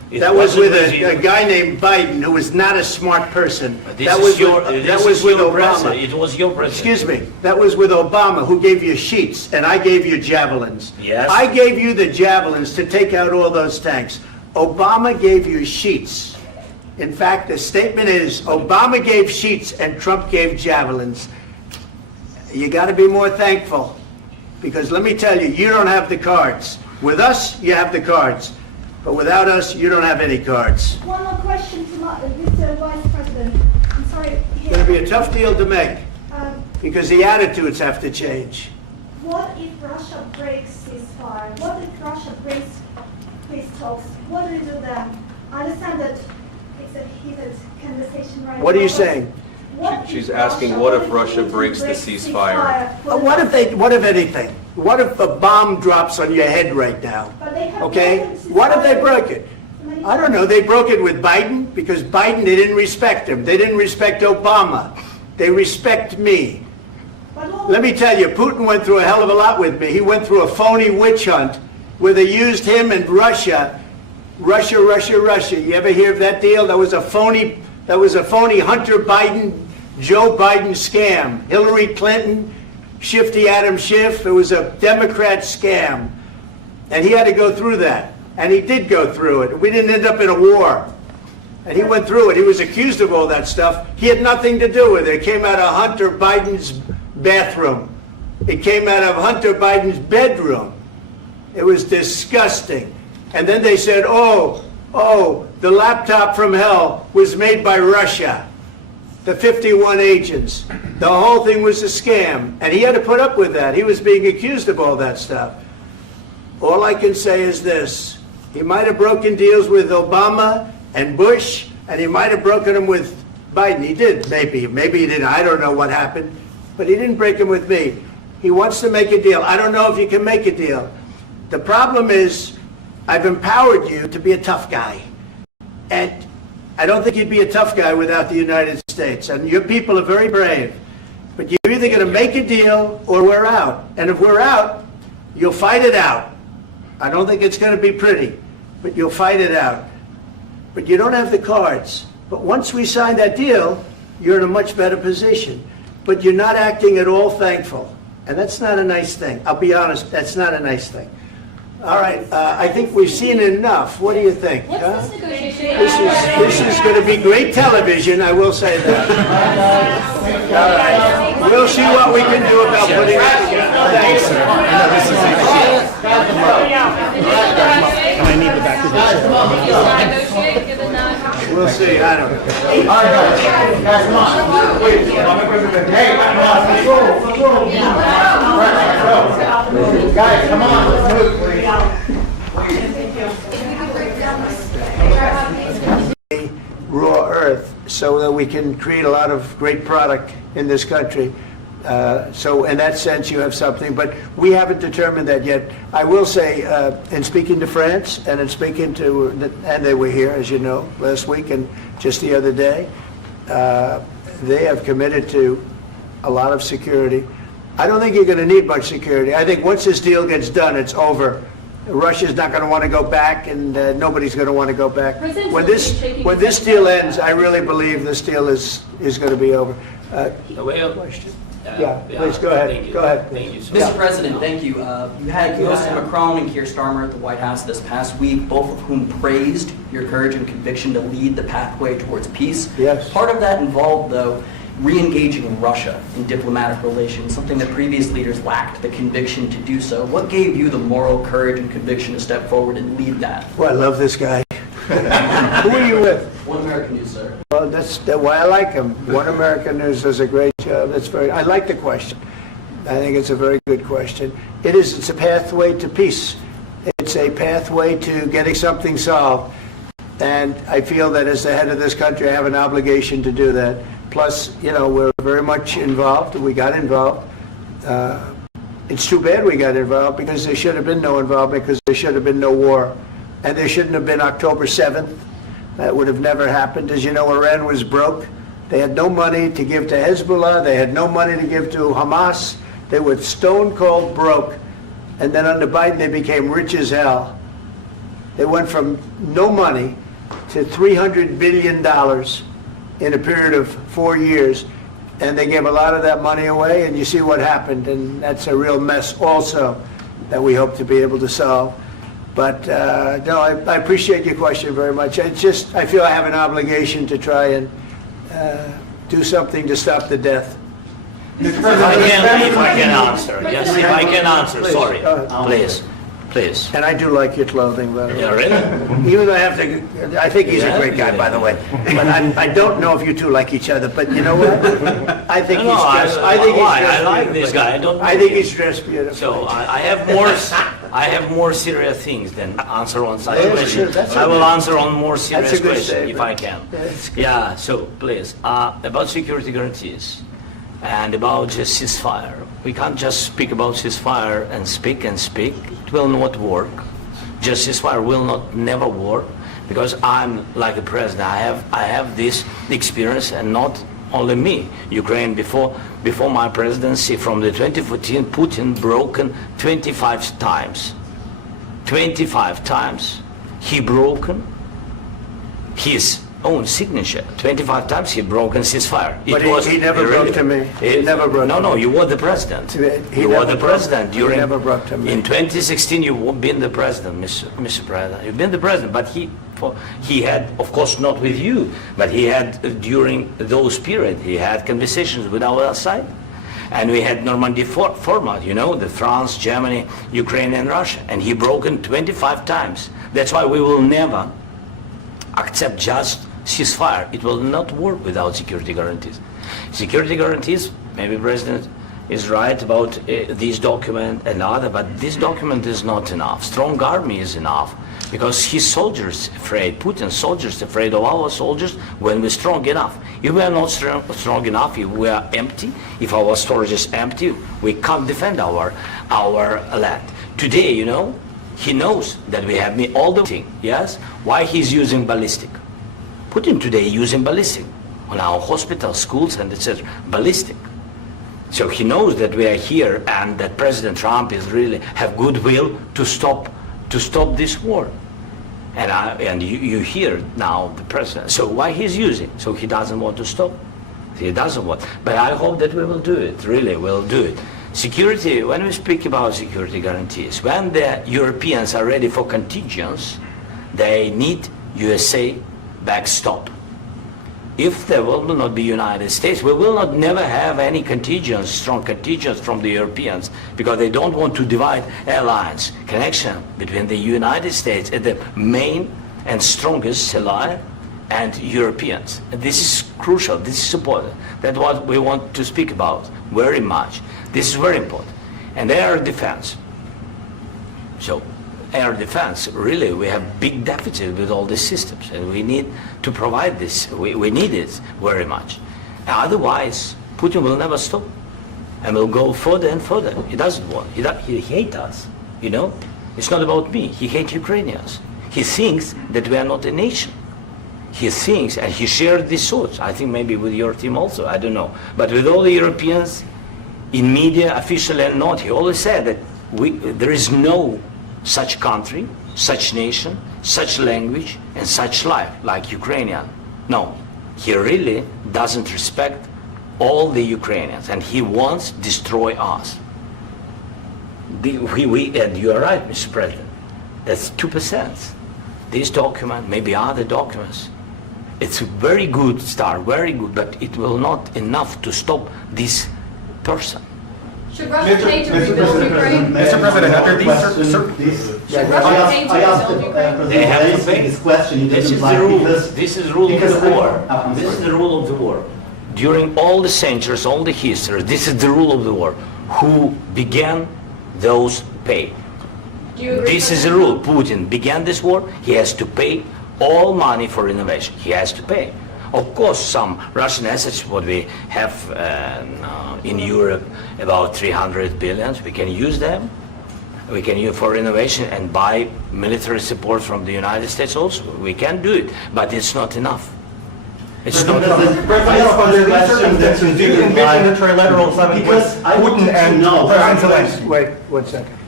That was with wasn't a guy named Biden, who was not a smart person. This That is was your, with, this that was is with your Obama. president. It was your president. Excuse me. That was with Obama, who gave you sheets, and I gave you javelins. Yes. I gave you the javelins to take out all those tanks. Obama gave you sheets. In fact, the statement is Obama gave sheets and Trump gave javelins. You got to be more thankful, because let me tell you, you don't have the cards. With us, you have the cards. But without us, you don't have any cards. One more question to Mr. Vice President. I'm sorry. It's going to be a tough deal to make, because the attitudes have to change. What if Russia breaks ceasefire? What if Russia breaks peace talks? What do you do then? I understand that it's a heated conversation right now. What are you saying? She's asking, what if Russia breaks the ceasefire? What if anything? What if a bomb drops on your head right now? Okay? What if they broke it? I don't know. They broke it with Biden, because Biden, they didn't respect him. They didn't respect Obama. They respect me. Let me tell you, Putin went through a hell of a lot with me. He went through a phony witch hunt where they used him and Russia. Russia. You ever hear of that deal? That was a phony Hunter Biden, Joe Biden scam. Hillary Clinton, Shifty Adam Schiff. It was a Democrat scam. And he had to go through that. And he did go through it. We didn't end up in a war. And he went through it. He was accused of all that stuff. He had nothing to do with it. It came out of Hunter Biden's bathroom. It came out of Hunter Biden's bedroom. It was disgusting. And then they said, oh, the laptop from hell was made by Russia. The 51 agents. The whole thing was a scam. And he had to put up with that. He was being accused of all that stuff. All I can say is this. He might have broken deals with Obama and Bush, and he might have broken them with Biden. He did, maybe. Maybe he didn't. I don't know what happened. But he didn't break them with me. He wants to make a deal. I don't know if you can make a deal. The problem is, I've empowered you to be a tough guy. And I don't think you'd be a tough guy without the United States. And your people are very brave. But you're either going to make a deal or we're out. And if we're out, you'll fight it out. I don't think it's going to be pretty, but you'll fight it out. But you don't have the cards. But once we sign that deal, you're in a much better position. But you're not acting at all thankful. And that's not a nice thing. I'll be honest, that's not a nice thing. All right, I think we've seen enough. What do you think? What's this negotiation? This is going to be great television, I will say that. All right, we'll see what we can do about putting it together. Thanks, sir. I need the back of this. Negotiate, given that. We'll see, I don't know. All right, guys, come on. Wait, hey, guys, come on, let's move, please. Raw earth, so that we can create a lot of great product in this country. So in that sense, you have something, but we haven't determined that yet. I will say, in speaking to France and in speaking to, and they were here, as you know, last week and just the other day, they have committed to a lot of security. I don't think you're going to need much security. I think once this deal gets done, it's over. Russia's not going to want to go back, and nobody's going to want to go back. When this deal ends, I really believe this deal is going to be over. Question? Yeah, please go ahead. Thank you. Go ahead. Thank you so Mr. much. President, thank you. You had both Macron and Keir Starmer at the White House this past week, both of whom praised your courage and conviction to lead the pathway towards peace. Yes. Part of that involved, though, re-engaging Russia in diplomatic relations, something that previous leaders lacked the conviction to do so. What gave you the moral courage and conviction to step forward and lead that? Well, I love this guy. Who are you with? One American News, sir. Well, that's why I like him. One American News does a great job. I like the question. I think it's a very good question. It's a pathway to peace. It's a pathway to getting something solved. And I feel that as the head of this country, I have an obligation to do that. Plus, we're very much involved. We got involved. It's too bad we got involved, because there should have been no involvement, because there should have been no war. And there shouldn't have been October 7th. That would have never happened. As you know, Iran was broke. They had no money to give to Hezbollah. They had no money to give to Hamas. They were stone cold broke. And then under Biden, they became rich as hell. They went from no money to $300 billion in a period of 4 years, and they gave a lot of that money away, and you see what happened, and that's a real mess also that we hope to be able to solve. But no, I appreciate your question very much. It's just, I feel I have an obligation to try and do something to stop the death. If I can answer, yes, if I can answer, Please, sorry, go ahead. please, please. And I do like your clothing, by the way. Yeah, really? Even though I think he's a Yeah? great guy, by the way. But I don't know if you two like each other, but you know what? I think he's dressed, I think he's why? dressed I like beautifully. this guy, I don't know I think him. he's dressed beautifully. So I have more serious things than answer on such Yes, questions. sure, that's I will okay. answer on more serious That's a good questions if I statement. can. That's good. Yeah, so please, about security guarantees and about just ceasefire. We can't just speak about ceasefire and speak and speak. It will not work. Just ceasefire will not never work because I'm like a president. I have this experience, and not only me. Ukraine before my presidency, from the 2014, Putin broken 25 times. 25 times he broken his own signature. 25 times he broken ceasefire. But he never broke to me. He never broke No, to no, me. you were the president. He You never were the broke- president he during. never broke to me. In 2016, you've been the president, Mr. President. You've been the president, but he had, of course, not with you, but he had during those period, he had conversations with our side. And we had Normandy format, you know, the France, Germany, Ukraine, and Russia. And he broken 25 times. That's why we will never accept just ceasefire. It will not work without security guarantees. Security guarantees, maybe President is right about this document and other, but this document is not enough. Strong army is enough because his soldiers afraid, Putin's soldiers afraid of our soldiers when we're strong enough. If we are not strong enough, if we are empty, if our storage is empty, we can't defend our land. Today, you know, he knows that we have all the thing, yes? Why he's using ballistic? Putin today using ballistic on our hospitals, schools, and etc. Ballistic. So he knows that we are here and that President Trump is really have goodwill to stop this war. And you hear now the president. So why he's using? So he doesn't want to stop. He doesn't want. But I hope that we will do it. Really, we'll do it. Security. When we speak about security guarantees, when the Europeans are ready for contingents, they need USA backstop. If there will not be United States, we will not never have any contingents, strong contingents from the Europeans, because they don't want to divide alliance connection between the United States and the main and strongest ally and Europeans. And this is crucial. This is important. That's what we want to speak about very much. This is very important. And air defense. So air defense, really, we have big deficit with all these systems, and we need to provide this. We need it very much. Otherwise, Putin will never stop, and will go further and further. He doesn't want. He hates us. You know, it's not about me. He hates Ukrainians. He thinks that we are not a nation. He thinks, and he shared these thoughts. I think maybe with your team also. I don't know, but with all the Europeans, in media, officially and not, he always said that there is no such country, such nation, such language, and such life like Ukrainian. No, he really doesn't respect all the Ukrainians, and he wants to destroy us. And you are right, Mr. President. That's 2%. This document, maybe other documents, it's a very good start, very good, but it will not enough to stop this person. Should Russia pay to rebuild Ukraine? Mr. President, after these Should Russia pay to I asked rebuild Ukraine? They have to President pay. this question. He This didn't is like the rule. because- This is the rule of because the war. I'm This is sorry. the rule of the war. During all the centuries, all the history, this is the rule of the war. Who began, those pay. Do you agree This with is the that? rule. Putin began this war. He has to pay all money for innovation. He has to pay. Of course, some Russian assets, what we have in Europe, about 300 billion, we can use them. We can use for innovation and buy military support from the United States also. We can do it, but it's not enough. It's not enough. President, under these circumstances, do you envision a trilateral summit with Because I want Putin to and know. President Zelensky? Wait 1 second.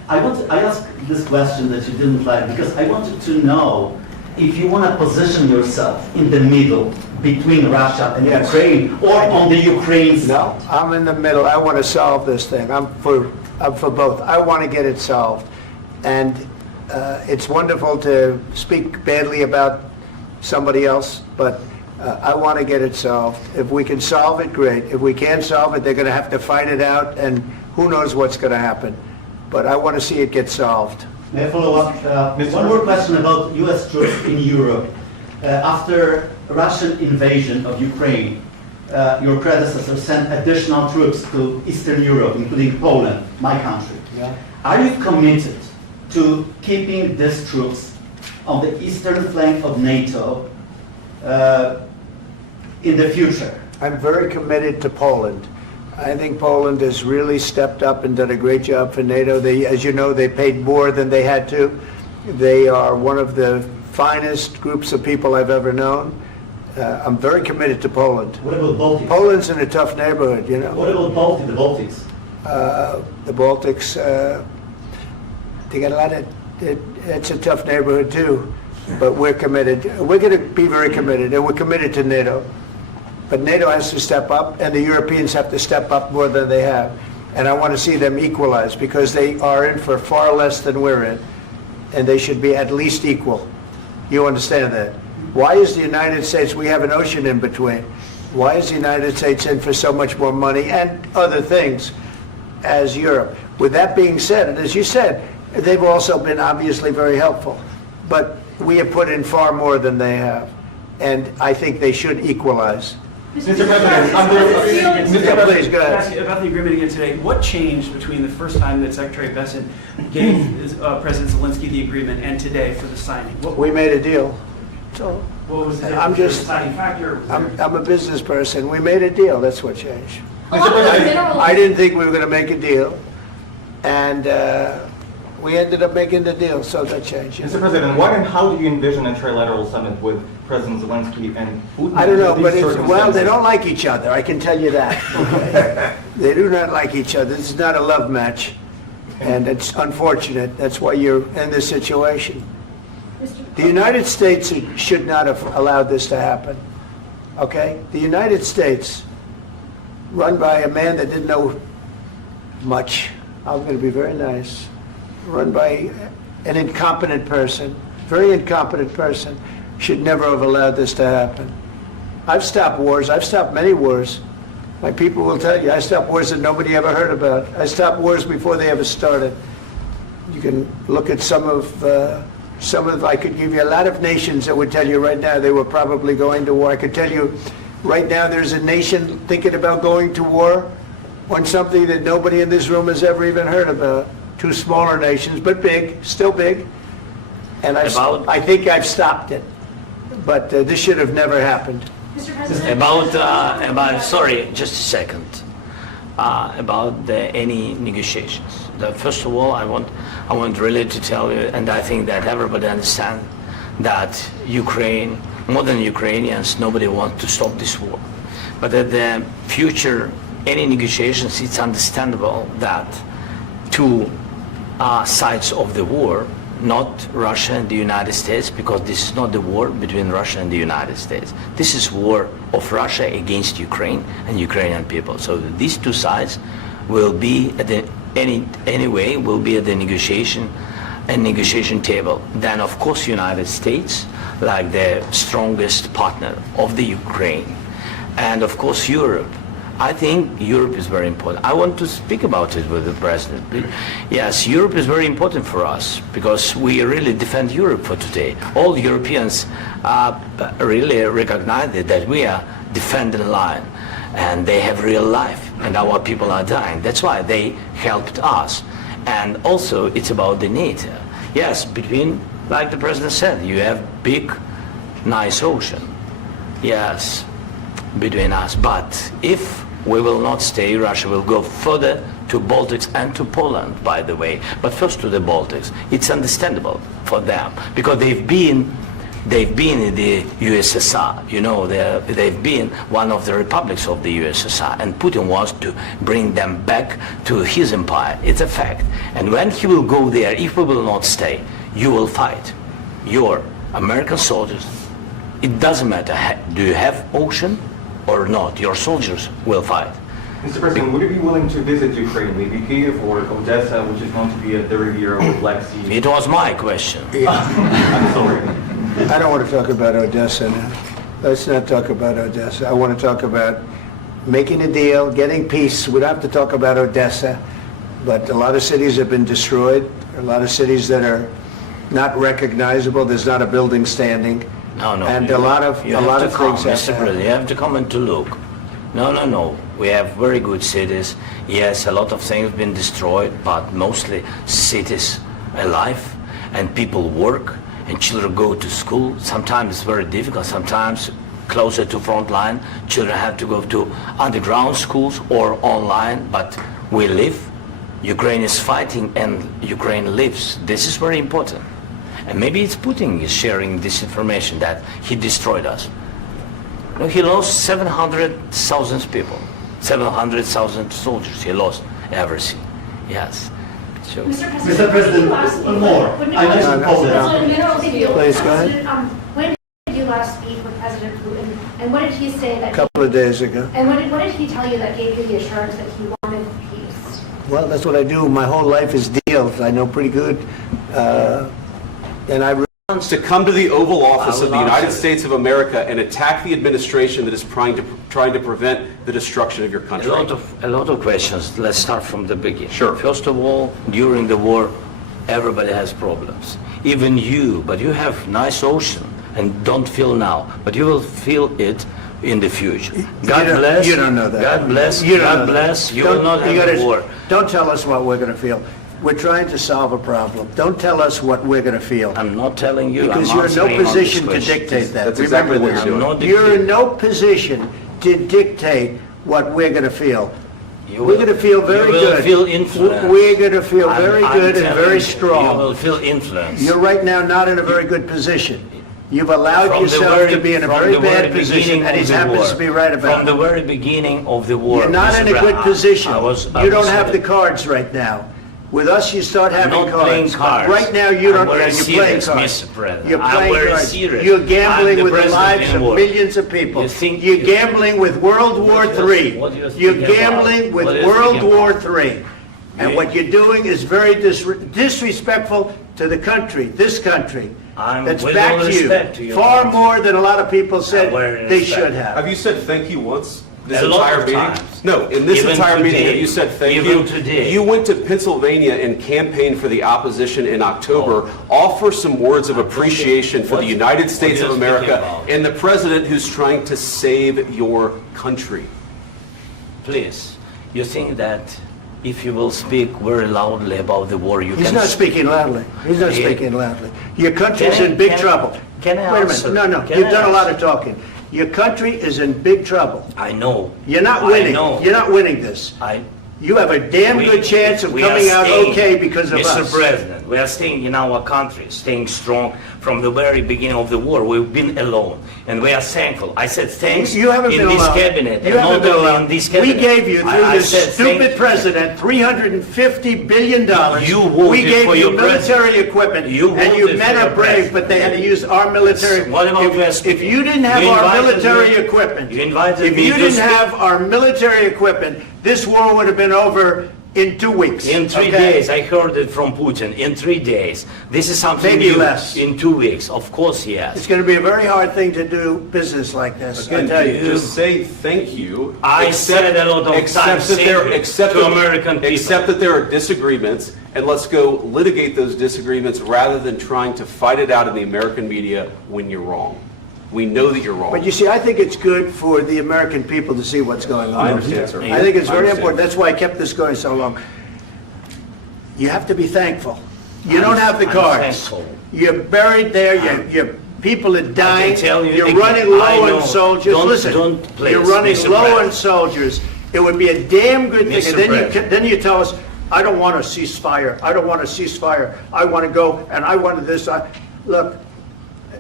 I asked this question that you didn't like because I wanted to know if you want to position yourself in the middle between Russia and Yes. Ukraine or on the Ukraine's. No, I'm in the middle. I want to solve this thing. I'm for both. I want to get it solved. And it's wonderful to speak badly about somebody else, but I want to get it solved. If we can solve it, great. If we can't solve it, they're going to have to fight it out, and who knows what's going to happen. But I want to see it get solved. May I follow up? One more question about U.S. troops in Europe. After Russian invasion of Ukraine, your predecessor sent additional troops to Eastern Europe, including Poland, my country. Yeah. Are you committed to keeping these troops on the eastern flank of NATO in the future? I'm very committed to Poland. I think Poland has really stepped up and done a great job for NATO. They, as you know, they paid more than they had to. They are one of the finest groups of people I've ever known. I'm very committed to Poland. What about Baltics? Poland's in a tough neighborhood, you know. What about the Baltics? The Baltics, they got a lot of, it's a tough neighborhood too, but we're committed. We're going to be very committed, and we're committed to NATO. But NATO has to step up, and the Europeans have to step up more than they have. And I want to see them equalize, because they are in for far less than we're in, and they should be at least equal. You understand that? Why is the United States, we have an ocean in between, why is the United States in for so much more money and other things as Europe? With that being said, and as you said, they've also been obviously very helpful, but we have put in far more than they have, and I think they should equalize. Mr. President, Please, go ahead. Ask you about the agreement again today. What changed between the first time that Secretary Bessent gave President Zelensky the agreement and today for the signing? We made a deal. So What was the I'm just, deciding factor? I'm a business person. We made a deal. That's what changed. Mr. President, I didn't think we were going to make a deal, and we ended up making the deal, so that changed. Mr. President, what and how do you envision a trilateral summit with President Zelensky and Putin? I don't know, under but these well, they circumstances? don't like each other. I can tell you that. Okay? They do not like each other. This is not a love match, and it's unfortunate. That's why you're in this situation. The United States should not have allowed this to happen. Okay? The United States, run by a man that didn't know much, I'm going to be very nice, run by an incompetent person, very incompetent person, should never have allowed this to happen. I've stopped wars. I've stopped many wars. My people will tell you, I stopped wars that nobody ever heard about. I stopped wars before they ever started. You can look at some of, I could give you a lot of nations that would tell you right now they were probably going to war. I could tell you right now there's a nation thinking about going to war on something that nobody in this room has ever even heard about. Two smaller nations, but big, still big. And I think I've stopped it. But this should have never happened. Mr. President? Sorry, just a second. About any negotiations. First of all, I want really to tell you, and I think that everybody understands that Ukraine, more than Ukrainians, nobody wants to stop this war. But at the future, any negotiations, it's understandable that two sides of the war, not Russia and the United States, because this is not the war between Russia and the United States. This is war of Russia against Ukraine and Ukrainian people. So these two sides will be at the anyway will be at the negotiation table. Then of course United States, like the strongest partner of the Ukraine, and of course Europe. I think Europe is very important. I want to speak about it with the President. Yes, Europe is very important for us because we really defend Europe for today. All Europeans really recognize that we are defending the line and they have real life and our people are dying. That's why they helped us. And also it's about the NATO. Yes, between, like the President said, you have big, nice ocean. Yes, between us. But if we will not stay, Russia will go further to Baltics and to Poland, by the way. But first to the Baltics. It's understandable for them because they've been They've been in the USSR, you know, they've been one of the republics of the USSR, and Putin wants to bring them back to his empire. It's a fact. And when he will go there, if we will not stay, you will fight. Your American soldiers, it doesn't matter, do you have ocean or not, your soldiers will fight. Mr. President, would you be willing to visit Ukraine, maybe Kyiv or Odessa, which is known to be a dirty area with Black Sea? It was my question. I'm sorry. I don't want to talk about Odessa now. Let's not talk about Odessa. I want to talk about making a deal, getting peace. We don't have to talk about Odessa, but a lot of cities have been destroyed. A lot of cities that are not recognizable. There's not a building standing. No, and a lot of things have Mr. happened. President, you have to come and to look. No. We have very good cities. Yes, a lot of things have been destroyed, but mostly cities alive, and people work, and children go to school. Sometimes it's very difficult. Sometimes closer to front line, children have to go to underground schools or online, but we live. Ukraine is fighting and Ukraine lives. This is very important. And maybe it's Putin is sharing this information that he destroyed us. You know, he lost 700,000 people, 700,000 soldiers. He lost everything. Yes. So, Mr. President, one more. I mentioned Poland. Please, go ahead. When did you last speak with President Putin, and what did he say that? A couple of days ago. And what did he tell you that gave you the assurance that he wanted peace? Well, that's what I do. My whole life is deals. I know pretty good. And I To come to the Oval Office I of will the United answer. States of America and attack the administration that is trying to prevent the destruction of your country. a lot of questions. Let's start from the beginning. Sure. First of all, during the war, everybody has problems. Even you, but you have nice ocean and don't feel now, but you will feel it in the future. God bless. You don't know that. God bless. You don't God know that. bless. You will not have a war. Don't tell us what we're going to feel. We're trying to solve a problem. Don't tell us what we're going to feel. I'm not telling you. Because I'm you're in no answering on position this to question. dictate that. That's exactly Remember what this. you're doing. You're in no position to dictate what we're going to feel. You We're will- going to feel very you will good. feel influenced. We're going to feel I'm- very I'm good and telling very you, strong. You will feel influence. You're right now not in a very good position. You've allowed From the yourself very- to be in a from very the very bad position, beginning and he of the happens war. to be right about From the it. very beginning of the war. You're not Mr. in a good Brown, position. I You don't was- have the cards right now. With us, you start having not playing cards. cards. Right now, you I'm don't. very You're playing serious, cards. Mr. President. You're I'm playing very cards. serious. You're I'm gambling the with the president lives in of war. millions of people. You think- You're gambling with World War What do you- III. what do you think You're about? gambling with What do you World think War about? III. And You- what you're doing is very disrespectful to the country, this country. I'm That's with back all to you. respect to your Far country. more than a lot of people said very they respect. should have. Have you said thank you once? This A lot entire of meeting? times. No, in this Even entire meeting, today. have you said thank Even you? today. You went to Pennsylvania and campaigned for the opposition in October. Offer some words of appreciation for the United States what of are you speaking America about? and the president who's trying to save your country. Please, you think that if you will speak very loudly about the war, you He's can... not speaking loudly. He's not Yeah. speaking loudly. Your country's Can I- in big can I- trouble. can I Wait a answer? minute. No, Can you've I done a lot answer? of talking. Your country is in big trouble. I know. You're not I winning. know. You're not winning this. You have a damn We- good chance of we are coming out staying, okay because of Mr. us. President, we are staying in our country, staying strong from the very beginning of the war. We've been alone, and we are thankful. I said thanks You haven't in been this alone. cabinet, You and haven't not been only alone. in this We cabinet. gave you, through I this said stupid thank- president, $350 billion. You voted We gave for you your military president. equipment, You and you voted men for are your brave, president. but they had to use our military. What about West? If you didn't have You our invited military me- equipment, you invited if me you to didn't speak- have our military equipment, this war would have been over in 2 weeks. In 3 okay? days, I heard it from Putin. In 3 days, this is something Maybe new. less. In 2 weeks, of course, yes. It's going to be a very hard thing to do business like this. I Again, tell you. just say thank you. I said a lot of except times that thank there, you except to that- American people. Except that there are disagreements, and let's go litigate those disagreements rather than trying to fight it out in the American media when you're wrong. We know that you're wrong. But you see, I think it's good for the American people to see what's going on. I understand, sir. I think it's I very understand. important. That's why I kept this going so long. You have to be thankful. You don't have the I'm cards. thankful. You're buried there. Your people are dying. tell you You're again, running I low know. on soldiers. Don't- Listen, don't please, you're running Mr. low President. on soldiers. It would be a damn good thing. Mr. And President. then you tell us, I don't want a ceasefire. I don't want a ceasefire. I want to go and I wanted this. Look,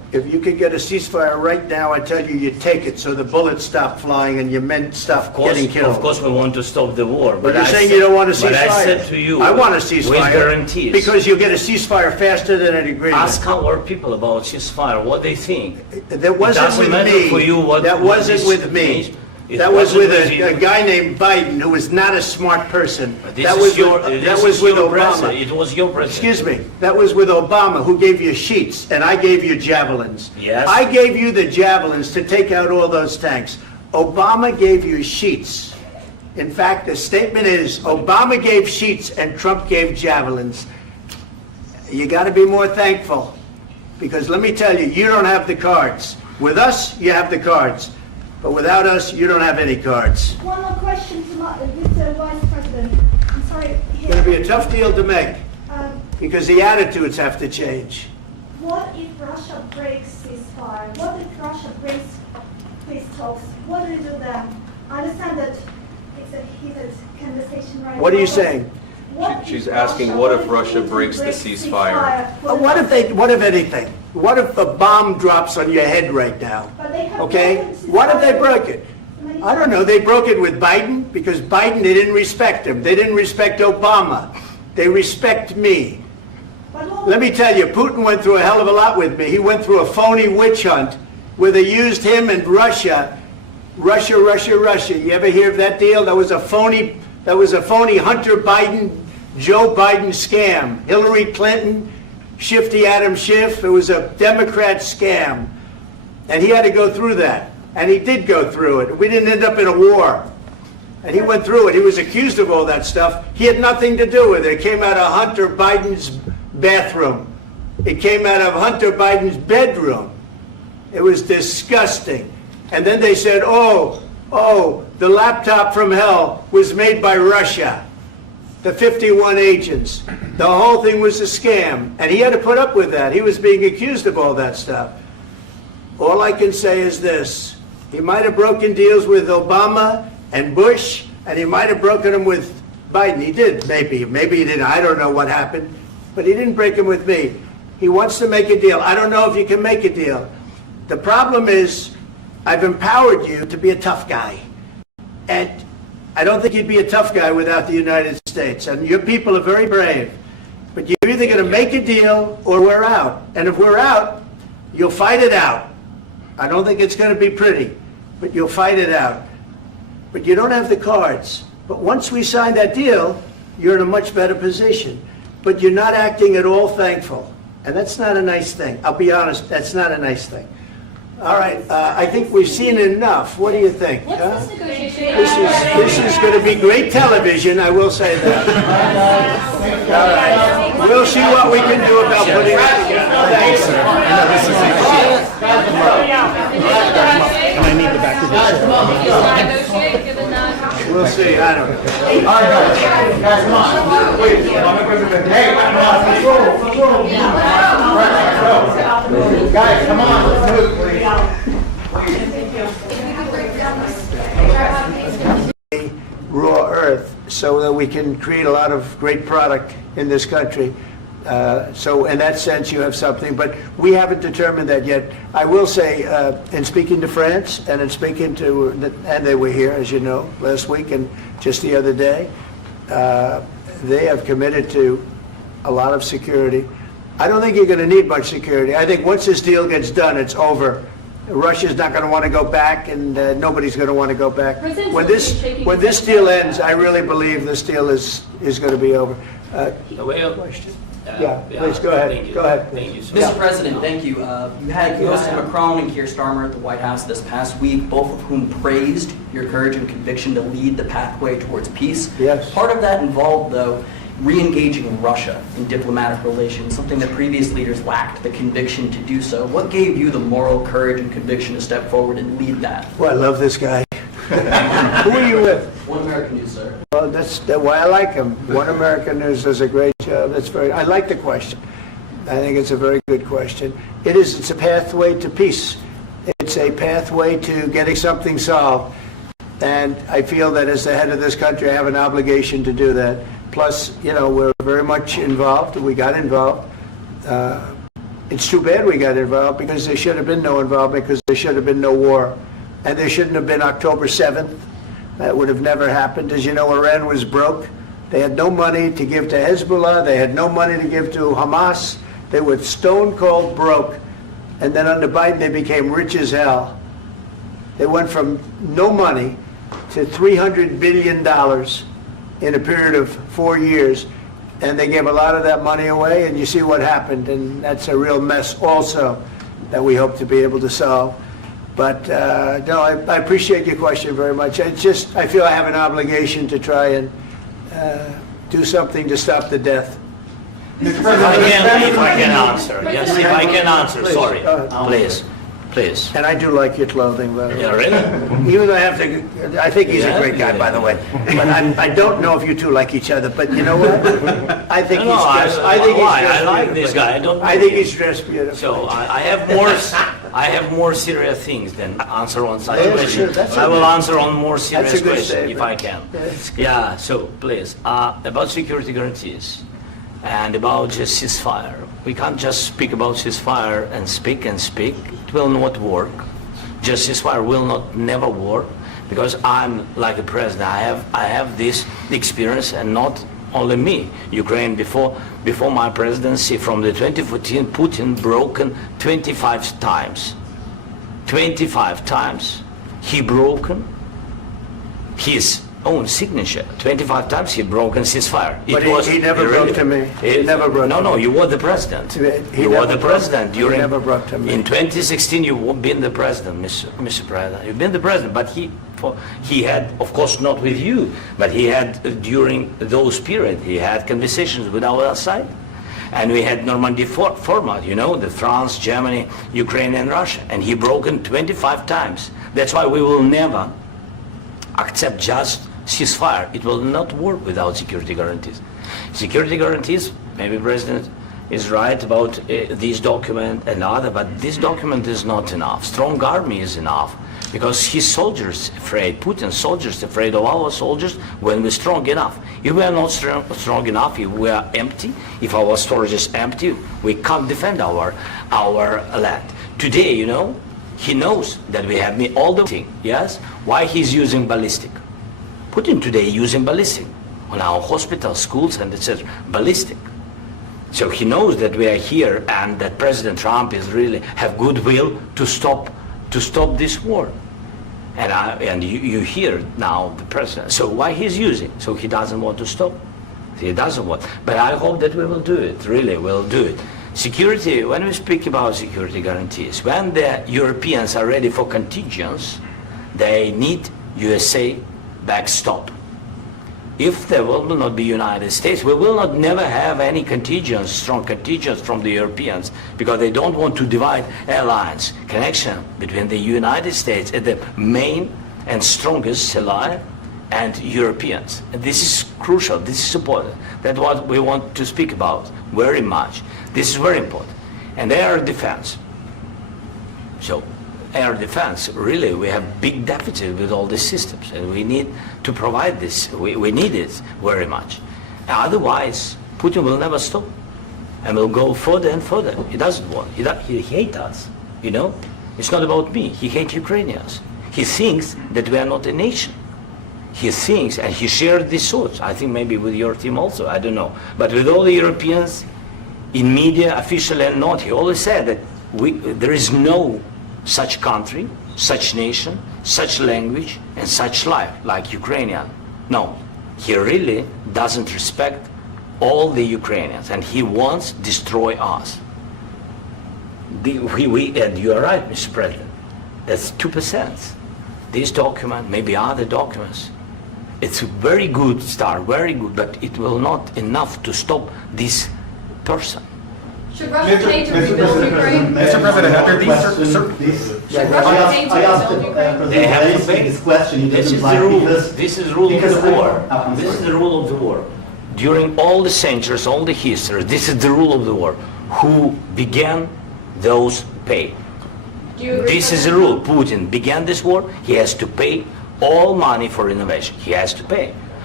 If you could get a ceasefire right now, I tell you, you'd take it so the bullets stop flying and your men stop getting killed. Of course we want to stop the war. But you're saying you don't want a ceasefire. But I said to you, I want a ceasefire. with guarantees. Because you'll get a ceasefire faster than an agreement. Ask our people about ceasefire, what they think. That wasn't It doesn't with matter me. for you what That what wasn't this with me. means. It That was wasn't with you. a guy named Biden, who was not a smart person. This That is was your, with, this that is was with your Obama. president. It was your president. Excuse me. That was with Obama, who gave you sheets, and I gave you javelins. Yes. I gave you the javelins to take out all those tanks. Obama gave you sheets. In fact, the statement is, Obama gave sheets and Trump gave javelins. You got to be more thankful, because let me tell you, you don't have the cards. With us, you have the cards. But without us, you don't have any cards. One more question to Mr. Vice President. I'm sorry. It's going to be a tough deal to make, Um, because the attitudes have to change. What if Russia breaks ceasefire? What if Russia breaks peace talks? What do you do then? I understand that it's a heated conversation right now. What are you saying? What She's if asking, Russia- what if if Russia Putin breaks the ceasefire? What if anything? What if a bomb drops on your head right now? But they have Okay? broken What if they ceasefire broke it? many I don't know. They broke it with Biden, because Biden, they didn't respect him. They didn't respect Obama. They respect me. But what- Let me tell you, Putin went through a hell of a lot with me. He went through a phony witch hunt where they used him and Russia. Russia. You ever hear of that deal? That was a phony Hunter Biden, Joe Biden scam. Hillary Clinton, Shifty Adam Schiff. It was a Democrat scam. And he had to go through that. And he did go through it. We didn't end up in a war. And he went through it. He was accused of all that stuff. He had nothing to do with it. It came out of Hunter Biden's bathroom. It came out of Hunter Biden's bedroom. It was disgusting. And then they said, oh, the laptop from hell was made by Russia. The 51 agents. The whole thing was a scam. And he had to put up with that. He was being accused of all that stuff. All I can say is this. He might have broken deals with Obama and Bush, and he might have broken them with Biden. He did, maybe. Maybe he didn't. I don't know what happened. But he didn't break them with me. He wants to make a deal. I don't know if you can make a deal. The problem is, I've empowered you to be a tough guy. And I don't think you'd be a tough guy without the United States. And your people are very brave. But you're either going to make a deal or we're out. And if we're out, you'll fight it out. I don't think it's going to be pretty, but you'll fight it out. But you don't have the cards. But once we sign that deal, you're in a much better position. But you're not acting at all thankful. And that's not a nice thing. I'll be honest, that's not a nice thing. All right, I think we've seen enough. What do you think? What's huh? this negotiation? This is going to be great television, I will say that. All right. We'll see what we can do about putting it together. Thanks, sir. And I need the back of this. Negotiate, given that. We'll see, I don't know. All right, guys, come on. Wait, hey, guys, come on, let's move, please. Raw earth so that we can create a lot of great product in this country. So in that sense, you have something, but we haven't determined that yet. I will say, in speaking to France and in speaking to, and they were here, as you know, last week and just the other day, they have committed to a lot of security. I don't think you're going to need much security. I think once this deal gets done, it's over. Russia's not going to want to go back, and nobody's going to want to go back. When this deal ends, I really believe this deal is going to be over. Question? Yeah, please go ahead. Thank you. Go ahead. Thank you so Mr. much. President, thank you. You had Joseph Macron and Keir Starmer at the White House this past week, both of whom praised your courage and conviction to lead the pathway towards peace. Yes. Part of that involved, though, re-engaging Russia in diplomatic relations, something that previous leaders lacked the conviction to do so. What gave you the moral courage and conviction to step forward and lead that? Well, I love this guy. Who are you with? One American News, sir. Well, that's why I like him. One American News does a great job. I like the question. I think it's a very good question. It's a pathway to peace. It's a pathway to getting something solved. And I feel that as the head of this country, I have an obligation to do that. Plus, we're very much involved. We got involved It's too bad we got involved because there should have been no involvement because there should have been no war. And there shouldn't have been October 7th. That would have never happened. As you know, Iran was broke. They had no money to give to Hezbollah. They had no money to give to Hamas. They were stone cold broke. And then under Biden, they became rich as hell. They went from no money to $300 billion in a period of 4 years. And they gave a lot of that money away, and you see what happened. And that's a real mess also that we hope to be able to solve. But no, I appreciate your question very much. I feel I have an obligation to try and do something to stop the death. If I can answer, yes, if I can answer, Please, sorry, go ahead. please. And I do like your clothing, by the way. Yeah, really? Even though I think he's a great guy, by the way. But I don't know if you two like each other, but you know what? I think he's dressed. I like this guy. I think he's dressed beautifully. So I have more serious things than answer on such Yeah, questions. sure, that's I will okay. answer on more serious That's a good questions if I statement. can. Yeah, it's good. Yeah, so please, about security guarantees and about just ceasefire. We can't just speak about ceasefire and speak and speak. It will not work. Just ceasefire will never work because I'm like a president. I have this experience, and not only me. Ukraine before my presidency, from the 2014, Putin broken 25 times. 25 times he broken his own signature. 25 times he broken ceasefire. But he never broke to me. He never broke to me. No, you were the president. He You were never the broke- president he during. never broke to me. In 2016, you've been the president, Mr. President. You've been the president, but he had, of course, not with you, but he had during those periods. He had conversations with our side, and we had Normandy format. You know, the France, Germany, Ukraine, and Russia, and he broken 25 times. That's why we will never accept just ceasefire. It will not work without security guarantees. Security guarantees, maybe President is right about this document and other, but this document is not enough. Strong army is enough because his soldiers afraid, Putin's soldiers afraid of our soldiers when we're strong enough. If we are not strong enough, if we are empty, if our storage is empty, we can't defend our land. Today, you know, he knows that we have all the thing, yes? Why he's using ballistic? Putin today using ballistic on our hospitals, schools, and etc. Ballistic. So he knows that we are here and that President Trump is really have goodwill to stop this war. And you hear now the president. So why he's using? So he doesn't want to stop. He doesn't want. But I hope that we will do it. Really, we'll do it. Security. When we speak about security guarantees, when the Europeans are ready for contingents, they need USA backstop. If there will not be United States, we will not never have any contingents, strong contingents from the Europeans, because they don't want to divide alliance connection between the United States and the main and strongest ally and Europeans. And this is crucial. This is important. That's what we want to speak about very much. This is very important. And air defense. So air defense, really, we have big deficit with all these systems, and we need to provide this. We need it very much. Otherwise, Putin will never stop, and will go further and further. He doesn't want. He hates us. You know, it's not about me. He hates Ukrainians. He thinks that we are not a nation. He thinks, and he shared these thoughts. I think maybe with your team also. I don't know, but with all the Europeans, in media, officially and not, he always said that there is no such country, such nation, such language, and such life like Ukrainian. No, he really doesn't respect all the Ukrainians, and he wants to destroy us. And you are right, Mr. President. That's 2%. This document, maybe other documents, it's a very good start, very good, but it will not enough to stop this person. Should Russia pay to rebuild Ukraine? Mr. President, under these Should Russia pay to rebuild Ukraine? They have to pay. This question. He This doesn't is like the rule. because- This is the rule of because the war. I'm This is sorry. the rule of the war. During all the centuries, all the history, this is the rule of the war. Who began, those pay. Do you agree This with is the that? rule. Putin began this war. He has to pay all money for innovation. He has to pay.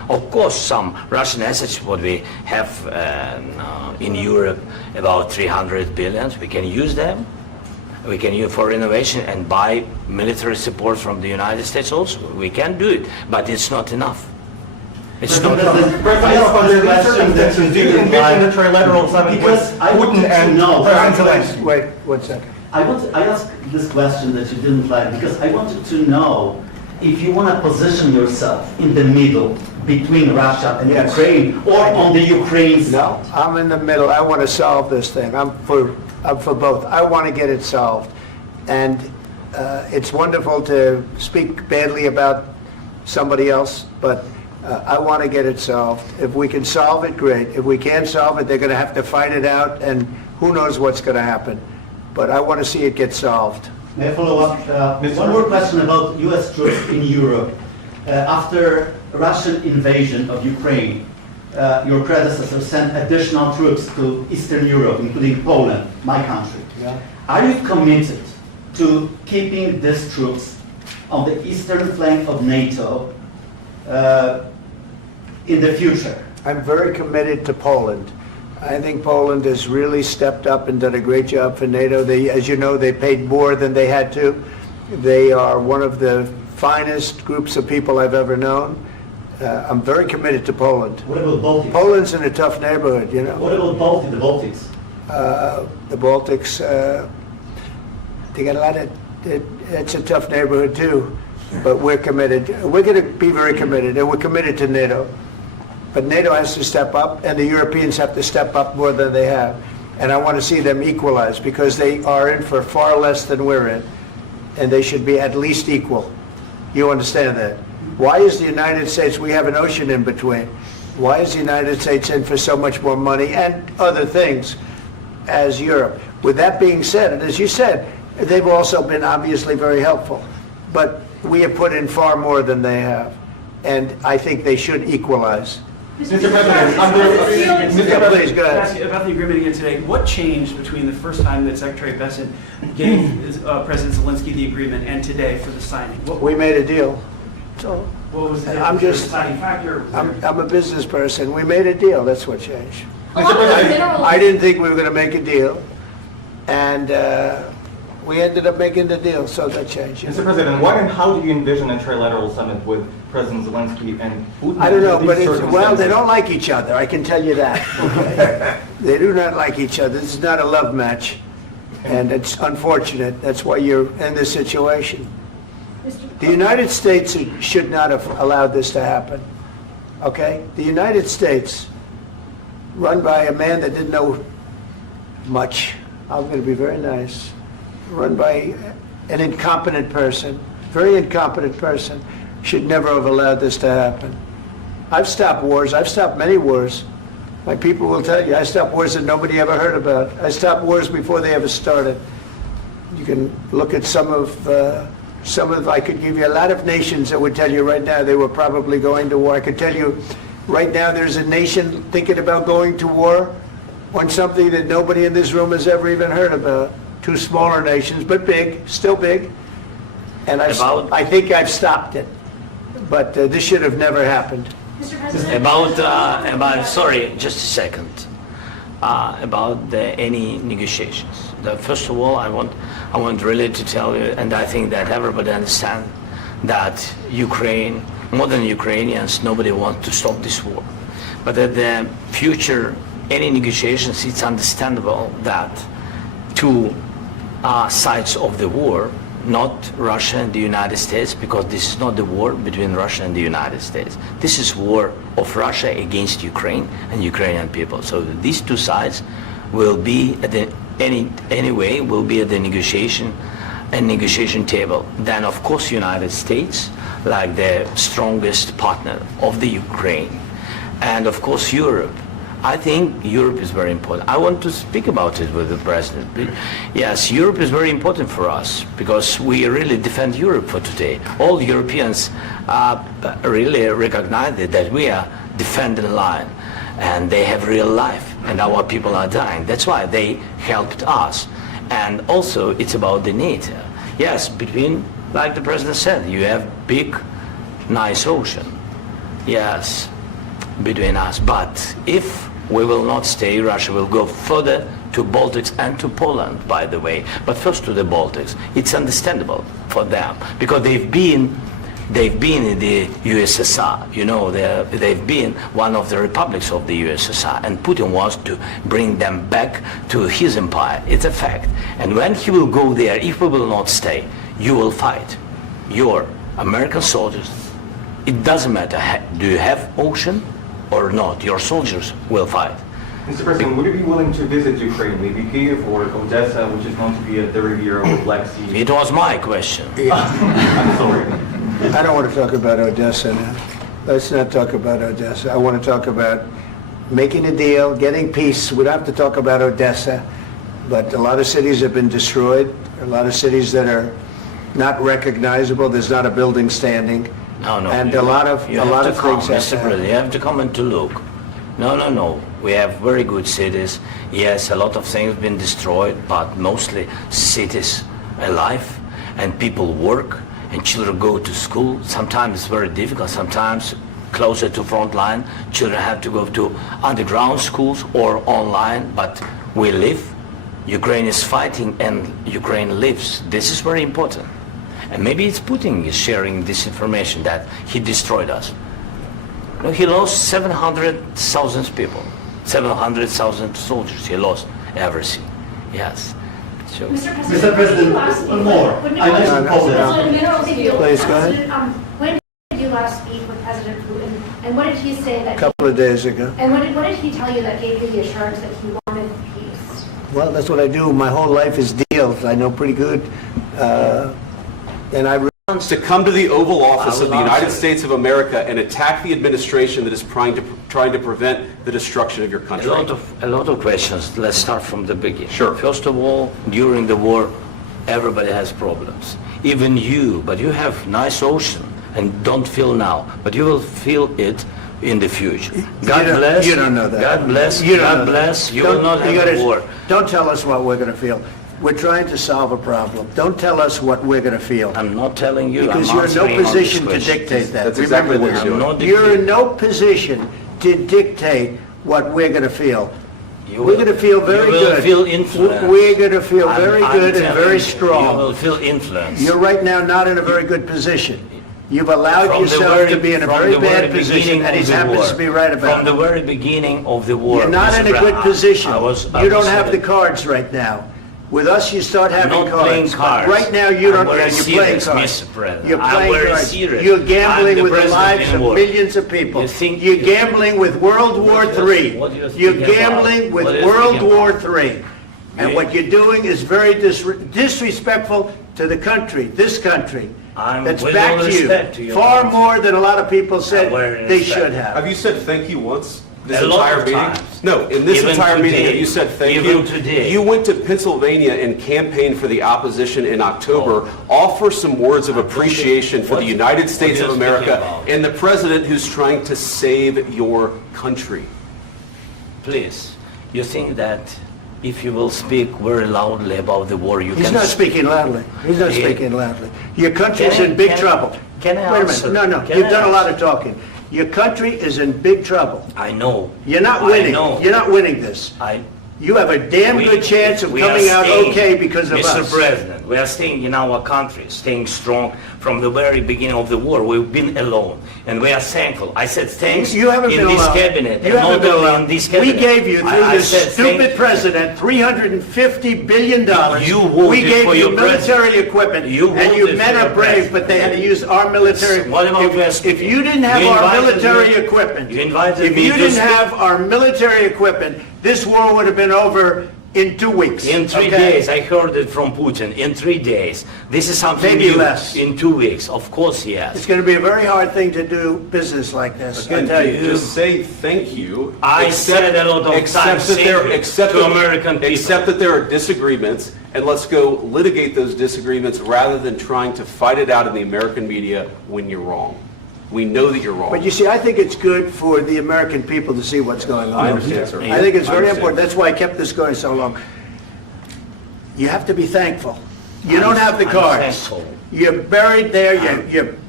Of course, some Russian assets, what we have in Europe, about 300 billions, we can use them. We can use for innovation and buy military support from the United States also. We can do it, but it's not enough. It's not enough. Do you envision the trilateral summit with Putin and President Zelensky? Wait 1 second. I asked this question that you didn't like because I wanted to know if you want to position yourself in the middle between Russia and Yes. Ukraine or on the Ukraine's. No, I'm in the middle. I want to solve this thing. I'm for both. I want to get it solved. And it's wonderful to speak badly about somebody else, but I want to get it solved. If we can solve it, great. If we can't solve it, they're going to have to fight it out, and who knows what's going to happen. But I want to see it get solved. May I follow up? One more question about U.S. troops in Europe. After Russian invasion of Ukraine, your predecessor sent additional troops to Eastern Europe, including Poland, my country. Yeah. Are you committed to keeping these troops on the eastern flank of NATO in the future? I'm very committed to Poland. I think Poland has really stepped up and done a great job for NATO. They, as you know, they paid more than they had to. They are one of the finest groups of people I've ever known. I'm very committed to Poland. What about Baltics? Poland's in a tough neighborhood, you know. What about the Baltics? The Baltics, they got a lot of, it's a tough neighborhood too, but we're committed. We're going to be very committed, and we're committed to NATO. But NATO has to step up, and the Europeans have to step up more than they have. And I want to see them equalize, because they are in for far less than we're in, and they should be at least equal. You understand that? Why is the United States, we have an ocean in between, why is the United States in for so much more money and other things as Europe? With that being said, and as you said, they've also been obviously very helpful, but we have put in far more than they have, and I think they should equalize. Mr. President, Please, go ahead. Ask you about the agreement again today. What changed between the first time that Secretary Bessent gave President Zelensky the agreement and today for the signing? We made a deal. So What was the I'm just, deciding factor? I'm a business person. We made a deal. That's what changed. Mr. President, I didn't think we were going to make a deal, and we ended up making the deal, so that changed. Mr. President, what and how do you envision a trilateral summit with President Zelensky and Putin? I don't know, under but these well, they circumstances? don't like each other, I can tell you that. Okay? They do not like each other. This is not a love match, and it's unfortunate. That's why you're in this situation. The United States should not have allowed this to happen, okay? The United States, run by a man that didn't know much, I'm going to be very nice, run by an incompetent person, very incompetent person, should never have allowed this to happen. I've stopped wars. I've stopped many wars. My people will tell you, I stopped wars that nobody ever heard about. I stopped wars before they ever started. You can look at some of, I could give you a lot of nations that would tell you right now they were probably going to war. I could tell you right now there's a nation thinking about going to war on something that nobody in this room has ever even heard about. Two smaller nations, but big, still big. And I think I've stopped it. But this should have never happened. Mr. President? Sorry, just a second. About any negotiations. First of all, I want really to tell you, and I think that everybody understands that Ukraine, more than Ukrainians, nobody wants to stop this war. But at the future, any negotiations, it's understandable that two sides of the war, not Russia and the United States, because this is not the war between Russia and the United States. This is war of Russia against Ukraine and Ukrainian people. So these two sides will be at the will be at the negotiation table. Then of course United States, like the strongest partner of the Ukraine, and of course Europe. I think Europe is very important. I want to speak about it with the President. Yes, Europe is very important for us because we really defend Europe for today. All Europeans really recognize that we are defending the line and they have real life and our people are dying. That's why they helped us. And also it's about the NATO. Yes, between, like the President said, you have big, nice ocean. Yes, between us. But if we will not stay, Russia will go further to Baltics and to Poland, by the way. But first to the Baltics. It's understandable for them because they've been in the USSR. You know, they've been one of the republics of the USSR, and Putin wants to bring them back to his empire. It's a fact. And when he will go there, if we will not stay, you will fight. Your American soldiers, it doesn't matter, do you have ocean or not, your soldiers will fight. Mr. President, would you be willing to visit Ukraine, maybe Kyiv or Odessa, which is known to be a dirty area of the Black Sea? It was my question. I'm sorry. I don't want to talk about Odessa now. Let's not talk about Odessa. I want to talk about making a deal, getting peace. We don't have to talk about Odessa, but a lot of cities have been destroyed. A lot of cities that are not recognizable. There's not a building standing. No. And a lot of things have Mr. happened. President, you have to come and to look. No. We have very good cities. Yes, a lot of things have been destroyed, but mostly cities alive and people work and children go to school. Sometimes it's very difficult. Sometimes closer to front line, children have to go to underground schools or online, but we live. Ukraine is fighting and Ukraine lives. This is very important. And maybe it's Putin is sharing this information that he destroyed us. No, he lost 700,000 people, 700,000 soldiers. He lost everything. Yes. So, Mr. President, one more. I mentioned Poland. Please, go ahead. When did you last speak with President Putin, and what did he say A that? couple of days ago. And what did he tell you that gave you the assurance that he wanted peace? Well, that's what I do. My whole life is deals. I know pretty good. And I To come to the Oval Office of the will United answer. States of America and attack the administration that is trying to prevent the destruction of your country. a lot of questions. Let's start from the beginning. Sure. First of all, during the war, everybody has problems. Even you, but you have nice ocean and don't feel now, but you will feel it in the future. God bless. You don't know that. God bless. You don't God know that. bless. You will not have a war. Don't tell us what we're going to feel. We're trying to solve a problem. Don't tell us what we're going to feel. I'm not telling you. Because I'm you're in no answering on this position to question. dictate that. That's exactly Remember what this. you're doing. I'm not You're in dictating. no position to dictate what we're going to feel. You We're will- going to feel very you will good. feel influenced. We're going to feel I'm- very I'm good and telling very you, strong. You will feel influence. You're right now not in a very good position. You've allowed From the yourself very- to be in a from very the bad very position, beginning and he of the happens war. to be right about From the it. very beginning of the war. You're not Mr. in a good Brown, position. I You don't was have the saying- cards right now. With us, you start having not playing cards. cards. Right now, you I'm don't. very You're playing serious, cards. Mr. President. You're I'm playing very cards. serious. You're I'm gambling the with the president lives in of war. millions of people. You think- You're gambling with World War What do you- III. what do you think You're about- gambling with what do you World think War about? III. And what you're doing is very disrespectful to the country, this country. That's with back all to respect to you. your Far country. more than a lot of people said Very they respect. should have. Have you said thank you once? This A lot entire of meeting? times. No, in this Even entire meeting, today. have you said thank Even you? today. You went to Pennsylvania and campaigned for the opposition in October. Offer some words of appreciation for the United States what of are you speaking America about? and the president who's trying to save your country. Please, you think that if you will speak very loudly about the war, you He's can... not speaking loudly. He's not Yeah. speaking loudly. Your country's Can I- in big can I- trouble. can I Wait a answer? minute. No, Can you've I done a lot answer? of talking. Your country is in big trouble. I know. You're not I winning. know. You're not winning this. You have a damn We- good chance of we are coming out staying, okay because of Mr. us. President, we are staying in our country, staying strong from the very beginning of the war. We've been alone, and we are thankful. I said thanks You haven't in been this alone. cabinet, You and haven't not been only alone. in this We cabinet. gave you, through I this said stupid thank- president, $350 billion. You voted We gave for you your military president. equipment, You and you voted men for are your brave, president. but they had to use our military. What about West? If you didn't have You our invited military me- equipment, you invited if me you to didn't speak- have our military equipment, this war would have been over in 2 weeks. In 3 okay? days, I heard it from Putin. In 3 days, this is something Maybe new. less. In 2 weeks, of course, yes. It's going to be a very hard thing to do business like this. I Again, tell you. just say thank you. I said a lot of times that there, thank you except to that- American people. Except that there are disagreements, and let's go litigate those disagreements rather than trying to fight it out in the American media when you're wrong. We know that you're wrong. But you see, I think it's good for the American people to see what's going on. I understand, sir. I think it's I very understand. important. That's why I kept this going so long. You have to be thankful. You don't have the I'm cards. thankful. You're buried there. You're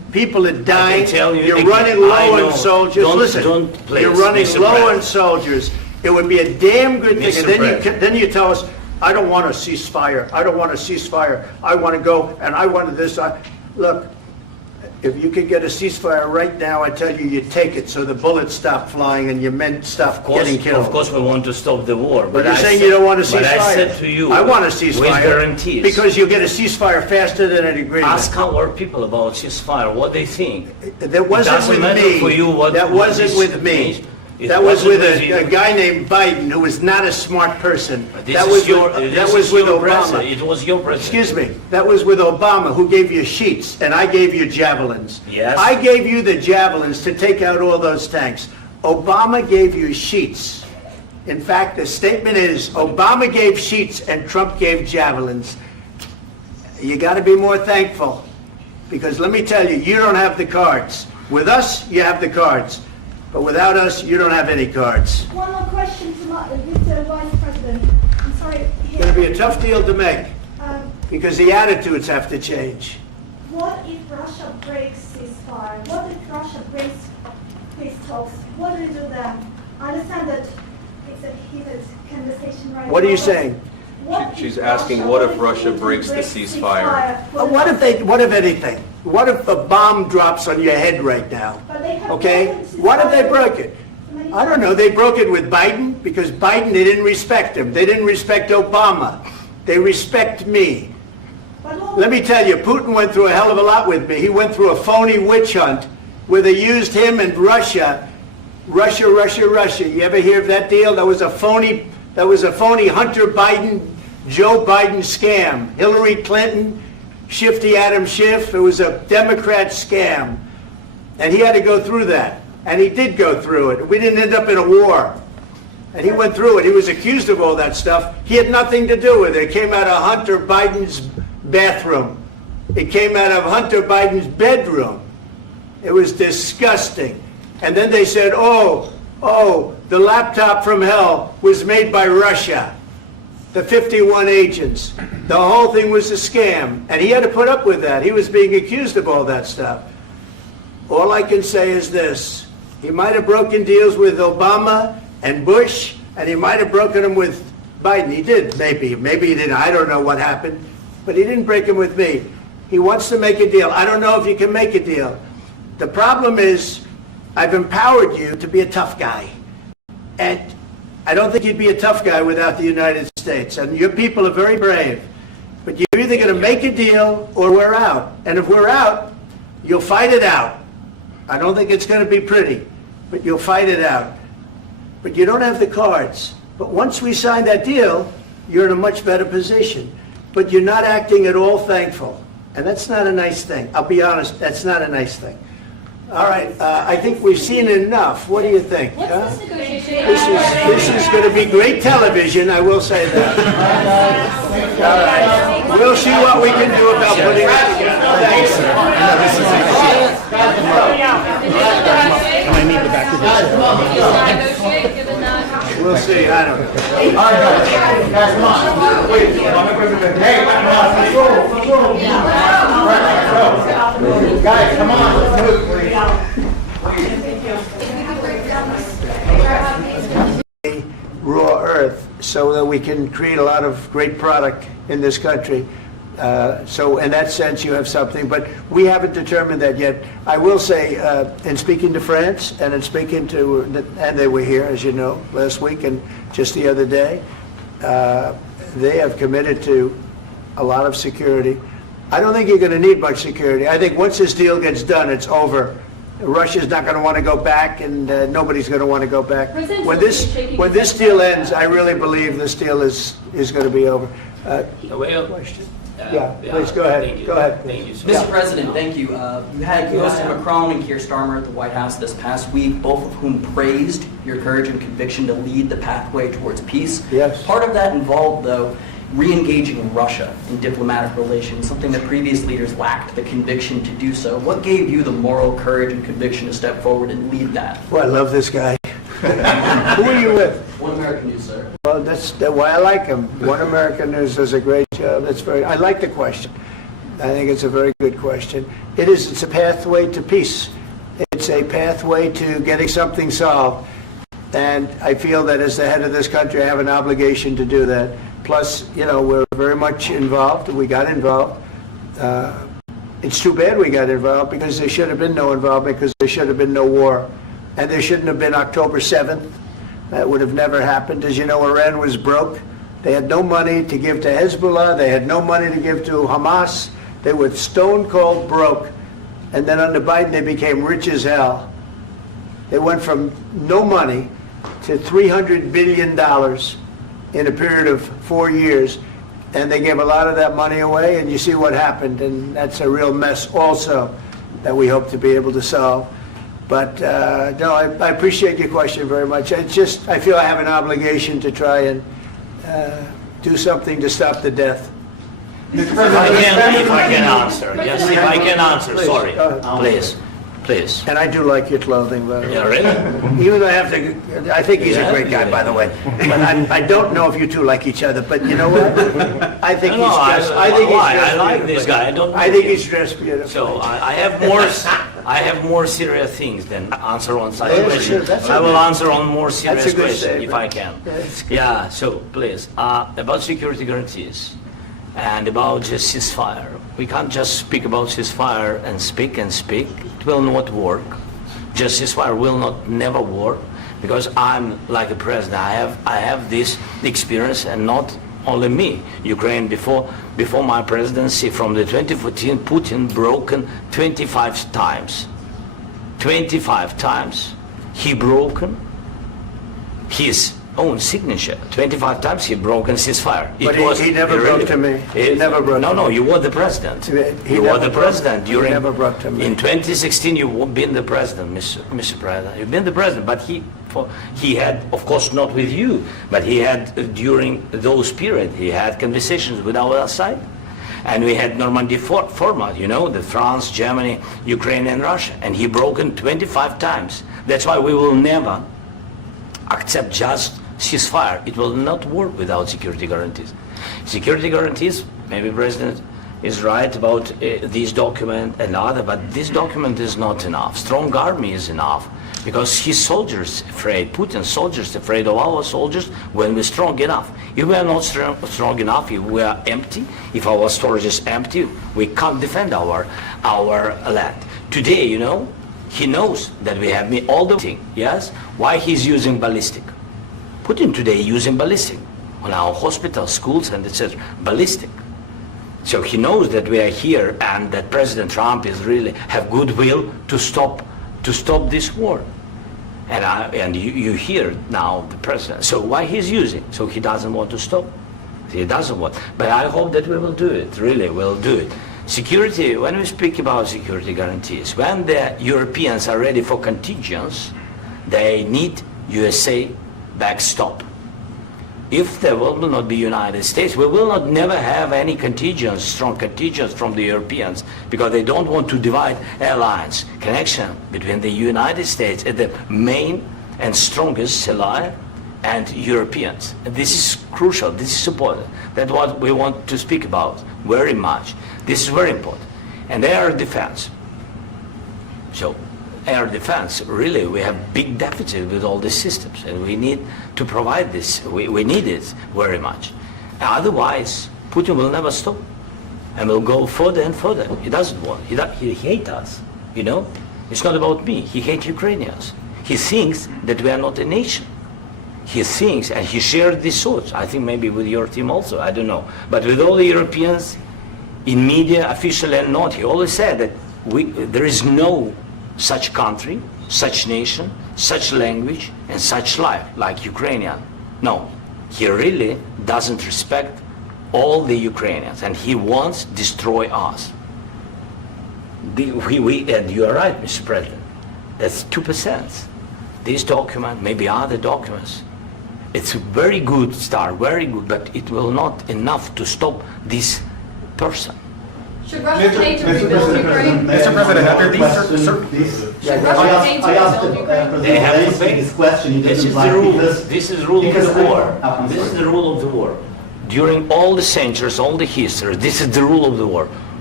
People are dying. tell you You're again, running I low know. on soldiers. Don't- Listen, don't please, you're running Mr. low on President. soldiers. It would be a damn good thing. Mr. And then President. then you tell us, I don't want a ceasefire. I don't want a ceasefire. I want to go and I want this. Look, if you could get a ceasefire right now, I tell you, you take it so the bullets stop flying and your men stop getting killed. Of course, we want to stop the war. But you're I saying said- you don't want a ceasefire. But I said to you, I want a with ceasefire. guarantees. Because you'll get a ceasefire faster than an agreement. Ask our people about ceasefire, what they think. That wasn't doesn't with matter me. for you what- That what wasn't this with me. means. It That was wasn't with with a you. guy named Biden who was not a smart person. This That is was your, with, this that was is with your Obama. president. It was your president. Excuse me. That was with Obama, who gave you sheets, and I gave you javelins. Yes. I gave you the javelins to take out all those tanks. Obama gave you sheets. In fact, the statement is Obama gave sheets and Trump gave javelins. You got to be more thankful, because let me tell you, you don't have the cards. With us, you have the cards. But without us, you don't have any cards. One more question to Mr. Vice President. I'm sorry. It's going to be a tough deal to make, Um, because the attitudes have to change. What if Russia breaks ceasefire? What if Russia breaks peace talks? What do you do then? I understand that it's a heated conversation right now. What are you but saying? what if She's asking, what if Russia Putin breaks the ceasefire? What if anything? What if a bomb drops on your head right now? But they have Okay? broken ceasefire. What if they broke it? I don't know. They broke it with Biden, because Biden, they didn't respect him. They didn't respect Obama. They respect me. But all- Let me tell you, Putin went through a hell of a lot with me. He went through a phony witch hunt where they used him and Russia. Russia. You ever hear of that deal? That was a phony Hunter Biden, Joe Biden scam. Hillary Clinton, Shifty Adam Schiff. It was a Democrat scam. And he had to go through that. And he did go through it. We didn't end up in a war. And he went through it. He was accused of all that stuff. He had nothing to do with it. It came out of Hunter Biden's bathroom. It came out of Hunter Biden's bedroom. It was disgusting. And then they said, oh, the laptop from hell was made by Russia. The 51 agents. The whole thing was a scam. And he had to put up with that. He was being accused of all that stuff. All I can say is this. He might have broken deals with Obama and Bush, and he might have broken them with Biden. He did, maybe. Maybe he didn't. I don't know what happened. But he didn't break them with me. He wants to make a deal. I don't know if you can make a deal. The problem is, I've empowered you to be a tough guy. And I don't think you'd be a tough guy without the United States. And your people are very brave. But you're either going to make a deal or we're out. And if we're out, you'll fight it out. I don't think it's going to be pretty, but you'll fight it out. But you don't have the cards. But once we sign that deal, you're in a much better position. But you're not acting at all thankful. And that's not a nice thing. I'll be honest, that's not a nice thing. All right, I think we've seen enough. What do you think? Huh? This is going to be great television, I will say that. All right. We'll see what we can do about putting it together. Thanks, sir. And I need the back of this. We'll see, I don't know. Guys, come on. Wait, hey, guys, come on. Raw earth so that we can create a lot of great product in this country. So in that sense, you have something, but we haven't determined that yet. I will say, in speaking to France and in speaking to, and they were here, as you know, last week and just the other day, they have committed to a lot of security. I don't think you're going to need much security. I think once this deal gets done, it's over. Russia's not going to want to go back, and nobody's going to want to go back. When this deal ends, I really believe this deal is going to be over. Question? Yeah, please go ahead. Thank you. Go ahead. Thank you, sir. Mr. President, thank you. You had Mr. Macron and Keir Starmer at the White House this past week, both of whom praised your courage and conviction to lead the pathway towards peace. Yes. Uh, Part of that involved, though, re-engaging Russia in diplomatic relations, something that previous leaders lacked the conviction to do so. What gave you the moral courage and conviction to step forward and lead that? Well, I love this guy. Who are you with? One American News, sir. Well, that's why I like him. One American News does a great job. I like the question. I think it's a very good question. It's a pathway to peace. It's a pathway to getting something solved. And I feel that as the head of this country, I have an obligation to do that. Plus, we're very much involved. We got involved. It's too bad we got involved because there should have been no involvement because there should have been no war. And there shouldn't have been October 7th. That would have never happened. As you know, Iran was broke. They had no money to give to Hezbollah. They had no money to give to Hamas. They were stone cold broke. And then under Biden, they became rich as hell. They went from no money to $300 billion in a period of 4 years. And they gave a lot of that money away, and you see what happened. And that's a real mess also that we hope to be able to solve. But no, I appreciate your question very much. I feel I have an obligation to try and do something to stop the death. If I can answer, yes, if I can answer, sorry, please. And I do like your clothing, by the way. Yeah, really? Even though I think he's a great guy, by the way. But I don't know if you two like each other, but you know what? I think he's dressed. I like this guy. I think he's dressed beautiful. So I have more serious things than answer on such questions. That's I will answer on more serious good questions statement. if I can. Yeah, so please, about security guarantees and about just ceasefire. We can't just speak about ceasefire and speak and speak. It will not work. Just ceasefire will not never work because I'm like a president. I have this experience, and not only me. Ukraine before my presidency, from the 2014, Putin broken 25 times. 25 times he broken his own signature. 25 times he broken ceasefire. But he never broke to me. He never broke to me. No, you were the president. You were the president during. He never broke to me. In 2016, you've been the president, Mr. President. You've been the president, but he had, of course, not with you, but he had during those period. He had conversations with our side, and we had Normandy format. The France, Germany, Ukraine, and Russia, and he broken 25 times. That's why we will never accept just ceasefire. It will not work without security guarantees. Security guarantees, maybe President is right about this document and other, but this document is not enough. Strong army is enough because his soldiers afraid, Putin's soldiers afraid of our soldiers when we're strong enough. If we are not strong enough, if we are empty, if our storage is empty, we can't defend our land. Today, he knows that we have all the thing, yes? Why he's using ballistic? Putin today using ballistic on our hospitals, schools, and etc. Ballistic. So he knows that we are here and that President Trump is really have goodwill to stop this war. And you hear now the president. So why he's using? So he doesn't want to stop. He doesn't want. But I hope that we will do it. Really, we'll do it. Security. When we speak about security guarantees, when the Europeans are ready for contingents, they need USA backstop. If there will not be United States, we will not never have any contingents, strong contingents from the Europeans, because they don't want to divide alliance connection between the United States and the main and strongest ally and Europeans. And this is crucial, this is important. That's what we want to speak about very much. This is very important. And air defense. So air defense, really, we have big deficit with all these systems, and we need to provide this. We need it very much. Otherwise, Putin will never stop, and will go further and further. He doesn't want. He hates us. It's not about me. He hates Ukrainians. He thinks that we are not a nation. He thinks, and he shared these thoughts. I think maybe with your team also. I don't know, but with all the Europeans, in media, officially and not, he always said that there is no such country, such nation, such language, and such life like Ukrainian. No, he really doesn't respect all the Ukrainians, and he wants to destroy us. And you are right, Mr. President. That's 2%. This document, maybe other documents, it's a very good start, very good, but it will not enough to stop this person. Should Russia pay to rebuild Ukraine? Mr. President, after these... Should Russia pay to rebuild Ukraine? They have to pay this question. This is the rule. This is the rule of the war. This is the rule of the war. During all the centuries, all the history, this is the rule of the war.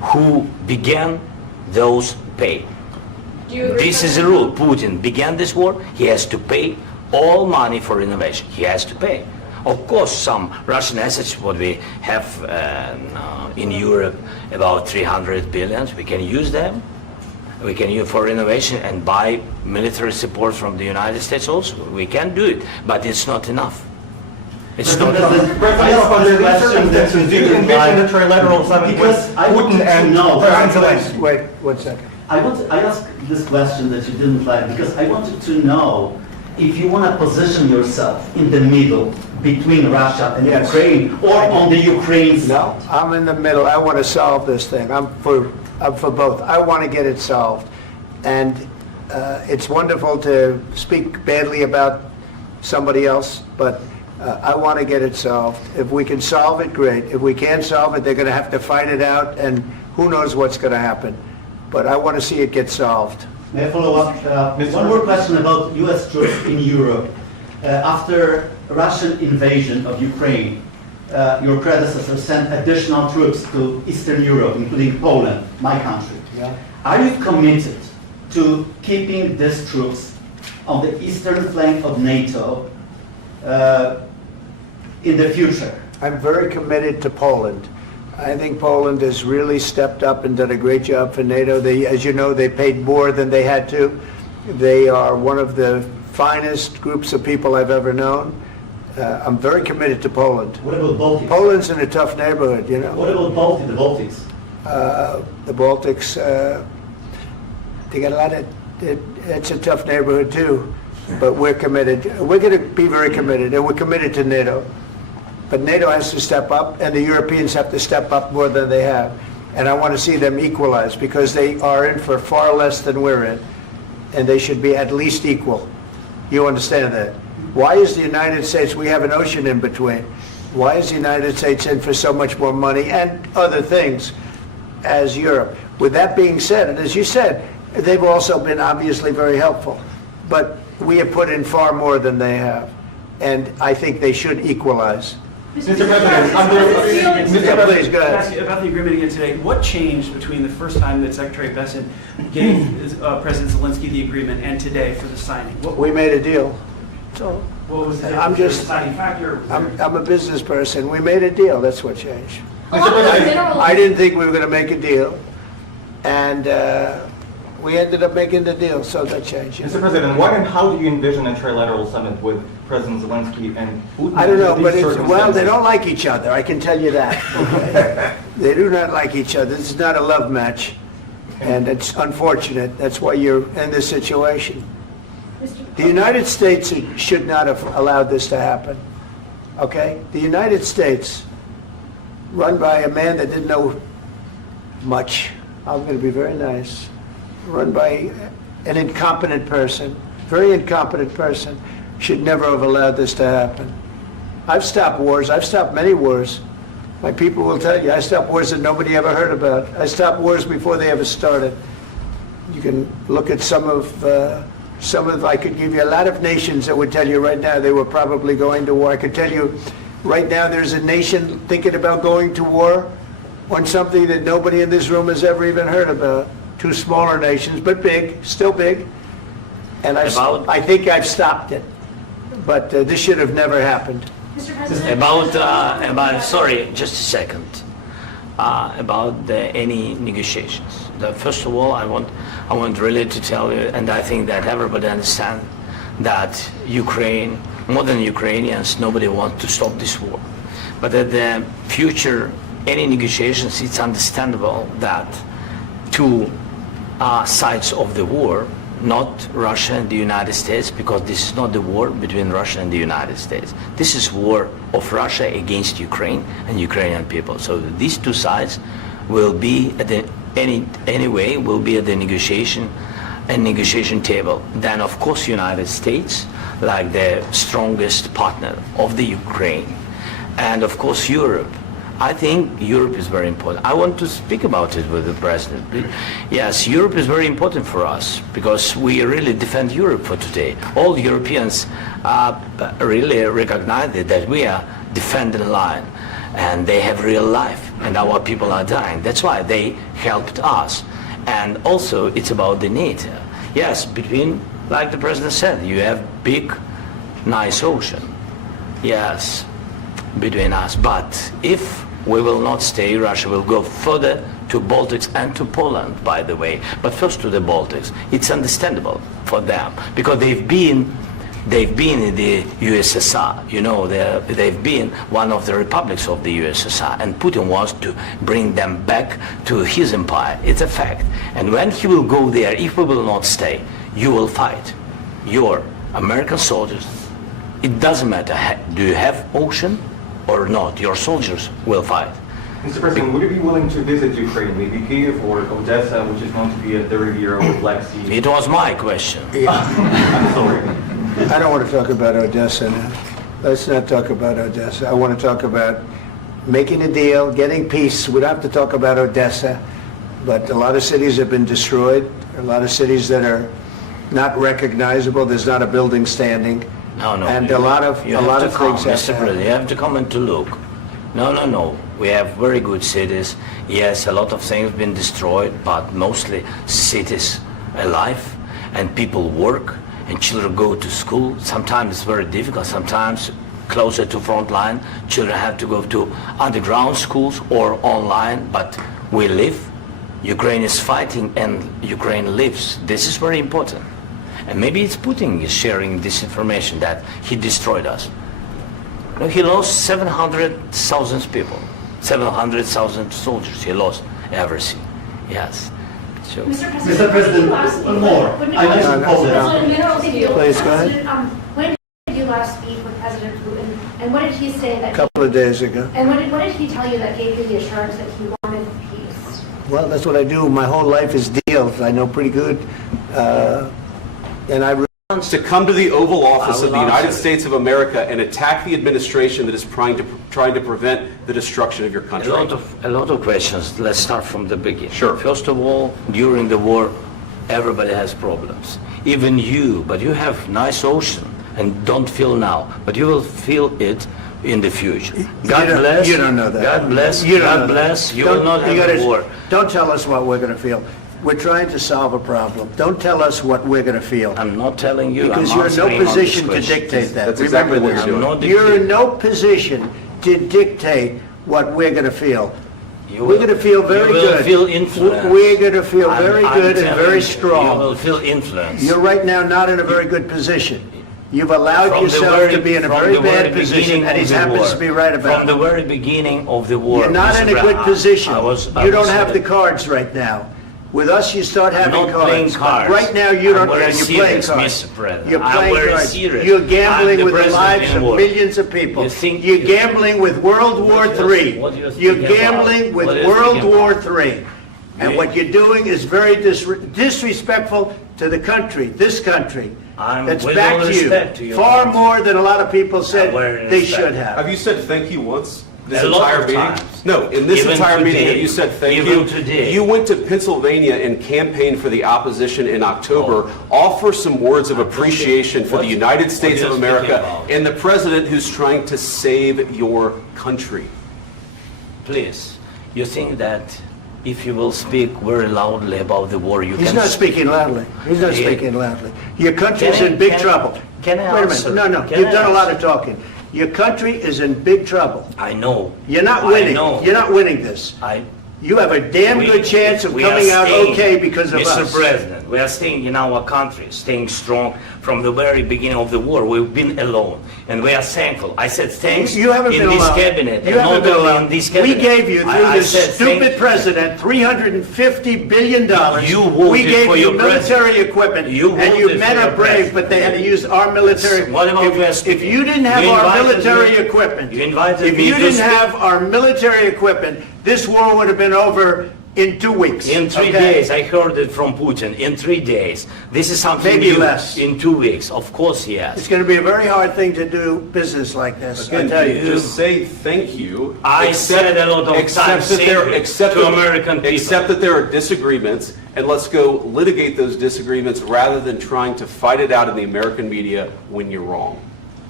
who began those pay. Do you agree This with is the that? rule. Putin began this war. He has to pay all money for innovation. He has to pay. Of course, some Russian assets, what we have in Europe, about 300 billion, we can use them. We can use for innovation and buy military support from the United States also. We can do it, but it's not enough. It's not enough. Under these circumstances, do you envision a trilateral summit with Because I want Putin to and know. President Zelensky? Wait 1 second. I asked this question that you didn't like because I wanted to know if you want to position yourself in the middle between Russia and Yes. Ukraine or on the Ukraine side. No, I'm in the middle. I want to solve this thing. I'm for both. I want to get it solved. And it's wonderful to speak badly about somebody else, but I want to get it solved. If we can solve it, great. If we can't solve it, they're going to have to fight it out, and who knows what's going to happen. But I want to see it get solved. May I follow up? One more question about U.S. troops in Europe. After Russian invasion of Ukraine, your predecessor sent additional troops to Eastern Europe, including Poland, my country. Yeah. Are you committed to keeping these troops on the eastern flank of NATO in the future? I'm very committed to Poland. I think Poland has really stepped up and done a great job for NATO. They, as you know, they paid more than they had to. They are one of the finest groups of people I've ever known. I'm very committed to Poland. What about Baltics? Poland's in a tough neighborhood, you know. What about the Baltics? The Baltics, they got a lot of, it's a tough neighborhood too, but we're committed. We're going to be very committed, and we're committed to NATO. But NATO has to step up, and the Europeans have to step up more than they have. And I want to see them equalize, because they are in for far less than we're in, and they should be at least equal. You understand that? Why is the United States, we have an ocean in between, why is the United States in for so much more money and other things as Europe? With that being said, and as you said, they've also been obviously very helpful, but we have put in far more than they have, and I think they should equalize. Mr. President, under Mr. Please, go Can I ahead. ask you about the agreement again today? What changed between the first time that Secretary Bessent gave President Zelensky the agreement and today for the signing? We made a deal. So What was the I'm just- deciding factor? I'm a business person. We made a deal. That's what changed. Along with mineral- I didn't think we were going to make a deal, and we ended up making the deal, so that changed. Mr. President, what and how do you envision a trilateral summit with President Zelensky and Putin? I don't know, under but these well, they circumstances? don't like each other, I can tell you that. Okay? They do not like each other. This is not a love match, and it's unfortunate. That's why you're in this situation. The United States should not have allowed this to happen, okay? The United States, run by a man that didn't know much, I'm going to be very nice, run by an incompetent person, very incompetent person, should never have allowed this to happen. I've stopped wars. I've stopped many wars. My people will tell you, I stopped wars that nobody ever heard about. I stopped wars before they ever started. You can look at some of, I could give you a lot of nations that would tell you right now they were probably going to war. I could tell you right now there's a nation thinking about going to war on something that nobody in this room has ever even heard about. Two smaller nations, but big, still big. And I think I've stopped it. But this should have never happened. Mr. President? About sorry, just a second. About any negotiations. First of all, I want really to tell you, and I think that everybody understands that Ukraine, more than Ukrainians, nobody wants to stop this war. But at the future, any negotiations, it's understandable that two sides of the war, not Russia and the United States, because this is not the war between Russia and the United States. This is war of Russia against Ukraine and Ukrainian people. So these two sides will be at the anyway will be at the negotiation table. Then of course United States, like the strongest partner of the Ukraine, and of course Europe. I think Europe is very important. I want to speak about it with the President. Yes, Europe is very important for us because we really defend Europe for today. All Europeans really recognize that we are defending the line. and they have real life, and our people are dying. That's why they helped us. And also, it's about the NATO. Yes, between, like the president said, you have big, nice ocean. Yes, between us. But if we will not stay, Russia will go further to Baltics and to Poland, by the way. But first to the Baltics. It's understandable for them because they've been in the USSR. You know, they've been one of the republics of the USSR, and Putin wants to bring them back to his empire. It's a fact. And when he will go there, if we will not stay, you will fight. Your American soldiers, it doesn't matter, do you have ocean or not, your soldiers will fight. Mr. President, would you be willing to visit Ukraine, maybe Kyiv or Odessa, which is known to be at the riviera of the Black Sea? It was my question. I'm sorry. I don't want to talk about Odessa now. Let's not talk about Odessa. I want to talk about making a deal, getting peace. We don't have to talk about Odessa, but a lot of cities have been destroyed. A lot of cities that are not recognizable. There's not a building standing. No. And a lot of things Mr. President, you have to come and to look. No. We have very good cities. Yes, a lot of things have been destroyed, but mostly cities alive, and people work, and children go to school. Sometimes it's very difficult. Sometimes closer to front line, children have to go to underground schools or online, but we live. Ukraine is fighting and Ukraine lives. This is very important. And maybe it's Putin is sharing this information that he destroyed us. No, he lost 700,000 people, 700,000 soldiers. He lost everything. Yes. So. Mr. President, one more. I mentioned Poland. Please, go ahead. When did you last speak with President Putin, and what did he say that? A couple of days ago. And what did he tell you that gave you the assurance that he wanted peace? Well, that's what I do. My whole life is deals. I know pretty good. And I to come to the Oval Office of the United answer. States of America and attack the administration that is trying to prevent the destruction of your country. A lot of questions. Let's start from the beginning. Sure. First of all, during the war, everybody has problems. Even you, but you have nice ocean and don't feel now, but you will feel it in the future. God bless. You don't know that. God bless. You don't God know bless. that. You will not have war. Don't tell us what we're going to feel. We're trying to solve a problem. Don't tell us what we're going to feel. I'm not telling you. Because I'm you're in no answering on position to this question. dictate that. That's exactly Remember what this. you're I'm not You're in dictating. no position to dictate what we're going to feel. You We're will- going to feel very you will good. feel influenced. We're going to feel I'm- very I'm good and telling very you, strong. You will feel influence. You're right now not in a very good position. You've allowed From the yourself very- to be in a from very the very bad position, beginning and he of the happens war. to be right about From the it. very beginning of the war. You're not Mr. in a good Brown, position. I You don't was have the saying- cards right now. With us, you start I'm having not playing cards. cards. But right now, you I'm don't. very You're playing serious, cards. Mr. President. You're I'm playing very cards. serious. You're I'm gambling the with the president lives in of war. millions of people. You think- You're gambling with World War What do you- III. what do you think You're about? gambling with What do you World think War about? III. And You- what you're doing is very disrespectful to the country, this country. I'm That's with back all to you. respect to your Far country. more than a lot of people said very they respect. should have. Have you said thank you once? This A lot entire of meeting? times. No, in this Even entire meeting, today. have you said thank Even you? today. You went to Pennsylvania and campaigned for the opposition in October. Offer some words of appreciation for the United States what of are you speaking America about? and the president who's trying to save your country. Please, you think that if you will speak very loudly about the war, you He's can... not speaking loudly. He's not Yeah. speaking loudly. Your country's Can I- in big can- trouble. can I Wait a answer? minute. No. Can You've I done a lot answer? of talking. Your country is in big trouble. I know. You're not I winning. know. You're not winning this. You have a damn We- good chance of we are coming out staying, okay because of Mr. us. President, we are staying in our country, staying strong from the very beginning of the war. We've been alone, and we are thankful. I said thanks You haven't in been this alone. cabinet, You and haven't not been only alone. in this We cabinet. gave you, through I this said stupid thank- president, $350 billion. You voted We gave for you your military president. equipment, You and you voted men for are your brave, president. but they had to use our military. What about West If you didn't have You our invited military me- equipment, you invited if me you to didn't speak- have our military equipment, this war would have been over in 2 weeks. In 3 okay? days, I heard it from Putin. In 3 days, this is something Maybe new. less. In 2 weeks, of course, yes. It's going to be a very hard thing to do business like this. I Again, tell you. just say thank you. I said a lot of times that there, thank you except to that- American people. Except that there are disagreements, and let's go litigate those disagreements rather than trying to fight it out in the American media when you're wrong.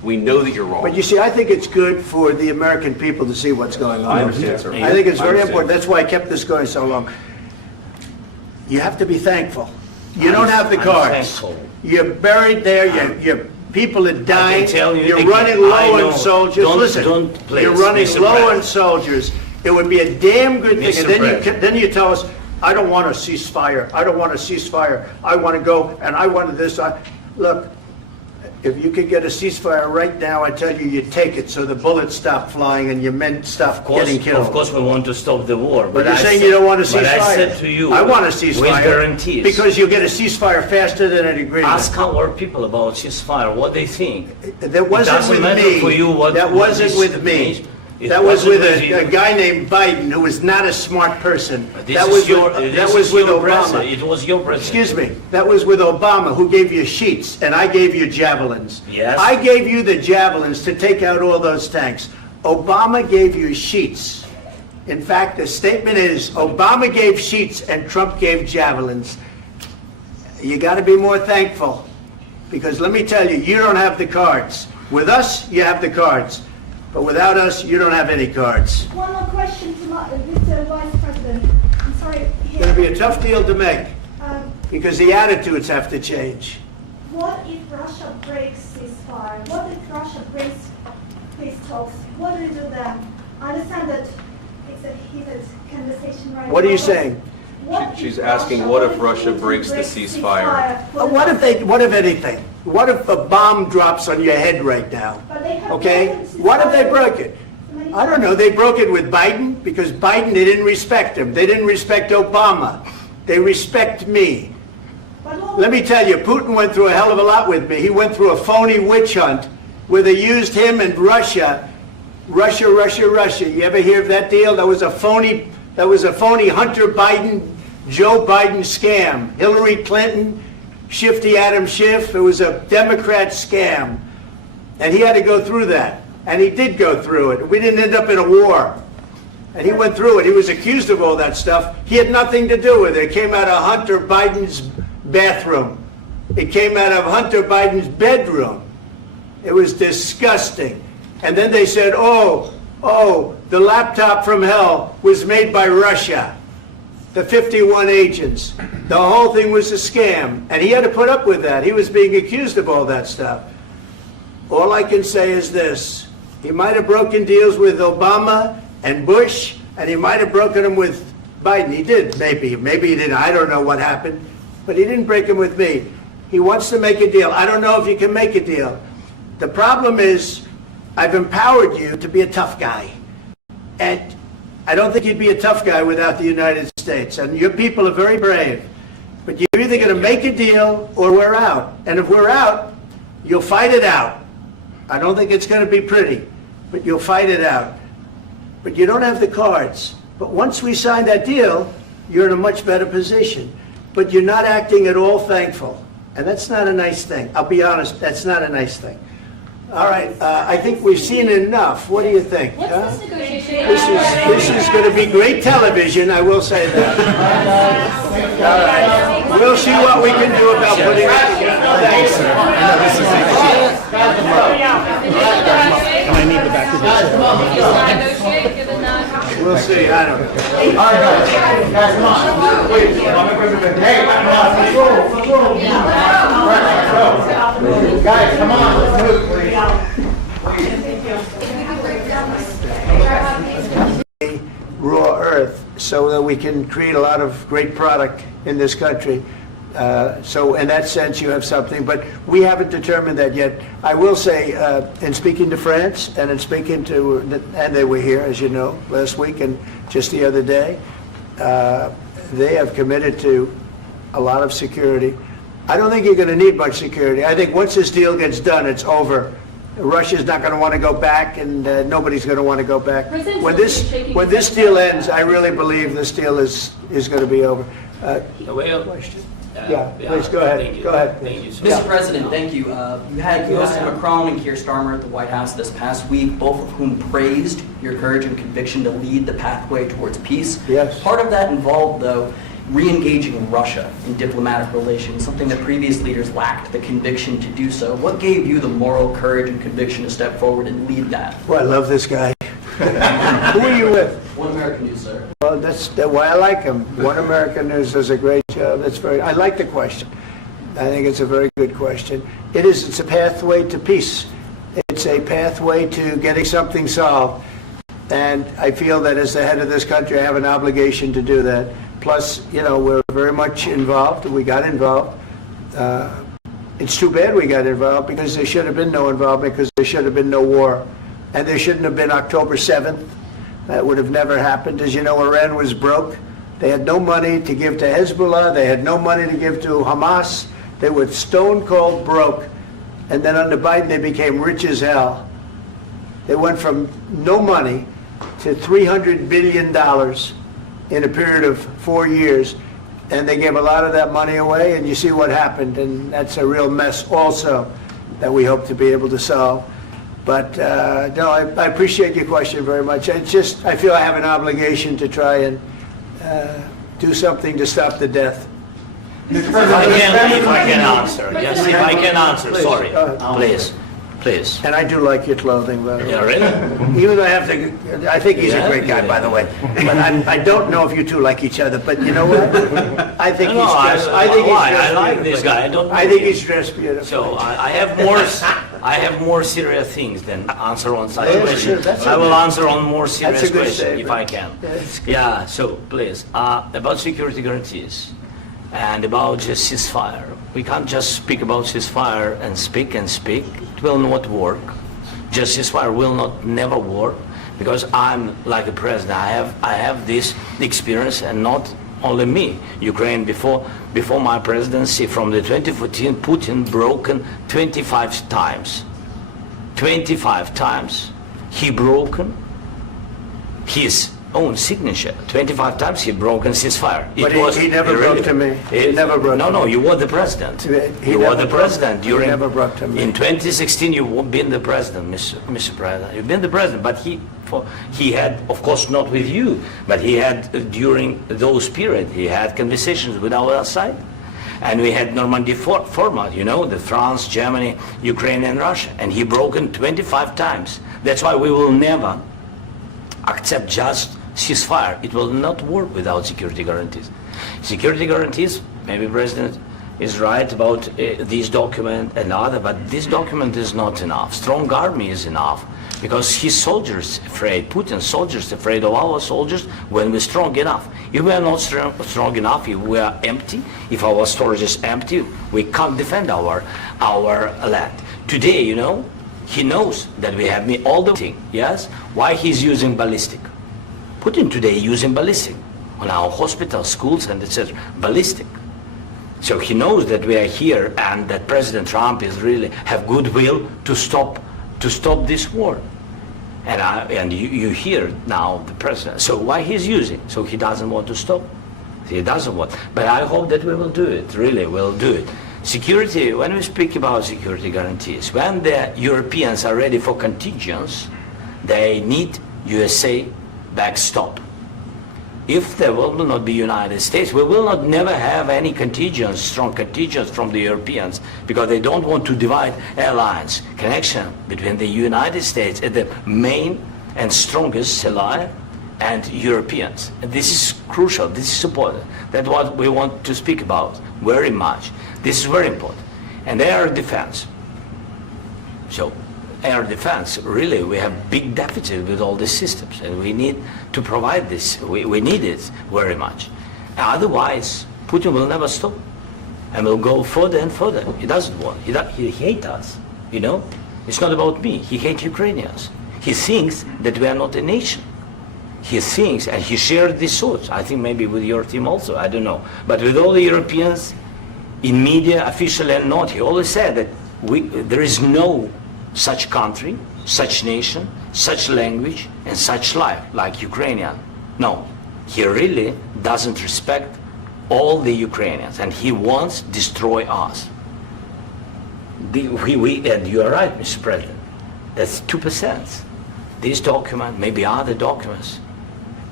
We know that you're wrong. But you see, I think it's good for the American people to see what's going on. I understand, sir. I think it's I very understand. important. That's why I kept this going so long. You have to be thankful. You don't have the I'm cards. thankful. You're buried there. Your people are dying. tell you You're again, running I low know. on soldiers. Don't- Listen, don't please, you're running Mr. low on President. soldiers. It would be a damn good thing. Mr. And then President. then you tell us, I don't want a ceasefire. I don't want a ceasefire. I want to go and I want this. Look, if you could get a ceasefire right now, I tell you, you take it so the bullets stop flying and your men stop getting killed. Of course, we want to stop the war. But you're I saying said- you don't want a ceasefire. But I said to you, I want a ceasefire. with guarantees. Because you'll get a ceasefire faster than an agreement. Ask our people about ceasefire, what they think. That wasn't doesn't with matter me. for you what- That what wasn't this with me. means. It That was wasn't with with you. a guy named Biden who was not a smart person. This That is was your, with, this that was is with your Obama. president. It was your president. Excuse me. That was with Obama, who gave you sheets, and I gave you javelins. Yes. I gave you the javelins to take out all those tanks. Obama gave you sheets. In fact, the statement is Obama gave sheets and Trump gave javelins. You got to be more thankful, because let me tell you, you don't have the cards. With us, you have the cards. But without us, you don't have any cards. One more question to Mr. Vice President. I'm sorry. It's going to be a tough deal to make, Um, because the attitudes have to change. What if Russia breaks ceasefire? What if Russia breaks peace talks? What do you do then? I understand that it's a heated conversation right now. What are you saying? What She's if asking, what if Russia Putin breaks the ceasefire? What if anything? What if a bomb drops on your head right now? But they have Okay? broken ceasefire What if they broke it? many I don't know. times. They broke it with Biden, because Biden, they didn't respect him. They didn't respect Obama. They respect me. But what- Let me tell you, Putin went through a hell of a lot with me. He went through a phony witch hunt where they used him and Russia. Russia. You ever hear of that deal? That was a phony Hunter Biden, Joe Biden scam. Hillary Clinton, Shifty Adam Schiff. It was a Democrat scam. And he had to go through that. And he did go through it. We didn't end up in a war. And he went through it. He was accused of all that stuff. He had nothing to do with it. It came out of Hunter Biden's bathroom. It came out of Hunter Biden's bedroom. It was disgusting. And then they said, oh, the laptop from hell was made by Russia. The 51 agents. The whole thing was a scam. And he had to put up with that. He was being accused of all that stuff. All I can say is this. He might have broken deals with Obama and Bush, and he might have broken them with Biden. He did, maybe. Maybe he didn't. I don't know what happened. But he didn't break them with me. He wants to make a deal. I don't know if you can make a deal. The problem is, I've empowered you to be a tough guy. And I don't think you'd be a tough guy without the United States. And your people are very brave. But you're either going to make a deal or we're out. And if we're out, you'll fight it out. I don't think it's going to be pretty, but you'll fight it out. But you don't have the cards. But once we sign that deal, you're in a much better position. But you're not acting at all thankful. And that's not a nice thing. I'll be honest, that's not a nice thing. All right, I think we've seen enough. What do you think? What's huh? this negotiation? This is going to be great television, I will say that. All right. We'll see what we can do about putting it together. Thanks, sir. Can I need the back of this? Negotiate, given that. We'll see, I don't know. All right, guys, come on. Wait, hey, guys, come on, let's move, please. Raw earth so that we can create a lot of great product in this country. So in that sense, you have something, but we haven't determined that yet. I will say, in speaking to France and in speaking to, and they were here, as you know, last week and just the other day, they have committed to a lot of security. I don't think you're going to need much security. I think once this deal gets done, it's over. Russia's not going to want to go back, and nobody's going to want to go back. When this deal ends, I really believe this deal is going to be over. Yeah, please go ahead. Thank you. Go ahead. Thank you, sir. Mr. President, thank you. You hosted Macron and Keir Starmer at the White House this past week, both of whom praised your courage and conviction to lead the pathway towards peace. Yes. Part of that involved, though, re-engaging Russia in diplomatic relations, something that previous leaders lacked the conviction to do so. What gave you the moral courage and conviction to step forward and lead that? Well, I love this guy. Who are you with? One American News, sir. Well, that's why I like him. One American News does a great job. I like the question. I think it's a very good question. It's a pathway to peace. It's a pathway to getting something solved. And I feel that as the head of this country, I have an obligation to do that. Plus, we're very much involved. We got involved. It's too bad we got involved because there should have been no involvement because there should have been no war. And there shouldn't have been October 7th. That would have never happened. As you know, Iran was broke. They had no money to give to Hezbollah. They had no money to give to Hamas. They were stone cold broke. And then under Biden, they became rich as hell. They went from no money to $300 billion in a period of 4 years. And they gave a lot of that money away, and you see what happened. And that's a real mess also that we hope to be able to solve. But no, I appreciate your question very much. I feel I have an obligation to try and do something to stop the death. If I can answer, yes, if I can answer, Please. sorry, please. And I do like your clothing, by the way. Yeah, really? Even though I think he's a great guy, by the way. But I don't know if you two like each other. But you know what? I think he's dressed. I like this guy. I think he's dressed beautiful. So I have more serious things than answer on such Yeah, questions. sure, I will answer on more serious That's a good questions if statement. I can. That's good. Yeah. So please, about security guarantees and about just ceasefire. We can't just speak about ceasefire and speak and speak. It will not work. Just ceasefire will never work because I'm like a president. I have this experience, and not only me. Ukraine before my presidency, from the 2014, Putin broken 25 times. 25 times he broken his own signature. 25 times he broken ceasefire. But he never broke to me. He never broke to me. No, you were the president. You were the president during. He never broke to me. In 2016, you've been the president, Mr. President. You've been the president, but he had, of course, not with you, but he had during those period. He had conversations with our side, and we had Normandy format. The France, Germany, Ukraine, and Russia, and he broken 25 times. That's why we will never accept just ceasefire. It will not work without security guarantees. Security guarantees, maybe President is right about this document and other, but this document is not enough. Strong army is enough because his soldiers afraid, Putin's soldiers afraid of our soldiers when we're strong enough. If we are not strong enough, if we are empty, if our storage is empty, we can't defend our land. Today, he knows that we have all the thing, yes? Why he's using ballistic? Putin today using ballistic on our hospitals, schools, and etc. Ballistic. So he knows that we are here and that President Trump is really have goodwill to stop this war. And you hear now the president. So why he's using? So he doesn't want to stop. He doesn't want. But I hope that we will do it. Really, we'll do it. Security. When we speak about security guarantees, when the Europeans are ready for contingents, they need USA backstop. If there will not be United States, we will not never have any contingents, strong contingents from the Europeans, because they don't want to divide alliance connection between the United States and the main and strongest ally and Europeans. And this is crucial, this is important. That's what we want to speak about very much. This is very important. And air defense. So air defense, really, we have big deficit with all these systems, and we need to provide this. We need it very much. Otherwise, Putin will never stop, and will go further and further. He doesn't want. He hates us. It's not about me. He hates Ukrainians. He thinks that we are not a nation. He thinks, and he shared these thoughts. I think maybe with your team also. I don't know, but with all the Europeans, in media, officially and not, he always said that there is no such country, such nation, such language, and such life like Ukrainian. No, he really doesn't respect all the Ukrainians, and he wants to destroy us. And you are right, Mr. President. That's 2%. This document, maybe other documents,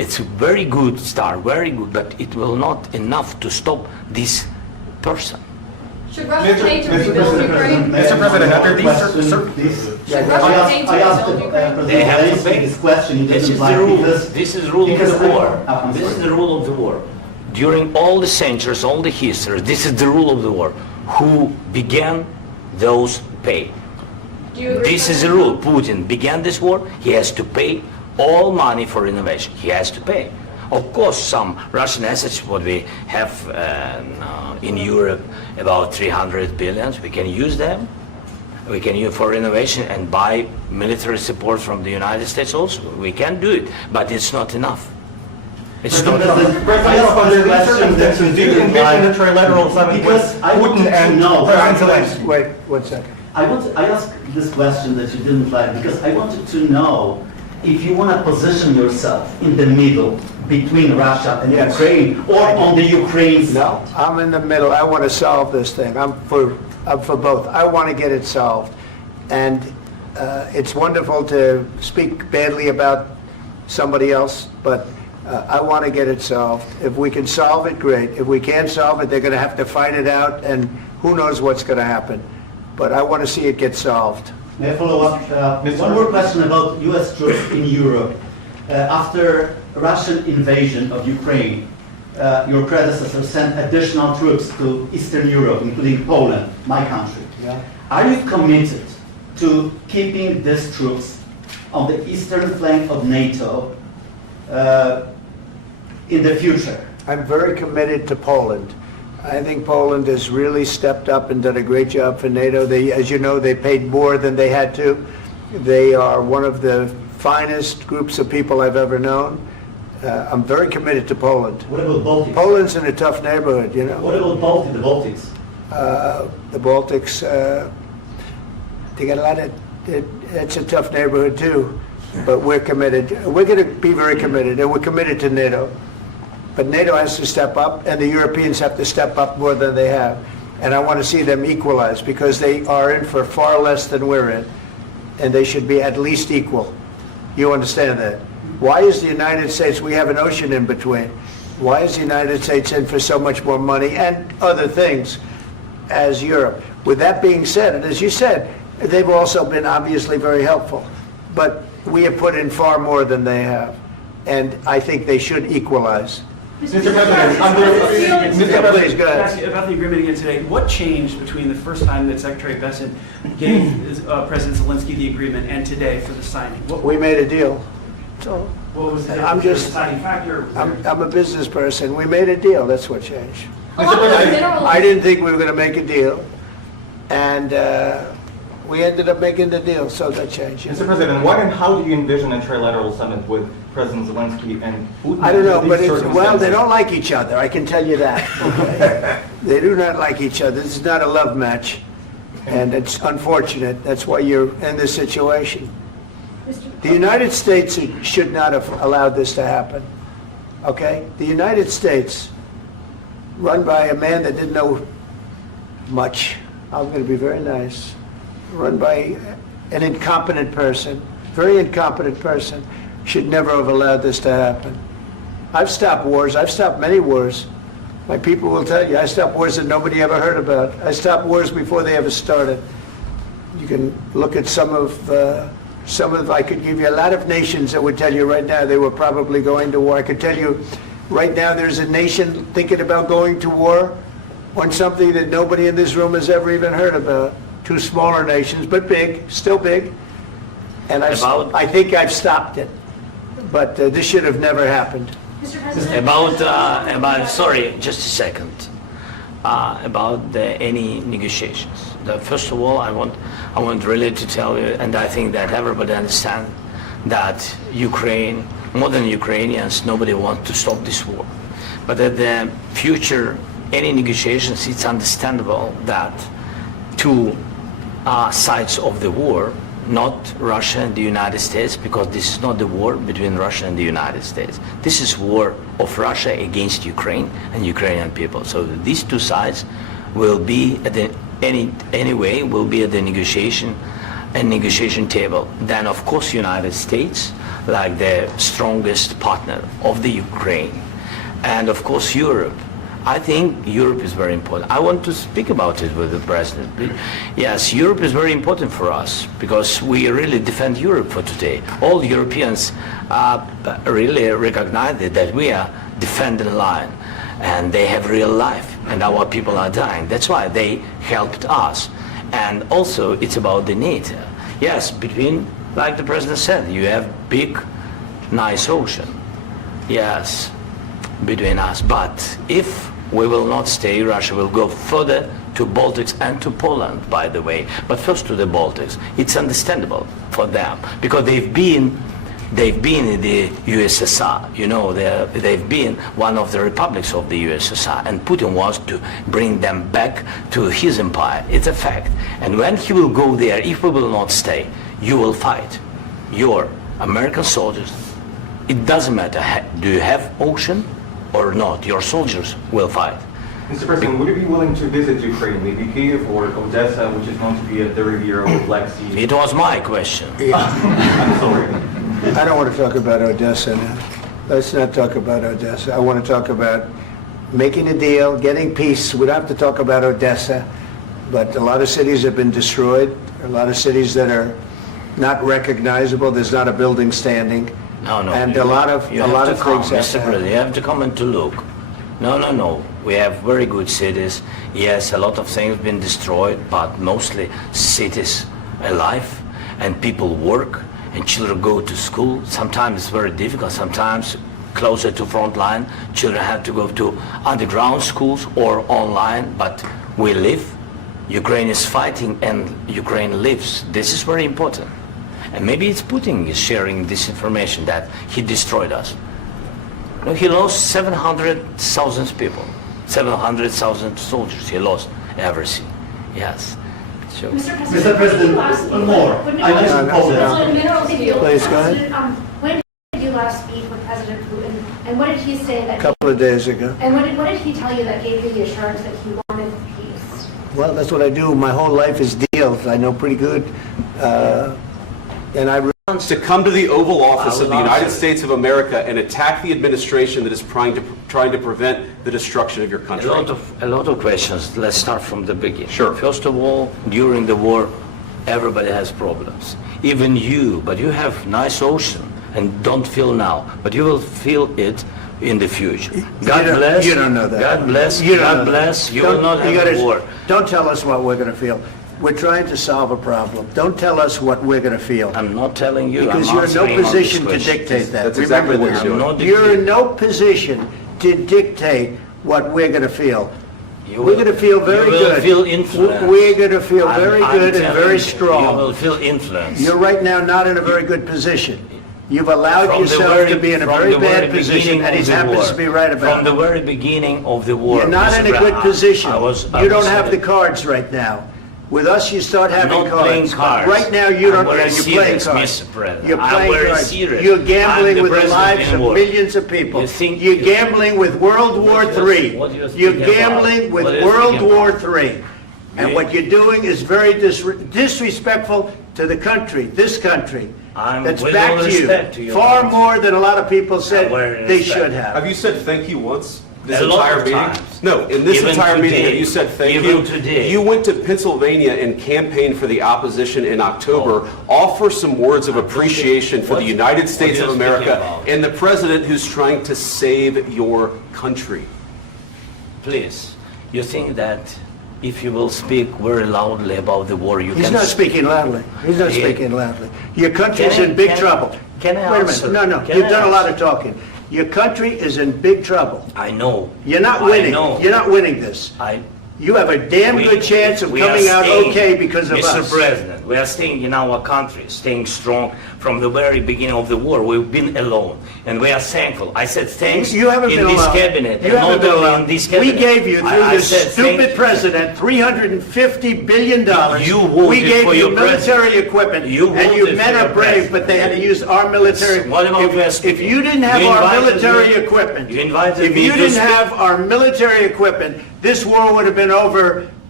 It's a very good start, very good, but it will not enough to stop this person. Should Russia need to rebuild Ukraine? Mr. President, under these Should Russia need to I asked rebuild Ukraine? They have to pay. this question. You This didn't is like the rule. because This is the rule of because the I- war. I'm This is sorry. the rule of the war. During all the centuries, all the history, this is the rule of the war. Who began, those pay. Do you agree This with is the that? rule. Putin began this war. He has to pay all money for innovation. He has to pay. Of course, some Russian assets, what we have in Europe, about 300 billions, we can use them. We can use for innovation and buy military support from the United States also. We can do it, but it's not enough. It's not enough. President, under these circumstances, do you envision a trilateral summit with Because I Putin wanted to and know. President Zelensky? Wait 1 second. I asked this question that you didn't like because I wanted to know if you want to position yourself in the middle between Russia and Yes. Ukraine or on the Ukraine side. No, I'm in the middle. I want to solve this thing. I'm for both. I want to get it solved. And it's wonderful to speak badly about somebody else, but I want to get it solved. If we can solve it, great. If we can't solve it, they're going to have to fight it out, and who knows what's going to happen. But I want to see it get solved. May I follow up? One more question about U.S. troops in Europe. After Russian invasion of Ukraine, your predecessor sent additional troops to Eastern Europe, including Poland, my country. Yeah. Are you committed to keeping these troops on the eastern flank of NATO in the future? I'm very committed to Poland. I think Poland has really stepped up and done a great job for NATO. They, as you know, they paid more than they had to. They are one of the finest groups of people I've ever known. I'm very committed to Poland. What about Baltics? Poland's in a tough neighborhood, you know. What about the Baltics? The Baltics, they got a lot of, it's a tough neighborhood too, but we're committed. We're going to be very committed, and we're committed to NATO. But NATO has to step up, and the Europeans have to step up more than they have. And I want to see them equalize, because they are in for far less than we're in, and they should be at least equal. You understand that? Why is the United States, we have an ocean in between, why is the United States in for so much more money and other things as Europe? With that being said, and as you said, they've also been obviously very helpful, but we have put in far more than they have, and I think they should equalize. Mr. President, Please, go ahead. About the agreement again today, what changed between the first time that Secretary Bessent gave President Zelensky the agreement and today for the signing? What We made a deal. So was the I'm just- deciding factor? I'm a business person. We made a deal. That's what changed. Along with minerals. I didn't think we were going to make a deal, and we ended up making the deal, so that changed. Mr. President, what and how do you envision a trilateral summit with President Zelensky and Putin? I don't know, under but these well, they circumstances? don't like each other. I can tell you that. Okay? They do not like each other. This is not a love match, and it's unfortunate. That's why you're in this situation. The United States should not have allowed this to happen. Okay? The United States, run by a man that didn't know much, I'm going to be very nice, run by an incompetent person, very incompetent person, should never have allowed this to happen. I've stopped wars. I've stopped many wars. My people will tell you, I stopped wars that nobody ever heard about. I stopped wars before they ever started. You can look at some of, I could give you a lot of nations that would tell you right now they were probably going to war. I could tell you right now there's a nation thinking about going to war on something that nobody in this room has ever even heard about. Two smaller nations, but big, still big. And I think I've stopped it. But this should have never happened. Mr. President. Sorry, just a second. About any negotiations. First of all, I want really to tell you, and I think that everybody understands that Ukraine, more than Ukrainians, nobody wants to stop this war. But at the future, any negotiations, it's understandable that two sides of the war, not Russia and the United States, because this is not the war between Russia and the United States. This is war of Russia against Ukraine and Ukrainian people. So these two sides will be at the will be at the negotiation table. Then of course United States like the strongest partner of the Ukraine. And of course Europe. I think Europe is very important. I want to speak about it with the President. Yes, Europe is very important for us because we really defend Europe for today. All Europeans really recognize that we are defending line and they have real life and our people are dying. That's why they helped us. And also it's about the NATO. Yes, between, like the President said, you have big, nice ocean. Yes, between us. But if we will not stay, Russia will go further to Baltics and to Poland, by the way. But first to the Baltics. It's understandable for them because they've been in the USSR. You know, they've been one of the republics of the USSR, and Putin wants to bring them back to his empire. It's a fact. And when he will go there, if we will not stay, you will fight. Your American soldiers, it doesn't matter, do you have ocean or not, your soldiers will fight. Mr. President, would you be willing to visit Ukraine, maybe Kyiv or Odessa, which is known to be a 30-year-old Black Sea? It was my question. I'm sorry. I don't want to talk about Odessa now. Let's not talk about Odessa. I want to talk about making a deal, getting peace. We don't have to talk about Odessa, but a lot of cities have been destroyed. A lot of cities that are not recognizable. There's not a building standing. No. And a lot of things Mr. President, you have to come and to look. No. We have very good cities. Yes, a lot of things have been destroyed, but mostly cities alive and people work and children go to school. Sometimes it's very difficult. Sometimes closer to front line, children have to go to underground schools or online, but we live. Ukraine is fighting and Ukraine lives. This is very important. And maybe it's Putin is sharing this information that he destroyed us. No, he lost 700,000 people, 700,000 soldiers. He lost everything. Yes. So. Mr. President, one more. I mentioned Poland. Please, go ahead. When did you last speak with President Putin, and what did he say that? A couple of days ago. And what did he tell you that gave you the assurance that he wanted peace? Well, that's what I do. My whole life is deals. I know pretty good. And I to come to the Oval Office of the United States of America and attack the administration that is trying to prevent the destruction of your country. A lot of questions. Let's start from the beginning. Sure. First of all, during the war, everybody has problems. Even you, but you have nice ocean and don't feel now, but you will feel it in the future. God bless. You don't know that. God bless. God bless. You will not have a war. Don't tell us what we're going to feel. We're trying to solve a problem. Don't tell us what we're going to feel. I'm not telling you. Because you're in no position to dictate that. That's exactly what Remember you're this. doing. You're in no position to dictate what we're going to feel. We're going to feel very good. You will feel influence. We're going to feel very I'm good and telling very you, strong. You will feel influence. You're right now not in a very good position. You've allowed From yourself to be in a very bad position, and he happens to be right about From it. the very beginning of the war. You're not in a good position. You don't have the cards right now. With us, you start having I'm not playing cards. Right now, you don't. I'm very You're playing serious, cards. Mr. President. You're I'm playing very cards. serious. You're gambling I'm with the president lives in of war. millions of people. You think You're you- gambling with World War III. what you're You're thinking gambling about? with What you're World thinking War about? III. And what you're doing is very disrespectful to the country, this country. That's with back all to you. respect to your Far country. more than a lot of people said very they respect. should have. Have you said thank you once? This A lot entire of meeting? times. No, in this Even entire meeting, today. have you said thank Even you? today. You went to Pennsylvania and campaigned for the opposition in October. Offer some words of appreciation for the United States what of are you speaking America about? and the president who's trying to save your country. Please, you think that if you will speak very loudly about the war, you He's can... not speaking loudly. He's not He- speaking loudly. Your country's Can I- in big can- trouble. can I Wait a answer? minute. No. Can You've I done a lot answer? of talking. Your country is in big trouble. I know. You're not I winning. know. You're not winning this. You have a damn We- good chance of we are coming out staying, okay because of Mr. us. President, we are staying in our country, staying strong from the very beginning of the war. We've been alone, and we are thankful. I said thanks You haven't in been this alone. cabinet, You and haven't not been only alone. in this We cabinet. gave you, through I this said stupid thank- president, $350 billion. You voted We gave for you your military president. equipment, You and you voted men for are your brave, president. but they had to use our military. What about If you didn't have You our invited military me- equipment, you invited if me you to didn't speak- have our military equipment, this war would have been over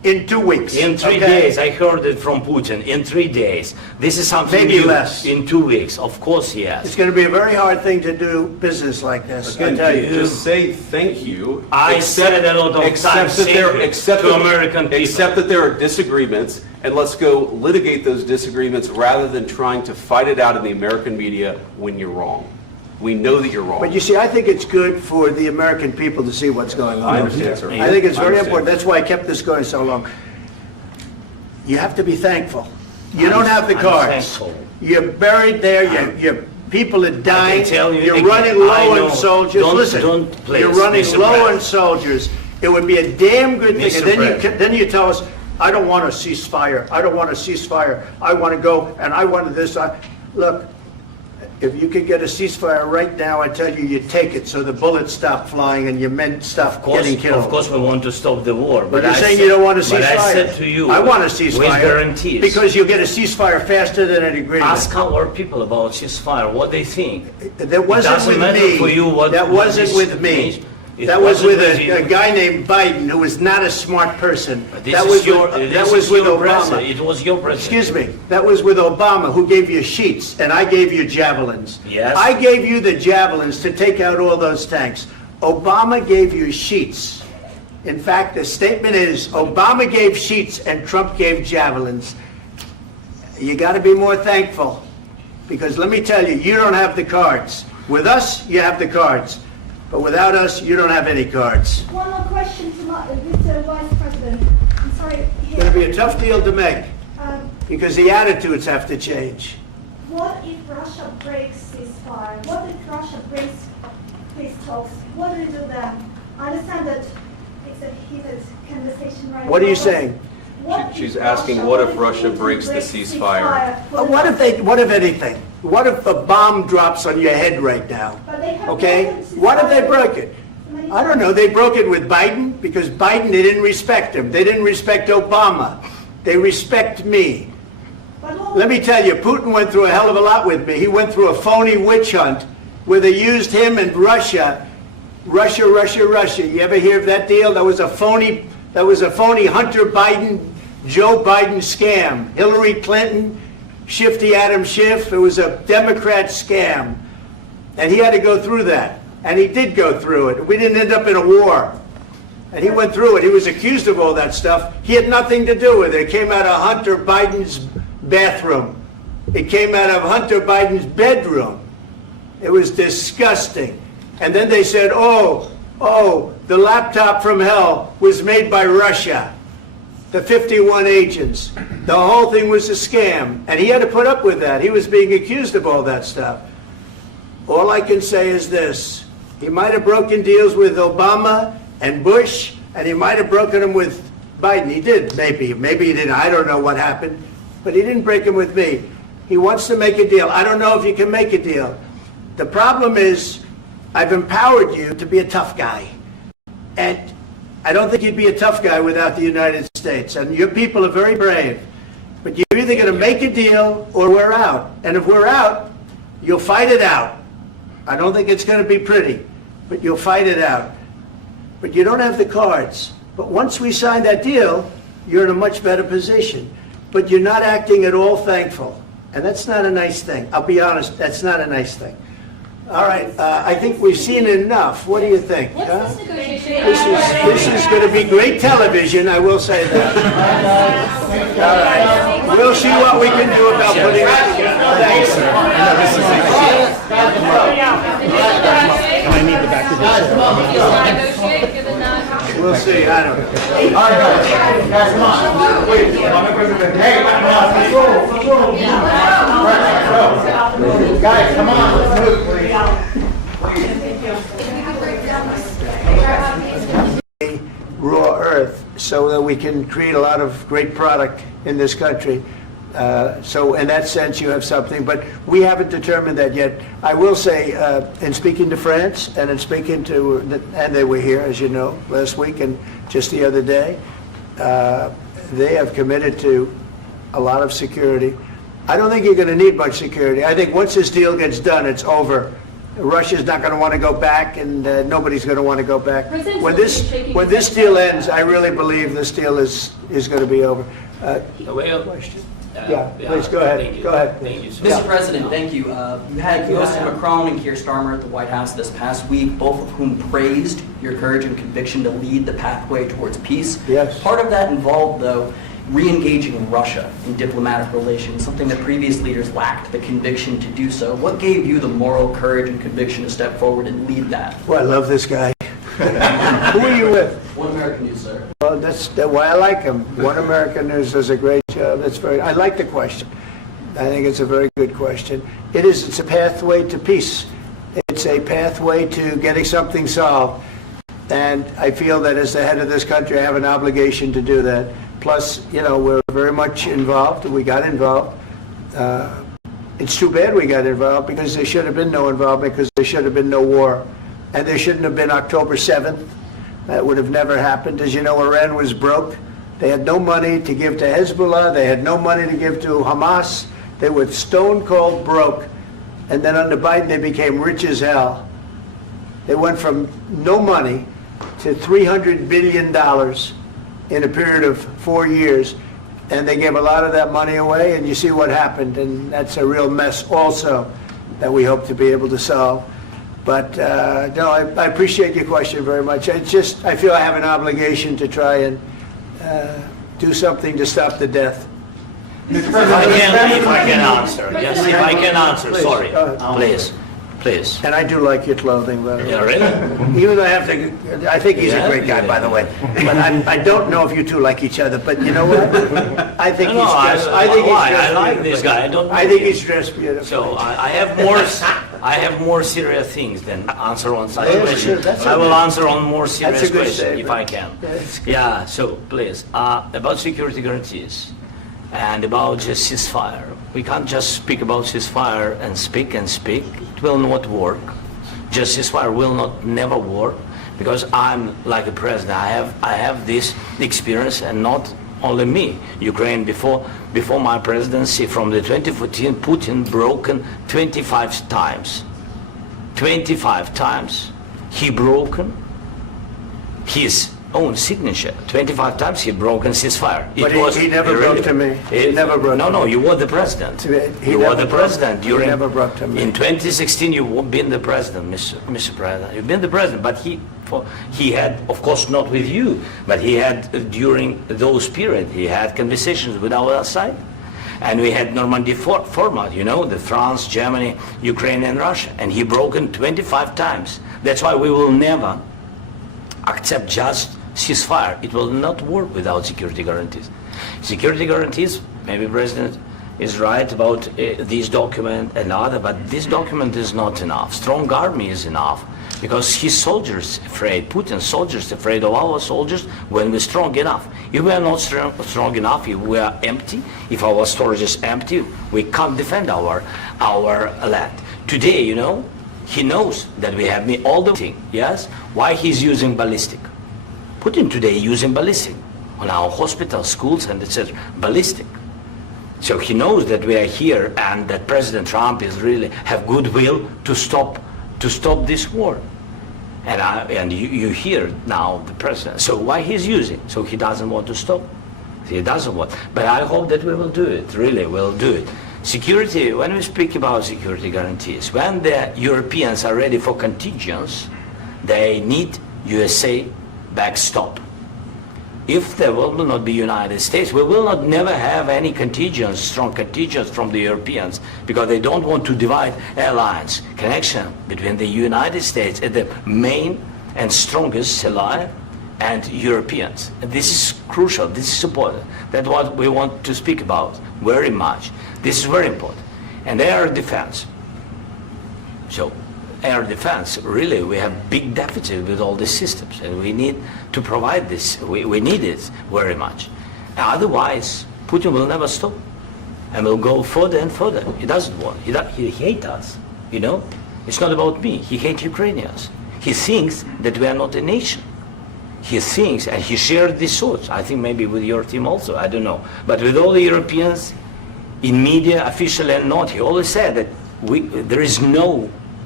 In 2 weeks. In 3 days, I heard it from Putin. In 3 days, this is something Maybe new. less. In 2 weeks, of course, yes. It's going to be a very hard thing to do business like this. I Again, tell you. just say thank you. I said a lot of times to American people. Accept that there are disagreements, and let's go litigate those disagreements rather than trying to fight it out in the American media when you're wrong. We know that you're wrong. But you see, I think it's good for the American people to see what's going on. I understand, sir. I think it's I very understand. important. That's why I kept this going so long. You have to be thankful. You don't have the I'm cards. thankful. You're buried there. Your people are dying. tell you You're again, running I low know. on soldiers. Don't- Listen, don't please, you're running Mr. low on President. soldiers. It would be a damn good thing. Mr. And then President. then you tell us, I don't want a ceasefire. I don't want a ceasefire. I want to go and I want this. Look, if you could get a ceasefire right now, I tell you, you take it so the bullets stop flying and your men stop getting killed. Of course, we want to stop the war. But you're I saying said- you don't want a ceasefire. But I said to you, I want a ceasefire. with guarantees. Because you'll get a ceasefire faster than an agreement. Ask our people about ceasefire, what they think. That wasn't doesn't with matter me. for you what- That what wasn't this with me. means. It That was wasn't with with you. a guy named Biden, who was not a smart person. This That is was your, with, this that is was with your Obama. president. It was your president. Excuse me. That was with Obama, who gave you sheets, and I gave you javelins. Yes. I gave you the javelins to take out all those tanks. Obama gave you sheets. In fact, the statement is, Obama gave sheets and Trump gave javelins. You got to be more thankful, because let me tell you, you don't have the cards. With us, you have the cards. But without us, you don't have any cards. One more question to Mr. Vice President. I'm sorry. It's going to be a tough deal to make, Um, because the attitudes have to change. What if Russia breaks ceasefire? What if Russia breaks peace talks? What do we do then? I understand that it's a heated conversation right now. What are you saying? What She's if asking, what if Russia Putin breaks the ceasefire? What if anything? What if a bomb drops on your head right now? But they have Okay? broken What if they ceasefire broke it? many I don't know. They broke it with Biden, because Biden, they didn't respect him. They didn't respect Obama. They respect me. But what- Let me tell you, Putin went through a hell of a lot with me. He went through a phony witch hunt where they used him and Russia. Russia. You ever hear of that deal? That was a phony Hunter Biden, Joe Biden scam. Hillary Clinton, Shifty Adam Schiff. It was a Democrat scam. And he had to go through that. And he did go through it. We didn't end up in a war. And he went through it. He was accused of all that stuff. He had nothing to do with it. It came out of Hunter Biden's bathroom. It came out of Hunter Biden's bedroom. It was disgusting. And then they said, oh, the laptop from hell was made by Russia. The 51 agents. The whole thing was a scam. And he had to put up with that. He was being accused of all that stuff. All I can say is this. He might have broken deals with Obama and Bush, and he might have broken them with Biden. He did, maybe. Maybe he didn't. I don't know what happened. But he didn't break them with me. He wants to make a deal. I don't know if you can make a deal. The problem is, I've empowered you to be a tough guy. And I don't think you'd be a tough guy without the United States. And your people are very brave. But you're either going to make a deal or we're out. And if we're out, you'll fight it out. I don't think it's going to be pretty, but you'll fight it out. But you don't have the cards. But once we sign that deal, you're in a much better position. But you're not acting at all thankful. And that's not a nice thing. I'll be honest, that's not a nice thing. All right, I think we've seen enough. What do you think? Huh? This is going to be great television, I will say that. All right. We'll see what we can do about putting it together. Thanks, sir. I need the back of this. We'll see, I don't know. All right, guys, come on. Wait, hey, come on, let's go. Guys, come on, let's move, please. Raw earth so that we can create a lot of great product in this country. So in that sense, you have something, but we haven't determined that yet. I will say, in speaking to France and in speaking to, and they were here, as you know, last week and just the other day, they have committed to a lot of security. I don't think you're going to need much security. I think once this deal gets done, it's over. Russia's not going to want to go back, and nobody's going to want to go back. President When Zelensky this shaking when his this head deal about ends, that. I really believe this deal is going to be over. Well, Question? Yeah, please go thank ahead. you. Go ahead. Thank you, sir. Mr. President, thank you. You had Mr. Macron and Keir Starmer at the White House this past week, both of whom praised your courage and conviction to lead the pathway towards peace. Yes. Part of that involved, though, re-engaging Russia in diplomatic relations, something that previous leaders lacked the conviction to do so. What gave you the moral courage and conviction to step forward and lead that? Well, I love this guy. Who are you with? One American News, sir. Well, that's why I like him. One American News does a great job. I like the question. I think it's a very good question. It's a pathway to peace. It's a pathway to getting something solved. And I feel that as the head of this country, I have an obligation to do that. Plus, we're very much involved. We got involved. It's too bad we got involved because there should have been no involvement, because there should have been no war. And there shouldn't have been October 7th. That would have never happened. As you know, Iran was broke. They had no money to give to Hezbollah. They had no money to give to Hamas. They were stone cold broke. And then under Biden, they became rich as hell. They went from no money to $300 billion in a period of 4 years. And they gave a lot of that money away, and you see what happened. And that's a real mess also that we hope to be able to solve. But no, I appreciate your question very much. I feel I have an obligation to try and do something to stop the death. If I can answer, yes, if I can answer, Please, sorry, go ahead. please. And I do like your clothing, by the way. Yeah, really? Even though I think he's a great guy, by the way. But I don't know if you two like each other. But you know what? I think he's dressed. I like this guy. I think he's dressed beautifully. So I have more serious things than answer on some Yeah, questions. sure, that's I will okay. answer on more serious That's a good questions if statement. I can. That's good. Yeah. So please, about security guarantees and about just ceasefire. We can't just speak about ceasefire and speak and speak. It will not work. Just ceasefire will never work, because I'm like a president. I have this experience, and not only me. Ukraine before my presidency, from the 2014, Putin broken 25 times. 25 times he broken his own signature. 25 times he broken ceasefire. But he never broke to me. He never broke to me. No, you were the president. You were the president during. He never broke to me. In 2016, you've been the president, Mr. President. You've been the president, but he had, of course, not with you, but he had during those period. He had conversations with our side, and we had Normandy format. The France, Germany, Ukraine, and Russia, and he broken 25 times. That's why we will never accept just ceasefire. It will not work without security guarantees. Security guarantees, maybe President is right about this document and other, but this document is not enough. Strong army is enough, because his soldiers afraid, Putin's soldiers afraid of our soldiers when we're strong enough. If we are not strong enough, if we are empty, if our storage is empty, we can't defend our land. Today, he knows that we have all the thing, yes? Why he's using ballistic? Putin today using ballistic on our hospitals, schools, and etc. Ballistic. So he knows that we are here, and that President Trump is really have goodwill to stop this war. And you hear now the president. So why he's using? So he doesn't want to stop. He doesn't want. But I hope that we will do it. Really, we'll do it. Security. When we speak about security guarantees, when the Europeans are ready for contingents, they need USA backstop. If there will not be United States, we will not never have any contingents, strong contingents from the Europeans, because they don't want to divide alliance connection between the United States and the main and strongest ally and Europeans. And this is crucial. This is important. That's what we want to speak about very much. This is very important. And air defense. So air defense, really, we have big deficit with all these systems, and we need to provide this. We need it very much. Otherwise, Putin will never stop, and will go further and further. He doesn't want. He hates us. It's not about me. He hates Ukrainians. He thinks that we are not a nation. He thinks, and he shared these thoughts. I think maybe with your team also. I don't know, but with all the Europeans, in media, officially and not, he always said that there is no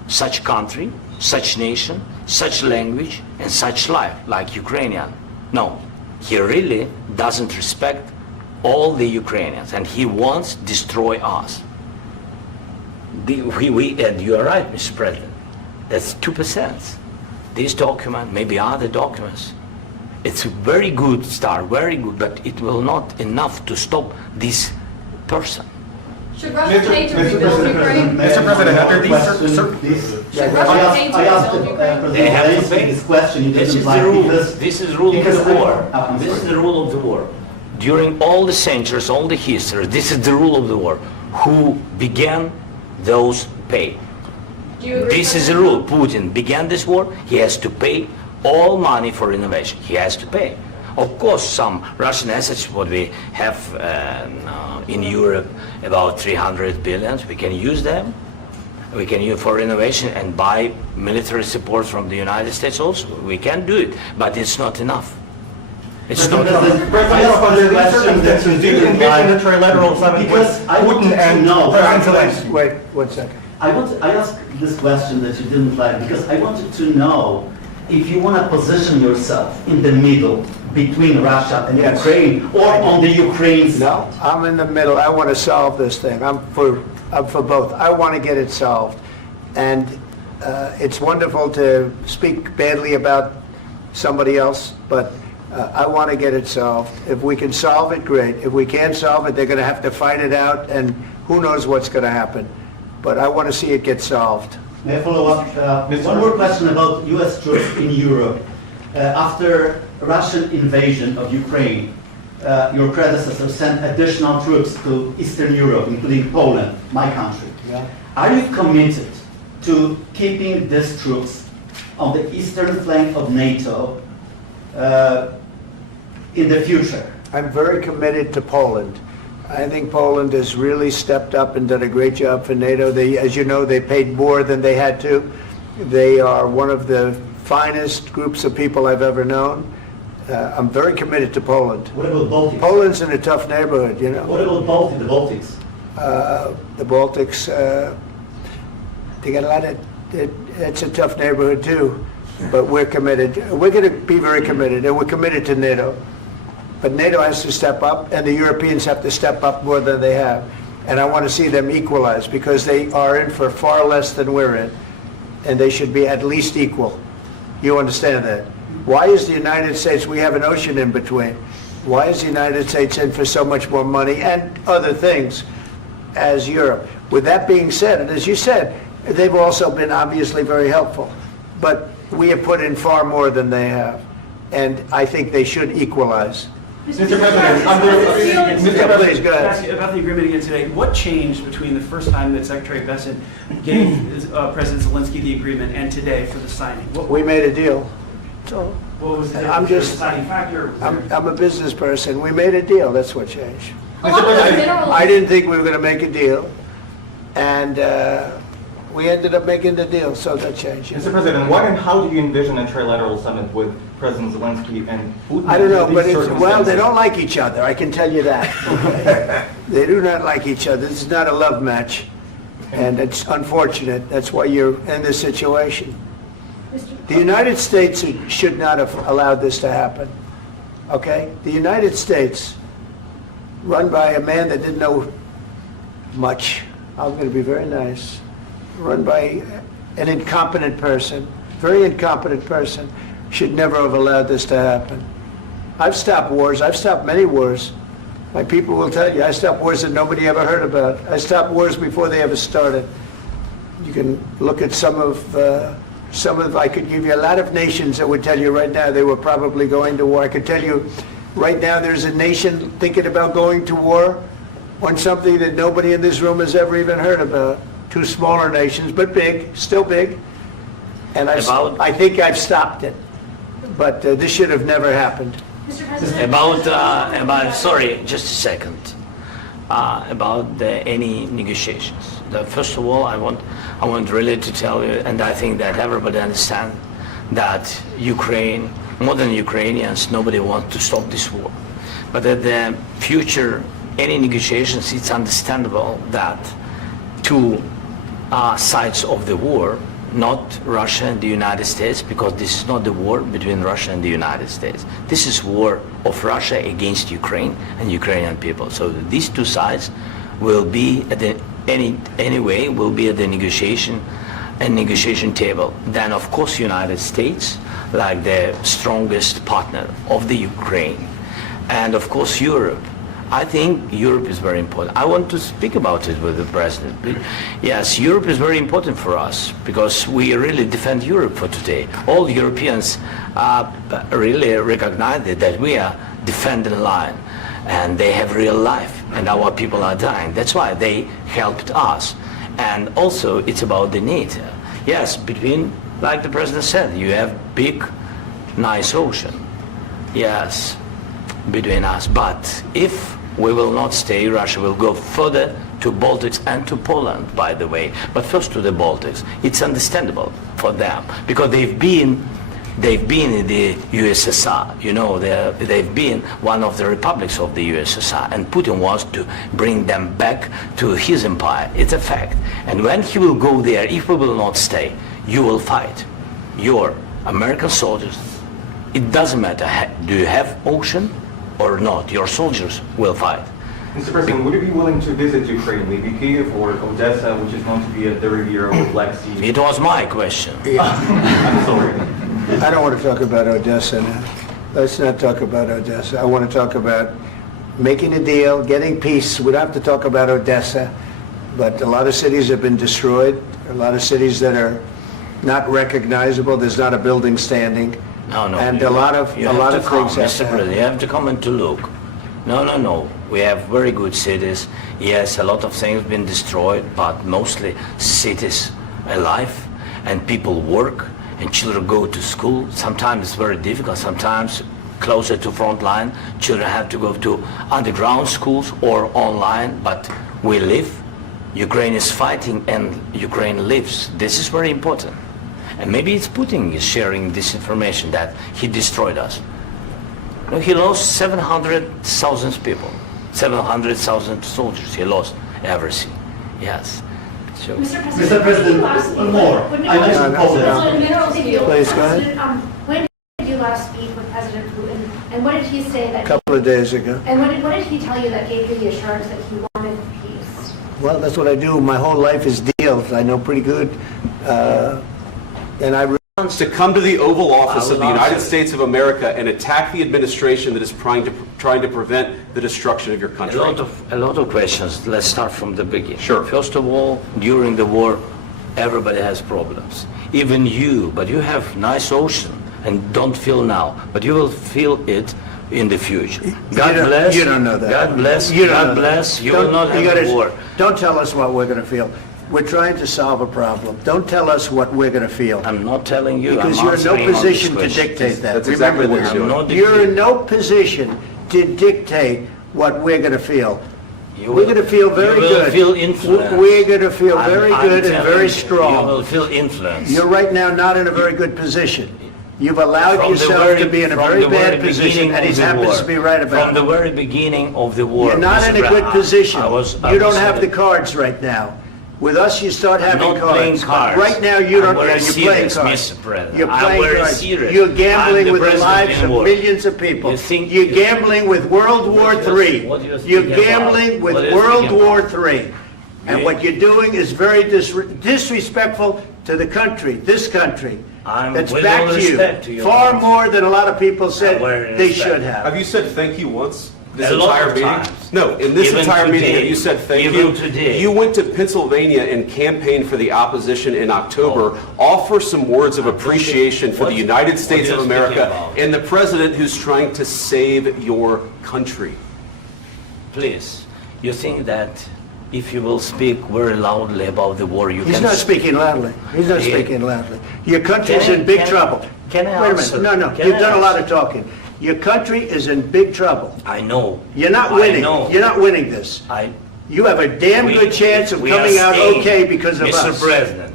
such country, such nation, such language, and such life, like Ukrainian. No, he really doesn't respect all the Ukrainians, and he wants to destroy us. And you are right, Mr. President. That's 2%. This document, maybe other documents, it's a very good start, very good, but it will not enough to stop this person. Should Russia pay to rebuild Ukraine? Mr. President, after these Should Russia pay to I asked rebuild Ukraine? They have to President pay. this question. He This doesn't is the like rule. because This is the rule of because the war. I'm This is sorry. the rule of the war. During all the centuries, all the history, this is the rule of the war. Who began, those pay. Do you agree This with is the that? rule. Putin began this war. He has to pay all money for innovation. He has to pay. Of course, some Russian assets, what we have in Europe, about 300 billion, we can use them. We can use for innovation and buy military support from the United States also. We can do it, but it's not enough. It's not enough. I asked the question that you didn't like the trilateral summit because I wanted to know. Wait, 1 second. I asked this question that you didn't like because I wanted to know if you want to position yourself in the middle between Russia and Yes. Ukraine or on the Ukraine side. No, I'm in the middle. I want to solve this thing. I'm for both. I want to get it solved. And it's wonderful to speak badly about somebody else, but I want to get it solved. If we can solve it, great. If we can't solve it, they're going to have to fight it out, and who knows what's going to happen. But I want to see it get solved. May I follow up? One more question about U.S. troops in Europe. After Russian invasion of Ukraine, your predecessor sent additional troops to Eastern Europe, including Poland, my country. Yeah. Are you committed to keeping these troops on the eastern flank of NATO in the future? I'm very committed to Poland. I think Poland has really stepped up and done a great job for NATO. They, as you know, they paid more than they had to. They are one of the finest groups of people I've ever known. I'm very committed to Poland. What about Baltics? Poland's in a tough neighborhood, you know. What about the Baltics? The Baltics, they got a lot of, it's a tough neighborhood too, but we're committed. We're going to be very committed, and we're committed to NATO. But NATO has to step up, and the Europeans have to step up more than they have. And I want to see them equalize, because they are in for far less than we're in, and they should be at least equal. You understand that? Why is the United States, we have an ocean in between, why is the United States in for so much more money and other things as Europe? With that being said, and as you said, they've also been obviously very helpful, but we have put in far more than they have, and I think they should equalize. Mr. President, Mr. Please, go Can I ahead. ask you about the agreement again today? What changed between the first time that Secretary Bessent gave President Zelensky the agreement and today for the signing? We made a deal. So What was the I'm just- deciding factor? I'm a business person. We made a deal. That's what changed. Along with minerals. I didn't think we were going to make a deal, and we ended up making the deal, so that changed. Mr. President, what and how do you envision a trilateral summit with President Zelensky and Putin? I don't know, under but these well, they circumstances? don't like each other, I can tell you that. Okay? They do not like each other. This is not a love match, and it's unfortunate. That's why you're in this situation. The United States should not have allowed this to happen, okay? The United States, run by a man that didn't know much, I'm going to be very nice, run by an incompetent person, very incompetent person, should never have allowed this to happen. I've stopped wars. I've stopped many wars. My people will tell you, I stopped wars that nobody ever heard about. I stopped wars before they ever started. You can look at some of, I could give you a lot of nations that would tell you right now they were probably going to war. I could tell you right now there's a nation thinking about going to war on something that nobody in this room has ever even heard about. Two smaller nations, but big, still big. And I think I've stopped it. But this should have never happened. Mr. President? About sorry, just a second. About any negotiations. First of all, I want really to tell you, and I think that everybody understands that Ukraine, modern Ukrainians, nobody wants to stop this war. But at the future, any negotiations, it's understandable that two sides of the war not Russia and the United States, because this is not the war between Russia and the United States. This is war of Russia against Ukraine and Ukrainian people. So these two sides will be at the anyway will be at the negotiation table. Then of course United States, like the strongest partner of the Ukraine, and of course Europe. I think Europe is very important. I want to speak about it with the president. Yes, Europe is very important for us because we really defend Europe for today. All Europeans really recognize that we are defending the line, and they have real life, and our people are dying. That's why they helped us. And also, it's about the NATO. Yes, between, like the president said, you have big, nice ocean. Yes, between us. But if we will not stay, Russia will go further to Baltics and to Poland, by the way. But first to the Baltics. It's understandable for them because they've been in the USSR. You know, they've been one of the republics of the USSR, and Putin wants to bring them back to his empire. It's a fact. And when he will go there, if we will not stay, you will fight. Your American soldiers, it doesn't matter, do you have ocean or not, your soldiers will fight. Mr. President, would you be willing to visit Ukraine, maybe Kyiv or Odessa, which is known to be a dirty area with Black Sea? It was my question. I'm sorry. I don't want to talk about Odessa now. Let's not talk about Odessa. I want to talk about making a deal, getting peace. We don't have to talk about Odessa, but a lot of cities have been destroyed. A lot of cities that are not recognizable. There's not a building standing. No. And a lot of things have Mr. President, you have to come and to look. No. We have very good cities. Yes, a lot of things have been destroyed, but mostly cities alive, and people work, and children go to school. Sometimes it's very difficult. Sometimes closer to front line, children have to go to underground schools or online, but we live. Ukraine is fighting and Ukraine lives. This is very important. And maybe it's Putin is sharing this information that he destroyed us. No, he lost 700,000 people, 700,000 soldiers. He lost everything. Yes. So. Mr. President, one more. I mentioned Poland. Please, go ahead. When did you last speak with President Putin, and what did he say that? A couple of days ago. And what did he tell you that gave you the assurance that he wanted peace? Well, that's what I do. My whole life is deals. I know pretty good. And I to come to the Oval Office of the United States of America and attack the administration that is trying to prevent the destruction of your country. A lot of questions. Let's start from the beginning. Sure. First of all, during the war, everybody has problems. Even you, but you have nice ocean and don't feel now, but you will feel it in the future. God bless. You don't know that. God bless. You don't God know bless. that. You will not have a war. Don't tell us what we're going to feel. We're trying to solve a problem. Don't tell us what we're going to feel. I'm not telling you. Because I'm you're in no answering on position this to question. dictate that. That's exactly what Remember you're this. doing. You're in no position to dictate what we're going to feel. We're going to feel very You will good. feel influence. We're going to feel very I'm good and telling very you, strong. You will feel influence. You're right now not in a very good position. You've allowed From the yourself to be in a from very the bad very position, beginning and he of the happens war. to be right about From the it. very beginning of the war. You're not Mr. in a good Brown, position. I You don't was have the saying- cards right now. With us, you start having I'm not playing cards. cards. Right now, you I'm don't. very You're playing serious, cards. Mr. President. You're I'm playing very cards. serious. You're I'm gambling the with the president lives in of war. millions of people. You think- You're gambling with World War III. what do you You're think about? gambling with What do you World think War about? III. And You- what you're doing is very disrespectful to the country, this country. That's with back all to you. respect to your Far country. more than a lot of people said very they respect. should have. Have you said thank you once? This A lot entire of meeting? times. No, in this Even entire meeting, today. have you said thank Even you? today. You went to Pennsylvania and campaigned for the opposition in October. Offer some words of appreciation for What- the United what States are of you America speaking about? and the president who's trying to save your country. Please, you think that if you will speak very loudly about the war, you He's can... not speaking loudly. He's not Yeah. speaking loudly. Your country's Can I- in big can I- trouble. can I Wait a answer? minute. No, Can you've I done a lot answer? of talking. Your country is in big trouble. I know. You're not I winning. know. You're not winning this. I... You have a damn we- good chance of we are coming out staying. okay because of us. Mr. President,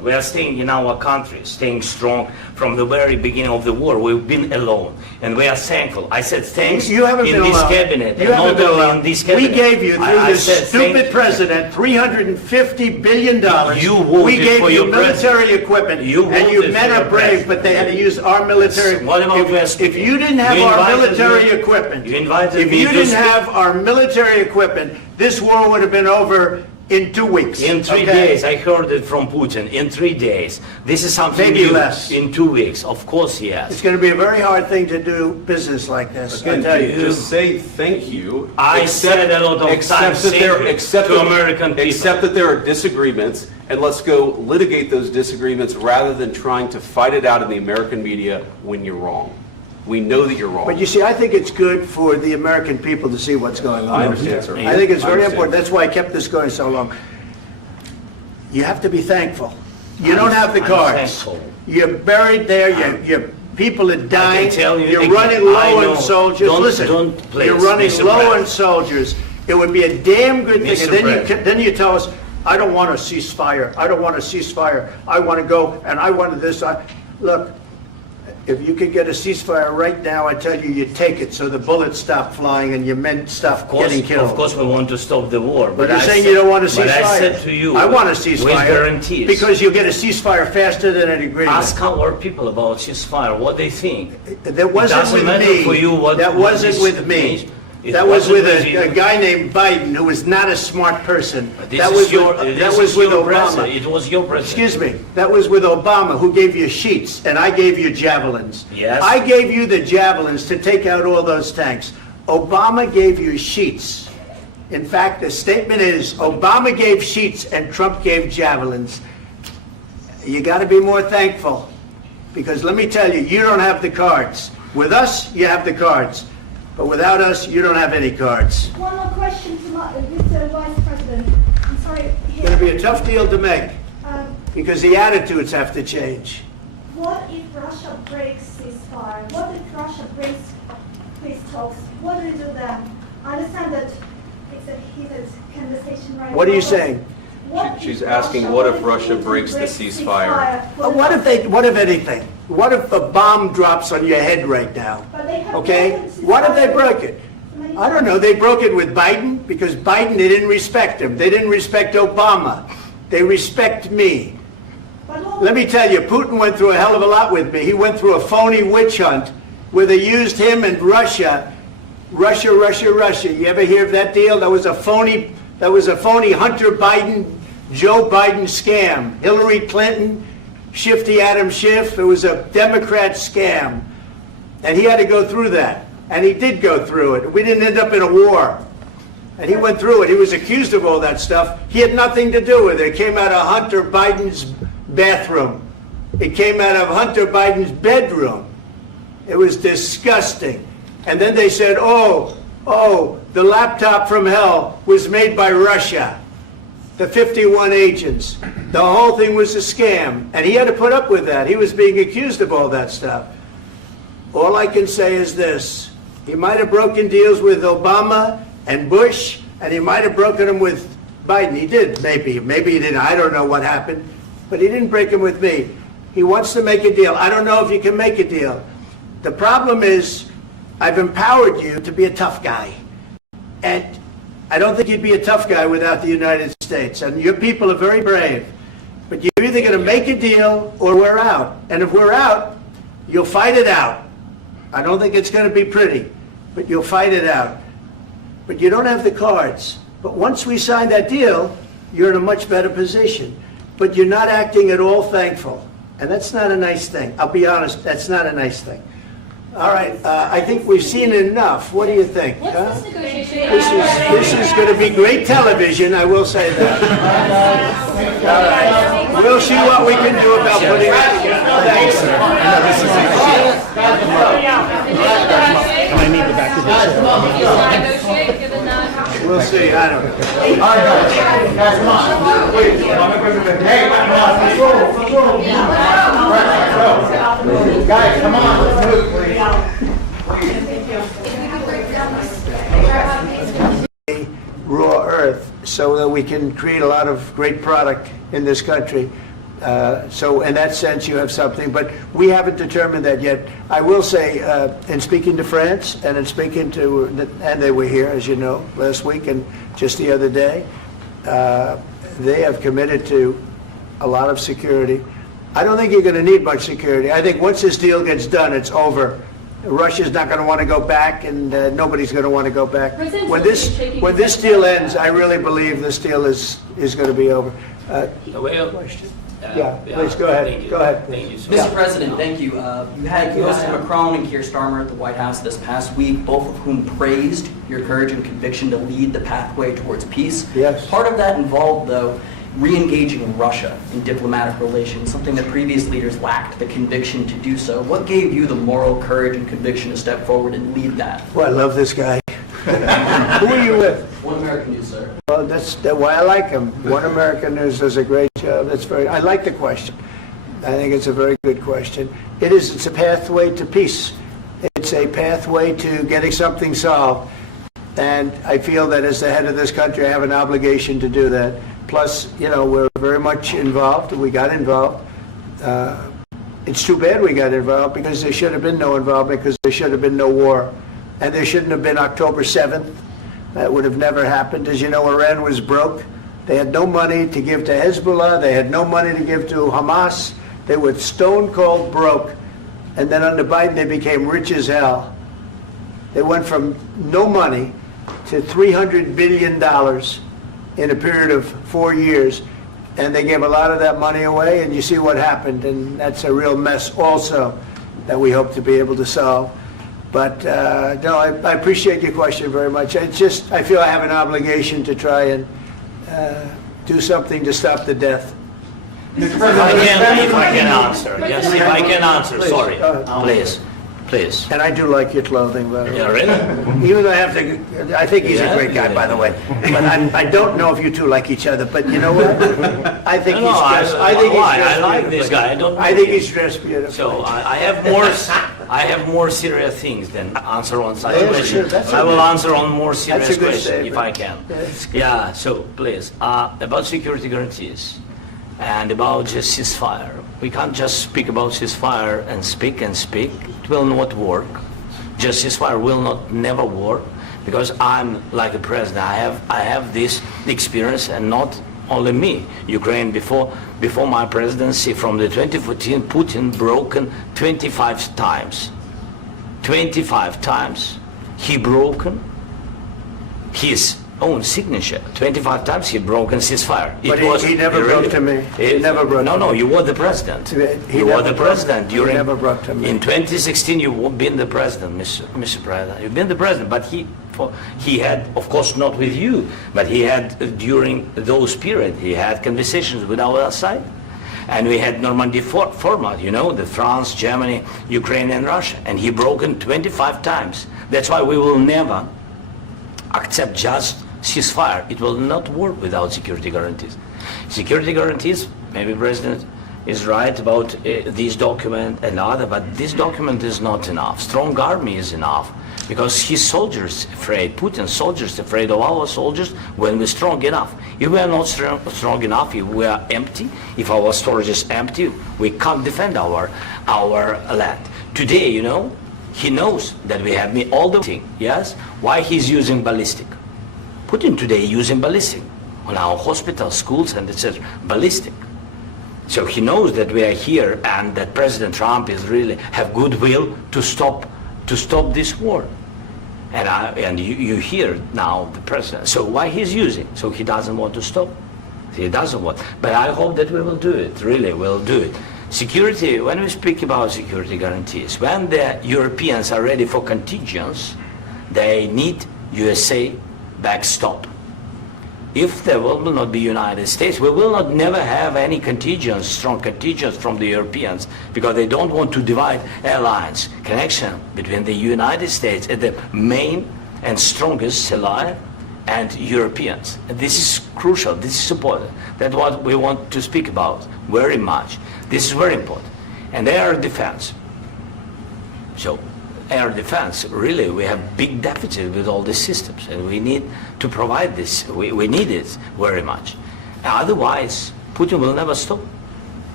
We are staying in our country, staying strong from the very beginning of the war. We've been alone, and we are thankful. I said thanks You haven't in been this alone. cabinet, You and haven't not been only alone. in this cabinet. We gave you, through I this said stupid thank- president, $350 billion. You voted We gave for you your military president. equipment, You and you voted men for are your brave, president. but they had to use our military. What about West? If you didn't have You our invited military me- equipment, you invited if me you to didn't speak- have our military equipment, this war would have been over in 2 weeks. In 3 okay? days, I heard it from Putin. In 3 days, this is something Maybe new. less. In 2 weeks, of course, It's yes. going to be a very hard thing to do business like this. I Again, tell you. just say thank you. I said a lot of times that there- thank you except to that- American people. Except that there are disagreements, and let's go litigate those disagreements rather than trying to fight it out in the American media when you're wrong. We know that you're wrong. But you see, I think it's good for the American people to see what's going on. I understand, sir. I think it's I very understand. important. That's why I kept this going so long. You have to be thankful. You don't have the I'm cards. thankful. You're buried there. Your people are dying. tell you You're again, running I low know. on soldiers. Don't- Listen, don't please you're running be low on surprised. soldiers. It would be a damn good thing. Mr. And then President. then you tell us, I don't want a ceasefire. I don't want a ceasefire. I want to go and I wanted this. Look, if you could get a ceasefire right now, I tell you, you take it so the bullets stop flying and your men stop getting killed. Of course, we want to stop the war. But you're I saying said- you don't want a ceasefire. But I said to you, I want a with ceasefire. guarantees. Because you'll get a ceasefire faster than an agreement. Ask our people about ceasefire, what they think. That wasn't doesn't with matter me. for you what- That what wasn't this with me. means. It That was wasn't with with you. a guy named Biden who was not a smart person. This That is was your, with, this that was is with your Obama. president. It was your president. Excuse me. That was with Obama, who gave you sheets, and I gave you javelins. Yes. I gave you the javelins to take out all those tanks. Obama gave you sheets. In fact, the statement is Obama gave sheets and Trump gave javelins. You got to be more thankful, because let me tell you, you don't have the cards. With us, you have the cards. But without us, you don't have any cards. One more question to Mr. Vice President. I'm sorry. It's going to be a tough deal to make, Um, because the attitudes have to change. What if Russia breaks ceasefire? What if Russia breaks peace talks? What do we do then? I understand that it's a heated conversation right now. What are you but saying? what if She's asking, what if Russia Putin breaks the ceasefire? What if anything? What if a bomb drops on your head right now? But they have Okay? broken ceasefire What if they broke it? many I don't know. They broke it with Biden, because Biden, they didn't respect him. They didn't respect Obama. They respect me. But all- Let me tell you, Putin went through a hell of a lot with me. He went through a phony witch hunt where they used him and Russia. Russia. You ever hear of that deal? That was a phony Hunter Biden, Joe Biden scam. Hillary Clinton, Shifty Adam Schiff. It was a Democrat scam. And he had to go through that. And he did go through it. We didn't end up in a war. And he went through it. He was accused of all that stuff. He had nothing to do with it. It came out of Hunter Biden's bathroom. It came out of Hunter Biden's bedroom. It was disgusting. And then they said, oh, the laptop from hell was made by Russia. The 51 agents. The whole thing was a scam. And he had to put up with that. He was being accused of all that stuff. All I can say is this. He might have broken deals with Obama and Bush, and he might have broken them with Biden. He did, maybe. Maybe he didn't. I don't know what happened. But he didn't break them with me. He wants to make a deal. I don't know if you can make a deal. The problem is, I've empowered you to be a tough guy. And I don't think you'd be a tough guy without the United States. And your people are very brave. But you're either going to make a deal or we're out. And if we're out, you'll fight it out. I don't think it's going to be pretty, but you'll fight it out. But you don't have the cards. But once we sign that deal, you're in a much better position. But you're not acting at all thankful. And that's not a nice thing. I'll be honest, that's not a nice thing. All right, I think we've seen enough. What do you think? Huh? This is going to be great television, I will say that. All right. We'll see what we can do about putting it together. Thanks, sir. I need the back of this. We'll see, I don't know. Guys, come on. Wait, hey, guys, come on. Let's move, please. Raw earth so that we can create a lot of great product in this country. So in that sense, you have something, but we haven't determined that yet. I will say, in speaking to France and in speaking to, and they were here, as you know, last week and just the other day, they have committed to a lot of security. I don't think you're going to need much security. I think once this deal gets done, it's over. Russia's not going to want to go back, and nobody's going to want to go back. When this deal ends, I really believe this deal is going to be over. Question? Yeah, please go ahead. Go ahead. Thank you. Mr. President, thank you. You had Mr. Macron and Keir Starmer at the White House this past week, both of whom praised your courage and conviction to lead the pathway towards peace. Yes. Part of that involved, though, re-engaging Russia in diplomatic relations, something that previous leaders lacked the conviction to do so. What gave you the moral courage and conviction to step forward and lead that? Well, I love this guy. Who are you with? One American News, sir. Well, that's why I like him. One American News does a great job. I like the question. I think it's a very good question. It's a pathway to peace. It's a pathway to getting something solved. And I feel that as the head of this country, I have an obligation to do that. Plus, we're very much involved. We got involved. It's too bad we got involved because there should have been no involvement because there should have been no war. And there shouldn't have been October 7th. That would have never happened. As you know, Iran was broke. They had no money to give to Hezbollah. They had no money to give to Hamas. They were stone cold broke. And then under Biden, they became rich as hell. They went from no money to $300 billion in a period of 4 years. And they gave a lot of that money away, and you see what happened. And that's a real mess also that we hope to be able to solve. But no, I appreciate your question very much. I feel I have an obligation to try and do something to stop the death. If I can answer. Yes, if I can answer. Please, sorry. please. Please. And I do like your clothing, by the way. Yeah, really? Even though I think he's a great guy, by the way. But I don't know if you two like each other. But you know what? I think he's dressed. I like this guy. I think he's dressed beautiful. So I have more serious things than answer on such questions. Sure, I will answer on more serious questions statement. if I can. Yeah. So please, about security guarantees and about just ceasefire. We can't just speak about ceasefire and speak and speak. It will not work. Just ceasefire will never work because I'm like a president. I have this experience, and not only me. Ukraine before my presidency, from the 2014, Putin broken 25 times. 25 times he broken his own signature. 25 times he broken ceasefire. But he never broke to me. He never broke to me. No, you were the president. You were the president during. He never broke to me. In 2016, you've been the president, Mr. President. You've been the president, but he had, of course, not with you, but he had during those periods. He had conversations with our side, and we had Normandy format. The France, Germany, Ukraine, and Russia, and he broken 25 times. That's why we will never accept just ceasefire. It will not work without security guarantees. Security guarantees, maybe President is right about this document and other, but this document is not enough. Strong army is enough because his soldiers afraid, Putin's soldiers afraid of our soldiers when we're strong enough. If we are not strong enough, if we are empty, if our storage is empty, we can't defend our land. Today, he knows that we have all the thing. Yes? Why he's using ballistic? Putin today using ballistic on our hospitals, schools, and etc. Ballistic. So he knows that we are here and that President Trump is really have goodwill to stop this war. And you hear now the president. So why he's using? So he doesn't want to stop. He doesn't want. But I hope that we will do it. Really, we'll do it. Security, when we speak about security guarantees, when the Europeans are ready for contingents, they need USA backstop. If there will not be United States, we will not never have any contingents, strong contingents from the Europeans, because they don't want to divide alliance connection between the United States and the main and strongest ally and Europeans. And this is crucial, this is important. That's what we want to speak about very much. This is very important. And air defense. So air defense, really, we have big deficit with all these systems, and we need to provide this. We need it very much. Otherwise, Putin will never stop.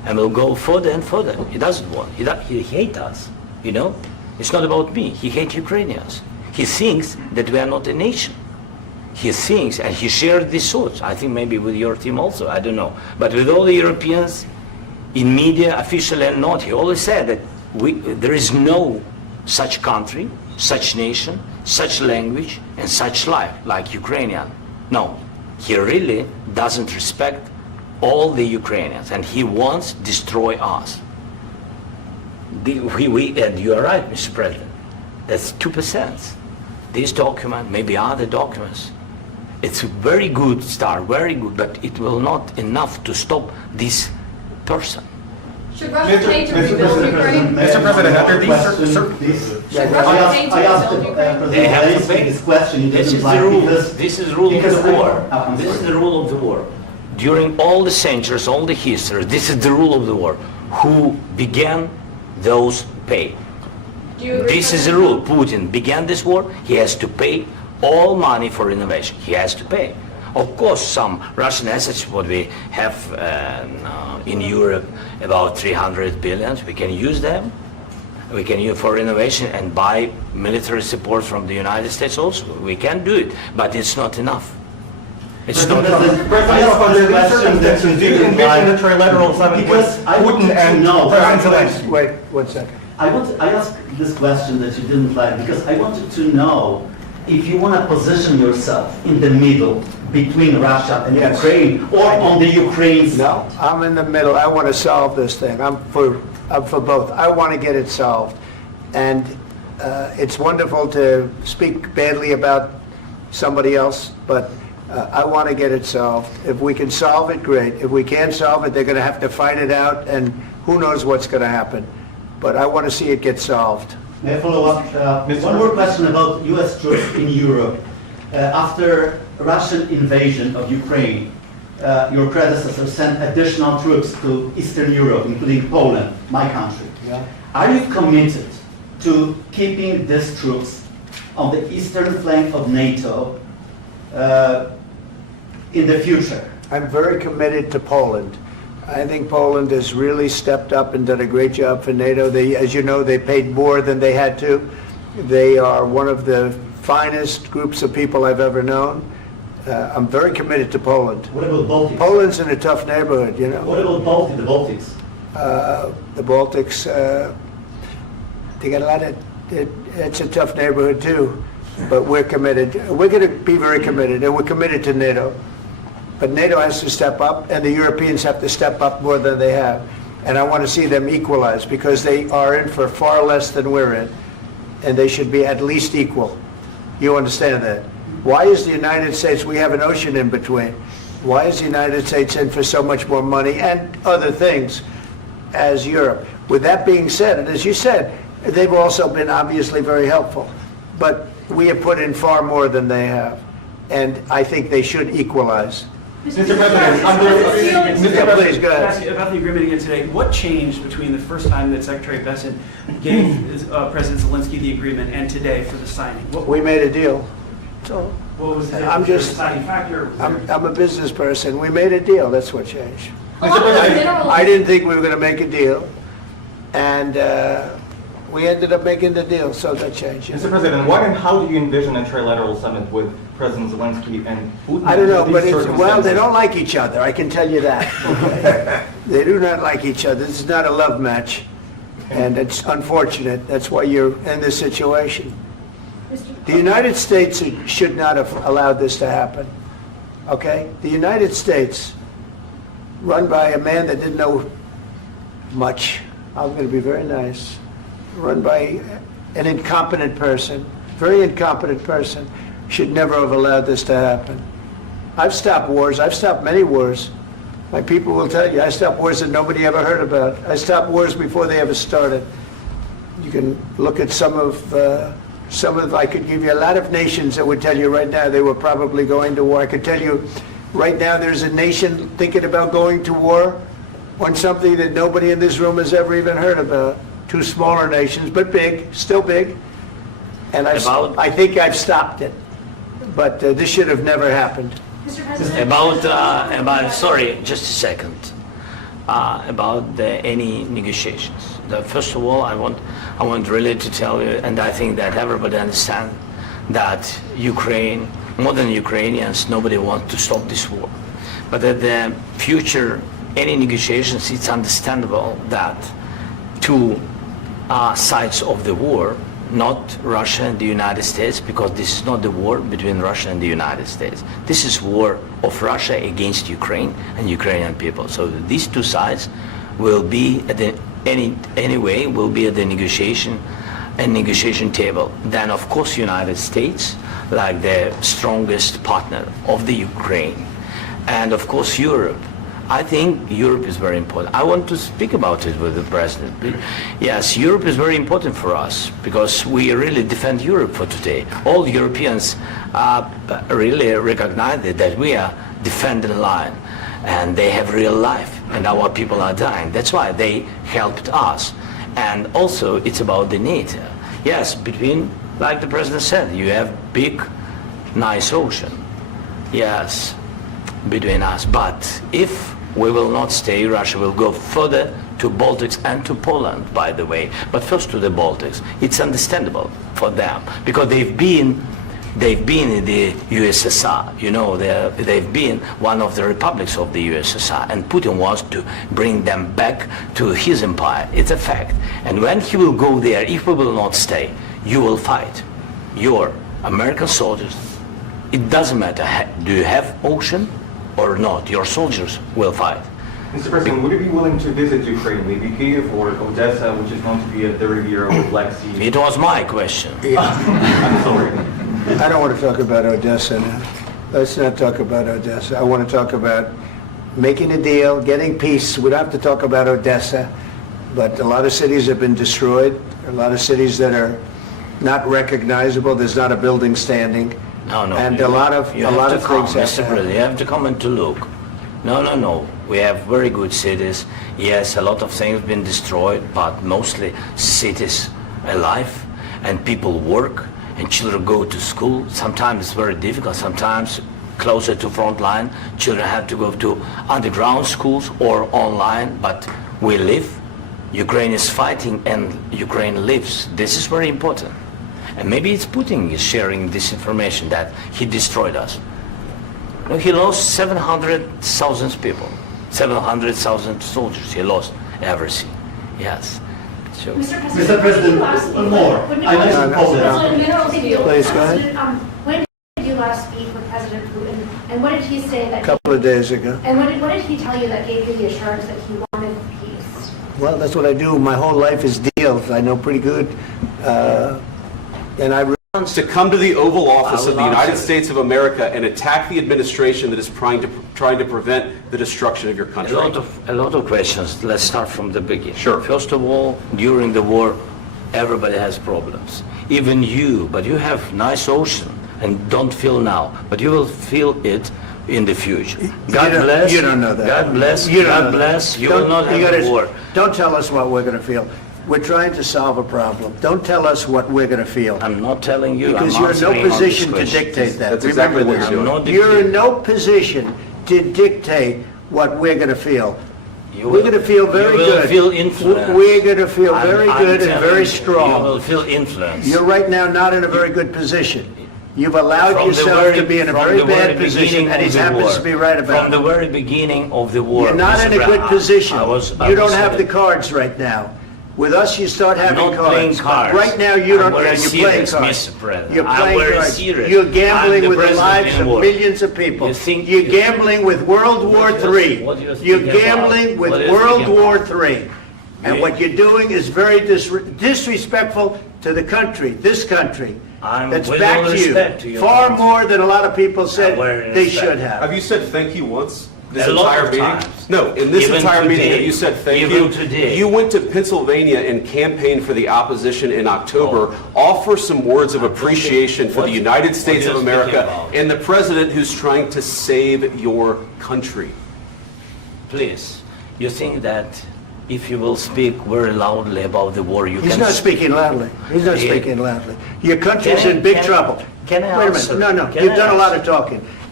and will go further and further. He doesn't want. He hates us. You know, it's not about me. He hates Ukrainians. He thinks that we are not a nation. He thinks, and he shared these thoughts. I think maybe with your team also. I don't know, but with all the Europeans, in media, official and not, he always said that there is no such country, such nation, such language, and such life like Ukrainian. No, he really doesn't respect all the Ukrainians, and he wants to destroy us. And you are right, Mr. President. That's 2%. This document, maybe other documents, it's a very good start, very good, but it will not enough to stop this person. Should Russia pay to rebuild Ukraine? Mr. President, under these Should Russia pay to rebuild Ukraine? They have to pay. This question you This didn't is like the rule. because This is the rule of because the I- war. I'm This is sorry. the rule of the war. During all the centuries, all the history, this is the rule of the war. Who began, those pay. Do you agree This with is the that? rule. Putin began this war. He has to pay all money for innovation. He has to pay. Of course, some Russian assets, what we have in Europe, about 300 billion, we can use them. We can use for innovation and buy military support from the United States also. We can do it, but it's not enough. It's not enough. President, under these circumstances, do you envision a trilateral summit with Because I want Putin to and know- President Zelensky? Wait, 1 second. I asked this question that you didn't like because I wanted to know if you want to position yourself in the middle between Russia and Yes. Ukraine or on the Ukraine's. No, I'm in the middle. I want to solve this thing. I'm for both. I want to get it solved. And it's wonderful to speak badly about somebody else, but I want to get it solved. If we can solve it, great. If we can't solve it, they're going to have to fight it out, and who knows what's going to happen. But I want to see it get solved. May I follow up? One more question about U.S. troops in Europe. After Russian invasion of Ukraine, your predecessor sent additional troops to Eastern Europe, including Poland, my country. Yeah. Are you committed to keeping these troops on the eastern flank of NATO in the future? I'm very committed to Poland. I think Poland has really stepped up and done a great job for NATO. They, as you know, they paid more than they had to. They are one of the finest groups of people I've ever known. I'm very committed to Poland. What about Baltics? Poland's in a tough neighborhood, you know. What about the Baltics? The Baltics, they got a lot of, it's a tough neighborhood too, but we're committed. We're going to be very committed, and we're committed to NATO. But NATO has to step up, and the Europeans have to step up more than they have. And I want to see them equalize, because they are in for far less than we're in, and they should be at least equal. You understand that? Why is the United States, we have an ocean in between, why is the United States in for so much more money and other things as Europe? With that being said, and as you said, they've also been obviously very helpful, but we have put in far more than they have, and I think they should equalize. Mr. President, Please, go ahead. Ask you about the agreement again today. What changed between the first time that Secretary Bessent gave President Zelensky the agreement and today for the signing? We made a deal. So What was the I'm just- deciding factor? I'm a business person. We made a deal. That's what changed. Along with the minerals- I didn't think we were going to make a deal, and we ended up making the deal, so that changed. Mr. President, what and how do you envision a trilateral summit with President Zelensky and Putin? I don't know, under but these well, they circumstances? don't like each other, I can tell you that. Okay? They do not like each other. This is not a love match, and it's unfortunate. That's why you're in this situation. The United States should not have allowed this to happen, okay? The United States, run by a man that didn't know much, I'm going to be very nice, run by an incompetent person, very incompetent person, should never have allowed this to happen. I've stopped wars. I've stopped many wars. My people will tell you, I stopped wars that nobody ever heard about. I stopped wars before they ever started. You can look at some of, I could give you a lot of nations that would tell you right now they were probably going to war. I could tell you right now there's a nation thinking about going to war on something that nobody in this room has ever even heard about. Two smaller nations, but big, still big. And I think I've stopped it. But this should have never happened. Mr. President. Sorry, just a second. any negotiations. First of all, I want really to tell you, and I think that everybody understands that Ukraine, more than Ukrainians, nobody wants to stop this war. But at the future, any negotiations, it's understandable that two sides of the war, not Russia and the United States, because this is not the war between Russia and the United States. This is war of Russia against Ukraine and Ukrainian people. So these two sides will be at the will be at the negotiation table. Then of course United States, like the strongest partner of the Ukraine, and of course Europe. I think Europe is very important. I want to speak about it with the president. Yes, Europe is very important for us because we really defend Europe for today. All Europeans really recognize that we are defending the line, and they have real life, and our people are dying. That's why they helped us. And also, it's about the NATO. Yes, between, like the president said, you have big, nice ocean. Yes, between us. But if we will not stay, Russia will go further to Baltics and to Poland, by the way. But first to the Baltics. It's understandable for them because they've been in the USSR. You know, they've been one of the republics of the USSR, and Putin wants to bring them back to his empire. It's a fact. And when he will go there, if we will not stay, you will fight. Your American soldiers, it doesn't matter, do you have ocean or not, your soldiers will fight. Mr. President, would you be willing to visit Ukraine, maybe Kyiv or Odessa, which is known to be a 30-year-old Black Sea? It was my question. I'm sorry. I don't want to talk about Odessa now. Let's not talk about Odessa. I want to talk about making a deal, getting peace. We don't have to talk about Odessa, but a lot of cities have been destroyed. A lot of cities that are not recognizable. There's not a building standing. No. And a lot of things Mr. President, you have to come and to look. No. We have very good cities. Yes, a lot of things have been destroyed, but mostly cities alive, and people work, and children go to school. Sometimes it's very difficult. Sometimes closer to front line, children have to go to underground schools or online, but we live. Ukraine is fighting, and Ukraine lives. This is very important. And maybe it's Putin is sharing this information that he destroyed us. He lost 700,000 people, 700,000 soldiers. He lost everything. Yes. So, Mr. President, one more. I mentioned Poland. Please, go ahead. When did you last speak with President Putin, and what did he say that? A couple of days ago. And what did he tell you that gave you the assurance that he wanted peace? Well, that's what I do. My whole life is deals. I know pretty good. And I to come to the Oval Office of the United States of America and attack the administration that is trying to prevent the destruction of your country. A lot of questions. Let's start from the beginning. Sure. First of all, during the war, everybody has problems. Even you, but you have nice ocean and don't feel now, but you will feel it in the future. God bless. You don't know that. God bless. You God bless. You will not have a war. Don't tell us what we're going to feel. We're trying to solve a problem. Don't tell us what we're going to feel. I'm not telling you. Because you're in no position to dictate that. That's exactly what you're doing. You're in no position to dictate what we're going to feel. We're going to feel very good. You will feel influence. We're going to feel very good and very strong. You will feel influence. You're right now not in a very good position. You've allowed yourself to be in a very bad position, and he happens to be right about it. From the very beginning of the war. You're not in a good position. You don't have the cards right now. With us, you start having I'm not playing cards. Right now, you don't. You're playing cards. You're playing cards. You're gambling with the lives of millions of people. You're gambling with World War III. You're gambling with World War III. And what you're doing is very disrespectful to the country, this country. That's back to you. Far more than a lot of people said they should have. Have you said thank you once? This A lot entire of meeting? times. No, in this Even entire meeting today. that you said thank Even you. today. You went to Pennsylvania and campaigned for the opposition in October. Offer some words of appreciation for the United States of America and the president who's trying to save your country. Please, you think that if you will speak very loudly about the war, you He's can... not speaking loudly. He's not speaking loudly. Your country's in big trouble. Can I Wait a answer? minute. No. Can You've I done a lot answer? of talking.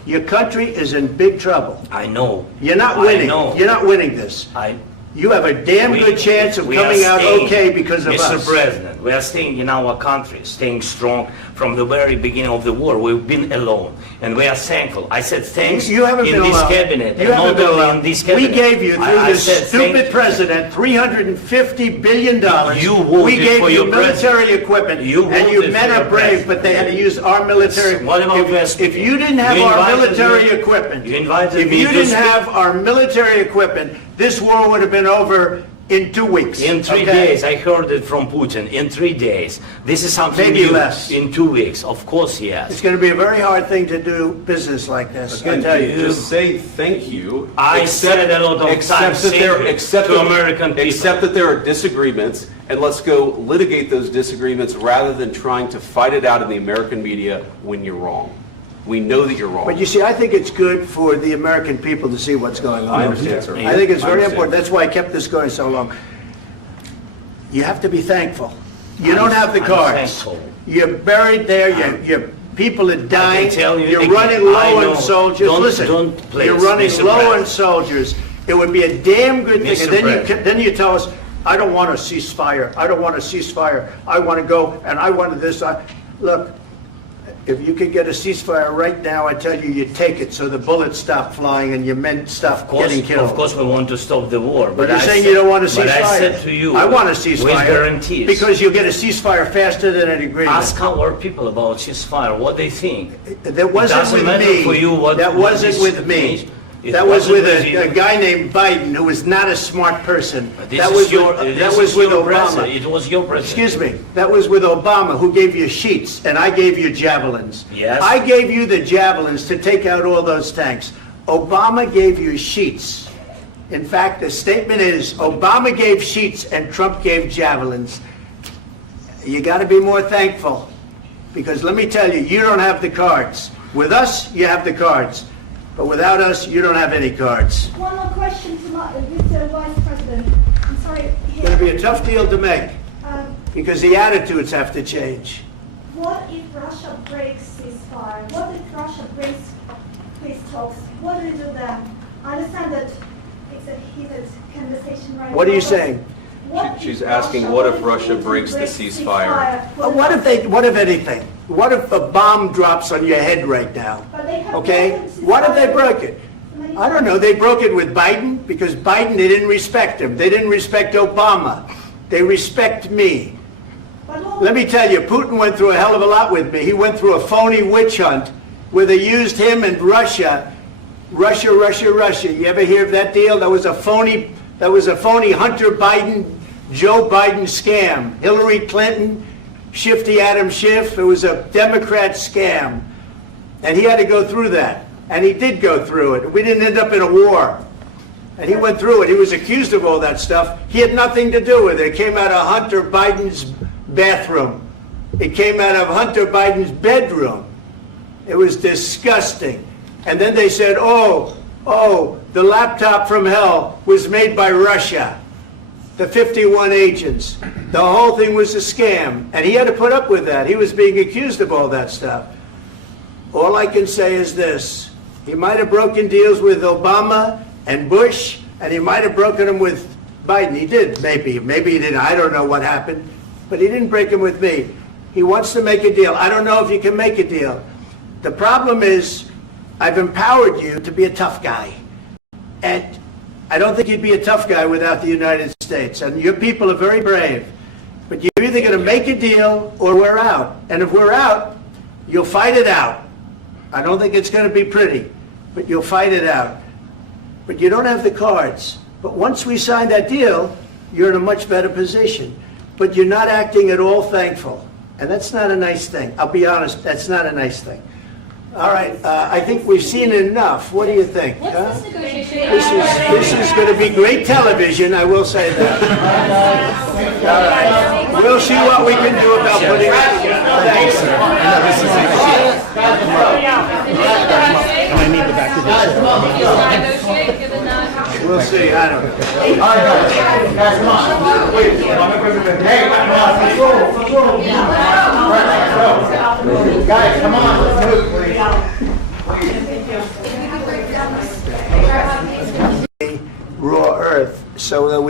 Your country is in big trouble. I know. You're not I winning. know. You're not winning this. You have a damn good chance of we are coming out staying, okay because of Mr. us. President, we are staying in our country, staying strong from the very beginning of the war. We've been alone, and we are thankful. I said thanks You haven't in been this alone. cabinet, You and haven't not been only alone. in this cabinet. We gave you, through I this said thank stupid president, $350 billion. You voted We gave for you your military equipment, You and you voted men for are your brave, president. but they had to use our military. What about If you didn't have You our invited military me- equipment, You invited if me you to didn't speak. have our military equipment, this war would have been over in 2 weeks. In 3 okay? days, I heard it from Putin. In 3 days, this is something Maybe new. less. In 2 weeks, of course, yes. It's going to be a very hard thing to do business like this, I Again, tell you. just say thank you. I said a lot of times that there, thank you except to that- American people. Except that there are disagreements, and let's go litigate those disagreements rather than trying to fight it out in the American media when you're wrong. We know that you're wrong. But you see, I think it's good for the American people to see what's going on. I understand, sir. I think it's I very understand. important. That's why I kept this going so long. You have to be thankful. You don't have the I'm cards. thankful. You're buried there, your people are dying. tell you You're again, running I low know. on soldiers. Don't- Listen, don't please, you're running Mr. low on President. soldiers. It would be a damn good thing. Mr. And then President. then you tell us, I don't want a ceasefire. I don't want a ceasefire. I want to go, and I want this. Look, if you could get a ceasefire right now, I tell you, you take it so the bullets stop flying and your men stop getting killed. Of course, we want to stop the war. But you're I saying said- you don't want a ceasefire. But I said to you, I want a with ceasefire. guarantees. Because you'll get a ceasefire faster than an agreement. Ask our people about ceasefire, what they think. That wasn't doesn't with matter me. for you what- That what wasn't this with me. means. It That was wasn't with with you. a guy named Biden, who was not a smart person. This That is was your, with, this that was is with your Obama. president. It was your president. Excuse me. That was with Obama, who gave you sheets, and I gave you javelins. Yes. I gave you the javelins to take out all those tanks. Obama gave you sheets. In fact, the statement is, Obama gave sheets and Trump gave javelins. You got to be more thankful, because let me tell you, you don't have the cards. With us, you have the cards. But without us, you don't have any cards. One more question to Mr. Vice President. I'm sorry. It's going to be a tough deal to make, Um, because the attitudes have to change. What if Russia breaks ceasefire? What if Russia breaks peace talks? What do we do then? I understand that it's a heated conversation right now. What are you but saying? what She's if asking, what if Russia Putin breaks the ceasefire? What if anything? What if a bomb drops on your head right now? But they have Okay? broken What if they ceasefire broke it? many I don't know. They broke it with Biden, because Biden, they didn't respect him. They didn't respect Obama. They respect me. But what- Let me tell you, Putin went through a hell of a lot with me. He went through a phony witch hunt where they used him and Russia. Russia. You ever hear of that deal? That was a phony Hunter Biden, Joe Biden scam. Hillary Clinton, Shifty Adam Schiff. It was a Democrat scam. And he had to go through that. And he did go through it. We didn't end up in a war. And he went through it. He was accused of all that stuff. He had nothing to do with it. It came out of Hunter Biden's bathroom. It came out of Hunter Biden's bedroom. It was disgusting. And then they said, oh, the laptop from hell was made by Russia. The 51 agents. The whole thing was a scam. And he had to put up with that. He was being accused of all that stuff. All I can say is this. He might have broken deals with Obama and Bush, and he might have broken them with Biden. He did, maybe. Maybe he didn't. I don't know what happened. But he didn't break them with me. He wants to make a deal. I don't know if you can make a deal. The problem is, I've empowered you to be a tough guy. And I don't think you'd be a tough guy without the United States. And your people are very brave. But you're either going to make a deal or we're out. And if we're out, you'll fight it out. I don't think it's going to be pretty, but you'll fight it out. But you don't have the cards. But once we sign that deal, you're in a much better position. But you're not acting at all thankful. And that's not a nice thing. I'll be honest, that's not a nice thing. All right, I think we've seen enough. What do you think? What's huh? this negotiation? This is going to be great television, I will say that. All right. We'll see what we can do about putting it together. Thanks, sir. And I need the back of this. Negotiate, given that. We'll see, I don't know. All right, guys, come on. Wait, hey, come on, let's roll. Guys, come on, let's move.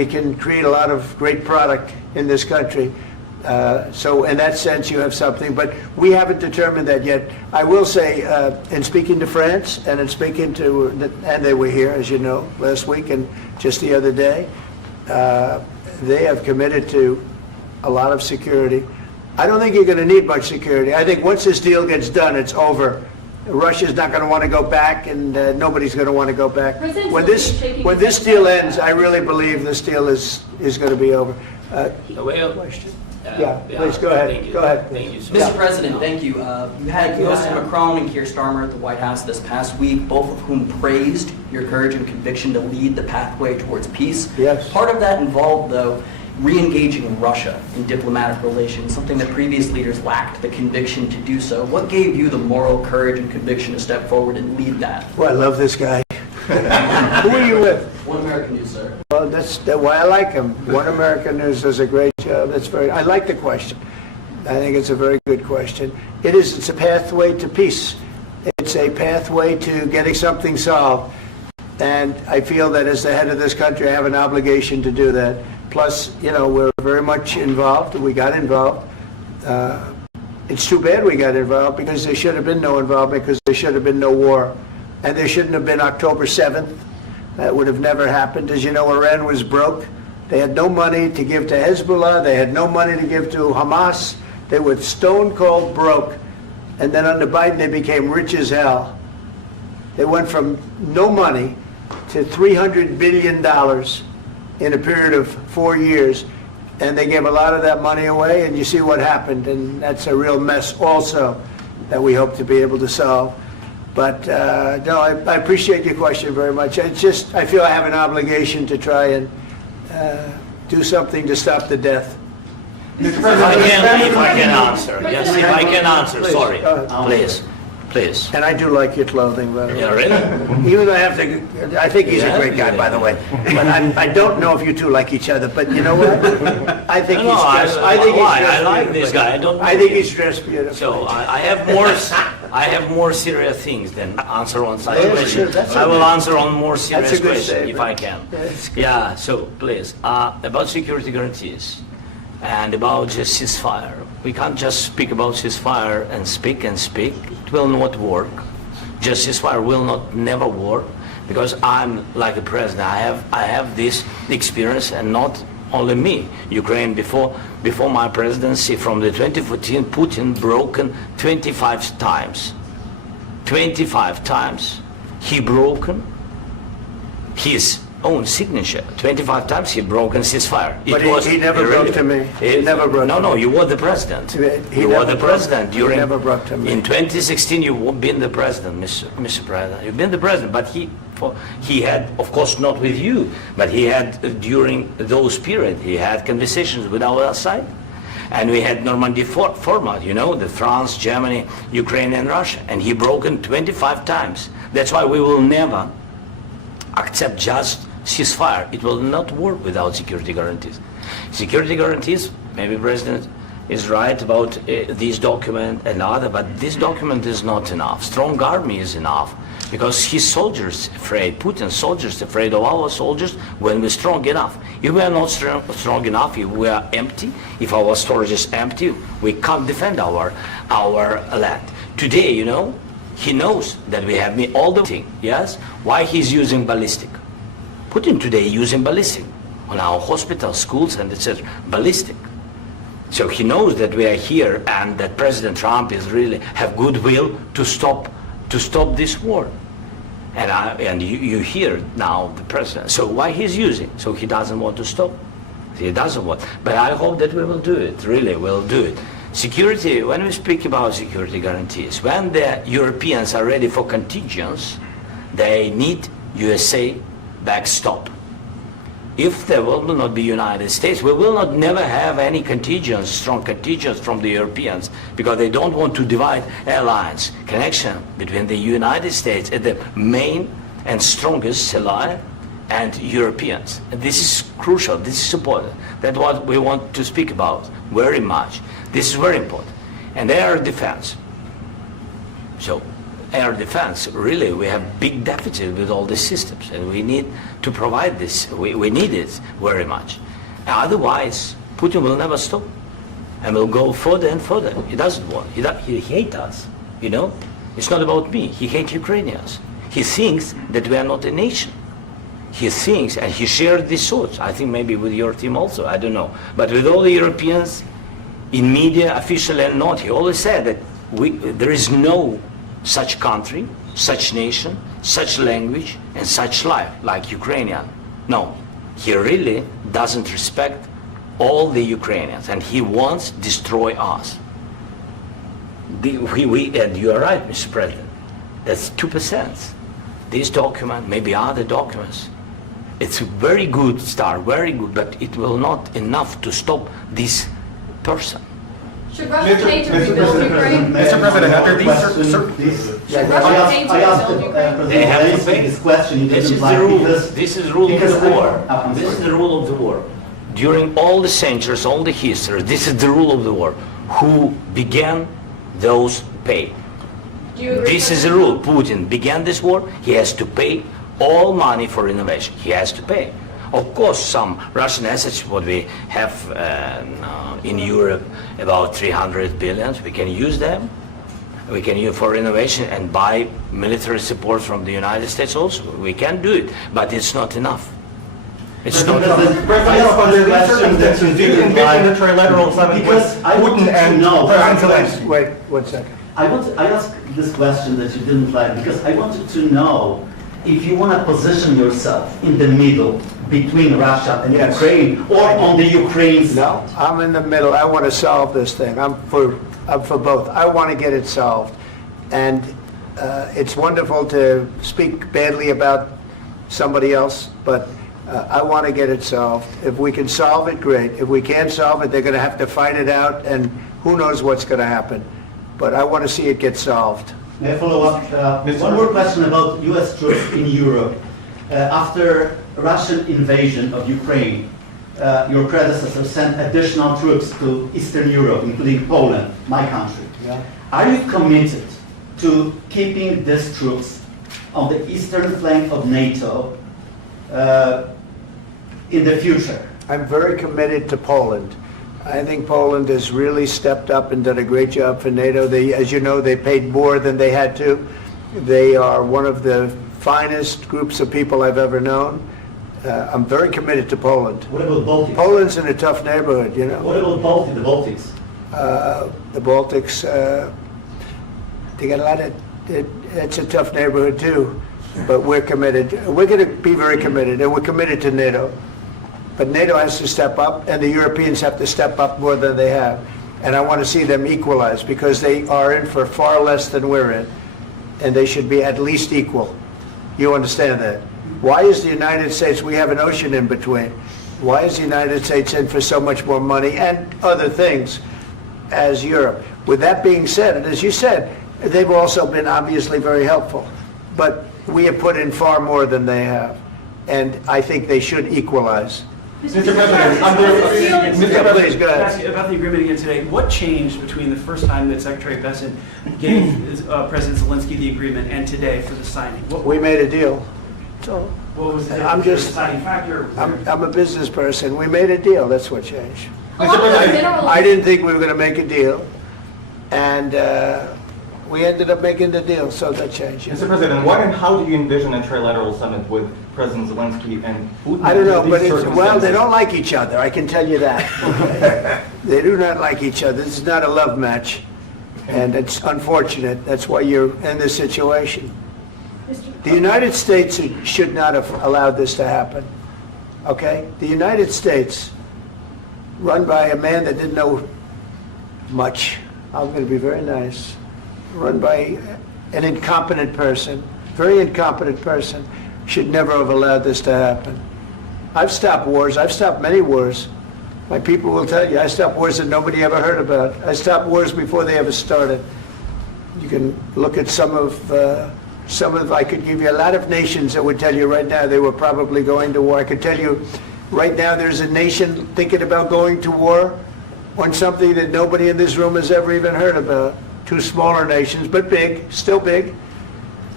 we can create a lot of great product in this country. So in that sense, you have something, but we haven't determined that yet. I will say, in speaking to France and in speaking to, and they were here, as you know, last week and just the other day, they have committed to a lot of security. I don't think you're going to need much security. I think once this deal gets done, it's over. Russia's not going to want to go back, and nobody's going to want to go back. When this deal ends, I really believe this deal is going to be over. Question? Yeah, please go ahead. Go ahead. Thank you so Mr. President, thank you. You had Mr. Macron and Keir Starmer at the White House this past week, both of whom praised your courage and conviction to lead the pathway towards peace. Yes. Part of that involved, though, re-engaging Russia in diplomatic relations, something that previous leaders lacked the conviction to do so. What gave you the moral courage and conviction to step forward and lead that? Well, I love this guy. Who are you with? One American News, sir. Well, that's why I like him. One American News does a great job. I like the question. I think it's a very good question. It's a pathway to peace. It's a pathway to getting something solved. And I feel that as the head of this country, I have an obligation to do that. Plus, we're very much involved. We got involved. It's too bad we got involved because there should have been no involvement because there should have been no war. And there shouldn't have been October 7th. That would have never happened. As you know, Iran was broke. They had no money to give to Hezbollah. They had no money to give to Hamas. They were stone cold broke. And then under Biden, they became rich as hell. They went from no money to $300 billion in a period of 4 years. And they gave a lot of that money away, and you see what happened. And that's a real mess also that we hope to be able to solve. But no, I appreciate your question very much. It's just, I feel I have an obligation to try and do something to stop the death. If I can answer. Yes, if I can answer, Please, sorry. please. Please. And I do like your clothing, by the way. Yeah, really? Even though I think he's a great guy, by the way. But I don't know if you two like each other. But you know what? I think he's dressed. I like this guy. I think he's dressed beautiful. So I have more serious things than answer on such questions. Sure, I will answer on more serious That's a good questions statement. if I can. Yeah. So please, about security guarantees and about just ceasefire. We can't just speak about ceasefire and speak and speak. It will not work. Just ceasefire will never work because I'm like the president. I have this experience, and not only me. Ukraine before my presidency, from the 2014, Putin broken 25 times. 25 times he broken his own signature. 25 times he broken ceasefire. But he never broke to me. He never broke to me. No, you were the president. You were the president He never broke to me. In 2016, you've been the president, Mr. President. You've been the president, but he had, of course, not with you, but he had during those period, he had conversations with our side. And we had Normandy format, the France, Germany, Ukraine, and Russia. And he broken 25 times. That's why we will never accept just ceasefire. It will not work without security guarantees. Security guarantees, maybe President is right about this document and other, but this document is not enough. Strong army is enough because his soldiers afraid, Putin's soldiers afraid of our soldiers when we're strong enough. If we are not strong enough, if we are empty, if our storage is empty, we can't defend our land. Today, he knows that we have all the thing, yes? Why he's using ballistic? Putin today using ballistic on our hospitals, schools, and etc. Ballistic. So he knows that we are here and that President Trump is really have goodwill to stop this war. And you hear now the president. So why he's using? So he doesn't want to stop. He doesn't want. But I hope that we will do it. Really, we'll do it. Security, when we speak about security guarantees, when the Europeans are ready for contingents, they need USA backstop. If there will not be United States, we will not never have any contingents, strong contingents from the Europeans, because they don't want to divide alliance, connection between the United States and the main and strongest ally and Europeans. And this is crucial, this is important. That's what we want to speak about very much. This is very important. And they are defense. So air defense, really, we have big deficit with all these systems, and we need to provide this. We need it very much. Otherwise, Putin will never stop, and will go further and further. He doesn't want. He hates us, you know? It's not about me. He hates Ukrainians. He thinks that we are not a nation. He thinks, and he shared these thoughts, I think maybe with your team also, I don't know. But with all the Europeans, in media, official and not, he always said that there is no such country, such nation, such language, and such life like Ukrainian. No, he really doesn't respect all the Ukrainians, and he wants to destroy us. And you are right, Mr. President, that's 2%. This document, maybe other documents, it's a very good start, very good, but it will not enough to stop this person. Should Russia pay to rebuild Ukraine? Mr. President, after these Should Russia pay to I asked rebuild Ukraine? They have to President pay. Zelensky this question. He This didn't is like the rule. because- This is the rule of because the war. I'm This is sorry. the rule of the war. During all the centuries, all the history, this is the rule of the war. Who began, those pay. Do you agree This with is the that? rule. Putin began this war. He has to pay all money for innovation. He has to pay. Of course, some Russian assets, what we have in Europe, about 300 billion, we can use them. We can use for innovation and buy military support from the United States also. We can do it, but it's not enough. It's not enough. President, under these circumstances, do you envision a trilateral summit with Because I want Putin to and know- President Zelensky? Wait, 1 second. I asked this question that you didn't like because I wanted to know if you want to position yourself in the middle between Russia and Yes. Ukraine or on the Ukraine's No, I'm in the middle. I want to solve this thing. I'm for both. I want to get it solved. And it's wonderful to speak badly about somebody else, but I want to get it solved. If we can solve it, great. If we can't solve it, they're going to have to fight it out, and who knows what's going to happen. But I want to see it get solved. May I follow up? One more question about U.S. troops in Europe. After Russian invasion of Ukraine, your predecessor sent additional troops to Eastern Europe, including Poland, my country. Yeah. Are you committed to keeping these troops on the eastern flank of NATO in the future? I'm very committed to Poland. I think Poland has really stepped up and done a great job for NATO. They, as you know, they paid more than they had to. They are one of the finest groups of people I've ever known. I'm very committed to Poland. What about Baltics? Poland's in a tough neighborhood, you know. What about the Baltics? The Baltics, they got a lot of, it's a tough neighborhood too, but we're committed. We're going to be very committed, and we're committed to NATO. But NATO has to step up, and the Europeans have to step up more than they have. And I want to see them equalize, because they are in for far less than we're in, and they should be at least equal. You understand that? Why is the United States, we have an ocean in between, why is the United States in for so much more money and other things as Europe? With that being said, and as you said, they've also been obviously very helpful, but we have put in far more than they have, and I think they should equalize. Mr. President, Yeah, please, go Can I ahead. ask you about the agreement again today? What changed between the first time that Secretary Bessent gave President Zelensky the agreement and today for the signing? We made a deal. So What was the I'm just- deciding factor? I'm a business person. We made a deal. That's what changed. Along with the mineral- I didn't think we were going to make a deal, and we ended up making the deal, so that changed. Mr. President, what and how do you envision a trilateral summit with President Zelensky and Putin? I don't know, under but these well, they circumstances? don't like each other, I can tell you that. They do not like each other. This is not a love match, and it's unfortunate. That's why you're in this situation. The United States should not have allowed this to happen, okay? The United States, run by a man that didn't know much, I'm going to be very nice, run by an incompetent person, very incompetent person, should never have allowed this to happen. I've stopped wars. I've stopped many wars. My people will tell you, I stopped wars that nobody ever heard about. I stopped wars before they ever started. You can look at some of, I could give you a lot of nations that would tell you right now they were probably going to war. I could tell you right now there's a nation thinking about going to war on something that nobody in this room has ever even heard about. Two smaller nations, but big, still big.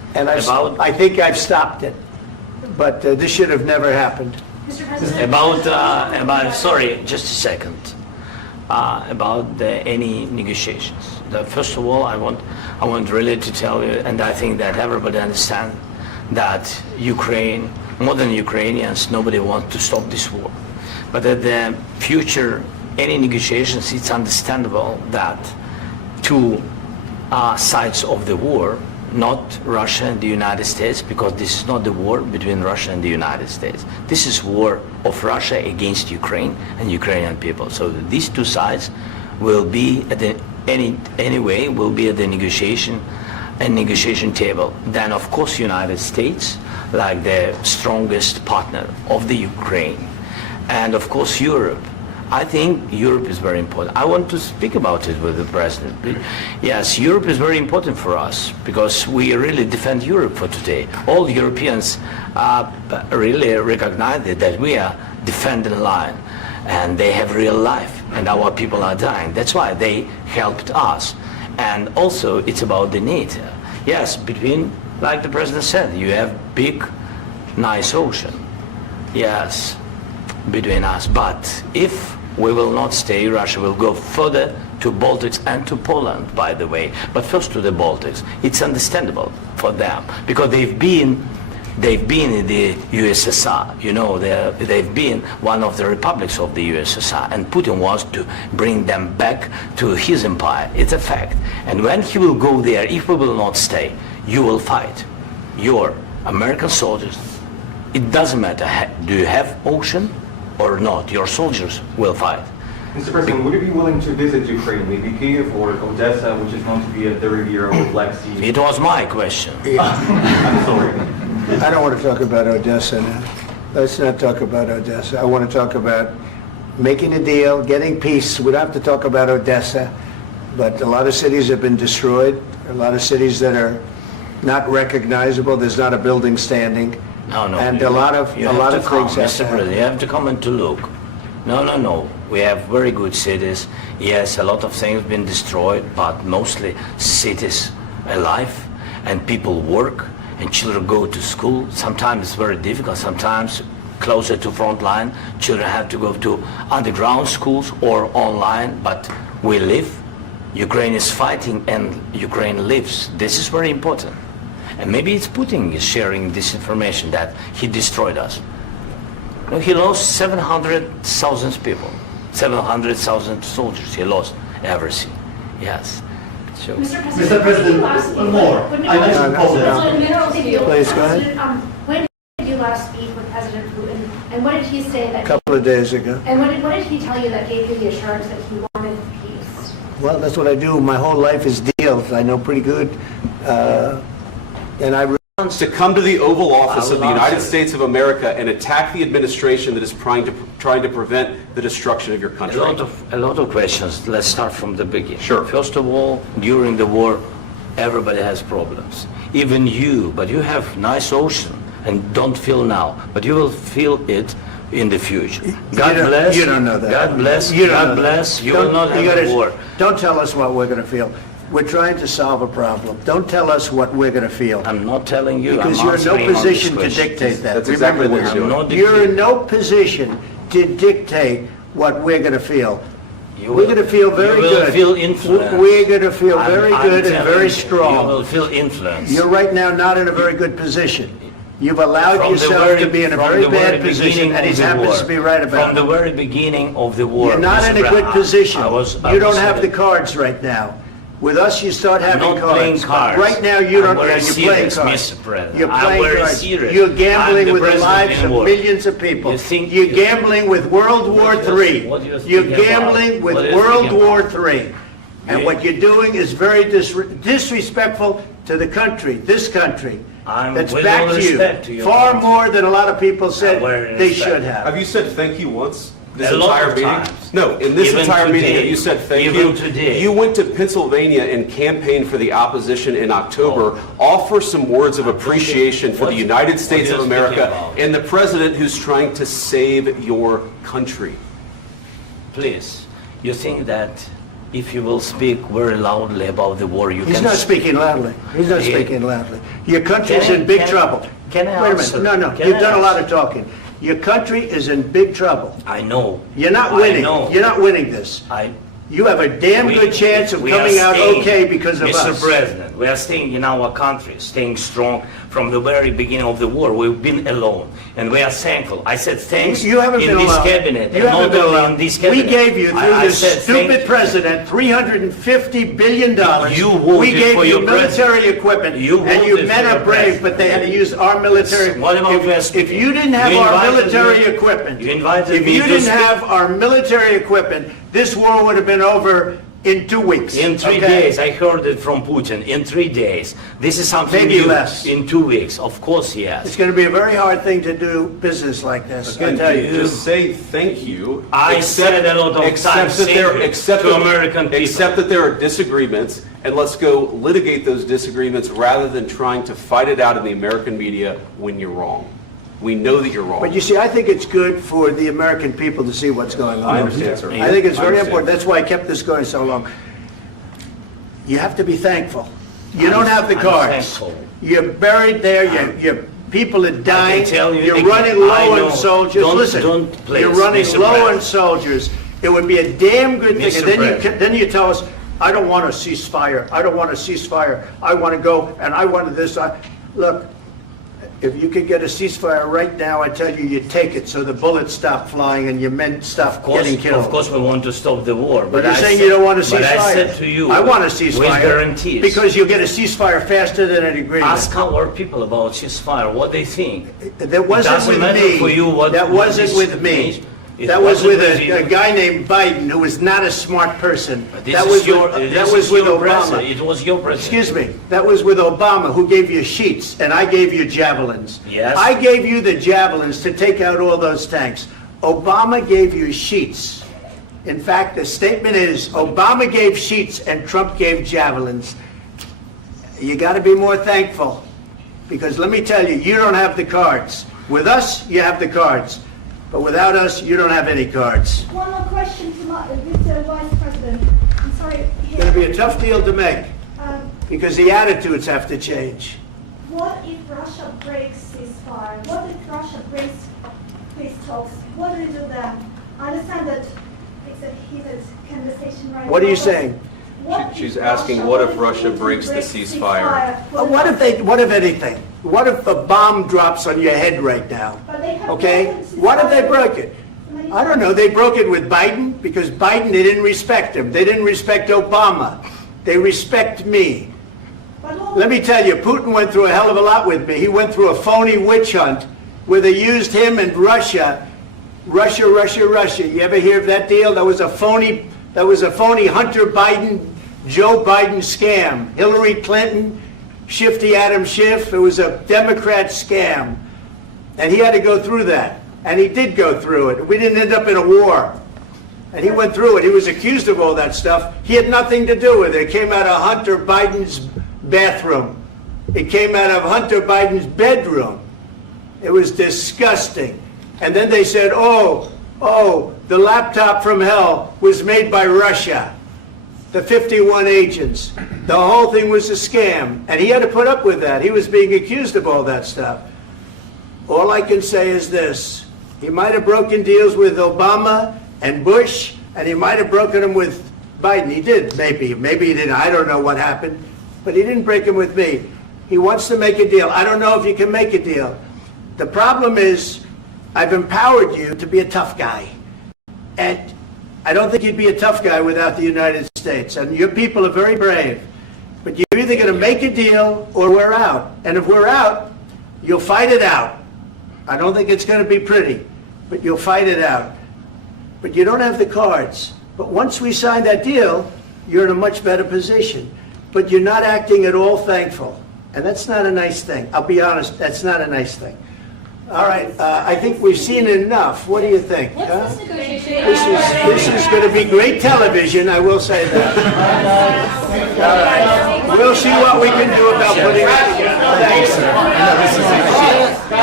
And About- I think I've stopped it. But this should have never happened. Mr. President? About sorry, just a second. About any negotiations. First of all, I want really to tell you, and I think that everybody understands that Ukraine, more than Ukrainians, nobody wants to stop this war. But at the future, any negotiations, it's understandable that two sides of the war, not Russia and the United States, because this is not the war between Russia and the United States. This is war of Russia against Ukraine and Ukrainian people. So these two sides will be at the anyway will be at the negotiation table. Then of course United States, like the strongest partner of the Ukraine, and of course Europe. I think Europe is very important. I want to speak about it with the President. Yes, Europe is very important for us because we really defend Europe for today. All Europeans really recognize that we are defending the line and they have real life and our people are dying. That's why they helped us. And also it's about the NATO. Yes, between, like the President said, you have big, nice ocean. Yes, between us. But if we will not stay, Russia will go further to Baltics and to Poland, by the way. But first to the Baltics. It's understandable for them because they've been in the USSR. You know, they've been one of the republics of the USSR, and Putin wants to bring them back to his empire. It's a fact. And when he will go there, if we will not stay, you will fight. Your American soldiers, it doesn't matter, do you have ocean or not, your soldiers will fight. Mr. President, would you be willing to visit Ukraine, maybe Kyiv or Odessa, which is known to be a dirty area with Black Sea? It was my question. I'm sorry. I don't want to talk about Odessa now. Let's not talk about Odessa. I want to talk about making a deal, getting peace. We don't have to talk about Odessa, but a lot of cities have been destroyed. A lot of cities that are not recognizable. There's not a building standing. No. And a lot of things have Mr. to President, you have to come and to look. No. We have very good cities. Yes, a lot of things have been destroyed, but mostly cities alive and people work and children go to school. Sometimes it's very difficult. Sometimes closer to front line, children have to go to underground schools or online, but we live. Ukraine is fighting and Ukraine lives. This is very important. And maybe it's Putin is sharing this information that he destroyed us. You know, he lost 700,000 people, 700,000 soldiers. He lost everything. Yes. So, Mr. President, one more. I mentioned Poland. Please, go ahead. When did you last speak with President Putin, and what did he say that? A couple of days ago. And what did he tell you that gave you the assurance that he wanted peace? Well, that's what I do. My whole life is deals. I know pretty good. And I to come to the Oval Office I of the will United answer. States of America and attack the administration that is trying to prevent the destruction of your country. a lot of questions. Let's start from the beginning. Sure. First of all, during the war, everybody has problems. Even you, but you have nice ocean and don't feel now, but you will feel it in the future. God bless. You don't know that. God bless. You don't God know that. bless. You will not have a war. Don't tell us what we're going to feel. We're trying to solve a problem. Don't tell us what we're going to feel. I'm not telling you. Because I'm you're in no answering on this position to question. dictate that. That's exactly Remember what this. you're I'm not doing. You're in dictating. no position to dictate what we're going to feel. You We're will- going to feel very you will good. feel influenced. We're going to feel very I'm good and telling very you, strong. You will feel influenced. You're right now not in a very good position. You've allowed From the yourself very- to be in a from very the very bad position, beginning and he of the happens war. to be right about From the it. very beginning of the war. You're not in a Mr. good Brown, position. I was You don't have the saying- cards right now. With us, you start having I'm not playing cards. cards. Right now, you don't. I'm very You're playing serious, cards. Mr. President. You're I'm playing very cards. serious. You're I'm gambling the with the president lives in of war. millions of people. You think- You're gambling with World War What do you- III. what do you think You're about? gambling with What do you World think War about? III. And Yeah. what you're doing is very disrespectful to the country, this country. I'm That's with back all to you. respect to your Far country. more than a lot of people said very they respect. should have. Have you said thank you once? This A lot entire of meeting? times. No, in this Even entire meeting, today. have you said thank Even you? today. You went to Pennsylvania and campaigned for the opposition in October. Offer some words of appreciation for the United States what of are you speaking America about? and the president who's trying to save your country. Please, you think that if you will speak very loudly about the war, you He's can... not speaking loudly. He's not Yeah. speaking loudly. Your country's Can I- in big can- trouble. can I Wait a answer? minute. No, Can you've I done a lot answer? of talking. Your country is in big trouble. I know. You're not I winning. know. You're not winning this. You have a damn good chance of we are coming out staying, okay because of Mr. us. President, we are staying in our country, staying strong from the very beginning of the war. We've been alone, and we are thankful. I said thanks You haven't in been this alone. cabinet, You and haven't not been only alone. in this We cabinet. gave you, through I this said thank stupid you. president, $350 billion. You voted We gave for you your military president. equipment, You and you voted men for are your brave, president. but they had to use our military. What about you If you didn't have You our invited military me- equipment, you invited if me you to didn't speak. have our military equipment, this war would have been over in 2 weeks. In 3 okay? days, I heard it from Putin. In 3 days, this is something Maybe new. less. In 2 weeks, of course, yes. It's going to be a very hard thing to do business like this, I Again, tell you. just say thank you. I said a lot of except times that thank there, you except to that- American people. Except that there are disagreements, and let's go litigate those disagreements rather than trying to fight it out in the American media when you're wrong. We know that you're wrong. But you see, I think it's good for the American people to see what's going on. I understand, sir. I think it's I very understand. important. That's why I kept this going so long. You have to be thankful. You don't have the I'm cards. thankful. You're buried there, your people are dying, tell you you're again, running I low know. on soldiers. Don't- Listen, don't please, you're running Mr. low President. on soldiers. It would be a damn good thing. Mr. And then President. then you tell us, I don't want a ceasefire. I don't want a ceasefire. I want to go, and I want this. Look, if you could get a ceasefire right now, I tell you, you take it so the bullets stop flying and your men stop getting killed. Of course, we want to stop the war. But you're I saying said- you don't want a ceasefire. But I said to you, I want a with ceasefire. guarantees. Because you'll get a ceasefire faster than an agreement. Ask our people about ceasefire, what they think. That wasn't doesn't with matter me. for you what- That what wasn't this with me. means. It That was wasn't with with a you. guy named Biden, who was not a smart person. This That is was your, with, this that was is with your Obama. president. It was your president. Excuse me. That was with Obama, who gave you sheets, and I gave you javelins. Yes. I gave you the javelins to take out all those tanks. Obama gave you sheets. In fact, the statement is, Obama gave sheets and Trump gave javelins. You got to be more thankful, because let me tell you, you don't have the cards. With us, you have the cards. But without us, you don't have any cards. One more question to Mr. Vice President. I'm sorry. It's going to be a tough deal to make, Um, because the attitudes have to change. What if Russia breaks ceasefire? What if Russia breaks peace talks? What do you do then? I understand that it's a heated conversation right now. What are you but saying? what She's if asking, what if Russia Putin breaks the ceasefire? What if anything? What if a bomb drops on your head right now? But they have Okay? broken What if they ceasefire broke it? many I don't know. times. They broke it with Biden because Biden, they didn't respect him. They didn't respect Obama. They respect me. But all- Let me tell you, Putin went through a hell of a lot with me. He went through a phony witch hunt where they used him and Russia. Russia. You ever hear of that deal? That was a phony Hunter Biden, Joe Biden scam. Hillary Clinton, Shifty Adam Schiff. It was a Democrat scam. And he had to go through that. And he did go through it. We didn't end up in a war. And he went through it. He was accused of all that stuff. He had nothing to do with it. It came out of Hunter Biden's bathroom. It came out of Hunter Biden's bedroom. It was disgusting. And then they said, oh, the laptop from hell was made by Russia. The 51 agents. The whole thing was a scam. And he had to put up with that. He was being accused of all that stuff. All I can say is this. He might have broken deals with Obama and Bush, and he might have broken them with Biden. He did, maybe. Maybe he didn't. I don't know what happened. But he didn't break them with me. He wants to make a deal. I don't know if you can make a deal. The problem is, I've empowered you to be a tough guy. And I don't think you'd be a tough guy without the United States. And your people are very brave. But you're either going to make a deal or we're out. And if we're out, you'll fight it out. I don't think it's going to be pretty, but you'll fight it out. But you don't have the cards. But once we sign that deal, you're in a much better position. But you're not acting at all thankful. And that's not a nice thing. I'll be honest, that's not a nice thing. All right, I think we've seen enough. What do you think? Huh? What's this negotiation? This is going to be great television, I will say that. All right. We'll see what we can do about putting it together. Thanks, sir.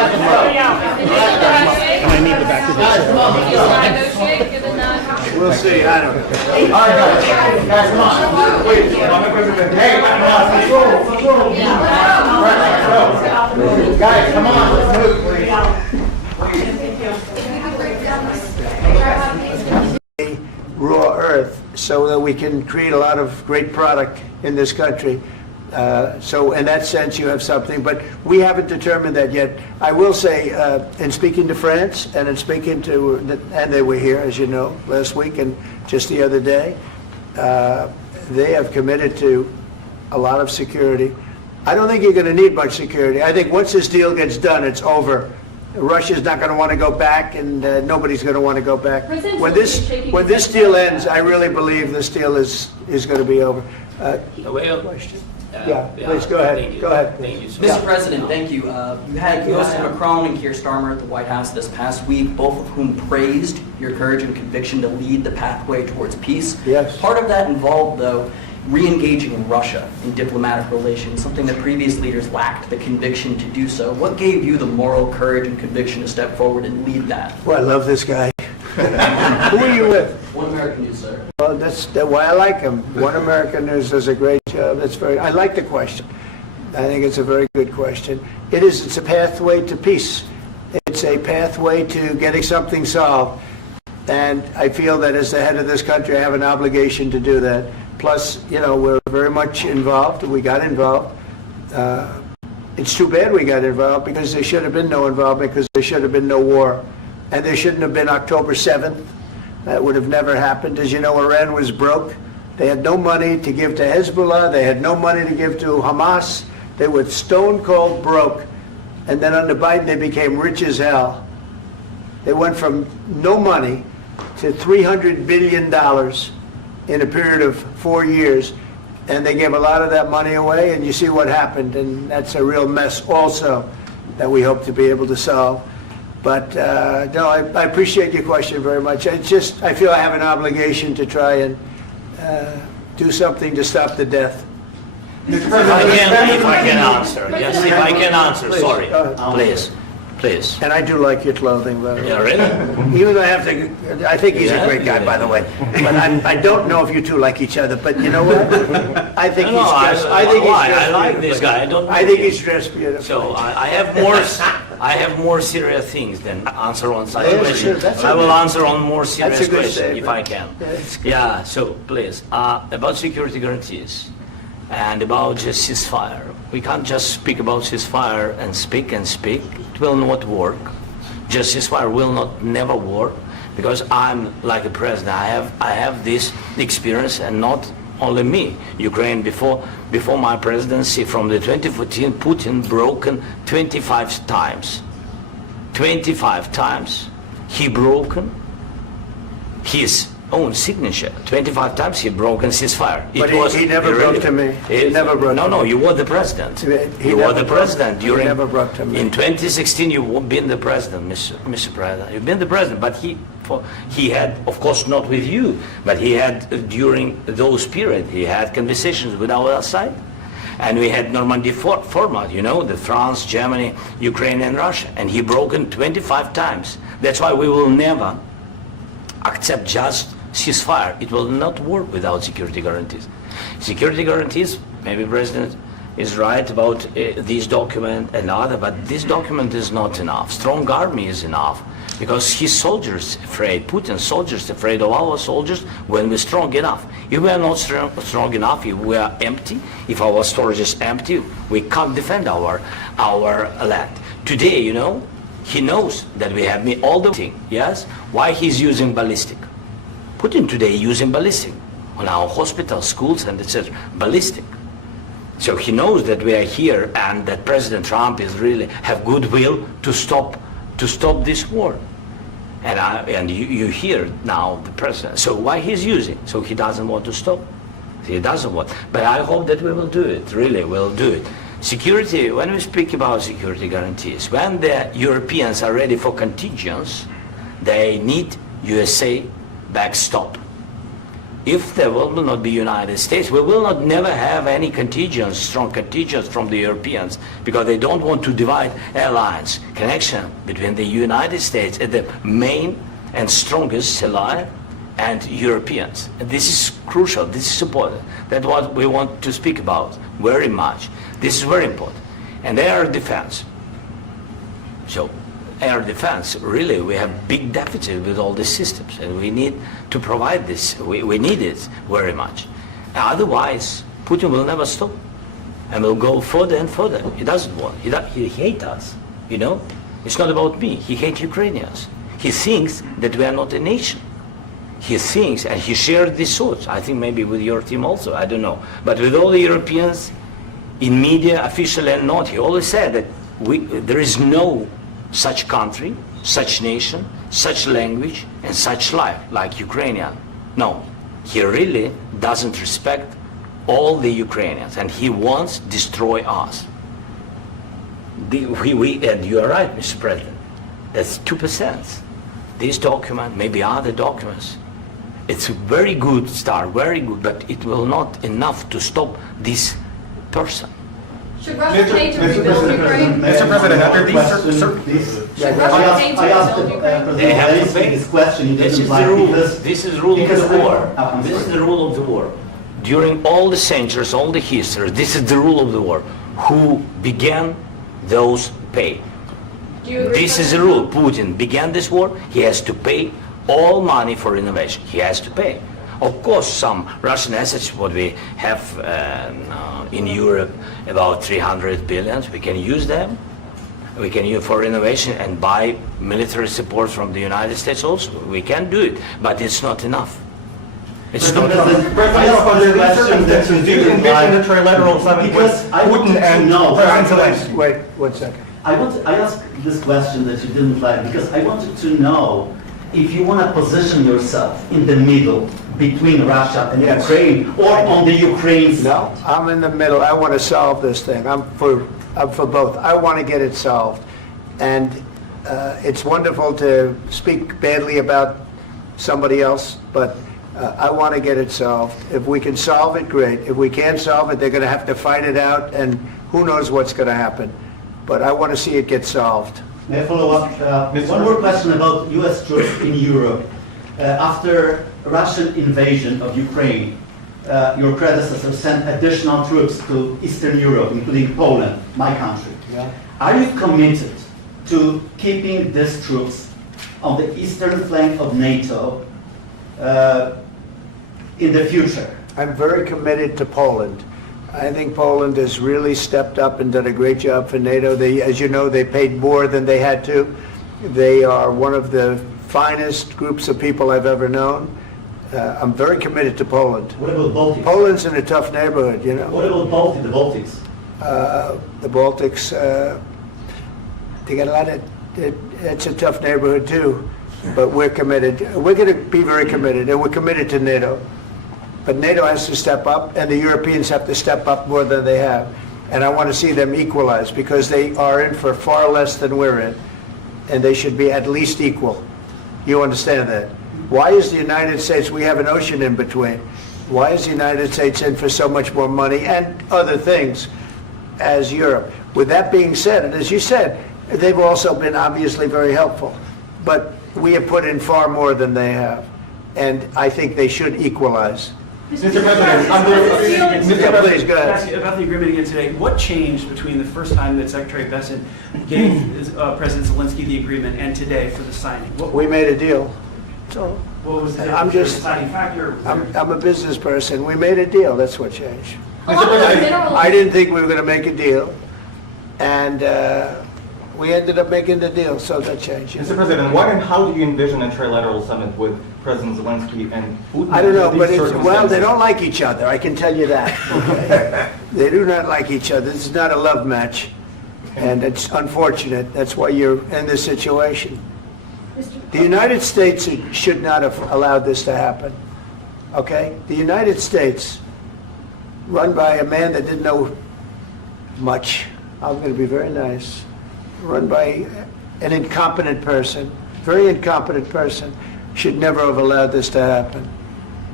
And I need the back of the Negotiate, give it none. We'll see, I don't know. All right, guys, come on. Wait, hey, guys, come on, let's move. Raw earth so that we can create a lot of great product in this country. So in that sense, you have something, but we haven't determined that yet. I will say, in speaking to France and in speaking to, and they were here, as you know, last week and just the other day, they have committed to a lot of security. I don't think you're going to need much security. I think once this deal gets done, it's over. Russia's not going to want to go back, and nobody's going to want to go back. When this deal ends, I really believe this deal is going to be over. Question. Yeah, please go ahead. Go ahead. Thank you, sir. Mr. President, thank you. You had Joseph Macron and Keir Starmer at the White House this past week, both of whom praised your courage and conviction to lead the pathway towards peace. Yes. Part of that involved, though, re-engaging Russia in diplomatic relations, something that previous leaders lacked the conviction to do so. What gave you the moral courage and conviction to step forward and lead that? Well, I love this guy. Who are you with? One American News, sir. Well, that's why I like him. One American News does a great job. I like the question. I think it's a very good question. It's a pathway to peace. It's a pathway to getting something solved. And I feel that as the head of this country, I have an obligation to do that. Plus, we're very much involved. We got involved. It's too bad we got involved because there should have been no involvement because there should have been no war. And there shouldn't have been October 7th. That would have never happened. As you know, Iran was broke. They had no money to give to Hezbollah. They had no money to give to Hamas. They were stone cold broke. And then under Biden, they became rich as hell. They went from no money to $300 billion in a period of 4 years. And they gave a lot of that money away, and you see what happened. And that's a real mess also that we hope to be able to solve. But no, I appreciate your question very much. It's just, I feel I have an obligation to try and do something to stop the death. If I can answer. Yes, if I can answer, Please, sorry. go ahead. Please. And I do like your clothing, by the way. Yeah, really? Even though I think he's a great guy, by the way. But I don't know if you two like each other. But you know what? I think he's dressed. I like this guy. I think he's dressed beautifully. So I have more serious things than answer on such Yeah, questions. sure, that's I will okay. answer on more serious That's a good questions if I statement. can. That's Yeah. So please, about security guarantees and about just ceasefire. We can't just speak about ceasefire and speak and speak. It will not work. Just ceasefire will never work because I'm like a president. I have this experience, and not only me. Ukraine before my presidency, from the 2014, Putin broken 25 times. 25 times he broken his own signature. 25 times he broken ceasefire. But he never broke to me. He never broke to me. No, you were the president. You were the president during. He never broke to me. In 2016, you've been the president, Mr. President. You've been the president, but he had, of course, not with you, but he had during those periods. He had conversations with our side, and we had Normandy format. The France, Germany, Ukraine, and Russia, and he broken 25 times. That's why we will never accept just ceasefire. It will not work without security guarantees. Security guarantees, maybe President is right about this document and other, but this document is not enough. Strong army is enough because his soldiers afraid, Putin's soldiers afraid of our soldiers when we're strong enough. If we are not strong enough, if we are empty, if our storage is empty, we can't defend our land. Today, he knows that we have all the thing, yes? Why he's using ballistic? Putin today using ballistic on our hospitals, schools, and etc. Ballistic. So he knows that we are here and that President Trump is really have goodwill to stop this war. And you hear now the president. So why he's using? So he doesn't want to stop. He doesn't want. But I hope that we will do it. Really, we'll do it. Security, when we speak about security guarantees, when the Europeans are ready for contingents, they need USA backstop. if there will not be United States, we will not never have any contingents, strong contingents from the Europeans, because they don't want to divide alliance, connection between the United States and the main and strongest ally and Europeans. And this is crucial, this is important. That's what we want to speak about very much. This is very important. And air defense. So air defense, really, we have big deficit with all these systems, and we need to provide this. We need it very much. Otherwise, Putin will never stop, and will go further and further. He doesn't want. He hates us. You know, it's not about me. He hates Ukrainians. He thinks that we are not a nation. He thinks, and he shared these thoughts. I think maybe with your team also. I don't know, but with all the Europeans, in media, officially and not, he always said that there is no such country, such nation, such language, and such life like Ukrainian. No, he really doesn't respect all the Ukrainians, and he wants to destroy us. And you are right, Mr. President. That's 2%. This document, maybe other documents, it's a very good start, very good, but it will not enough to stop this person. Should Russia pay to rebuild Ukraine? Mr. President, under these Should Russia pay to I asked rebuild Ukraine? They have to pay. this question. You This didn't is like the rule. because- This is the rule of because the I- war. I'm This is sorry. the rule of the war. During all the centuries, all the history, this is the rule of the war. Who began, those pay. Do you agree This with is the that? rule. Putin began this war. He has to pay all money for innovation. He has to pay. Of course, some Russian assets, what we have in Europe, about 300 billion, we can use them. We can use for innovation and buy military support from the United States also. We can do it, but it's not enough. It's not enough. under these circumstances, do you envision a trilateral summit with Because I want Putin to and know- President Zelensky? Wait, 1 second. I asked this question that you didn't like because I wanted to know if you want to position yourself in the middle between Russia and Yes. Ukraine or on the Ukraine's. No, I'm in the middle. I want to solve this thing. I'm for both. I want to get it solved. And it's wonderful to speak badly about somebody else, but I want to get it solved. If we can solve it, great. If we can't solve it, they're going to have to fight it out, and who knows what's going to happen. But I want to see it get solved. May I follow up? One more question about U.S. troops in Europe. After Russian invasion of Ukraine, your predecessor sent additional troops to Eastern Europe, including Poland, my country. Yeah. Are you committed to keeping these troops on the eastern flank of NATO in the future? I'm very committed to Poland. I think Poland has really stepped up and done a great job for NATO. As you know, they paid more than they had to. They are one of the finest groups of people I've ever known. I'm very committed to Poland. What about Baltics? Poland's in a tough neighborhood, you know. What about the Baltics? The Baltics, they got a lot of, it's a tough neighborhood too, but we're committed. We're going to be very committed, and we're committed to NATO. But NATO has to step up, and the Europeans have to step up more than they have. And I want to see them equalize, because they are in for far less than we're in, and they should be at least equal. You understand that? Why is the United States, we have an ocean in between, why is the United States in for so much more money and other things as Europe? With that being said, and as you said, they've also been obviously very helpful, but we have put in far more than they have, and I think they should equalize. Mr. President, Please, go ahead. Ask you about the agreement again today. What changed between the first time that Secretary Bessent gave President Zelensky the agreement and today for the signing? We made a deal. So What was the I'm just- deciding factor? I'm a business person. We made a deal. That's what changed. A lot of the minerals. I didn't think we were going to make a deal, and we ended up making the deal, so that changed. Mr. President, what and how do you envision a trilateral summit with President Zelensky and Putin? I don't know, under but these well, they circumstances? don't like each other, I can tell you that. Okay? They do not like each other. This is not a love match, and it's unfortunate. That's why you're in this situation. The United States should not have allowed this to happen, okay? The United States, run by a man that didn't know much, I'm going to be very nice, run by an incompetent person, very incompetent person, should never have allowed this to happen.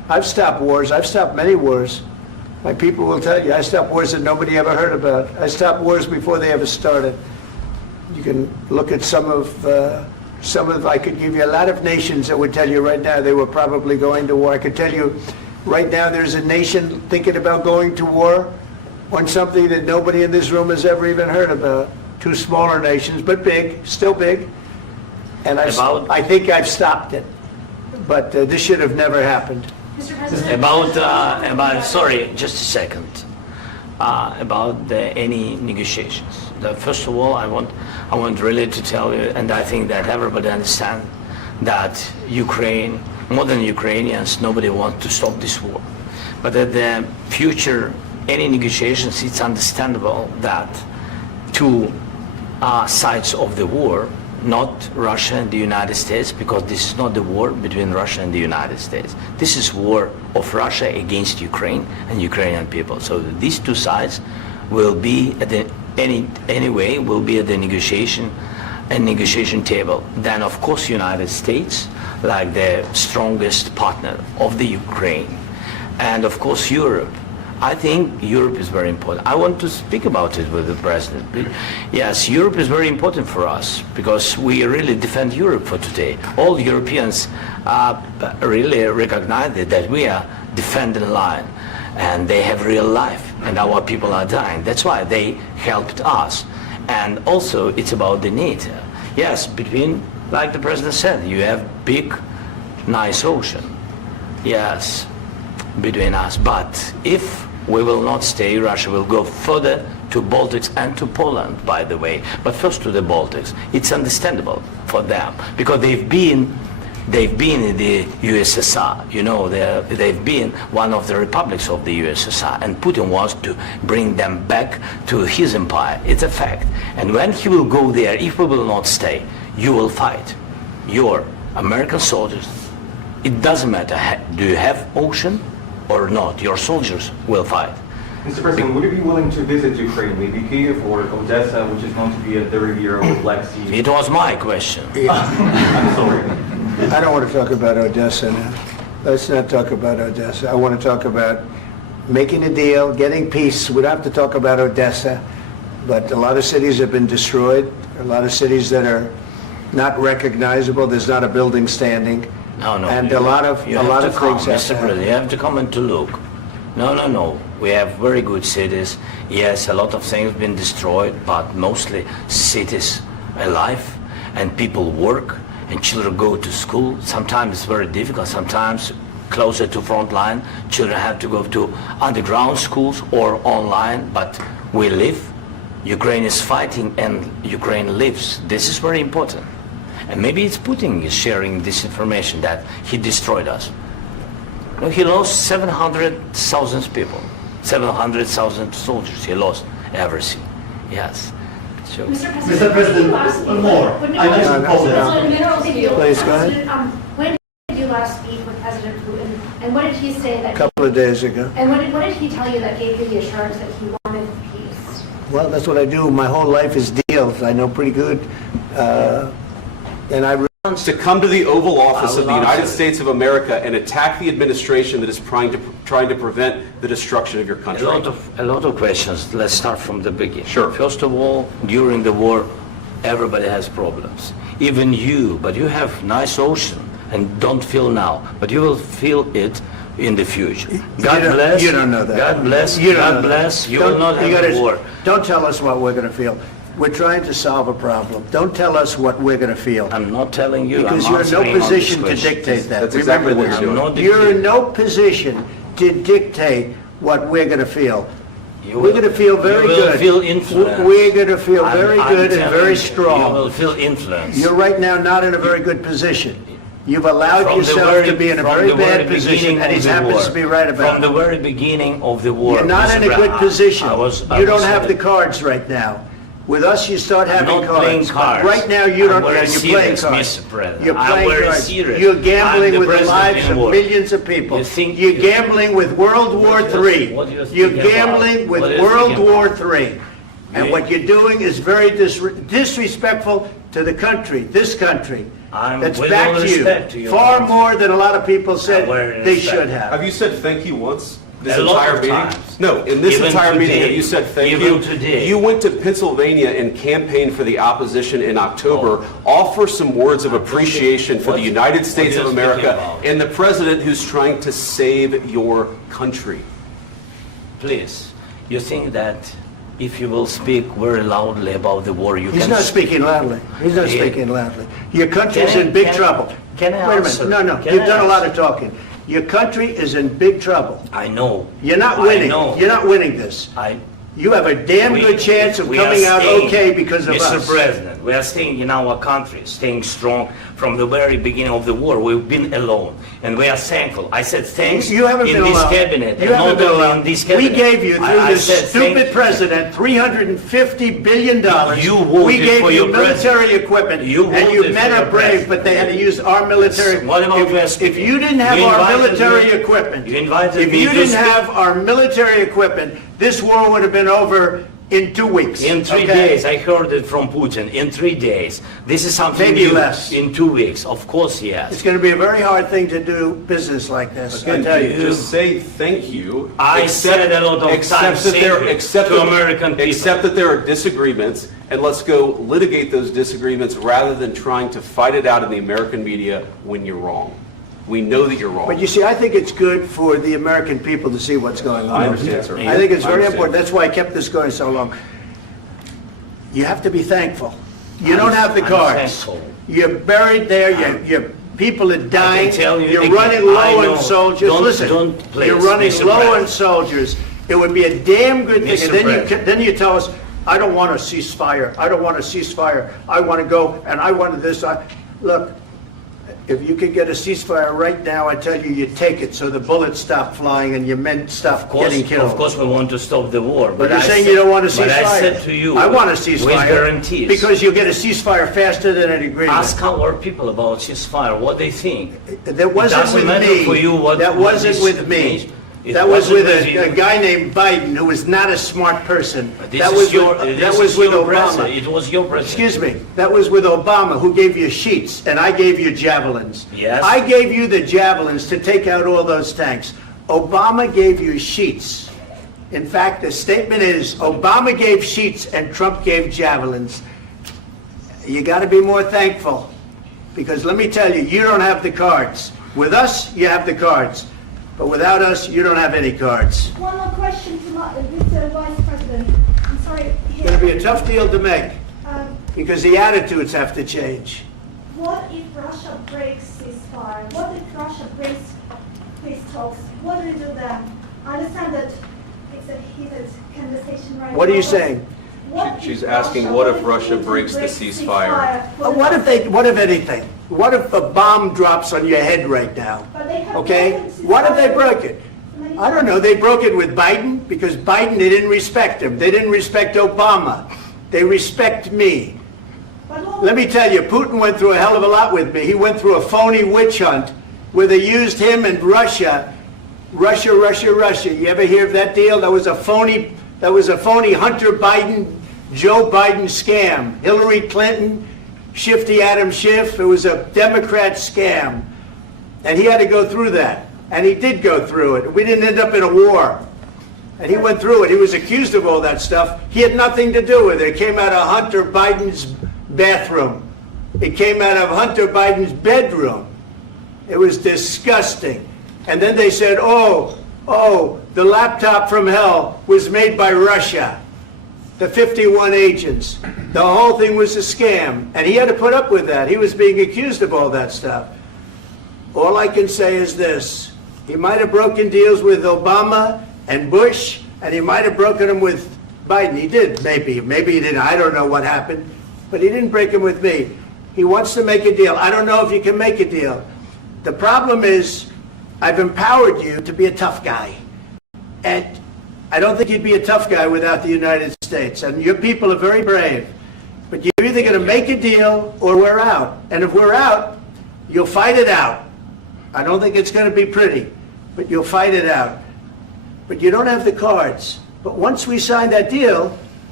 I've stopped wars. I've stopped many wars. My people will tell you, I stopped wars that nobody ever heard about. I stopped wars before they ever started. You can look at some of, I could give you a lot of nations that would tell you right now they were probably going to war. I could tell you right now there's a nation thinking about going to war on something that nobody in this room has ever even heard about. Two smaller nations, but big, still big. And I think I've stopped it. But this should have never happened. Mr. President. Sorry, just a second. About any negotiations. First of all, I want really to tell you, and I think that everybody understands that Ukraine, more than Ukrainians, nobody wants to stop this war. But at the future, any negotiations, it's understandable that two sides of the war, not Russia and the United States, because this is not the war between Russia and the United States. This is war of Russia against Ukraine and Ukrainian people. So these two sides will be at the will be at the negotiation table. Then of course United States, like the strongest partner of the Ukraine, and of course Europe. I think Europe is very important. I want to speak about it with the president. Yes, Europe is very important for us because we really defend Europe for today. All Europeans really recognize that we are defending the line and they have real life and our people are dying. That's why they helped us. And also it's about the NATO. Yes, between, like the president said, you have big, nice ocean. Yes, between us. But if we will not stay, Russia will go further to Baltics and to Poland, by the way. But first to the Baltics. It's understandable for them because they've been in the USSR. You know, they've been one of the republics of the USSR, and Putin wants to bring them back to his empire. It's a fact. And when he will go there, if we will not stay, you will fight. Your American soldiers, it doesn't matter, do you have ocean or not, your soldiers will fight. Mr. President, would you be willing to visit Ukraine, maybe Kyiv or Odessa, which is known to be a dirty area with Black Sea? It was my question. I'm sorry. I don't want to talk about Odessa now. Let's not talk about Odessa. I want to talk about making a deal, getting peace. We don't have to talk about Odessa, but a lot of cities have been destroyed. A lot of cities that are not recognizable. There's not a building standing. No. And a lot of things have Mr. President, you have to come and to look. No. We have very good cities. Yes, a lot of things have been destroyed, but mostly cities alive and people work and children go to school. Sometimes it's very difficult. Sometimes closer to front line, children have to go to underground schools or online, but we live. Ukraine is fighting and Ukraine lives. This is very important. And maybe it's Putin is sharing this information that he destroyed us. No, he lost 700,000 people, 700,000 soldiers. He lost everything. Yes. So. Mr. President, one more. I mentioned Poland. Please, go ahead. When did you last speak with President Putin, and what did he say that? A couple of days ago. And what did he tell you that gave you the assurance that he wanted peace? Well, that's what I do. My whole life is deals. I know pretty good. And I to come to the Oval Office of the United States of America and attack the administration that is trying to prevent the destruction of your country. A lot of questions. Let's start from the beginning. Sure. First of all, during the war, everybody has problems. Even you, but you have nice ocean and don't feel now, but you will feel it in the future. God bless. You don't know that. God bless. God bless. You will not have a war. Don't tell us what we're going to feel. We're trying to solve a problem. Don't tell us what we're going to feel. I'm not telling you. Because you're in no position to dictate that. That's exactly what you're doing. You're in no position to dictate what we're going to feel. We're going to feel very good. You will feel influence. We're going to feel very good and very strong. You will feel influence. You're right now not in a very good position. You've allowed yourself to be in a very bad position, and he happens to be right about it. From the very beginning of the war. You're not in a good position. You don't have the cards right now. With us, you start having cards. Right now, you don't. You're playing cards. You're playing cards. You're gambling with the lives of millions of people. You're gambling with World War III. You're gambling with World War III. And what you're doing is very disrespectful to the country, this country. That's with back all to respect to you. your Far country. more than a lot of people said With they respect. should have. Have you said thank you once? This A lot entire of meeting? times. No, in this Even entire meeting, today. have you said thank Even you? today. You went to Pennsylvania and campaigned for the opposition in October. Offer some words of appreciation for the United States what of are you speaking America about? and the president who's trying to save your country. Please, you think that if you will speak very loudly about the war, you He's can... not speaking loudly. He's not Yeah. speaking loudly. Your country's Can I- in big can I- trouble. can I Wait a answer? minute. No, Can you've I done a lot answer? of talking. Your country is in big trouble. I know. You're not I winning. know. You're not winning this. You have a damn good chance of we are coming out staying, okay because of Mr. us. President, we are staying in our country, staying strong from the very beginning of the war. We've been alone, and we are thankful. I said thanks You haven't in been this alone. cabinet, You and haven't not been only alone. in this We cabinet. gave you, through I this said stupid thank- president, $350 billion. You voted We gave for you your military president. equipment, You and you voted men for are your brave, president. but they had to use our military. What about West? If you didn't have You our invited military me- equipment, you invited if me you to didn't speak- have our military equipment, this war would have been over in 2 weeks. In 3 okay? days, I heard it from Putin. In 3 days, this is something Maybe new. less. In 2 weeks, of course, It's yes. going to be a very hard thing to do business like this. I Again, tell you. just say thank you. I said a lot of accept times that thank there- you accept to that- American people. Accept that there are disagreements, and let's go litigate those disagreements rather than trying to fight it out in the American media when you're wrong. We know that you're wrong. But you see, I think it's good for the American people to see what's going on. I understand, sir. I think it's I very understand. important. That's why I kept this going so long. You have to be thankful. You don't have the I'm cards. thankful. You're buried there. Your people are dying. tell you You're again, running I low know. on soldiers. Don't- Listen, don't, please, you're running Mr. low on President. soldiers. It would be a damn good thing. Mr. And then President. then you tell us, I don't want a ceasefire. I don't want a ceasefire. I want to go and I want this. Look, if you could get a ceasefire right now, I tell you take it so the bullets stop flying and your men stop getting killed. Of course, we want to stop the war. But you're I saying said- you don't want a ceasefire. But I said to you, I want a with ceasefire. guarantees. Because you'll get a ceasefire faster than an agreement. Ask our people about ceasefire, what they think. That wasn't doesn't with matter me. for you what- That what wasn't this with me. means. It That was wasn't with with you. a guy named Biden who was not a smart person. This That is was your, with, this that was is with your Obama. president. It was your president. Excuse me. That was with Obama, who gave you sheets, and I gave you javelins. Yes. I gave you the javelins to take out all those tanks. Obama gave you sheets. In fact, the statement is Obama gave sheets and Trump gave javelins. You got to be more thankful, because let me tell you, you don't have the cards. With us, you have the cards. But without us, you don't have any cards. One more question to Mr. Vice President. I'm sorry. It's going to be a tough deal to make, Um, because the attitudes have to change. What if Russia breaks ceasefire? What if Russia breaks peace talks? What do we do then? I understand that it's a heated conversation right now. What are you but saying? what if She's asking, what if Russia Putin breaks the ceasefire? What if anything? What if a bomb drops on your head right now? But they have Okay? broken ceasefire What if they broke it? many I don't know. They broke it with Biden, because Biden, they didn't respect him. They didn't respect Obama. They respect me. But what- Let me tell you, Putin went through a hell of a lot with me. He went through a phony witch hunt where they used him and Russia. Russia. You ever hear of that deal? That was a phony Hunter Biden, Joe Biden scam. Hillary Clinton, Shifty Adam Schiff. It was a Democrat scam. And he had to go through that. And he did go through it. We didn't end up in a war. And he went through it. He was accused of all that stuff. He had nothing to do with it. It came out of Hunter Biden's bathroom. It came out of Hunter Biden's bedroom. It was disgusting. And then they said, oh, the laptop from hell was made by Russia. The 51 agents. The whole thing was a scam. And he had to put up with that. He was being accused of all that stuff. All I can say is this. He might have broken deals with Obama and Bush, and he might have broken them with Biden. He did, maybe. Maybe he didn't. I don't know what happened. But he didn't break them with me. He wants to make a deal. I don't know if you can make a deal. The problem is, I've empowered you to be a tough guy. And I don't think you'd be a tough guy without the United States. And your people are very brave. But you're either going to make a deal or we're out. And if we're out, you'll fight it out. I don't think it's going to be pretty, but you'll fight it out. But you don't have the cards. But once we sign that deal,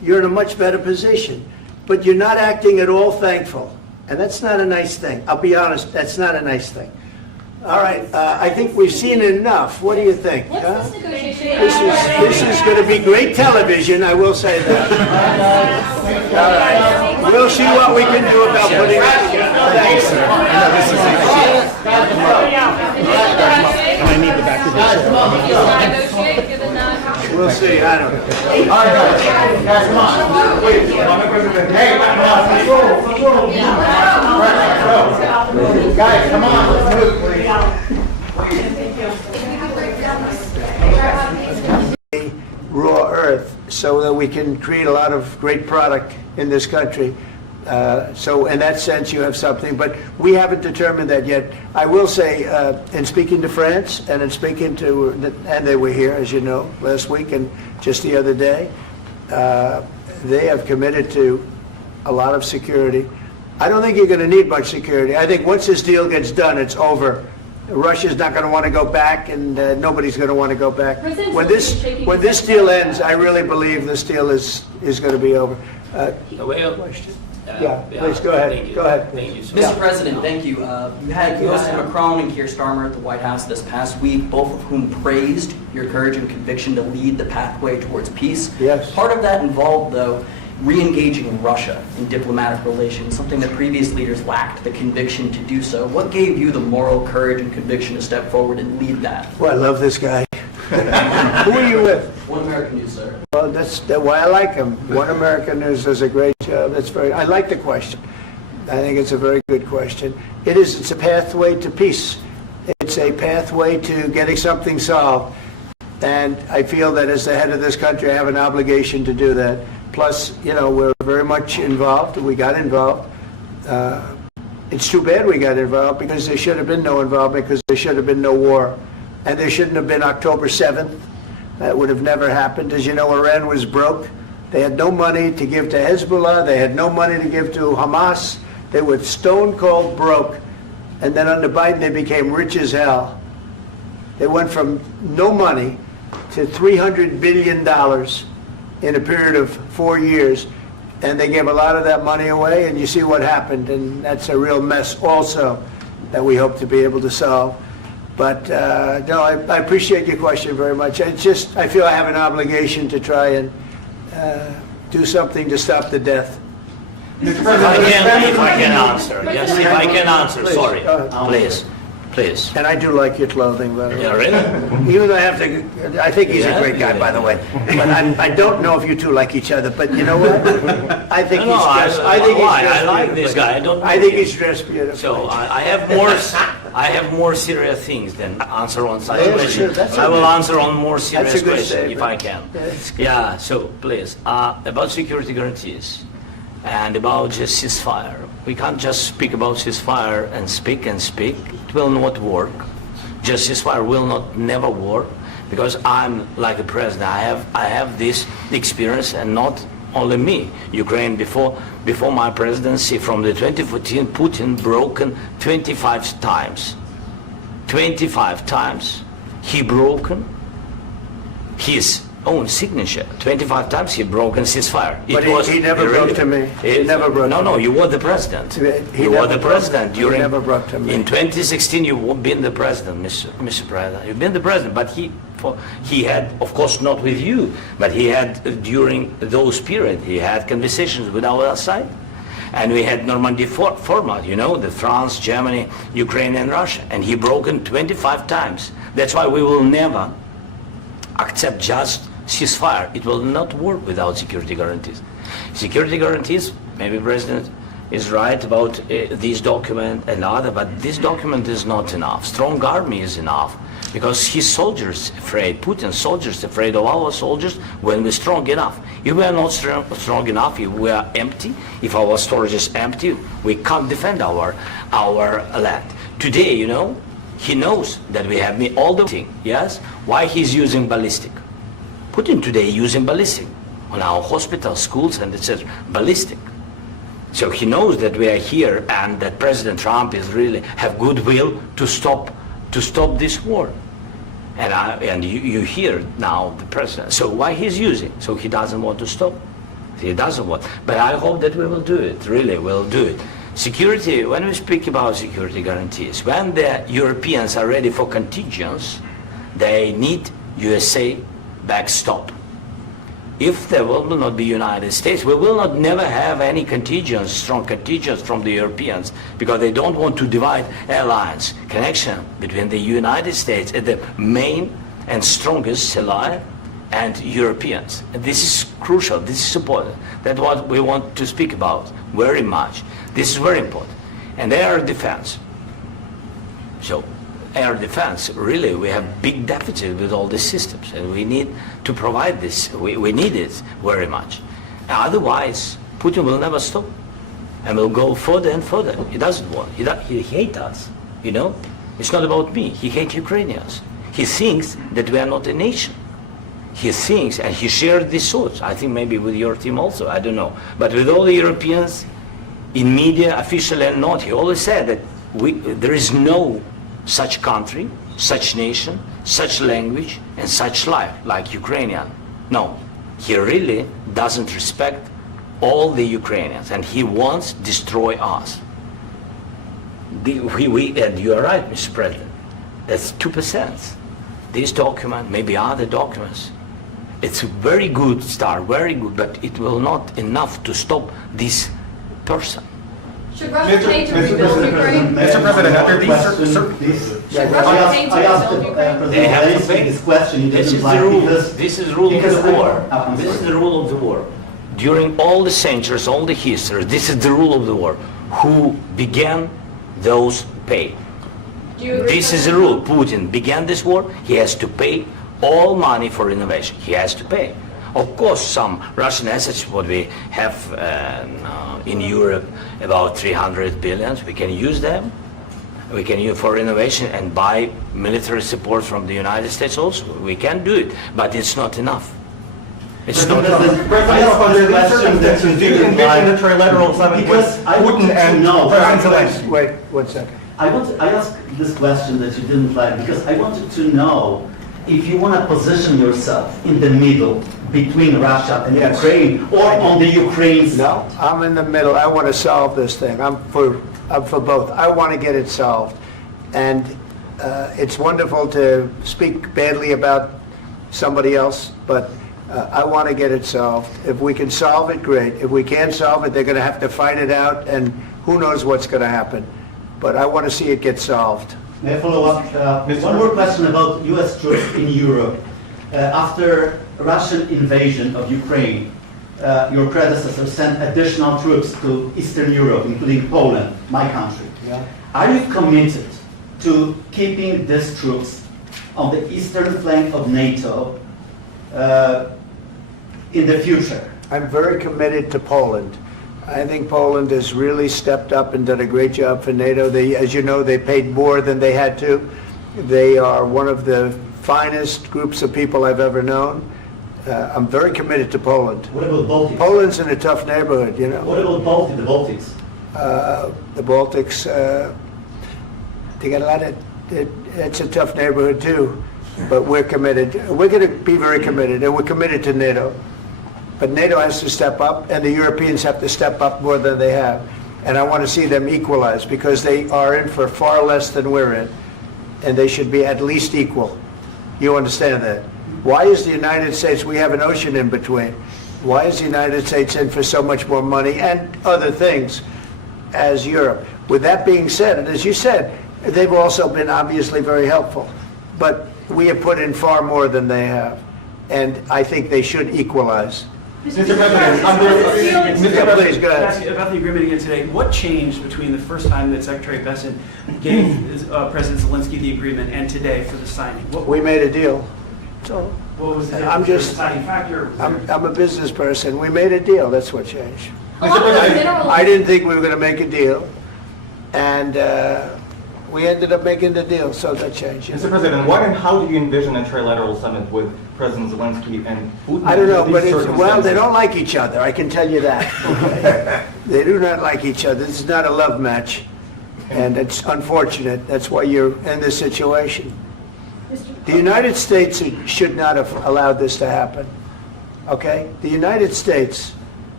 you're in a much better position. But you're not acting at all thankful. And that's not a nice thing. I'll be honest, that's not a nice thing. All right, I think we've seen enough. What do you think? Huh? This is going to be great television, I will say that. All right. We'll see what we can do about putting it together. Thanks, sir. I need the back of this. We'll see, I don't know. All right, guys, come on. Wait, hey, guys, come on, let's move, please. Raw earth so that we can create a lot of great product in this country. So in that sense, you have something, but we haven't determined that yet. I will say, in speaking to France and in speaking to, and they were here, as you know, last week and just the other day, they have committed to a lot of security. I don't think you're going to need much security. I think once this deal gets done, it's over. Russia's not going to want to go back, and nobody's going to want to go back. When this deal ends, I really believe this deal is going to be over. Question? Yeah, please go ahead. Go ahead. Thank you, sir. Mr. President, thank you. You had Mr. Macron and Keir Starmer at the White House this past week, both of whom praised your courage and conviction to lead the pathway towards peace. Yes. Part of that involved, though, re-engaging Russia in diplomatic relations, something that previous leaders lacked the conviction to do so. What gave you the moral courage and conviction to step forward and lead that? Well, I love this guy. Who are you with? One American News, sir. Well, that's why I like him. One American News does a great job. I like the question. I think it's a very good question. It's a pathway to peace. It's a pathway to getting something solved. And I feel that as the head of this country, I have an obligation to do that. Plus, we're very much involved. We got involved. It's too bad we got involved because there should have been no involvement because there should have been no war. And there shouldn't have been October 7th. That would have never happened. As you know, Iran was broke. They had no money to give to Hezbollah. They had no money to give to Hamas. They were stone cold broke. And then under Biden, they became rich as hell. They went from no money to $300 billion in a period of 4 years. And they gave a lot of that money away, and you see what happened. And that's a real mess also that we hope to be able to solve. But no, I appreciate your question very much. It's just, I feel I have an obligation to try and do something to stop the death. If I can answer. Yes, if I can answer. Please, Sorry. go ahead. Please. And I do like your clothing, by the way. Yeah, really? Even though I think he's a great guy, by the way. But I don't know if you two like each other. But you know what? I think he's dressed. I like this guy. I think he's dressed beautifully. So I have more serious things than answer on such Yeah, questions. sure, I will answer on more serious That's a good questions if I can. That's Yeah. So please, about security guarantees and about just ceasefire. We can't just speak about ceasefire and speak. It will not work. Just ceasefire will never work because I'm like a president. I have this experience, and not only me. Ukraine before my presidency, from the 2014, Putin broken 25 times. 25 times he broken his own signature. 25 times he broken ceasefire. But he never broke to me. He never broke to me. No, you were the president. You were the president during. He never broke to me. In 2016, you've been the president, Mr. President. You've been the president, but he had, of course, not with you, but he had during those periods. He had conversations with our side, and we had Normandy format. The France, Germany, Ukraine, and Russia, and he broken 25 times. That's why we will never accept just ceasefire. It will not work without security guarantees. Security guarantees, maybe President is right about this document and other, but this document is not enough. Strong army is enough because his soldiers afraid, Putin's soldiers afraid of our soldiers when we're strong enough. If we are not strong enough, if we are empty, if our storage is empty, we can't defend our land. Today, he knows that we have all the thing, yes? Why he's using ballistic? Putin today using ballistic on our hospitals, schools, and etc. Ballistic. So he knows that we are here and that President Trump is really have goodwill to stop this war. And you hear now the president. So why he's using? So he doesn't want to stop. He doesn't want. But I hope that we will do it, really, we'll do it. Security, when we speak about security guarantees, when the Europeans are ready for contingents, they need USA backstop. If there will not be United States, we will not never have any contingents, strong contingents from the Europeans, because they don't want to divide alliance, connection between the United States and the main and strongest ally and Europeans. And this is crucial, this is important. That's what we want to speak about very much. This is very important. And air defense. So air defense, really, we have big deficit with all these systems, and we need to provide this. We need it very much. Otherwise, Putin will never stop, and will go further and further. He doesn't want. He hates us. You know, it's not about me. He hates Ukrainians. He thinks that we are not a nation. He thinks, and he shared these thoughts. I think maybe with your team also. I don't know, but with all the Europeans, in media, official and not, he always said that there is no such country, such nation, such language, and such life like Ukrainian. No, he really doesn't respect all the Ukrainians, and he wants to destroy us. And you are right, Mr. President. That's 2%. This document, maybe other documents, it's a very good start, very good, but it will not enough to stop this person. Should Russia pay to rebuild Ukraine? Mr. President, after these Should Russia pay to I asked rebuild Ukraine? They have to pay. this question. You This didn't is like the rule. because- This is the rule of because the I- war. I'm This is sorry. the rule of the war. During all the centuries, all the history, this is the rule of the war. Who began, those pay. Do you agree This with is the that? rule. Putin began this war. He has to pay all money for innovation. He has to pay. Of course, some Russian assets, what we have in Europe, about 300 billions, we can use them. We can use for innovation and buy military support from the United States also. We can do it, but it's not enough. It's not enough. under these circumstances, do you envision a trilateral summit with Because I want Putin to and know- President Zelensky? Wait 1 second. I asked this question that you didn't like because I wanted to know if you want to position yourself in the middle between Russia and Yes. Ukraine or on the Ukraine's. No, I'm in the middle. I want to solve this thing. I'm for both. I want to get it solved. And it's wonderful to speak badly about somebody else, but I want to get it solved. If we can solve it, great. If we can't solve it, they're going to have to fight it out, and who knows what's going to happen. But I want to see it get solved. May I follow up? One more question about U.S. troops in Europe. After Russian invasion of Ukraine, your predecessor sent additional troops to Eastern Europe, including Poland, my country. Yeah. Are you committed to keeping these troops on the eastern flank of NATO in the future? I'm very committed to Poland. I think Poland has really stepped up and done a great job for NATO. As you know, they paid more than they had to. They are one of the finest groups of people I've ever known. I'm very committed to Poland. What about Baltics? Poland's in a tough neighborhood, you know. What about the Baltics? The Baltics, they got a lot of, it's a tough neighborhood too, but we're committed. We're going to be very committed, and we're committed to NATO. But NATO has to step up, and the Europeans have to step up more than they have. And I want to see them equalize, because they are in for far less than we're in, and they should be at least equal. You understand that? Why is the United States, we have an ocean in between, why is the United States in for so much more money and other things as Europe? With that being said, and as you said, they've also been obviously very helpful, but we have put in far more than they have, and I think they should equalize. Mr. President, Please, go ahead. Ask you about the agreement again today. What changed between the first time that Secretary Bessent gave President Zelensky the agreement and today for the signing? We made a deal. So What was the I'm just- deciding factor? I'm a business person. We made a deal. That's what changed. A lot of the minerals. I didn't think we were going to make a deal, and we ended up making the deal, so that changed. Mr. President, what and how do you envision a trilateral summit with President Zelensky and Putin? I don't know, under but these well, they circumstances? don't like each other, I can tell you that. Okay? They do not like each other. This is not a love match, and it's unfortunate. That's why you're in this situation. The United States should not have allowed this to happen, okay? The United States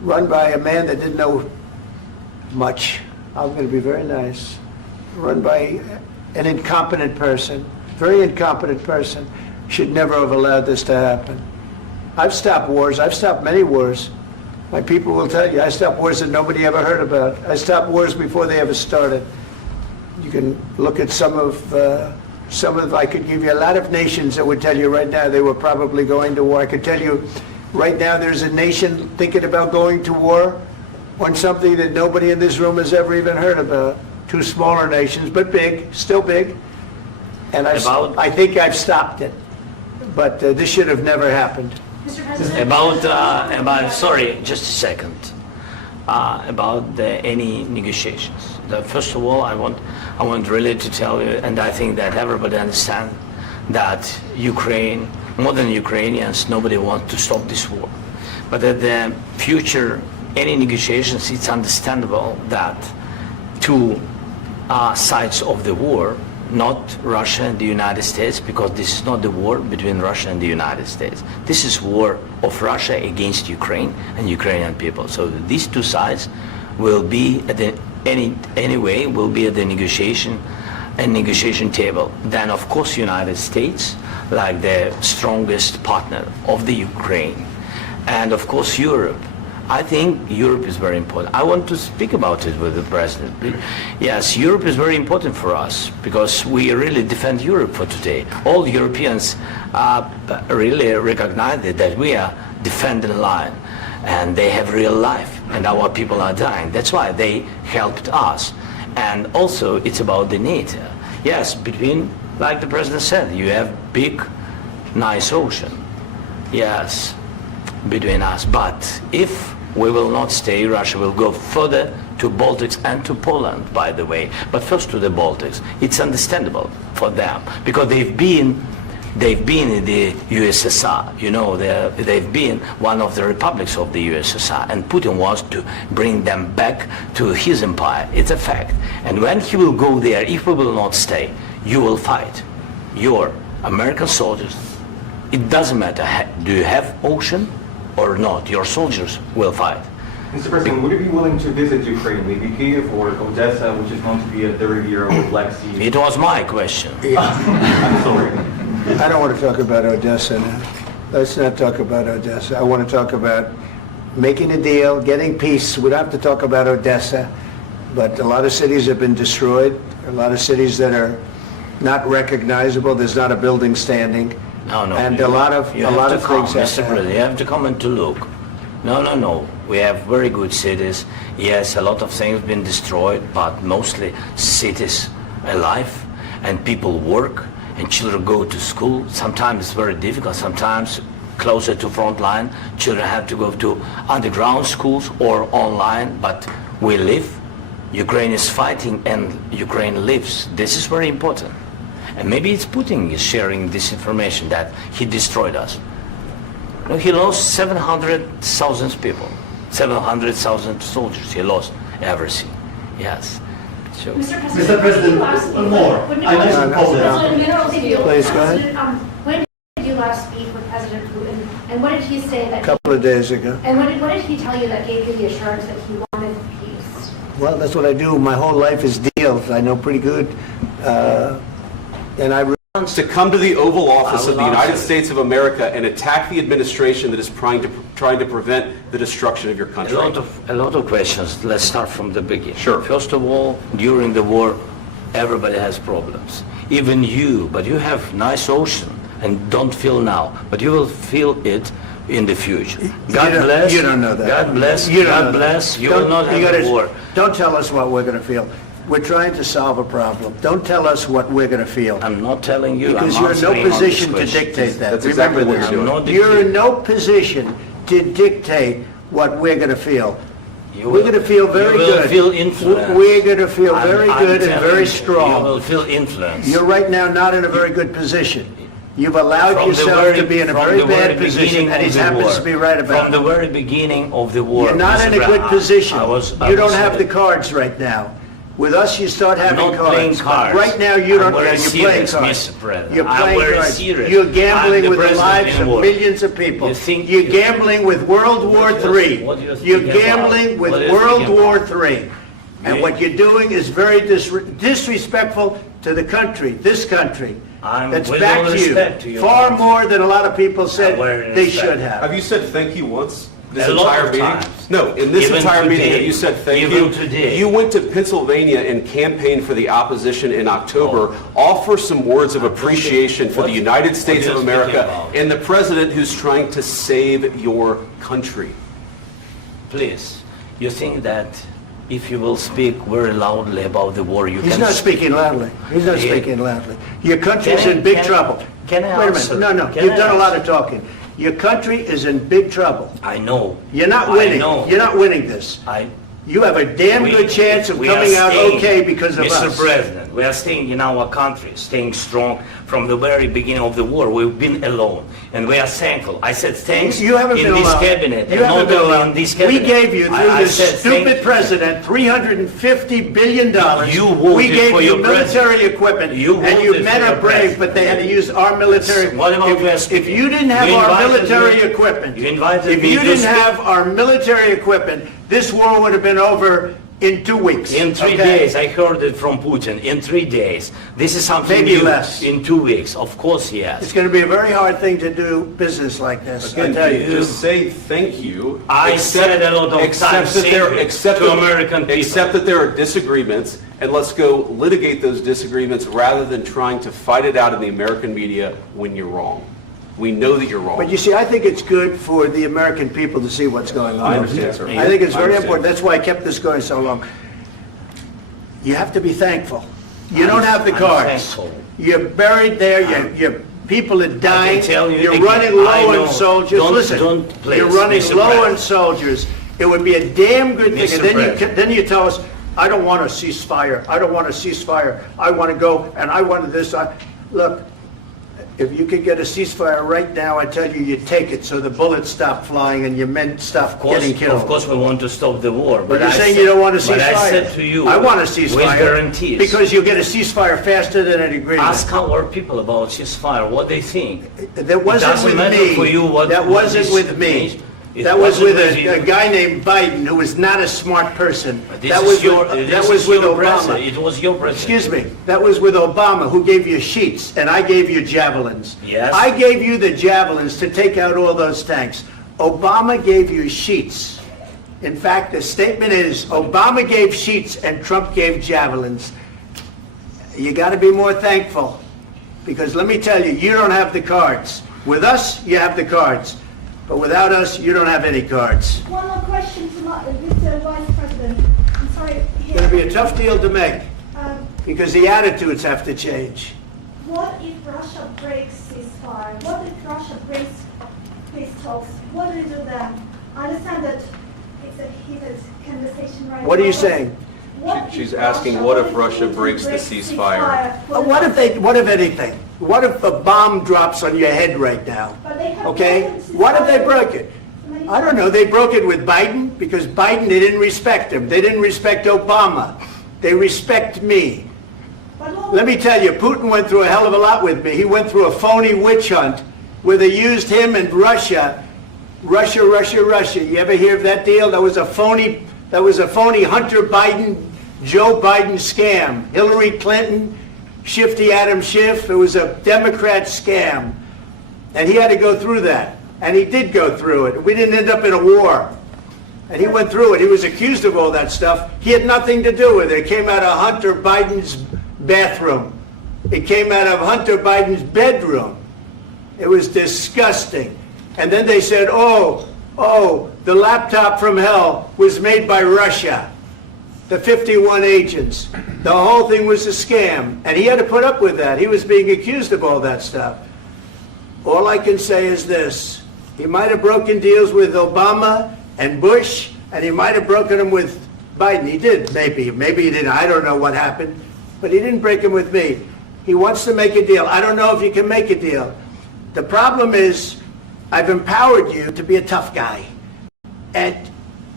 run by a man that didn't know much. I'm going to be very nice. Run by an incompetent person, very incompetent person, should never have allowed this to happen. I've stopped wars. I've stopped many wars. My people will tell you, I stopped wars that nobody ever heard about. I stopped wars before they ever started. You can look at some of, I could give you a lot of nations that would tell you right now they were probably going to war. I could tell you right now there's a nation thinking about going to war on something that nobody in this room has ever even heard about. Two smaller nations, but big, still big. And I think I've stopped it. But this should have never happened. Mr. President? Sorry, just a second. About any negotiations. First of all, I want really to tell you, and I think that everybody understands that Ukraine, more than Ukrainians, nobody wants to stop this war. But at the future, any negotiations, it's understandable that two sides of the war, not Russia and the United States, because this is not the war between Russia and the United States. This is war of Russia against Ukraine and Ukrainian people. So these two sides will be at the will be at the negotiation table. Then of course United States, like the strongest partner of the Ukraine, and of course Europe. I think Europe is very important. I want to speak about it with the president. Yes, Europe is very important for us because we really defend Europe for today. All Europeans really recognize that we are defending the line and they have real life and our people are dying. That's why they helped us. And also it's about the NATO. Yes, between, like the president said, you have big, nice ocean. Yes, between us. But if we will not stay, Russia will go further to Baltics and to Poland, by the way. But first to the Baltics. It's understandable for them because they've been in the USSR. You know, they've been one of the republics of the USSR, and Putin wants to bring them back to his empire. It's a fact. And when he will go there, if we will not stay, you will fight. Your American soldiers, it doesn't matter, do you have ocean or not, your soldiers will fight. Mr. President, would you be willing to visit Ukraine, maybe Kyiv or Odessa, which is known to be a dirty area with Black Sea? It was my question. I'm sorry. I don't want to talk about Odessa now. Let's not talk about Odessa. I want to talk about making a deal, getting peace. We don't have to talk about Odessa, but a lot of cities have been destroyed. A lot of cities that are not recognizable. There's not a building standing. No, and a lot of things. Mr. President, you have to come and to look. No. We have very good cities. Yes, a lot of things have been destroyed, but mostly cities alive, and people work, and children go to school. Sometimes it's very difficult. Sometimes closer to front line, children have to go to underground schools or online. But we live. Ukraine is fighting, and Ukraine lives. This is very important. And maybe it's Putin is sharing this information that he destroyed us. No, he lost 700,000 people, 700,000 soldiers. He lost everything. Yes. So. Mr. President, one more. I mentioned Poland. Please, go ahead. When did you last speak with President Putin, and what did he say that? A couple of days ago. And what did he tell you that gave you the assurance that he wanted peace? Well, that's what I do. My whole life is deals. I know pretty good. And I to come to the Oval Office of the United States of America and attack the administration that is trying to prevent the destruction of your country. A lot of questions. Let's start from the beginning. Sure. First of all, during the war, everybody has problems. Even you, but you have nice ocean and don't feel now, but you will feel it in the future. God bless. You don't know that. God bless. God bless. You will not have a war. Don't tell us what we're going to feel. We're trying to solve a problem. Don't tell us what we're going to feel. I'm not telling you. Because you're in no position to dictate that. That's exactly what you're doing. You're in no position to dictate what we're going to feel. We're going to feel very good. You will feel influenced. We're going to feel very good and very strong. You will feel influenced. You're right now not in a very good position. You've allowed yourself to be in a very bad position, and he happens to be right about it. From the very beginning of the war. You're not in a good position. You don't have the cards right now. With us, you start I'm having not playing cards. cards. But right now, you don't. I'm very You're playing serious, cards. Mr. President. You're I'm playing very cards. serious. You're gambling I'm with the president lives in of war. millions of people. You think- You're gambling with World War III. What do you think You're about? gambling with What do you World think War about? III. And Yeah. what you're doing is very disrespectful to the country, this country. That's with all backed respect to you your far country. more than a lot of people said Very they respect. should have. Have you said thank you once? This A lot entire of meeting? times. No, in this Even entire meeting, today. have you said thank Even you? today. You went to Pennsylvania and campaigned for the opposition in October. Offer some words of appreciation for the United States what of are you speaking America about? and the president who's trying to save your country. Please, you think that if you will speak very loudly about the war, you He's can... not speaking loudly. He's not Yeah. speaking loudly. Your country's Can I- in big can I- trouble. can I Wait a answer? minute. No, Can you've I done a lot answer? of talking. Your country is in big trouble. I know. You're not I winning. know. You're not winning this. You have a damn good chance of we are coming out staying, okay because of Mr. us. President, we are staying in our country, staying strong from the very beginning of the war. We've been alone, and we are thankful. I said thanks You haven't in been this alone. cabinet, You and haven't not been only alone. in this We cabinet. gave you, through I this said stupid thank- president, $350 billion. You voted We gave for you your military president. equipment, You and you voted men for are your brave, president. but they had to use our military. What about West If you didn't have You our invited military me- equipment, you invited if me you to didn't speak- have our military equipment, this war would have been over in 2 weeks. In 3 okay? days, I heard it from Putin. In 3 days, this is something Maybe new. less. In 2 weeks, of course, yes. It's going to be a very hard thing to do business like this. I Again, tell you. just say thank you. I said a lot of except times that there, thank you except to that- American people. Except that there are disagreements, and let's go litigate those disagreements rather than trying to fight it out in the American media when you're wrong. We know that you're wrong. But you see, I think it's good for the American people to see what's going on. I understand, sir. I think it's I very understand. important. That's why I kept this going so long. You have to be thankful. You don't have the I'm cards. thankful. You're buried there. Your people are dying. tell you You're again, running I low know. on soldiers. Don't- Listen, don't please, you're running Mr. low on President. soldiers. It would be a damn good thing. Mr. And then President. then you tell us, I don't want a ceasefire. I don't want a ceasefire. I want to go and I want this. Look, if you could get a ceasefire right now, I tell you, you take it so the bullets stop flying and your men stop getting killed. Of course, we want to stop the war. But you're I saying said- you don't want a ceasefire. But I said to you, I want a ceasefire. with guarantees. Because you'll get a ceasefire faster than an agreement. Ask our people about ceasefire, what they think. That wasn't doesn't with matter me. for you what- That what wasn't this with me. means. It That was wasn't with with you. a guy named Biden who was not a smart person. This That is was your, with, this that is was with your Obama. president. It was your president. Excuse me. That was with Obama, who gave you sheets, and I gave you javelins. Yes. I gave you the javelins to take out all those tanks. Obama gave you sheets. In fact, the statement is Obama gave sheets and Trump gave javelins. You got to be more thankful, because let me tell you, you don't have the cards. With us, you have the cards. But without us, you don't have any cards. One more question to Mr. Vice President. I'm sorry. It's going to be a tough deal to make, Um, because the attitudes have to change. What if Russia breaks ceasefire? What if Russia breaks peace talks? What do you do then? I understand that it's a heated conversation right now. What are you but saying? what if She's asking, what if Russia Putin breaks the ceasefire? What if anything? What if a bomb drops on your head right now? But they have Okay? broken ceasefire. What if they broke it? I don't know. They broke it with Biden because Biden, they didn't respect him. They didn't respect Obama. They respect me. But what Let me tell you, Putin went through a hell of a lot with me. He went through a phony witch hunt where they used him and Russia. Russia. You ever hear of that deal? That was a phony Hunter Biden, Joe Biden scam. Hillary Clinton, Shifty Adam Schiff. It was a Democrat scam. And he had to go through that. And he did go through it. We didn't end up in a war. And he went through it. He was accused of all that stuff. He had nothing to do with it. It came out of Hunter Biden's bathroom. It came out of Hunter Biden's bedroom. It was disgusting. And then they said, oh, the laptop from hell was made by Russia. The 51 agents. The whole thing was a scam. And he had to put up with that. He was being accused of all that stuff. All I can say is this. He might have broken deals with Obama and Bush, and he might have broken them with Biden. He did, maybe. Maybe he didn't. I don't know what happened. But he didn't break them with me. He wants to make a deal. I don't know if you can make a deal. The problem is, I've empowered you to be a tough guy. And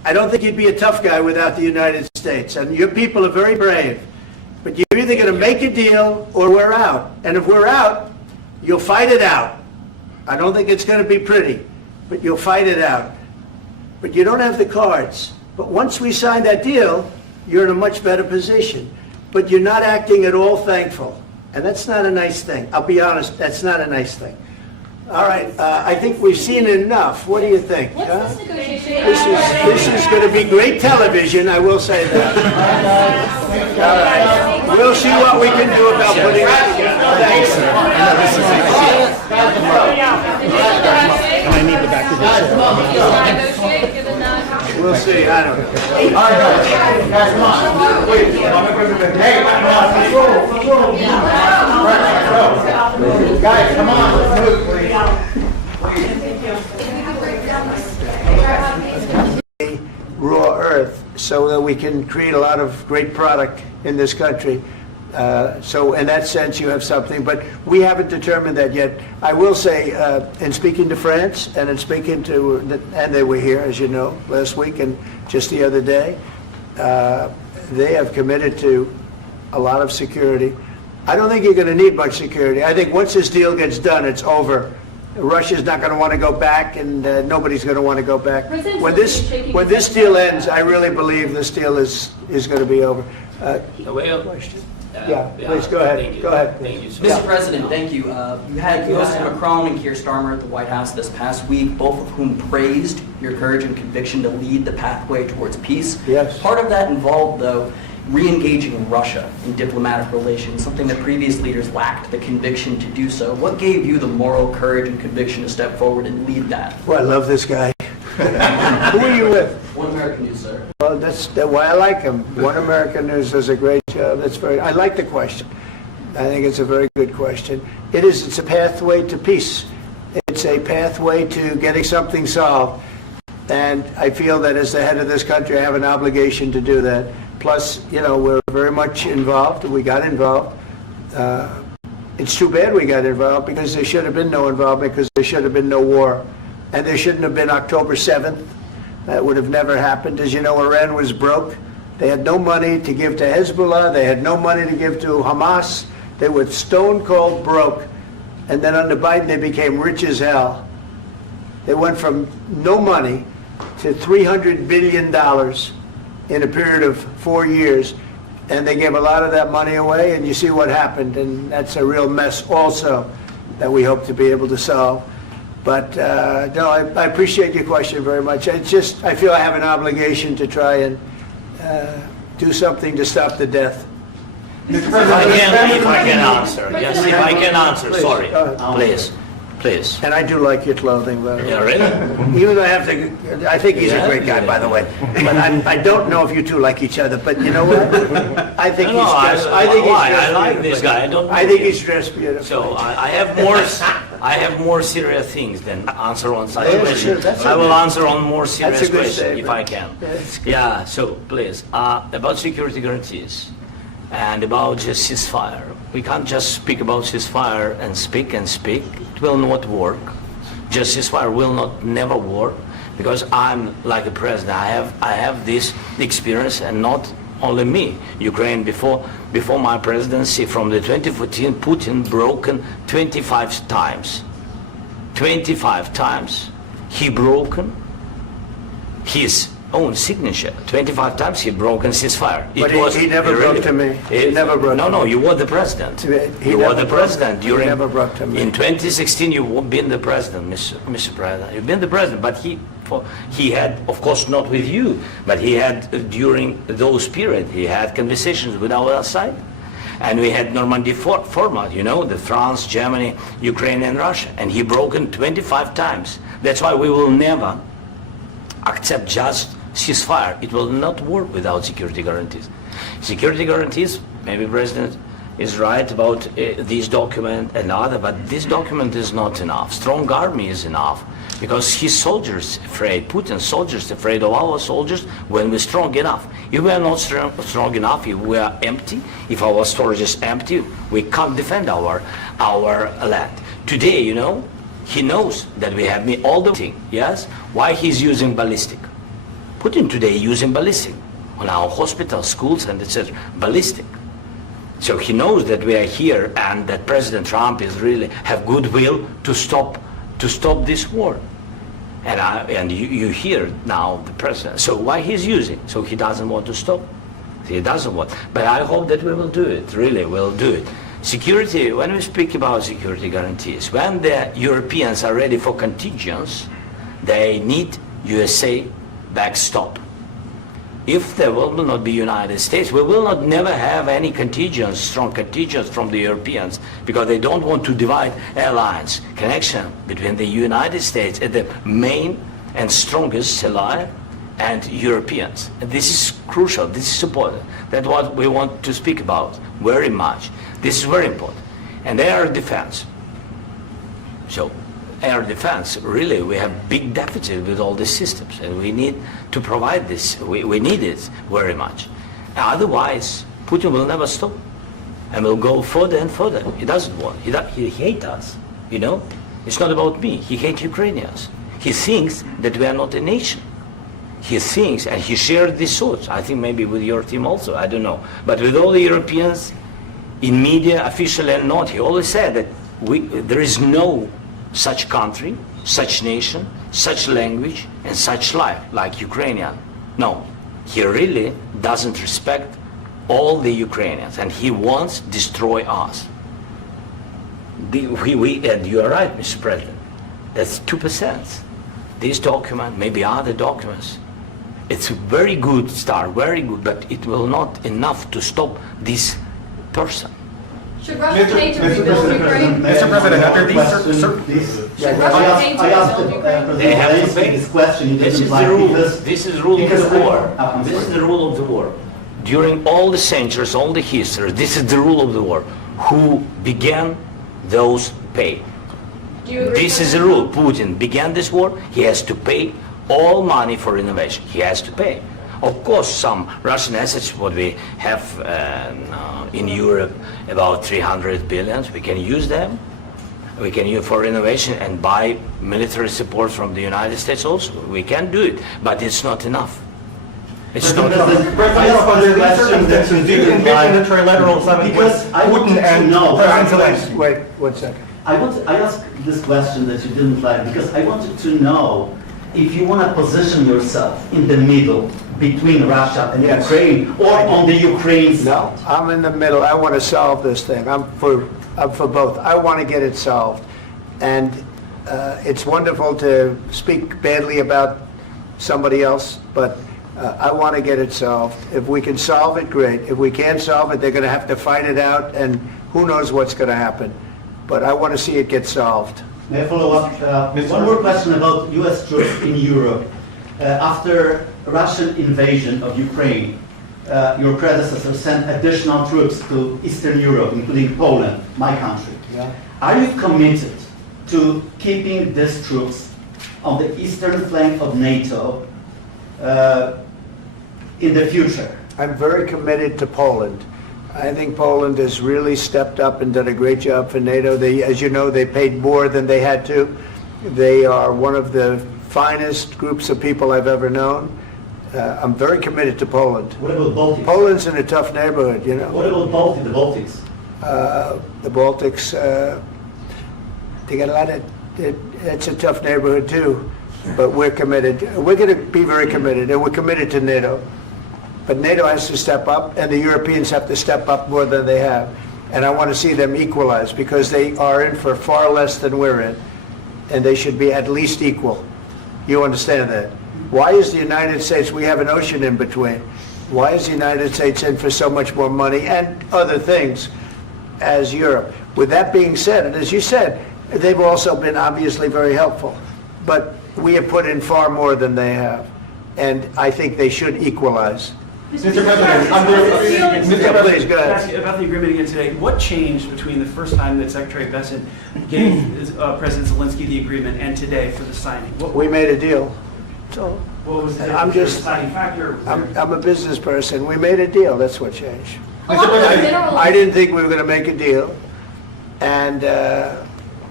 I don't think you'd be a tough guy without the United States. And your people are very brave. But you're either going to make a deal or we're out. And if we're out, you'll fight it out. I don't think it's going to be pretty, but you'll fight it out. But you don't have the cards. But once we sign that deal, you're in a much better position. But you're not acting at all thankful. And that's not a nice thing. I'll be honest, that's not a nice thing. All right, I think we've seen enough. What do you think? Huh? This is going to be great television, I will say that. All right, we'll see what we can do about putting it together. Thanks. I need the back of this. We'll see, I don't know. All right, guys, come on. Wait, hey, guys, come on. Let's move, please. Raw earth so that we can create a lot of great product in this country. So in that sense, you have something, but we haven't determined that yet. I will say, in speaking to France and in speaking to, and they were here, as you know, last week and just the other day, they have committed to a lot of security. I don't think you're going to need much security. I think once this deal gets done, it's over. Russia's not going to want to go back, and nobody's going to want to go back. When this deal ends, I really believe this deal is going to be over. Question? Yeah, please go ahead. Go ahead. Thank you. Mr. President, thank you. You had hosted Macron and Keir Starmer at the White House this past week, both of whom praised your courage and conviction to lead the pathway towards peace. Yes. Part of that involved, though, re-engaging Russia in diplomatic relations, something that previous leaders lacked the conviction to do so. What gave you the moral courage and conviction to step forward and lead that? Well, I love this guy. Who are you with? One American News, sir. Well, that's why I like him. One American News does a great job. I like the question. I think it's a very good question. It's a pathway to peace. It's a pathway to getting something solved. And I feel that as the head of this country, I have an obligation to do that. Plus, we're very much involved. We got involved. It's too bad we got involved because there should have been no involvement because there should have been no war. And there shouldn't have been October 7th. That would have never happened. As you know, Iran was broke. They had no money to give to Hezbollah. They had no money to give to Hamas. They were stone cold broke. And then under Biden, they became rich as hell. They went from no money to $300 billion in a period of 4 years. And they gave a lot of that money away, and you see what happened. And that's a real mess also that we hope to be able to solve. But no, I appreciate your question very much. I feel I have an obligation to try and do something to stop the death. If I can answer. Yes, if I can answer. Please, sorry. Please. And I do like your clothing, by the way. Yeah, really? Even though I think he's a great guy, by the way. But I don't know if you two like each other. But you know what? I think he's dressed. I like this guy. I think he's dressed beautifully. So I have more serious things than answer on such questions. Sure, I will answer on more serious good questions statement. if I can. Yeah. So please, about security guarantees and about just ceasefire. We can't just speak about ceasefire and speak. It will not work. Just ceasefire will never work because I'm like a president. I have this experience, and not only me. Ukraine before my presidency, from the 2014, Putin broken 25 times. 25 times he broken his own signature. 25 times he broken ceasefire. But he never broke to me. He never broke to me. No, you were the president. You were the president during. He never broke to me. In 2016, you've been the president, Mr. President. You've been the president, but he had, of course, not with you, but he had during those period. He had conversations with our side, and we had Normandy format. The France, Germany, Ukraine, and Russia, and he broken 25 times. That's why we will never accept just ceasefire. It will not work without security guarantees. Security guarantees, maybe President is right about this document and other, but this document is not enough. Strong army is enough because his soldiers afraid, Putin's soldiers afraid of our soldiers when we're strong enough. If we are not strong enough, if we are empty, if our storage is empty, we can't defend our land. Today, he knows that we have all the thing, yes? Why he's using ballistic? Putin today using ballistic on our hospitals, schools, and etc. Ballistic. So he knows that we are here and that President Trump is really have goodwill to stop this war. And you hear now the president. So why he's using? So he doesn't want to stop. He doesn't want. But I hope that we will do it. Really, we'll do it. Security. When we speak about security guarantees, when the Europeans are ready for contingents, they need USA backstop. If there will not be United States, we will not never have any contingents, strong contingents from the Europeans, because they don't want to divide alliance connection between the United States and the main and strongest ally and Europeans. And this is crucial, this is important. That's what we want to speak about very much. This is very important. And air defense. So air defense, really, we have big deficit with all these systems, and we need to provide this. We need it very much. Otherwise, Putin will never stop, and will go further and further. He doesn't want. He hates us. You know, it's not about me. He hates Ukrainians. He thinks that we are not a nation. He thinks, and he shared these thoughts. I think maybe with your team also. I don't know, but with all the Europeans, in media, officially and not, he always said that there is no such country, such nation, such language, and such life like Ukrainian. No, he really doesn't respect all the Ukrainians, and he wants to destroy us. And you are right, Mr. President. That's 2%. This document, maybe other documents, it's a very good start, very good, but it will not enough to stop this person. Should Russia need to rebuild Ukraine? Mr. President, after these Should Russia need to rebuild Ukraine? They have to pay. This question you This didn't is like the rule. because This is the rule of because the war. I'm This is sorry. the rule of the war. During all the centuries, all the history, this is the rule of the war. Who began, those pay. Do you agree This with is the that? rule. Putin began this war. He has to pay all money for innovation. He has to pay. Of course, some Russian assets, what we have in Europe, about 300 billions, we can use them. We can use for innovation and buy military support from the United States also. We can do it, but it's not enough. It's not enough. under these circumstances, do you envision a trilateral summit with Because I want Putin to and know. President Zelensky? Wait 1 second. I asked this question that you didn't like because I wanted to know if you want to position yourself in the middle between Russia and Yes. Ukraine or on the Ukraine side. No, I'm in the middle. I want to solve this thing. I'm for both. I want to get it solved. And it's wonderful to speak badly about somebody else, but I want to get it solved. If we can solve it, great. If we can't solve it, they're going to have to fight it out, and who knows what's going to happen. But I want to see it get solved. May I follow up? One more question about U.S. troops in Europe. After Russian invasion of Ukraine, your predecessor sent additional troops to Eastern Europe, including Poland, my country. Yeah. Are you committed to keeping these troops on the eastern flank of NATO in the future? I'm very committed to Poland. I think Poland has really stepped up and done a great job for NATO. They, as you know, they paid more than they had to. They are one of the finest groups of people I've ever known. I'm very committed to Poland. What about Baltics? Poland's in a tough neighborhood, you know. What about the Baltics? The Baltics, they got a lot of, it's a tough neighborhood too, but we're committed. We're going to be very committed, and we're committed to NATO. But NATO has to step up, and the Europeans have to step up more than they have. And I want to see them equalize, because they are in for far less than we're in, and they should be at least equal. You understand that? Why is the United States, we have an ocean in between, why is the United States in for so much more money and other things as Europe? With that being said, and as you said, they've also been obviously very helpful, but we have put in far more than they have, and I think they should equalize. Mr. President, Please, go ahead. Ask you about the agreement again today. What changed between the first time that Secretary Bessent gave President Zelensky the agreement and today for the signing? We made a deal. So What was the I'm just- deciding factor? I'm a business person. We made a deal. That's what changed. Along with minerals. I didn't think we were going to make a deal, and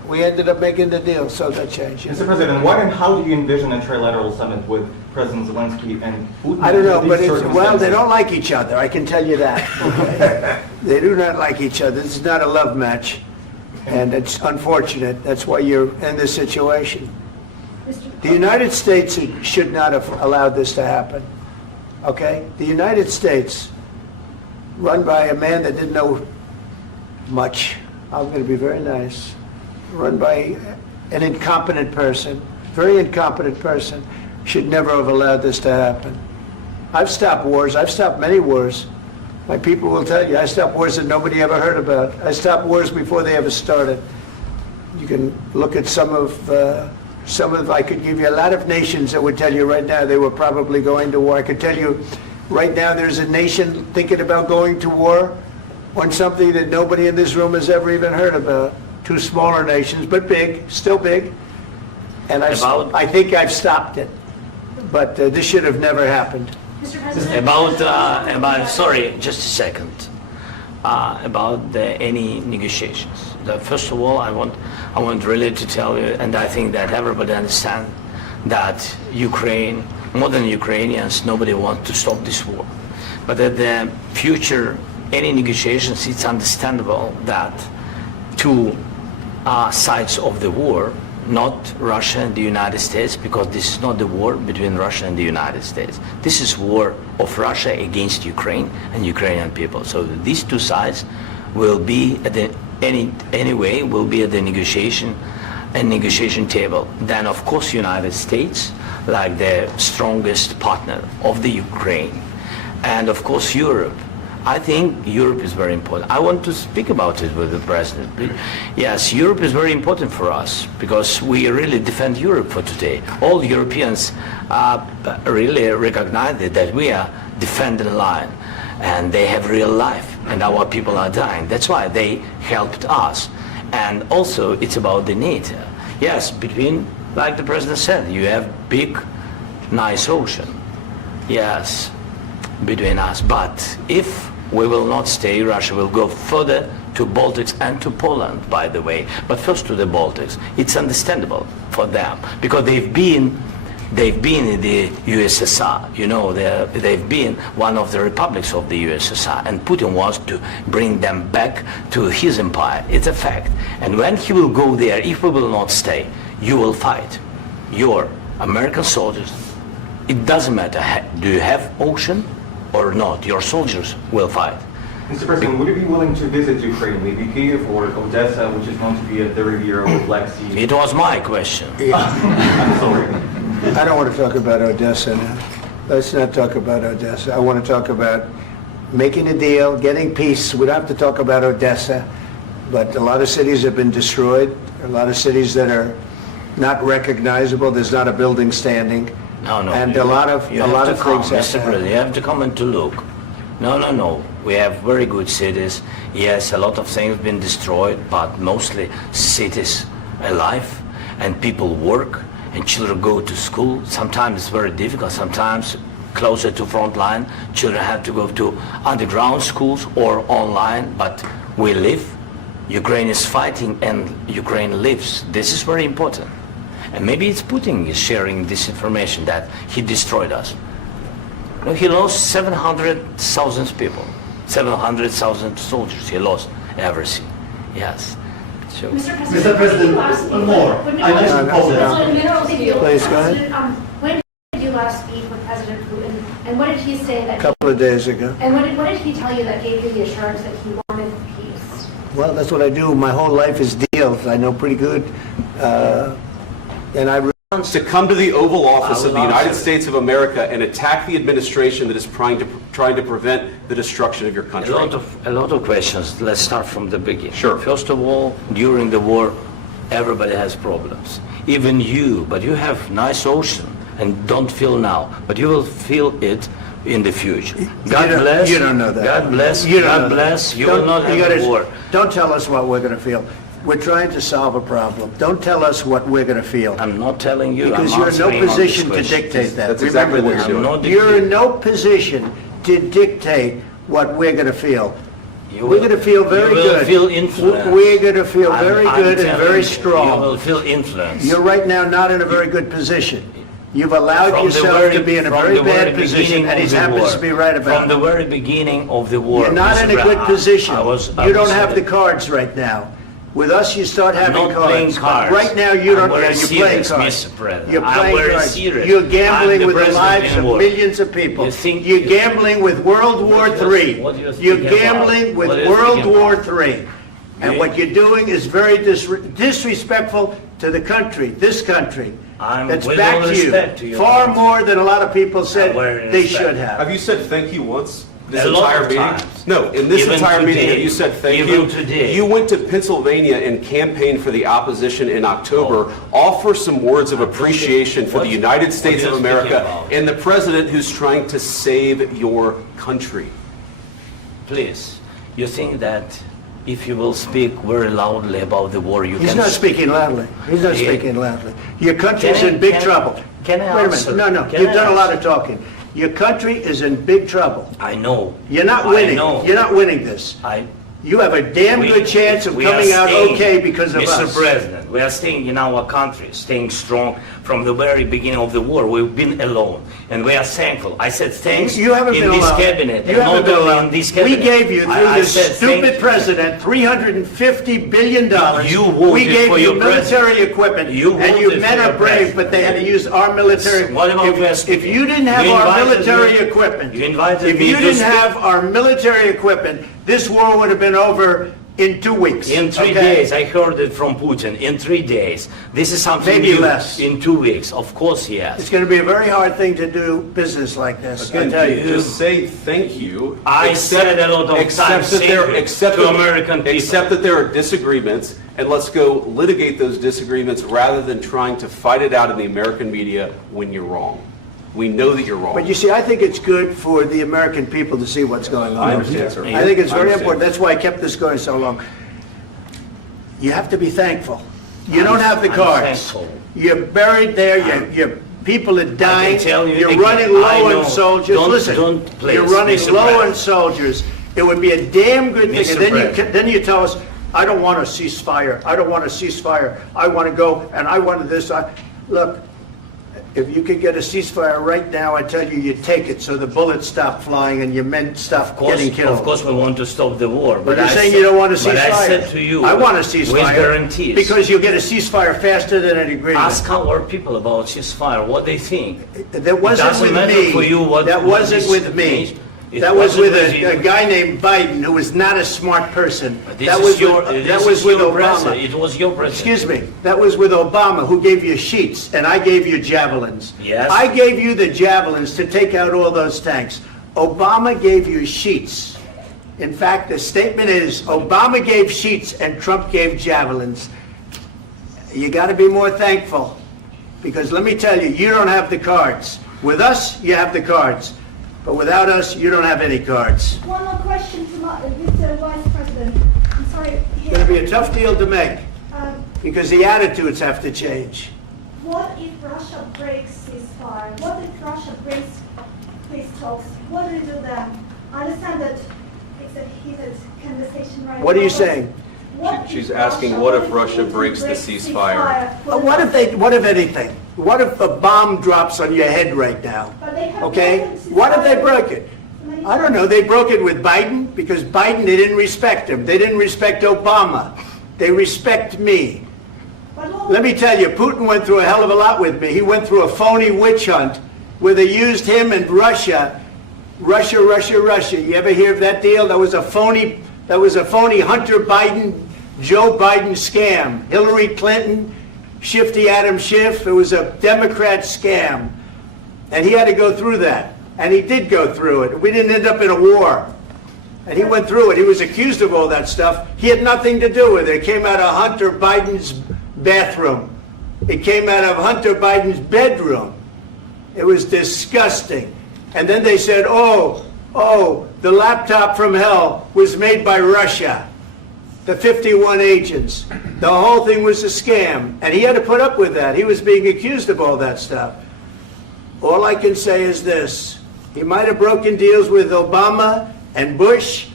We ended up making the deal, so that changed. Mr. President, what and how do you envision a trilateral summit with President Zelensky and Putin? I don't know, under but these well, they circumstances? don't like each other, I can tell you that. Okay? They do not like each other. This is not a love match, and it's unfortunate. That's why you're in this situation. The United States should not have allowed this to happen, okay? The United States, run by a man that didn't know much, I'm going to be very nice, run by an incompetent person, very incompetent person, should never have allowed this to happen. I've stopped wars. I've stopped many wars. My people will tell you, I stopped wars that nobody ever heard about. I stopped wars before they ever started. You can look at some of, I could give you a lot of nations that would tell you right now they were probably going to war. I could tell you right now there's a nation thinking about going to war on something that nobody in this room has ever even heard about. Two smaller nations, but big, still big. And I think I've stopped it. But this should have never happened. Mr. President? Sorry, just a second. About any negotiations. First of all, I want really to tell you, and I think that everybody understands that Ukraine, more than Ukrainians, nobody wants to stop this war. But at the future, any negotiations, it's understandable that two sides of the war, not Russia and the United States, because this is not the war between Russia and the United States. This is war of Russia against Ukraine and Ukrainian people. So these two sides will be at the will be at the negotiation table. Then of course United States, like the strongest partner of the Ukraine, and of course Europe. I think Europe is very important. I want to speak about it with the President. Yes, Europe is very important for us because we really defend Europe for today. All Europeans really recognize that we are defending the line and they have real life and our people are dying. That's why they helped us. And also it's about the NATO. Yes, between, like the President said, you have big, nice ocean. Yes, between us. But if we will not stay, Russia will go further to Baltics and to Poland, by the way. But first to the Baltics. It's understandable for them because they've been in the USSR. You know, they've been one of the republics of the USSR, and Putin wants to bring them back to his empire. It's a fact. And when he will go there, if we will not stay, you will fight. Your American soldiers, it doesn't matter, do you have ocean or not, your soldiers will fight. Mr. President, would you be willing to visit Ukraine, maybe Kyiv or Odessa, which is known to be a third year of Black Sea? It was my question. I'm sorry. I don't want to talk about Odessa now. Let's not talk about Odessa. I want to talk about making a deal, getting peace. We don't have to talk about Odessa, but a lot of cities have been destroyed. A lot of cities that are not recognizable. There's not a building standing. No. And a lot of things Mr. President, you have to come and to look. No. We have very good cities. Yes, a lot of things have been destroyed, but mostly cities alive and people work and children go to school. Sometimes it's very difficult. Sometimes closer to front line, children have to go to underground schools or online, but we live. Ukraine is fighting and Ukraine lives. This is very important. And maybe it's Putin is sharing this information that he destroyed us. You know, he lost 700,000 people, 700,000 soldiers. He lost everything. Yes. So, Mr. President, one more. I mentioned Poland. Please, go ahead. When did you last speak with President Putin, and what did he say that? A couple of days ago. And what did he tell you that gave you the assurance that he wanted peace? Well, that's what I do. My whole life is deals. I know pretty good. And I to come to the Oval Office of the United States of America and attack the administration that is trying to prevent the destruction of your country. A lot of questions. Let's start from the beginning. Sure. First of all, during the war, everybody has problems. Even you, but you have nice ocean and don't feel now, but you will feel it in the future. God bless. You don't know that. God bless. You don't God know that. bless. You will not have a war. Don't tell us what we're going to feel. We're trying to solve a problem. Don't tell us what we're going to feel. I'm not telling you. Because I'm you're in no answering on this position to question. dictate that. That's exactly Remember what this. you're doing. You're in no position to dictate what we're going to feel. We're going to feel very you will good. Feel influenced. We're going to feel very I'm good and telling very you, strong. You will feel influenced. You're right now not in a very good position. You've allowed From the yourself very- to be in a from very the very bad position, beginning and he of the happens war. to be right about From the it. very beginning of the war. You're not Mr. in a good Brown, position. I You don't was- have the cards right now. With us, you start having not playing cards. cards. But right now, you don't. I'm very You're playing serious, cards. Mr. President. You're I'm playing very cards. serious. You're I'm gambling the with the president lives in of war. millions of people. You think- You're gambling with World War What do you- III. what do you think You're about? gambling with What do you World think War about? III. And You- what you're doing is very disrespectful to the country, this country. I'm That's with back all to you. respect to your Far country. more than a lot of people said very they respect. should have. Have you said thank you once? This A lot entire of meeting? times. No, in this Even entire meeting, today. have you said thank Even you? today. You went to Pennsylvania and campaigned for the opposition in October. Offer some words of appreciation for the United States what of are you speaking America about? and the president who's trying to save your country. Please, you think that if you will speak very loudly about the war, you He's can... not speaking loudly. He's not Yeah. speaking loudly. Your country's Can I- in big can I- trouble. can I Wait a answer? minute. No, Can you've I done a lot answer? of talking. Your country is in big trouble. I know. You're not I winning. know. You're not winning this. You have a damn good chance of we are coming out staying, okay because of Mr. us. President, we are staying in our country, staying strong from the very beginning of the war. We've been alone, and we are thankful. I said thanks You haven't in been this alone. cabinet, You and haven't not been only alone. in this We cabinet. gave you, through I this said stupid thank- president, $350 billion. You voted We gave for you your military president. equipment, You and you voted men for are your brave, president. but they had to use our military. What about If you didn't have You our invited military me- equipment, you invited if me you to didn't speak- have our military equipment, this war would have been over in 2 weeks. In 3 okay? days, I heard it from Putin. In 3 days, this is something Maybe new. less. In 2 weeks, of course, yes. It's going to be a very hard thing to do business like this, I Again, tell you. just say thank you. I said a lot of except times that thank there- you except to that- American people. Except that there are disagreements, and let's go litigate those disagreements rather than trying to fight it out in the American media when you're wrong. We know that you're wrong. But you see, I think it's good for the American people to see what's going on. I understand, sir. I think it's I very understand. important. That's why I kept this going so long. You have to be thankful. You don't have the I'm cards. thankful. You're buried there. Your people are dying. tell you You're again, running I low know. on soldiers. Don't- Listen, don't please, you're running Mr. low President. on soldiers. It would be a damn good thing. Mr. And then President. then you tell us, I don't want a ceasefire. I don't want a ceasefire. I want to go and I want this. Look, if you could get a ceasefire right now, I tell you, you take it so the bullets stop flying and your men stop getting killed. Of course, we want to stop the war. But you're I saying said- you don't want a ceasefire. But I said to you, I want a with ceasefire. guarantees. Because you'll get a ceasefire faster than an agreement. Ask our people about ceasefire, what they think. That wasn't doesn't with matter me. for you what- That what wasn't this with me. means. It That was wasn't with with a you. guy named Biden, who was not a smart person. This That is was your, with, this that is was with your Obama. president. It was your president. Excuse me. That was with Obama, who gave you sheets, and I gave you javelins. Yes. I gave you the javelins to take out all those tanks. Obama gave you sheets. In fact, the statement is, Obama gave sheets and Trump gave javelins. You got to be more thankful, because let me tell you, you don't have the cards. With us, you have the cards. But without us, you don't have any cards. One more question to Mr. Vice President. I'm sorry. It's going to be a tough deal to make, Um, because the attitudes have to change. What if Russia breaks ceasefire? What if Russia breaks peace talks? What do you do then? I understand that it's a heated conversation right now. What are you but saying? what She's if asking, what if Russia Putin breaks the ceasefire? What if anything? What if a bomb drops on your head right now? But they have Okay? broken What if they ceasefire broke it? many I don't know. They broke it with Biden, because Biden, they didn't respect him. They didn't respect Obama. They respect me. But all- Let me tell you, Putin went through a hell of a lot with me. He went through a phony witch hunt where they used him and Russia. Russia. You ever hear of that deal? That was a phony Hunter Biden, Joe Biden scam. Hillary Clinton, Shifty Adam Schiff. It was a Democrat scam. And he had to go through that. And he did go through it. We didn't end up in a war. And he went through it. He was accused of all that stuff. He had nothing to do with it. It came out of Hunter Biden's bathroom. It came out of Hunter Biden's bedroom. It was disgusting. And then they said, oh, the laptop from hell was made by Russia. The 51 agents. The whole thing was a scam. And he had to put up with that. He was being accused of all that stuff. All I can say is this. He might have broken deals with Obama and Bush,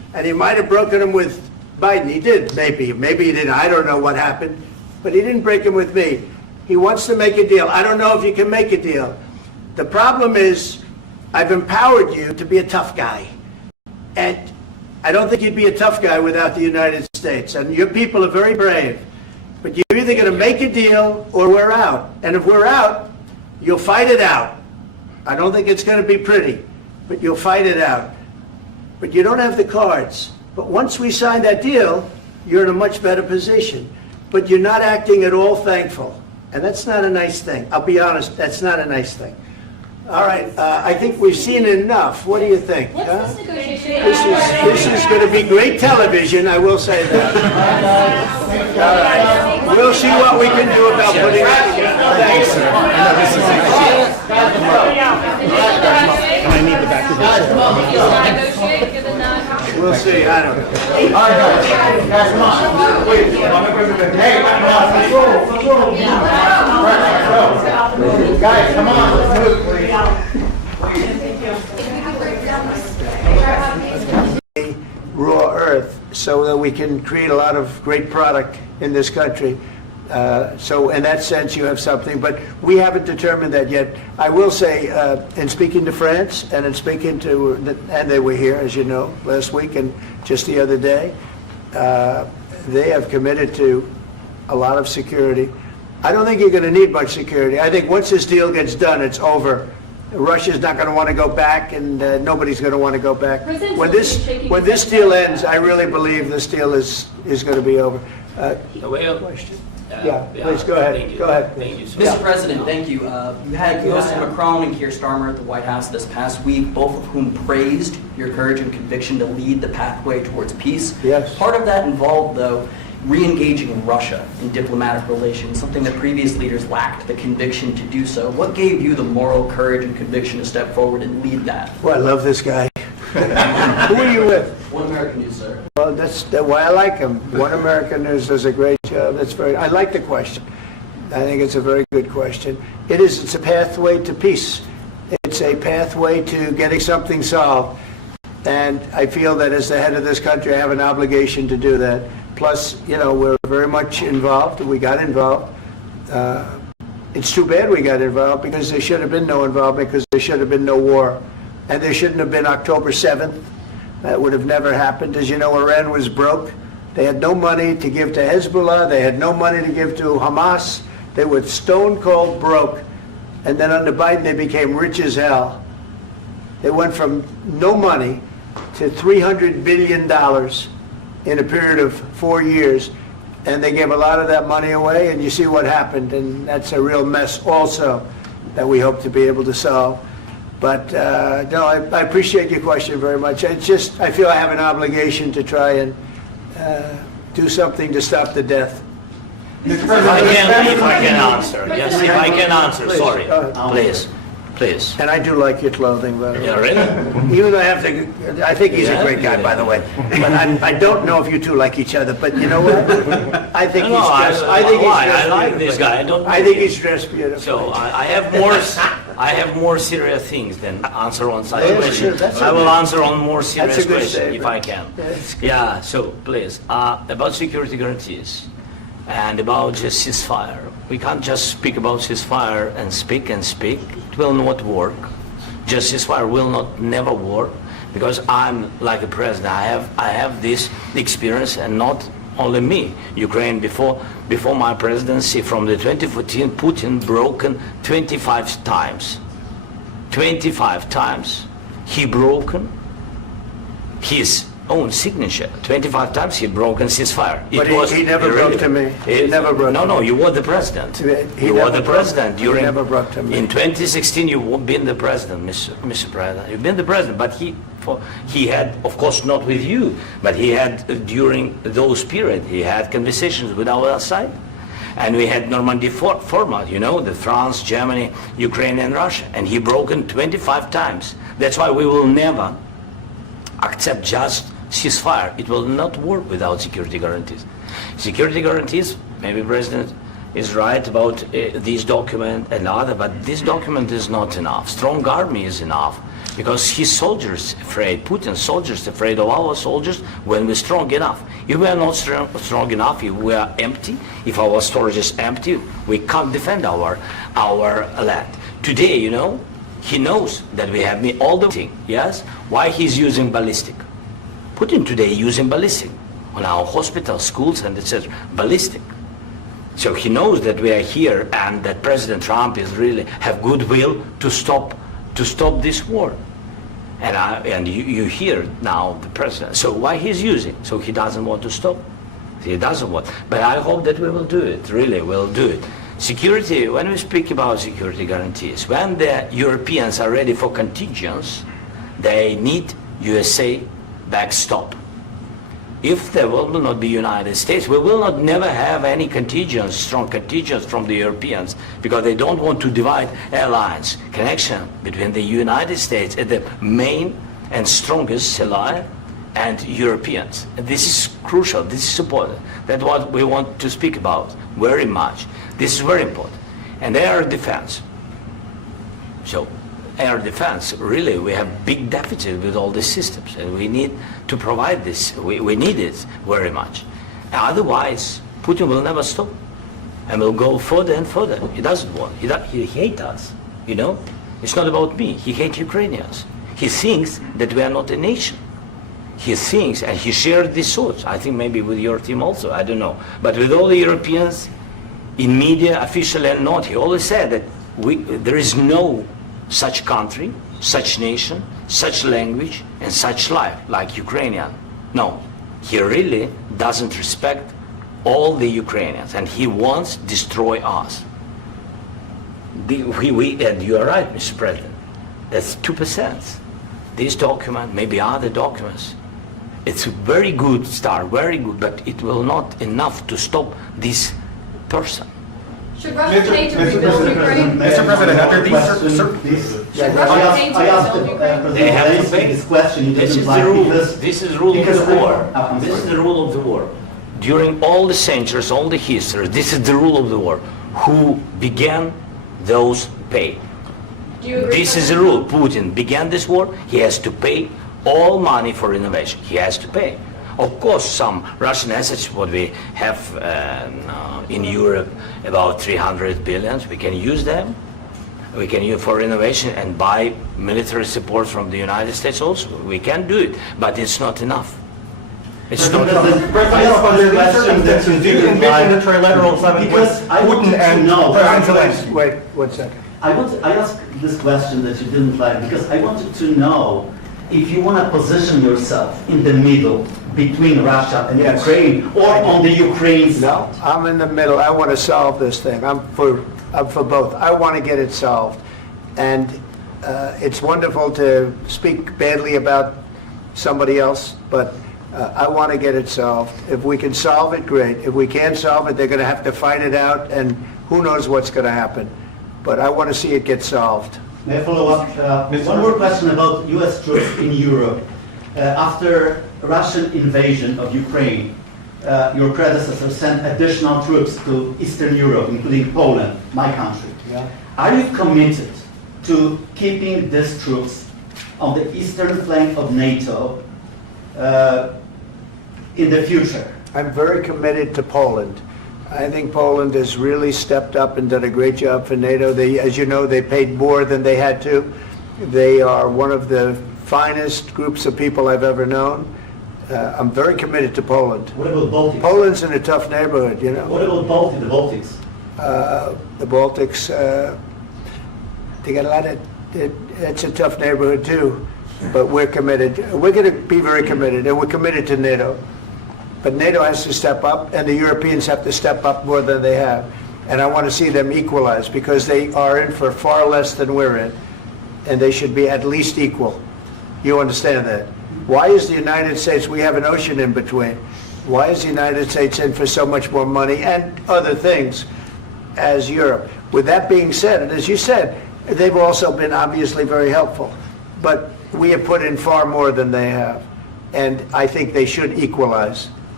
And he might have broken them with Biden. He did, maybe. Maybe he didn't. I don't know what happened. But he didn't break them with me. He wants to make a deal. I don't know if you can make a deal. The problem is, I've empowered you to be a tough guy. And I don't think you'd be a tough guy without the United States. And your people are very brave. But you're either going to make a deal or we're out. And if we're out, you'll fight it out. I don't think it's going to be pretty, but you'll fight it out. But you don't have the cards. But once we sign that deal, you're in a much better position. But you're not acting at all thankful. And that's not a nice thing. I'll be honest, that's not a nice thing. All right, I think we've seen enough. What do you think? What's this negotiation? This is going to be great television, I will say that. All right. We'll see what we can do about putting it together. Thanks, sir. Can I need the back of this? Negotiate, given that. We'll see, I don't know. All right, guys, come on. Wait, hey, come on, let's go. Guys, come on, let's move, please. Raw earth so that we can create a lot of great product in this country. So in that sense, you have something, but we haven't determined that yet. I will say, in speaking to France and in speaking to, and they were here, as you know, last week and just the other day, they have committed to a lot of security. I don't think you're going to need much security. I think once this deal gets done, it's over. Russia's not going to want to go back, and nobody's going to want to go back. When this deal ends, I really believe this deal is going to be over. Question? Yeah, please go ahead. Go ahead. Thank you, sir. Mr. President, thank you. You had President Macron and Keir Starmer at the White House this past week, both of whom praised your courage and conviction to lead the pathway towards peace. Yes. Part of that involved, though, re-engaging Russia in diplomatic relations, something that previous leaders lacked the conviction to do so. What gave you the moral courage and conviction to step forward and lead that? Well, I love this guy. Who are you with? One American News, sir. Well, that's why I like him. One American News does a great job. I like the question. I think it's a very good question. It's a pathway to peace. It's a pathway to getting something solved. And I feel that as the head of this country, I have an obligation to do that. Plus, we're very much involved. We got involved. It's too bad we got involved because there should have been no involvement because there should have been no war. And there shouldn't have been October 7th. That would have never happened. As you know, Iran was broke. They had no money to give to Hezbollah. They had no money to give to Hamas. They were stone cold broke. And then under Biden, they became rich as hell. They went from no money to $300 billion in a period of 4 years. And they gave a lot of that money away, and you see what happened. And that's a real mess also that we hope to be able to solve. But no, I appreciate your question very much. It's just, I feel I have an obligation to try and do something to stop the death. If I can answer. Yes, if I can answer, Please. sorry. Please. And I do like your clothing, by the way. Yeah, really? Even though I think he's a great guy, by the way. But I don't know if you two like each other. But you know what? I think he's dressed. I like this guy. I think he's dressed beautiful. So I have more serious things than answer on such questions. Sure, I will answer on more serious That's a good questions statement. if I can. Yeah. So please, about security guarantees and about just ceasefire. We can't just speak about ceasefire and speak and speak. It will not work. Just ceasefire will not never work because I'm like a president. I have this experience, and not only me. Ukraine before my presidency, from the 2014, Putin broken 25 times. 25 times he broken his own signature. 25 times he broken ceasefire. But he never broke to me. He never broke to me. No, you were the president. You were the president during. He never broke to me. In 2016, you've been the president, Mr. President. You've been the president, but he had, of course, not with you, but he had during those period. He had conversations with our side, and we had Normandy format. The France, Germany, Ukraine, and Russia, and he broken 25 times. That's why we will never accept just ceasefire. It will not work without security guarantees. Security guarantees, maybe President is right about this document and other, but this document is not enough. Strong army is enough because his soldiers afraid, Putin's soldiers afraid of our soldiers when we're strong enough. If we are not strong enough, if we are empty, if our storage is empty, we can't defend our land. Today, you know, he knows that we have all the thing, yes? Why he's using ballistic? Putin today using ballistic on our hospitals, schools, and etc. Ballistic. So he knows that we are here and that President Trump is really have goodwill to stop this war. And you hear now the president. So why he's using? So he doesn't want to stop. He doesn't want. But I hope that we will do it. Really, we'll do it. Security. When we speak about security guarantees, when the Europeans are ready for contingents, they need USA backstop. If there will not be United States, we will not never have any contingents, strong contingents from the Europeans, because they don't want to divide alliance connection between the United States and the main and strongest ally and Europeans. And this is crucial, this is important. That's what we want to speak about very much. This is very important. And air defense. So air defense, really, we have big deficit with all these systems, and we need to provide this. We need it very much. Otherwise, Putin will never stop, and will go further and further. He doesn't want. He hates us. You know, it's not about me. He hates Ukrainians. He thinks that we are not a nation. He thinks, and he shared these thoughts. I think maybe with your team also. I don't know, but with all the Europeans, in media, officially and not, he always said that there is no such country, such nation, such language, and such life like Ukrainian. No, he really doesn't respect all the Ukrainians, and he wants to destroy us. And you are right, Mr. President. That's 2%. This document, maybe other documents, it's a very good start, very good, but it will not enough to stop this person. Should Russia need to rebuild Ukraine? Mr. President, after these Should Russia need to rebuild Ukraine? They have to pay. This question you This didn't is the like rule. because- This is the rule of because the I- war. I'm This is sorry. the rule of the war. During all the centuries, all the history, this is the rule of the war. Who began, those pay. Do you agree? This is the rule. Putin began this war. He has to pay all money for innovation. He has to pay. Of course, some Russian assets, what we have in Europe, about 300 billions, we can use them. We can use for innovation and buy military support from the United States also. We can do it, but it's not enough. It's not enough. under these circumstances, do you envision a trilateral summit with Because I Putin wanted to and know- President Zelensky? Wait, 1 second. I asked this question that you didn't like because I wanted to know if you want to position yourself in the middle between Russia and Yes. Ukraine or on the Ukraine side. No, I'm in the middle. I want to solve this thing. I'm for both. I want to get it solved. And it's wonderful to speak badly about somebody else, but I want to get it solved. If we can solve it, great. If we can't solve it, they're going to have to fight it out, and who knows what's going to happen. But I want to see it get solved. May I follow up? One more question about U.S. troops in Europe. After Russian invasion of Ukraine, your predecessor sent additional troops to Eastern Europe, including Poland, my country. Yeah. Are you committed to keeping these troops on the eastern flank of NATO in the future? I'm very committed to Poland. I think Poland has really stepped up and done a great job for NATO. They, as you know, they paid more than they had to. They are one of the finest groups of people I've ever known. I'm very committed to Poland. What about Baltics? Poland's in a tough neighborhood, you know. What about the Baltics? The Baltics, they got a lot of, it's a tough neighborhood too, but we're committed. We're going to be very committed, and we're committed to NATO. But NATO has to step up, and the Europeans have to step up more than they have. And I want to see them equalize, because they are in for far less than we're in, and they should be at least equal. You understand that? Why is the United States, we have an ocean in between, why is the United States in for so much more money and other things as Europe? With that being said, and as you said, they've also been obviously very helpful, but we have put in far more than they have, and I think they should equalize.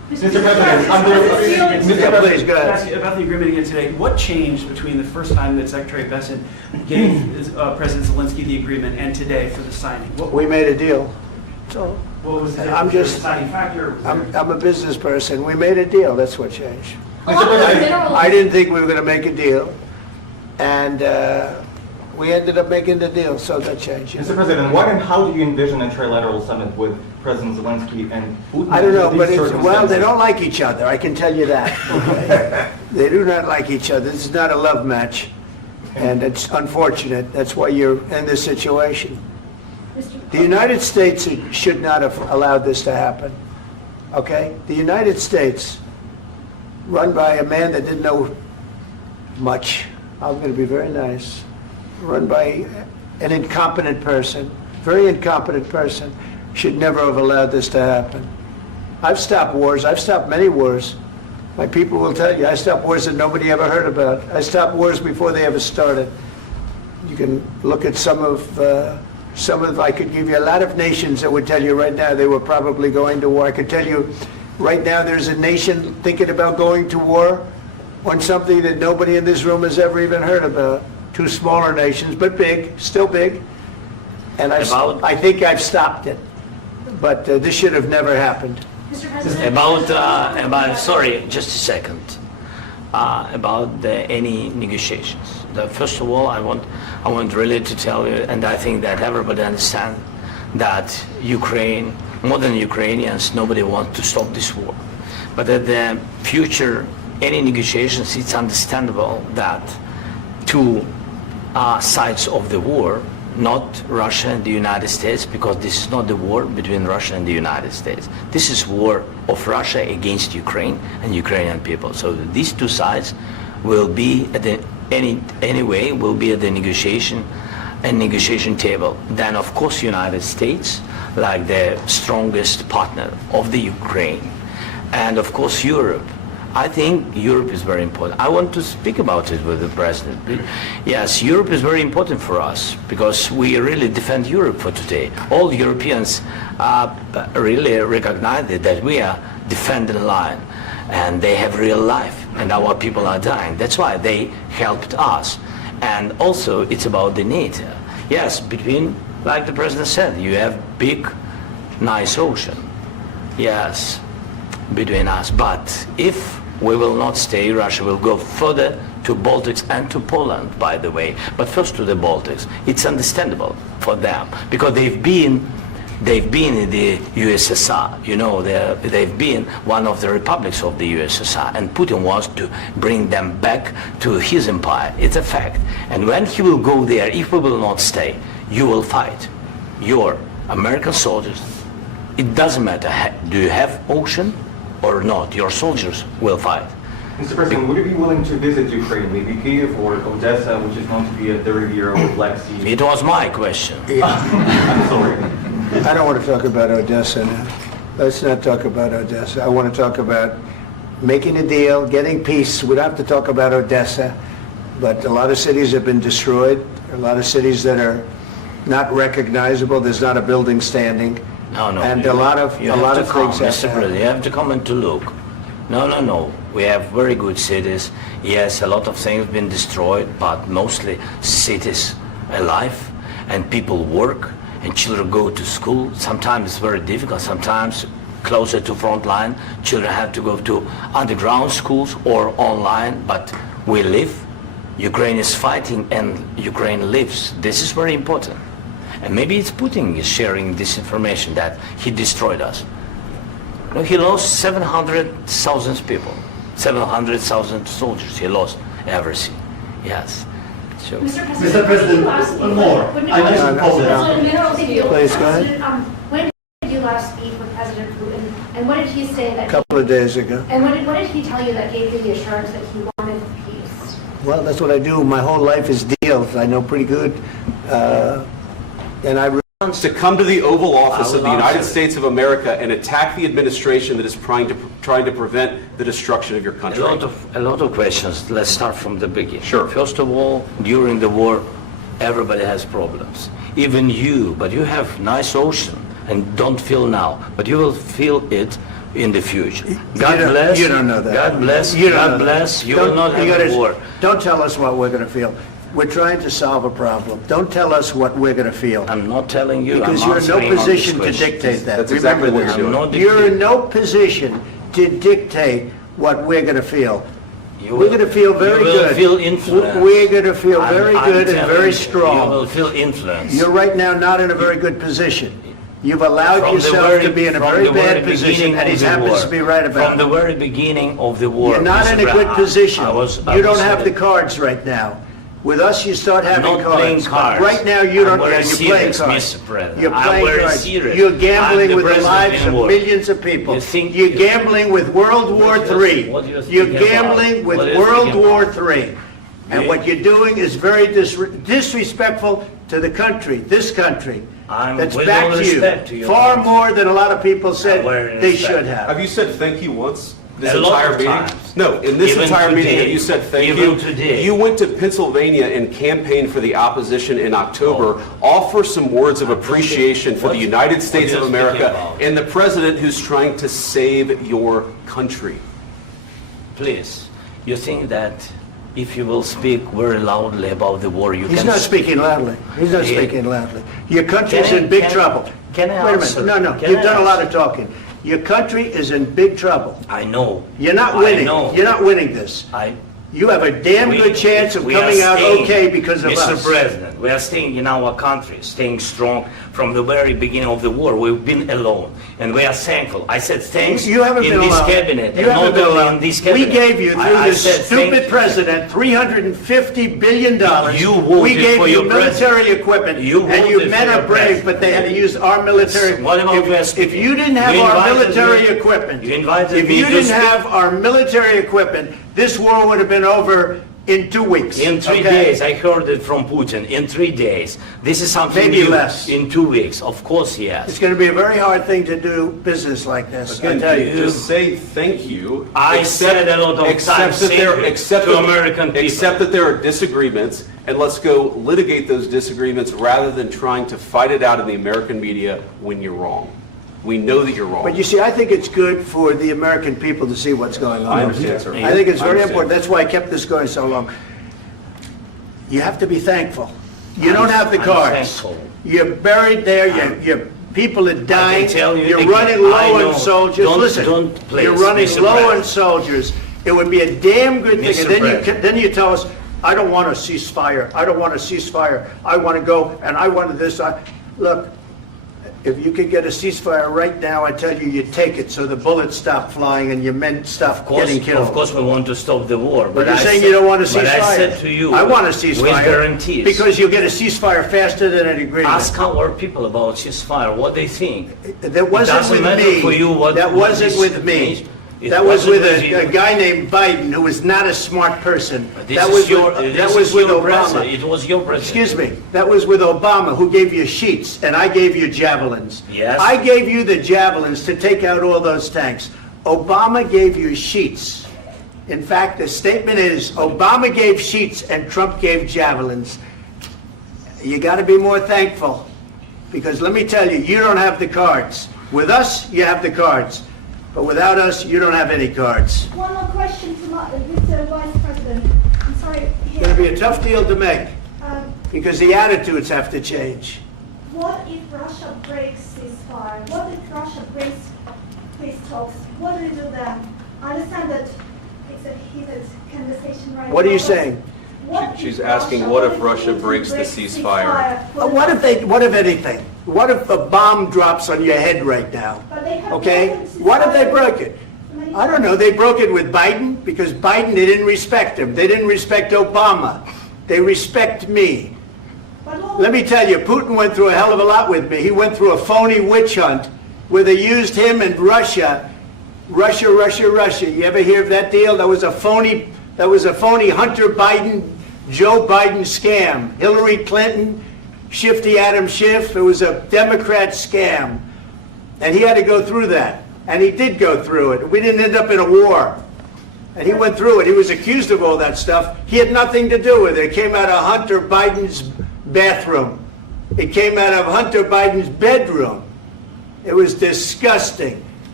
Mr. President, under Yeah, please, go ahead. Ask you about the agreement again today. What changed between the first time that Secretary Bessent gave President Zelensky the agreement and today for the signing? We made a deal. So What was the I'm just- deciding factor? I'm a business person. We made a deal. That's what changed. Mr. President, I didn't think we were going to make a deal, and we ended up making the deal, so that changed. Mr. President, what and how do you envision a trilateral summit with President Zelensky and Putin? I don't know, under but these well, they circumstances? don't like each other, I can tell you that. Okay? They do not like each other. This is not a love match, and it's unfortunate. That's why you're in this situation. The United States should not have allowed this to happen, okay? The United States, run by a man that didn't know much, I'm going to be very nice, run by an incompetent person, very incompetent person, should never have allowed this to happen. I've stopped wars. I've stopped many wars. My people will tell you, I stopped wars that nobody ever heard about. I stopped wars before they ever started. You can look at some of, I could give you a lot of nations that would tell you right now they were probably going to war. I could tell you right now there's a nation thinking about going to war on something that nobody in this room has ever even heard about. Two smaller nations, but big, still big. And I think I've stopped it. But this should have never happened. Mr. President. About sorry, just a second. About any negotiations. First of all, I want really to tell you, and I think that everybody understands that Ukraine, more than Ukrainians, nobody wants to stop this war. But at the future, any negotiations, it's understandable that two sides of the war, not Russia and the United States, because this is not the war between Russia and the United States. This is war of Russia against Ukraine and Ukrainian people. So these two sides will be at the anyway will be at the negotiation table. Then of course United States, like the strongest partner of the Ukraine, and of course Europe. I think Europe is very important. I want to speak about it with the President. Yes, Europe is very important for us because we really defend Europe for today. All Europeans really recognize that we are defending the line and they have real life and our people are dying. That's why they helped us. And also it's about the NATO. Yes, between, like the President said, you have big, nice ocean. Yes, between us. But if we will not stay, Russia will go further to Baltics and to Poland, by the way. But first to the Baltics. It's understandable for them because they've been in the USSR. You know, they've been one of the republics of the USSR, and Putin wants to bring them back to his empire. It's a fact. And when he will go there, if we will not stay, you will fight. Your American soldiers, it doesn't matter, do you have ocean or not, your soldiers will fight. Mr. President, would you be willing to visit Ukraine, maybe Kyiv or Odessa, which is known to be a dirty area of Black Sea? It was my question. I'm sorry. I don't want to talk about Odessa now. Let's not talk about Odessa. I want to talk about making a deal, getting peace. We don't have to talk about Odessa, but a lot of cities have been destroyed. A lot of cities that are not recognizable. There's not a building standing. No. And a lot of things Mr. President, you have to come and to look. No. We have very good cities. Yes, a lot of things have been destroyed, but mostly cities alive and people work and children go to school. Sometimes it's very difficult. Sometimes closer to front line, children have to go to underground schools or online, but we live. Ukraine is fighting and Ukraine lives. This is very important. And maybe it's Putin is sharing this information that he destroyed us. No, he lost 700,000 people, 700,000 soldiers. He lost everything. Yes. So. Mr. President, one more. I mentioned Poland. Please, go ahead. When did you last speak with President Putin, and what did he say that? A couple of days ago. And what did he tell you that gave you the assurance that he wanted peace? Well, that's what I do. My whole life is deals. I know pretty good. And I to come to the Oval Office of the United States of America and attack the administration that is trying to prevent the destruction of your country? A lot of questions. Let's start from the beginning. Sure. First of all, during the war, everybody has problems. Even you, but you have nice ocean and don't feel now, but you will feel it in the future. God You don't- bless. you don't know that. God bless. You don't God know that. bless. You Don't- will not you have gotta- a war. Don't tell us what we're going to feel. We're trying to solve a problem. Don't tell us what we're going to feel. I'm not telling you. Because I'm you're in no answering all these position to questions. dictate that. That's exactly Remember what this. you're doing. I'm not You're in dictating. no position to dictate what we're going to feel. You We're will- going to feel very you will good. feel influenced. We're going to feel I'm- very I'm good and telling very you, strong. You will feel influence. You're right now not in a very good position. You've allowed From the yourself very- to be in a from very the bad very position, beginning and he of the happens war. to be right about From the it. very beginning of the war. You're not Mr. in a good Brown, position. I You don't was have the saying- cards right now. With us, you start having not playing cards. cards. Right now, you don't. I'm very You're playing serious, cards. Mr. President. You're I'm playing very cards. serious. You're I'm gambling the with the president lives in of war. millions of people. You think- You're gambling with World War What do you- III. what do you You're think about? gambling with What do you World think War about? III. And Yeah. what you're doing is very disrespectful to the country, this country. That's with back all to you. respect to your Far country. more than a lot of people said Very they respect. should have. Have you said thank you once? This A lot entire of meeting? times. No, in this Even entire meeting, today. have you said thank Even you? today. You went to Pennsylvania and campaigned for the opposition in October. Offer some words of appreciation for the United States what of are you speaking America about? and the president who's trying to save your country. Please, you think that if you will speak very loudly about the war, you He's can... not speaking loudly. He's not Yeah. speaking loudly. Your country's Can I- in big can I- trouble. can I Wait a answer? minute. No, Can you've I done a lot answer? of talking. Your country is in big trouble. I know. You're not I winning. know. You're not winning this. You have a damn good chance of we are coming out staying, okay because of Mr. us. President, we are staying in our country, staying strong from the very beginning of the war. We've been alone, and we are thankful. I said thanks You haven't in been this alone. cabinet, You and haven't not been only alone. in this cabinet. We gave you, through I this said thank stupid you. president, $350 billion. You voted We gave for you your military president. equipment, You and you voted men for are your brave, president. but they had to use our military. What about West? If you didn't have You our invited military me- equipment, you invited if me you to didn't speak- have our military equipment, this war would have been over in 2 weeks. In 3 okay? days, I heard it from Putin. In 3 days, this is something Maybe new. less. In 2 weeks, of course, yes. It's going to be a very hard thing to do business like this. I Again, tell you. just say thank you. I said a lot of except times that thank there- you except to that- American people. Except that there are disagreements, and let's go litigate those disagreements rather than trying to fight it out in the American media when you're wrong. We know that you're wrong. But you see, I think it's good for the American people to see what's going on. I understand, sir. I think it's I very understand. important. That's why I kept this going so long. You have to be thankful. You don't have the I'm cards. thankful. You're buried there. Your people are dying. tell you You're again, running I low know. on soldiers. Don't- Listen, don't please, you're running Mr. low on President. soldiers. It would be a damn good thing. Mr. And then President. then you tell us, I don't want a ceasefire. I don't want a ceasefire. I want to go and I want this. Look, if you could get a ceasefire right now, I tell you, you take it so the bullets stop flying and your men stop getting killed. Of course, we want to stop the war. But you're I saying said- you don't want a ceasefire. But I said to you, I want a with ceasefire. guarantees. Because you'll get a ceasefire faster than an agreement. Ask our people about ceasefire, what they think. That wasn't doesn't with matter me. for you what- That what wasn't this with me. means. It That was wasn't with with you. a guy named Biden, who was not a smart person. This That is was your, with, this that was is with your Obama. president. It was your president. Excuse me. That was with Obama, who gave you sheets, and I gave you javelins. Yes. I gave you the javelins to take out all those tanks. Obama gave you sheets. In fact, the statement is, Obama gave sheets and Trump gave javelins. You got to be more thankful, because let me tell you, you don't have the cards. With us, you have the cards. But without us, you don't have any cards. One more question to Mr. Vice President. I'm sorry. It's going to be a tough deal to make, Um, because the attitudes have to change. What if Russia breaks ceasefire? What if Russia breaks peace talks? What do we do then? I understand that it's a heated conversation right now. What are you but saying? what She's if asking, Russia- what if if Russia Putin breaks the ceasefire? What if anything? What if a bomb drops on your head right now? But they have Okay? broken What if they ceasefire broke it? many I don't know. They broke it with Biden, because Biden, they didn't respect him. They didn't respect Obama. They respect me. But all- Let me tell you, Putin went through a hell of a lot with me. He went through a phony witch hunt where they used him and Russia. Russia. You ever hear of that deal? That was a phony Hunter Biden, Joe Biden scam. Hillary Clinton, Shifty Adam Schiff. It was a Democrat scam. And he had to go through that. And he did go through it. We didn't end up in a war. And he went through it. He was accused of all that stuff. He had nothing to do with it. It came out of Hunter Biden's bathroom. It came out of Hunter Biden's bedroom. It was disgusting.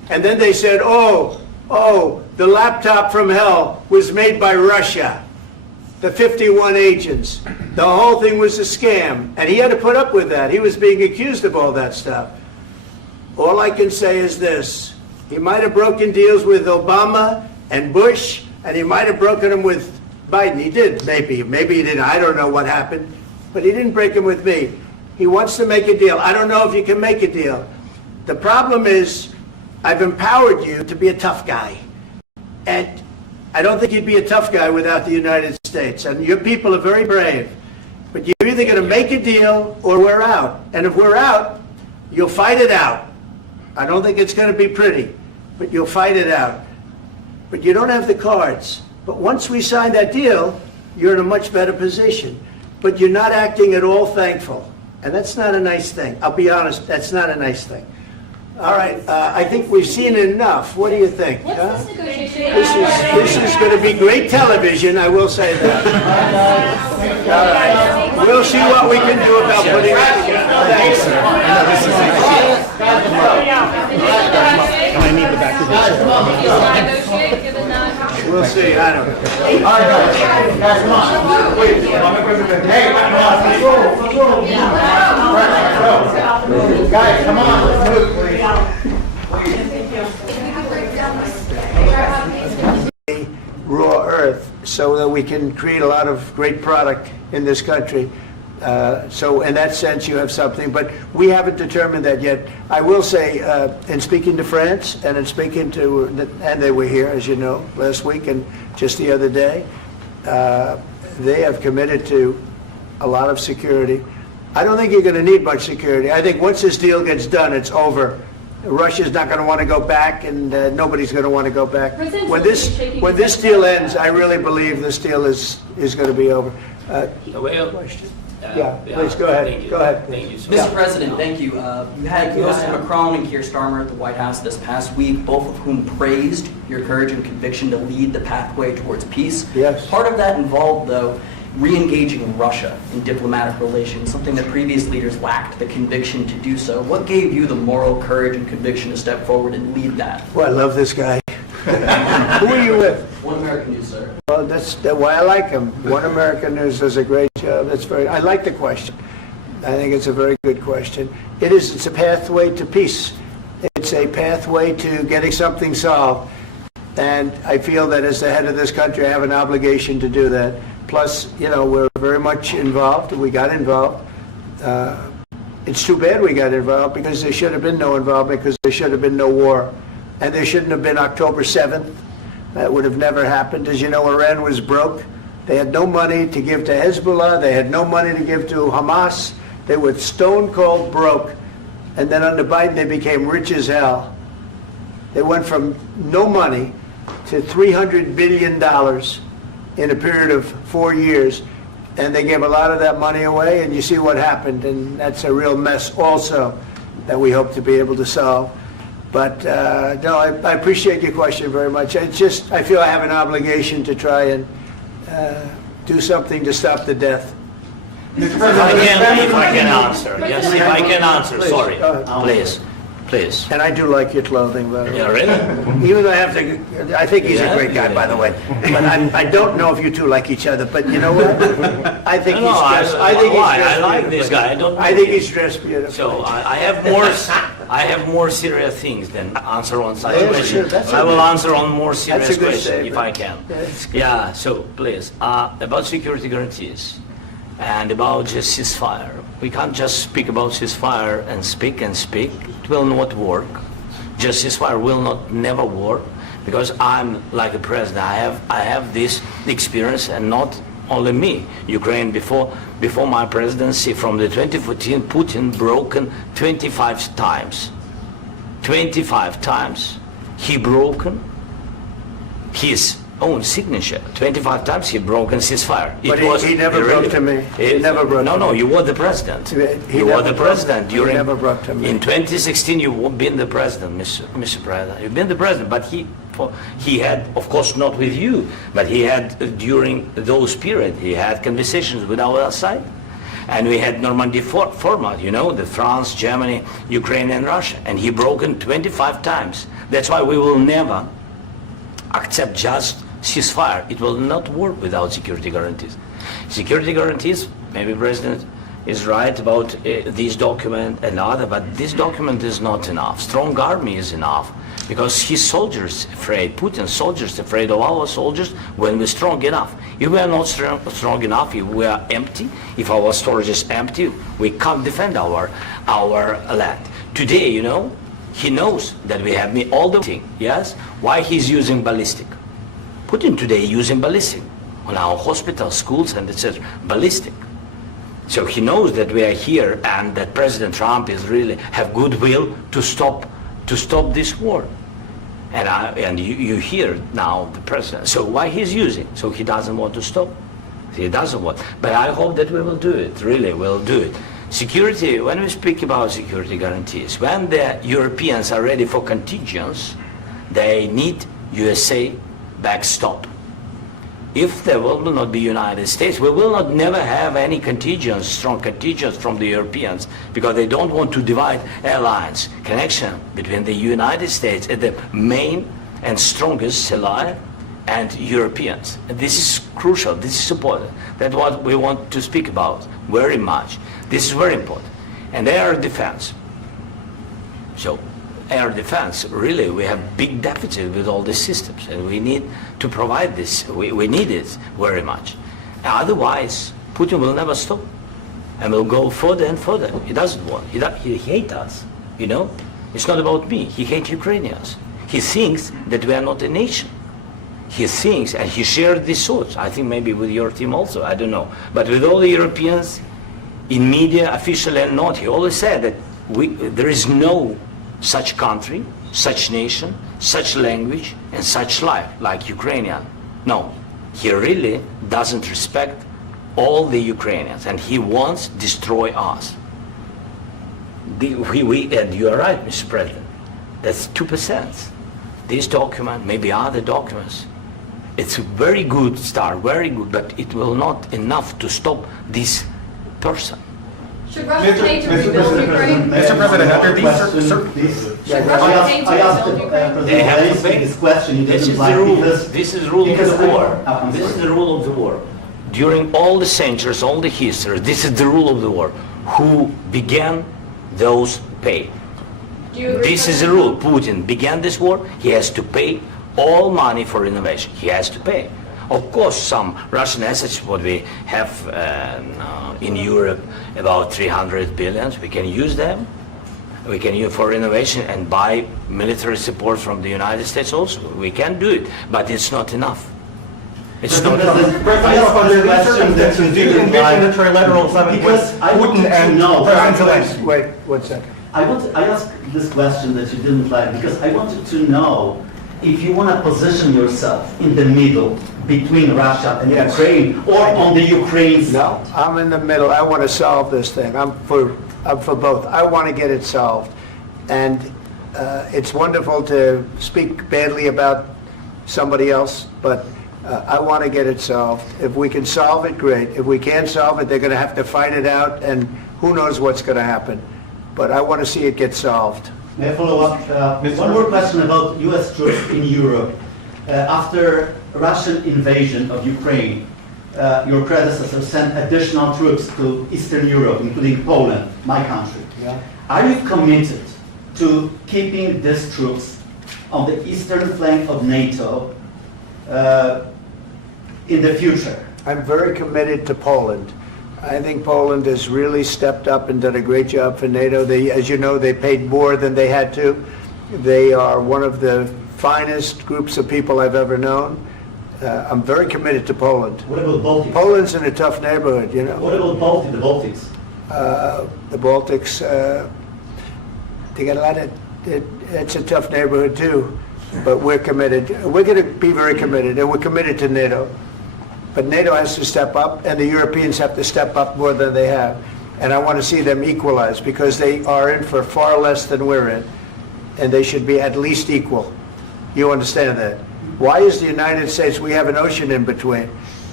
And then they said, oh, the laptop from hell was made by Russia. The 51 agents. The whole thing was a scam. And he had to put up with that. He was being accused of all that stuff. All I can say is this. He might have broken deals with Obama and Bush, and he might have broken them with Biden. He did, maybe. Maybe he didn't. I don't know what happened. But he didn't break them with me. He wants to make a deal. I don't know if you can make a deal. The problem is, I've empowered you to be a tough guy. And I don't think you'd be a tough guy without the United States. And your people are very brave. But you're either going to make a deal or we're out. And if we're out, you'll fight it out. I don't think it's going to be pretty, but you'll fight it out. But you don't have the cards. But once we sign that deal, you're in a much better position. But you're not acting at all thankful. And that's not a nice thing. I'll be honest, that's not a nice thing. All right, I think we've seen enough. What do you think? What's this negotiation? This is going to be great television, I will say that. All right. We'll see what we can do about putting it together. Thanks, sir. I need the back of this. Negotiate, given that. We'll see, I don't know. Guys, come on. Wait, hey, guys, come on, let's move, please. Raw earth so that we can create a lot of great product in this country. So in that sense, you have something, but we haven't determined that yet. I will say, in speaking to France and in speaking to, and they were here, as you know, last week and just the other day, they have committed to a lot of security. I don't think you're going to need much security. I think once this deal gets done, it's over. Russia's not going to want to go back, and nobody's going to want to go back. When this deal ends, I really believe this deal is going to be over. Question? Yeah, please go ahead. Go ahead. Thank you, sir. Mr. President, thank you. You had Mr. Macron and Keir Starmer at the White House this past week, both of whom praised your courage and conviction to lead the pathway towards peace. Yes. Part of that involved, though, re-engaging Russia in diplomatic relations, something that previous leaders lacked the conviction to do so. What gave you the moral courage and conviction to step forward and lead that? Well, I love this guy. Who are you with? One American News, sir. Well, that's why I like him. One American News does a great job. I like the question. I think it's a very good question. It's a pathway to peace. It's a pathway to getting something solved. And I feel that as the head of this country, I have an obligation to do that. Plus, we're very much involved. We got involved. It's too bad we got involved because there should have been no involvement because there should have been no war. And there shouldn't have been October 7th. That would have never happened. As you know, Iran was broke. They had no money to give to Hezbollah. They had no money to give to Hamas. They were stone cold broke. And then under Biden, they became rich as hell. They went from no money to $300 billion in a period of 4 years. And they gave a lot of that money away, and you see what happened. And that's a real mess also that we hope to be able to solve. But no, I appreciate your question very much. It's just, I feel I have an obligation to try and do something to stop the death. If I can answer. Yes, if I can answer, Please, sorry. go ahead. Please. And I do like your clothing, by the way. Yeah, really? Even though I think he's a great guy, by the way. But I don't know if you two like each other. But you know what? I think he's dressed. I like this guy. I think he's dressed beautifully. So I have more serious things than answer on such Yeah, questions. sure, I will answer on more serious That's a good questions if I statement. can. Yeah. So please, about security guarantees and about just ceasefire. We can't just speak about ceasefire and speak. It will not work. Just ceasefire will never work because I'm like a president. I have this experience, and not only me. Ukraine before my presidency, from the 2014, Putin broken 25 times. 25 times he broken his own signature. 25 times he broken ceasefire. But he never broke to me. He never broke to me. No, you were the president. You were the president during. He never broke to me. In 2016, you've been the president, Mr. President. You've been the president, but he had, of course, not with you, but he had during those period, he had conversations with our side. And we had Normandy format, you know, the France, Germany, Ukraine and Russia. And he broken 25 times. That's why we will never accept just ceasefire. It will not work without security guarantees. Security guarantees, maybe President is right about this document and other, but this document is not enough. Strong army is enough because his soldiers afraid, Putin's soldiers afraid of our soldiers when we're strong enough. If we are not strong enough, if we are empty, if our storage is empty, we can't defend our land. Today, you know, he knows that we have all the thing, yes? Why he's using ballistic? Putin today using ballistic on our hospitals, schools, and etc. Ballistic. So he knows that we are here and that President Trump is really have goodwill to stop this war. And you hear now the president. So why he's using? So he doesn't want to stop. He doesn't want. But I hope that we will do it. Really, we'll do it. Security. When we speak about security guarantees, when the Europeans are ready for contingents, they need USA backstop. If there will not be United States, we will not never have any contingents, strong contingents from the Europeans, because they don't want to divide alliance, connection between the United States and the main and strongest ally and Europeans. And this is crucial, this is important. That's what we want to speak about very much. This is very important. And air defense. So air defense, really, we have big deficit with all these systems, and we need to provide this. We need it very much. Otherwise, Putin will never stop, and will go further and further. He doesn't want. He hates us. You know, it's not about me. He hates Ukrainians. He thinks that we are not a nation. He thinks, and he shared these thoughts. I think maybe with your team also. I don't know, but with all the Europeans, in media, officially and not, he always said that there is no such country, such nation, such language, and such life like Ukrainian. No, he really doesn't respect all the Ukrainians, and he wants to destroy us. And you are right, Mr. President. That's 2%. This document, maybe other documents, it's a very good start, very good, but it will not enough to stop this person. Should Russia pay to rebuild Ukraine? Mr. President, after these Should Russia pay to rebuild Ukraine? They have to pay. This question. This is the rule. This is the rule of the war. This is the rule of the war. During all the centuries, all the history, this is the rule of the war. Who began, those pay. Do you agree This with is the that? rule. Putin began this war. He has to pay all money for innovation. He has to pay. Of course, some Russian assets, what we have in Europe, about 300 billion, we can use them. We can use for innovation and buy military support from the United States also. We can do it, but it's not enough. It's not enough. under these circumstances, do you envision a trilateral summit with Because I want Putin to and know- President Zelensky? Wait 1 second. I asked this question that you didn't like because I wanted to know if you want to position yourself in the middle between Russia and Yes. Ukraine or on the Ukraine's No, I'm in the middle. I want to solve this thing. I'm for both. I want to get it solved. And it's wonderful to speak badly about somebody else, but I want to get it solved. If we can solve it, great. If we can't solve it, they're going to have to fight it out, and who knows what's going to happen. But I want to see it get solved. May I follow up? One more question about U.S. troops in Europe. After Russian invasion of Ukraine, your predecessor sent additional troops to Eastern Europe, including Poland, my country. Yeah. Are you committed to keeping these troops on the eastern flank of NATO in the future? I'm very committed to Poland. I think Poland has really stepped up and done a great job for NATO. As you know, they paid more than they had to. They are one of the finest groups of people I've ever known. I'm very committed to Poland. What about Baltics? Poland's in a tough neighborhood, you know. What about the Baltics? The Baltics, they got a lot of, it's a tough neighborhood too, but we're committed. We're going to be very committed, and we're committed to NATO. But NATO has to step up, and the Europeans have to step up more than they have. And I want to see them equalize, because they are in for far less than we're in, and they should be at least equal. You understand that? Why is the United States, we have an ocean in between.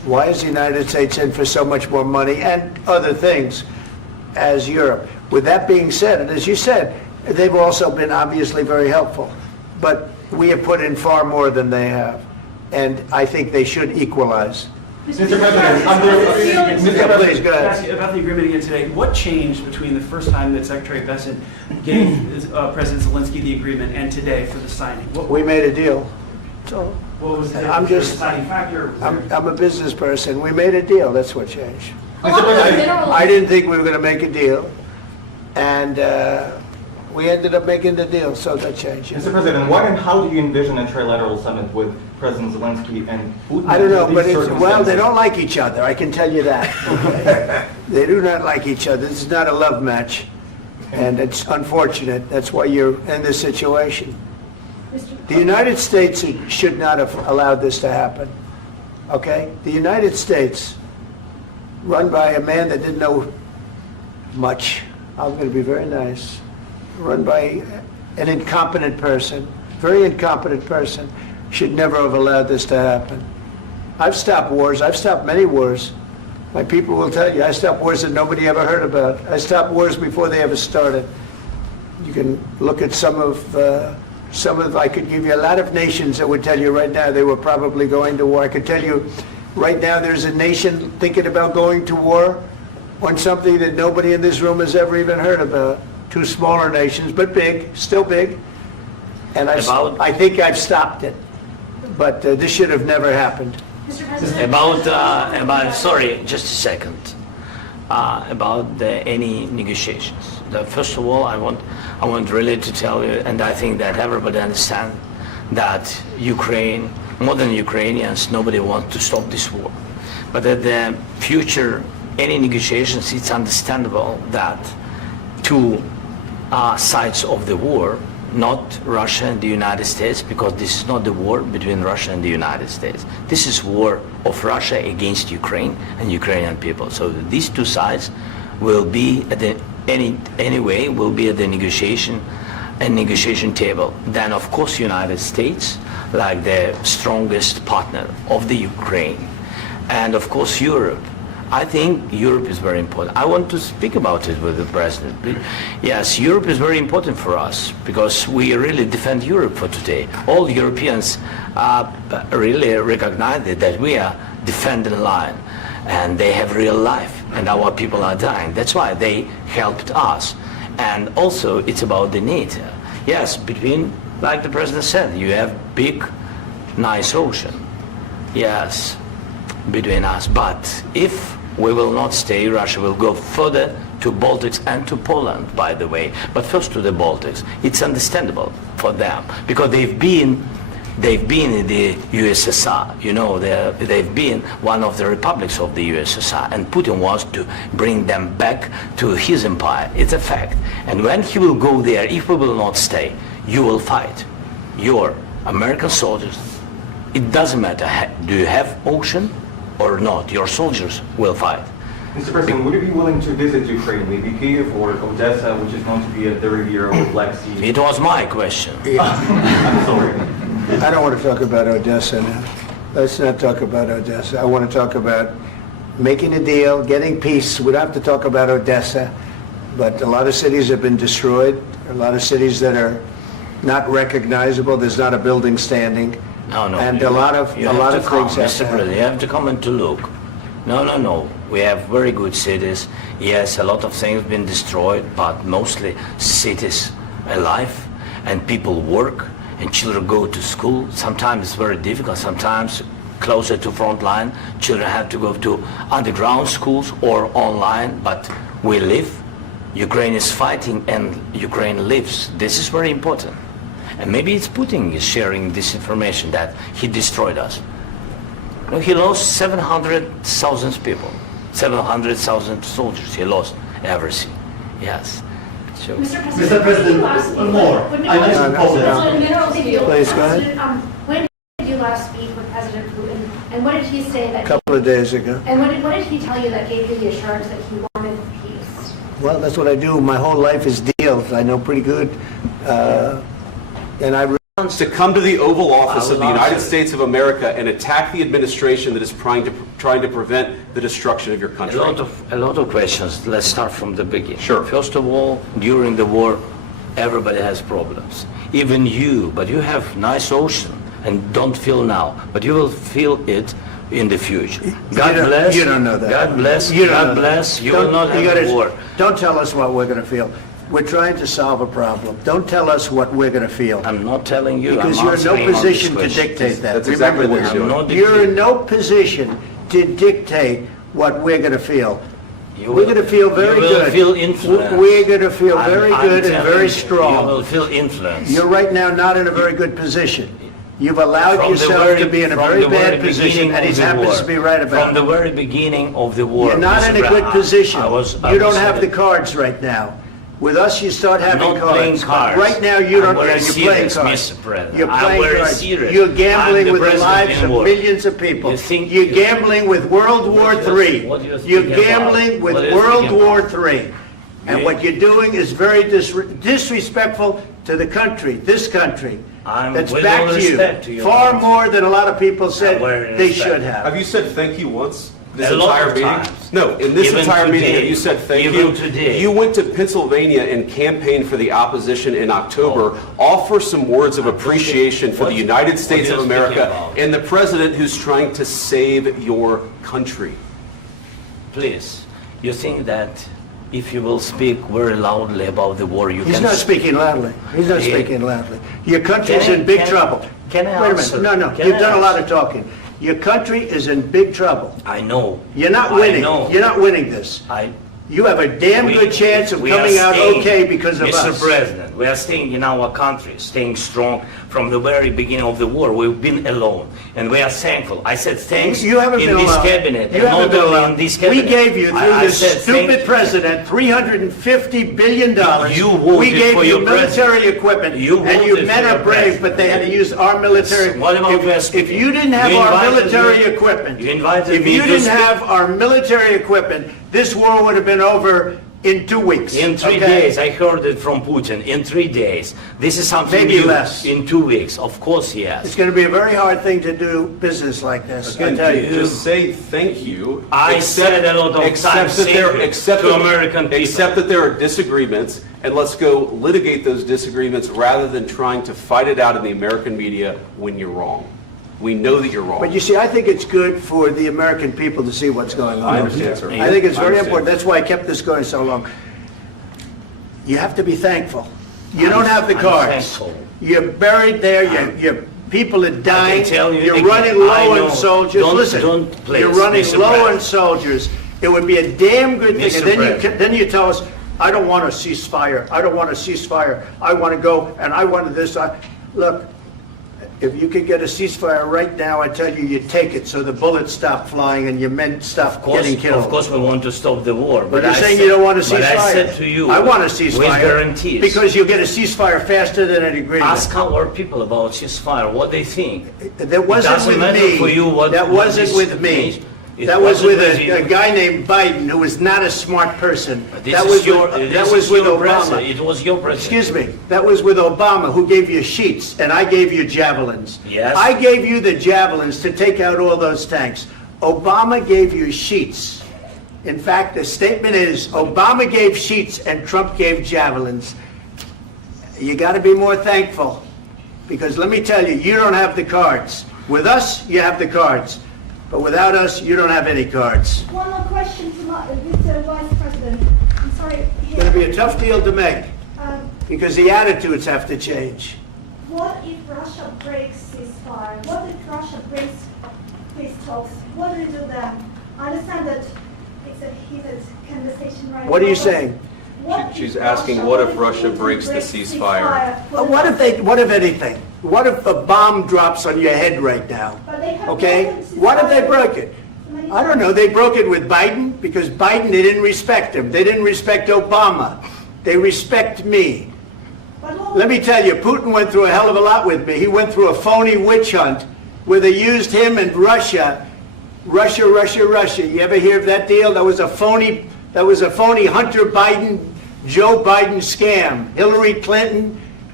Why is the United States in for so much more money and other things as Europe? With that being said, and as you said, they've also been obviously very helpful, but we have put in far more than they have, and I think they should equalize. Mr. President, Please, go ahead. Ask you about the agreement again today. What changed between the first time that Secretary Bessent gave President Zelensky the agreement and today for the signing? We made a deal. So What was the I'm just, deciding factor? I'm a business person. We made a deal. That's what changed. Mr. President, I didn't think we were going to make a deal, and we ended up making the deal, so that changed. Mr. President, what and how do you envision a trilateral summit with President Zelensky and Putin? I don't know, in but these well, they circumstances? don't like each other, I can tell you that. Okay? They do not like each other. This is not a love match, and it's unfortunate. That's why you're in this situation. The United States should not have allowed this to happen, okay? The United States, run by a man that didn't know much, I'm going to be very nice, run by an incompetent person, very incompetent person, should never have allowed this to happen. I've stopped wars. I've stopped many wars. My people will tell you, I stopped wars that nobody ever heard about. I stopped wars before they ever started. You can look at some of, I could give you a lot of nations that would tell you right now they were probably going to war. I could tell you right now there's a nation thinking about going to war on something that nobody in this room has ever even heard about. Two smaller nations, but big, still big. And I think I've stopped it. But this should have never happened. Mr. President. Sorry, just a second. About any negotiations. First of all, I want really to tell you, and I think that everybody understands that Ukraine, more than Ukrainians, nobody wants to stop this war. But at the future, any negotiations, it's understandable that two sides of the war, not Russia and the United States, because this is not the war between Russia and the United States. This is war of Russia against Ukraine and Ukrainian people. So these two sides will be at the will be at the negotiation table. Then of course United States, like the strongest partner of the Ukraine, and of course Europe. I think Europe is very important. I want to speak about it with the President. Yes, Europe is very important for us because we really defend Europe for today. All Europeans really recognize that we are defending the line and they have real life and our people are dying. That's why they helped us. And also it's about the NATO. Yes, between, like the President said, you have big, nice ocean. Yes, between us. But if we will not stay, Russia will go further to Baltics and to Poland, by the way. But first to the Baltics. It's understandable for them because they've been in the USSR. You know, they've been one of the republics of the USSR, and Putin wants to bring them back to his empire. It's a fact. And when he will go there, if we will not stay, you will fight. Your American soldiers, it doesn't matter, do you have ocean or not, your soldiers will fight. Mr. President, would you be willing to visit Ukraine, maybe Kyiv or Odessa, which is known to be a dirty area of the Black Sea? It was my question. I'm sorry. I don't want to talk about Odessa now. Let's not talk about Odessa. I want to talk about making a deal, getting peace. We don't have to talk about Odessa, but a lot of cities have been destroyed. A lot of cities that are not recognizable. There's not a building standing. No. And a lot of things have Mr. President, you have to come and to look. No. We have very good cities. Yes, a lot of things have been destroyed, but mostly cities alive and people work and children go to school. Sometimes it's very difficult. Sometimes closer to front line, children have to go to underground schools or online, but we live. Ukraine is fighting and Ukraine lives. This is very important. And maybe it's Putin is sharing this information that he destroyed us. No, he lost 700,000 people, 700,000 soldiers. He lost everything. Yes. So. Mr. President, one more. I mentioned Poland. Please, go ahead. When did you last speak with President Putin, and what did he say that? A couple of days ago. And what did he tell you that gave you the assurance that he wanted peace? Well, that's what I do. My whole life is deals. I know pretty good. And I to come to the Oval Office I of will the United answer. States of America and attack the administration that is trying to prevent the destruction of your country? A lot of questions. Let's start from the beginning. Sure. First of all, during the war, everybody has problems. Even you, but you have nice ocean and don't feel now, but you will feel it in the future. God bless. You don't know that. God bless. You don't God know that. bless. You will not have a war. Don't tell us what we're going to feel. We're trying to solve a problem. Don't tell us what we're going to feel. I'm not telling you. Because I'm you're in no answering all these position to questions. dictate that. That's exactly Remember what this. you're doing. I'm not You're in dictating. no position to dictate what we're going to feel. You We're will- going to feel very you will good. feel influenced. We're going to feel I'm- very I'm good and telling very you, strong. You will feel influence. You're right now not in a very good position. You've allowed From the yourself very- to be in a from very the very bad position, beginning and he of the happens war. to be right about From the it. very beginning of the war. You're not Mr. in a good Brown, position. I You don't was have the saying- cards right now. With us, you start I'm having not playing cards. cards. Right now, you I'm don't. very You're playing serious, cards. Mr. President. You're I'm playing very cards. serious. You're I'm gambling the with the president lives in of war. millions of people. You think- You're gambling with World War What do you- III. what do you think You're about? gambling with What do you World think War about? III. And You- what you're doing is very disrespectful to the country, this country. I'm That's with back all to respect to you. your Far country. more than a lot of people said very they respect. should have. Have you said thank you once? This A lot entire of meeting? times. No, in this Even entire meeting, today. have you said thank Even you? today. You went to Pennsylvania and campaigned for the opposition in October. Offer some words of appreciation for the United States what of are you speaking America about? and the president who's trying to save your country. Please, you think that if you will speak very loudly about the war, you He's can... not speaking loudly. He's not Yeah. speaking loudly. Your country's Can I- in big can- trouble. can I Wait a answer? minute. No, Can you've I done a lot answer? of talking. Your country is in big trouble. I know. You're not I winning. know. You're not winning this. You have a damn We- good chance of we are coming out staying, okay because of Mr. us. President, we are staying in our country, staying strong from the very beginning of the war. We've been alone, and we are thankful. I said thanks You haven't in been this alone. cabinet, You and haven't not been only alone. in this We cabinet. gave you, through I this said stupid thank- president, $350 billion. You voted We gave for you your military president. equipment, You and you voted men for are your brave, president. but they had to use our military. What about West? If you didn't have You our invited military me- equipment, you invited if me you to didn't speak- have our military equipment, this war would have been over in 2 weeks. In 3 okay? days, I heard it from Putin. In 3 days, this is something Maybe new. less. In 2 weeks, of course, It's yes. going to be a very hard thing to do business like this, I Again, tell you. just say thank you. I said a lot of except times that thank there, you except to that- American people. Except that there are disagreements, and let's go litigate those disagreements rather than trying to fight it out in the American media when you're wrong. We know that you're wrong. But you see, I think it's good for the American people to see what's going on. I understand, sir. I think it's I very understand. important. That's why I kept this going so long. You have to be thankful. You don't have the I'm cards. thankful. You're buried there, your people are dying. tell you You're again, running I low know. on soldiers. Don't- Listen, don't please, you're running Mr. low on President. soldiers. It would be a damn good thing. Mr. And President. then you tell us, I don't want a ceasefire. I don't want a ceasefire. I want to go, and I want this. Look, if you could get a ceasefire right now, I tell you, you take it so the bullets stop flying and your men stop getting killed. Of course, we want to stop the war. But you're I saying said- you don't want a ceasefire. But I said to you, I want a with ceasefire. guarantees. Because you'll get a ceasefire faster than an agreement. Ask our people about ceasefire, what they think. That wasn't doesn't with matter me. for you what- That what wasn't this with me. means. It That was wasn't with with a you. guy named Biden who was not a smart person. This That is was your, with, this that is was with your Obama. president. It was your president. Excuse me. That was with Obama, who gave you sheets, and I gave you javelins. Yes. I gave you the javelins to take out all those tanks. Obama gave you sheets. In fact, the statement is Obama gave sheets and Trump gave javelins. You got to be more thankful, because let me tell you, you don't have the cards. With us, you have the cards. But without us, you don't have any cards. One more question to Mr. Vice President. I'm sorry. It's going to be a tough deal to make, Um, because the attitudes have to change. What if Russia breaks ceasefire? What if Russia breaks peace talks? What do you do then? I understand that it's a heated conversation right now. What are you but saying? what if She's asking, what if Russia Putin breaks the ceasefire? What if anything? What if a bomb drops on your head right now? But they have Okay? broken ceasefire What if they broke it? many I don't know. They broke it with Biden, because Biden, they didn't respect him. They didn't respect Obama. They respect me. But what Let me tell you, Putin went through a hell of a lot with me. He went through a phony witch hunt where they used him and Russia. Russia. You ever hear of that deal? That was a phony Hunter Biden, Joe Biden scam. Hillary Clinton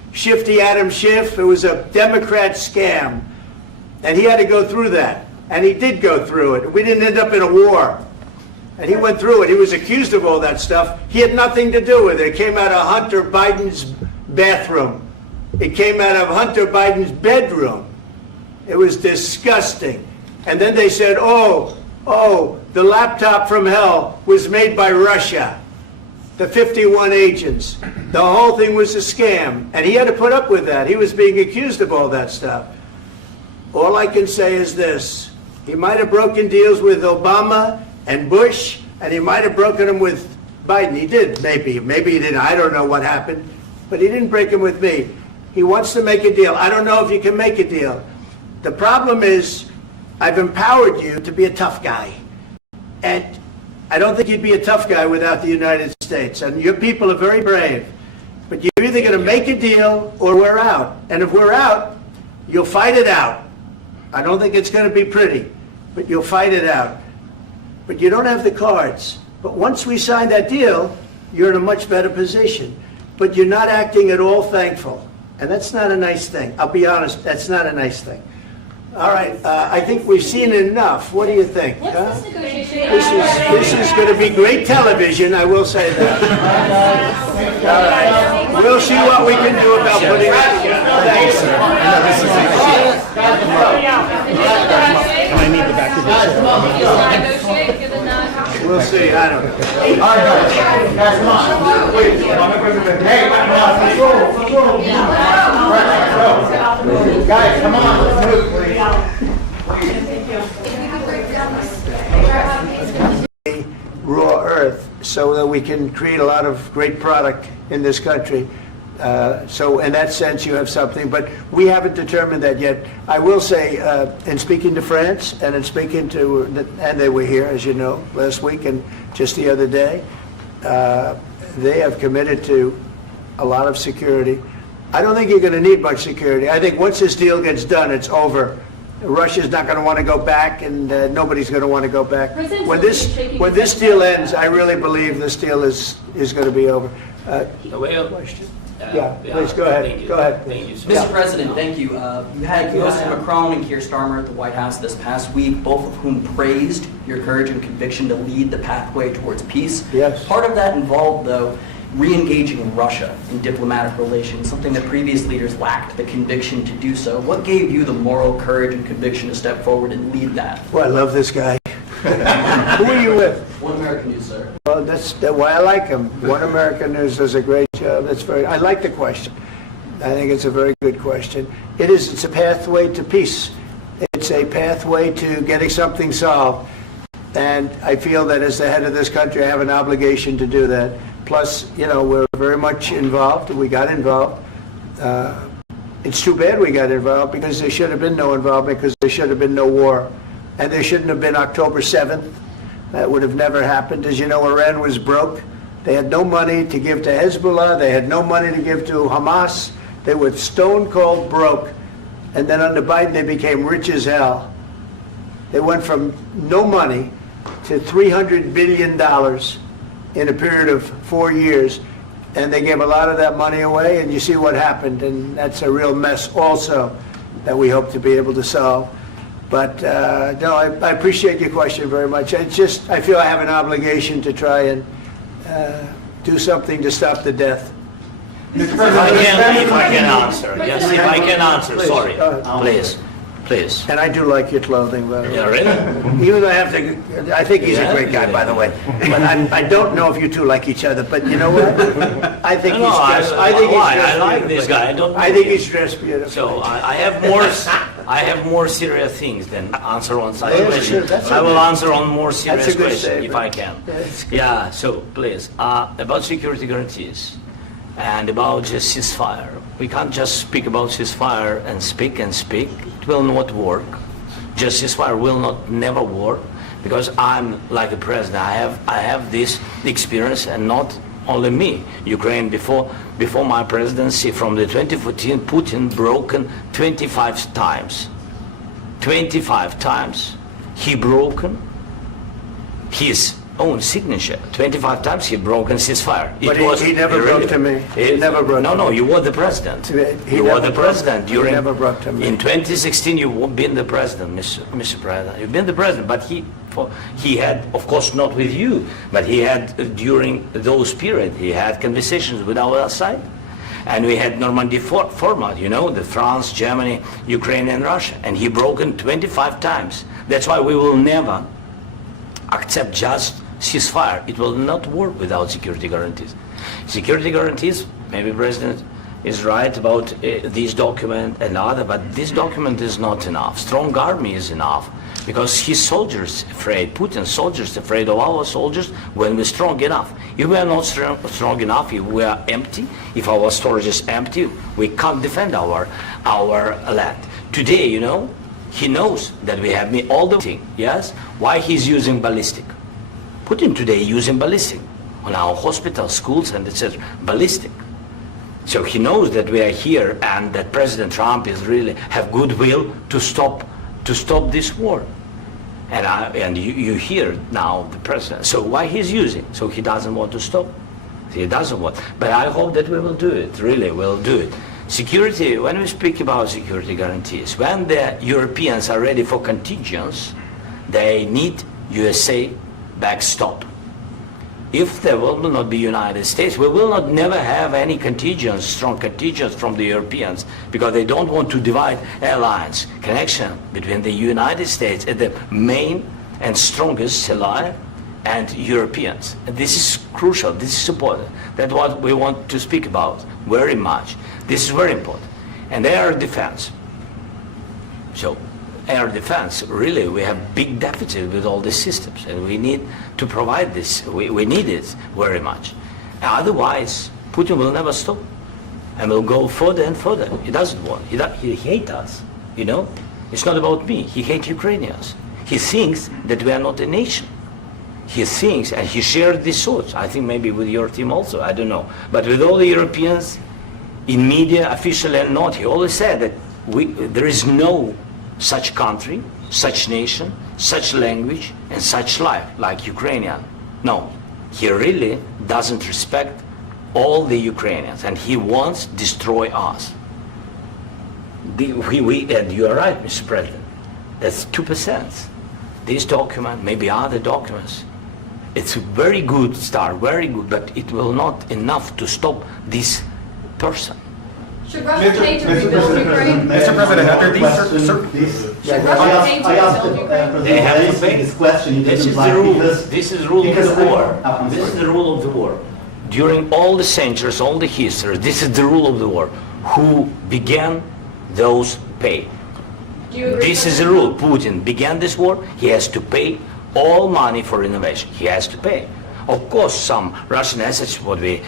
Shifty Adam Schiff. It was a Democrat scam. And he had to go through that. And he did go through it. We didn't end up in a war. And he went through it. He was accused of all that stuff. He had nothing to do with it. It came out of Hunter Biden's bathroom. It came out of Hunter Biden's bedroom. It was disgusting. And then they said, oh, the laptop from hell was made by Russia. The 51 agents. The whole thing was a scam. And he had to put up with that. He was being accused of all that stuff. All I can say is this. He might have broken deals with Obama and Bush, and he might have broken them with Biden. He did, maybe. Maybe he didn't. I don't know what happened. But he didn't break them with me. He wants to make a deal. I don't know if you can make a deal. The problem is, I've empowered you to be a tough guy. And I don't think you'd be a tough guy without the United States. And your people are very brave. But you're either going to make a deal or we're out. And if we're out, you'll fight it out. I don't think it's going to be pretty, but you'll fight it out. But you don't have the cards. But once we sign that deal, you're in a much better position. But you're not acting at all thankful. And that's not a nice thing. I'll be honest, that's not a nice thing. All right, I think we've seen enough. What do you think? Huh? This is going to be great television, I will say that. All right. We'll see what we can do about putting it together. Thanks. I need the back of this. We'll see, I don't know. All right, guys, come on. Wait, hey, come on, let's go. Guys, come on, let's move, please. Raw earth so that we can create a lot of great product in this country. So in that sense, you have something, but we haven't determined that yet. I will say, in speaking to France and in speaking to, and they were here, as you know, last week and just the other day, they have committed to a lot of security. I don't think you're going to need much security. I think once this deal gets done, it's over. Russia's not going to want to go back, and nobody's going to want to go back. When this deal ends, I really believe this deal is going to be over. Please go ahead. Go ahead. Please. Mr. President, thank you. You had President Macron and Keir Starmer at the White House this past week, both of whom praised your courage and conviction to lead the pathway towards peace. Yes. Part of that involved, though, re-engaging Russia in diplomatic relations, something that previous leaders lacked the conviction to do so. What gave you the moral courage and conviction to step forward and lead that? Well, I love this guy. Who are you with? One American News, sir. Well, that's why I like him. One American News does a great job. I like the question. I think it's a very good question. It's a pathway to peace. It's a pathway to getting something solved. And I feel that as the head of this country, I have an obligation to do that. Plus, we're very much involved. We got involved. It's too bad we got involved because there should have been no involvement because there should have been no war. And there shouldn't have been October 7th. That would have never happened. As you know, Iran was broke. They had no money to give to Hezbollah. They had no money to give to Hamas. They were stone cold broke. And then under Biden, they became rich as hell. They went from no money to $300 billion in a period of 4 years. And they gave a lot of that money away, and you see what happened. And that's a real mess also that we hope to be able to solve. But no, I appreciate your question very much. I feel I have an obligation to try and do something to stop the death. If I can answer, yes, if I can answer, Please, sorry, please. please. And I do like your clothing, by the way. Yeah, really? Even though I think he's a great guy, by the way. But I don't know if you two like each other. But you know what? I think he's dressed. I like this guy. I think he's dressed beautiful. So I have more serious things than answer on such Yeah, question. sure, I will answer on more serious That's a good question if statement. I can. Yeah. So please, about security guarantees and about just ceasefire. We can't just speak about ceasefire and speak and speak. It will not work. Just ceasefire will never work because I'm like a president. I have this experience, and not only me. Ukraine before my presidency, from the 2014, Putin broken 25 times. 25 times he broken his own signature. 25 times he broke a ceasefire. But he never broke to me. He never broke to me. No, you were the president. You were the president during... He never broke to me. In 2016, you've been the president, Mr. President. You've been the president, but he had, of course, not with you, but he had, during those period, he had conversations with our side. And we had Normandy format, you know, the France, Germany, Ukraine, and Russia. And he broken 25 times. That's why we will never accept just ceasefire. It will not work without security guarantees. Security guarantees, maybe President is right about this document and other, but this document is not enough. Strong army is enough, because his soldiers afraid, Putin's soldiers afraid of our soldiers when we're strong enough. If we are not strong enough, if we are empty, if our storage is empty, we can't defend our land. Today, you know, he knows that we have all the thing, yes? Why he's using ballistic? Putin today using ballistic on our hospitals, schools, and etc. Ballistic. So he knows that we are here and that President Trump is really have goodwill to stop this war. And you hear now the president. So why he's using? So he doesn't want to stop. He doesn't want. But I hope that we will do it. Really, we'll do it. Security. When we speak about security guarantees, when the Europeans are ready for contingents, they need USA backstop. If there will not be United States, we will not never have any contingents, strong contingents from the Europeans, because they don't want to divide alliance connection between the United States and the main and strongest ally and Europeans. And this is crucial, this is important. That's what we want to speak about very much. This is very important. And air defense. So air defense, really, we have big deficit with all these systems, and we need to provide this. We need it very much. Otherwise, Putin will never stop, and will go further and further. He doesn't want. He hates us, you know. It's not about me. He hates Ukrainians. He thinks that we are not a nation. He thinks, and he shared these thoughts. I think maybe with your team also, I don't know. But with all the Europeans, in media, officially and not, he always said that there is no such country, such nation, such language, and such life like Ukrainian. No, he really doesn't respect all the Ukrainians, and he wants to destroy us. And you are right, Mr. President. That's 2%. This document, maybe other documents, it's a very good start, very good, but it will not enough to stop this person. Should Russia pay to rebuild Ukraine? Mr. President, under these Should Russia pay to I asked rebuild Ukraine? They have to President pay. this question. He This didn't is the like rule. because- This is the rule of because the war. I'm This is sorry. the rule of the war. During all the centuries, all the history, this is the rule of the war. Who began, those pay. Do you agree This with is the that? rule. Putin began this war. He has to pay all money for innovation. He has to pay. Of course, some Russian assets, what we